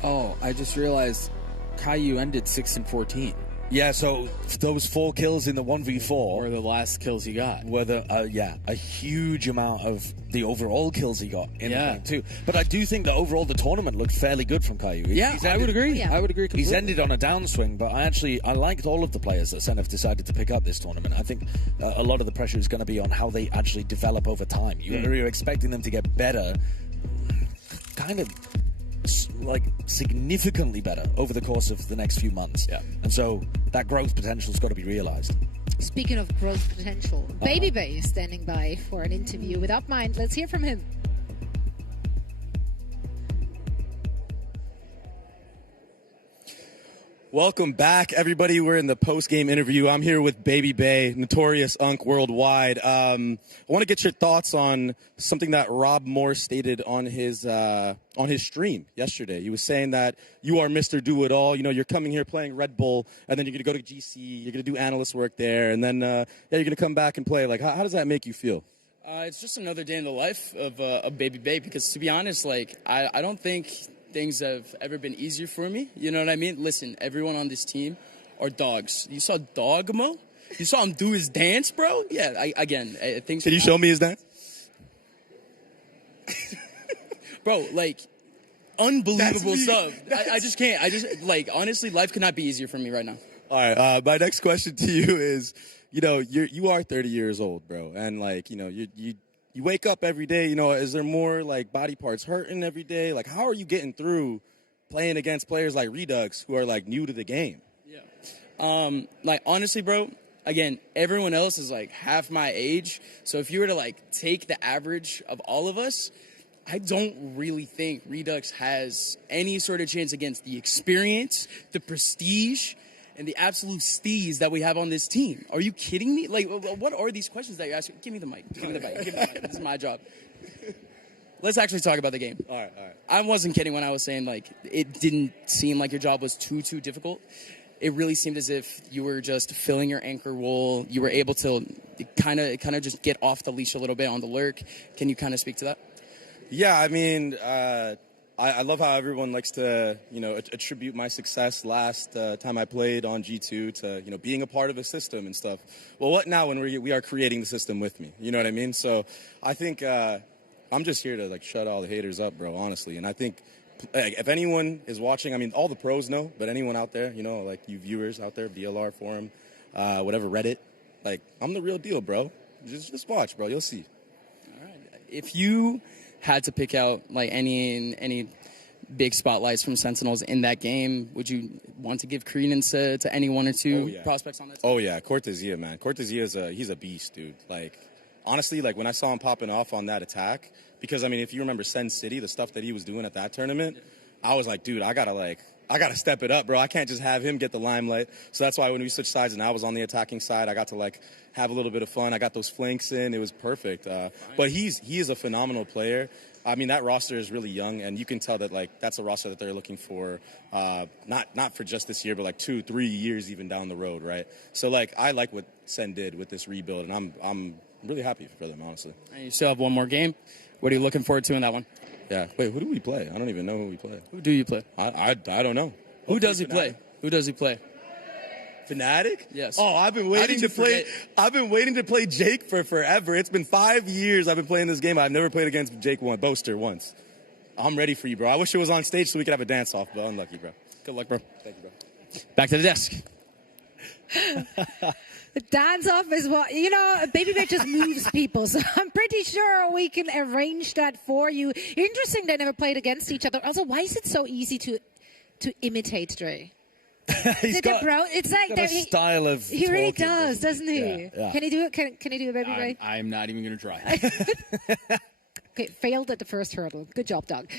Oh, I just realized Caillou ended 6-14. Yeah, so those 4 kills in the 1v4 were the last kills he got. Were a huge amount of the overall kills he got in the game too. But I do think that overall the tournament looked fairly good from Caillou. I would agree. Yeah. I would agree completely. He's ended on a downswing, but I liked all of the players that Sen have decided to pick up this tournament. I think a lot of the pressure is going to be on how they actually develop over time. You're expecting them to get better kind of like significantly better over the course of the next few months. Yeah. And so that growth potential's got to be realized. Speaking of growth potential, Baby Bay is standing by for an interview with UpMind. Let's hear from him. Welcome back, everybody. We're in the post-game interview. I'm here with Baby Bay, notorious Unk worldwide. I want to get your thoughts on something that Rob Moore stated on his stream yesterday. He was saying that you are Mr. Do-It-All. You know, you're coming here playing Red Bull, and then you're going to go to GC, you're going to do analyst work there, and then you're going to come back and play. Like, how does that make you feel? It's just another day in the life of Baby Bay, because to be honest, like, I don't think things have ever been easier for me. You know what I mean? Listen, everyone on this team are dogs. You saw Dogmo? You saw him do his dance, bro? Yeah, things... Can you show me his dance? Bro, like, unbelievable stuff. I just can't. Honestly, life could not be easier for me right now. All right, my next question to you is, you know, you are 30 years old, bro, and, like, you know, you wake up every day, you know, is there more, like, body parts hurting every day? Like, how are you getting through playing against players like Redux who are, like, new to the game? Yeah. Like, honestly, bro, again, everyone else is, like, half my age. So if you were to, like, take the average of all of us, I don't really think Redux has any sort of chance against the experience, the prestige, and the absolute steez that we have on this team. Are you kidding me? Like, what are these questions that you're asking? Give me the mic. Give me the mic. Give me the mic. This is my job. Let's actually talk about the game. All right. I wasn't kidding when I was saying, like, it didn't seem like your job was too difficult. It really seemed as if you were just filling your anchor role. You were able to kind of just get off the leash a little bit on the lurk. Can you kind of speak to that? Yeah, I mean, I love how everyone likes to, you know, attribute my success last time I played on G2 to, you know, being a part of a system and stuff. Well, what now when we are creating the system with me? You know what I mean? So I think I'm just here to, like, shut all the haters up, bro, honestly. And I think if anyone is watching, I mean, all the pros know, but anyone out there, you know, like you viewers out there, VLR forum, whatever, Reddit, like, I'm the real deal, bro. Just watch, bro. You'll see. All right. If you had to pick out, like, any big spotlights from Sentinels in that game, would you want to give credence to any one or two prospects on that team? Oh, yeah, Cortezia, man. Cortezia he's a beast, dude. Like, honestly, like, when I saw him popping off on that attack, because, I mean, if you remember Sen City, the stuff that he was doing at that tournament, I was like, dude, I gotta step it up, bro. I can't just have him get the limelight. So that's why when we switched sides and I was on the attacking side, I got to, like, have a little bit of fun. I got those flanks in. It was perfect. But he is a phenomenal player. I mean, that roster is really young, and you can tell that, like, that's a roster that they're looking for, not for just this year, but, like, 2-3 years even down the road, right? So, like, I like what Sen did with this rebuild, and I'm really happy for them, honestly. And you still have one more game. What are you looking forward to in that one? Yeah. Wait, who do we play? I don't even know who we play. Who do you play? I don't know. Who does he play? Who does he play? FNATIC? Yes. Oh, I've been waiting to play Jake for forever. It's been 5 years I've been playing this game. I've never played against Boaster once. I'm ready for you, bro. I wish it was on stage so we could have a dance-off, but unlucky, bro. Good luck, bro. Thank you, bro. Back to the desk. The dance-off is what, you know, Baby Bay just moves people, so I'm pretty sure we can arrange that for you. Interesting they never played against each other. Also, why is it so easy to imitate Dre? It's like a style of he really talking, does, doesn't he? Yeah. Can he do it? Can he do it, Baby Bay? I'm not even going to try. Okay, failed at the first hurdle. Good job, Doug.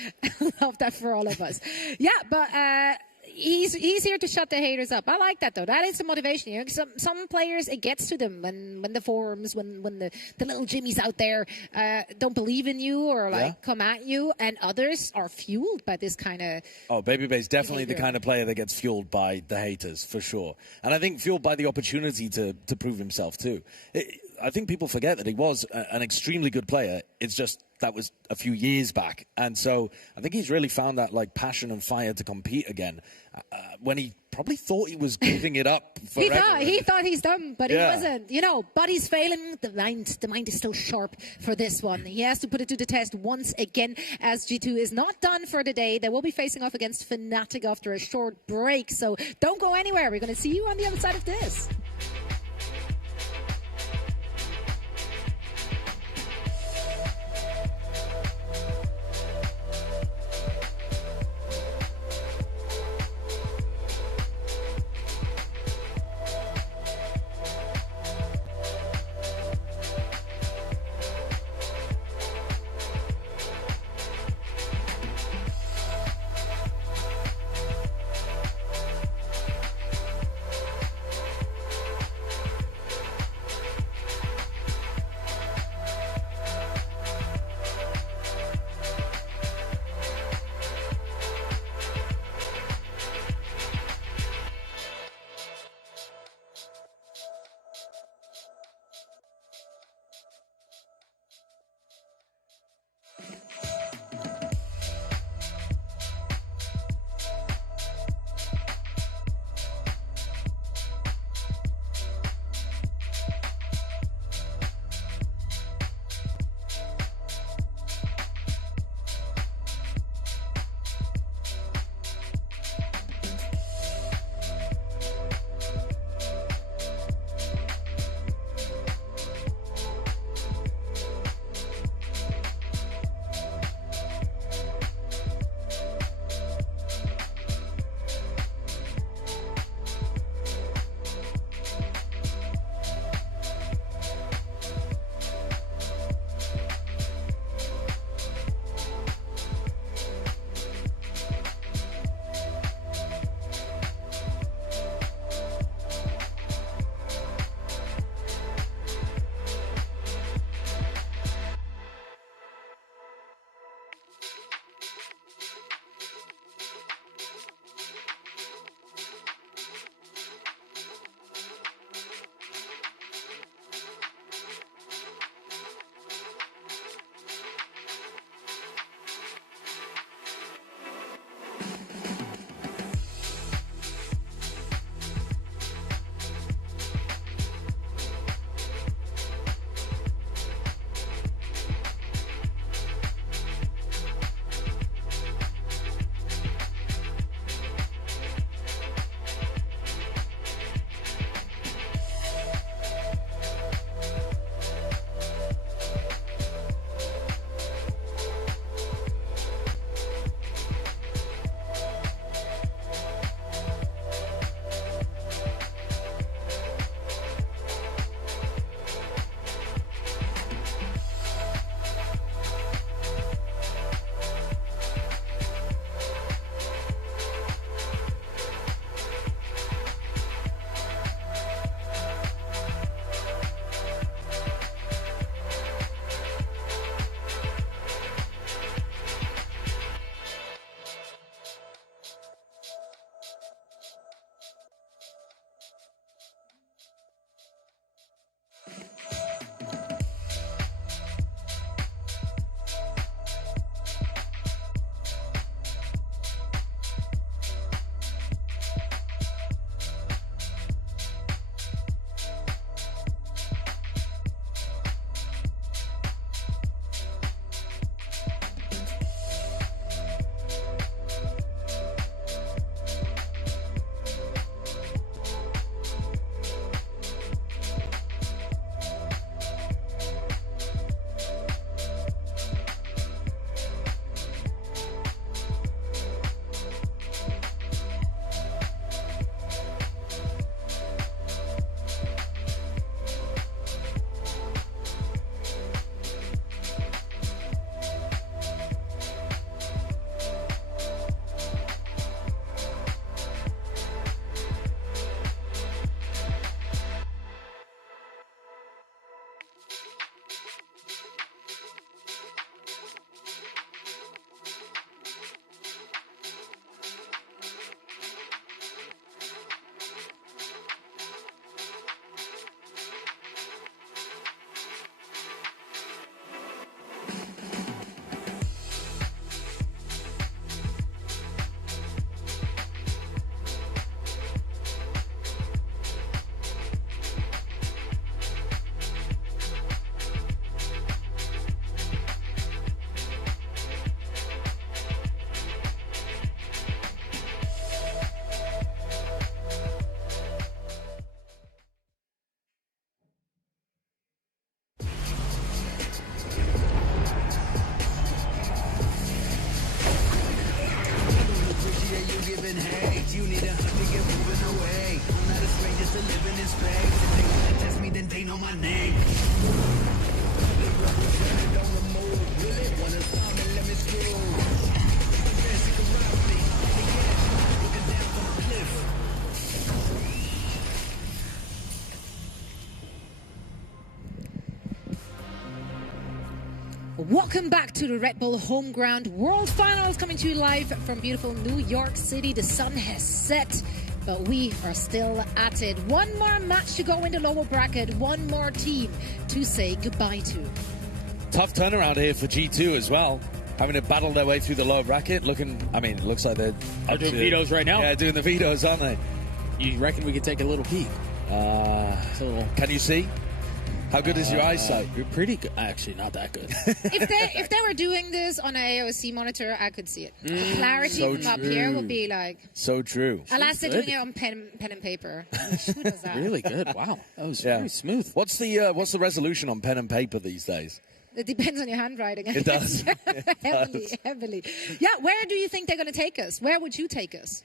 Love that for all of us. Yeah, but he's here to shut the haters up. I like that, though. That is the motivation. You know, some players, it gets to them when the forums, when the little Jimmies out there don't believe in you or come at you, and others are fueled by this kind of. Oh, Baby Bay's definitely the kind of player that gets fueled by the haters, for sure. And I think fueled by the opportunity to prove himself, too. I think people forget that he was an extremely good player. It's just that was a few years back. And so I think he's really found that, like, passion and fire to compete again when he probably thought he was giving it up forever. He thought he's done, but he wasn't. You know, body's failing. The mind is still sharp for this one. He has to put it to the test once again, as G2 is not done for the day. They will be facing off against FNATIC after a short break. So don't go anywhere. We're going to see you on the other side of this. and hate. You need a hug to get moving away. I'm not a stranger to living in space. If they wanna test me, then they know my name. They represent it, don't remove. Really wanna stop me, let me through. Sick of me. They get at you, looking down from a cliff. Welcome back to the Red Bull Home Ground World Finals, coming to you live from beautiful New York City. The sun has set, but we are still at it. One more match to go in the lower bracket, one more team to say goodbye to. Tough turnaround here for G2 as well. Having to battle their way through the lower bracket. It looks like they're doing vetoes right now. Yeah, doing the vetoes, aren't they? You reckon we could take a little peek? Can you see? How good is your eyesight? You're pretty good. Actually, not that good. If they were doing this on an AOC monitor, I could see it. The clarity So from up true. here would be like... So true. Unless they're doing it on pen and paper. Who does that? Really good. Wow. That was very smooth. What's the resolution on pen and paper these days? It depends on your handwriting. It does. Heavily. Yeah, where do you think they're going to take us? Where would you take us?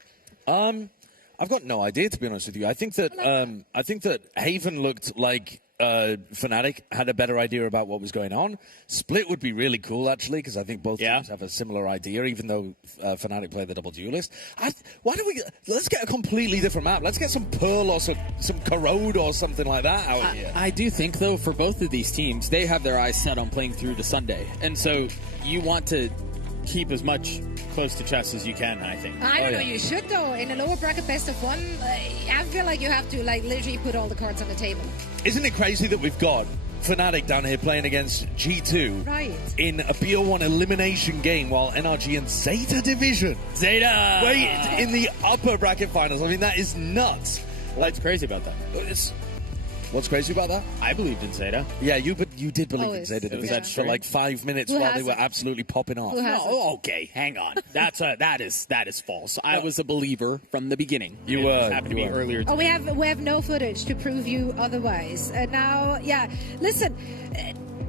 I've got no idea, to be honest with you. I think that Haven looked like FNATIC had a better idea about what was going on. Split would be really cool, actually, because I think both teams have a similar idea, even though FNATIC play the double duelist. Let's get a completely different map. Let's get some Pearl or some Corrode or something like that out here. I do think, though, for both of these teams, they have their eyes set on playing through to Sunday. And so you want to keep as much close to chest as you can, I think. I don't know, you should though. In a lower bracket best of one, I feel like you have to literally put all the cards on the table. Isn't it crazy that we've got FNATIC down here playing against G2 in a BO1 elimination game while NRG and Zeta division? Zeta! Wait, in the upper bracket finals. I mean, that is nuts. What's crazy about that? What's crazy about that? I believed in Zeta. Yeah, you did believe in Zeta division for like 5 minutes while they were absolutely popping off. No, okay, hang on. That is false. I was a believer from the beginning. You were. It happened to be earlier. Oh, we have no footage to prove you otherwise. Now, listen.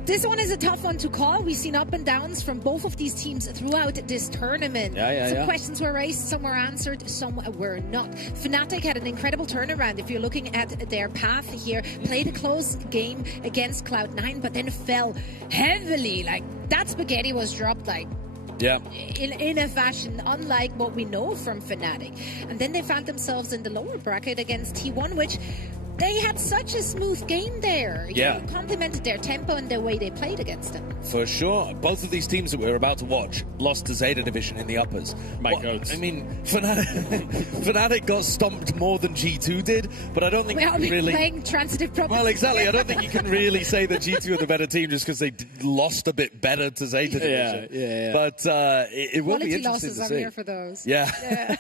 This one is a tough one to call. We've seen up and downs from both of these teams throughout this tournament. Some questions were raised, some were answered, some were not. FNATIC had an incredible turnaround if you're looking at their path here. Played a close game against Cloud9, but then fell heavily. Like, that spaghetti was dropped in a fashion unlike what we know from FNATIC. And then they found themselves in the lower bracket against T1, which... they had such a smooth game there. You complimented their tempo and the way they played against them. For sure. Both of these teams that we're about to watch lost to Zeta division in the uppers. Goats. I mean, FNATIC got stomped more than G2 did, but I don't think you can really... playing transitive property. Well, exactly. I don't think you can really say that G2 are the better team just because they lost a bit better to Zeta division. Yeah. But it will be interesting losses, to I'm see. here for those. Yeah.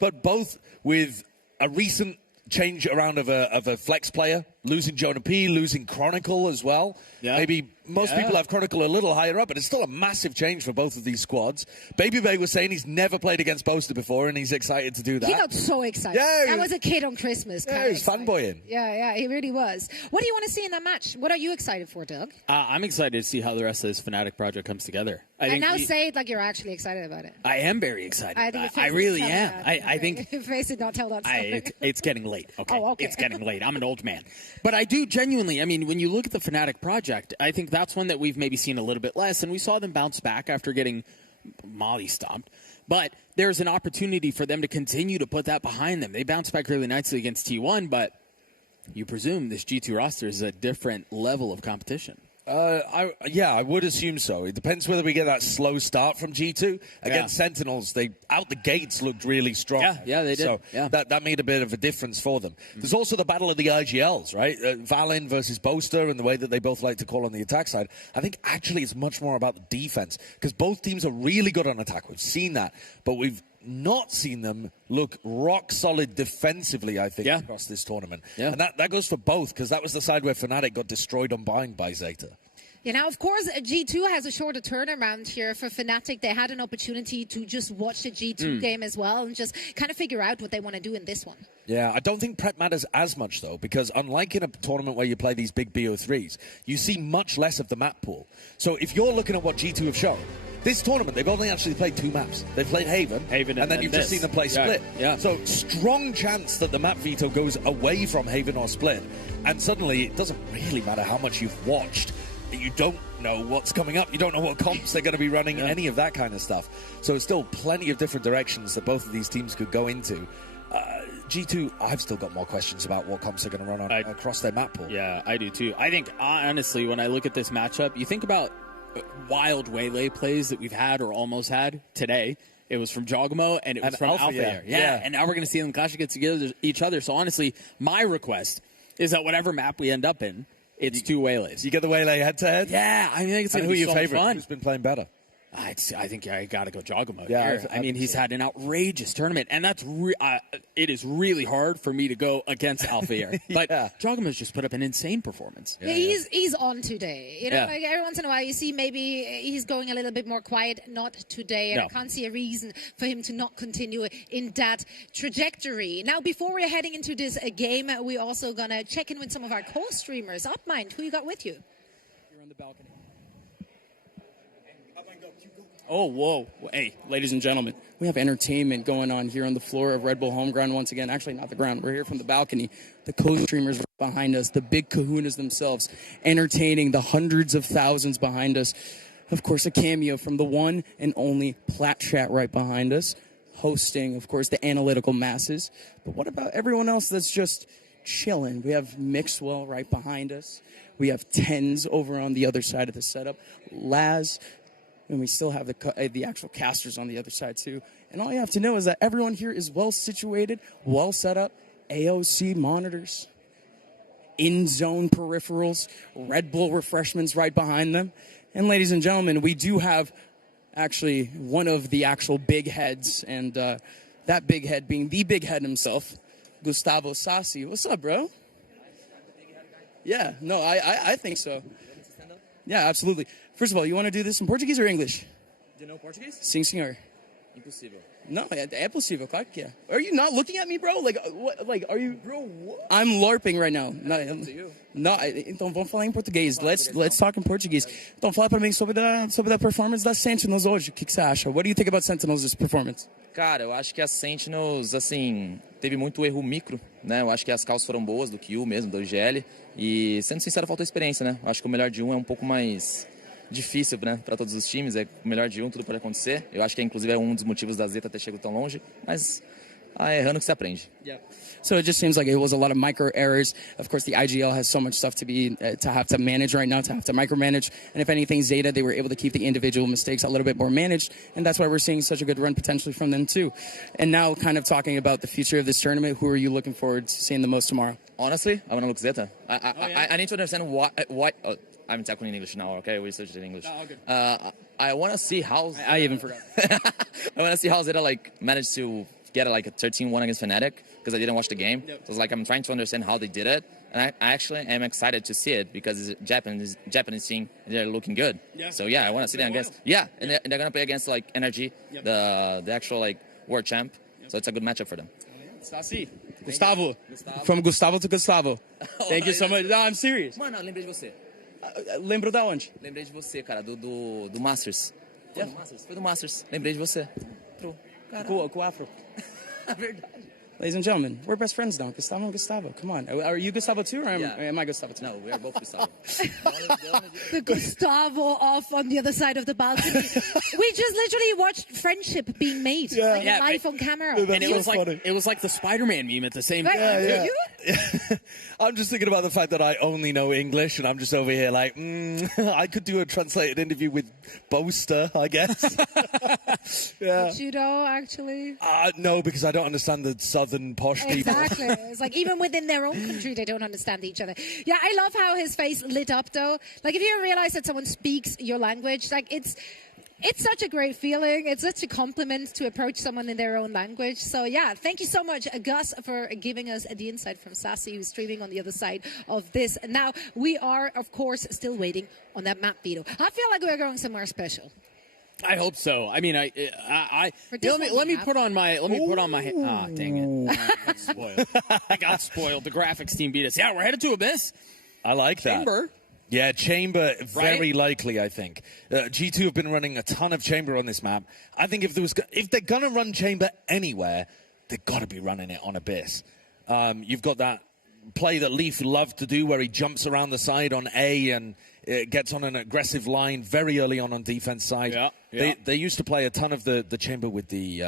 But both with a recent change around of a flex player, losing Jonah P, losing Chronicle as well. Maybe most people have Chronicle a little higher up, but it's still a massive change for both of these squads. Baby Bay was saying he's never played against Boaster before, and he's excited to do that. He got so excited. That was a kid on Christmas. He was fanboying. Yeah, he really was. What do you want to see in that match? What are you excited for, Doug? I'm excited to see how the rest of this FNATIC project comes together. And now say it like you're actually excited about it. I am very excited. I really am. I think your face did not tell that story. It's getting late. Okay. Oh, okay. It's getting late. I'm an old man. But I do genuinely, I mean, when you look at the FNATIC project, I think that's one that we've maybe seen a little bit less, and we saw them bounce back after getting molly stomped. But there's an opportunity for them to continue to put that behind them. They bounced back really nicely against T1, but you presume this G2 roster is a different level of competition. I would assume so. It depends whether we get that slow start from G2. Against Sentinels, they out the gates looked really strong. Yeah, they did. So that made a bit of a difference for them. There's also the battle of the IGLs, right? Valin versus Boaster and the way that they both like to call on the attack side. I think actually it's much more about the defense because both teams are really good on attack. We've seen that, but we've not seen them look rock solid defensively, I think, across this tournament. And that goes for both, because that was the side where FNATIC got destroyed on bind by Zeta. Now, of course, G2 has a shorter turnaround here for FNATIC. They had an opportunity to just watch the G2 game as well and just kind of figure out what they want to do in this one. Yeah, I don't think prep matters as much, though, because unlike in a tournament where you play these big BO3s, you see much less of the map pool. So if you're looking at what G2 have shown, this tournament, they've only actually played 2 maps. They've played Haven, and then you've just seen them play Split. Yeah. So strong chance that the map veto goes away from Haven or Split, and suddenly it doesn't really matter how much you've watched. You don't know what's coming up. You don't know what comps they're going to be running, any of that kind of stuff. So it's still plenty of different directions that both of these teams could go into. G2, I've still got more questions about what comps they're going to run across their map pool. Yeah, I do too. I think, honestly, when I look at this matchup, you think about wild Waylay plays that we've had or almost had today. It was from Jogamo, and it was from Alpha Air. Yeah, and now we're going to see them clash against each other. So honestly, my request is that whatever map we end up in, it's 2 Waylays. You get the Waylay head-to-head? Yeah, I think it's going to who be your so favorite? fun. Who's been playing better? I think I got to go Jogamo Yeah, here. I mean, he's had an outrageous tournament, and that's it is really hard for me to go against Alpha Air. But Jogamo's just put up an insane performance. Yeah, he's on today. You know, like every once in a while you see maybe he's going a little bit more quiet. Not today, and I can't see a reason for him to not continue in that trajectory. Now, before we're heading into this game, we're also gonna check in with some of our co-streamers. Upmind, who you got with you? You're on the balcony. Oh, whoa. Hey, ladies and gentlemen, we have entertainment going on here on the floor of Red Bull Home Ground once again. Actually, not the ground. We're here from the balcony. The co-streamers behind us, the big kahunas themselves, entertaining the hundreds of thousands behind us. Of course, a cameo from the one and only Plat Chat right behind us, hosting, of course, the analytical masses. But what about everyone else that's just chilling? We have Mixwell right behind us. We have Tens over on the other side of the setup. Laz. And we still have the actual casters on the other side, too. And all you have to know is that everyone here is well situated, well set up, AOC monitors, in-zone peripherals, Red Bull refreshments right behind them. And ladies and gentlemen, we do have actually one of the actual big heads, and that big head being the big head himself, Gustavo Sassi. What's up, bro? Yeah, no, I think so. Yeah, absolutely. First of all, you want to do this in Portuguese or English? Do you know Portuguese? Sim, senhor. Impossível. No, é possível, claro que é. Are you not looking at me, bro? Are you... Bro, what? I'm LARPing right now. No, então vamos falar em português. Let's talk in Portuguese. Então fala pra mim sobre a performance da Sentinels hoje. O que você acha? What do you think about Sentinels' performance? Cara, eu acho que a Sentinels, assim, teve muito erro micro, né? Eu acho que as calls foram boas do Q mesmo, do IGL. E, sendo sincero, faltou experiência, né? Eu acho que o melhor de um é um pouco mais difícil, né, para todos os times. É o melhor de um, tudo pode acontecer. Eu acho que inclusive é um dos motivos da Zeta ter chegado tão longe, mas errando que se aprende. Yeah. So it just seems like it was a lot of micro errors. Of course, the IGL has so much stuff to have to manage right now, to have to micromanage. And if anything, Zeta, they were able to keep the individual mistakes a little bit more managed, and that's why we're seeing such a good run potentially from them too. And now, kind of talking about the future of this tournament, who are you looking forward to seeing the most tomorrow? Honestly, I want to look Zeta. I need to understand why. I'm talking in English now, okay? We switched in English. Oh, good. I want to see how... I even forgot. I want to see how Zeta managed to get a 13-1 against FNATIC, because I didn't watch the game. Yep. So I'm trying to understand how they did it. And I actually am excited to see it, because it's Japanese team, and they're looking good. Yeah. So yeah, I want to see them against... Yeah, and they're going to play against NRG, yep, the actual world champ. Yep. So it's a good matchup for them. Sassi. Gustavo. From Gustavo to Gustavo. Thank you so much. No, I'm serious. Mano, lembrei de você. Lembro da onde? Lembrei de você, cara, do Masters. Yeah. Foi do Masters. Lembrei de você. Com o Afro. Verdade. Ladies and gentlemen, we're best friends now. Gustavo and Gustavo. Come on. Are you Gustavo too, or am I Gustavo too? No, we are both Gustavo. The Gustavo off on the other side of the balcony. We just literally watched friendship being made live on camera. And it was like the Spider-Man meme at the same time. Yeah. I'm just thinking about the fact that I only know English, and I'm just over here like, I could do a translated interview with Boaster, I guess. Yeah. Judo, actually? No, because I don't understand the southern posh people. Exactly. It's like even within their own country, they don't understand each other. Yeah, I love how his face lit up, though. Like, if you realize that someone speaks your language, like, it's such a great feeling. It's such a compliment to approach someone in their own language. So, yeah, thank you so much, Gus, for giving us the insight from Sassi, who's streaming on the other side of this. Now, we are, of course, still waiting on that map veto. I feel like we're going somewhere special. I hope so. I mean, let me put on my. Ah, dang it! I got spoiled. I got spoiled. The graphics team beat us. Yeah, we're headed to Abyss. I like that. Chamber. Yeah, Chamber, very likely, I think. G2 have been running a ton of Chamber on this map. I think if they're going to run Chamber anywhere, they've got to be running it on Abyss. You've got that play that Leaf loved to do where he jumps around the side on A and gets on an aggressive line very early on defense side. Yeah. They used to play a ton of the Chamber with the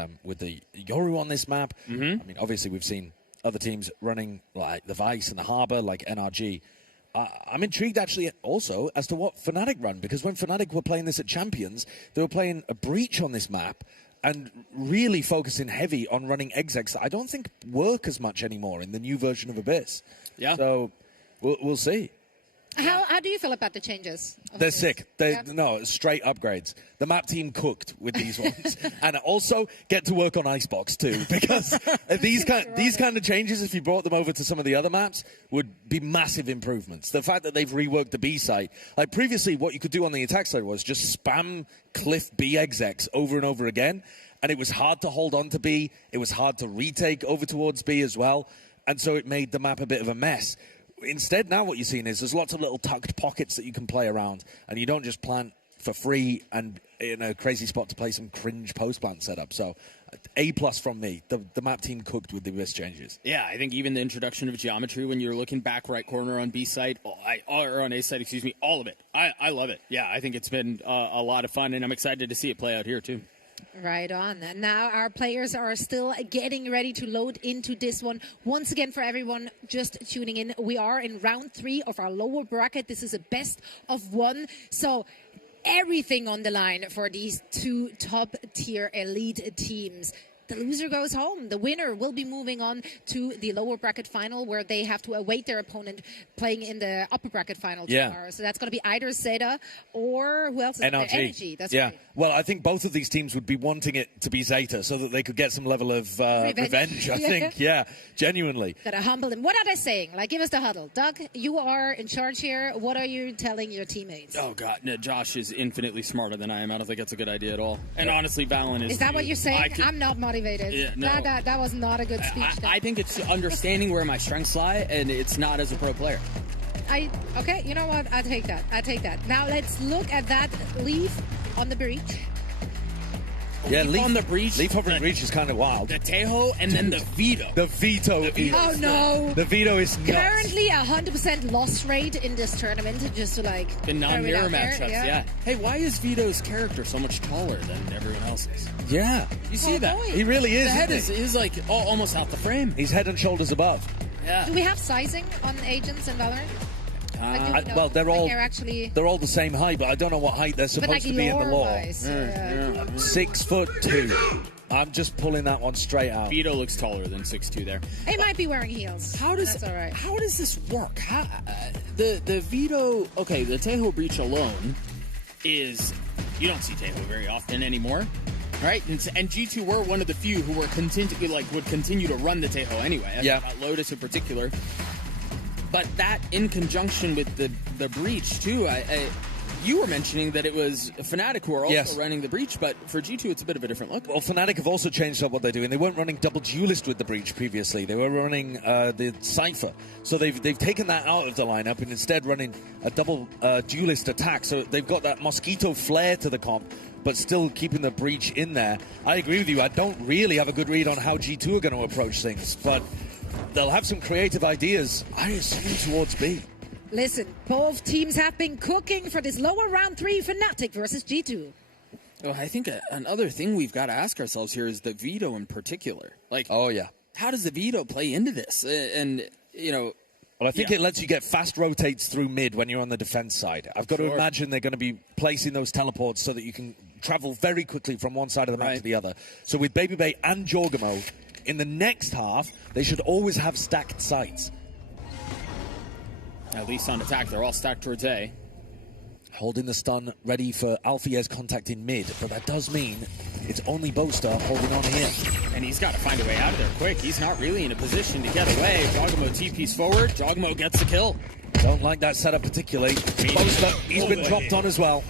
Yoru on this map. I mean, obviously we've seen other teams running like the Vice and the Harbor, like NRG. I'm intrigued actually also as to what FNATIC run, because when FNATIC were playing this at Champions, they were playing a breach on this map and really focusing heavy on running execs that I don't think work as much anymore in the new version of Abyss. Yeah. So we'll see. How do you feel about the changes? They're sick. No, straight upgrades. The map team cooked with these ones. And also get to work on Icebox too, because these kind of changes, if you brought them over to some of the other maps, would be massive improvements. The fact that they've reworked the B site. Like previously, what you could do on the attack side was just spam Cliff B execs over and over again. And it was hard to hold on to B. It was hard to retake over towards B as well. And so it made the map a bit of a mess. Instead, now what you're seeing is there's lots of little tucked pockets that you can play around, and you don't just plant for free and in a crazy spot to play some cringe post-plant setup. So, A+ from me. The map team cooked with the Abyss changes. Yeah, I think even the introduction of geometry when you're looking back right corner on B side, or on A side, excuse me, all of it. I love it. Yeah, I think it's been a lot of fun, and I'm excited to see it play out here too. Right on. And now our players are still getting ready to load into this one. Once again, for everyone just tuning in, we are in round 3 of our lower bracket. This is a best of 1. So everything on the line for these 2 top-tier elite teams. The loser goes home. The winner will be moving on to the lower bracket final, where they have to await their opponent playing in the upper bracket final tomorrow. So that's going to be either Zeta or who else is NRG. Energy. That's yeah. right. Well, I think both of these teams would be wanting it to be Zeta so that they could get some level of revenge, I think. Yeah, genuinely. Gotta humble them. What are they saying? Like, give us the huddle. Doug, you are in charge here. What are you telling your teammates? Oh, God. No, Josh is infinitely smarter than I am. I don't think that's a good idea at all. And honestly, Valen is... Is that what you're saying? I'm not motivated. Yeah, no. That was not a good speech. I think it's understanding where my strengths lie, and it's not as a pro player. Okay, you know what? I take that. Now let's look at that Leaf on the breach. Yeah, Leaf on the breach. Leaf hovering breach is kind of wild. The Tejo and then the Veto. The Veto. Oh no! The Veto is nuts. Currently 100% loss rate in this tournament, just to like the non-mirror matchups. Yeah. Hey, why is Vito's character so much taller than everyone else's? Yeah, you see that? He really is. The head is like almost out the frame. He's head and shoulders above. Yeah. Do we have sizing on agents in Valorant? Well, they're all the same height, but I don't know what height they're supposed to be in the lore. 6'2". I'm just pulling that one straight out. Vito looks taller than 6'2" there. He might be wearing heels. That's all right. How does this work? The Vito? Okay, the Tejo breach alone is you don't see Tejo very often anymore. Right, and G2 were one of the few who were would continue to run the Tejo anyway. Yeah, Lotus in particular. But that, in conjunction with the breach too, you were mentioning that it was FNATIC who are also running the breach, but for G2 it's a bit of a different look. Well, FNATIC have also changed up what they're doing. They weren't running double duelist with the breach previously. They were running the Cypher. So they've taken that out of the lineup and instead running a double duelist attack. So they've got that mosquito flair to the comp, but still keeping the breach in there. I agree with you. I don't really have a good read on how G2 are going to approach things, but they'll have some creative ideas. I assume towards B. Listen, both teams have been cooking for this lower round 3 FNATIC versus G2. Well, I think another thing we've got to ask ourselves here is the Veto in particular. Like, oh yeah, how does the Veto play into this? And you know, well, I think it lets you get fast rotates through mid when you're on the defense side. I've got to imagine they're going to be placing those teleports so that you can travel very quickly from one side of the map to the other. So with Baby Bay and Jorgamo, in the next half, they should always have stacked sites. At least on attack, they're all stacked towards A. Holding the stun, ready for Alfier's contact in mid, but that does mean it's only Boaster holding on here. And he's got to find a way out of there quick. He's not really in a position to get away. Jogamo TP's forward. Jogamo gets the kill. Don't like that setup particularly. Boaster, he's been dropped on as well.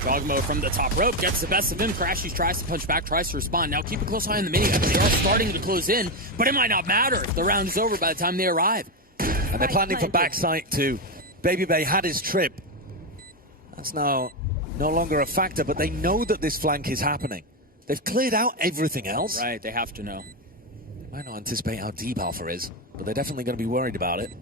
Jogamo from the top rope gets the best of him. Crashies tries to punch back, tries to respond. Now keep a close eye on the minigun. They are starting to close in, but it might not matter if the round is over by the time they arrive. And they're planning for backside too. Baby Bay had his trip. That's now no longer a factor, but they know that this flank is happening. They've cleared out everything else. Right, they have to know. They might not anticipate how deep Alpha is, but they're definitely going to be worried about it.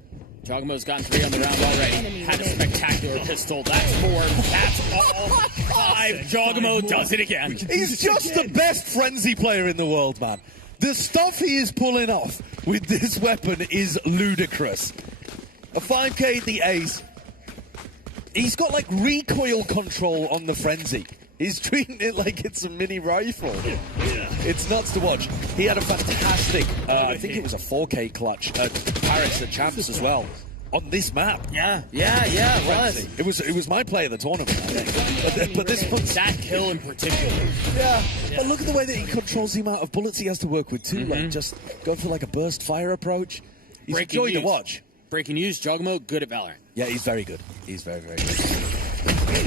Jogmo's gotten 3 on the round already. Had a spectacular pistol. That's 4. That's all 5. Jogmo does it again. He's just the best frenzy player in the world, man. The stuff he is pulling off with this weapon is ludicrous. A 5k the ace. He's got like recoil control on the frenzy. He's treating it like it's a mini rifle. It's nuts to watch. He had a fantastic, I think it was a 4K clutch at Paris at Champs as well on this map. Yeah, it was. It was my play of the tournament, I think. But this one's that kill in particular. Yeah, but look at the way that he controls the amount of bullets he has to work with too. Like just go for like a burst fire approach. He's a joy to watch. Breaking news: Jogmo good at Valorant. Yeah, he's very good. He's very, very good.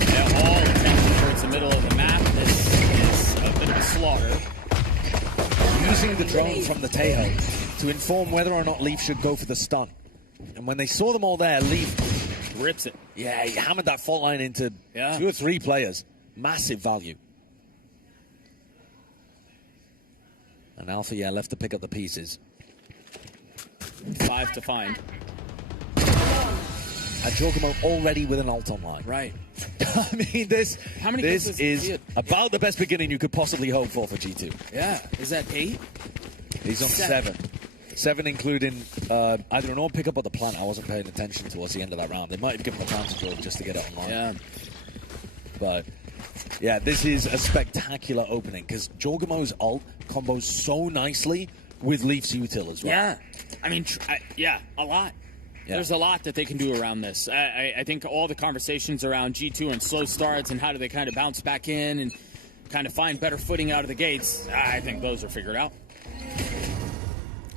Yeah, all attention towards the middle of the map. This is a bit of a slaughter. Using the drone from the Tejo to inform whether or not Leaf should go for the stun. And when they saw them all there, Leaf rips it. Yeah, he hammered that fault line into 2 or 3 players. Massive value. And Alpha, left to pick up the pieces. 5 to find. And Jogamo already with an ult online. Right. I mean, this is about the best beginning you could possibly hope for G2. Yeah. Is that 8? He's on 7. 7 including either an all pickup or the plant. I wasn't paying attention towards the end of that round. They might have given the plant to Jordan just to get it online. Yeah. But, yeah, this is a spectacular opening because Jorgamo's ult combos so nicely with Leaf's util as well. Yeah. I mean, a lot. Yeah. There's a lot that they can do around this. I think all the conversations around G2 and slow starts and how do they kind of bounce back in and kind of find better footing out of the gates, I think those are figured out.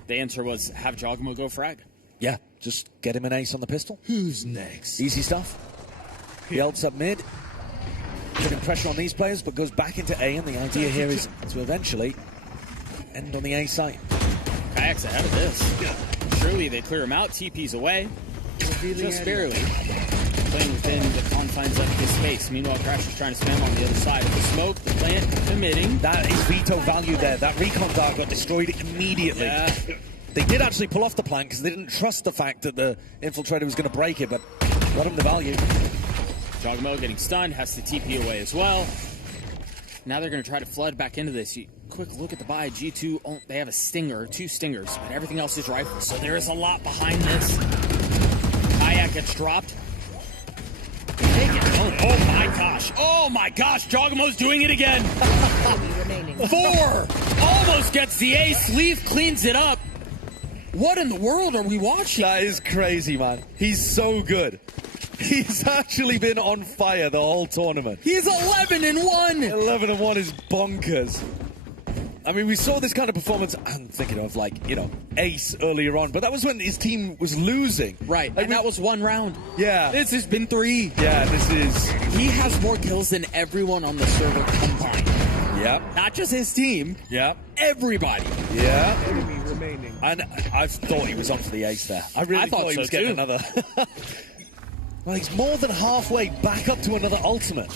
The answer was have Jogmo go frag. Yeah, just get him an ace on the pistol. Who's next? Easy stuff. He ults up mid, putting pressure on these players, but goes back into A, and the idea here is to eventually end on the A site. Kayak's ahead of this. Surely they clear him out. TP's away. Just barely. Playing within the confines of his space. Meanwhile, Crash is trying to spam on the other side of the smoke. The plant committing. That is veto value there. That recon dart got destroyed immediately. Yeah. They did actually pull off the plant because they didn't trust the fact that the infiltrator was going to break it, but got him the value. Jogmo getting stunned, has to TP away as well. Now they're going to try to flood back into this. Quick look at the buy. G2, they have a stinger, 2 stingers, but everything else is rifles. So there is a lot behind this. Kayak gets dropped. Oh my gosh. Oh my gosh. Jogmo's doing it again. 4. Almost gets the ace. Leaf cleans it up. What in the world are we watching? That is crazy, man. He's so good. He's actually been on fire the whole tournament. He's 11-1. 11-1 is bonkers. I mean, we saw this kind of performance, I'm thinking of like, Ace earlier on, but that was when his team was losing. Right, and that was 1 round. Yeah. This has been 3. Yeah, this is... He has more kills than everyone on the server combined. Yep. Not just his team. Yep. Everybody. Yeah. Enemy remaining. And I thought he was on for the ace there. I really thought he was getting another. Well, he's more than halfway back up to another ultimate.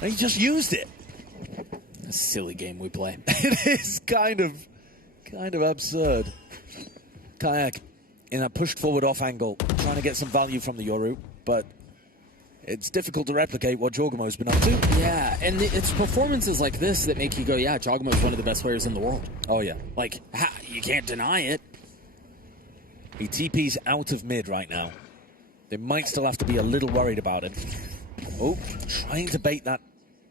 And he just used it. A silly game we play. It is kind of absurd. Kayak in a pushed forward off angle, trying to get some value from the Yoru, but it's difficult to replicate what Jogmo's been up to. Yeah, and it's performances like this that make you go, yeah, Jogmo's one of the best players in the world. Oh, yeah. Like, you can't deny it. He TP's out of mid right now. They might still have to be a little worried about him. Oh, trying to bait that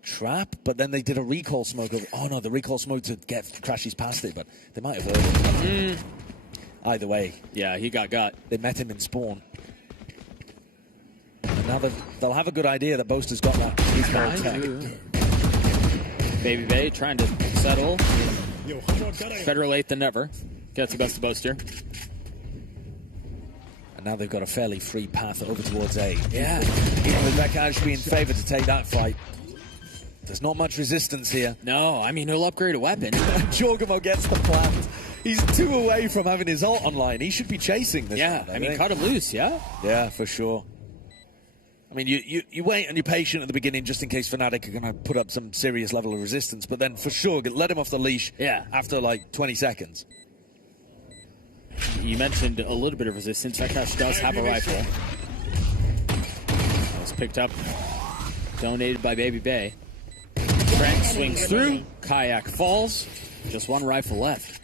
trap, but then they did a recall smoke over. Oh no, the recall smoke to get Crashies past it, but they might have heard it. Either way. Yeah, he got. They met him in spawn. And now they'll have a good idea that Boaster's got that recall tech. Baby Bay trying to settle. Better late than never. Gets the best of Boaster. Now they've got a fairly free path over towards A. Yeah. Even with Rekaj being favoured to take that fight. There's not much resistance here. No, I mean, he'll upgrade a weapon. Jorgamo gets the plant. He's 2 away from having his ult online. He should be chasing this one, I mean, cut him loose, yeah? Yeah, for sure. I mean, you wait and you're patient at the beginning just in case FNATIC are going to put up some serious level of resistance, but then for sure, let him off the leash after like 20 seconds. You mentioned a little bit of resistance. Vekash does have a rifle. That was picked up, donated by Baby Bay. Trent swings through, Kayak falls, just one rifle left.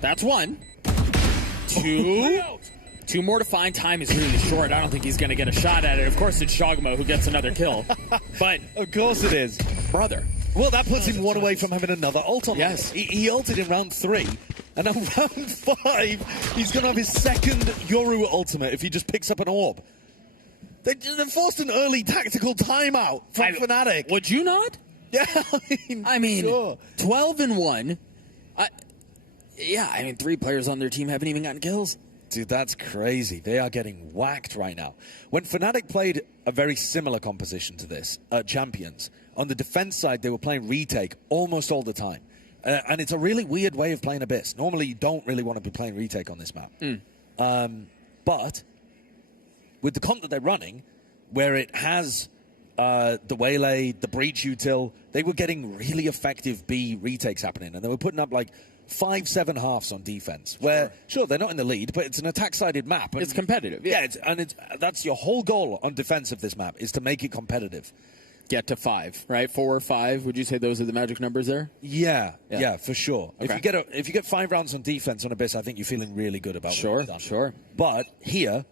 That's one. Two more to find. Time is really short. I don't think he's going to get a shot at it. Of course, it's Shogmo who gets another kill. But of course it is. Brother. Well, that puts him one away from having another ult on. Yes. He ulted in round 3. And on round 5, he's going to have his second Yoru ultimate if he just picks up an orb. They forced an early tactical timeout from FNATIC. Would you not? Yeah, I mean, sure. 12-1. Yeah, I mean, 3 players on their team haven't even gotten kills. Dude, that's crazy. They are getting whacked right now. When FNATIC played a very similar composition to this at Champions, on the defense side, they were playing retake almost all the time. And it's a really weird way of playing Abyss. Normally, you don't really want to be playing retake on this map. But with the comp that they're running, where it has the Waylay, the Breach util, they were getting really effective B retakes happening. And they were putting up like 5-7 halves on defense, where, sure, they're not in the lead, but it's an attack-sided map. And it's competitive. Yeah, that's your whole goal on defense of this map, is to make it competitive. Get to 5, right? 4 or 5. Would you say those are the magic numbers there? Yeah, for sure. Okay. If you get 5 rounds on defense on Abyss, I think you're feeling really good about what you've done. But here,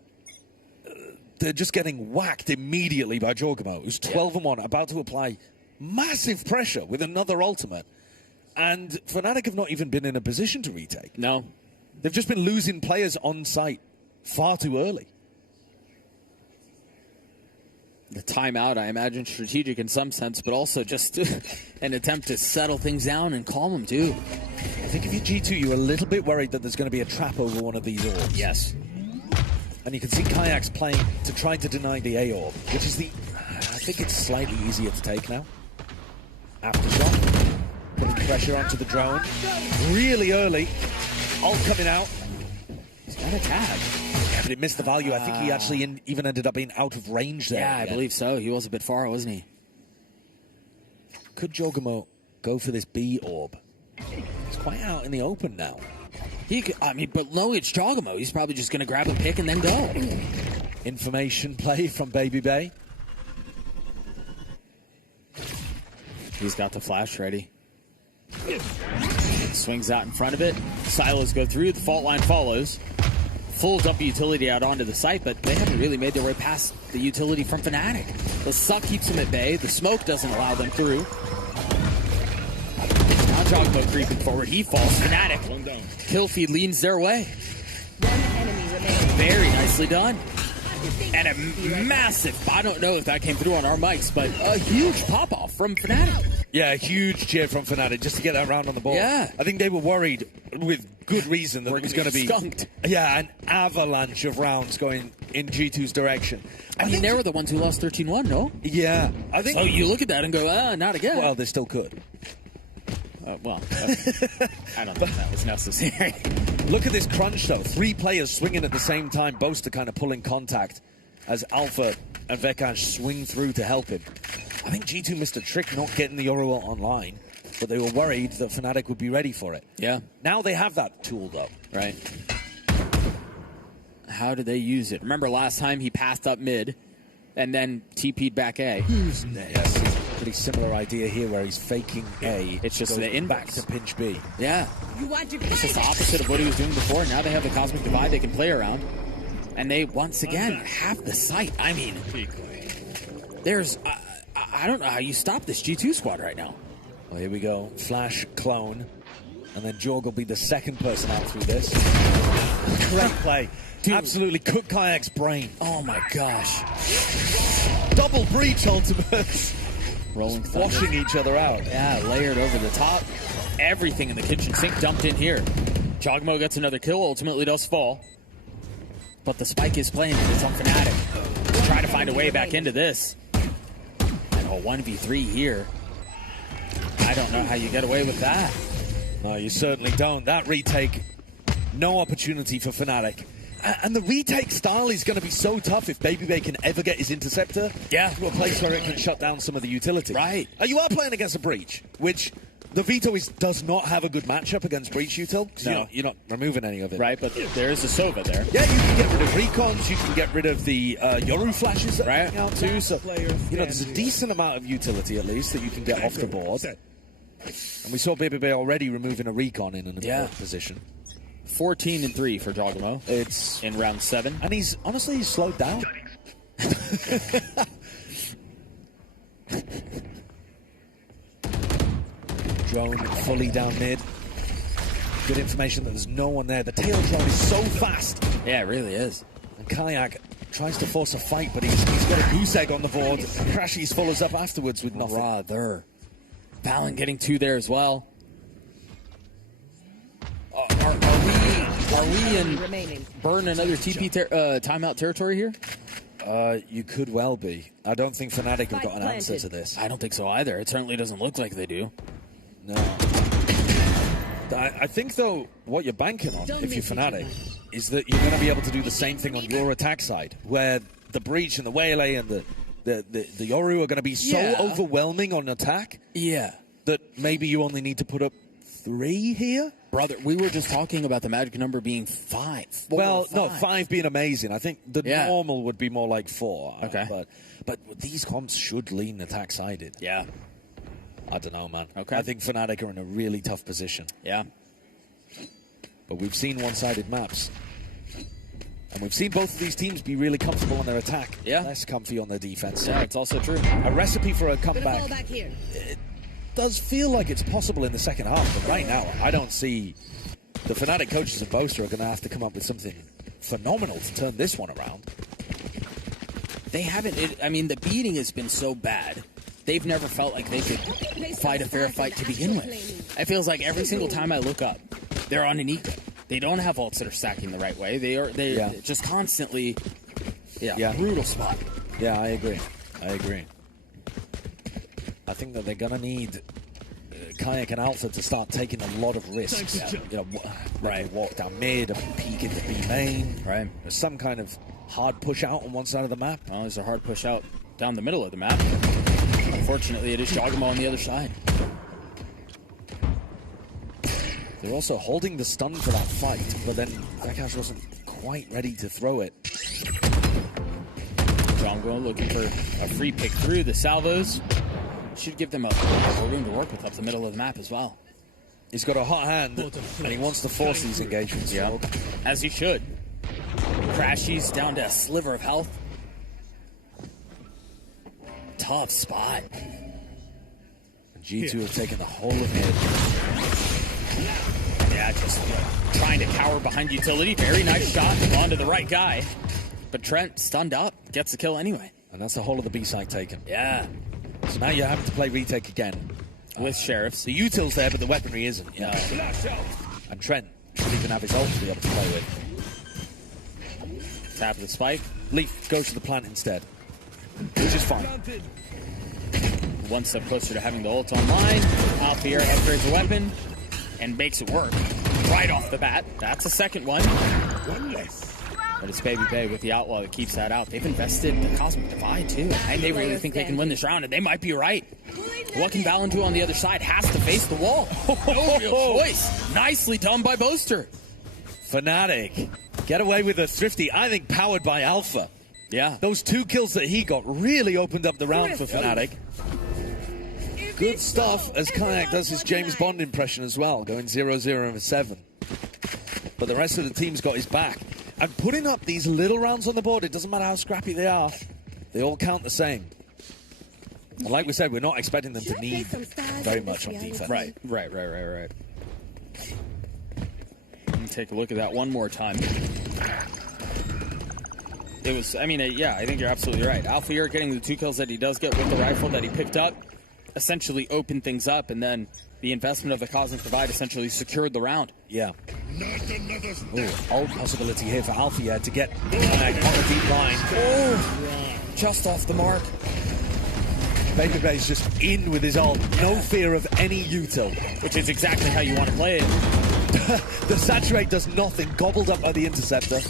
they're just getting whacked immediately by Jorgamo, who's 12-1, about to apply massive pressure with another ultimate. And FNATIC have not even been in a position to retake. No. They've just been losing players on site far too early. The timeout, I imagine, strategic in some sense, but also just an attempt to settle things down and calm them, too. I think if you're G2, you're a little bit worried that there's going to be a trap over one of these orbs. Yes. And you can see Kayak's playing to try to deny the A orb, which is I think it's slightly easier to take now. Aftershock. Putting pressure onto the drone. Really early. Ult coming out. He's got a tag. Yeah, but it missed the value. I think he actually even ended up being out of range there. Yeah, I believe so. He was a bit far, wasn't he? Could Jorgamo go for this B orb? He's quite out in the open now. He could, but no, it's Jorgamo. He's probably just going to grab a pick and then go. Information play from Baby Bay. He's got the flash ready. Swings out in front of it. Silos go through. The fault line follows. Full dump utility out onto the site, but they haven't really made their way past the utility from FNATIC. The suck keeps them at bay. The smoke doesn't allow them through. Now Jorgamo creeping forward. He falls. FNATIC. Kill feed leans their way. Very nicely done. And a massive, I don't know if that came through on our mics, but a huge pop-off from FNATIC. Yeah, a huge cheer from FNATIC just to get that round on the board. Yeah. I think they were worried, with good reason, that it was going to be skunked. Yeah, an avalanche of rounds going in G2's direction. I mean, they were the ones who lost 13-1, no? Yeah. I think. So you look at that and go, not again. Well, they still could. I don't think that was necessary. Look at this crunch, though. 3 players swinging at the same time, Boaster kind of pulling contact as Alpha and Vekash swing through to help him. I think G2 missed a trick not getting the Yoru online, but they were worried that FNATIC would be ready for it. Yeah. Now they have that tool, though. Right. How did they use it? Remember last time he passed up mid and then TP'd back A? Yes, it's a pretty similar idea here where he's faking A. It's just the in back to pinch B. Yeah. It's just the opposite of what he was doing before. Now they have the Cosmic Divide they can play around. And they, once again, have the site. I mean, there's... I don't know how you stop this G2 squad right now. Well, here we go. Flash, clone. And then Jorg will be the second person out through this. Great play. Dude. Absolutely cooked Kayak's brain. Oh, my gosh. Double breach ultimates. Rolling thunder. Washing each other out. Yeah, layered over the top. Everything in the kitchen sink dumped in here. Jorgamo gets another kill, ultimately does fall. But the spike is playing, and it's on FNATIC. Let's try to find a way back into this. And a 1v3 here. I don't know how you get away with that. No, you certainly don't. That retake, no opportunity for FNATIC. And the retake style is going to be so tough if Babybay can ever get his interceptor to a place where it can shut down some of the utility. Right. You are playing against a Breach, which the Veto does not have a good matchup against Breach util. No. You're not removing any of it. Right, but there is a Sova there. Yeah, you can get rid of recons, you can get rid of the Yoru flashes that are out too. So, there's a decent amount of utility at least that you can get off the board. And we saw Babybay already removing a recon in an important position. 14-3 for Jogamo. It's in round 7. And he's slowed down. Drone fully down mid. Good information that there's no one there. The tail drone is so fast. Yeah, it really is. And Kayak tries to force a fight, but he's got a goose egg on the board. Crashies follows up afterwards with nothing. Rather. Valen getting 2 there as well. Are we in burn another TP timeout territory here? You could well be. I don't think FNATIC have got an answer to this. I don't think so either. It certainly doesn't look like they do. No. I think, though, what you're banking on, if you're FNATIC, is that you're going to be able to do the same thing on your attack side, where the Breach and the Waylay and the Yoru are going to be so overwhelming on attack that maybe you only need to put up 3 here? Brother, we were just talking about the magic number being 5. Well, no, 5 being amazing. I think the normal would be more like 4. Okay. But these comps should lean attack-sided. Yeah. I don't know, man. Okay. I think FNATIC are in a really tough position. Yeah. But we've seen one-sided maps. And we've seen both of these teams be really comfortable on their attack. Yeah. Less comfy on their defense. Yeah, it's also true. A recipe for a comeback. Back here. It does feel like it's possible in the second half, but right now, I don't see the FNATIC coaches and Boaster are going to have to come up with something phenomenal to turn this one around. They haven't. The beating has been so bad. They've never felt like they could fight a fair fight to begin with. It feels like every single time I look up, they're on an eco. They don't have ults that are stacking the right way. They're just constantly, brutal spot. Yeah, I agree. I think that they're going to need Kayak and Alpha to start taking a lot of risks. Walk down mid, a peek into B main. Right. There's some kind of hard push out on one side of the map. Well, there's a hard push out down the middle of the map. Unfortunately, it is Jogamo on the other side. They're also holding the stun for that fight, but then Rekash wasn't quite ready to throw it. Jogamo looking for a free pick through the salvos. Should give them a room to work with up the middle of the map as well. He's got a hot hand, and he wants to force these engagements. Yeah, as he should. Crashies down to a sliver of health. Tough spot. G2 have taken the whole of mid. Yeah, just trying to cower behind utility. Very nice shot onto the right guy. But Trent, stunned up, gets the kill anyway. And that's the whole of the B side taken. Yeah. So now you're having to play retake again. With Sheriffs. The util's there, but the weaponry isn't. Yeah. And Trent should even have his ult to be able to play with. Tap the spike. Leaf goes to the plant instead, which is fine. One step closer to having the ult online. Alfier upgrades the weapon and makes it work right off the bat. That's a second one. But it's Babybay with the outlaw that keeps that out. They've invested the Cosmic Divide too, and they really think they can win this round, and they might be right. What can Valen do on the other side? Has to face the wall. No real choice. Nicely done by Boaster. FNATIC get away with a thrifty, I think powered by Alpha. Yeah. Those 2 kills that he got really opened up the round for FNATIC. Good stuff as Kayak does his James Bond impression as well, going 0-0-7. But the rest of the team's got his back. And putting up these little rounds on the board, it doesn't matter how scrappy they are, they all count the same. And like we said, we're not expecting them to need very much on defense. Right. Let me take a look at that one more time. It was, I think you're absolutely right. Alfier getting the 2 kills that he does get with the rifle that he picked up essentially opened things up, and then the investment of the Cosmic Divide essentially secured the round. Yeah. Ooh, old possibility here for Alfier to get on a deep line. Oh, just off the mark. Babybay's just in with his ult. No fear of any util. Which is exactly how you want to play it. The saturate does nothing, gobbled up by the interceptor.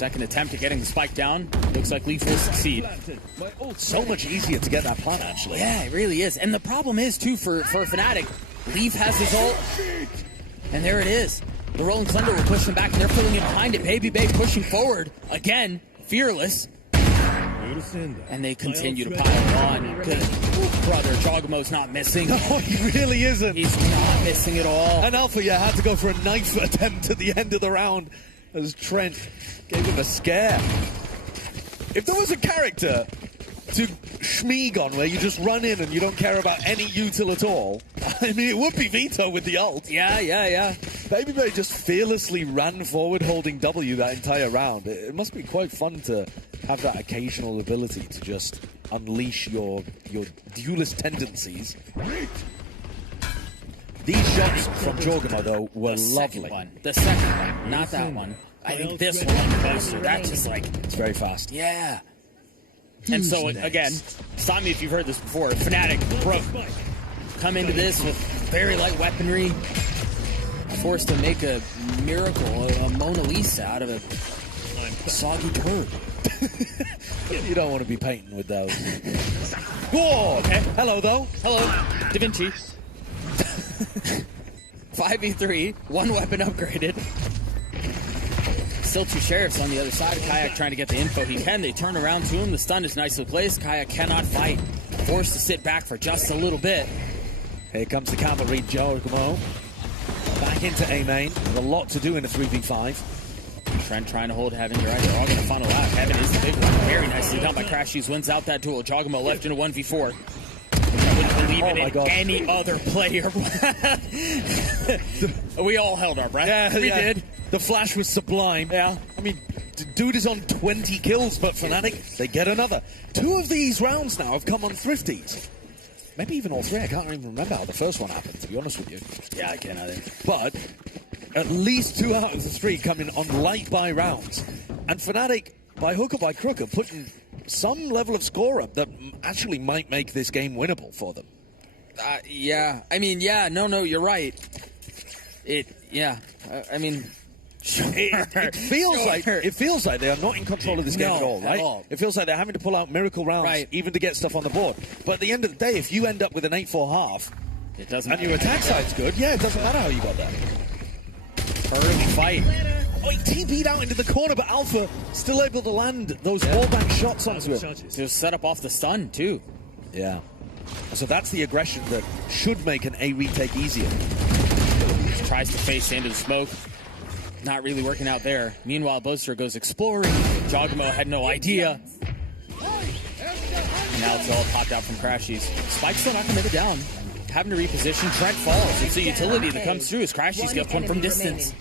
Second attempt at getting the spike down. Looks like Leaf will succeed. So much easier to get that plant, actually. Yeah, it really is. And the problem is, too, for FNATIC, Leaf has his ult, and there it is. The Rolling Thunder will push them back, and they're pulling in behind it. Baby Bay pushing forward. Again, fearless. And they continue to pile on. Brother, Jogamo's not missing. No, he really isn't. He's not missing at all. And Alpha, yeah, had to go for a knife attempt at the end of the round as Trent gave him a scare. If there was a character to schmeeg on where you just run in and you don't care about any util at all, I mean, it would be Vito with the ult. Yeah. Baby Bay just fearlessly ran forward holding W that entire round. It must be quite fun to have that occasional ability to just unleash your duelist tendencies. These shots from Jogamo, though, were lovely. The second one, not that one. I think this one on the poster, that's just like... It's very fast. Yeah. And so, again, stop me if you've heard this before, FNATIC come into this with very light weaponry, forced to make a miracle, a Mona Lisa out of a soggy turd. You don't want to be painting with those. Whoa! Okay. Hello, though. Hello. Da Vinci. 5v3, one weapon upgraded. Still two sheriffs on the other side. Kayak trying to get the info he can. They turn around to him. The stun is nicely placed. Kayak cannot fight. Forced to sit back for just a little bit. Here comes the cavalry, Giacomo. Back into A main. With a lot to do in a 3v5. Trent trying to hold Heaven. You're right. They're all going to funnel out. Heaven is the big one. Very nicely done by Crashies. Wins out that duel. Giacomo left in a 1v4. I wouldn't believe it in any other player. We all held our breath. Yeah, we did. The flash was sublime. Yeah. I mean, dude is on 20 kills, but FNATIC, they get another. 2 of these rounds now have come on Thrifties. Maybe even all 3. I can't even remember how the first one happened, to be honest with you. Yeah, I can't either. But at least 2 out of the 3 come in on light buy rounds. And FNATIC, by hook or by crook, are putting some level of score up that actually might make this game winnable for them. Yeah. I mean, yeah. No, you're right. I mean... Sure. It feels like they are not in control of this game at all, right? It feels like they're having to pull out miracle rounds even to get stuff on the board. But at the end of the day, if you end up with an 8-4 half, it doesn't and your attack side's good, yeah, it doesn't matter how you got that. Early fight. Oh, he TP'd out into the corner, but Alpha still able to land those wallbang shots onto him. Just set up off the stun, too. Yeah. So that's the aggression that should make an A retake easier. Tries to face into the smoke. Not really working out there. Meanwhile, Boaster goes exploring. Giacomo had no idea. Now it's all popped out from Crashies. Spike's still not going to get down. Having to reposition. Trent falls. It's a utility that comes through as Crashies gets one from distance.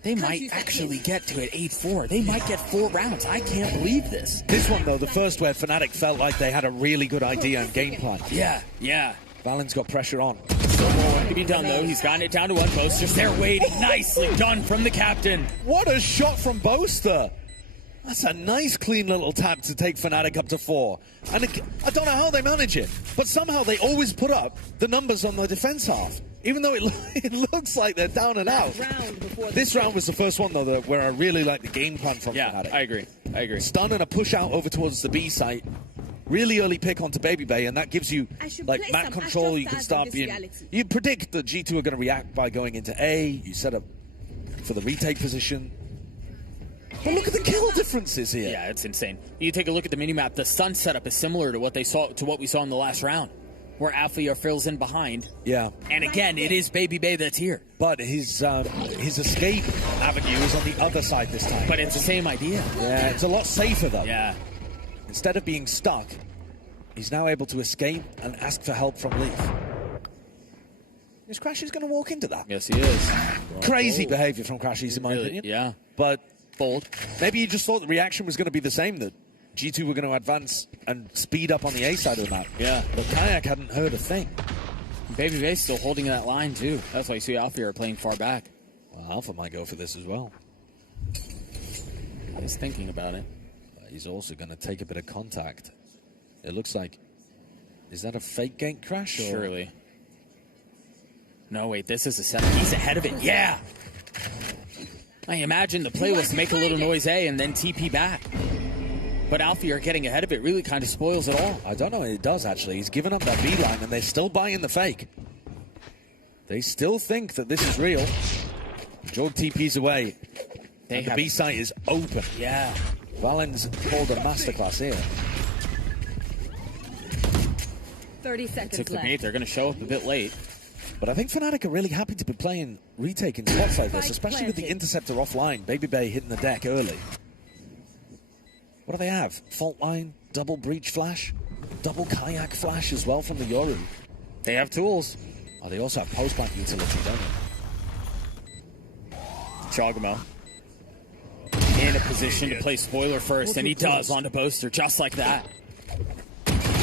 They might actually get to it 8-4. They might get 4 rounds. I can't believe this. This one, though, the first where FNATIC felt like they had a really good idea and game plan. Yeah. Valen's got pressure on. Still more work to be done, though. He's gotten it down to 1. Boaster's there waiting. Nicely done from the captain. What a shot from Boaster. That's a nice, clean little tap to take FNATIC up to 4. And I don't know how they manage it, but somehow they always put up the numbers on the defense half, even though it looks like they're down and out. This round was the first one, though, where I really like the game plan from FNATIC. I agree. Stun and a push out over towards the B site. Really early pick onto Baby Bay, and that gives you like map control. You can start being. You predict that G2 are going to react by going into A. You set up for the retake position. But look at the kill differences here. Yeah, it's insane. You take a look at the minimap. The stun setup is similar to what we saw in the last round, where Alpha fills in behind. Yeah. And again, it is Baby Bay that's here. But his escape avenue is on the other side this time. But it's the same idea. Yeah, it's a lot safer though. Yeah. Instead of being stuck, he's now able to escape and ask for help from Leaf. Is Crashies going to walk into that? Yes, he is. Crazy behavior from Crashies, in my opinion. Yeah. But bold. Maybe he just thought the reaction was going to be the same, that G2 were going to advance and speed up on the A side of the map. Yeah. But Kayak hadn't heard a thing. Baby Bay's still holding that line, too. That's why you see Alpha are playing far back. Well, Alpha might go for this as well. He's thinking about it. He's also going to take a bit of contact. It looks like... Is that a fake gank crash? Or? Surely. No, wait, this is a setup. He's ahead of it. Yeah! I imagine the play was to make a little noise A and then TP back. But Alfie are getting ahead of it really kind of spoils it all. I don't know, it does actually. He's given up that B line and they're still buying the fake. They still think that this is real. Jorg TP's away. And the B site is open. Yeah. Valen's pulled a masterclass here. 30 seconds Took the left. bait. They're going to show up a bit late. But I think FNATIC are really happy to be playing, retaking spots like this, especially with the Interceptor offline. Baby Bay hitting the deck early. What do they have? Fault line, double breach flash, double kayak flash as well from the Yoru. They have tools. Oh, they also have post-plant utility, don't they? Chogamo in a position to play spoiler first, and he does onto Boaster just like that.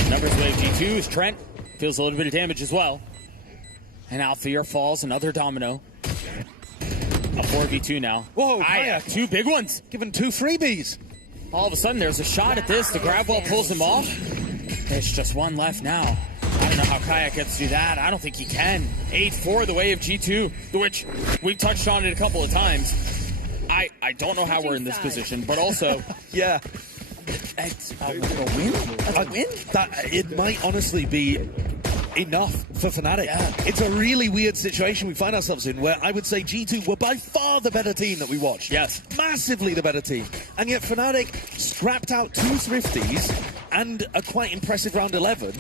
Numbers wave G2 is Trent. Feels a little bit of damage as well. And Alfear falls, another domino. A 4v2 now. Whoa, Kayak, 2 big ones. Given 2 freebies. All of a sudden, there's a shot at this. The grab wall pulls him off. There's just one left now. I don't know how Kayak gets through that. I don't think he can. 8-4 the way of G2, which we touched on it a couple of times. I don't know how we're in this position, but also... yeah. It's a win? A win? It might honestly be enough for FNATIC. Yeah. It's a really weird situation we find ourselves in, where I would say G2 were by far the better team that we watched. Yes. Massively the better team. And yet FNATIC strapped out 2 Thrifties and a quite impressive round 11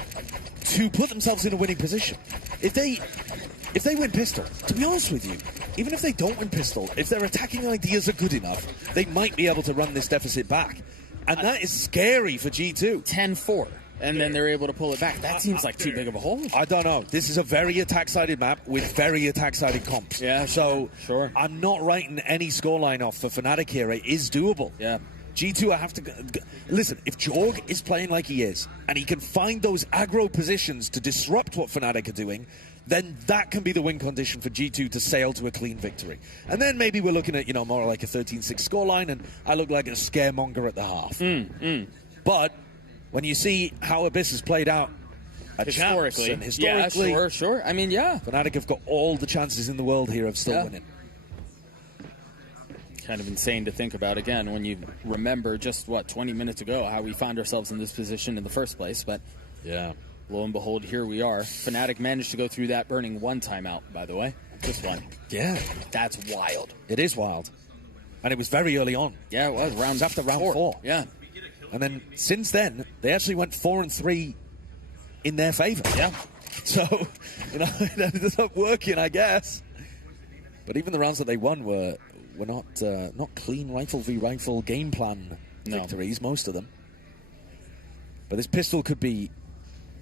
to put themselves in a winning position. If they win pistol, to be honest with you, even if they don't win pistol, if their attacking ideas are good enough, they might be able to run this deficit back. And that is scary for G2. 10-4. And then they're able to pull it back. That seems like too big of a hole. I don't know. This is a very attack-sided map with very attack-sided comps. Yeah, so sure. I'm not writing any scoreline off for FNATIC here. It is doable. Yeah. G2, I have to... Listen, if Jorg is playing like he is, and he can find those aggro positions to disrupt what FNATIC are doing, then that can be the win condition for G2 to sail to a clean victory. And then maybe we're looking at, more like a 13-6 scoreline, and I look like a scaremonger at the half. But when you see how Abyss has played out at historically, and historically, yeah, sure. I mean, yeah. FNATIC have got all the chances in the world here of still winning. Kind of insane to think about again when you remember just 20 minutes ago how we found ourselves in this position in the first place. But yeah, lo and behold, here we are. FNATIC managed to go through that burning 1 timeout, by the way. Just one. Yeah, that's wild. It is wild, and it was very early on. Yeah, it was after round 4. Yeah, and then since then they actually went 4-3 in their favor. Yeah, so it ended up working, I guess. But even the rounds that they won were not clean rifle v rifle game plan victories, most of them. But this pistol could be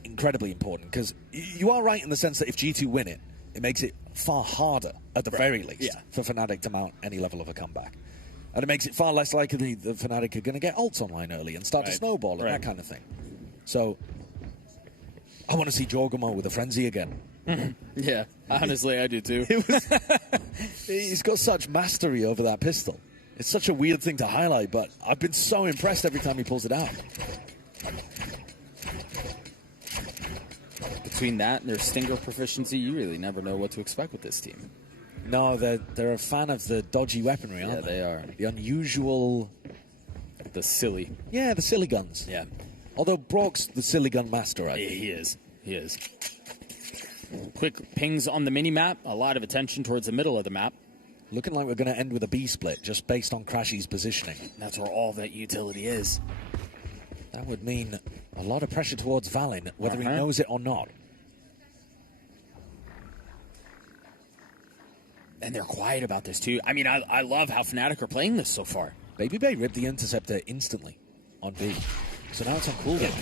incredibly important, because you are right in the sense that if G2 win it, it makes it far harder, at the very least, for FNATIC to mount any level of a comeback. And it makes it far less likely that FNATIC are going to get ults online early and start to snowball and that kind of thing. So I want to see Jorgamo with a frenzy again. Yeah, honestly, I do too. He's got such mastery over that pistol. It's such a weird thing to highlight, but I've been so impressed every time he pulls it out. Between that and their Stinger proficiency, you really never know what to expect with this team. No, they're a fan of the dodgy weaponry, aren't they? Yeah, they are. The unusual... The silly. Yeah, the silly guns. Yeah. Although Brock's the silly gun master, I think. He is. He is. Quick pings on the mini-map. A lot of attention towards the middle of the map. Looking like we're going to end with a B split, just based on Crashy's positioning. That's where all that utility is. That would mean a lot of pressure towards Valin, whether he knows it or not. And they're quiet about this, too. I mean, I love how FNATIC are playing this so far. Baby Bay ripped the Interceptor instantly on B. So now it's on cooldown.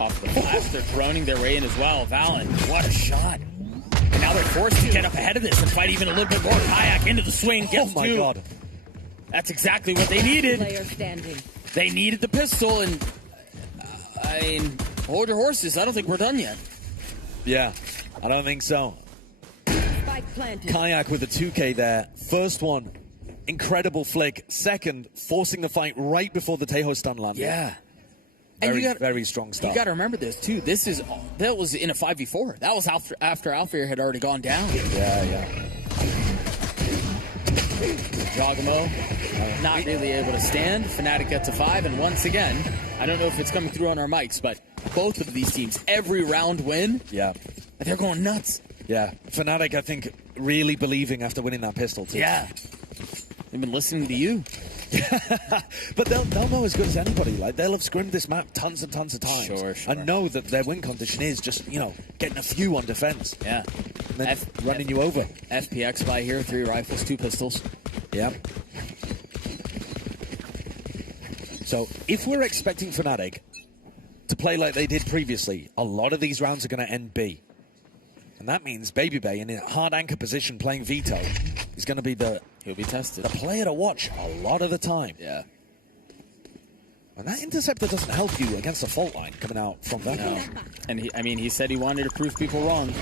Off the flash, they're droning their way in as well. Valin, what a shot. And now they're forced to get up ahead of this and fight even a little bit more. Kayak into the swing, gets my God. That's exactly what they needed. Player standing. They needed the pistol, and I mean, hold your horses. I don't think we're done yet. Yeah, I don't think so. Spike planted. Kayak with a 2K there. First one, incredible flick. Second, forcing the fight right before the Tejo stun landed. Yeah. Very strong start. You got to remember this, too. That was in a 5v4. That was after Alfear had already gone down. Yeah. Giacomo not really able to stand. FNATIC gets a 5, and once again, I don't know if it's coming through on our mics, but both of these teams, every round win, yeah, they're going nuts. Yeah, FNATIC, I think, really believing after winning that pistol, too. Yeah. They've been listening to you. But they'll know as good as anybody. Like, they'll have scrimmed this map tons and tons of times. Sure. And know that their win condition is just, getting a few on defense. Yeah. And then running you over. FPX by here, 3 rifles, 2 pistols. Yeah. So, if we're expecting FNATIC to play like they did previously, a lot of these rounds are going to end B. And that means Baby Bay in a hard anchor position playing Veto is going to be he'll be tested. The player to watch a lot of the time. Yeah. And that interceptor doesn't help you against the fault line coming out from that. No. And he said he wanted to prove people wrong.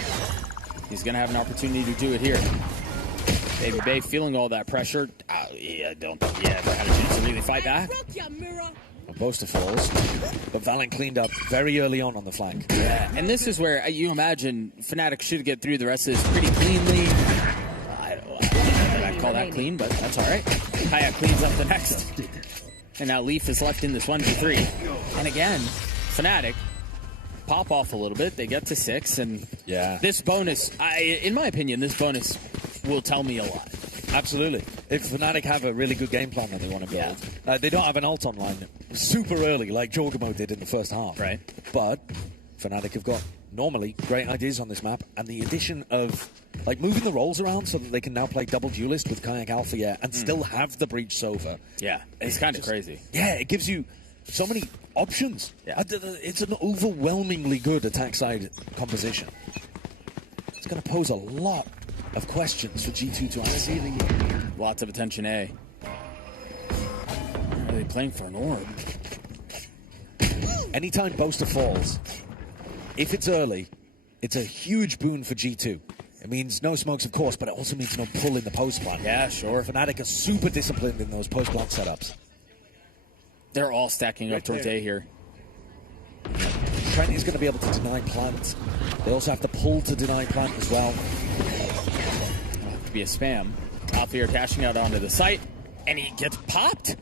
He's going to have an opportunity to do it here. Baby Bay feeling all that pressure. Ever had a chance to really fight back. Boaster falls, but Valorant cleaned up very early on the flank. Yeah, and this is where you imagine FNATIC should get through the rest of this pretty cleanly. I don't know I'd call that clean, but that's all right. Hayek cleans up the next. And now Leaf is left in this 1v3. And again, FNATIC pop off a little bit. They get to 6, and this bonus, in my opinion, this bonus will tell me a lot. Absolutely. If FNATIC have a really good game plan that they want to build, they don't have an ult online super early like Giacomo did in the first half. Right. But FNATIC have got normally great ideas on this map, and the addition of moving the roles around so that they can now play double duelist with Kayak Alpha and still have the Breach Sova. Yeah, it's kind of crazy. Yeah, it gives you so many options. Yeah. It's an overwhelmingly good attack side composition. It's going to pose a lot of questions for G2 to answer. Lots of attention A. Are they playing for an orb? Anytime Boaster falls, if it's early, it's a huge boon for G2. It means no smokes, of course, but it also means no pull in the post plant. Yeah, sure. FNATIC are super disciplined in those post plant setups. They're all stacking up towards A here. Trent is going to be able to deny plant. They also have to pull to deny plant as well. Could be a spam. Alfier dashing out onto the site, and he gets popped.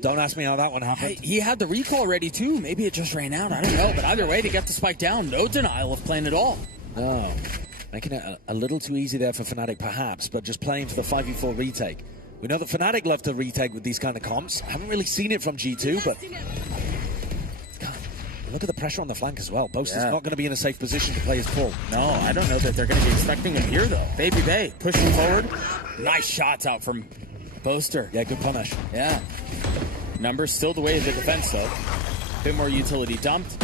Don't ask me how that one happened. He had the recall ready too. Maybe it just ran out. I don't know. But either way, they got the spike down. No denial of playing at all. No. Making it a little too easy there for FNATIC, perhaps, but just playing for the 5v4 retake. We know that FNATIC love to retake with these kind of comps. Haven't really seen it from G2, but look at the pressure on the flank as well. Boaster's not going to be in a safe position to play his pull. No, I don't know that they're going to be expecting him here, though. Baby Bay pushing forward. Nice shots out from Boaster. Yeah, good punish. Yeah. Numbers still the way of the defense, though. Bit more utility dumped.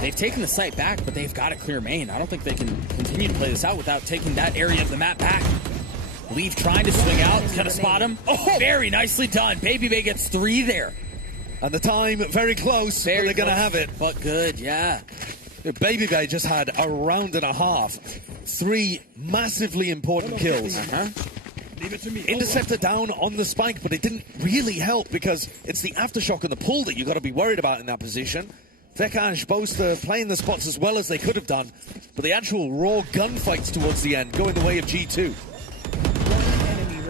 They've taken the site back, but they've got to clear main. I don't think they can continue to play this out without taking that area of the map back. Leaf trying to swing out. He's going to spot him. Oh, very nicely done. Baby Bay gets 3 there. And the time very close, but they're going to have it. But good, yeah. Baby Bay just had a round and a half. 3 massively important kills. Leave it to me. Interceptor down on the spike, but it didn't really help because it's the aftershock and the pull that you've got to be worried about in that position. Vekaj, Boaster playing the spots as well as they could have done, but the actual raw gunfights towards the end go in the way of G2.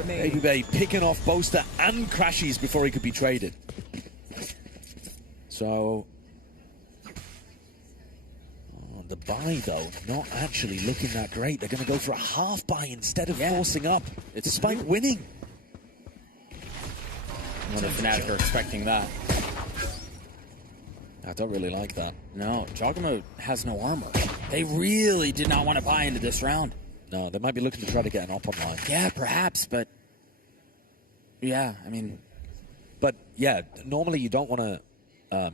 Baby Bay picking off Boaster and Crashies before he could be traded. So, the buy, though, not actually looking that great. They're going to go for a half buy instead of forcing up. Despite winning. I wonder if FNATIC are expecting that. I don't really like that. No, Giacomo has no armor. They really did not want to buy into this round. No, they might be looking to try to get an op online. Yeah, perhaps, but... Yeah, I mean... But, yeah, normally you don't want to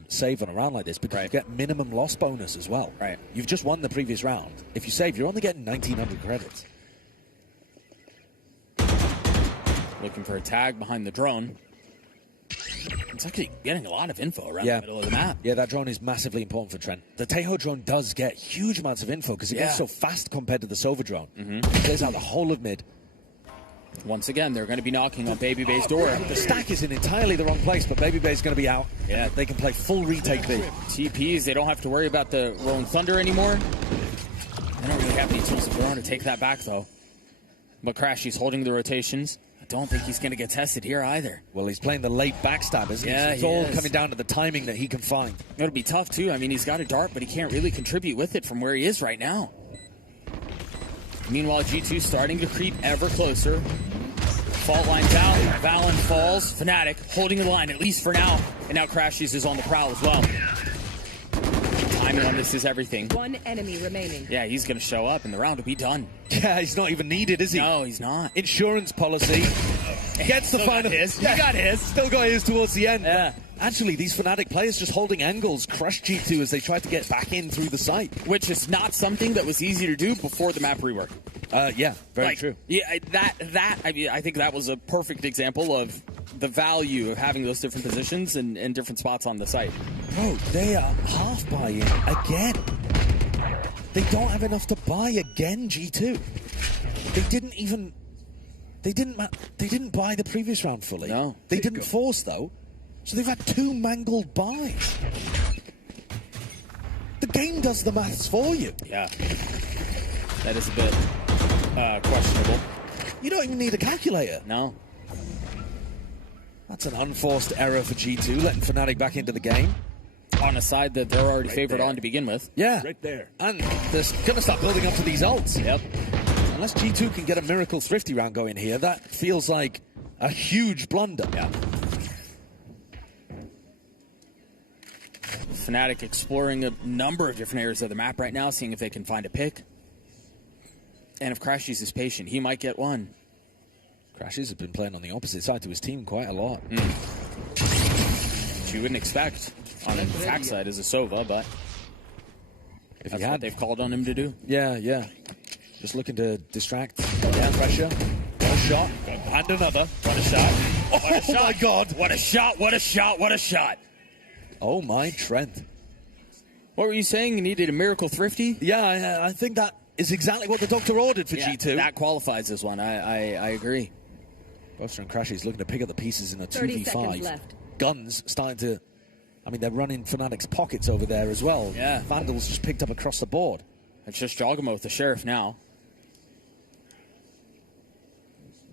save on a round like this because you get minimum loss bonus as well. Right. You've just won the previous round. If you save, you're only getting 1,900 credits. Looking for a tag behind the drone. It's actually getting a lot of info around the middle of the map. Yeah, that drone is massively important for Trent. The Tejo drone does get huge amounts of info because it goes so fast compared to the Sova drone. It clears out the whole of mid. Once again, they're going to be knocking on Baby Bay's door. The stack is in entirely the wrong place, but Baby Bay's going to be out. Yeah. They can play full retake B. TPs, they don't have to worry about the Rolling Thunder anymore. They don't really have any tools of their own to take that back, though. But Crashy's holding the rotations. I don't think he's going to get tested here either. Well, he's playing the late backstab, isn't he? Yeah, So it's he all is. coming down to the timing that he can find. It'll be tough, too. I mean, he's got a dart, but he can't really contribute with it from where he is right now. Meanwhile, G2 starting to creep ever closer. Fault line's out. Valen falls. FNATIC holding the line, at least for now. And now Crashies is on the prowl as well. Timing on this is everything. One enemy remaining. Yeah, he's going to show up, and the round will be done. Yeah, he's not even needed, is he? No, he's not. Insurance policy. Gets the Still final. got his. Yeah. He got his. Still got his towards the end. Yeah. Actually, these FNATIC players just holding angles crushed G2 as they tried to get back in through the site. Which is not something that was easy to do before the map rework. Yeah, very true. Yeah, I mean, I think that was a perfect example of the value of having those different positions and different spots on the site. Bro, they are half buying again. They don't have enough to buy again, G2. They didn't buy the previous round fully. No. They didn't force, though. So they've had 2 mangled buys. The game does the maths for you. Yeah. That is a bit questionable. You don't even need a calculator. No. That's an unforced error for G2, letting FNATIC back into the game. On a side that they're already favored there. on to begin with. Yeah. Right there. And they're going to start building up to these ults. Yep. Unless G2 can get a Miracle Thrifty round going here, that feels like a huge blunder. Yeah. FNATIC exploring a number of different areas of the map right now, seeing if they can find a pick. And if Crashies is patient, he might get one. Crashies has been playing on the opposite side to his team quite a lot. Which you wouldn't expect on the attack side as a Sova, but if that's he had, what they've called on him to do. Yeah, yeah. Just looking to distract. Yeah, pressure. One shot. And another. What a shot. What a Oh shot. my God. What a shot. What a shot. What a shot. Oh my Trent. What were you saying? You needed a Miracle Thrifty? Yeah, I think that is exactly what the doctor ordered for Yeah, G2. that qualifies as one. I agree. Buster and Crashies looking to pick up the pieces in a 30 seconds 2v5. left. Guns starting to... I mean, they're running FNATIC's pockets over there as well. Yeah. Vandals just picked up across the board. It's just Jogamo with the Sheriff now.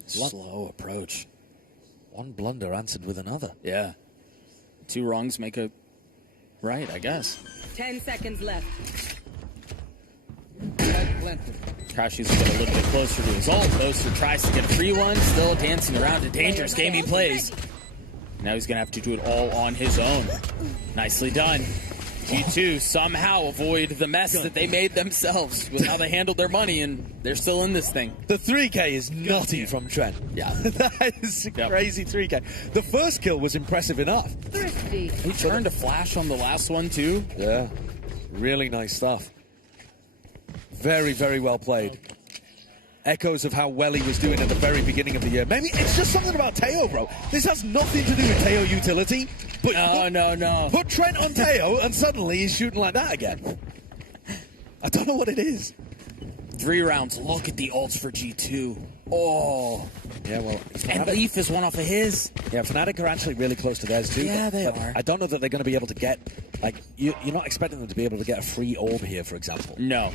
Slow approach. One blunder answered with another. Yeah. 2 wrongs make a right, I guess. 10 seconds left. Crashies will get a little bit closer to his ult. Boaster tries to get a free one. Still dancing around. A dangerous game he plays. Now he's going to have to do it all on his own. Nicely done. G2 somehow avoid the mess that they made themselves with how they handled their money, and they're still in this thing. The 3K is nutty from Trent. Yeah. That is a crazy 3K. The first kill was impressive enough. Thrifty. He turned a flash on the last one, too. Yeah. Really nice stuff. Very, very well played. Echoes of how well he was doing at the very beginning of the year. Maybe it's just something about Teo, bro. This has nothing to do with Teo utility. But no. Put Trent on Teo and suddenly he's shooting like that again. I don't know what it is. 3 rounds. Look at the ults for G2. Oh. Yeah, well... And Leaf is one off of his. Yeah, FNATIC are actually really close to theirs too. Yeah, they but are. I don't know that they're going to be able to get... Like, you're not expecting them to be able to get a free orb here, for example. No.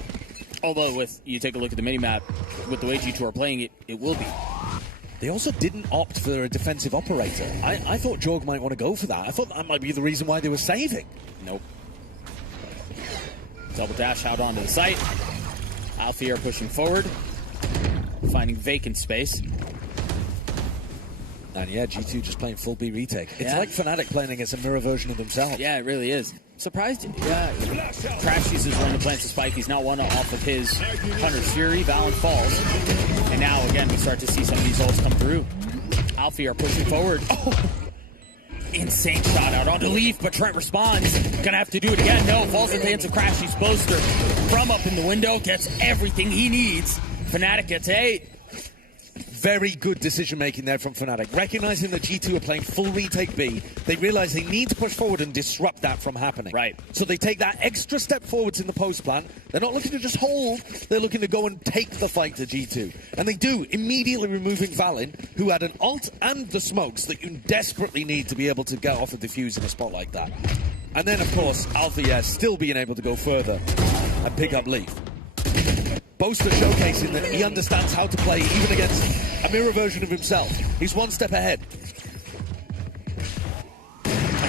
Although, you take a look at the minimap, with the way G2 are playing it, it will be. They also didn't opt for a defensive operator. I thought Jorg might want to go for that. I thought that might be the reason why they were saving. Nope. Double dash out onto the site. Alfie are pushing forward, finding vacant space. And yeah, G2 just playing full B retake. It's Yeah. like FNATIC playing against a mirror version of themselves. Yeah, it really is. Surprised? Yeah. Crashies is one who plants the spike. He's now one off of his Hunter's Fury. Valen falls. And now, again, we start to see some of these ults come through. Alfie are pushing forward. Oh. Insane shot out onto Leaf, but Trent responds. Gonna have to do it again. No, falls into the hands of Crashies. Boaster from up in the window gets everything he needs. FNATIC gets 8. Very good decision-making there from FNATIC. Recognizing that G2 are playing full retake B, they realize they need to push forward and disrupt that from happening. Right. So they take that extra step forwards in the post plan. They're not looking to just hold, they're looking to go and take the fight to G2. And they do, immediately removing Valen, who had an ult and the smokes that you desperately need to be able to get off a defuse in a spot like that. And then, of course, Althea still being able to go further and pick up Leaf. Boaster showcasing that he understands how to play even against a mirror version of himself. He's one step ahead.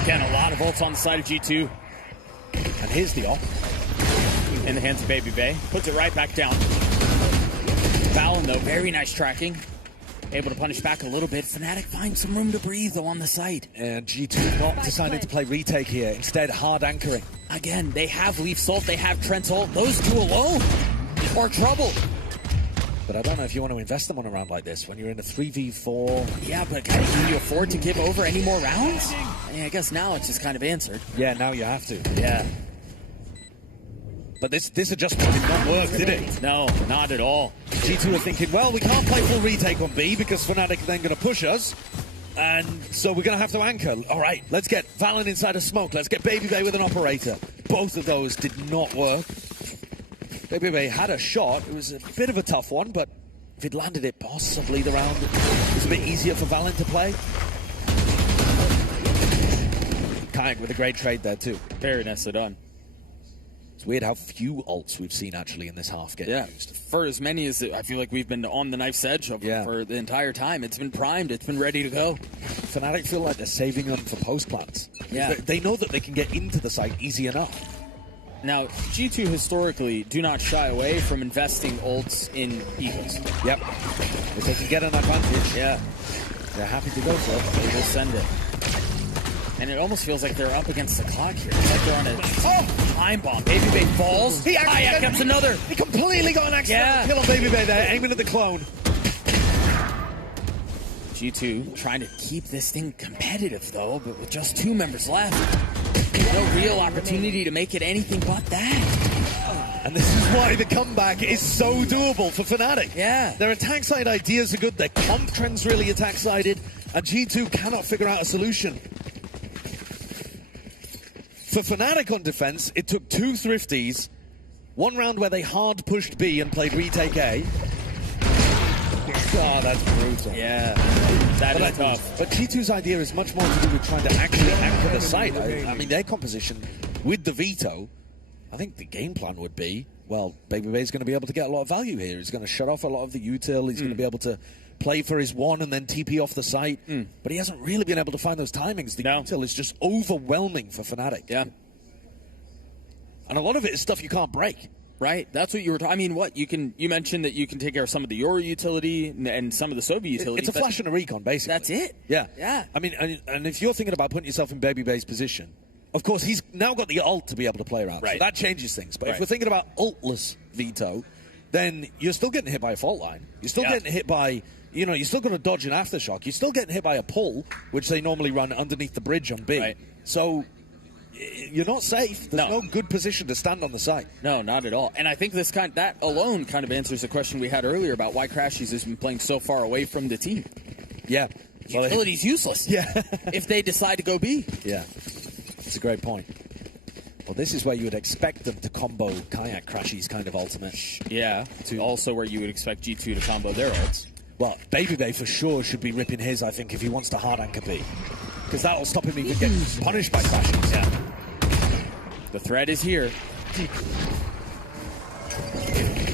Again, a lot of ults on the side of G2. And here's the off. In the hands of Baby Bay. Puts it right back down. Valen, though, very nice tracking. Able to punish back a little bit. FNATIC finds some room to breathe, though, on the site. And G2 not deciding to play retake here. Instead, hard anchoring. Again, they have Leaf Salt, they have Trent's ult. Those two alone are trouble. But I don't know if you want to invest them on a round like this when you're in a 3v4. Yeah, but can you afford to give over any more rounds? Yeah, I guess now it's just kind of answered. Yeah, now you have to. Yeah. But this adjustment did not work, did it? No, not at all. G2 are thinking, well, we can't play full retake on B because FNATIC are then going to push us. And so we're going to have to anchor. All right, let's get Valen inside a smoke. Let's get Baby Bay with an operator. Both of those did not work. Baby Bay had a shot. It was a bit of a tough one, but if he'd landed it, possibly the round was a bit easier for Valen to play. Kayak with a great trade there, too. Very nicely done. It's weird how few ults we've seen actually in this half get used. For as many as I feel like we've been on the knife's edge of for the entire time. It's been primed. It's been ready to go. FNATIC feel like they're saving them for post plants. Yeah. They know that they can get into the site easy enough. Now, G2 historically do not shy away from investing ults in Eagles. Yep. If they can get an advantage, they're happy to go for it. They will send it. And it almost feels like they're up against the clock here. It's like they're on a time bomb. Baby Bay falls. Kayak gets another. He completely got an accidental kill on Baby Bay there, aiming at the clone. G2 trying to keep this thing competitive, though, but with just 2 members left. No real opportunity to make it anything but that. And this is why the comeback is so doable for FNATIC. Yeah. Their attack side ideas are good. Their comp trend's really attack sided. And G2 cannot figure out a solution. For FNATIC on defense, it took 2 thrifties, 1 round where they hard pushed B and played retake A. Oh, that's brutal. Yeah, that is tough. But G2's idea is much more to do with trying to actually anchor the site. I mean, their composition with the veto, I think the game plan would be, well, Baby Bay's going to be able to get a lot of value here. He's going to shut off a lot of the util. He's going to be able to play for his 1 and then TP off the site. But he hasn't really been able to find those timings. The util is just overwhelming for FNATIC. Yeah. And a lot of it is stuff you can't break. Right, that's what you were talking. I mean, what you mentioned that you can take care of some of the Yoru utility and some of the Soviet utility. It's a flash and a recon, basically. That's it. Yeah. I mean, and if you're thinking about putting yourself in Baby Bay's position, of course, he's now got the ult to be able to play around. Right. So that changes things. But if we're thinking about ultless veto, then you're still getting hit by a fault line. You're still getting hit by, you're still going to dodge an aftershock. You're still getting hit by a pull, which they normally run underneath the bridge on B. Right. So you're not safe. There's no good position to stand on the site. No, not at all. And I think that alone kind of answers the question we had earlier about why Crashies has been playing so far away from the team. Yeah. Utility's useless. Yeah. If they decide to go B. Yeah. It's a great point. Well, this is where you would expect them to combo Kayak Crashies kind of ultimate. Yeah. Also where you would expect G2 to combo their ults. Well, Baby Bay for sure should be ripping his, I think, if he wants to hard anchor B. Because that'll stop him even getting punished by Crashies. Yeah. The threat is here.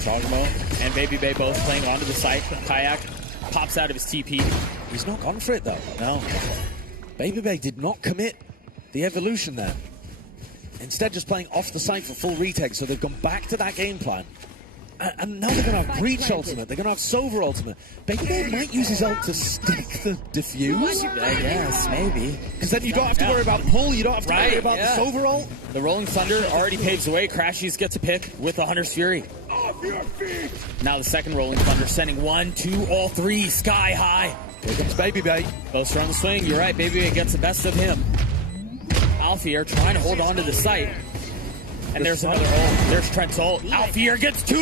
Sogmo and Baby Bay both playing onto the site. Kayak pops out of his TP. He's not gone for it, though. No. Baby Bay did not commit the evolution there. Instead, just playing off the site for full retake, so they've gone back to that game plan. And now they're going to have Breach ultimate. They're going to have Sova ultimate. Baby Bay might use his ult to stick the defuse. I guess, maybe. Because then you don't have to worry about pull. You don't have to worry about the Sova ult. The Rolling Thunder already paves the way. Crashies gets a pick with the Hunter's Fury. Off your feet! Now the second Rolling Thunder sending 1, 2, all 3 sky high. Here comes Baby Bay. Both are on the swing. You're right. Baby Bay gets the best of him. Alfier trying to hold on to the site. And there's another ult. There's Trent's ult. Alfier gets 2.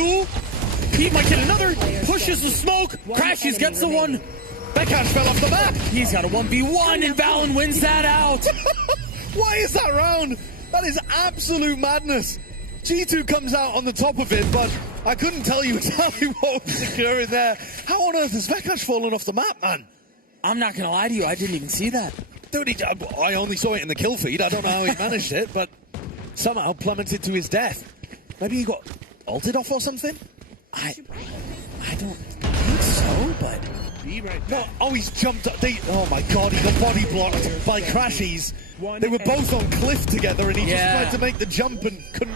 He might get another. Pushes the smoke. Crashies gets the 1. Bekash fell off the map. He's got a 1v1 and Valen wins that out. Why is that round? That is absolute madness. G2 comes out on the top of it, but I couldn't tell you exactly what was occurring there. How on earth has Bekash fallen off the map, man? I'm not going to lie to you. I didn't even see that. Dude, I only saw it in the kill feed. I don't know how he managed it, but somehow plummeted to his death. Maybe he got ulted off or something? I don't think so, but... No, oh, he's jumped up. Oh my god, he got body blocked by Crashies. They were both on cliff together, and he just tried to make the jump and couldn't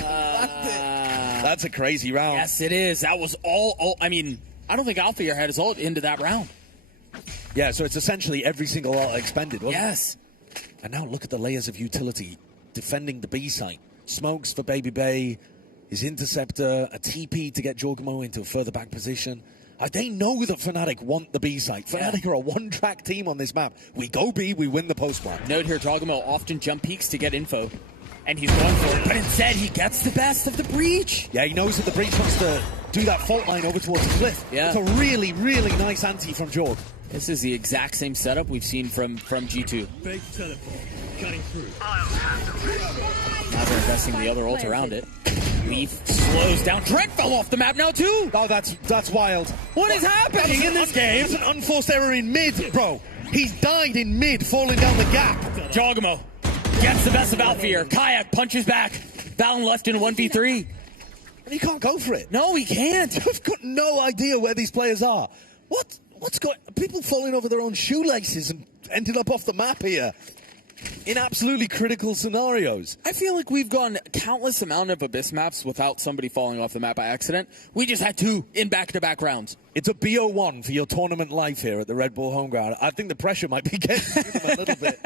land it. That's a crazy round. Yes, it is. That was all. I mean, I don't think Alfear had his ult into that round. Yeah, so it's essentially every single ult expended, wasn't Yes. it? And now look at the layers of utility defending the B site. Smokes for Baby Bay, his interceptor, a TP to get Jorgamo into a further back position. They know that FNATIC want the B site. FNATIC are a one-track team on this map. We go B, we win the post plant. Note here, Jorgamo often jump peaks to get info, and he's going for it, but instead he gets the best of the breach. Yeah, he knows that the breach wants to do that fault line over towards the cliff. Yeah. It's a really, really nice ante from Jorg. This is the exact same setup we've seen from G2. Fake teleport. Cutting through. Now they're investing the other ult around it. Leaf slows down. Trent fell off the map now too. Oh, that's wild. What is happening in this game? It's an unforced error in mid, bro. He's died in mid, falling down the gap. Jorgamo gets the best of Alfear. Kayak punches back. Valen left in 1v3. And he can't go for it. No, he can't. I've got no idea where these players are. What's going... People falling over their own shoelaces and ended up off the map here. In absolutely critical scenarios. I feel like we've gone countless amount of Abyss maps without somebody falling off the map by accident. We just had 2 in back-to-back rounds. It's a BO1 for your tournament life here at the Red Bull home ground. I think the pressure might be getting to them a little bit.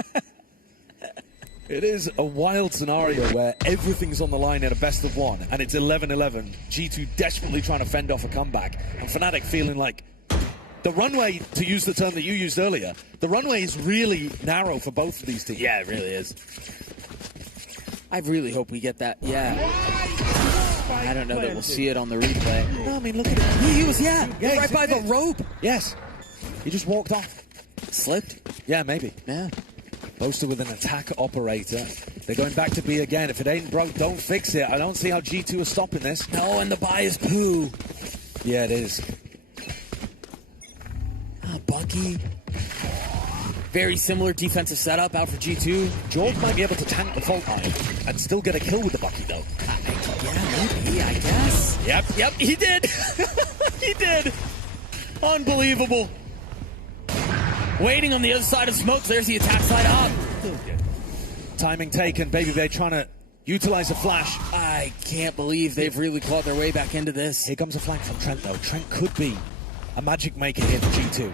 It is a wild scenario where everything's on the line in a best of 1, and it's 11-11. G2 desperately trying to fend off a comeback, and FNATIC feeling like the runway, to use the term that you used earlier, the runway is really narrow for both of these teams. Yeah, it really is. I really hope we get that. Yeah. I don't know that we'll see it on the replay. No, I mean, look at it. He was, right by the rope. Yes. He just walked off. Slipped? Yeah, maybe. Yeah. Boaster with an attack operator. They're going back to B again. If it ain't broke, don't fix it. I don't see how G2 are stopping this. No, and the buy is poo. Yeah, it is. Bucky. Very similar defensive setup out for G2. Jorg might be able to tank the fault line and still get a kill with the Bucky, though. Yeah, maybe, I guess. Yep, he did. He did. Unbelievable. Waiting on the other side of smokes. There's the attack side up. Timing taken. Baby Bay trying to utilize a flash. I can't believe they've really clawed their way back into this. Here comes a flank from Trent, though. Trent could be a magic maker here for G2.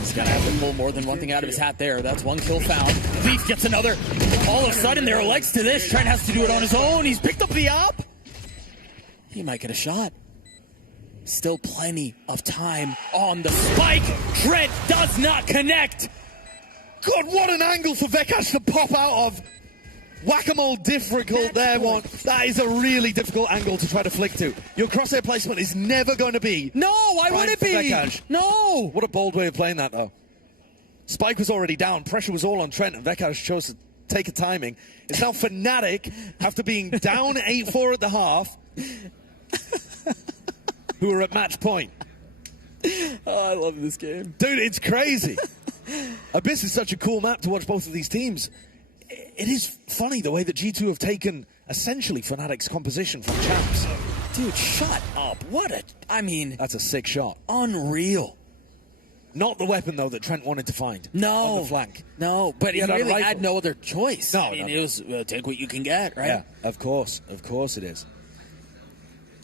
He's gonna have to pull more than one thing out of his hat there. That's 1 kill found. Leaf gets another. All of a sudden, there are legs to this. Trent has to do it on his own. He's picked up the op. He might get a shot. Still plenty of time on the spike. Trent does not connect. God, what an angle for Vekash to pop out of. Whack-a-mole difficult there, one. That is a really difficult angle to try to flick to. Your crosshair placement is never going to be. No, why would it be? Vekash. No. What a bold way of playing that, though. Spike was already down. Pressure was all on Trent, and Vekash chose to take a timing. It's now FNATIC, after being down 8-4 at the half, who are at match point. Oh, I love this game. Dude, it's crazy. Abyss is such a cool map to watch both of these teams. It is funny the way that G2 have taken essentially FNATIC's composition from champs. Dude, shut up. I mean... That's a sick shot. Unreal. Not the weapon, though, that Trent wanted to find. No. On the flank. No, but he really had no other choice. No, I mean, it was take what you can get, right? Yeah, of course. Of course it is.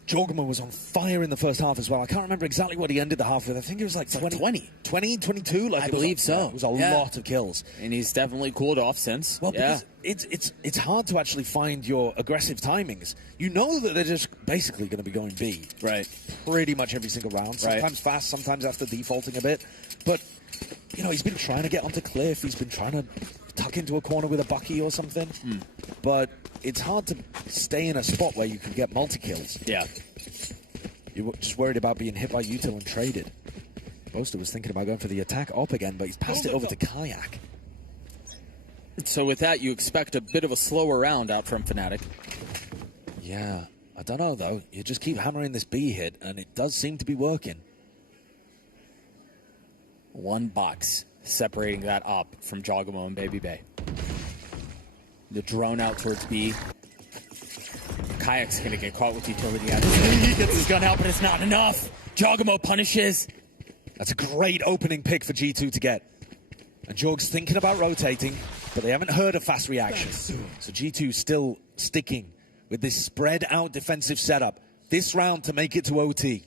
Jorgamo was on fire in the first half as well. I can't remember exactly what he ended the half with. I think it was like 20, 22. Like I believe so. It was a lot of kills. And he's definitely cooled off since. Well, because it's hard to actually find your aggressive timings. You know that they're just basically going to be going B. Right. Pretty much every single round. Sometimes fast, sometimes after defaulting a bit. But, you know, he's been trying to get onto cliff. He's been trying to tuck into a corner with a Bucky or something. But it's hard to stay in a spot where you can get multi-kills. Yeah. You're just worried about being hit by util and traded. Boaster was thinking about going for the attack op again, but he's passed it over to Kayak. So with that, you expect a bit of a slower round out from FNATIC. Yeah. I don't know, though. You just keep hammering this B hit, and it does seem to be working. 1 box separating that op from Jorgamo and Baby Bay. The drone out towards B. Kayak's going to get caught with utility out. He gets his gun out, but it's not enough. Jogamo punishes. That's a great opening pick for G2 to get. And Jorg's thinking about rotating, but they haven't heard of fast reaction. So G2 still sticking with this spread out defensive setup. This round to make it to OT.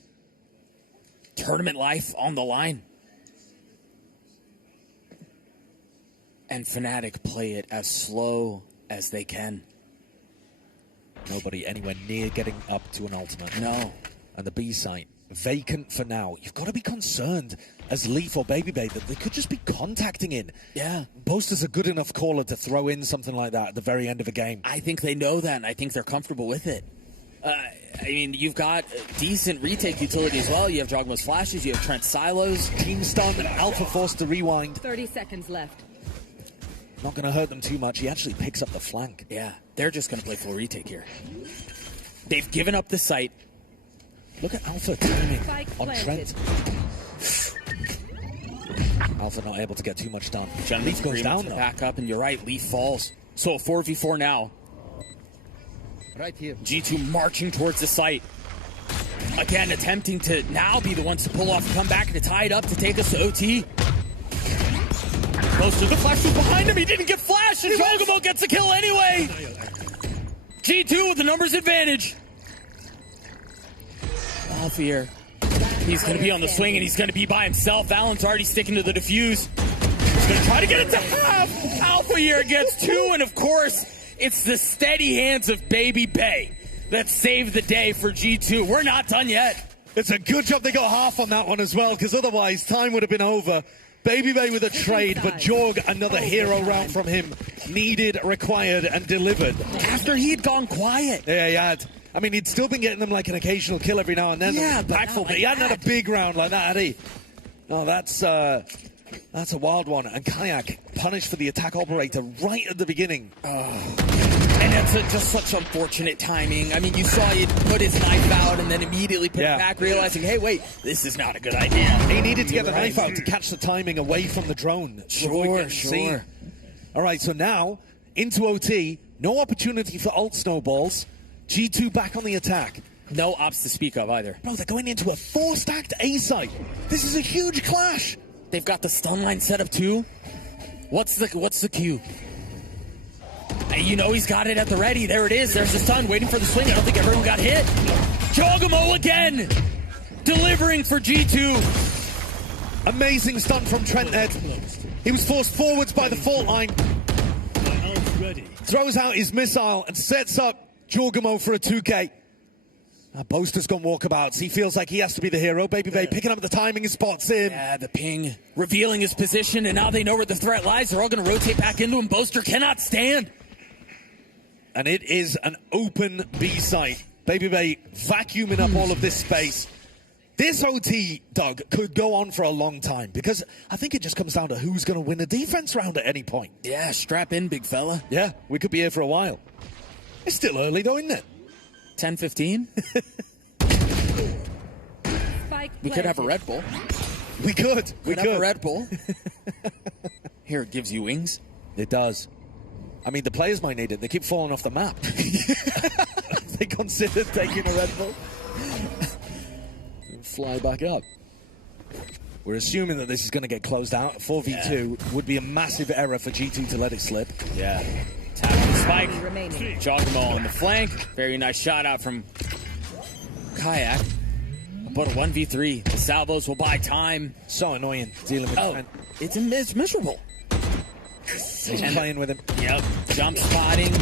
Tournament life on the line. And FNATIC play it as slow as they can. Nobody anywhere near getting up to an ultimate. No. And the B site, vacant for now. You've got to be concerned as Leaf or BabyBay that they could just be contacting in. Yeah. Boaster's a good enough caller to throw in something like that at the very end of a game. I think they know that, and I think they're comfortable with it. I mean, you've got decent retake utility as well. You have Jogmo's flashes, you have Trent silos. Team stun, Alpha forced to rewind. 30 seconds left. Not going to hurt them too much. He actually picks up the flank. Yeah, they're just going to play full retake here. They've given up the site. Look at Alpha timing on Trent. Alpha not able to get too much done. Leaf goes down, back up, and you're right, Leaf falls. So a 4v4 now. Right here. G2 marching towards the site. Again, attempting to now be the ones to pull off a comeback to tie it up to take us to OT. Close to the flash was behind him. He didn't get flash, and Jogamo gets a kill anyway. G2 with the numbers advantage. Alpha here. He's going to be on the swing, and he's going to be by himself. Allen's already sticking to the defuse. He's going to try to get it to half. Alpha here gets two, and of course, it's the steady hands of BabyBay that saved the day for G2. We're not done yet. It's a good job they got half on that one as well, because otherwise time would have been over. BabyBay with a trade, but Jorg, another hero round from him. Needed, required, and delivered. After he'd gone quiet. Yeah, he had. I mean, he'd still been getting them like an occasional kill every now and then. Yeah, but he hadn't had a big round like that, had he? No, that's a wild one. And Kayak punished for the attack operator right at the beginning. And that's just such unfortunate timing. I mean, you saw he put his knife out and then immediately put it back, realizing, hey, wait, this is not a good idea. He needed to get the knife out to catch the timing away from the drone. Sure. All right, so now into OT. No opportunity for ult snowballs. G2 back on the attack. No ops to speak of either. Bro, they're going into a 4-stacked A site. This is a huge clash. They've got the stun line set up too. What's the cue? You know he's got it at the ready. There it is. There's the stun waiting for the swing. I don't think everyone got hit. Jogamo again, delivering for G2. Amazing stun from Trent Ed. He was forced forwards by the fault line. Throws out his missile and sets up Jogamo for a 2K. Boaster's gone walkabouts. He feels like he has to be the hero. BabyBay picking up the timing and spots him. Yeah, the ping revealing his position, and now they know where the threat lies. They're all going to rotate back into him. Boaster cannot stand. And it is an open B site. BabyBay vacuuming up all of this space. This OT, Doug, could go on for a long time because I think it just comes down to who's going to win a defense round at any point. Yeah, strap in, big fella. Yeah, we could be here for a while. It's still early though, isn't it? 10-15. We could have a Red Bull. We could. We could have a Red Bull. Here, it gives you wings. It does. I mean, the players might need it. They keep falling off the map. They considered taking a Red Bull. Fly back up. We're assuming that this is going to get closed out. 4v2 would be a massive error for G2 to let it slip. Yeah. Tapping the spike. Jogamo on the flank. Very nice shot out from Kayak. But a 1v3. The salvos will buy time. So annoying dealing with Trent. It's miserable. He's playing with him. Yep. Jump spotting.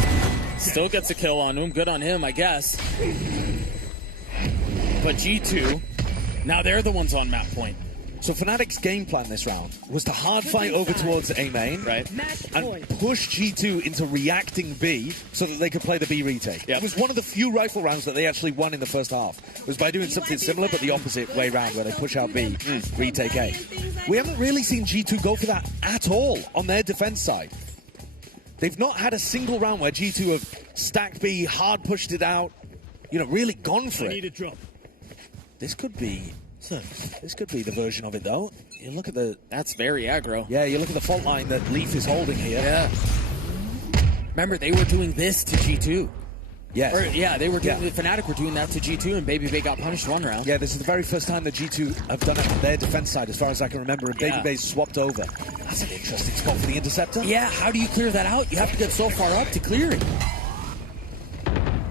Still gets a kill on him. Good on him, I guess. But G2, now they're the ones on map point. So FNATIC's game plan this round was to hard fight over towards A main, right, and push G2 into reacting B so that they could play the B retake. Yep. It was one of the few rifle rounds that they actually won in the first half. It was by doing something similar, but the opposite way round, where they push out B, retake A. We haven't really seen G2 go for that at all on their defense side. They've not had a single round where G2 have stacked B, hard pushed it out, you know, really gone for it. Need a drop. This could be the version of it, though. You look at the... That's very aggro. Yeah, you look at the fault line that Leaf is holding here. Yeah. Remember, they were doing this to G2. Yes. They were doing. FNATIC were doing that to G2, and Baby Bay got punished one round. Yeah, this is the very first time that G2 have done it on their defense side, as far as I can remember, and Baby Bay swapped over. That's an interesting spot for the Interceptor. Yeah, how do you clear that out? You have to get so far up to clear it.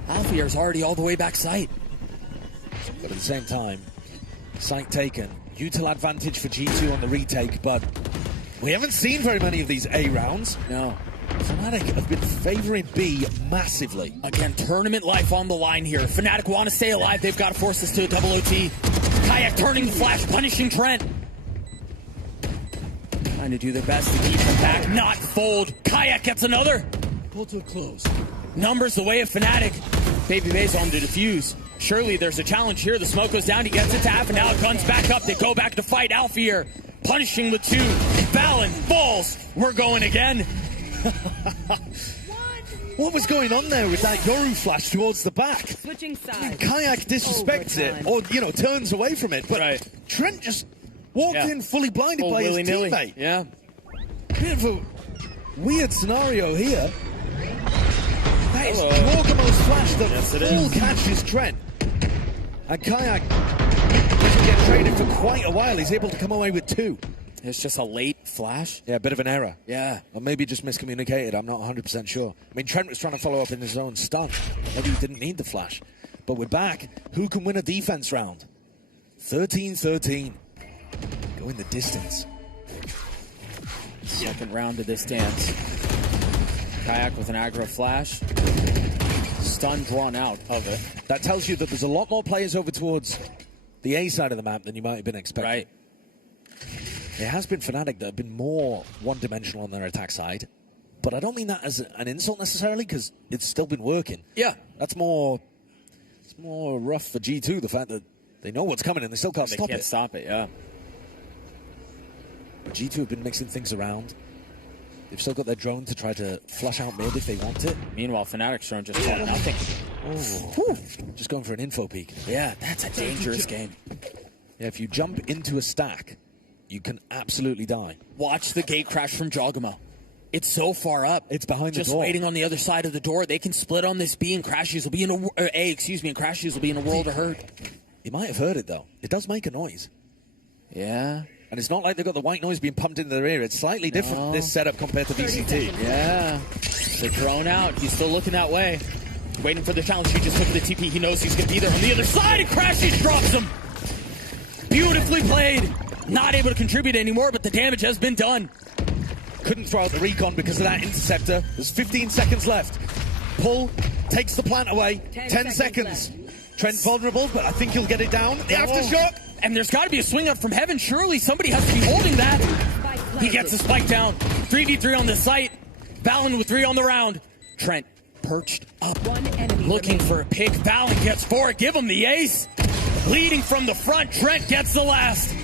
Alfier's already all the way back site. But at the same time, site taken. Util advantage for G2 on the retake, but we haven't seen very many of these A rounds. No. FNATIC have been favoring B massively. Again, tournament life on the line here. FNATIC want to stay alive. They've got to force this to a double OT. Kayak turning the flash, punishing Trent. Trying to do their best to keep him back, not fold. Kayak gets another. Pull to a close. Numbers the way of FNATIC. Baby Bay's on to defuse. Surely there's a challenge here. The smoke goes down. He gets it to half, and now it guns back up. They go back to fight. Alfier punishing with 2. Valen falls. We're going again. What was going on there with that Yoru flash towards the back? Switching sides. I mean, Kayak disrespects it, or, turns away from it, but Trent just walked in fully blinded by his teammate. Yeah. Bit of a weird scenario here. That is Jorgamo's flash that full catches Trent. And Kayak doesn't get traded for quite a while. He's able to come away with 2. It's just a late flash. Yeah, a bit of an error. Yeah. Or maybe just miscommunicated. I'm not 100% sure. I mean, Trent was trying to follow up in his own stun. Maybe he didn't need the flash. But we're back. Who can win a defense round? 13-13. Going the distance. Second round of this dance. Kayak with an aggro flash. Stun drawn out of it. That tells you that there's a lot more players over towards the A side of the map than you might have been expecting. Right. It has been FNATIC that have been more one-dimensional on their attack side. But I don't mean that as an insult necessarily, because it's still been working. Yeah. It's more rough for G2, the fact that they know what's coming and they still can't stop it. They can't stop it, yeah. But G2 have been mixing things around. They've still got their drone to try to flush out mid if they want it. Meanwhile, FNATIC's drone just caught nothing. Oh. Just going for an info peek. Yeah, that's a dangerous game. Yeah, if you jump into a stack, you can absolutely die. Watch the gate crash from Jogamo. It's so far up. It's behind the door. Just waiting on the other side of the door. They can split on this B, and Crashies will be in and Crashies will be in a world of hurt. You might have heard it, though. It does make a noise. Yeah. And it's not like they've got the white noise being pumped into their ear. It's slightly different, this setup, compared to VCT. Yeah. They're thrown out. He's still looking that way. Waiting for the challenge. He just took the TP. He knows he's going to be there on the other side, and Crashies drops him. Beautifully played. Not able to contribute anymore, but the damage has been done. Couldn't throw out the recon because of that interceptor. There's 15 seconds left. Pull, takes the plant away. 10 seconds. Trent vulnerable, but I think he'll get it down. The aftershock. And there's got to be a swing up from heaven. Surely somebody has to be holding that. He gets the spike down. 3v3 on the site. Valen with 3 on the round. Trent perched up. Looking for a pick. Valen gets 4. Give him the ace. Leading from the front. Trent gets the last.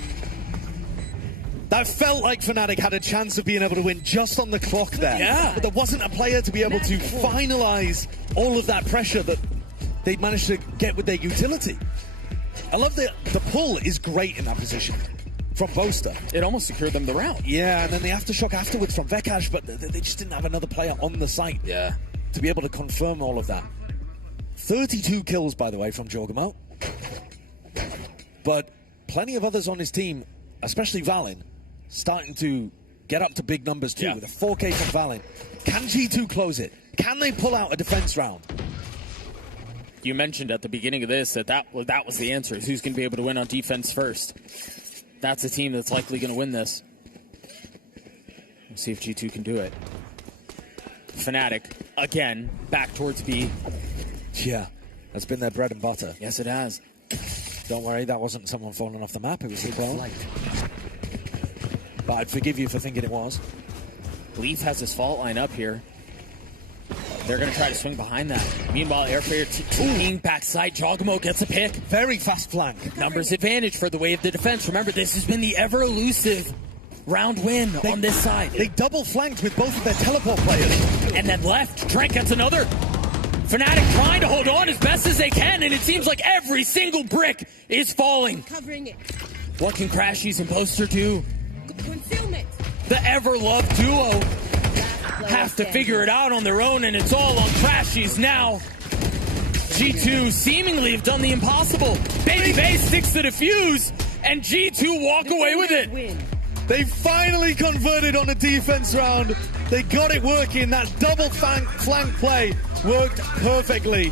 That felt like FNATIC had a chance of being able to win just on the clock there. Yeah. But there wasn't a player to be able to finalize all of that pressure that they'd managed to get with their utility. I love that the pull is great in that position from Boaster. It almost secured them the round. Yeah, and then the aftershock afterwards from Vekash, but they just didn't have another player on the site to be able to confirm all of that. 32 kills, by the way, from Jorgamo. But plenty of others on his team, especially Valen, starting to get up to big numbers too, with a 4K from Valen. Can G2 close it? Can they pull out a defense round? You mentioned at the beginning of this that was the answer. Is who's going to be able to win on defense first? That's a team that's likely going to win this. We'll see if G2 can do it. FNATIC, again, back towards B. Yeah, that's been their bread and butter. Yes, it has. Don't worry, that wasn't someone falling off the map. It was Sleep. But I'd forgive you for thinking it was. Leaf has his fault line up here. They're going to try to swing behind that. Meanwhile, Airfare teaming backside. Jogamo gets a pick. Very fast flank. Numbers advantage for the way of the defense. Remember, this has been the ever-elusive round win on this side. They double flanked with both of their teleport players. And then left. Trent gets another. FNATIC trying to hold on as best as they can, and it seems like every single brick is falling. Covering it. What can Crashies and Poster do? Concealment. The ever-loved duo have to figure it out on their own, and it's all on Crashies now. G2 seemingly have done the impossible. Baby Bay sticks the defuse, and G2 walk away with it. They finally converted on the defense round. They got it working. That double flank play worked perfectly.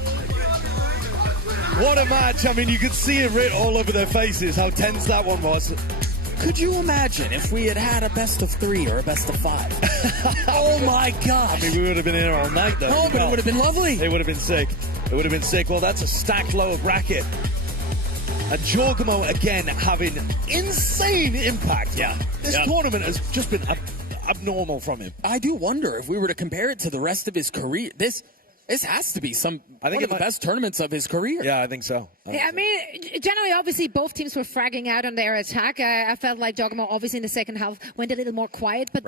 What a match. I mean, you could see it writ all over their faces, how tense that one was. Could you imagine if we had a best of 3 or a best of 5? Oh my gosh. I mean, we would have been here all night, though. Oh, but it would have been lovely. It would have been sick. It would have been sick. Well, that's a stacked lower bracket. And Jorgamo, again, having insane impact. Yeah. This tournament has just been abnormal from him. I do wonder if we were to compare it to the rest of his career. This has to be one of the best tournaments of his career. Yeah, I think so. I mean, generally, obviously, both teams were fragging out on their attack. I felt like Jorgamo, obviously, in the second half went a little more quiet. But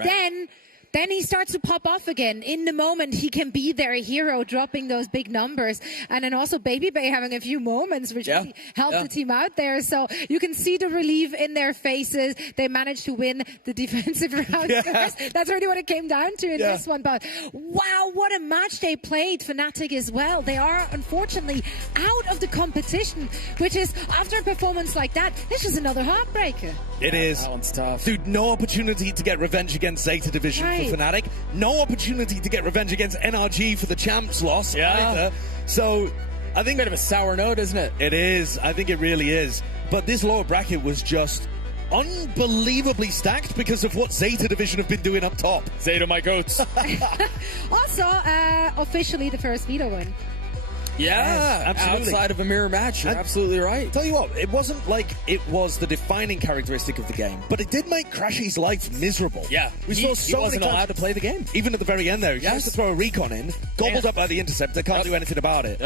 then he starts to pop off again. In the moment, he can be their hero, dropping those big numbers. And then also Baby Bay having a few moments, which really helped the team out there. So you can see the relief in their faces. They managed to win the defensive round first. That's really what it came down to in this one. But wow, what a match they played, FNATIC as well. They are, unfortunately, out of the competition, which is, after a performance like that, it's just another heartbreaker. It is. That one's tough. Dude, no opportunity to get revenge against Zeta Division for FNATIC. No opportunity to get revenge against NRG for the champs loss either. So I think... Bit of a sour note, isn't it? It is. I think it really is. But this lower bracket was just unbelievably stacked because of what Zeta Division have been doing up top. Zeta, my goats. Also, officially the first veto win. Yeah, absolutely. Outside of a mirror match, you're absolutely right. Tell you what, it wasn't like it was the defining characteristic of the game, but it did make Crashy's life miserable. Yeah, he wasn't allowed to play the game. Even at the very end there, he tries to throw a recon in, gobbled up by the interceptor, can't do anything about it.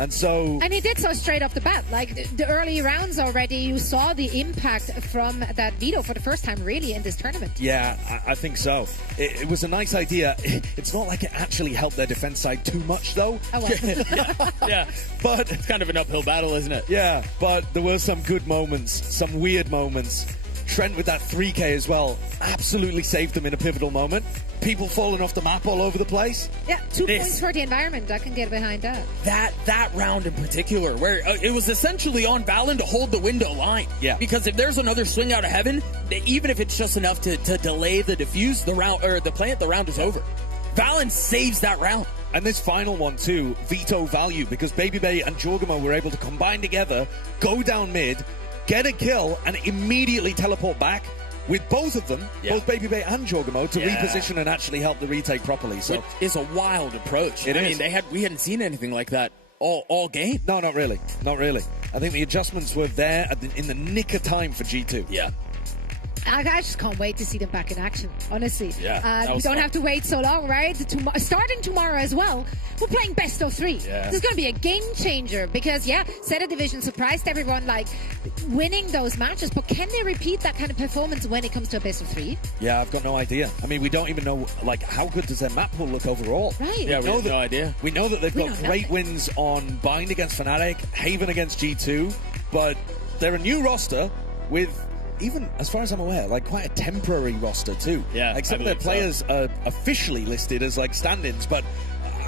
And so... And he did so straight off the bat. Like, the early rounds already, you saw the impact from that veto for the first time, really, in this tournament. Yeah, I think so. It was a nice idea. It's not like it actually helped their defense side too much, though. Oh, well. Yeah, but it's kind of an uphill battle, isn't it? Yeah, but there were some good moments, some weird moments. Trent with that 3K as well absolutely saved them in a pivotal moment. People falling off the map all over the place. Yeah, 2 points for the environment. I can get behind that. That round in particular, where it was essentially on Valen to hold the window line. Yeah. Because if there's another swing out of heaven, even if it's just enough to delay the defuse, the round or the plant, the round is over. Valen saves that round. And this final one too, veto value, because Baby Bay and Jorgamo were able to combine together, go down mid, get a kill, and immediately teleport back with both of them, both Baby Bay and Jorgamo, to reposition and actually help the retake properly. So which is a wild approach. I mean, we hadn't seen anything like that all game. No, not really. Not really. I think the adjustments were there in the nick of time for G2. Yeah. I just can't wait to see them back in action, honestly. Yeah, we don't have to wait so long, right? Starting tomorrow as well, we're playing best of 3. Yeah. This is going to be a game changer because, Zeta Division surprised everyone, like, winning those matches, but can they repeat that kind of performance when it comes to a best of 3? Yeah, I've got no idea. I mean, we don't even know, like, how good does their map pool look overall? Right. Yeah, we have no idea. We know that they've got great wins on Bind against FNATIC, Haven against G2, but they're a new roster with... even as far as I'm aware, like quite a temporary roster too. Yeah, like some of their players are officially listed as like stand-ins, but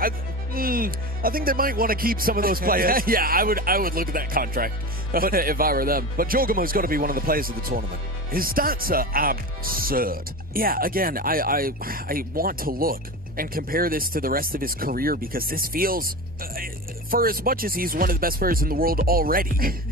I think they might want to keep some of those players. Yeah, I would look at that contract if I were them. But Jorgamo's got to be one of the players of the tournament. His stats are absurd. Yeah, again, I want to look and compare this to the rest of his career because this feels, for as much as he's one of the best players in the world already.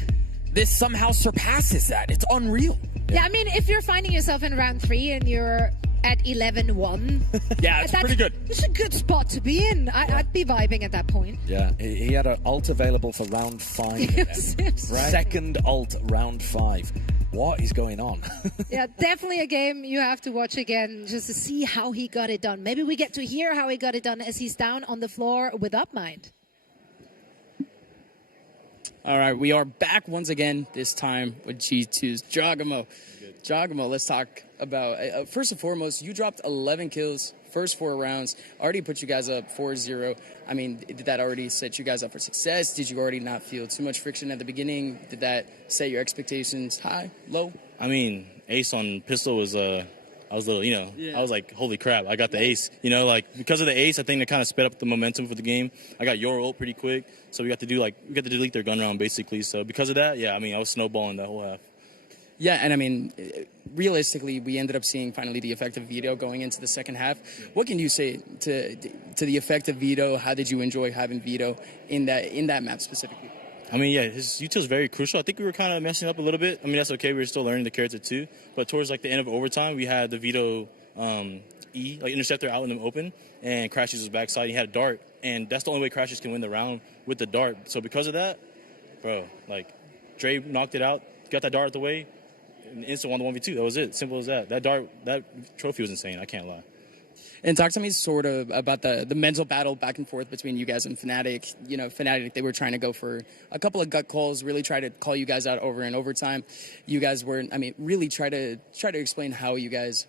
This somehow surpasses that. It's unreal. Yeah, I mean, if you're finding yourself in round 3 and you're at 11-1 yeah, it's pretty good. It's a good spot to be in. I'd be vibing at that point. Yeah, he had an ult available for round 5. Right. Second ult, round 5. What is going on? Yeah, definitely a game you have to watch again just to see how he got it done. Maybe we get to hear how he got it done as he's down on the floor with Upmind. All right, we are back once again, this time with G2's Jorgamo. Jorgamo, let's talk about, first and foremost, you dropped 11 kills, first 4 rounds, already put you guys up 4-0. I mean, did that already set you guys up for success? Did you already not feel too much friction at the beginning? Did that set your expectations high, low? I mean, Ace on pistol was I was a little, I was like, holy crap, I got the ace. Like because of the ace, I think it kind of sped up the momentum for the game. I got your ult pretty quick, so we got to delete their gun round basically. So because of that, yeah, I mean, I was snowballing that whole half. Yeah, and I mean, realistically, we ended up seeing finally the effect of Vito going into the second half. What can you say to the effect of Vito? How did you enjoy having Vito in that map specifically? I mean, yeah, his util is very crucial. I think we were kind of messing up a little bit. I mean, that's okay. We were still learning the character too. But towards like the end of overtime, we had the Vito interceptor out in the open, and Crash uses backside. He had a dart, and that's the only way Crashes can win the round with the dart. So because of that, bro, like Dre knocked it out, got that dart out the way, and instant won the 1v2. That was it. Simple as that. That trophy was insane. I can't lie. And talk to me sort of about the mental battle back and forth between you guys and FNATIC. FNATIC, they were trying to go for a couple of gut calls, really try to call you guys out over and overtime. You guys were, really try to explain how you guys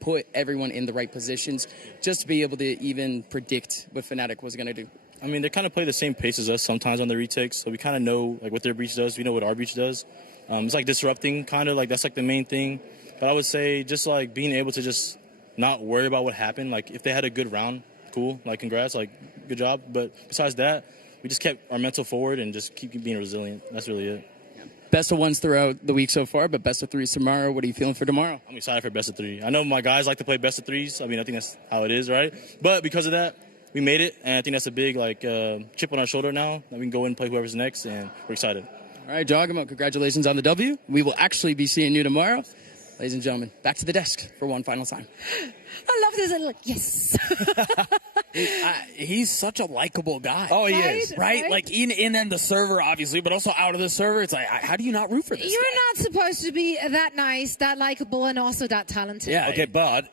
put everyone in the right positions just to be able to even predict what FNATIC was going to do. I mean, they kind of play the same pace as us sometimes on the retakes, so we kind of know like what their breach does. We know what our breach does. It's like disrupting, kind of like that's like the main thing. But I would say just like being able to just not worry about what happened. Like if they had a good round, cool, like congrats, like good job. But besides that, we just kept our mental forward and just keep being resilient. That's really it. Best of ones throughout the week so far, but best of threes tomorrow. What are you feeling for tomorrow? I'm excited for best of three. I know my guys like to play best of threes. I mean, I think that's how it is, right? But because of that, we made it, and I think that's a big chip on our shoulder now. That we can go in and play whoever's next, and we're excited. All right, Giacomo, congratulations on the W. We will actually be seeing you tomorrow. Ladies and gentlemen, back to the desk for one final time. I love this little yes. He's such a likable guy. Oh, he is. Right? Like in the server, obviously, but also out of the server. It's like, how do you not root for this You're guy? not supposed to be that nice, that likable, and also that talented. Yeah. Okay, but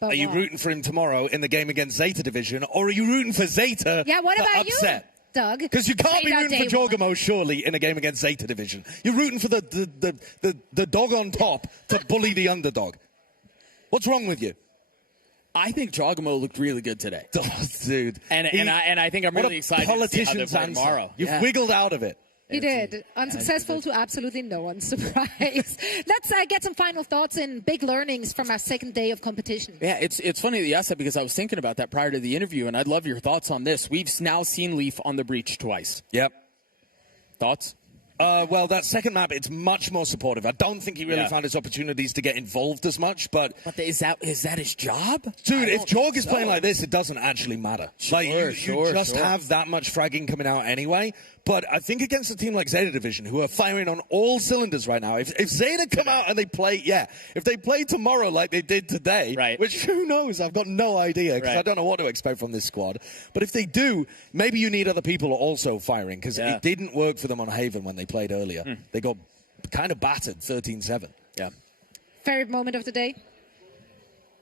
are you rooting for him tomorrow in the game against Zeta Division, or are you rooting for Zeta? Yeah, what about upset? you, Doug? Because you can't be rooting for Giacomo, surely, in a game against Zeta Division. You're rooting for the dog on top to bully the underdog. What's wrong with you? I think Giacomo looked really good today. Oh, dude. And I think I'm really excited to see how they play tomorrow. You've wiggled out of it. He did. Unsuccessful to absolutely no one's surprise. Let's get some final thoughts and big learnings from our second day of competition. Yeah, it's funny that you asked that because I was thinking about that prior to the interview, and I'd love your thoughts on this. We've now seen Leaf on the breach twice. Yep. Thoughts? Well, that second map, it's much more supportive. I don't think he really found his opportunities to get involved as much, but is that his job? Dude, if Jorg is playing like this, it doesn't actually matter. You just have that much fragging coming out anyway. But I think against a team like Zeta Division, who are firing on all cylinders right now, if Zeta come out and they play, if they play tomorrow like they did today, which who knows, I've got no idea, because I don't know what to expect from this squad. But if they do, maybe you need other people also firing, because it didn't work for them on Haven when they played earlier. They got kind of battered 13-7. Yeah. Favorite moment of the day?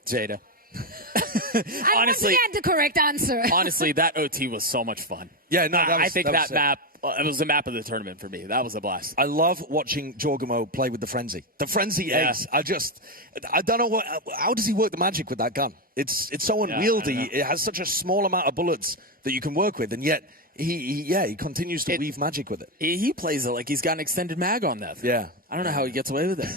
Zeta. Honestly, once again, the correct answer. Honestly, that OT was so much fun. Yeah, no, I think that map, it was the map of the tournament for me. That was a blast. I love watching Giacomo play with the Frenzy. The Frenzy ace. I don't know how does he work the magic with that gun? It's so unwieldy. It has such a small amount of bullets that you can work with, and yet he continues to weave magic with it. He plays it like he's got an extended mag on that thing. Yeah. I don't know how he gets away with it.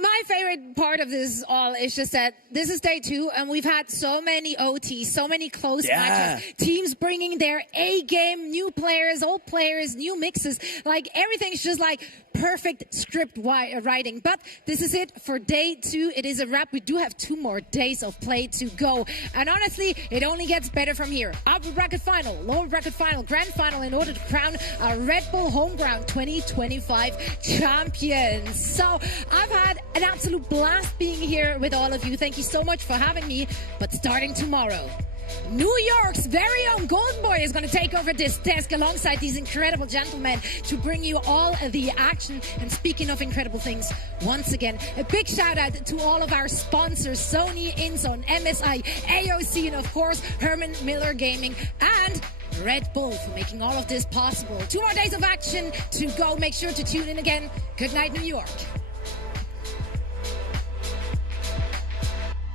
My favorite part of this all is just that this is day 2, and we've had so many OTs, so many close matches, teams bringing their A game, new players, old players, new mixes. Like everything's just like perfect script writing. But this is it for day 2. It is a wrap. We do have 2 more days of play to go, and honestly, it only gets better from here. Upper bracket final, lower bracket final, grand final, in order to crown a Red Bull Homeground 2025 champion. So I've had an absolute blast being here with all of you. Thank you so much for having me. But starting tomorrow, New York's very own Golden Boy is going to take over this desk alongside these incredible gentlemen to bring you all the action. And speaking of incredible things, once again, a big shout out to all of our sponsors, Sony, InZone, MSI, AOC, and of course, Herman Miller Gaming and Red Bull for making all of this possible. 2 more days of action to go. Make sure to tune in again. Good night, New York.